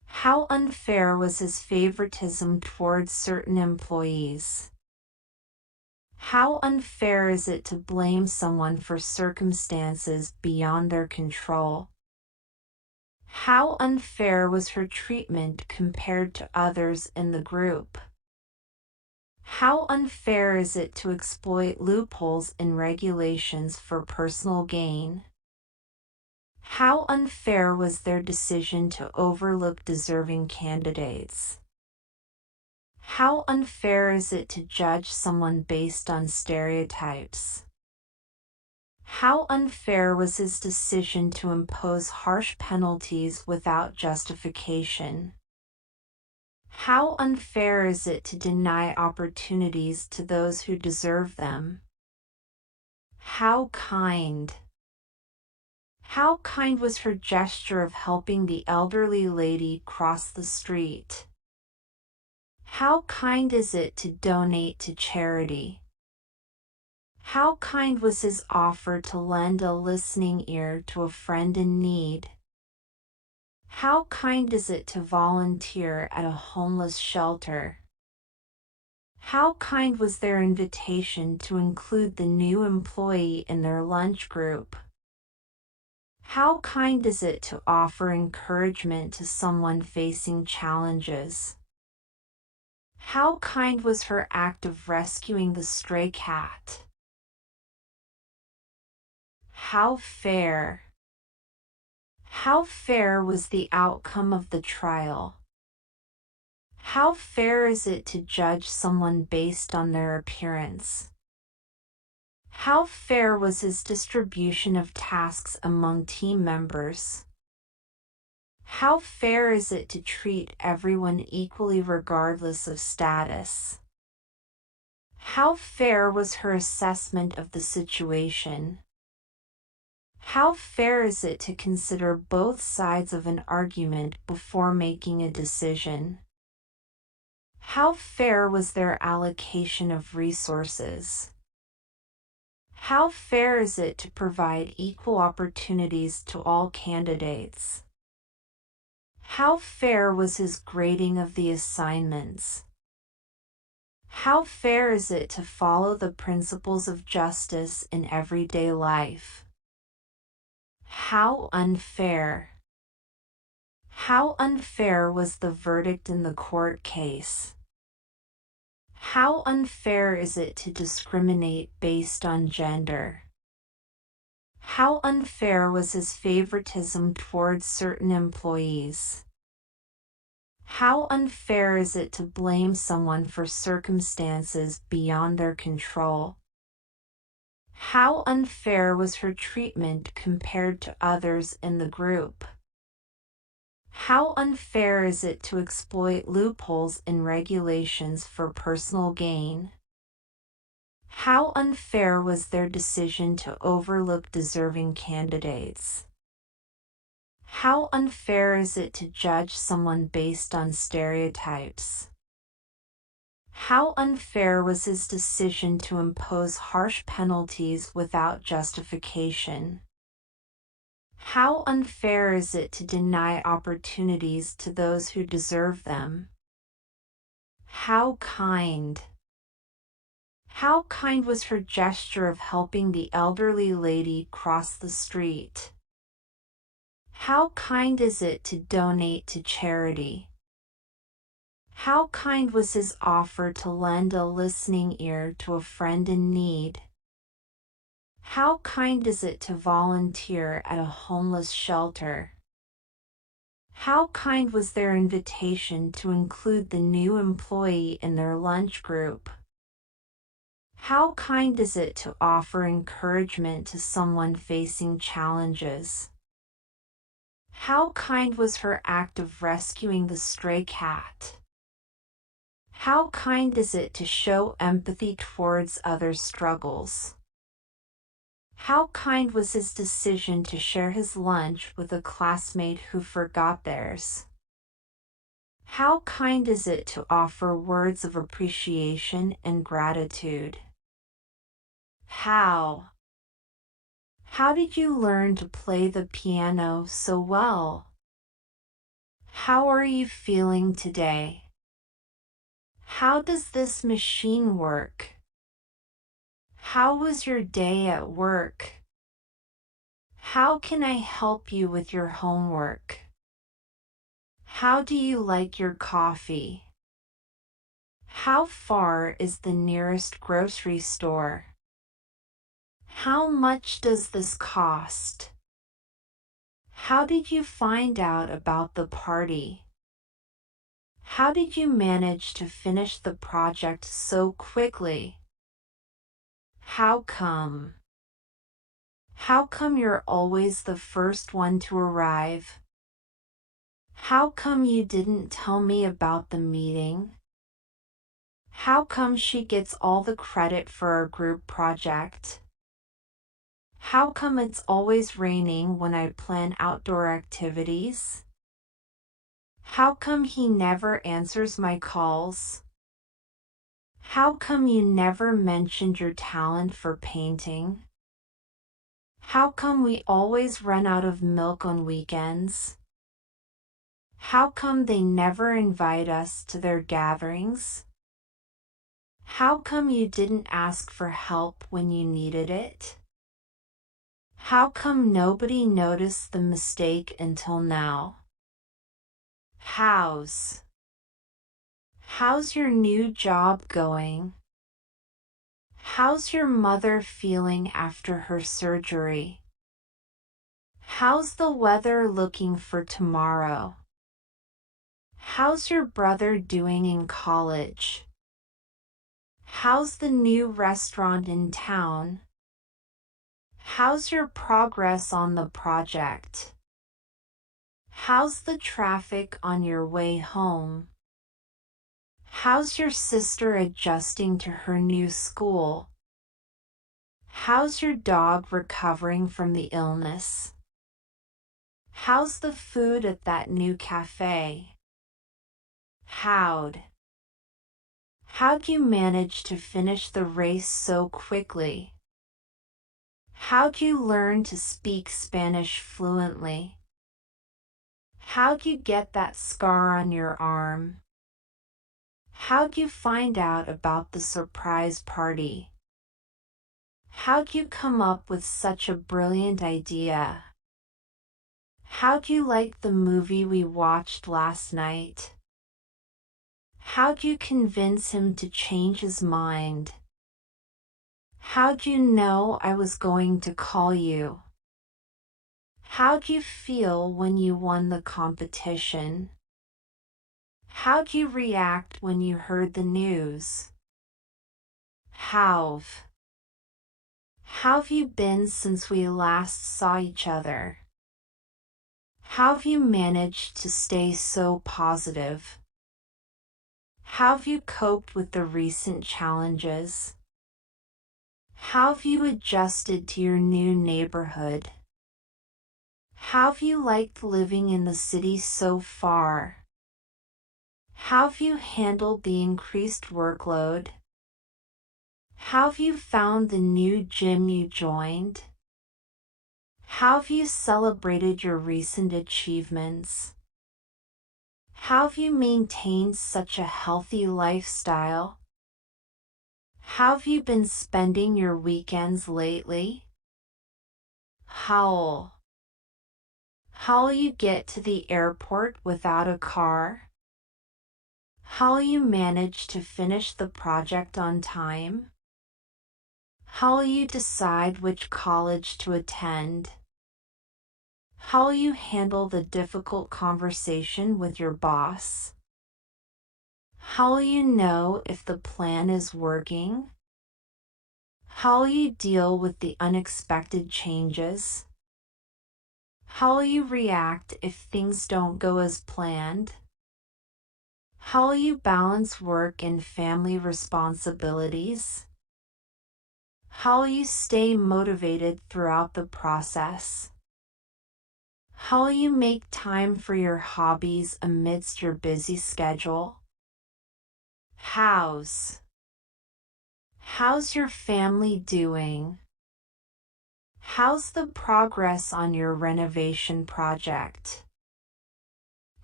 How unfair was his favoritism towards certain employees? How unfair is it to blame someone for circumstances beyond their control? How unfair was her treatment compared to others in the group? How unfair is it to exploit loopholes in regulations for personal gain? How unfair was their decision to overlook deserving candidates? How unfair is it to judge someone based on stereotypes? How unfair was his decision to impose harsh penalties without justification? How unfair is it to deny opportunities to those who deserve them? How kind. How kind was her gesture of helping the elderly lady cross the street? How kind is it to donate to charity? How kind was his offer to lend a listening ear to a friend in need? How kind is it to volunteer at a homeless shelter? How kind was their invitation to include the new employee in their lunch group? How kind is it to offer encouragement to someone facing challenges? How kind was her act of rescuing the stray cat? How fair. How fair was the outcome of the trial? How fair is it to judge someone based on their appearance? How fair was his distribution of tasks among team members? How fair is it to treat everyone equally regardless of status? How fair was her assessment of the situation? How fair is it to consider both sides of an argument before making a decision? How fair was their allocation of resources? How fair is it to provide equal opportunities to all candidates? How fair was his grading of the assignments? How fair is it to follow the principles of justice in everyday life? How unfair. How unfair was the verdict in the court case? How unfair is it to discriminate based on gender? How unfair was his favoritism towards certain employees? How unfair is it to blame someone for circumstances beyond their control? How unfair was her treatment compared to others in the group? How unfair is it to exploit loopholes in regulations for personal gain? How unfair was their decision to overlook deserving candidates? How unfair is it to judge someone based on stereotypes? How unfair was his decision to impose harsh penalties without justification? How unfair is it to deny opportunities to those who deserve them? How kind. How kind was her gesture of helping the elderly lady cross the street? How kind is it to donate to charity? How kind was his offer to lend a listening ear to a friend in need? How kind is it to volunteer at a homeless shelter? How kind was their invitation to include the new employee in their lunch group? How kind is it to offer encouragement to someone facing challenges? How kind was her act of rescuing the stray cat? How kind is it to show empathy towards others' struggles? How kind was his decision to share his lunch with a classmate who forgot theirs? How kind is it to offer words of appreciation and gratitude? How? How did you learn to play the piano so well? How are you feeling today? How does this machine work? How was your day at work? How can I help you with your homework? How do you like your coffee? How far is the nearest grocery store? How much does this cost? How did you find out about the party? How did you manage to finish the project so quickly? How come? How come you're always the first one to arrive? How come you didn't tell me about the meeting? How come she gets all the credit for our group project? How come it's always raining when I plan outdoor activities? How come he never answers my calls? How come you never mentioned your talent for painting? How come we always run out of milk on weekends? How come they never invite us to their gatherings? How come you didn't ask for help when you needed it? How come nobody noticed the mistake until now? How's your new job going? How's your mother feeling after her surgery? How's the weather looking for tomorrow? How's your brother doing in college? How's the new restaurant in town? How's your progress on the project? How's the traffic on your way home? How's your sister adjusting to her new school? How's your dog recovering from the illness? How's the food at that new cafe? How'd you manage to finish the race so quickly? How'd you learn to speak Spanish fluently? How'd you get that scar on your arm? How'd you find out about the surprise party? How'd you come up with such a brilliant idea? How'd you like the movie we watched last night? How'd you convince him to change his mind? How'd you know I was going to call you? How'd you feel when you won the competition? How'd you react when you heard the news? How've you been since we last saw each other? How've you managed to stay so positive? How've you coped with the recent challenges? How've you adjusted to your new neighborhood? How've you liked living in the city so far? How've you handled the increased workload? How've you found the new gym you joined? How've you celebrated your recent achievements? How've you maintained such a healthy lifestyle? How've you been spending your weekends lately? How'll you get to the airport without a car? How'll you manage to finish the project on time? How'll you decide which college to attend? How'll you handle the difficult conversation with your boss? How'll you know if the plan is working? How'll you deal with the unexpected changes? How'll you react if things don't go as planned? How'll you balance work and family responsibilities? How'll you stay motivated throughout the process? How'll you make time for your hobbies amidst your busy schedule? How's your family doing? How's the progress on your renovation project?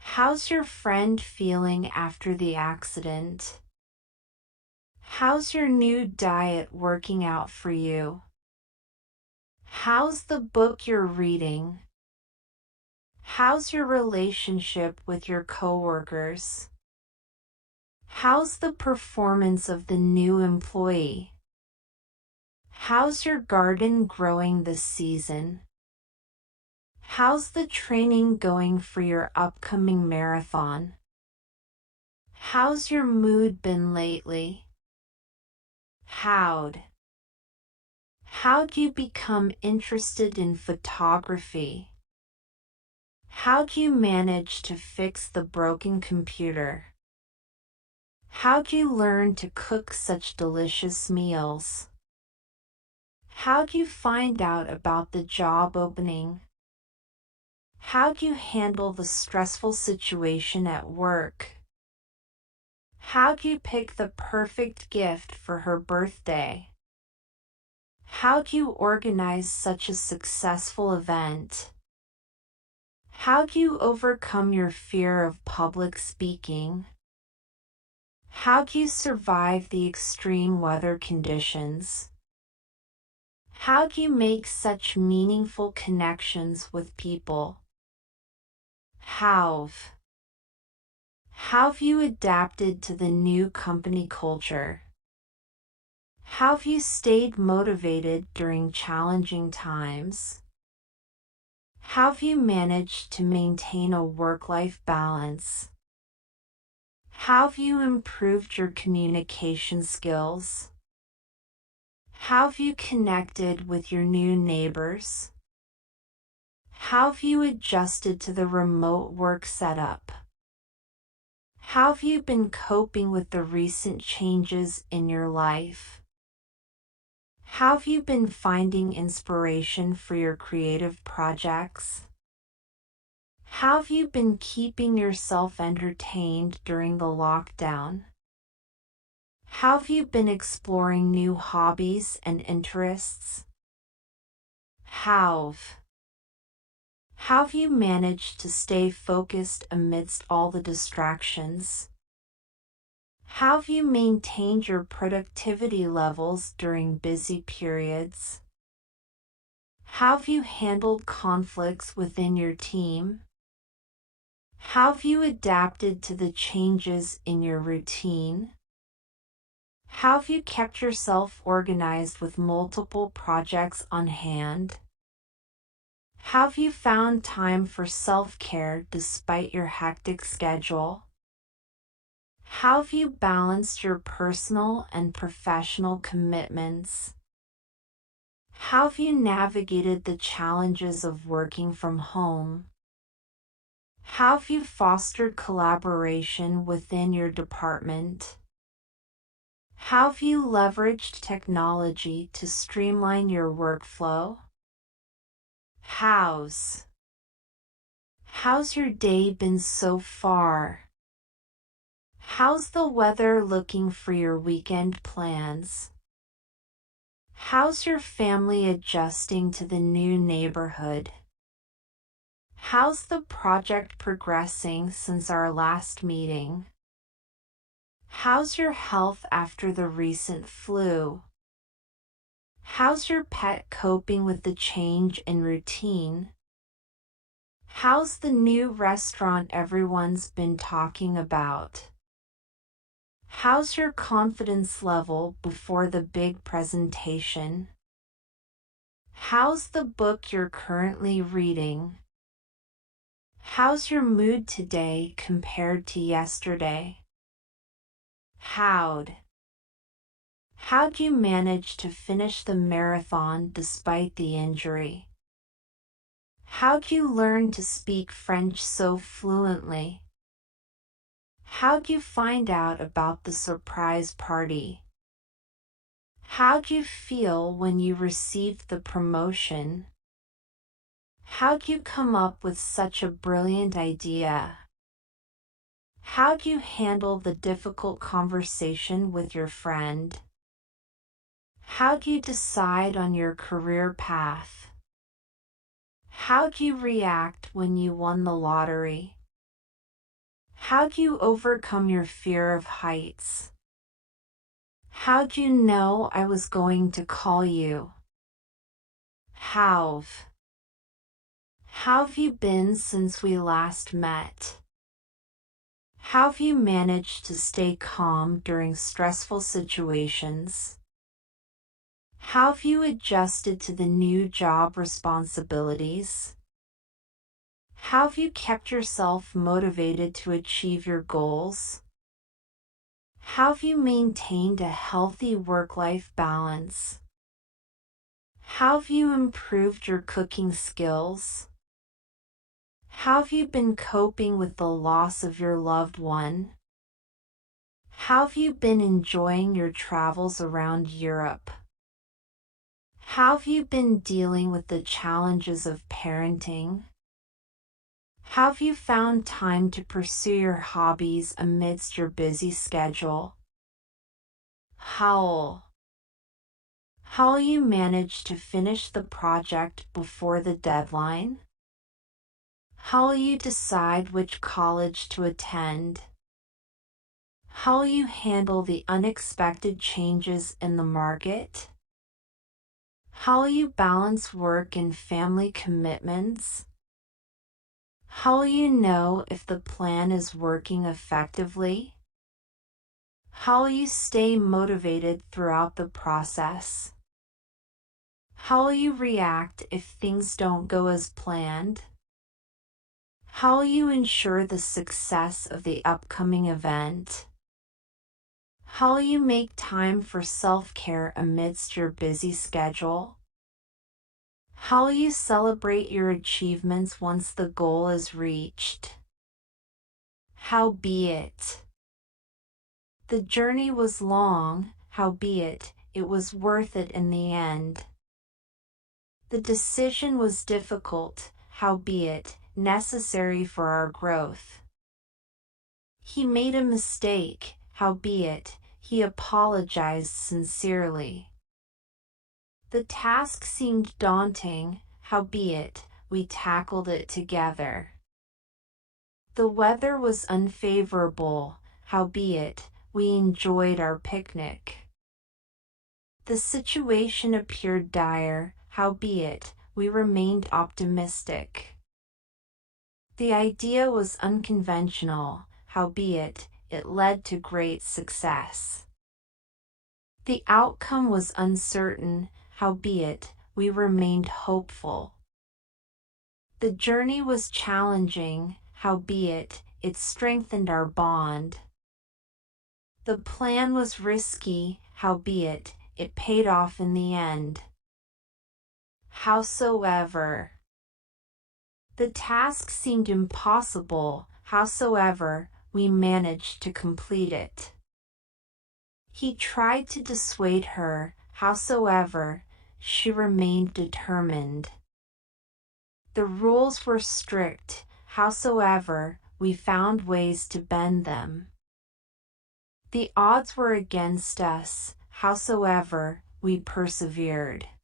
How's your friend feeling after the accident? How's your new diet working out for you? How's the book you're reading? How's your relationship with your coworkers? How's the performance of the new employee? How's your garden growing this season? How's the training going for your upcoming marathon? How's your mood been lately? How'd you become interested in photography? How'd you manage to fix the broken computer? How'd you learn to cook such delicious meals? How'd you find out about the job opening? How'd you handle the stressful situation at work? How'd you pick the perfect gift for her birthday? How'd you organize such a successful event? How'd you overcome your fear of public speaking? How'd you survive the extreme weather conditions? How'd you make such meaningful connections with people? How've you adapted to the new company culture? How've you stayed motivated during challenging times? How've you managed to maintain a work-life balance? How've you improved your communication skills? How've you connected with your new neighbors? How've you adjusted to the remote work setup? How've you been coping with the recent changes in your life? How've you been finding inspiration for your creative projects? How've you been keeping yourself entertained during the lockdown? How've you been exploring new hobbies and interests? How've you managed to stay focused amidst all the distractions? How've you maintained your productivity levels during busy periods? How've you handled conflicts within your team? How've you adapted to the changes in your routine? How've you kept yourself organized with multiple projects on hand? How've you found time for self-care despite your hectic schedule? How've you balanced your personal and professional commitments? How've you navigated the challenges of working from home? How've you fostered collaboration within your department? How've you leveraged technology to streamline your workflow? How's your day been so far? How's the weather looking for your weekend plans? How's your family adjusting to the new neighborhood? How's the project progressing since our last meeting? How's your health after the recent flu? How's your pet coping with the change in routine? How's the new restaurant everyone's been talking about? How's your confidence level before the big presentation? How's the book you're currently reading? How's your mood today compared to yesterday? How'd you manage to finish the marathon despite the injury? How'd you learn to speak French so fluently? How'd you find out about the surprise party? How'd you feel when you received the promotion? How'd you come up with such a brilliant idea? How'd you handle the difficult conversation with your friend? How'd you decide on your career path? How'd you react when you won the lottery? How'd you overcome your fear of heights? How'd you know I was going to call you? How've you been since we last met? How've you managed to stay calm during stressful situations? How've you adjusted to the new job responsibilities? How've you kept yourself motivated to achieve your goals? How've you maintained a healthy work-life balance? How've you improved your cooking skills? How've you been coping with the loss of your loved one? How've you been enjoying your travels around Europe? How've you been dealing with the challenges of parenting? How've you found time to pursue your hobbies amidst your busy schedule? How'll you manage to finish the project before the deadline? How'll you decide which college to attend? How'll you handle the unexpected changes in the market? How'll you balance work and family commitments? How'll you know if the plan is working effectively? How'll you stay motivated throughout the process? How'll you react if things don't go as planned? How'll you ensure the success of the upcoming event? How'll you make time for self-care amidst your busy schedule? How'll you celebrate your achievements once the goal is reached? Howbeit, the journey was long, howbeit, it was worth it in the end. The decision was difficult, howbeit, necessary for our growth. He made a mistake, howbeit, he apologized sincerely. The task seemed daunting, howbeit, we tackled it together. The weather was unfavorable, howbeit, we enjoyed our picnic. The situation appeared dire, howbeit, we remained optimistic. The idea was unconventional, howbeit, it led to great success. The outcome was uncertain, howbeit, we remained hopeful. The journey was challenging, howbeit, it strengthened our bond. The plan was risky, howbeit, it paid off in the end. Howsoever, the task seemed impossible, howsoever, we managed to complete it. He tried to dissuade her, howsoever, she remained determined. The rules were strict, howsoever, we found ways to bend them. The odds were against us, howsoever, we persevered.